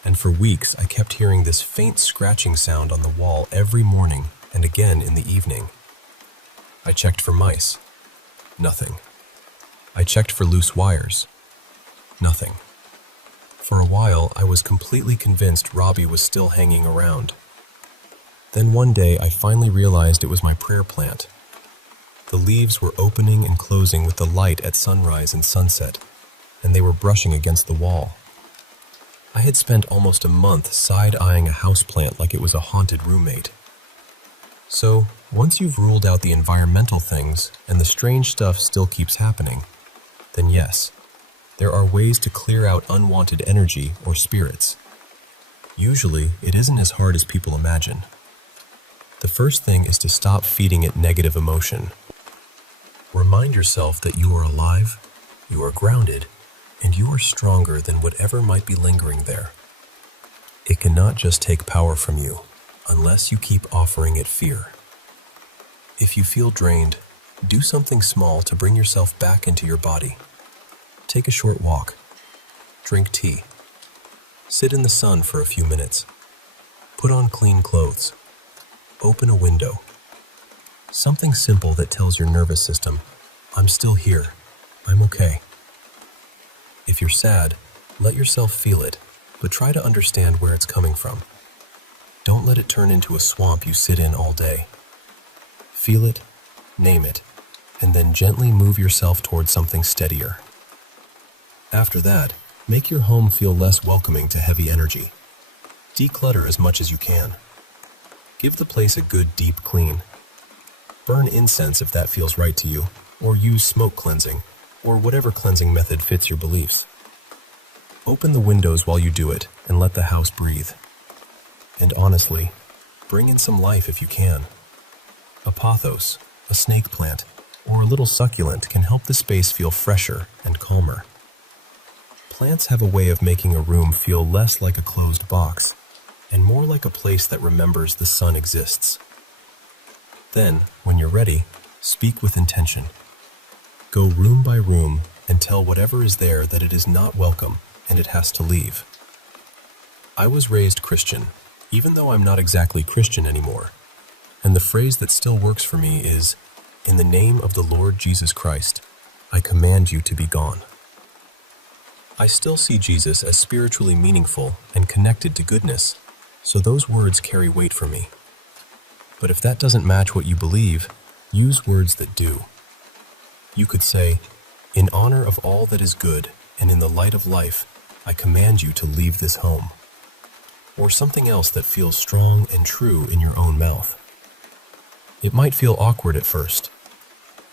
and for weeks I kept hearing this faint scratching sound on the wall every morning and again in the evening. I checked for mice. Nothing. I checked for loose wires. Nothing. For a while, I was completely convinced Robbie was still hanging around. Then one day, I finally realized it was my prayer plant. The leaves were opening and closing with the light at sunrise and sunset, and they were brushing against the wall. I had spent almost a month side-eyeing a houseplant like it was a haunted roommate. So, once you've ruled out the environmental things and the strange stuff still keeps happening, then yes, there are ways to clear out unwanted energy or spirits. Usually, it isn't as hard as people imagine. The first thing is to stop feeding it negative emotion. Remind yourself that you are alive, you are grounded, and you are stronger than whatever might be lingering there. It cannot just take power from you, unless you keep offering it fear. If you feel drained, do something small to bring yourself back into your body. Take a short walk. Drink tea. Sit in the sun for a few minutes. Put on clean clothes. Open a window. Something simple that tells your nervous system, I'm still here. I'm okay. If you're sad, let yourself feel it, but try to understand where it's coming from. Don't let it turn into a swamp you sit in all day. Feel it, name it, and then gently move yourself towards something steadier. After that, make your home feel less welcoming to heavy energy. Declutter as much as you can. Give the place a good deep clean. Burn incense if that feels right to you, or use smoke cleansing, or whatever cleansing method fits your beliefs. Open the windows while you do it and let the house breathe. And honestly, bring in some life if you can. A pothos, a snake plant, or a little succulent can help the space feel fresher and calmer. Plants have a way of making a room feel less like a closed box and more like a place that remembers the sun exists. Then, when you're ready, speak with intention. Go room by room and tell whatever is there that it is not welcome and it has to leave. I was raised Christian, even though I'm not exactly Christian anymore. And the phrase that still works for me is, "In the name of the Lord Jesus Christ, I command you to be gone." I still see Jesus as spiritually meaningful and connected to goodness, so those words carry weight for me. But if that doesn't match what you believe, use words that do. You could say, "In honor of all that is good and in the light of life, I command you to leave this home." Or something else that feels strong and true in your own mouth. It might feel awkward at first.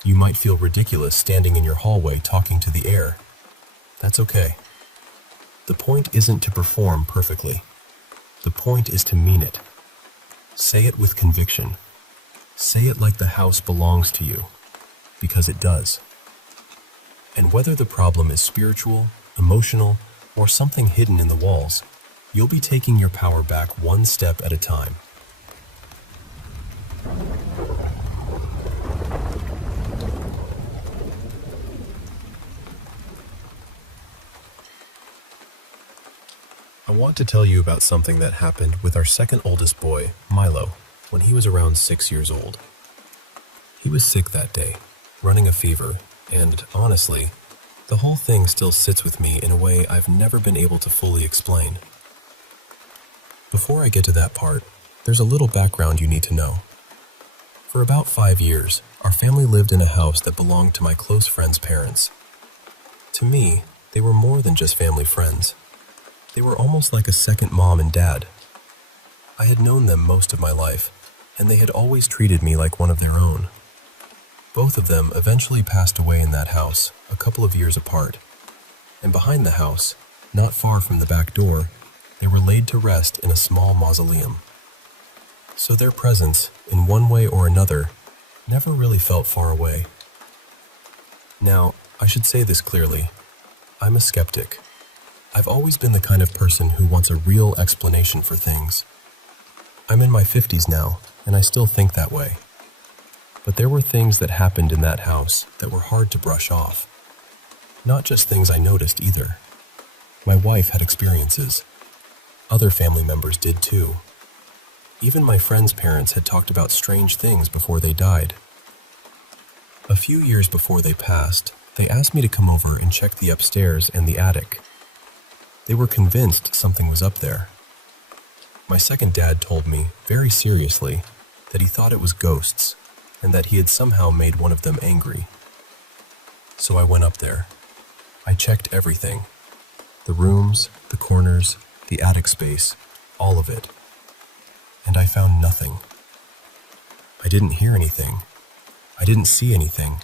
You might feel ridiculous standing in your hallway talking to the air. That's okay. The point isn't to perform perfectly. The point is to mean it. Say it with conviction. Say it like the house belongs to you, because it does. And whether the problem is spiritual, emotional, or something hidden in the walls, you'll be taking your power back one step at a time. I want to tell you about something that happened with our second oldest boy, Milo, when he was around 6 years old. He was sick that day, running a fever, and honestly, the whole thing still sits with me in a way I've never been able to fully explain. Before I get to that part, there's a little background you need to know. For about 5 years, our family lived in a house that belonged to my close friend's parents. To me, they were more than just family friends. They were almost like a second mom and dad. I had known them most of my life, and they had always treated me like one of their own. Both of them eventually passed away in that house, a couple of years apart. And behind the house, not far from the back door, they were laid to rest in a small mausoleum. So their presence, in one way or another, never really felt far away. Now, I should say this clearly. I'm a skeptic. I've always been the kind of person who wants a real explanation for things. I'm in my 50s now, and I still think that way. But there were things that happened in that house that were hard to brush off. Not just things I noticed either. My wife had experiences. Other family members did too. Even my friends' parents had talked about strange things before they died. A few years before they passed, they asked me to come over and check the upstairs and the attic. They were convinced something was up there. My second dad told me, very seriously, that he thought it was ghosts, and that he had somehow made one of them angry. So I went up there. I checked everything. The rooms, the corners, the attic space, all of it. And I found nothing. I didn't hear anything. I didn't see anything.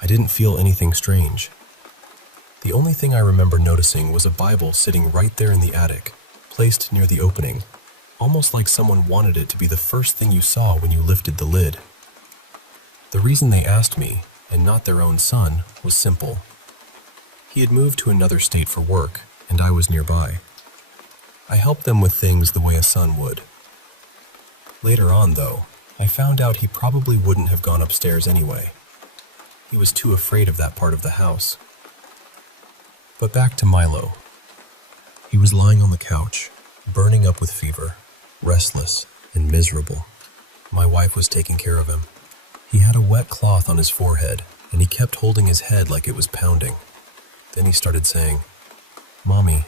I didn't feel anything strange. The only thing I remember noticing was a Bible sitting right there in the attic, placed near the opening, almost like someone wanted it to be the first thing you saw when you lifted the lid. The reason they asked me, and not their own son, was simple. He had moved to another state for work, and I was nearby. I helped them with things the way a son would. Later on, though, I found out he probably wouldn't have gone upstairs anyway. He was too afraid of that part of the house. But back to Milo. He was lying on the couch, burning up with fever, restless and miserable. My wife was taking care of him. He had a wet cloth on his forehead, and he kept holding his head like it was pounding. Then he started saying, "Mommy,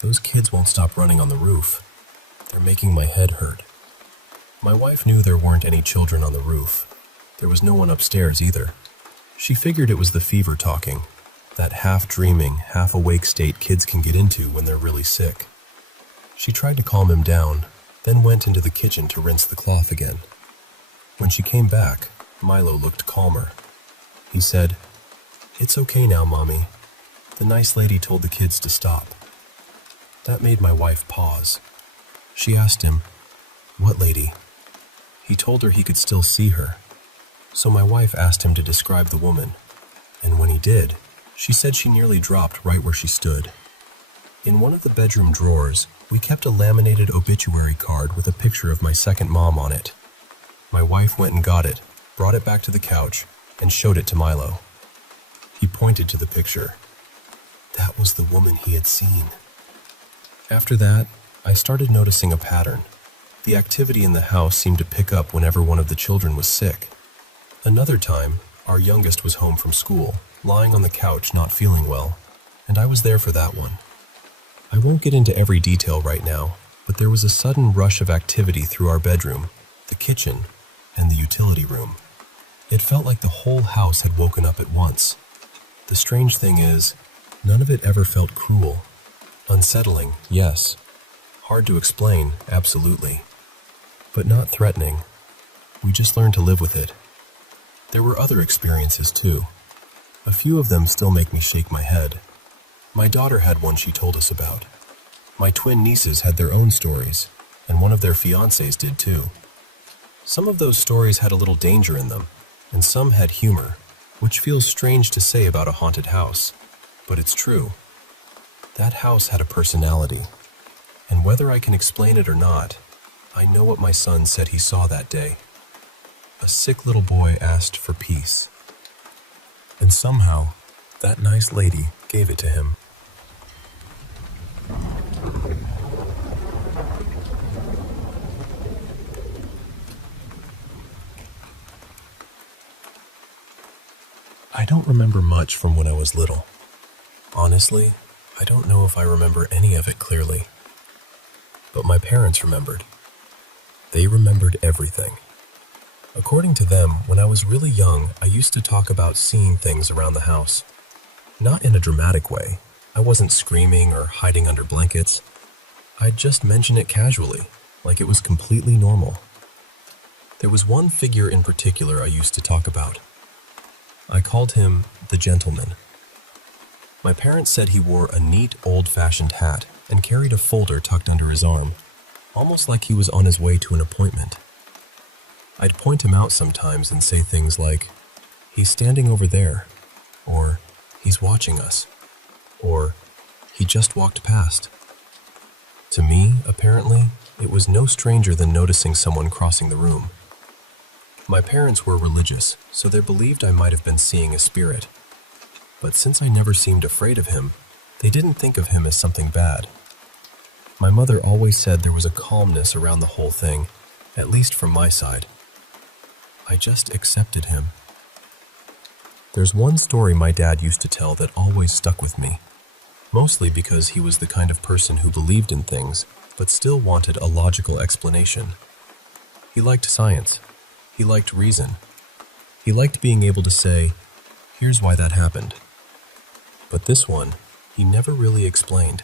those kids won't stop running on the roof. They're making my head hurt." My wife knew there weren't any children on the roof. There was no one upstairs either. She figured it was the fever talking, that half-dreaming, half-awake state kids can get into when they're really sick. She tried to calm him down, then went into the kitchen to rinse the cloth again. When she came back, Milo looked calmer. He said, "It's okay now, Mommy. The nice lady told the kids to stop." That made my wife pause. She asked him, "What lady?" He told her he could still see her. So my wife asked him to describe the woman, and when he did, she said she nearly dropped right where she stood. In one of the bedroom drawers, we kept a laminated obituary card with a picture of my second mom on it. My wife went and got it, brought it back to the couch, and showed it to Milo. He pointed to the picture. That was the woman he had seen. After that, I started noticing a pattern. The activity in the house seemed to pick up whenever one of the children was sick. Another time, our youngest was home from school, lying on the couch not feeling well, and I was there for that one. I won't get into every detail right now, but there was a sudden rush of activity through our bedroom, the kitchen, and the utility room. It felt like the whole house had woken up at once. The strange thing is, none of it ever felt cruel. Unsettling, yes. Hard to explain, absolutely. But not threatening. We just learned to live with it. There were other experiences too. A few of them still make me shake my head. My daughter had one she told us about. My twin nieces had their own stories, and one of their fiancés did too. Some of those stories had a little danger in them, and some had humor, which feels strange to say about a haunted house, but it's true. That house had a personality, and whether I can explain it or not, I know what my son said he saw that day. A sick little boy asked for peace, and somehow, that nice lady gave it to him. I don't remember much from when I was little. Honestly, I don't know if I remember any of it clearly. But my parents remembered. They remembered everything. According to them, when I was really young, I used to talk about seeing things around the house. Not in a dramatic way. I wasn't screaming or hiding under blankets. I'd just mention it casually, like it was completely normal. There was one figure in particular I used to talk about. I called him the gentleman. My parents said he wore a neat, old-fashioned hat and carried a folder tucked under his arm, almost like he was on his way to an appointment. I'd point him out sometimes and say things like, "He's standing over there," or "He's watching us," or "He just walked past." To me, apparently, it was no stranger than noticing someone crossing the room. My parents were religious, so they believed I might have been seeing a spirit. But since I never seemed afraid of him, they didn't think of him as something bad. My mother always said there was a calmness around the whole thing, at least from my side. I just accepted him. There's one story my dad used to tell that always stuck with me, mostly because he was the kind of person who believed in things, but still wanted a logical explanation. He liked science. He liked reason. He liked being able to say, "Here's why that happened." But this one, he never really explained.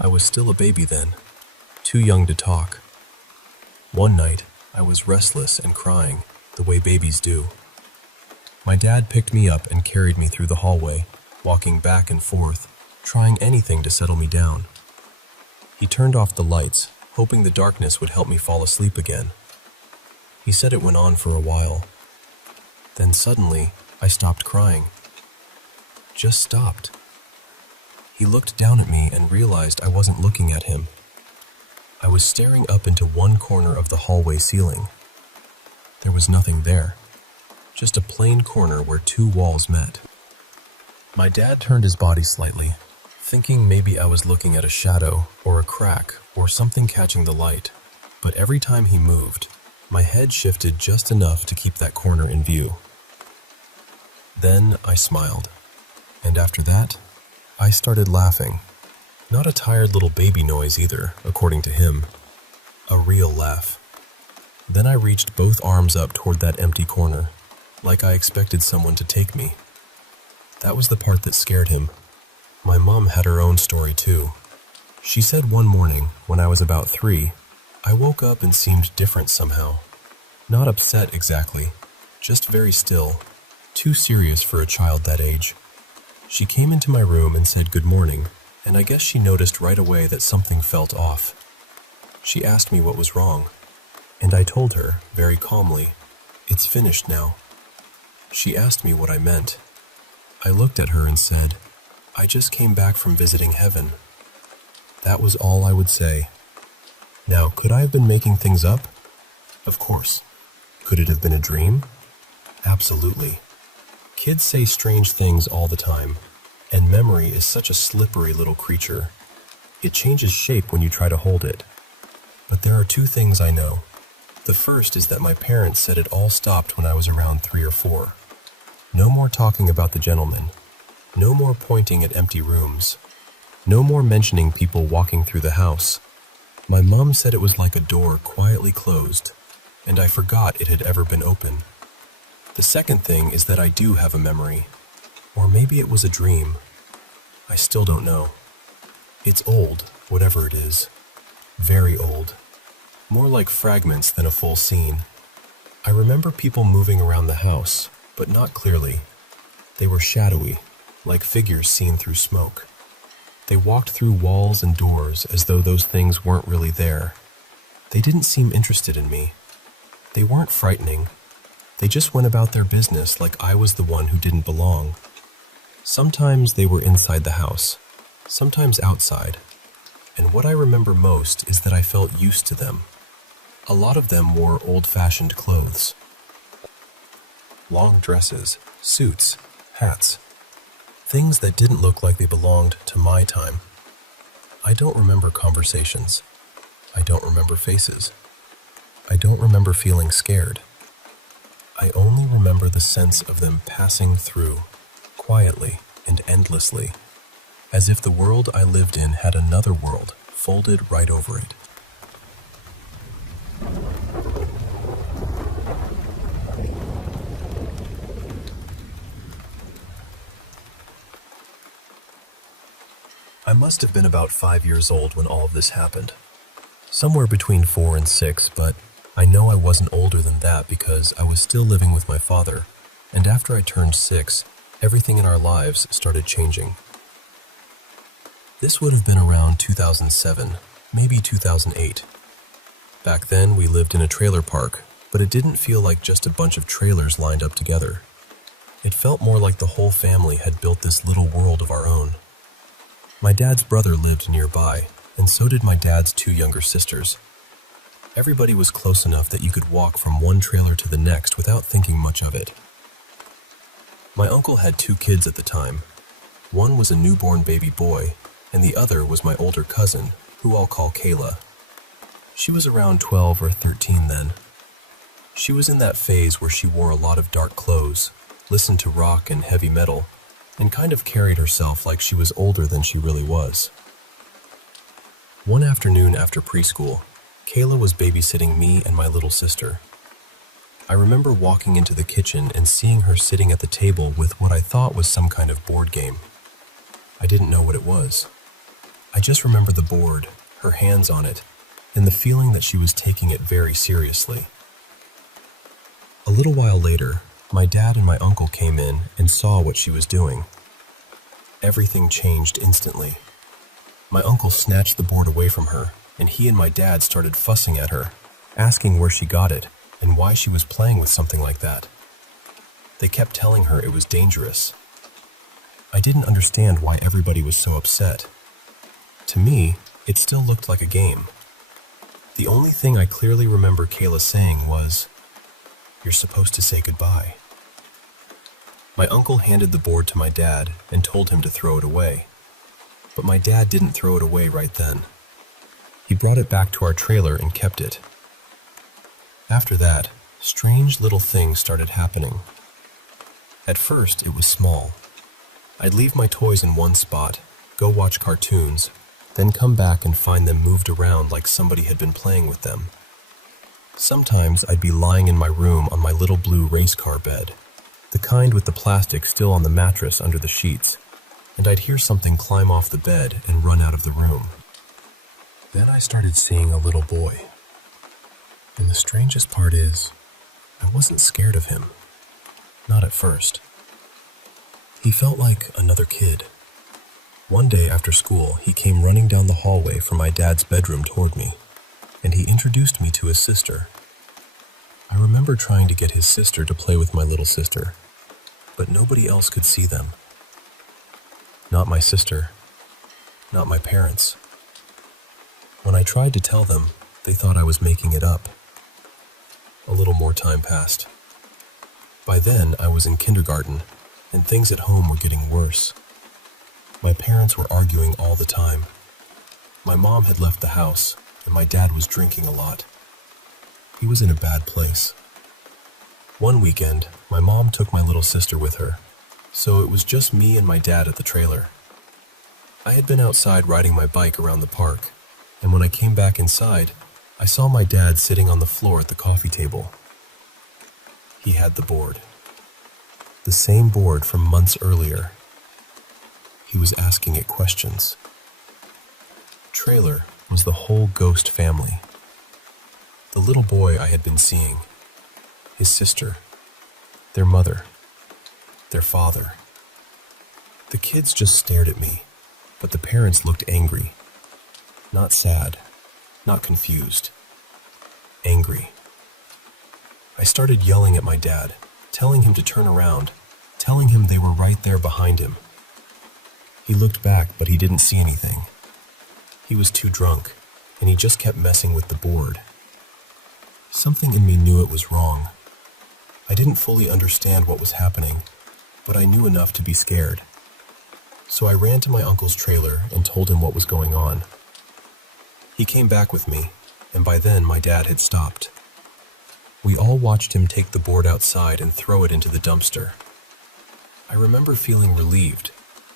I was still a baby then, too young to talk. One night, I was restless and crying, the way babies do. My dad picked me up and carried me through the hallway, walking back and forth, trying anything to settle me down. He turned off the lights, hoping the darkness would help me fall asleep again. He said it went on for a while. Then suddenly, I stopped crying. Just stopped. He looked down at me and realized I wasn't looking at him. I was staring up into one corner of the hallway ceiling. There was nothing there, just a plain corner where two walls met. My dad turned his body slightly, thinking maybe I was looking at a shadow or a crack or something catching the light, but every time he moved, my head shifted just enough to keep that corner in view. Then I smiled, and after that, I started laughing. Not a tired little baby noise either, according to him. A real laugh. Then I reached both arms up toward that empty corner, like I expected someone to take me. That was the part that scared him. My mom had her own story too. She said one morning, when I was about 3, I woke up and seemed different somehow. Not upset exactly, just very still, too serious for a child that age. She came into my room and said good morning, and I guess she noticed right away that something felt off. She asked me what was wrong, and I told her, very calmly, "It's finished now." She asked me what I meant. I looked at her and said, "I just came back from visiting heaven." That was all I would say. Now, could I have been making things up? Of course. Could it have been a dream? Absolutely. Kids say strange things all the time, and memory is such a slippery little creature. It changes shape when you try to hold it. But there are two things I know. The first is that my parents said it all stopped when I was around 3 or 4. No more talking about the gentleman. No more pointing at empty rooms. No more mentioning people walking through the house. My mom said it was like a door quietly closed, and I forgot it had ever been open. The second thing is that I do have a memory. Or maybe it was a dream. I still don't know. It's old, whatever it is. Very old. More like fragments than a full scene. I remember people moving around the house, but not clearly. They were shadowy, like figures seen through smoke. They walked through walls and doors as though those things weren't really there. They didn't seem interested in me. They weren't frightening. They just went about their business like I was the one who didn't belong. Sometimes they were inside the house, sometimes outside. And what I remember most is that I felt used to them. A lot of them wore old-fashioned clothes. Long dresses, suits, hats. Things that didn't look like they belonged to my time. I don't remember conversations. I don't remember faces. I don't remember feeling scared. I only remember the sense of them passing through, quietly and endlessly, as if the world I lived in had another world folded right over it. I must have been about 5 years old when all of this happened. Somewhere between 4 and 6, but I know I wasn't older than that because I was still living with my father, and after I turned 6, everything in our lives started changing. This would have been around 2007, maybe 2008. Back then, we lived in a trailer park, but it didn't feel like just a bunch of trailers lined up together. It felt more like the whole family had built this little world of our own. My dad's brother lived nearby, and so did my dad's 2 younger sisters. Everybody was close enough that you could walk from one trailer to the next without thinking much of it. My uncle had 2 kids at the time. One was a newborn baby boy, and the other was my older cousin, who I'll call Kayla. She was around 12 or 13 then. She was in that phase where she wore a lot of dark clothes, listened to rock and heavy metal, and kind of carried herself like she was older than she really was. One afternoon after preschool, Kayla was babysitting me and my little sister. I remember walking into the kitchen and seeing her sitting at the table with what I thought was some kind of board game. I didn't know what it was. I just remember the board, her hands on it, and the feeling that she was taking it very seriously. A little while later, my dad and my uncle came in and saw what she was doing. Everything changed instantly. My uncle snatched the board away from her, and he and my dad started fussing at her, asking where she got it and why she was playing with something like that. They kept telling her it was dangerous. I didn't understand why everybody was so upset. To me, it still looked like a game. The only thing I clearly remember Kayla saying was, "You're supposed to say goodbye." My uncle handed the board to my dad and told him to throw it away. But my dad didn't throw it away right then. He brought it back to our trailer and kept it. After that, strange little things started happening. At first, it was small. I'd leave my toys in one spot, go watch cartoons, then come back and find them moved around like somebody had been playing with them. Sometimes I'd be lying in my room on my little blue race car bed, the kind with the plastic still on the mattress under the sheets, and I'd hear something climb off the bed and run out of the room. Then I started seeing a little boy. And the strangest part is, I wasn't scared of him. Not at first. He felt like another kid. One day after school, he came running down the hallway from my dad's bedroom toward me, and he introduced me to his sister. I remember trying to get his sister to play with my little sister, but nobody else could see them. Not my sister, not my parents. When I tried to tell them, they thought I was making it up. A little more time passed. By then, I was in kindergarten, and things at home were getting worse. My parents were arguing all the time. My mom had left the house, and my dad was drinking a lot. He was in a bad place. One weekend, my mom took my little sister with her, so it was just me and my dad at the trailer. I had been outside riding my bike around the park, and when I came back inside, I saw my dad sitting on the floor at the coffee table. He had the board. The same board from months earlier. He was asking it questions. Trailer was the whole ghost family. The little boy I had been seeing, his sister, their mother, their father. The kids just stared at me, but the parents looked angry. Not sad, not confused. Angry. I started yelling at my dad, telling him to turn around, telling him they were right there behind him. He looked back, but he didn't see anything. He was too drunk, and he just kept messing with the board. Something in me knew it was wrong. I didn't fully understand what was happening, but I knew enough to be scared. So I ran to my uncle's trailer and told him what was going on. He came back with me, and by then my dad had stopped. We all watched him take the board outside and throw it into the dumpster. I remember feeling relieved,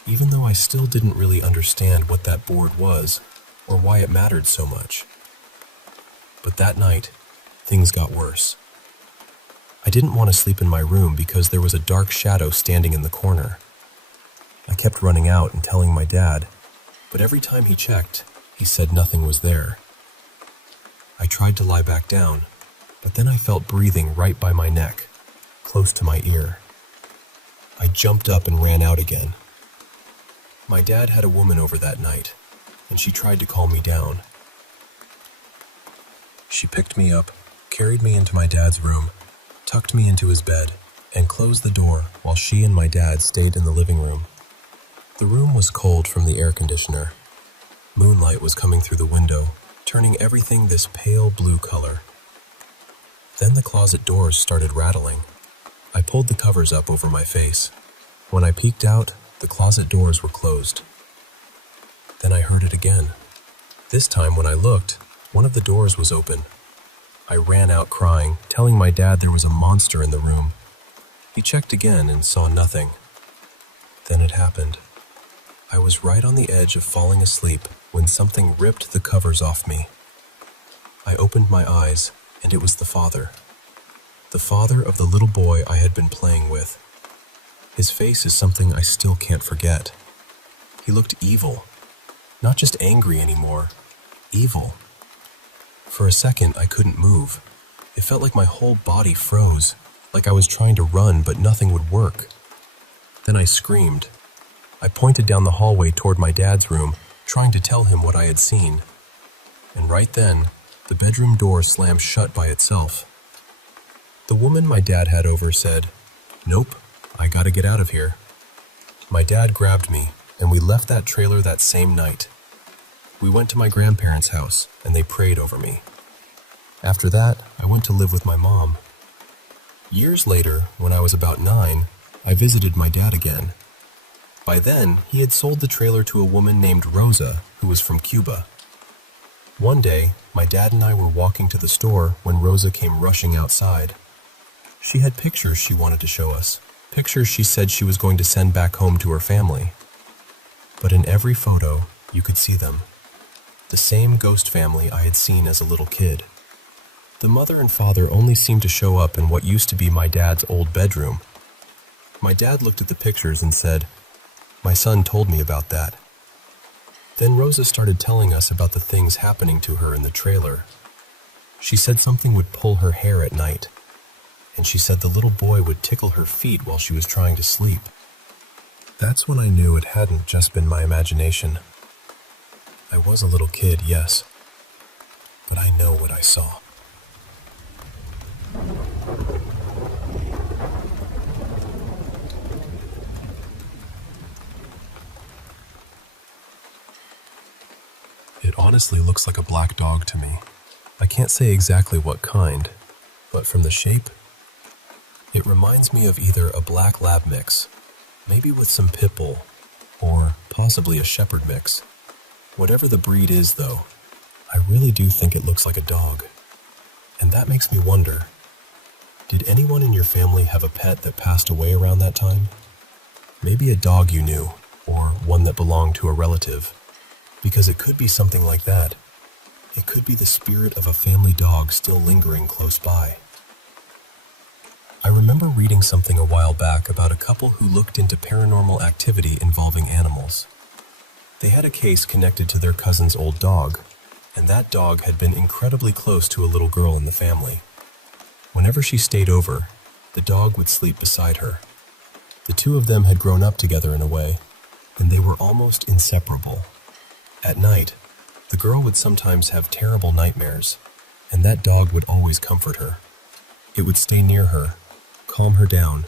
even though I still didn't really understand what that board was or why it mattered so much. But that night, things got worse. I didn't want to sleep in my room because there was a dark shadow standing in the corner. I kept running out and telling my dad, but every time he checked, he said nothing was there. I tried to lie back down, but then I felt breathing right by my neck, close to my ear. I jumped up and ran out again. My dad had a woman over that night, and she tried to calm me down. She picked me up, carried me into my dad's room, tucked me into his bed, and closed the door while she and my dad stayed in the living room. The room was cold from the air conditioner. Moonlight was coming through the window, turning everything this pale blue color. Then the closet doors started rattling. I pulled the covers up over my face. When I peeked out, the closet doors were closed. Then I heard it again. This time when I looked, one of the doors was open. I ran out crying, telling my dad there was a monster in the room. He checked again and saw nothing. Then it happened. I was right on the edge of falling asleep when something ripped the covers off me. I opened my eyes, and it was the father. The father of the little boy I had been playing with. His face is something I still can't forget. He looked evil. Not just angry anymore. Evil. For a second, I couldn't move. It felt like my whole body froze, like I was trying to run, but nothing would work. Then I screamed. I pointed down the hallway toward my dad's room, trying to tell him what I had seen. And right then, the bedroom door slammed shut by itself. The woman my dad had over said, "Nope, I gotta get out of here." My dad grabbed me, and we left that trailer that same night. We went to my grandparents' house, and they prayed over me. After that, I went to live with my mom. Years later, when I was about 9, I visited my dad again. By then, he had sold the trailer to a woman named Rosa, who was from Cuba. One day, my dad and I were walking to the store when Rosa came rushing outside. She had pictures she wanted to show us, pictures she said she was going to send back home to her family. But in every photo, you could see them. The same ghost family I had seen as a little kid. The mother and father only seemed to show up in what used to be my dad's old bedroom. My dad looked at the pictures and said, "My son told me about that." Then Rosa started telling us about the things happening to her in the trailer. She said something would pull her hair at night, and she said the little boy would tickle her feet while she was trying to sleep. That's when I knew it hadn't just been my imagination. I was a little kid, yes, but I know what I saw. It honestly looks like a black dog to me. I can't say exactly what kind, but from the shape, it reminds me of either a black lab mix, maybe with some pit bull, or possibly a shepherd mix. Whatever the breed is, though, I really do think it looks like a dog. And that makes me wonder, did anyone in your family have a pet that passed away around that time? Maybe a dog you knew, or one that belonged to a relative. Because it could be something like that. It could be the spirit of a family dog still lingering close by. I remember reading something a while back about a couple who looked into paranormal activity involving animals. They had a case connected to their cousin's old dog, and that dog had been incredibly close to a little girl in the family. Whenever she stayed over, the dog would sleep beside her. The two of them had grown up together in a way, and they were almost inseparable. At night, the girl would sometimes have terrible nightmares, and that dog would always comfort her. It would stay near her, calm her down,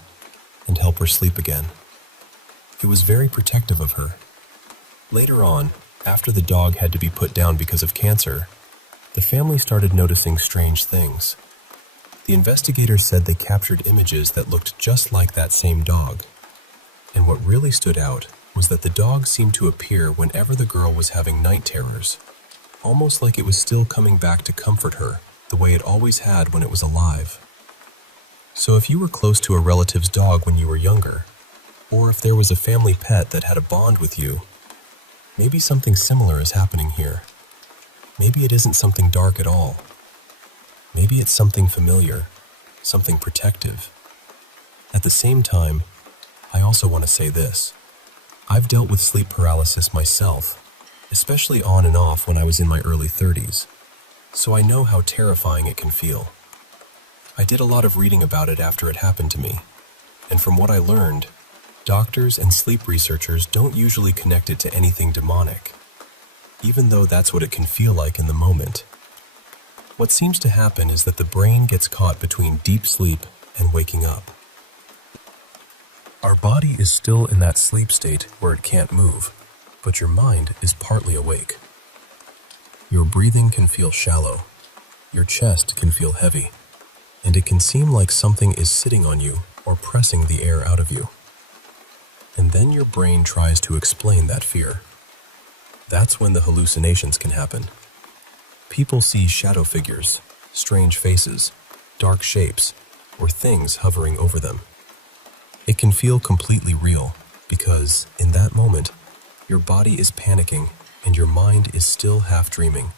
and help her sleep again. It was very protective of her. Later on, after the dog had to be put down because of cancer, the family started noticing strange things. The investigators said they captured images that looked just like that same dog. And what really stood out was that the dog seemed to appear whenever the girl was having night terrors, almost like it was still coming back to comfort her, the way it always had when it was alive. So if you were close to a relative's dog when you were younger, or if there was a family pet that had a bond with you, maybe something similar is happening here. Maybe it isn't something dark at all. Maybe it's something familiar, something protective. At the same time, I also want to say this. I've dealt with sleep paralysis myself, especially on and off when I was in my early 30s, so I know how terrifying it can feel. I did a lot of reading about it after it happened to me, and from what I learned, doctors and sleep researchers don't usually connect it to anything demonic, even though that's what it can feel like in the moment. What seems to happen is that the brain gets caught between deep sleep and waking up. Our body is still in that sleep state where it can't move, but your mind is partly awake. Your breathing can feel shallow, your chest can feel heavy, and it can seem like something is sitting on you or pressing the air out of you. And then your brain tries to explain that fear. That's when the hallucinations can happen. People see shadow figures, strange faces, dark shapes, or things hovering over them. It can feel completely real because, in that moment, your body is panicking and your mind is still half dreaming.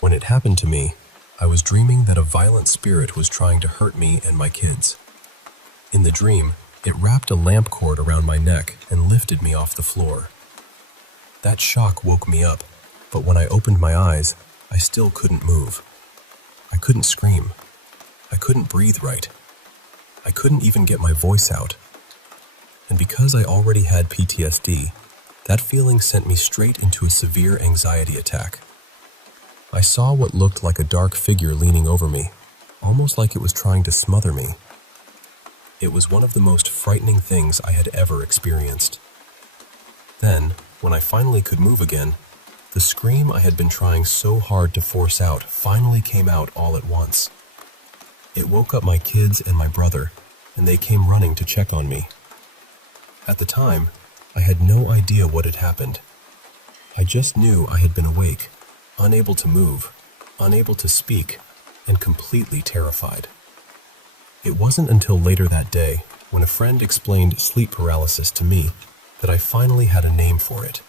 When it happened to me, I was dreaming that a violent spirit was trying to hurt me and my kids. In the dream, it wrapped a lamp cord around my neck and lifted me off the floor. That shock woke me up, but when I opened my eyes, I still couldn't move. I couldn't scream. I couldn't breathe right. I couldn't even get my voice out. And because I already had PTSD, that feeling sent me straight into a severe anxiety attack. I saw what looked like a dark figure leaning over me, almost like it was trying to smother me. It was one of the most frightening things I had ever experienced. Then, when I finally could move again, the scream I had been trying so hard to force out finally came out all at once. It woke up my kids and my brother, and they came running to check on me. At the time, I had no idea what had happened. I just knew I had been awake, unable to move, unable to speak, and completely terrified. It wasn't until later that day, when a friend explained sleep paralysis to me, that I finally had a name for it.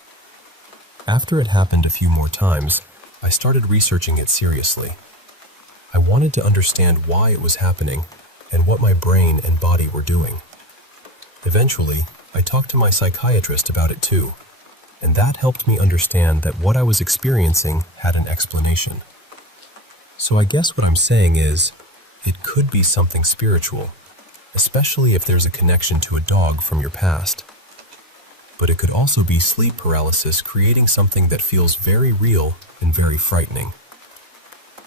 After it happened a few more times, I started researching it seriously. I wanted to understand why it was happening and what my brain and body were doing. Eventually, I talked to my psychiatrist about it too, and that helped me understand that what I was experiencing had an explanation. So I guess what I'm saying is, it could be something spiritual, especially if there's a connection to a dog from your past. But it could also be sleep paralysis creating something that feels very real and very frightening.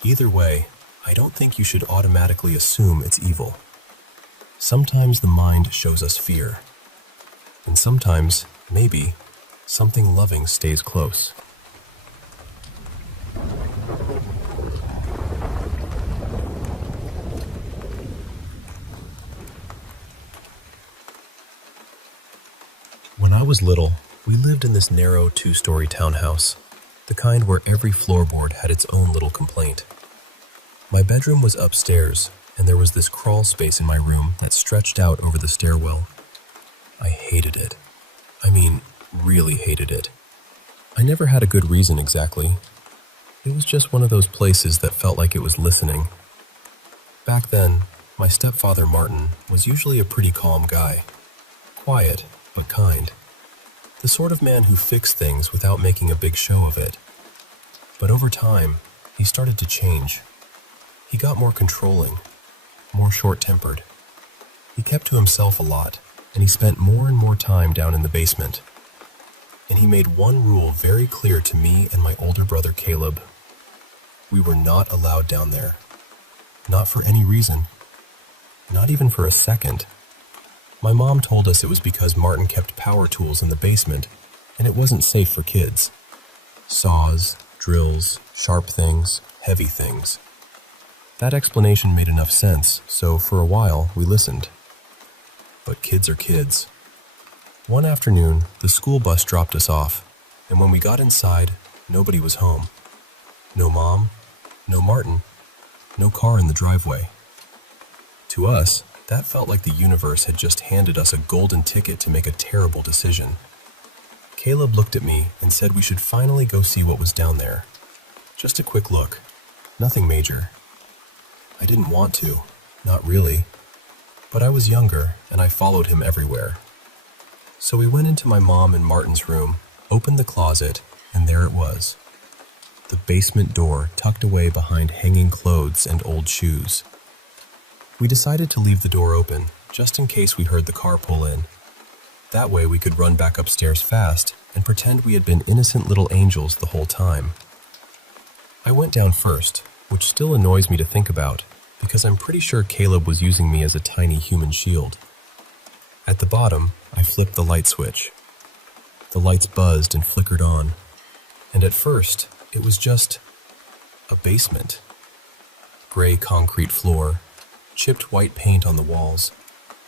Either way, I don't think you should automatically assume it's evil. Sometimes the mind shows us fear, and sometimes, maybe, something loving stays close. When I was little, we lived in this narrow 2-story townhouse, the kind where every floorboard had its own little complaint. My bedroom was upstairs, and there was this crawl space in my room that stretched out over the stairwell. I hated it. I mean, really hated it. I never had a good reason exactly. It was just one of those places that felt like it was listening. Back then, my stepfather Martin was usually a pretty calm guy. Quiet, but kind. The sort of man who fixed things without making a big show of it. But over time, he started to change. He got more controlling, more short-tempered. He kept to himself a lot, and he spent more and more time down in the basement. And he made one rule very clear to me and my older brother Caleb. We were not allowed down there. Not for any reason. Not even for a second. My mom told us it was because Martin kept power tools in the basement, and it wasn't safe for kids. Saws, drills, sharp things, heavy things. That explanation made enough sense, so for a while we listened. But kids are kids. One afternoon, the school bus dropped us off, and when we got inside, nobody was home. No mom, no Martin, no car in the driveway. To us, that felt like the universe had just handed us a golden ticket to make a terrible decision. Caleb looked at me and said we should finally go see what was down there. Just a quick look. Nothing major. I didn't want to, not really. But I was younger, and I followed him everywhere. So we went into my mom and Martin's room, opened the closet, and there it was. The basement door tucked away behind hanging clothes and old shoes. We decided to leave the door open, just in case we heard the car pull in. That way we could run back upstairs fast and pretend we had been innocent little angels the whole time. I went down first, which still annoys me to think about, because I'm pretty sure Caleb was using me as a tiny human shield. At the bottom, I flipped the light switch. The lights buzzed and flickered on, and at first, it was just a basement. Gray concrete floor, chipped white paint on the walls,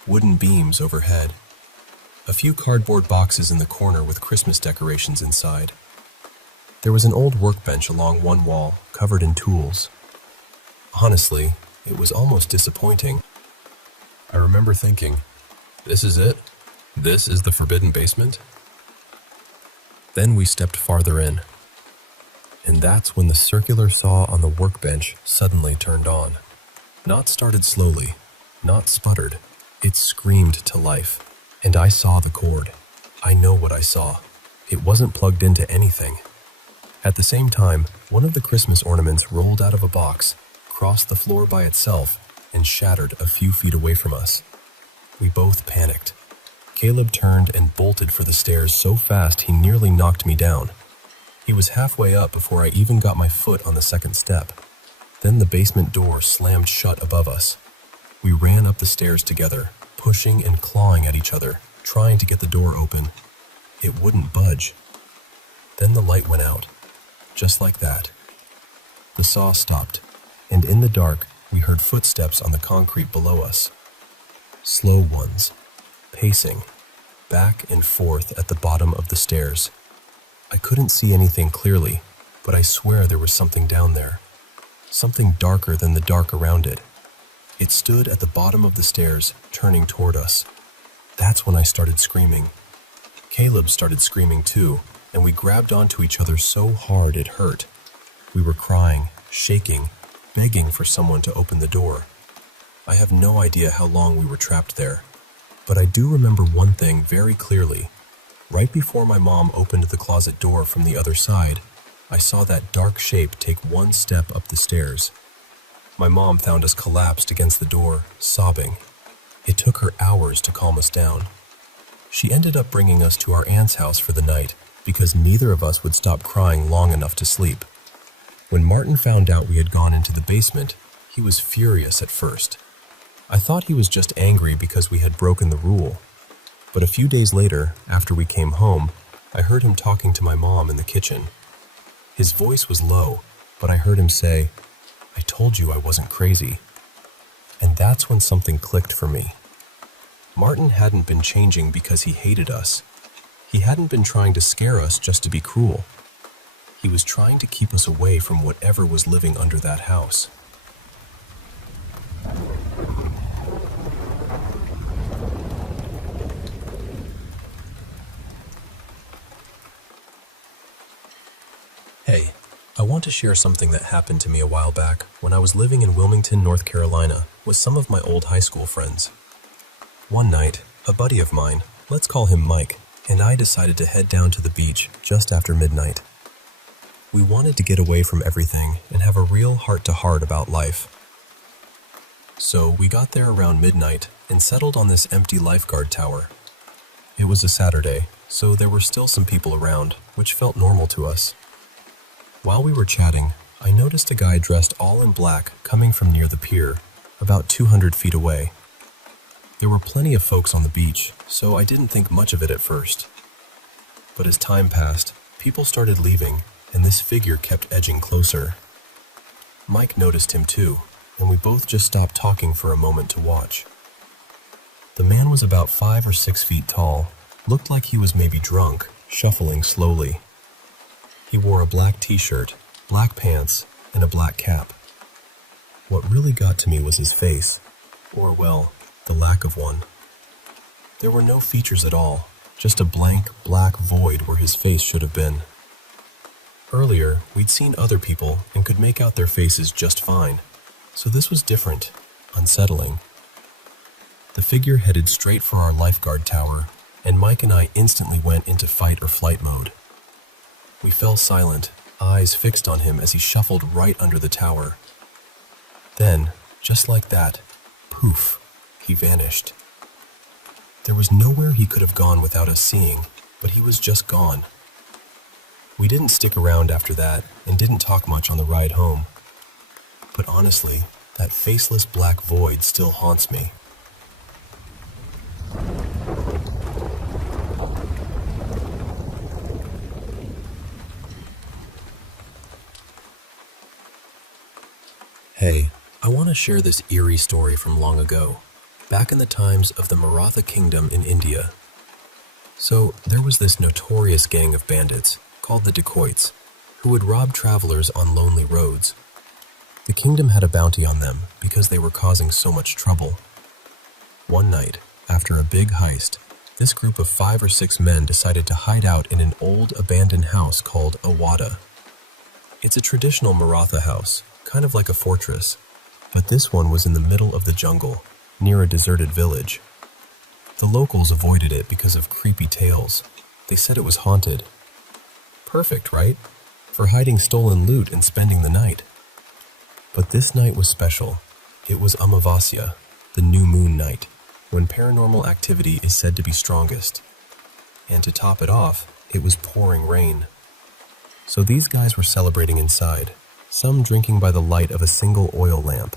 wooden beams overhead, a few cardboard boxes in the corner with Christmas decorations inside. There was an old workbench along one wall, covered in tools. Honestly, it was almost disappointing. I remember thinking, this is it? This is the forbidden basement? Then we stepped farther in. And that's when the circular saw on the workbench suddenly turned on. Not started slowly, not sputtered. It screamed to life. And I saw the cord. I know what I saw. It wasn't plugged into anything. At the same time, one of the Christmas ornaments rolled out of a box, crossed the floor by itself, and shattered a few feet away from us. We both panicked. Caleb turned and bolted for the stairs so fast he nearly knocked me down. He was halfway up before I even got my foot on the second step. Then the basement door slammed shut above us. We ran up the stairs together, pushing and clawing at each other, trying to get the door open. It wouldn't budge. Then the light went out, just like that. The saw stopped, and in the dark, we heard footsteps on the concrete below us. Slow ones, pacing, back and forth at the bottom of the stairs. I couldn't see anything clearly, but I swear there was something down there. Something darker than the dark around it. It stood at the bottom of the stairs, turning toward us. That's when I started screaming. Caleb started screaming too, and we grabbed onto each other so hard it hurt. We were crying, shaking, begging for someone to open the door. I have no idea how long we were trapped there, but I do remember one thing very clearly. Right before my mom opened the closet door from the other side, I saw that dark shape take one step up the stairs. My mom found us collapsed against the door, sobbing. It took her hours to calm us down. She ended up bringing us to our aunt's house for the night because neither of us would stop crying long enough to sleep. When Martin found out we had gone into the basement, he was furious at first. I thought he was just angry because we had broken the rule. But a few days later, after we came home, I heard him talking to my mom in the kitchen. His voice was low, but I heard him say, "I told you I wasn't crazy." And that's when something clicked for me. Martin hadn't been changing because he hated us. He hadn't been trying to scare us just to be cruel. He was trying to keep us away from whatever was living under that house. Hey, I want to share something that happened to me a while back when I was living in Wilmington, North Carolina, with some of my old high school friends. One night, a buddy of mine, let's call him Mike, and I decided to head down to the beach just after midnight. We wanted to get away from everything and have a real heart-to-heart about life. So we got there around midnight and settled on this empty lifeguard tower. It was a Saturday, so there were still some people around, which felt normal to us. While we were chatting, I noticed a guy dressed all in black coming from near the pier, about 200 feet away. There were plenty of folks on the beach, so I didn't think much of it at first. But as time passed, people started leaving, and this figure kept edging closer. Mike noticed him too, and we both just stopped talking for a moment to watch. The man was about 5 or 6 feet tall, looked like he was maybe drunk, shuffling slowly. He wore a black t-shirt, black pants, and a black cap. What really got to me was his face, or well, the lack of one. There were no features at all, just a blank, black void where his face should have been. Earlier, we'd seen other people and could make out their faces just fine, so this was different, unsettling. The figure headed straight for our lifeguard tower, and Mike and I instantly went into fight or flight mode. We fell silent, eyes fixed on him as he shuffled right under the tower. Then, just like that, poof, he vanished. There was nowhere he could have gone without us seeing, but he was just gone. We didn't stick around after that and didn't talk much on the ride home. But honestly, that faceless black void still haunts me. Hey, I want to share this eerie story from long ago, back in the times of the Maratha Kingdom in India. So, there was this notorious gang of bandits, called the dacoits, who would rob travelers on lonely roads. The kingdom had a bounty on them because they were causing so much trouble. One night, after a big heist, this group of 5 or 6 men decided to hide out in an old abandoned house called a wada. It's a traditional Maratha house, kind of like a fortress, but this one was in the middle of the jungle, near a deserted village. The locals avoided it because of creepy tales. They said it was haunted. Perfect, right? For hiding stolen loot and spending the night. But this night was special. It was Amavasya, the new moon night, when paranormal activity is said to be strongest. And to top it off, it was pouring rain. So these guys were celebrating inside, some drinking by the light of a single oil lamp.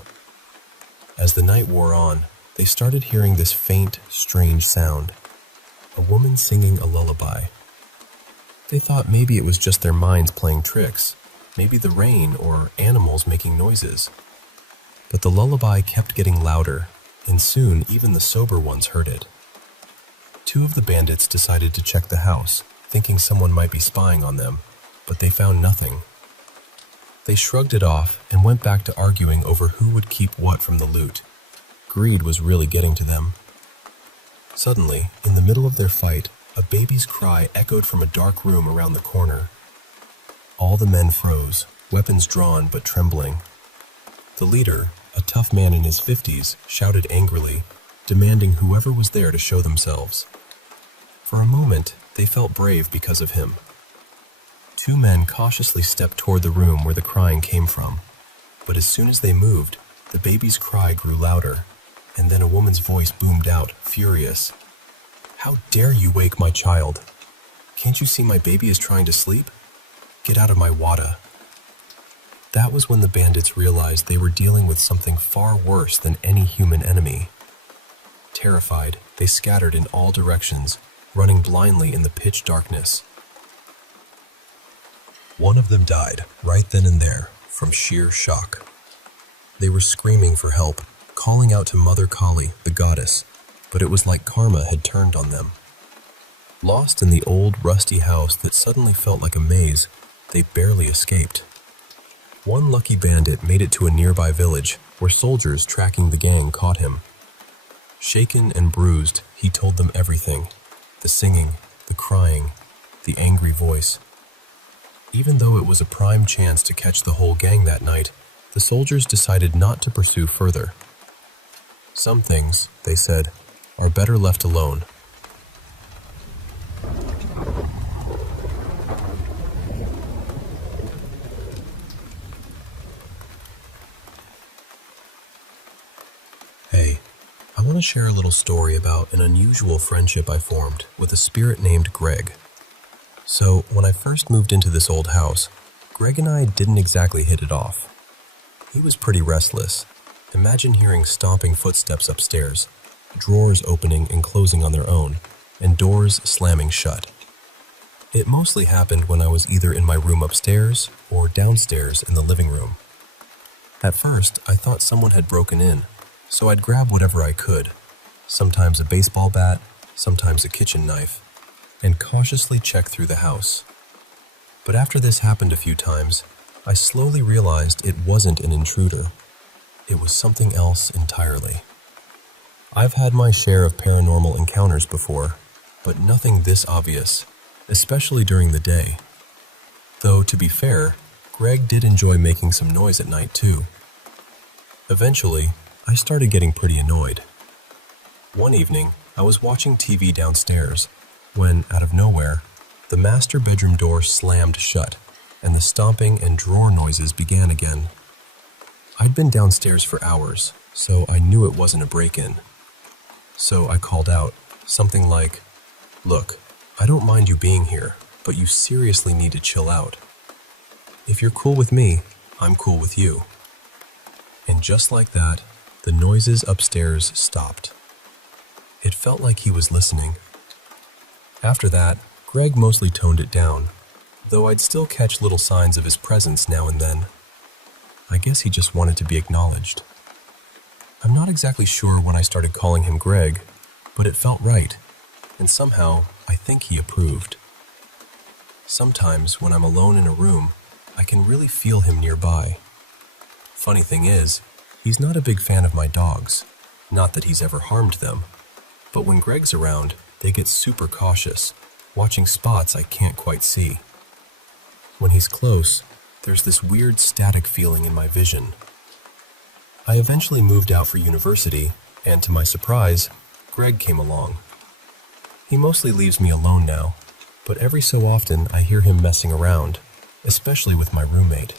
As the night wore on, they started hearing this faint, strange sound. A woman singing a lullaby. They thought maybe it was just their minds playing tricks, maybe the rain or animals making noises. But the lullaby kept getting louder, and soon even the sober ones heard it. 2 of the bandits decided to check the house, thinking someone might be spying on them, but they found nothing. They shrugged it off and went back to arguing over who would keep what from the loot. Greed was really getting to them. Suddenly, in the middle of their fight, a baby's cry echoed from a dark room around the corner. All the men froze, weapons drawn but trembling. The leader, a tough man in his 50s, shouted angrily, demanding whoever was there to show themselves. For a moment, they felt brave because of him. 2 men cautiously stepped toward the room where the crying came from. But as soon as they moved, the baby's cry grew louder, and then a woman's voice boomed out, furious. "How dare you wake my child? Can't you see my baby is trying to sleep? Get out of my wada." That was when the bandits realized they were dealing with something far worse than any human enemy. Terrified, they scattered in all directions, running blindly in the pitch darkness. One of them died right then and there from sheer shock. They were screaming for help, calling out to Mother Kali, the goddess, but it was like karma had turned on them. Lost in the old, rusty house that suddenly felt like a maze, they barely escaped. One lucky bandit made it to a nearby village where soldiers tracking the gang caught him. Shaken and bruised, he told them everything: the singing, the crying, the angry voice. Even though it was a prime chance to catch the whole gang that night, the soldiers decided not to pursue further. Some things, they said, are better left alone. Hey, I want to share a little story about an unusual friendship I formed with a spirit named Greg. So, when I first moved into this old house, Greg and I didn't exactly hit it off. He was pretty restless. Imagine hearing stomping footsteps upstairs, drawers opening and closing on their own, and doors slamming shut. It mostly happened when I was either in my room upstairs or downstairs in the living room. At first, I thought someone had broken in, so I'd grab whatever I could, sometimes a baseball bat, sometimes a kitchen knife, and cautiously check through the house. But after this happened a few times, I slowly realized it wasn't an intruder. It was something else entirely. I've had my share of paranormal encounters before, but nothing this obvious, especially during the day. Though, to be fair, Greg did enjoy making some noise at night too. Eventually, I started getting pretty annoyed. One evening, I was watching TV downstairs when, out of nowhere, The master bedroom door slammed shut, and the stomping and drawer noises began again. I'd been downstairs for hours, so I knew it wasn't a break-in. So I called out, something like, "Look, I don't mind you being here, but you seriously need to chill out. If you're cool with me, I'm cool with you." And just like that, the noises upstairs stopped. It felt like he was listening. After that, Greg mostly toned it down, though I'd still catch little signs of his presence now and then. I guess he just wanted to be acknowledged. I'm not exactly sure when I started calling him Greg, but it felt right, and somehow I think he approved. Sometimes when I'm alone in a room, I can really feel him nearby. Funny thing is, he's not a big fan of my dogs. Not that he's ever harmed them. But when Greg's around, they get super cautious, watching spots I can't quite see. When he's close, there's this weird static feeling in my vision. I eventually moved out for university, and to my surprise, Greg came along. He mostly leaves me alone now, but every so often I hear him messing around, especially with my roommate.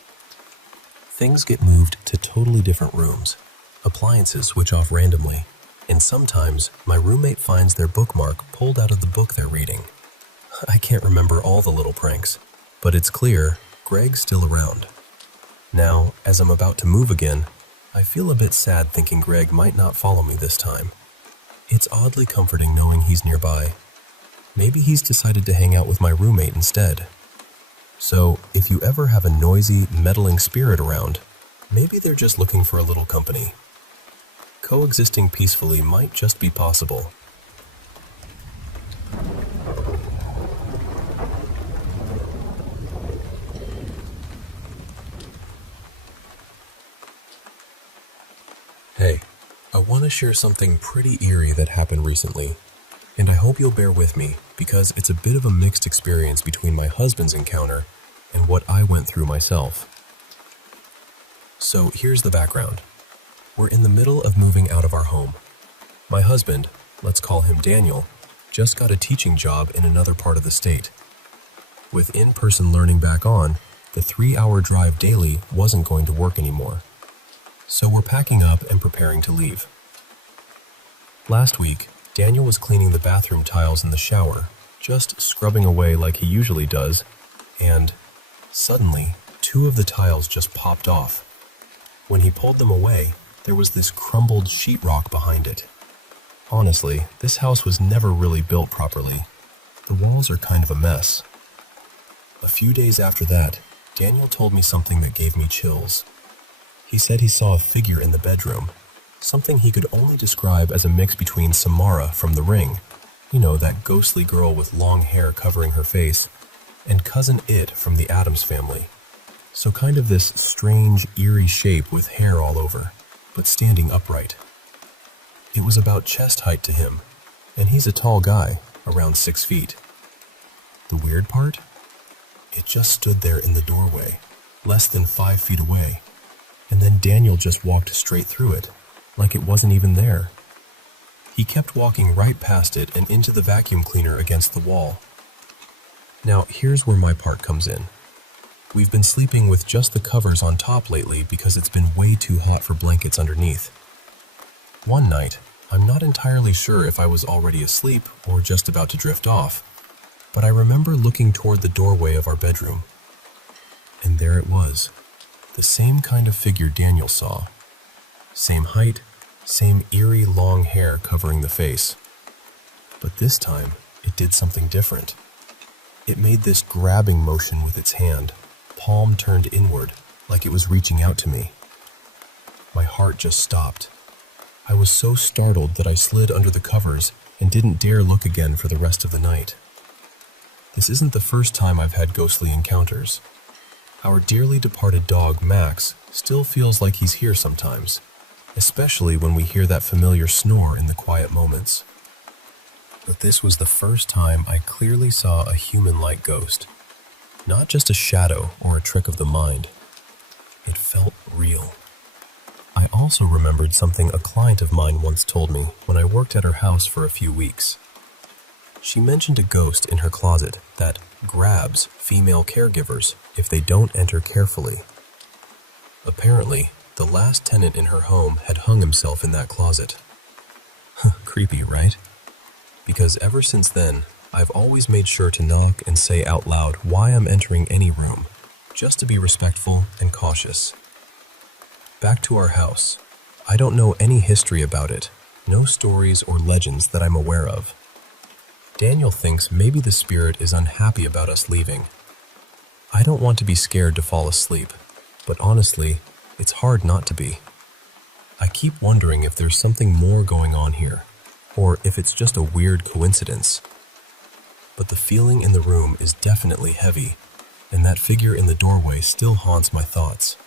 Things get moved to totally different rooms. Appliances switch off randomly, and sometimes my roommate finds their bookmark pulled out of the book they're reading. I can't remember all the little pranks, but it's clear Greg's still around. Now, as I'm about to move again, I feel a bit sad thinking Greg might not follow me this time. It's oddly comforting knowing he's nearby. Maybe he's decided to hang out with my roommate instead. So, if you ever have a noisy, meddling spirit around, maybe they're just looking for a little company. Coexisting peacefully might just be possible. Hey, I want to share something pretty eerie that happened recently, and I hope you'll bear with me because it's a bit of a mixed experience between my husband's encounter and what I went through myself. So here's the background. We're in the middle of moving out of our home. My husband, let's call him Daniel, just got a teaching job in another part of the state. With in-person learning back on, the 3-hour drive daily wasn't going to work anymore. So we're packing up and preparing to leave. Last week, Daniel was cleaning the bathroom tiles in the shower, just scrubbing away like he usually does, and suddenly, 2 of the tiles just popped off. When he pulled them away, there was this crumbled sheetrock behind it. Honestly, this house was never really built properly. The walls are kind of a mess. A few days after that, Daniel told me something that gave me chills. He said he saw a figure in the bedroom, something he could only describe as a mix between Samara from The Ring, you know, that ghostly girl with long hair covering her face, and Cousin It from the Addams Family. So kind of this strange, eerie shape with hair all over, but standing upright. It was about chest height to him, and he's a tall guy, around 6 feet. The weird part? It just stood there in the doorway, less than 5 feet away. And then Daniel just walked straight through it, like it wasn't even there. He kept walking right past it and into the vacuum cleaner against the wall. Now, here's where my part comes in. We've been sleeping with just the covers on top lately because it's been way too hot for blankets underneath. One night, I'm not entirely sure if I was already asleep or just about to drift off, but I remember looking toward the doorway of our bedroom. And there it was. The same kind of figure Daniel saw. Same height, same eerie long hair covering the face. But this time, it did something different. It made this grabbing motion with its hand, palm turned inward, like it was reaching out to me. My heart just stopped. I was so startled that I slid under the covers and didn't dare look again for the rest of the night. This isn't the first time I've had ghostly encounters. Our dearly departed dog, Max, still feels like he's here sometimes, especially when we hear that familiar snore in the quiet moments. But this was the first time I clearly saw a human-like ghost, not just a shadow or a trick of the mind. It felt real. I also remembered something a client of mine once told me when I worked at her house for a few weeks. She mentioned a ghost in her closet that grabs female caregivers if they don't enter carefully. Apparently, the last tenant in her home had hung himself in that closet. Creepy, right? Because ever since then, I've always made sure to knock and say out loud why I'm entering any room, just to be respectful and cautious. Back to our house. I don't know any history about it, no stories or legends that I'm aware of. Daniel thinks maybe the spirit is unhappy about us leaving. I don't want to be scared to fall asleep, but honestly, it's hard not to be. I keep wondering if there's something more going on here, or if it's just a weird coincidence. But the feeling in the room is definitely heavy, and that figure in the doorway still haunts my thoughts.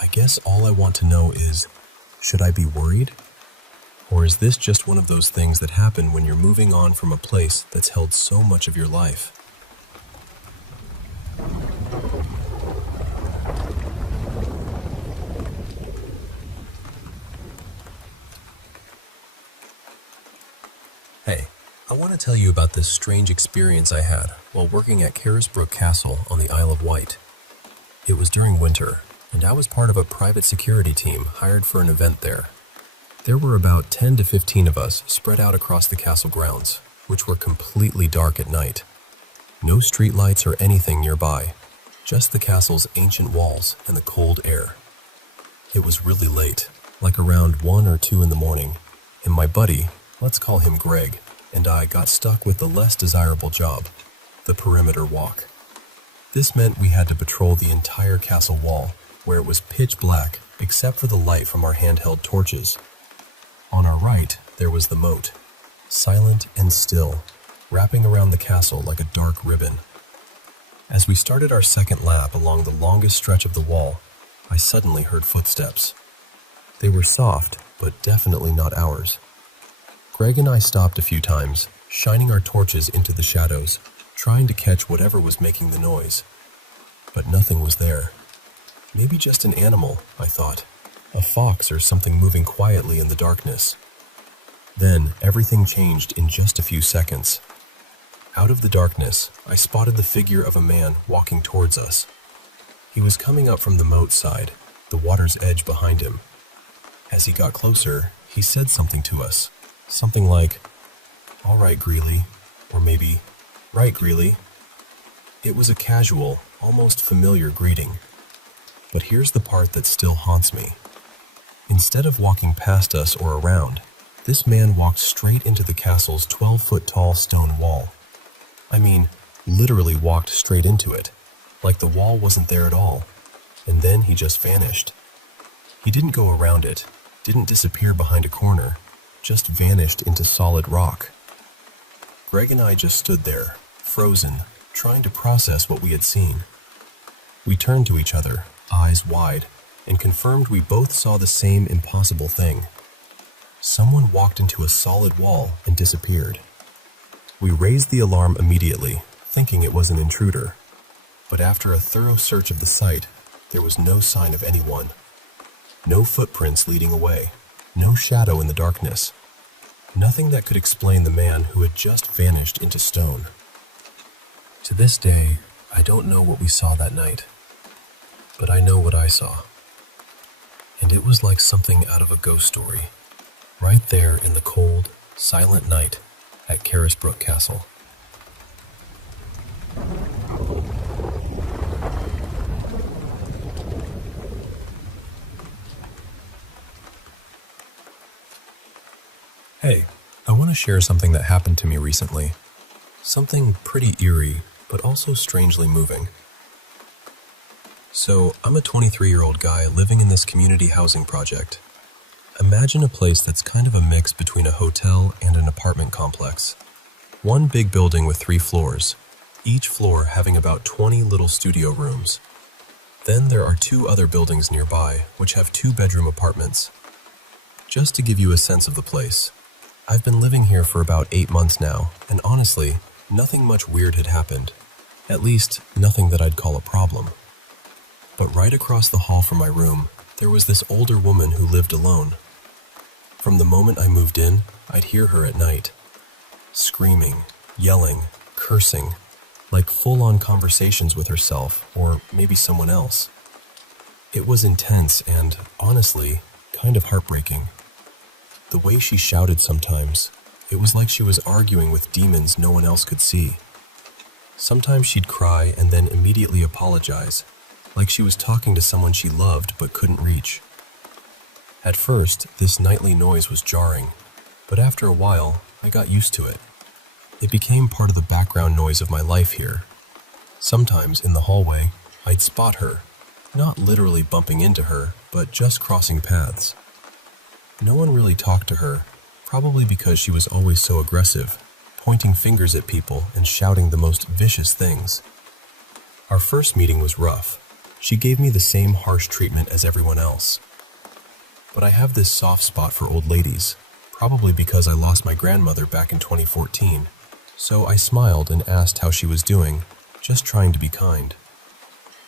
I guess all I want to know is, should I be worried? Or is this just one of those things that happen when you're moving on from a place that's held so much of your life? Hey, I want to tell you about this strange experience I had while working at Carisbrooke Castle on the Isle of Wight. It was during winter, and I was part of a private security team hired for an event there. There were about 10 to 15 of us spread out across the castle grounds, which were completely dark at night. No streetlights or anything nearby, just the castle's ancient walls and the cold air. It was really late, like around 1 or 2 in the morning, and my buddy, let's call him Greg, and I got stuck with the less desirable job, the perimeter walk. This meant we had to patrol the entire castle wall, where it was pitch black except for the light from our handheld torches. On our right, there was the moat, silent and still, wrapping around the castle like a dark ribbon. As we started our second lap along the longest stretch of the wall, I suddenly heard footsteps. They were soft, but definitely not ours. Greg and I stopped a few times, shining our torches into the shadows, trying to catch whatever was making the noise. But nothing was there. Maybe just an animal, I thought. A fox or something moving quietly in the darkness. Then, everything changed in just a few seconds. Out of the darkness, I spotted the figure of a man walking towards us. He was coming up from the moat side, the water's edge behind him. As he got closer, he said something to us. Something like, "All right, Greeley," or maybe, "Right, Greeley." It was a casual, almost familiar greeting. But here's the part that still haunts me. Instead of walking past us or around, this man walked straight into the castle's 12-foot-tall stone wall. I mean, literally walked straight into it, like the wall wasn't there at all, and then he just vanished. He didn't go around it, didn't disappear behind a corner, just vanished into solid rock. Greg and I just stood there, frozen, trying to process what we had seen. We turned to each other, eyes wide, and confirmed we both saw the same impossible thing. Someone walked into a solid wall and disappeared. We raised the alarm immediately, thinking it was an intruder. But after a thorough search of the site, there was no sign of anyone. No footprints leading away, no shadow in the darkness. Nothing that could explain the man who had just vanished into stone. To this day, I don't know what we saw that night, but I know what I saw. And it was like something out of a ghost story, right there in the cold, silent night at Carisbrooke Castle. Hey, I want to share something that happened to me recently. Something pretty eerie, but also strangely moving. So, I'm a 23-year-old guy living in this community housing project. Imagine a place that's kind of a mix between a hotel and an apartment complex. One big building with 3 floors, each floor having about 20 little studio rooms. Then there are 2 other buildings nearby, which have 2-bedroom apartments. Just to give you a sense of the place, I've been living here for about 8 months now, and honestly, nothing much weird had happened. At least, nothing that I'd call a problem. But right across the hall from my room, there was this older woman who lived alone. From the moment I moved in, I'd hear her at night. screaming, yelling, cursing, like full-on conversations with herself or maybe someone else. It was intense and, honestly, kind of heartbreaking. The way she shouted sometimes, it was like she was arguing with demons no one else could see. Sometimes she'd cry and then immediately apologize, like she was talking to someone she loved but couldn't reach. At first, this nightly noise was jarring, but after a while, I got used to it. It became part of the background noise of my life here. Sometimes in the hallway, I'd spot her, not literally bumping into her, but just crossing paths. No one really talked to her, probably because she was always so aggressive, pointing fingers at people and shouting the most vicious things. Our first meeting was rough. She gave me the same harsh treatment as everyone else. But I have this soft spot for old ladies, probably because I lost my grandmother back in 2014. So I smiled and asked how she was doing, just trying to be kind.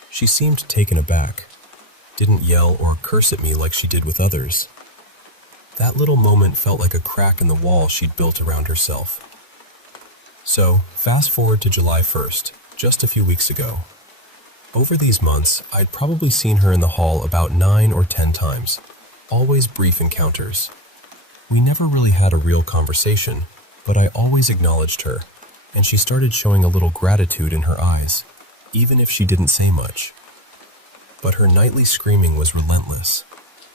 She seemed taken aback, didn't yell or curse at me like she did with others. That little moment felt like a crack in the wall she'd built around herself. So, fast forward to July 1st, just a few weeks ago. Over these months, I'd probably seen her in the hall about 9 or 10 times, always brief encounters. We never really had a real conversation, but I always acknowledged her, and she started showing a little gratitude in her eyes, even if she didn't say much. But her nightly screaming was relentless.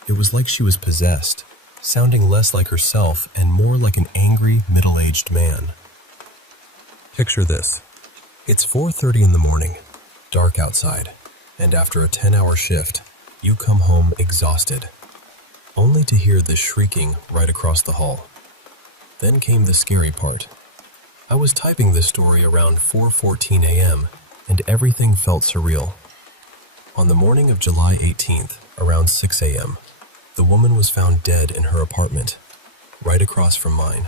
It was like she was possessed, sounding less like herself and more like an angry, middle-aged man. Picture this. It's 4:30 in the morning, dark outside, and after a 10-hour shift, you come home exhausted, only to hear this shrieking right across the hall. Then came the scary part. I was typing this story around 4:14 a.m., and everything felt surreal. On the morning of July 18th, around 6 a.m., the woman was found dead in her apartment, right across from mine.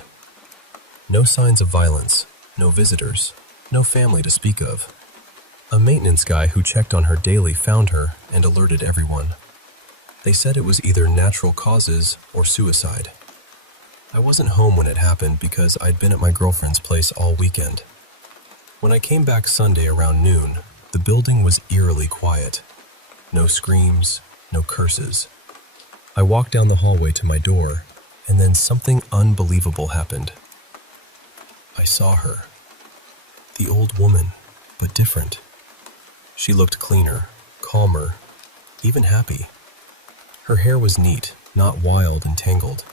No signs of violence, no visitors, no family to speak of. A maintenance guy who checked on her daily found her and alerted everyone. They said it was either natural causes or suicide. I wasn't home when it happened because I'd been at my girlfriend's place all weekend. When I came back Sunday around noon, the building was eerily quiet. No screams, no curses. I walked down the hallway to my door, and then something unbelievable happened. I saw her. The old woman, but different. She looked cleaner, calmer, even happy. Her hair was neat, not wild and tangled.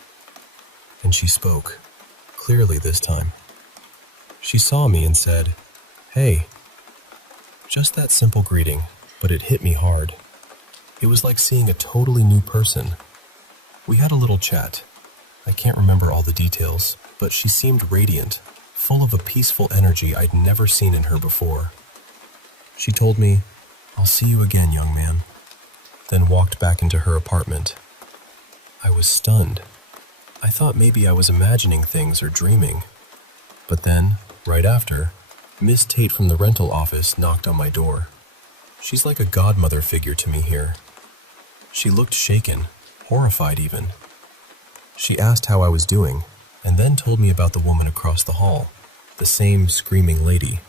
And she spoke, clearly this time. She saw me and said, "Hey." Just that simple greeting, but it hit me hard. It was like seeing a totally new person. We had a little chat. I can't remember all the details, but she seemed radiant, full of a peaceful energy I'd never seen in her before. She told me, "I'll see you again, young man," then walked back into her apartment. I was stunned. I thought maybe I was imagining things or dreaming. But then, right after, Miss Tate from the rental office knocked on my door. She's like a godmother figure to me here. She looked shaken, horrified even. She asked how I was doing, and then told me about the woman across the hall, the same screaming lady,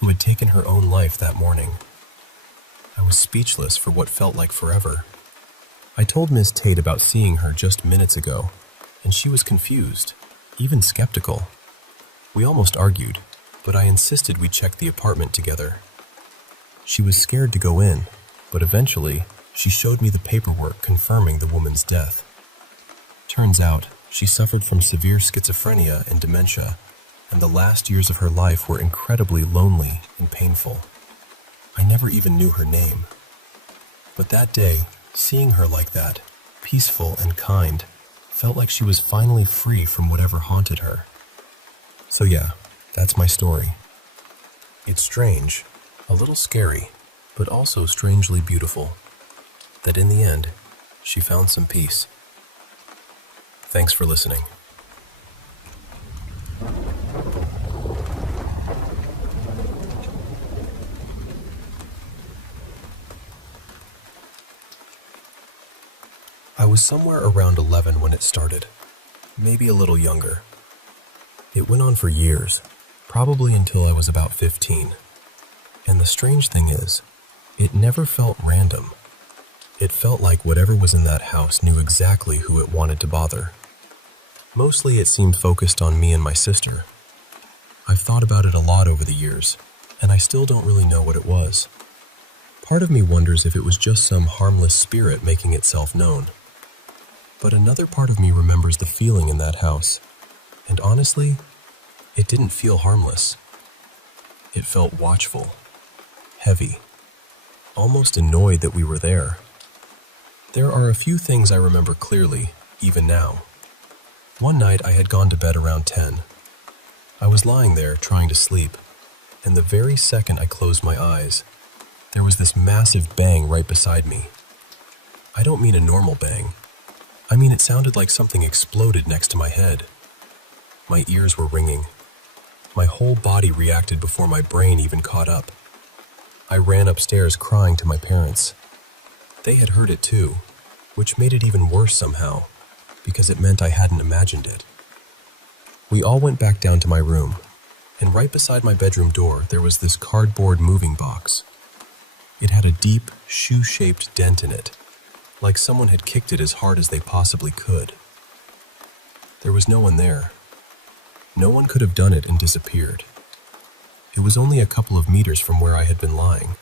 who had taken her own life that morning. I was speechless for what felt like forever. I told Miss Tate about seeing her just minutes ago, and she was confused, even skeptical. We almost argued, but I insisted we check the apartment together. She was scared to go in, but eventually, she showed me the paperwork confirming the woman's death. Turns out, she suffered from severe schizophrenia and dementia, and the last years of her life were incredibly lonely and painful. I never even knew her name. But that day, seeing her like that, peaceful and kind, felt like she was finally free from whatever haunted her. So yeah, that's my story. It's strange, a little scary, but also strangely beautiful, that in the end, she found some peace. Thanks for listening. I was somewhere around 11 when it started, maybe a little younger. It went on for years, probably until I was about 15. And the strange thing is, it never felt random. It felt like whatever was in that house knew exactly who it wanted to bother. Mostly it seemed focused on me and my sister. I've thought about it a lot over the years, and I still don't really know what it was. Part of me wonders if it was just some harmless spirit making itself known. But another part of me remembers the feeling in that house, and honestly, it didn't feel harmless. It felt watchful, heavy, almost annoyed that we were there. There are a few things I remember clearly, even now. One night I had gone to bed around 10. I was lying there trying to sleep, and the very second I closed my eyes, there was this massive bang right beside me. I don't mean a normal bang. I mean it sounded like something exploded next to my head. My ears were ringing. My whole body reacted before my brain even caught up. I ran upstairs crying to my parents. They had heard it too, which made it even worse somehow, because it meant I hadn't imagined it. We all went back down to my room, and right beside my bedroom door there was this cardboard moving box. It had a deep, shoe-shaped dent in it, like someone had kicked it as hard as they possibly could. There was no one there. No one could have done it and disappeared. It was only a couple of meters from where I had been lying.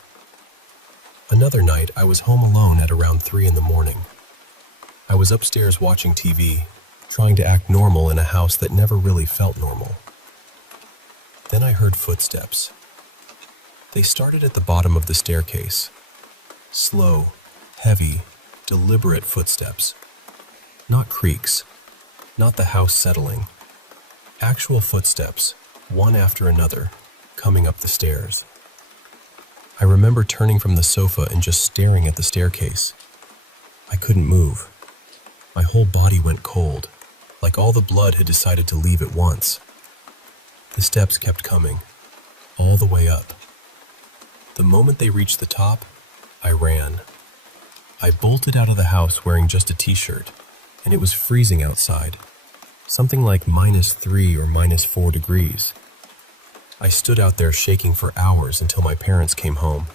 Another night, I was home alone at around 3 in the morning. I was upstairs watching TV, trying to act normal in a house that never really felt normal. Then I heard footsteps. They started at the bottom of the staircase. Slow, heavy, deliberate footsteps. Not creaks, not the house settling. Actual footsteps, one after another, coming up the stairs. I remember turning from the sofa and just staring at the staircase. I couldn't move. My whole body went cold, like all the blood had decided to leave at once. The steps kept coming, all the way up. The moment they reached the top, I ran. I bolted out of the house wearing just a t-shirt, and it was freezing outside, something like -3 or -4 degrees. I stood out there shaking for hours until my parents came home.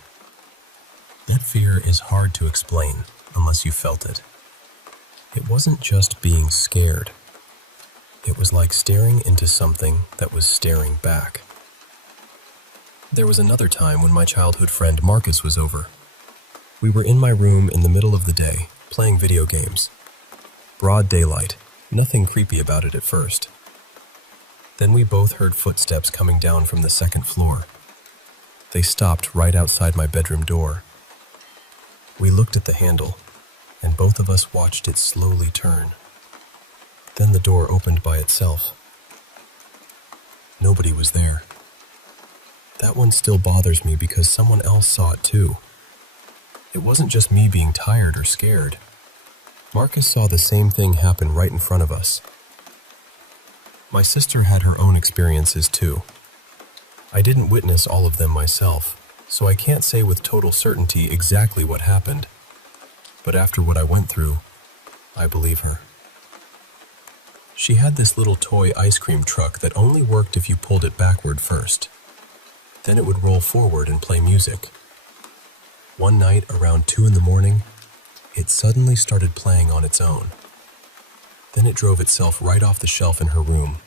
That fear is hard to explain unless you felt it. It wasn't just being scared. It was like staring into something that was staring back. There was another time when my childhood friend Marcus was over. We were in my room in the middle of the day, playing video games. Broad daylight, nothing creepy about it at first. Then we both heard footsteps coming down from the second floor. They stopped right outside my bedroom door. We looked at the handle, and both of us watched it slowly turn. Then the door opened by itself. Nobody was there. That one still bothers me because someone else saw it too. It wasn't just me being tired or scared. Marcus saw the same thing happen right in front of us. My sister had her own experiences too. I didn't witness all of them myself, so I can't say with total certainty exactly what happened. But after what I went through, I believe her. She had this little toy ice cream truck that only worked if you pulled it backward first. Then it would roll forward and play music. One night around 2 in the morning, it suddenly started playing on its own. Then it drove itself right off the shelf in her room.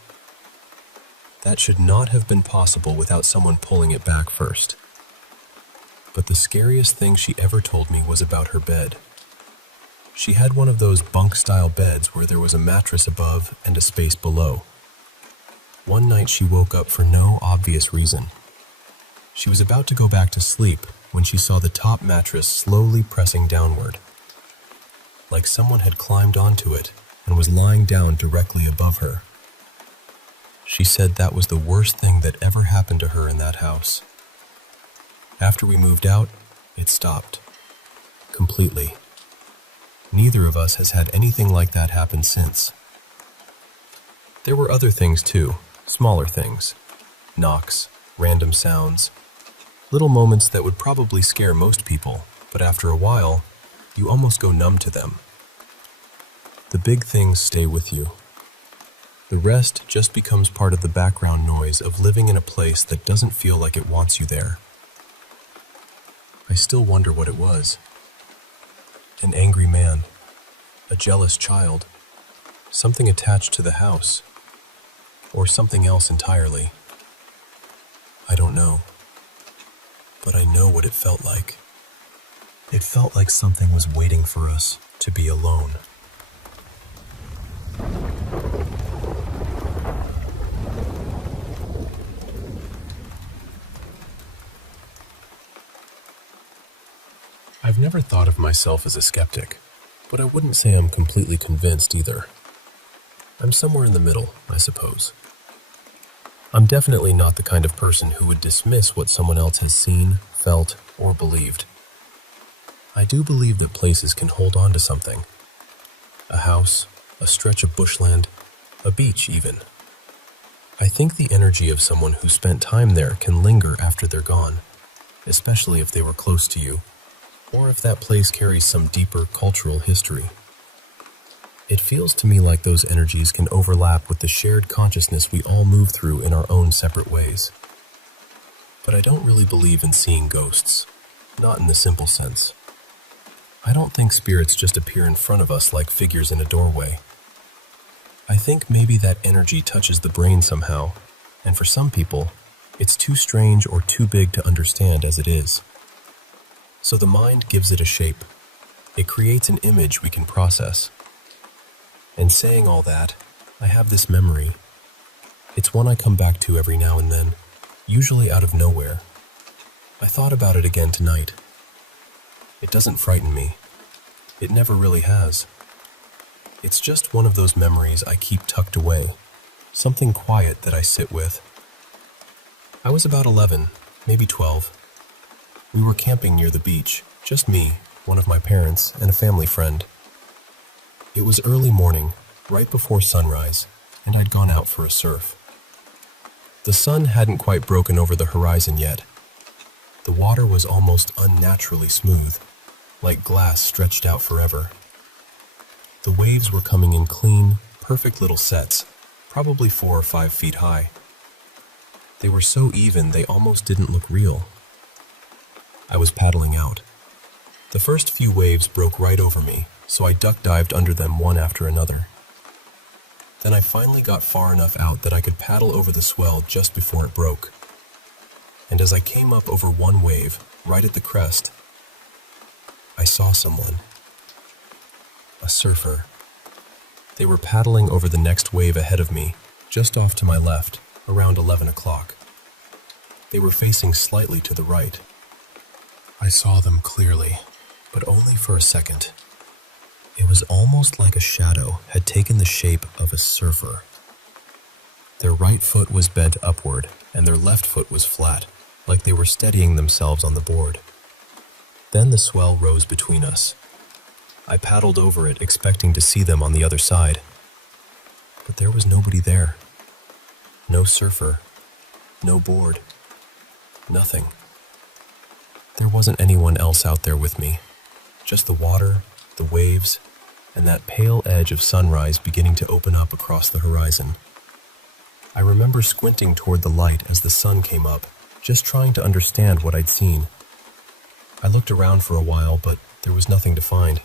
That should not have been possible without someone pulling it back first. But the scariest thing she ever told me was about her bed. She had one of those bunk-style beds where there was a mattress above and a space below. One night she woke up for no obvious reason. She was about to go back to sleep when she saw the top mattress slowly pressing downward, like someone had climbed onto it and was lying down directly above her. She said that was the worst thing that ever happened to her in that house. After we moved out, it stopped. Completely. Neither of us has had anything like that happen since. There were other things too, smaller things. Knocks, random sounds. Little moments that would probably scare most people, but after a while, you almost go numb to them. The big things stay with you. The rest just becomes part of the background noise of living in a place that doesn't feel like it wants you there. I still wonder what it was. An angry man, a jealous child, something attached to the house, or something else entirely. I don't know, but I know what it felt like. It felt like something was waiting for us to be alone. I've never thought of myself as a skeptic, but I wouldn't say I'm completely convinced either. I'm somewhere in the middle, I suppose. I'm definitely not the kind of person who would dismiss what someone else has seen, felt, or believed. I do believe that places can hold on to something. A house, a stretch of bushland, a beach even. I think the energy of someone who spent time there can linger after they're gone, especially if they were close to you, or if that place carries some deeper cultural history. It feels to me like those energies can overlap with the shared consciousness we all move through in our own separate ways. But I don't really believe in seeing ghosts, not in the simple sense. I don't think spirits just appear in front of us like figures in a doorway. I think maybe that energy touches the brain somehow, and for some people, it's too strange or too big to understand as it is. So the mind gives it a shape. It creates an image we can process. And saying all that, I have this memory. It's one I come back to every now and then, usually out of nowhere. I thought about it again tonight. It doesn't frighten me. It never really has. It's just one of those memories I keep tucked away, something quiet that I sit with. I was about 11, maybe 12. We were camping near the beach, just me, one of my parents, and a family friend. It was early morning, right before sunrise, and I'd gone out for a surf. The sun hadn't quite broken over the horizon yet. The water was almost unnaturally smooth, like glass stretched out forever. The waves were coming in clean, perfect little sets, probably 4 or 5 feet high. They were so even they almost didn't look real. I was paddling out. The first few waves broke right over me, so I duck-dived under them one after another. Then I finally got far enough out that I could paddle over the swell just before it broke. And as I came up over one wave, right at the crest, I saw someone. A surfer. They were paddling over the next wave ahead of me, just off to my left, around 11 o'clock. They were facing slightly to the right. I saw them clearly, but only for a second. It was almost like a shadow had taken the shape of a surfer. Their right foot was bent upward, and their left foot was flat, like they were steadying themselves on the board. Then the swell rose between us. I paddled over it, expecting to see them on the other side. But there was nobody there. No surfer, no board, nothing. There wasn't anyone else out there with me, just the water, the waves, and that pale edge of sunrise beginning to open up across the horizon. I remember squinting toward the light as the sun came up, just trying to understand what I'd seen. I looked around for a while, but there was nothing to find.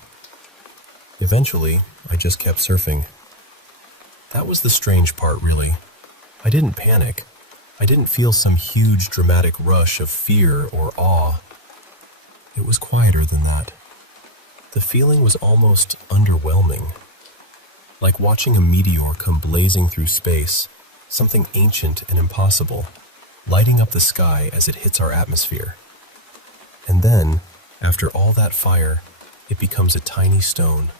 Eventually, I just kept surfing. That was the strange part, really. I didn't panic. I didn't feel some huge dramatic rush of fear or awe. It was quieter than that. The feeling was almost underwhelming. Like watching a meteor come blazing through space, something ancient and impossible, lighting up the sky as it hits our atmosphere. And then, after all that fire, it becomes a tiny stone.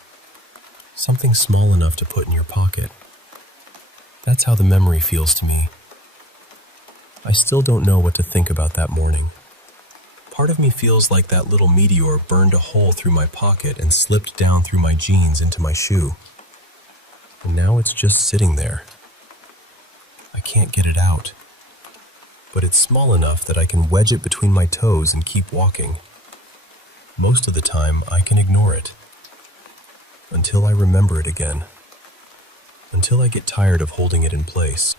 Something small enough to put in your pocket. That's how the memory feels to me. I still don't know what to think about that morning. Part of me feels like that little meteor burned a hole through my pocket and slipped down through my jeans into my shoe. And now it's just sitting there. I can't get it out. But it's small enough that I can wedge it between my toes and keep walking. Most of the time, I can ignore it. Until I remember it again. until I get tired of holding it in place.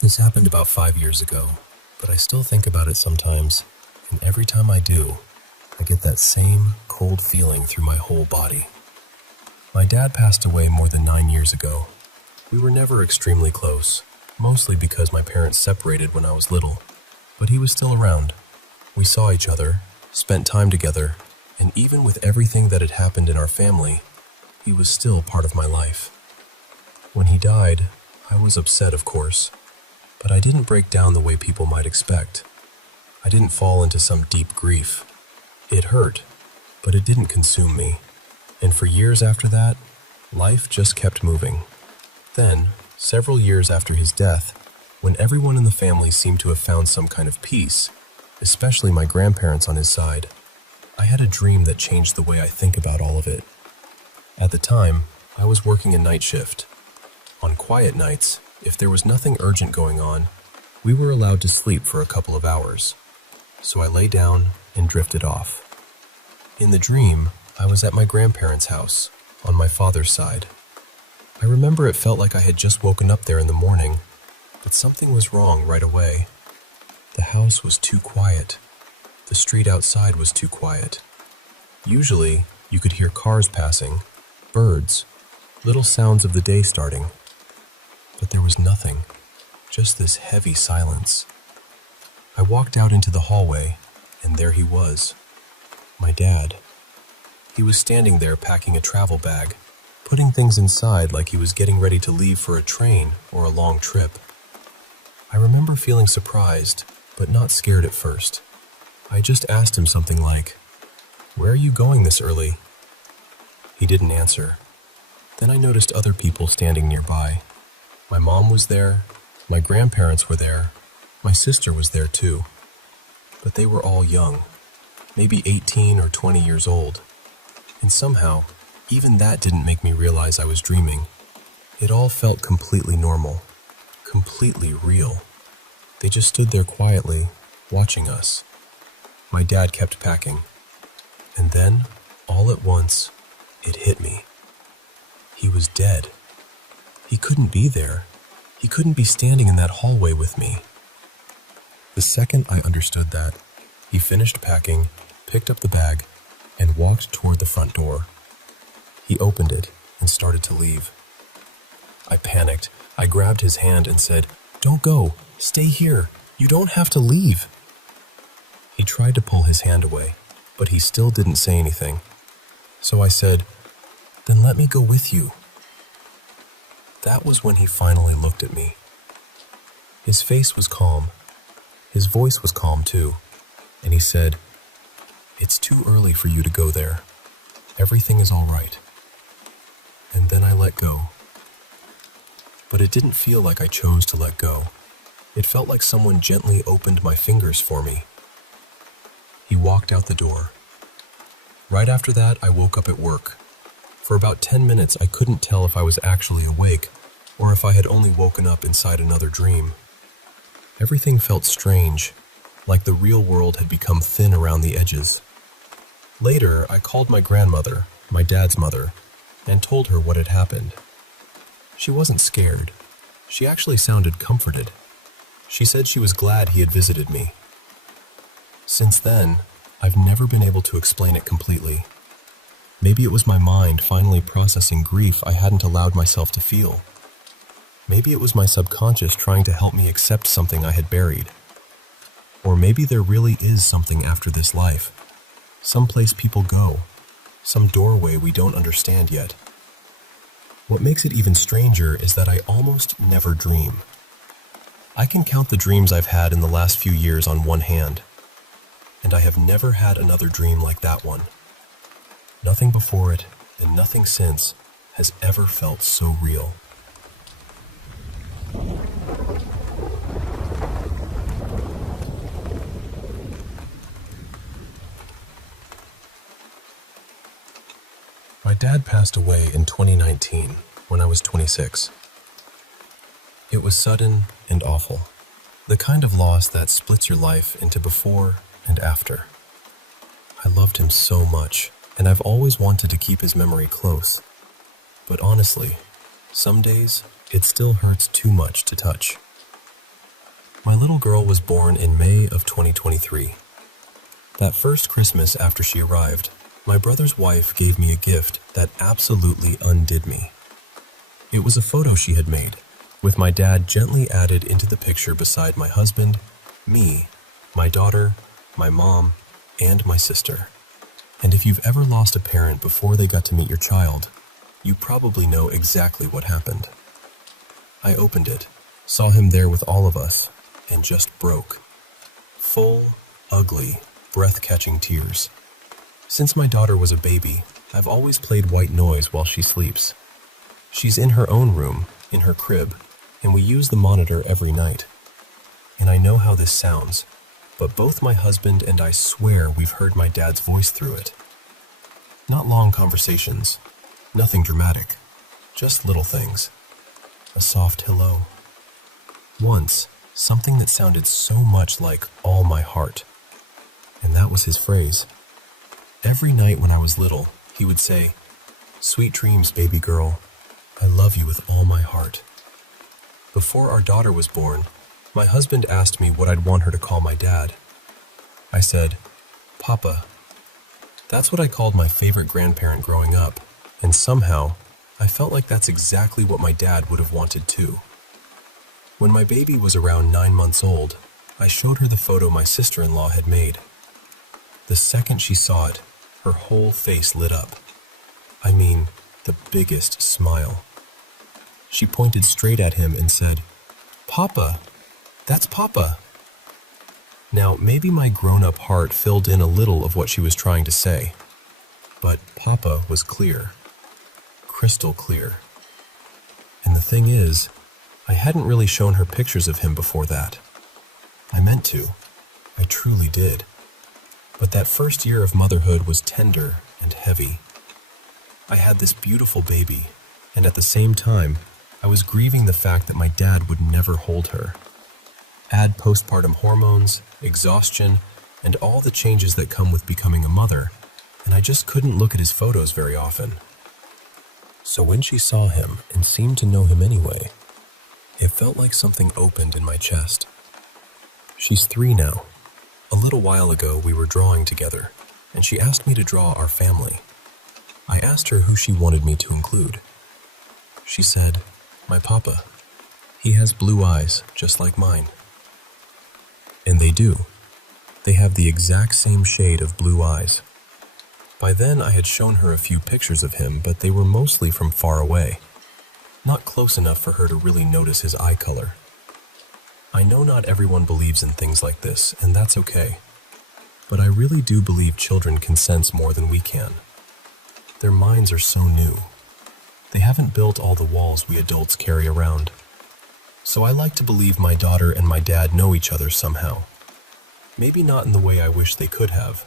This happened about 5 years ago, but I still think about it sometimes, and every time I do, I get that same cold feeling through my whole body. My dad passed away more than 9 years ago. We were never extremely close, mostly because my parents separated when I was little, but he was still around. We saw each other, spent time together, and even with everything that had happened in our family, he was still part of my life. When he died, I was upset, of course, but I didn't break down the way people might expect. I didn't fall into some deep grief. It hurt, but it didn't consume me. And for years after that, life just kept moving. Then, several years after his death, when everyone in the family seemed to have found some kind of peace, especially my grandparents on his side, I had a dream that changed the way I think about all of it. At the time, I was working a night shift. On quiet nights, if there was nothing urgent going on, we were allowed to sleep for a couple of hours. So I lay down and drifted off. In the dream, I was at my grandparents' house, on my father's side. I remember it felt like I had just woken up there in the morning, but something was wrong right away. The house was too quiet. The street outside was too quiet. Usually, you could hear cars passing, birds, little sounds of the day starting. But there was nothing, just this heavy silence. I walked out into the hallway, and there he was, my dad. He was standing there packing a travel bag, putting things inside like he was getting ready to leave for a train or a long trip. I remember feeling surprised, but not scared at first. I just asked him something like, "Where are you going this early?" He didn't answer. Then I noticed other people standing nearby. My mom was there, my grandparents were there, my sister was there too. But they were all young, maybe 18 or 20 years old. And somehow, even that didn't make me realize I was dreaming. It all felt completely normal, completely real. They just stood there quietly, watching us. My dad kept packing. And then, all at once, it hit me. He was dead. He couldn't be there. He couldn't be standing in that hallway with me. The second I understood that, he finished packing, picked up the bag, and walked toward the front door. He opened it and started to leave. I panicked. I grabbed his hand and said, "Don't go. Stay here. You don't have to leave." He tried to pull his hand away, but he still didn't say anything. So I said, "Then let me go with you." That was when he finally looked at me. His face was calm. His voice was calm too, and he said, "It's too early for you to go there. Everything is all right." And then I let go. But it didn't feel like I chose to let go. It felt like someone gently opened my fingers for me. He walked out the door. Right after that, I woke up at work. For about 10 minutes, I couldn't tell if I was actually awake or if I had only woken up inside another dream. Everything felt strange, like the real world had become thin around the edges. Later, I called my grandmother, my dad's mother, and told her what had happened. She wasn't scared. She actually sounded comforted. She said she was glad he had visited me. Since then, I've never been able to explain it completely. Maybe it was my mind finally processing grief I hadn't allowed myself to feel. Maybe it was my subconscious trying to help me accept something I had buried. Or maybe there really is something after this life. Someplace people go. Some doorway we don't understand yet. What makes it even stranger is that I almost never dream. I can count the dreams I've had in the last few years on one hand, and I have never had another dream like that one. Nothing before it, and nothing since, has ever felt so real. My dad passed away in 2019 when I was 26. It was sudden and awful. The kind of loss that splits your life into before and after. I loved him so much, and I've always wanted to keep his memory close. But honestly, some days, it still hurts too much to touch. My little girl was born in May of 2023. That first Christmas after she arrived, my brother's wife gave me a gift that absolutely undid me. It was a photo she had made, with my dad gently added into the picture beside my husband, me, my daughter, my mom, and my sister. And if you've ever lost a parent before they got to meet your child, you probably know exactly what happened. I opened it, saw him there with all of us, and just broke. Full, ugly, breath-catching tears. Since my daughter was a baby, I've always played white noise while she sleeps. She's in her own room, in her crib, and we use the monitor every night. And I know how this sounds, but both my husband and I swear we've heard my dad's voice through it. Not long conversations, nothing dramatic, just little things. A soft hello. Once, something that sounded so much like all my heart. And that was his phrase. Every night when I was little, he would say, "Sweet dreams, baby girl. I love you with all my heart." Before our daughter was born, my husband asked me what I'd want her to call my dad. I said, "Papa." That's what I called my favorite grandparent growing up, and somehow, I felt like that's exactly what my dad would have wanted too. When my baby was around 9 months old, I showed her the photo my sister-in-law had made. The second she saw it, her whole face lit up. I mean, the biggest smile. She pointed straight at him and said, "Papa, that's Papa." Now, maybe my grown-up heart filled in a little of what she was trying to say, but Papa was clear, crystal clear. And the thing is, I hadn't really shown her pictures of him before that. I meant to. I truly did. But that first year of motherhood was tender and heavy. I had this beautiful baby, and at the same time, I was grieving the fact that my dad would never hold her. Add postpartum hormones, exhaustion, and all the changes that come with becoming a mother, and I just couldn't look at his photos very often. So when she saw him and seemed to know him anyway, it felt like something opened in my chest. She's 3 now. A little while ago, we were drawing together, and she asked me to draw our family. I asked her who she wanted me to include. She said, "My papa. He has blue eyes, just like mine." And they do. They have the exact same shade of blue eyes. By then, I had shown her a few pictures of him, but they were mostly from far away. Not close enough for her to really notice his eye color. I know not everyone believes in things like this, and that's okay. But I really do believe children can sense more than we can. Their minds are so new. They haven't built all the walls we adults carry around. So I like to believe my daughter and my dad know each other somehow. Maybe not in the way I wish they could have.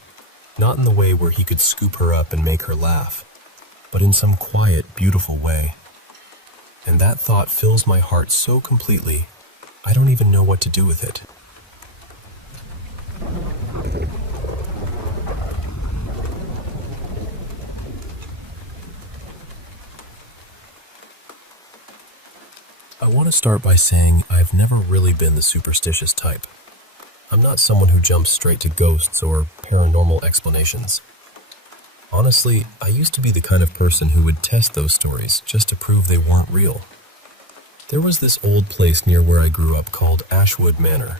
Not in the way where he could scoop her up and make her laugh. But in some quiet, beautiful way. And that thought fills my heart so completely, I don't even know what to do with it. I want to start by saying I've never really been the superstitious type. I'm not someone who jumps straight to ghosts or paranormal explanations. Honestly, I used to be the kind of person who would test those stories just to prove they weren't real. There was this old place near where I grew up called Ashwood Manor.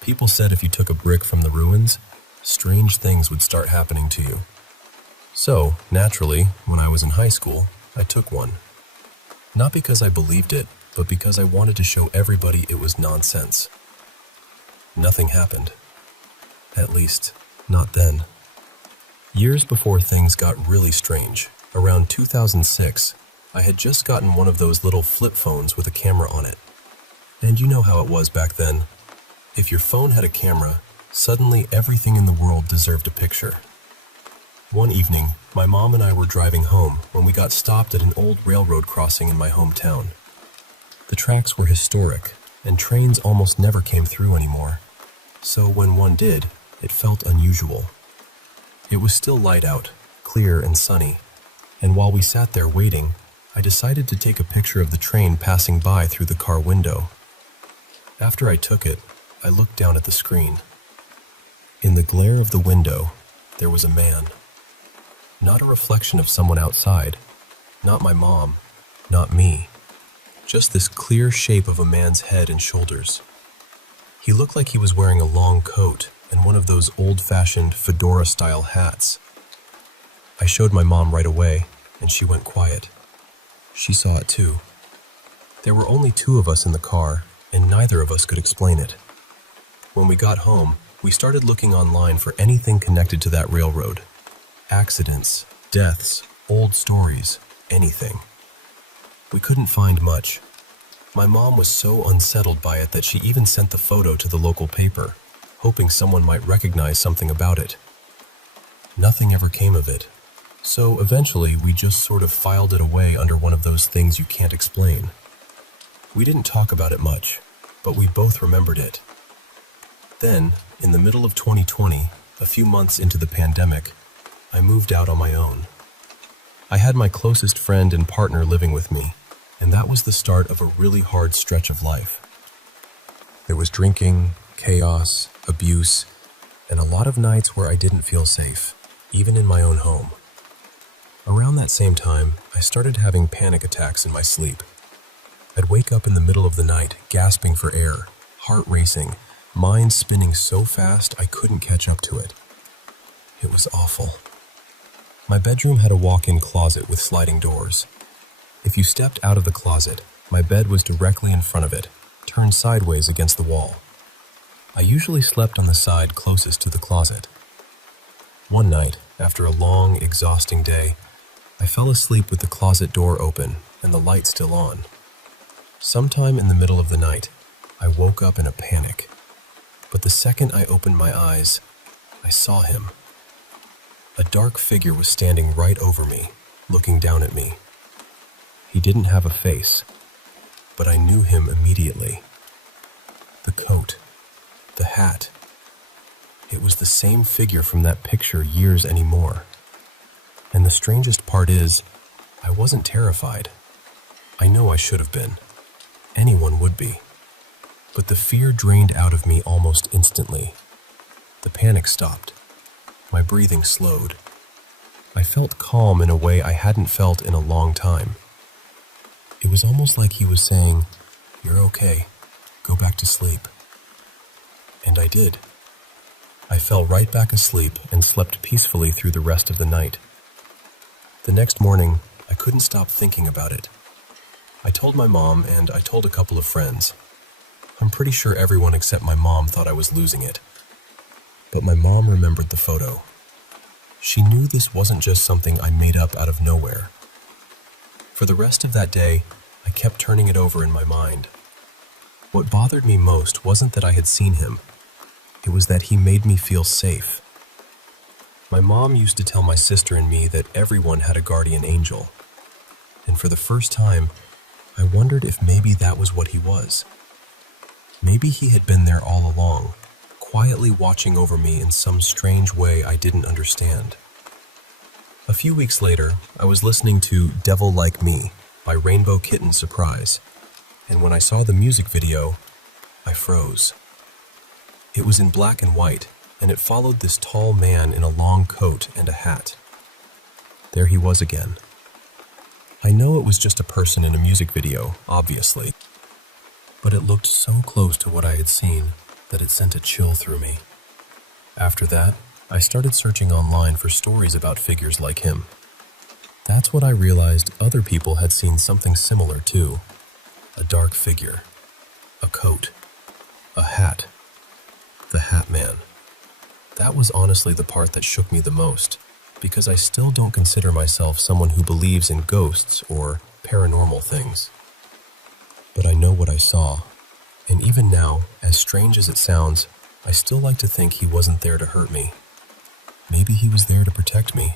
People said if you took a brick from the ruins, strange things would start happening to you. So, naturally, when I was in high school, I took one. Not because I believed it, but because I wanted to show everybody it was nonsense. Nothing happened. At least, not then. Years before things got really strange, around 2006, I had just gotten one of those little flip phones with a camera on it. And you know how it was back then. If your phone had a camera, suddenly everything in the world deserved a picture. One evening, my mom and I were driving home when we got stopped at an old railroad crossing in my hometown. The tracks were historic, and trains almost never came through anymore. So when one did, it felt unusual. It was still light out, clear and sunny, and while we sat there waiting, I decided to take a picture of the train passing by through the car window. After I took it, I looked down at the screen. In the glare of the window, there was a man. Not a reflection of someone outside, not my mom, not me. Just this clear shape of a man's head and shoulders. He looked like he was wearing a long coat and one of those old-fashioned fedora-style hats. I showed my mom right away, and she went quiet. She saw it too. There were only two of us in the car, and neither of us could explain it. When we got home, we started looking online for anything connected to that railroad. Accidents, deaths, old stories, anything. We couldn't find much. My mom was so unsettled by it that she even sent the photo to the local paper, hoping someone might recognize something about it. Nothing ever came of it. So eventually, we just sort of filed it away under one of those things you can't explain. We didn't talk about it much, but we both remembered it. Then, in the middle of 2020, a few months into the pandemic, I moved out on my own. I had my closest friend and partner living with me, and that was the start of a really hard stretch of life. There was drinking, chaos, abuse, and a lot of nights where I didn't feel safe, even in my own home. Around that same time, I started having panic attacks in my sleep. I'd wake up in the middle of the night, gasping for air, heart racing, mind spinning so fast I couldn't catch up to it. It was awful. My bedroom had a walk-in closet with sliding doors. If you stepped out of the closet, my bed was directly in front of it, turned sideways against the wall. I usually slept on the side closest to the closet. One night, after a long, exhausting day, I fell asleep with the closet door open and the light still on. Sometime in the middle of the night, I woke up in a panic. But the second I opened my eyes, I saw him. A dark figure was standing right over me, looking down at me. He didn't have a face, but I knew him immediately. The coat, the hat. It was the same figure from that picture years anymore. And the strangest part is, I wasn't terrified. I know I should have been. Anyone would be. But the fear drained out of me almost instantly. The panic stopped. My breathing slowed. I felt calm in a way I hadn't felt in a long time. It was almost like he was saying, "You're okay. Go back to sleep." And I did. I fell right back asleep and slept peacefully through the rest of the night. The next morning, I couldn't stop thinking about it. I told my mom and I told a couple of friends. I'm pretty sure everyone except my mom thought I was losing it. But my mom remembered the photo. She knew this wasn't just something I made up out of nowhere. For the rest of that day, I kept turning it over in my mind. What bothered me most wasn't that I had seen him. It was that he made me feel safe. My mom used to tell my sister and me that everyone had a guardian angel. And for the first time, I wondered if maybe that was what he was. Maybe he had been there all along, quietly watching over me in some strange way I didn't understand. A few weeks later, I was listening to "Devil Like Me" by Rainbow Kitten Surprise, and when I saw the music video, I froze. It was in black and white, and it followed this tall man in a long coat and a hat. There he was again. I know it was just a person in a music video, obviously, but it looked so close to what I had seen that it sent a chill through me. After that, I started searching online for stories about figures like him. That's when I realized other people had seen something similar too. A dark figure, a coat, a hat, the Hat Man. That was honestly the part that shook me the most, because I still don't consider myself someone who believes in ghosts or paranormal things. But I know what I saw, and even now, as strange as it sounds, I still like to think he wasn't there to hurt me. Maybe he was there to protect me.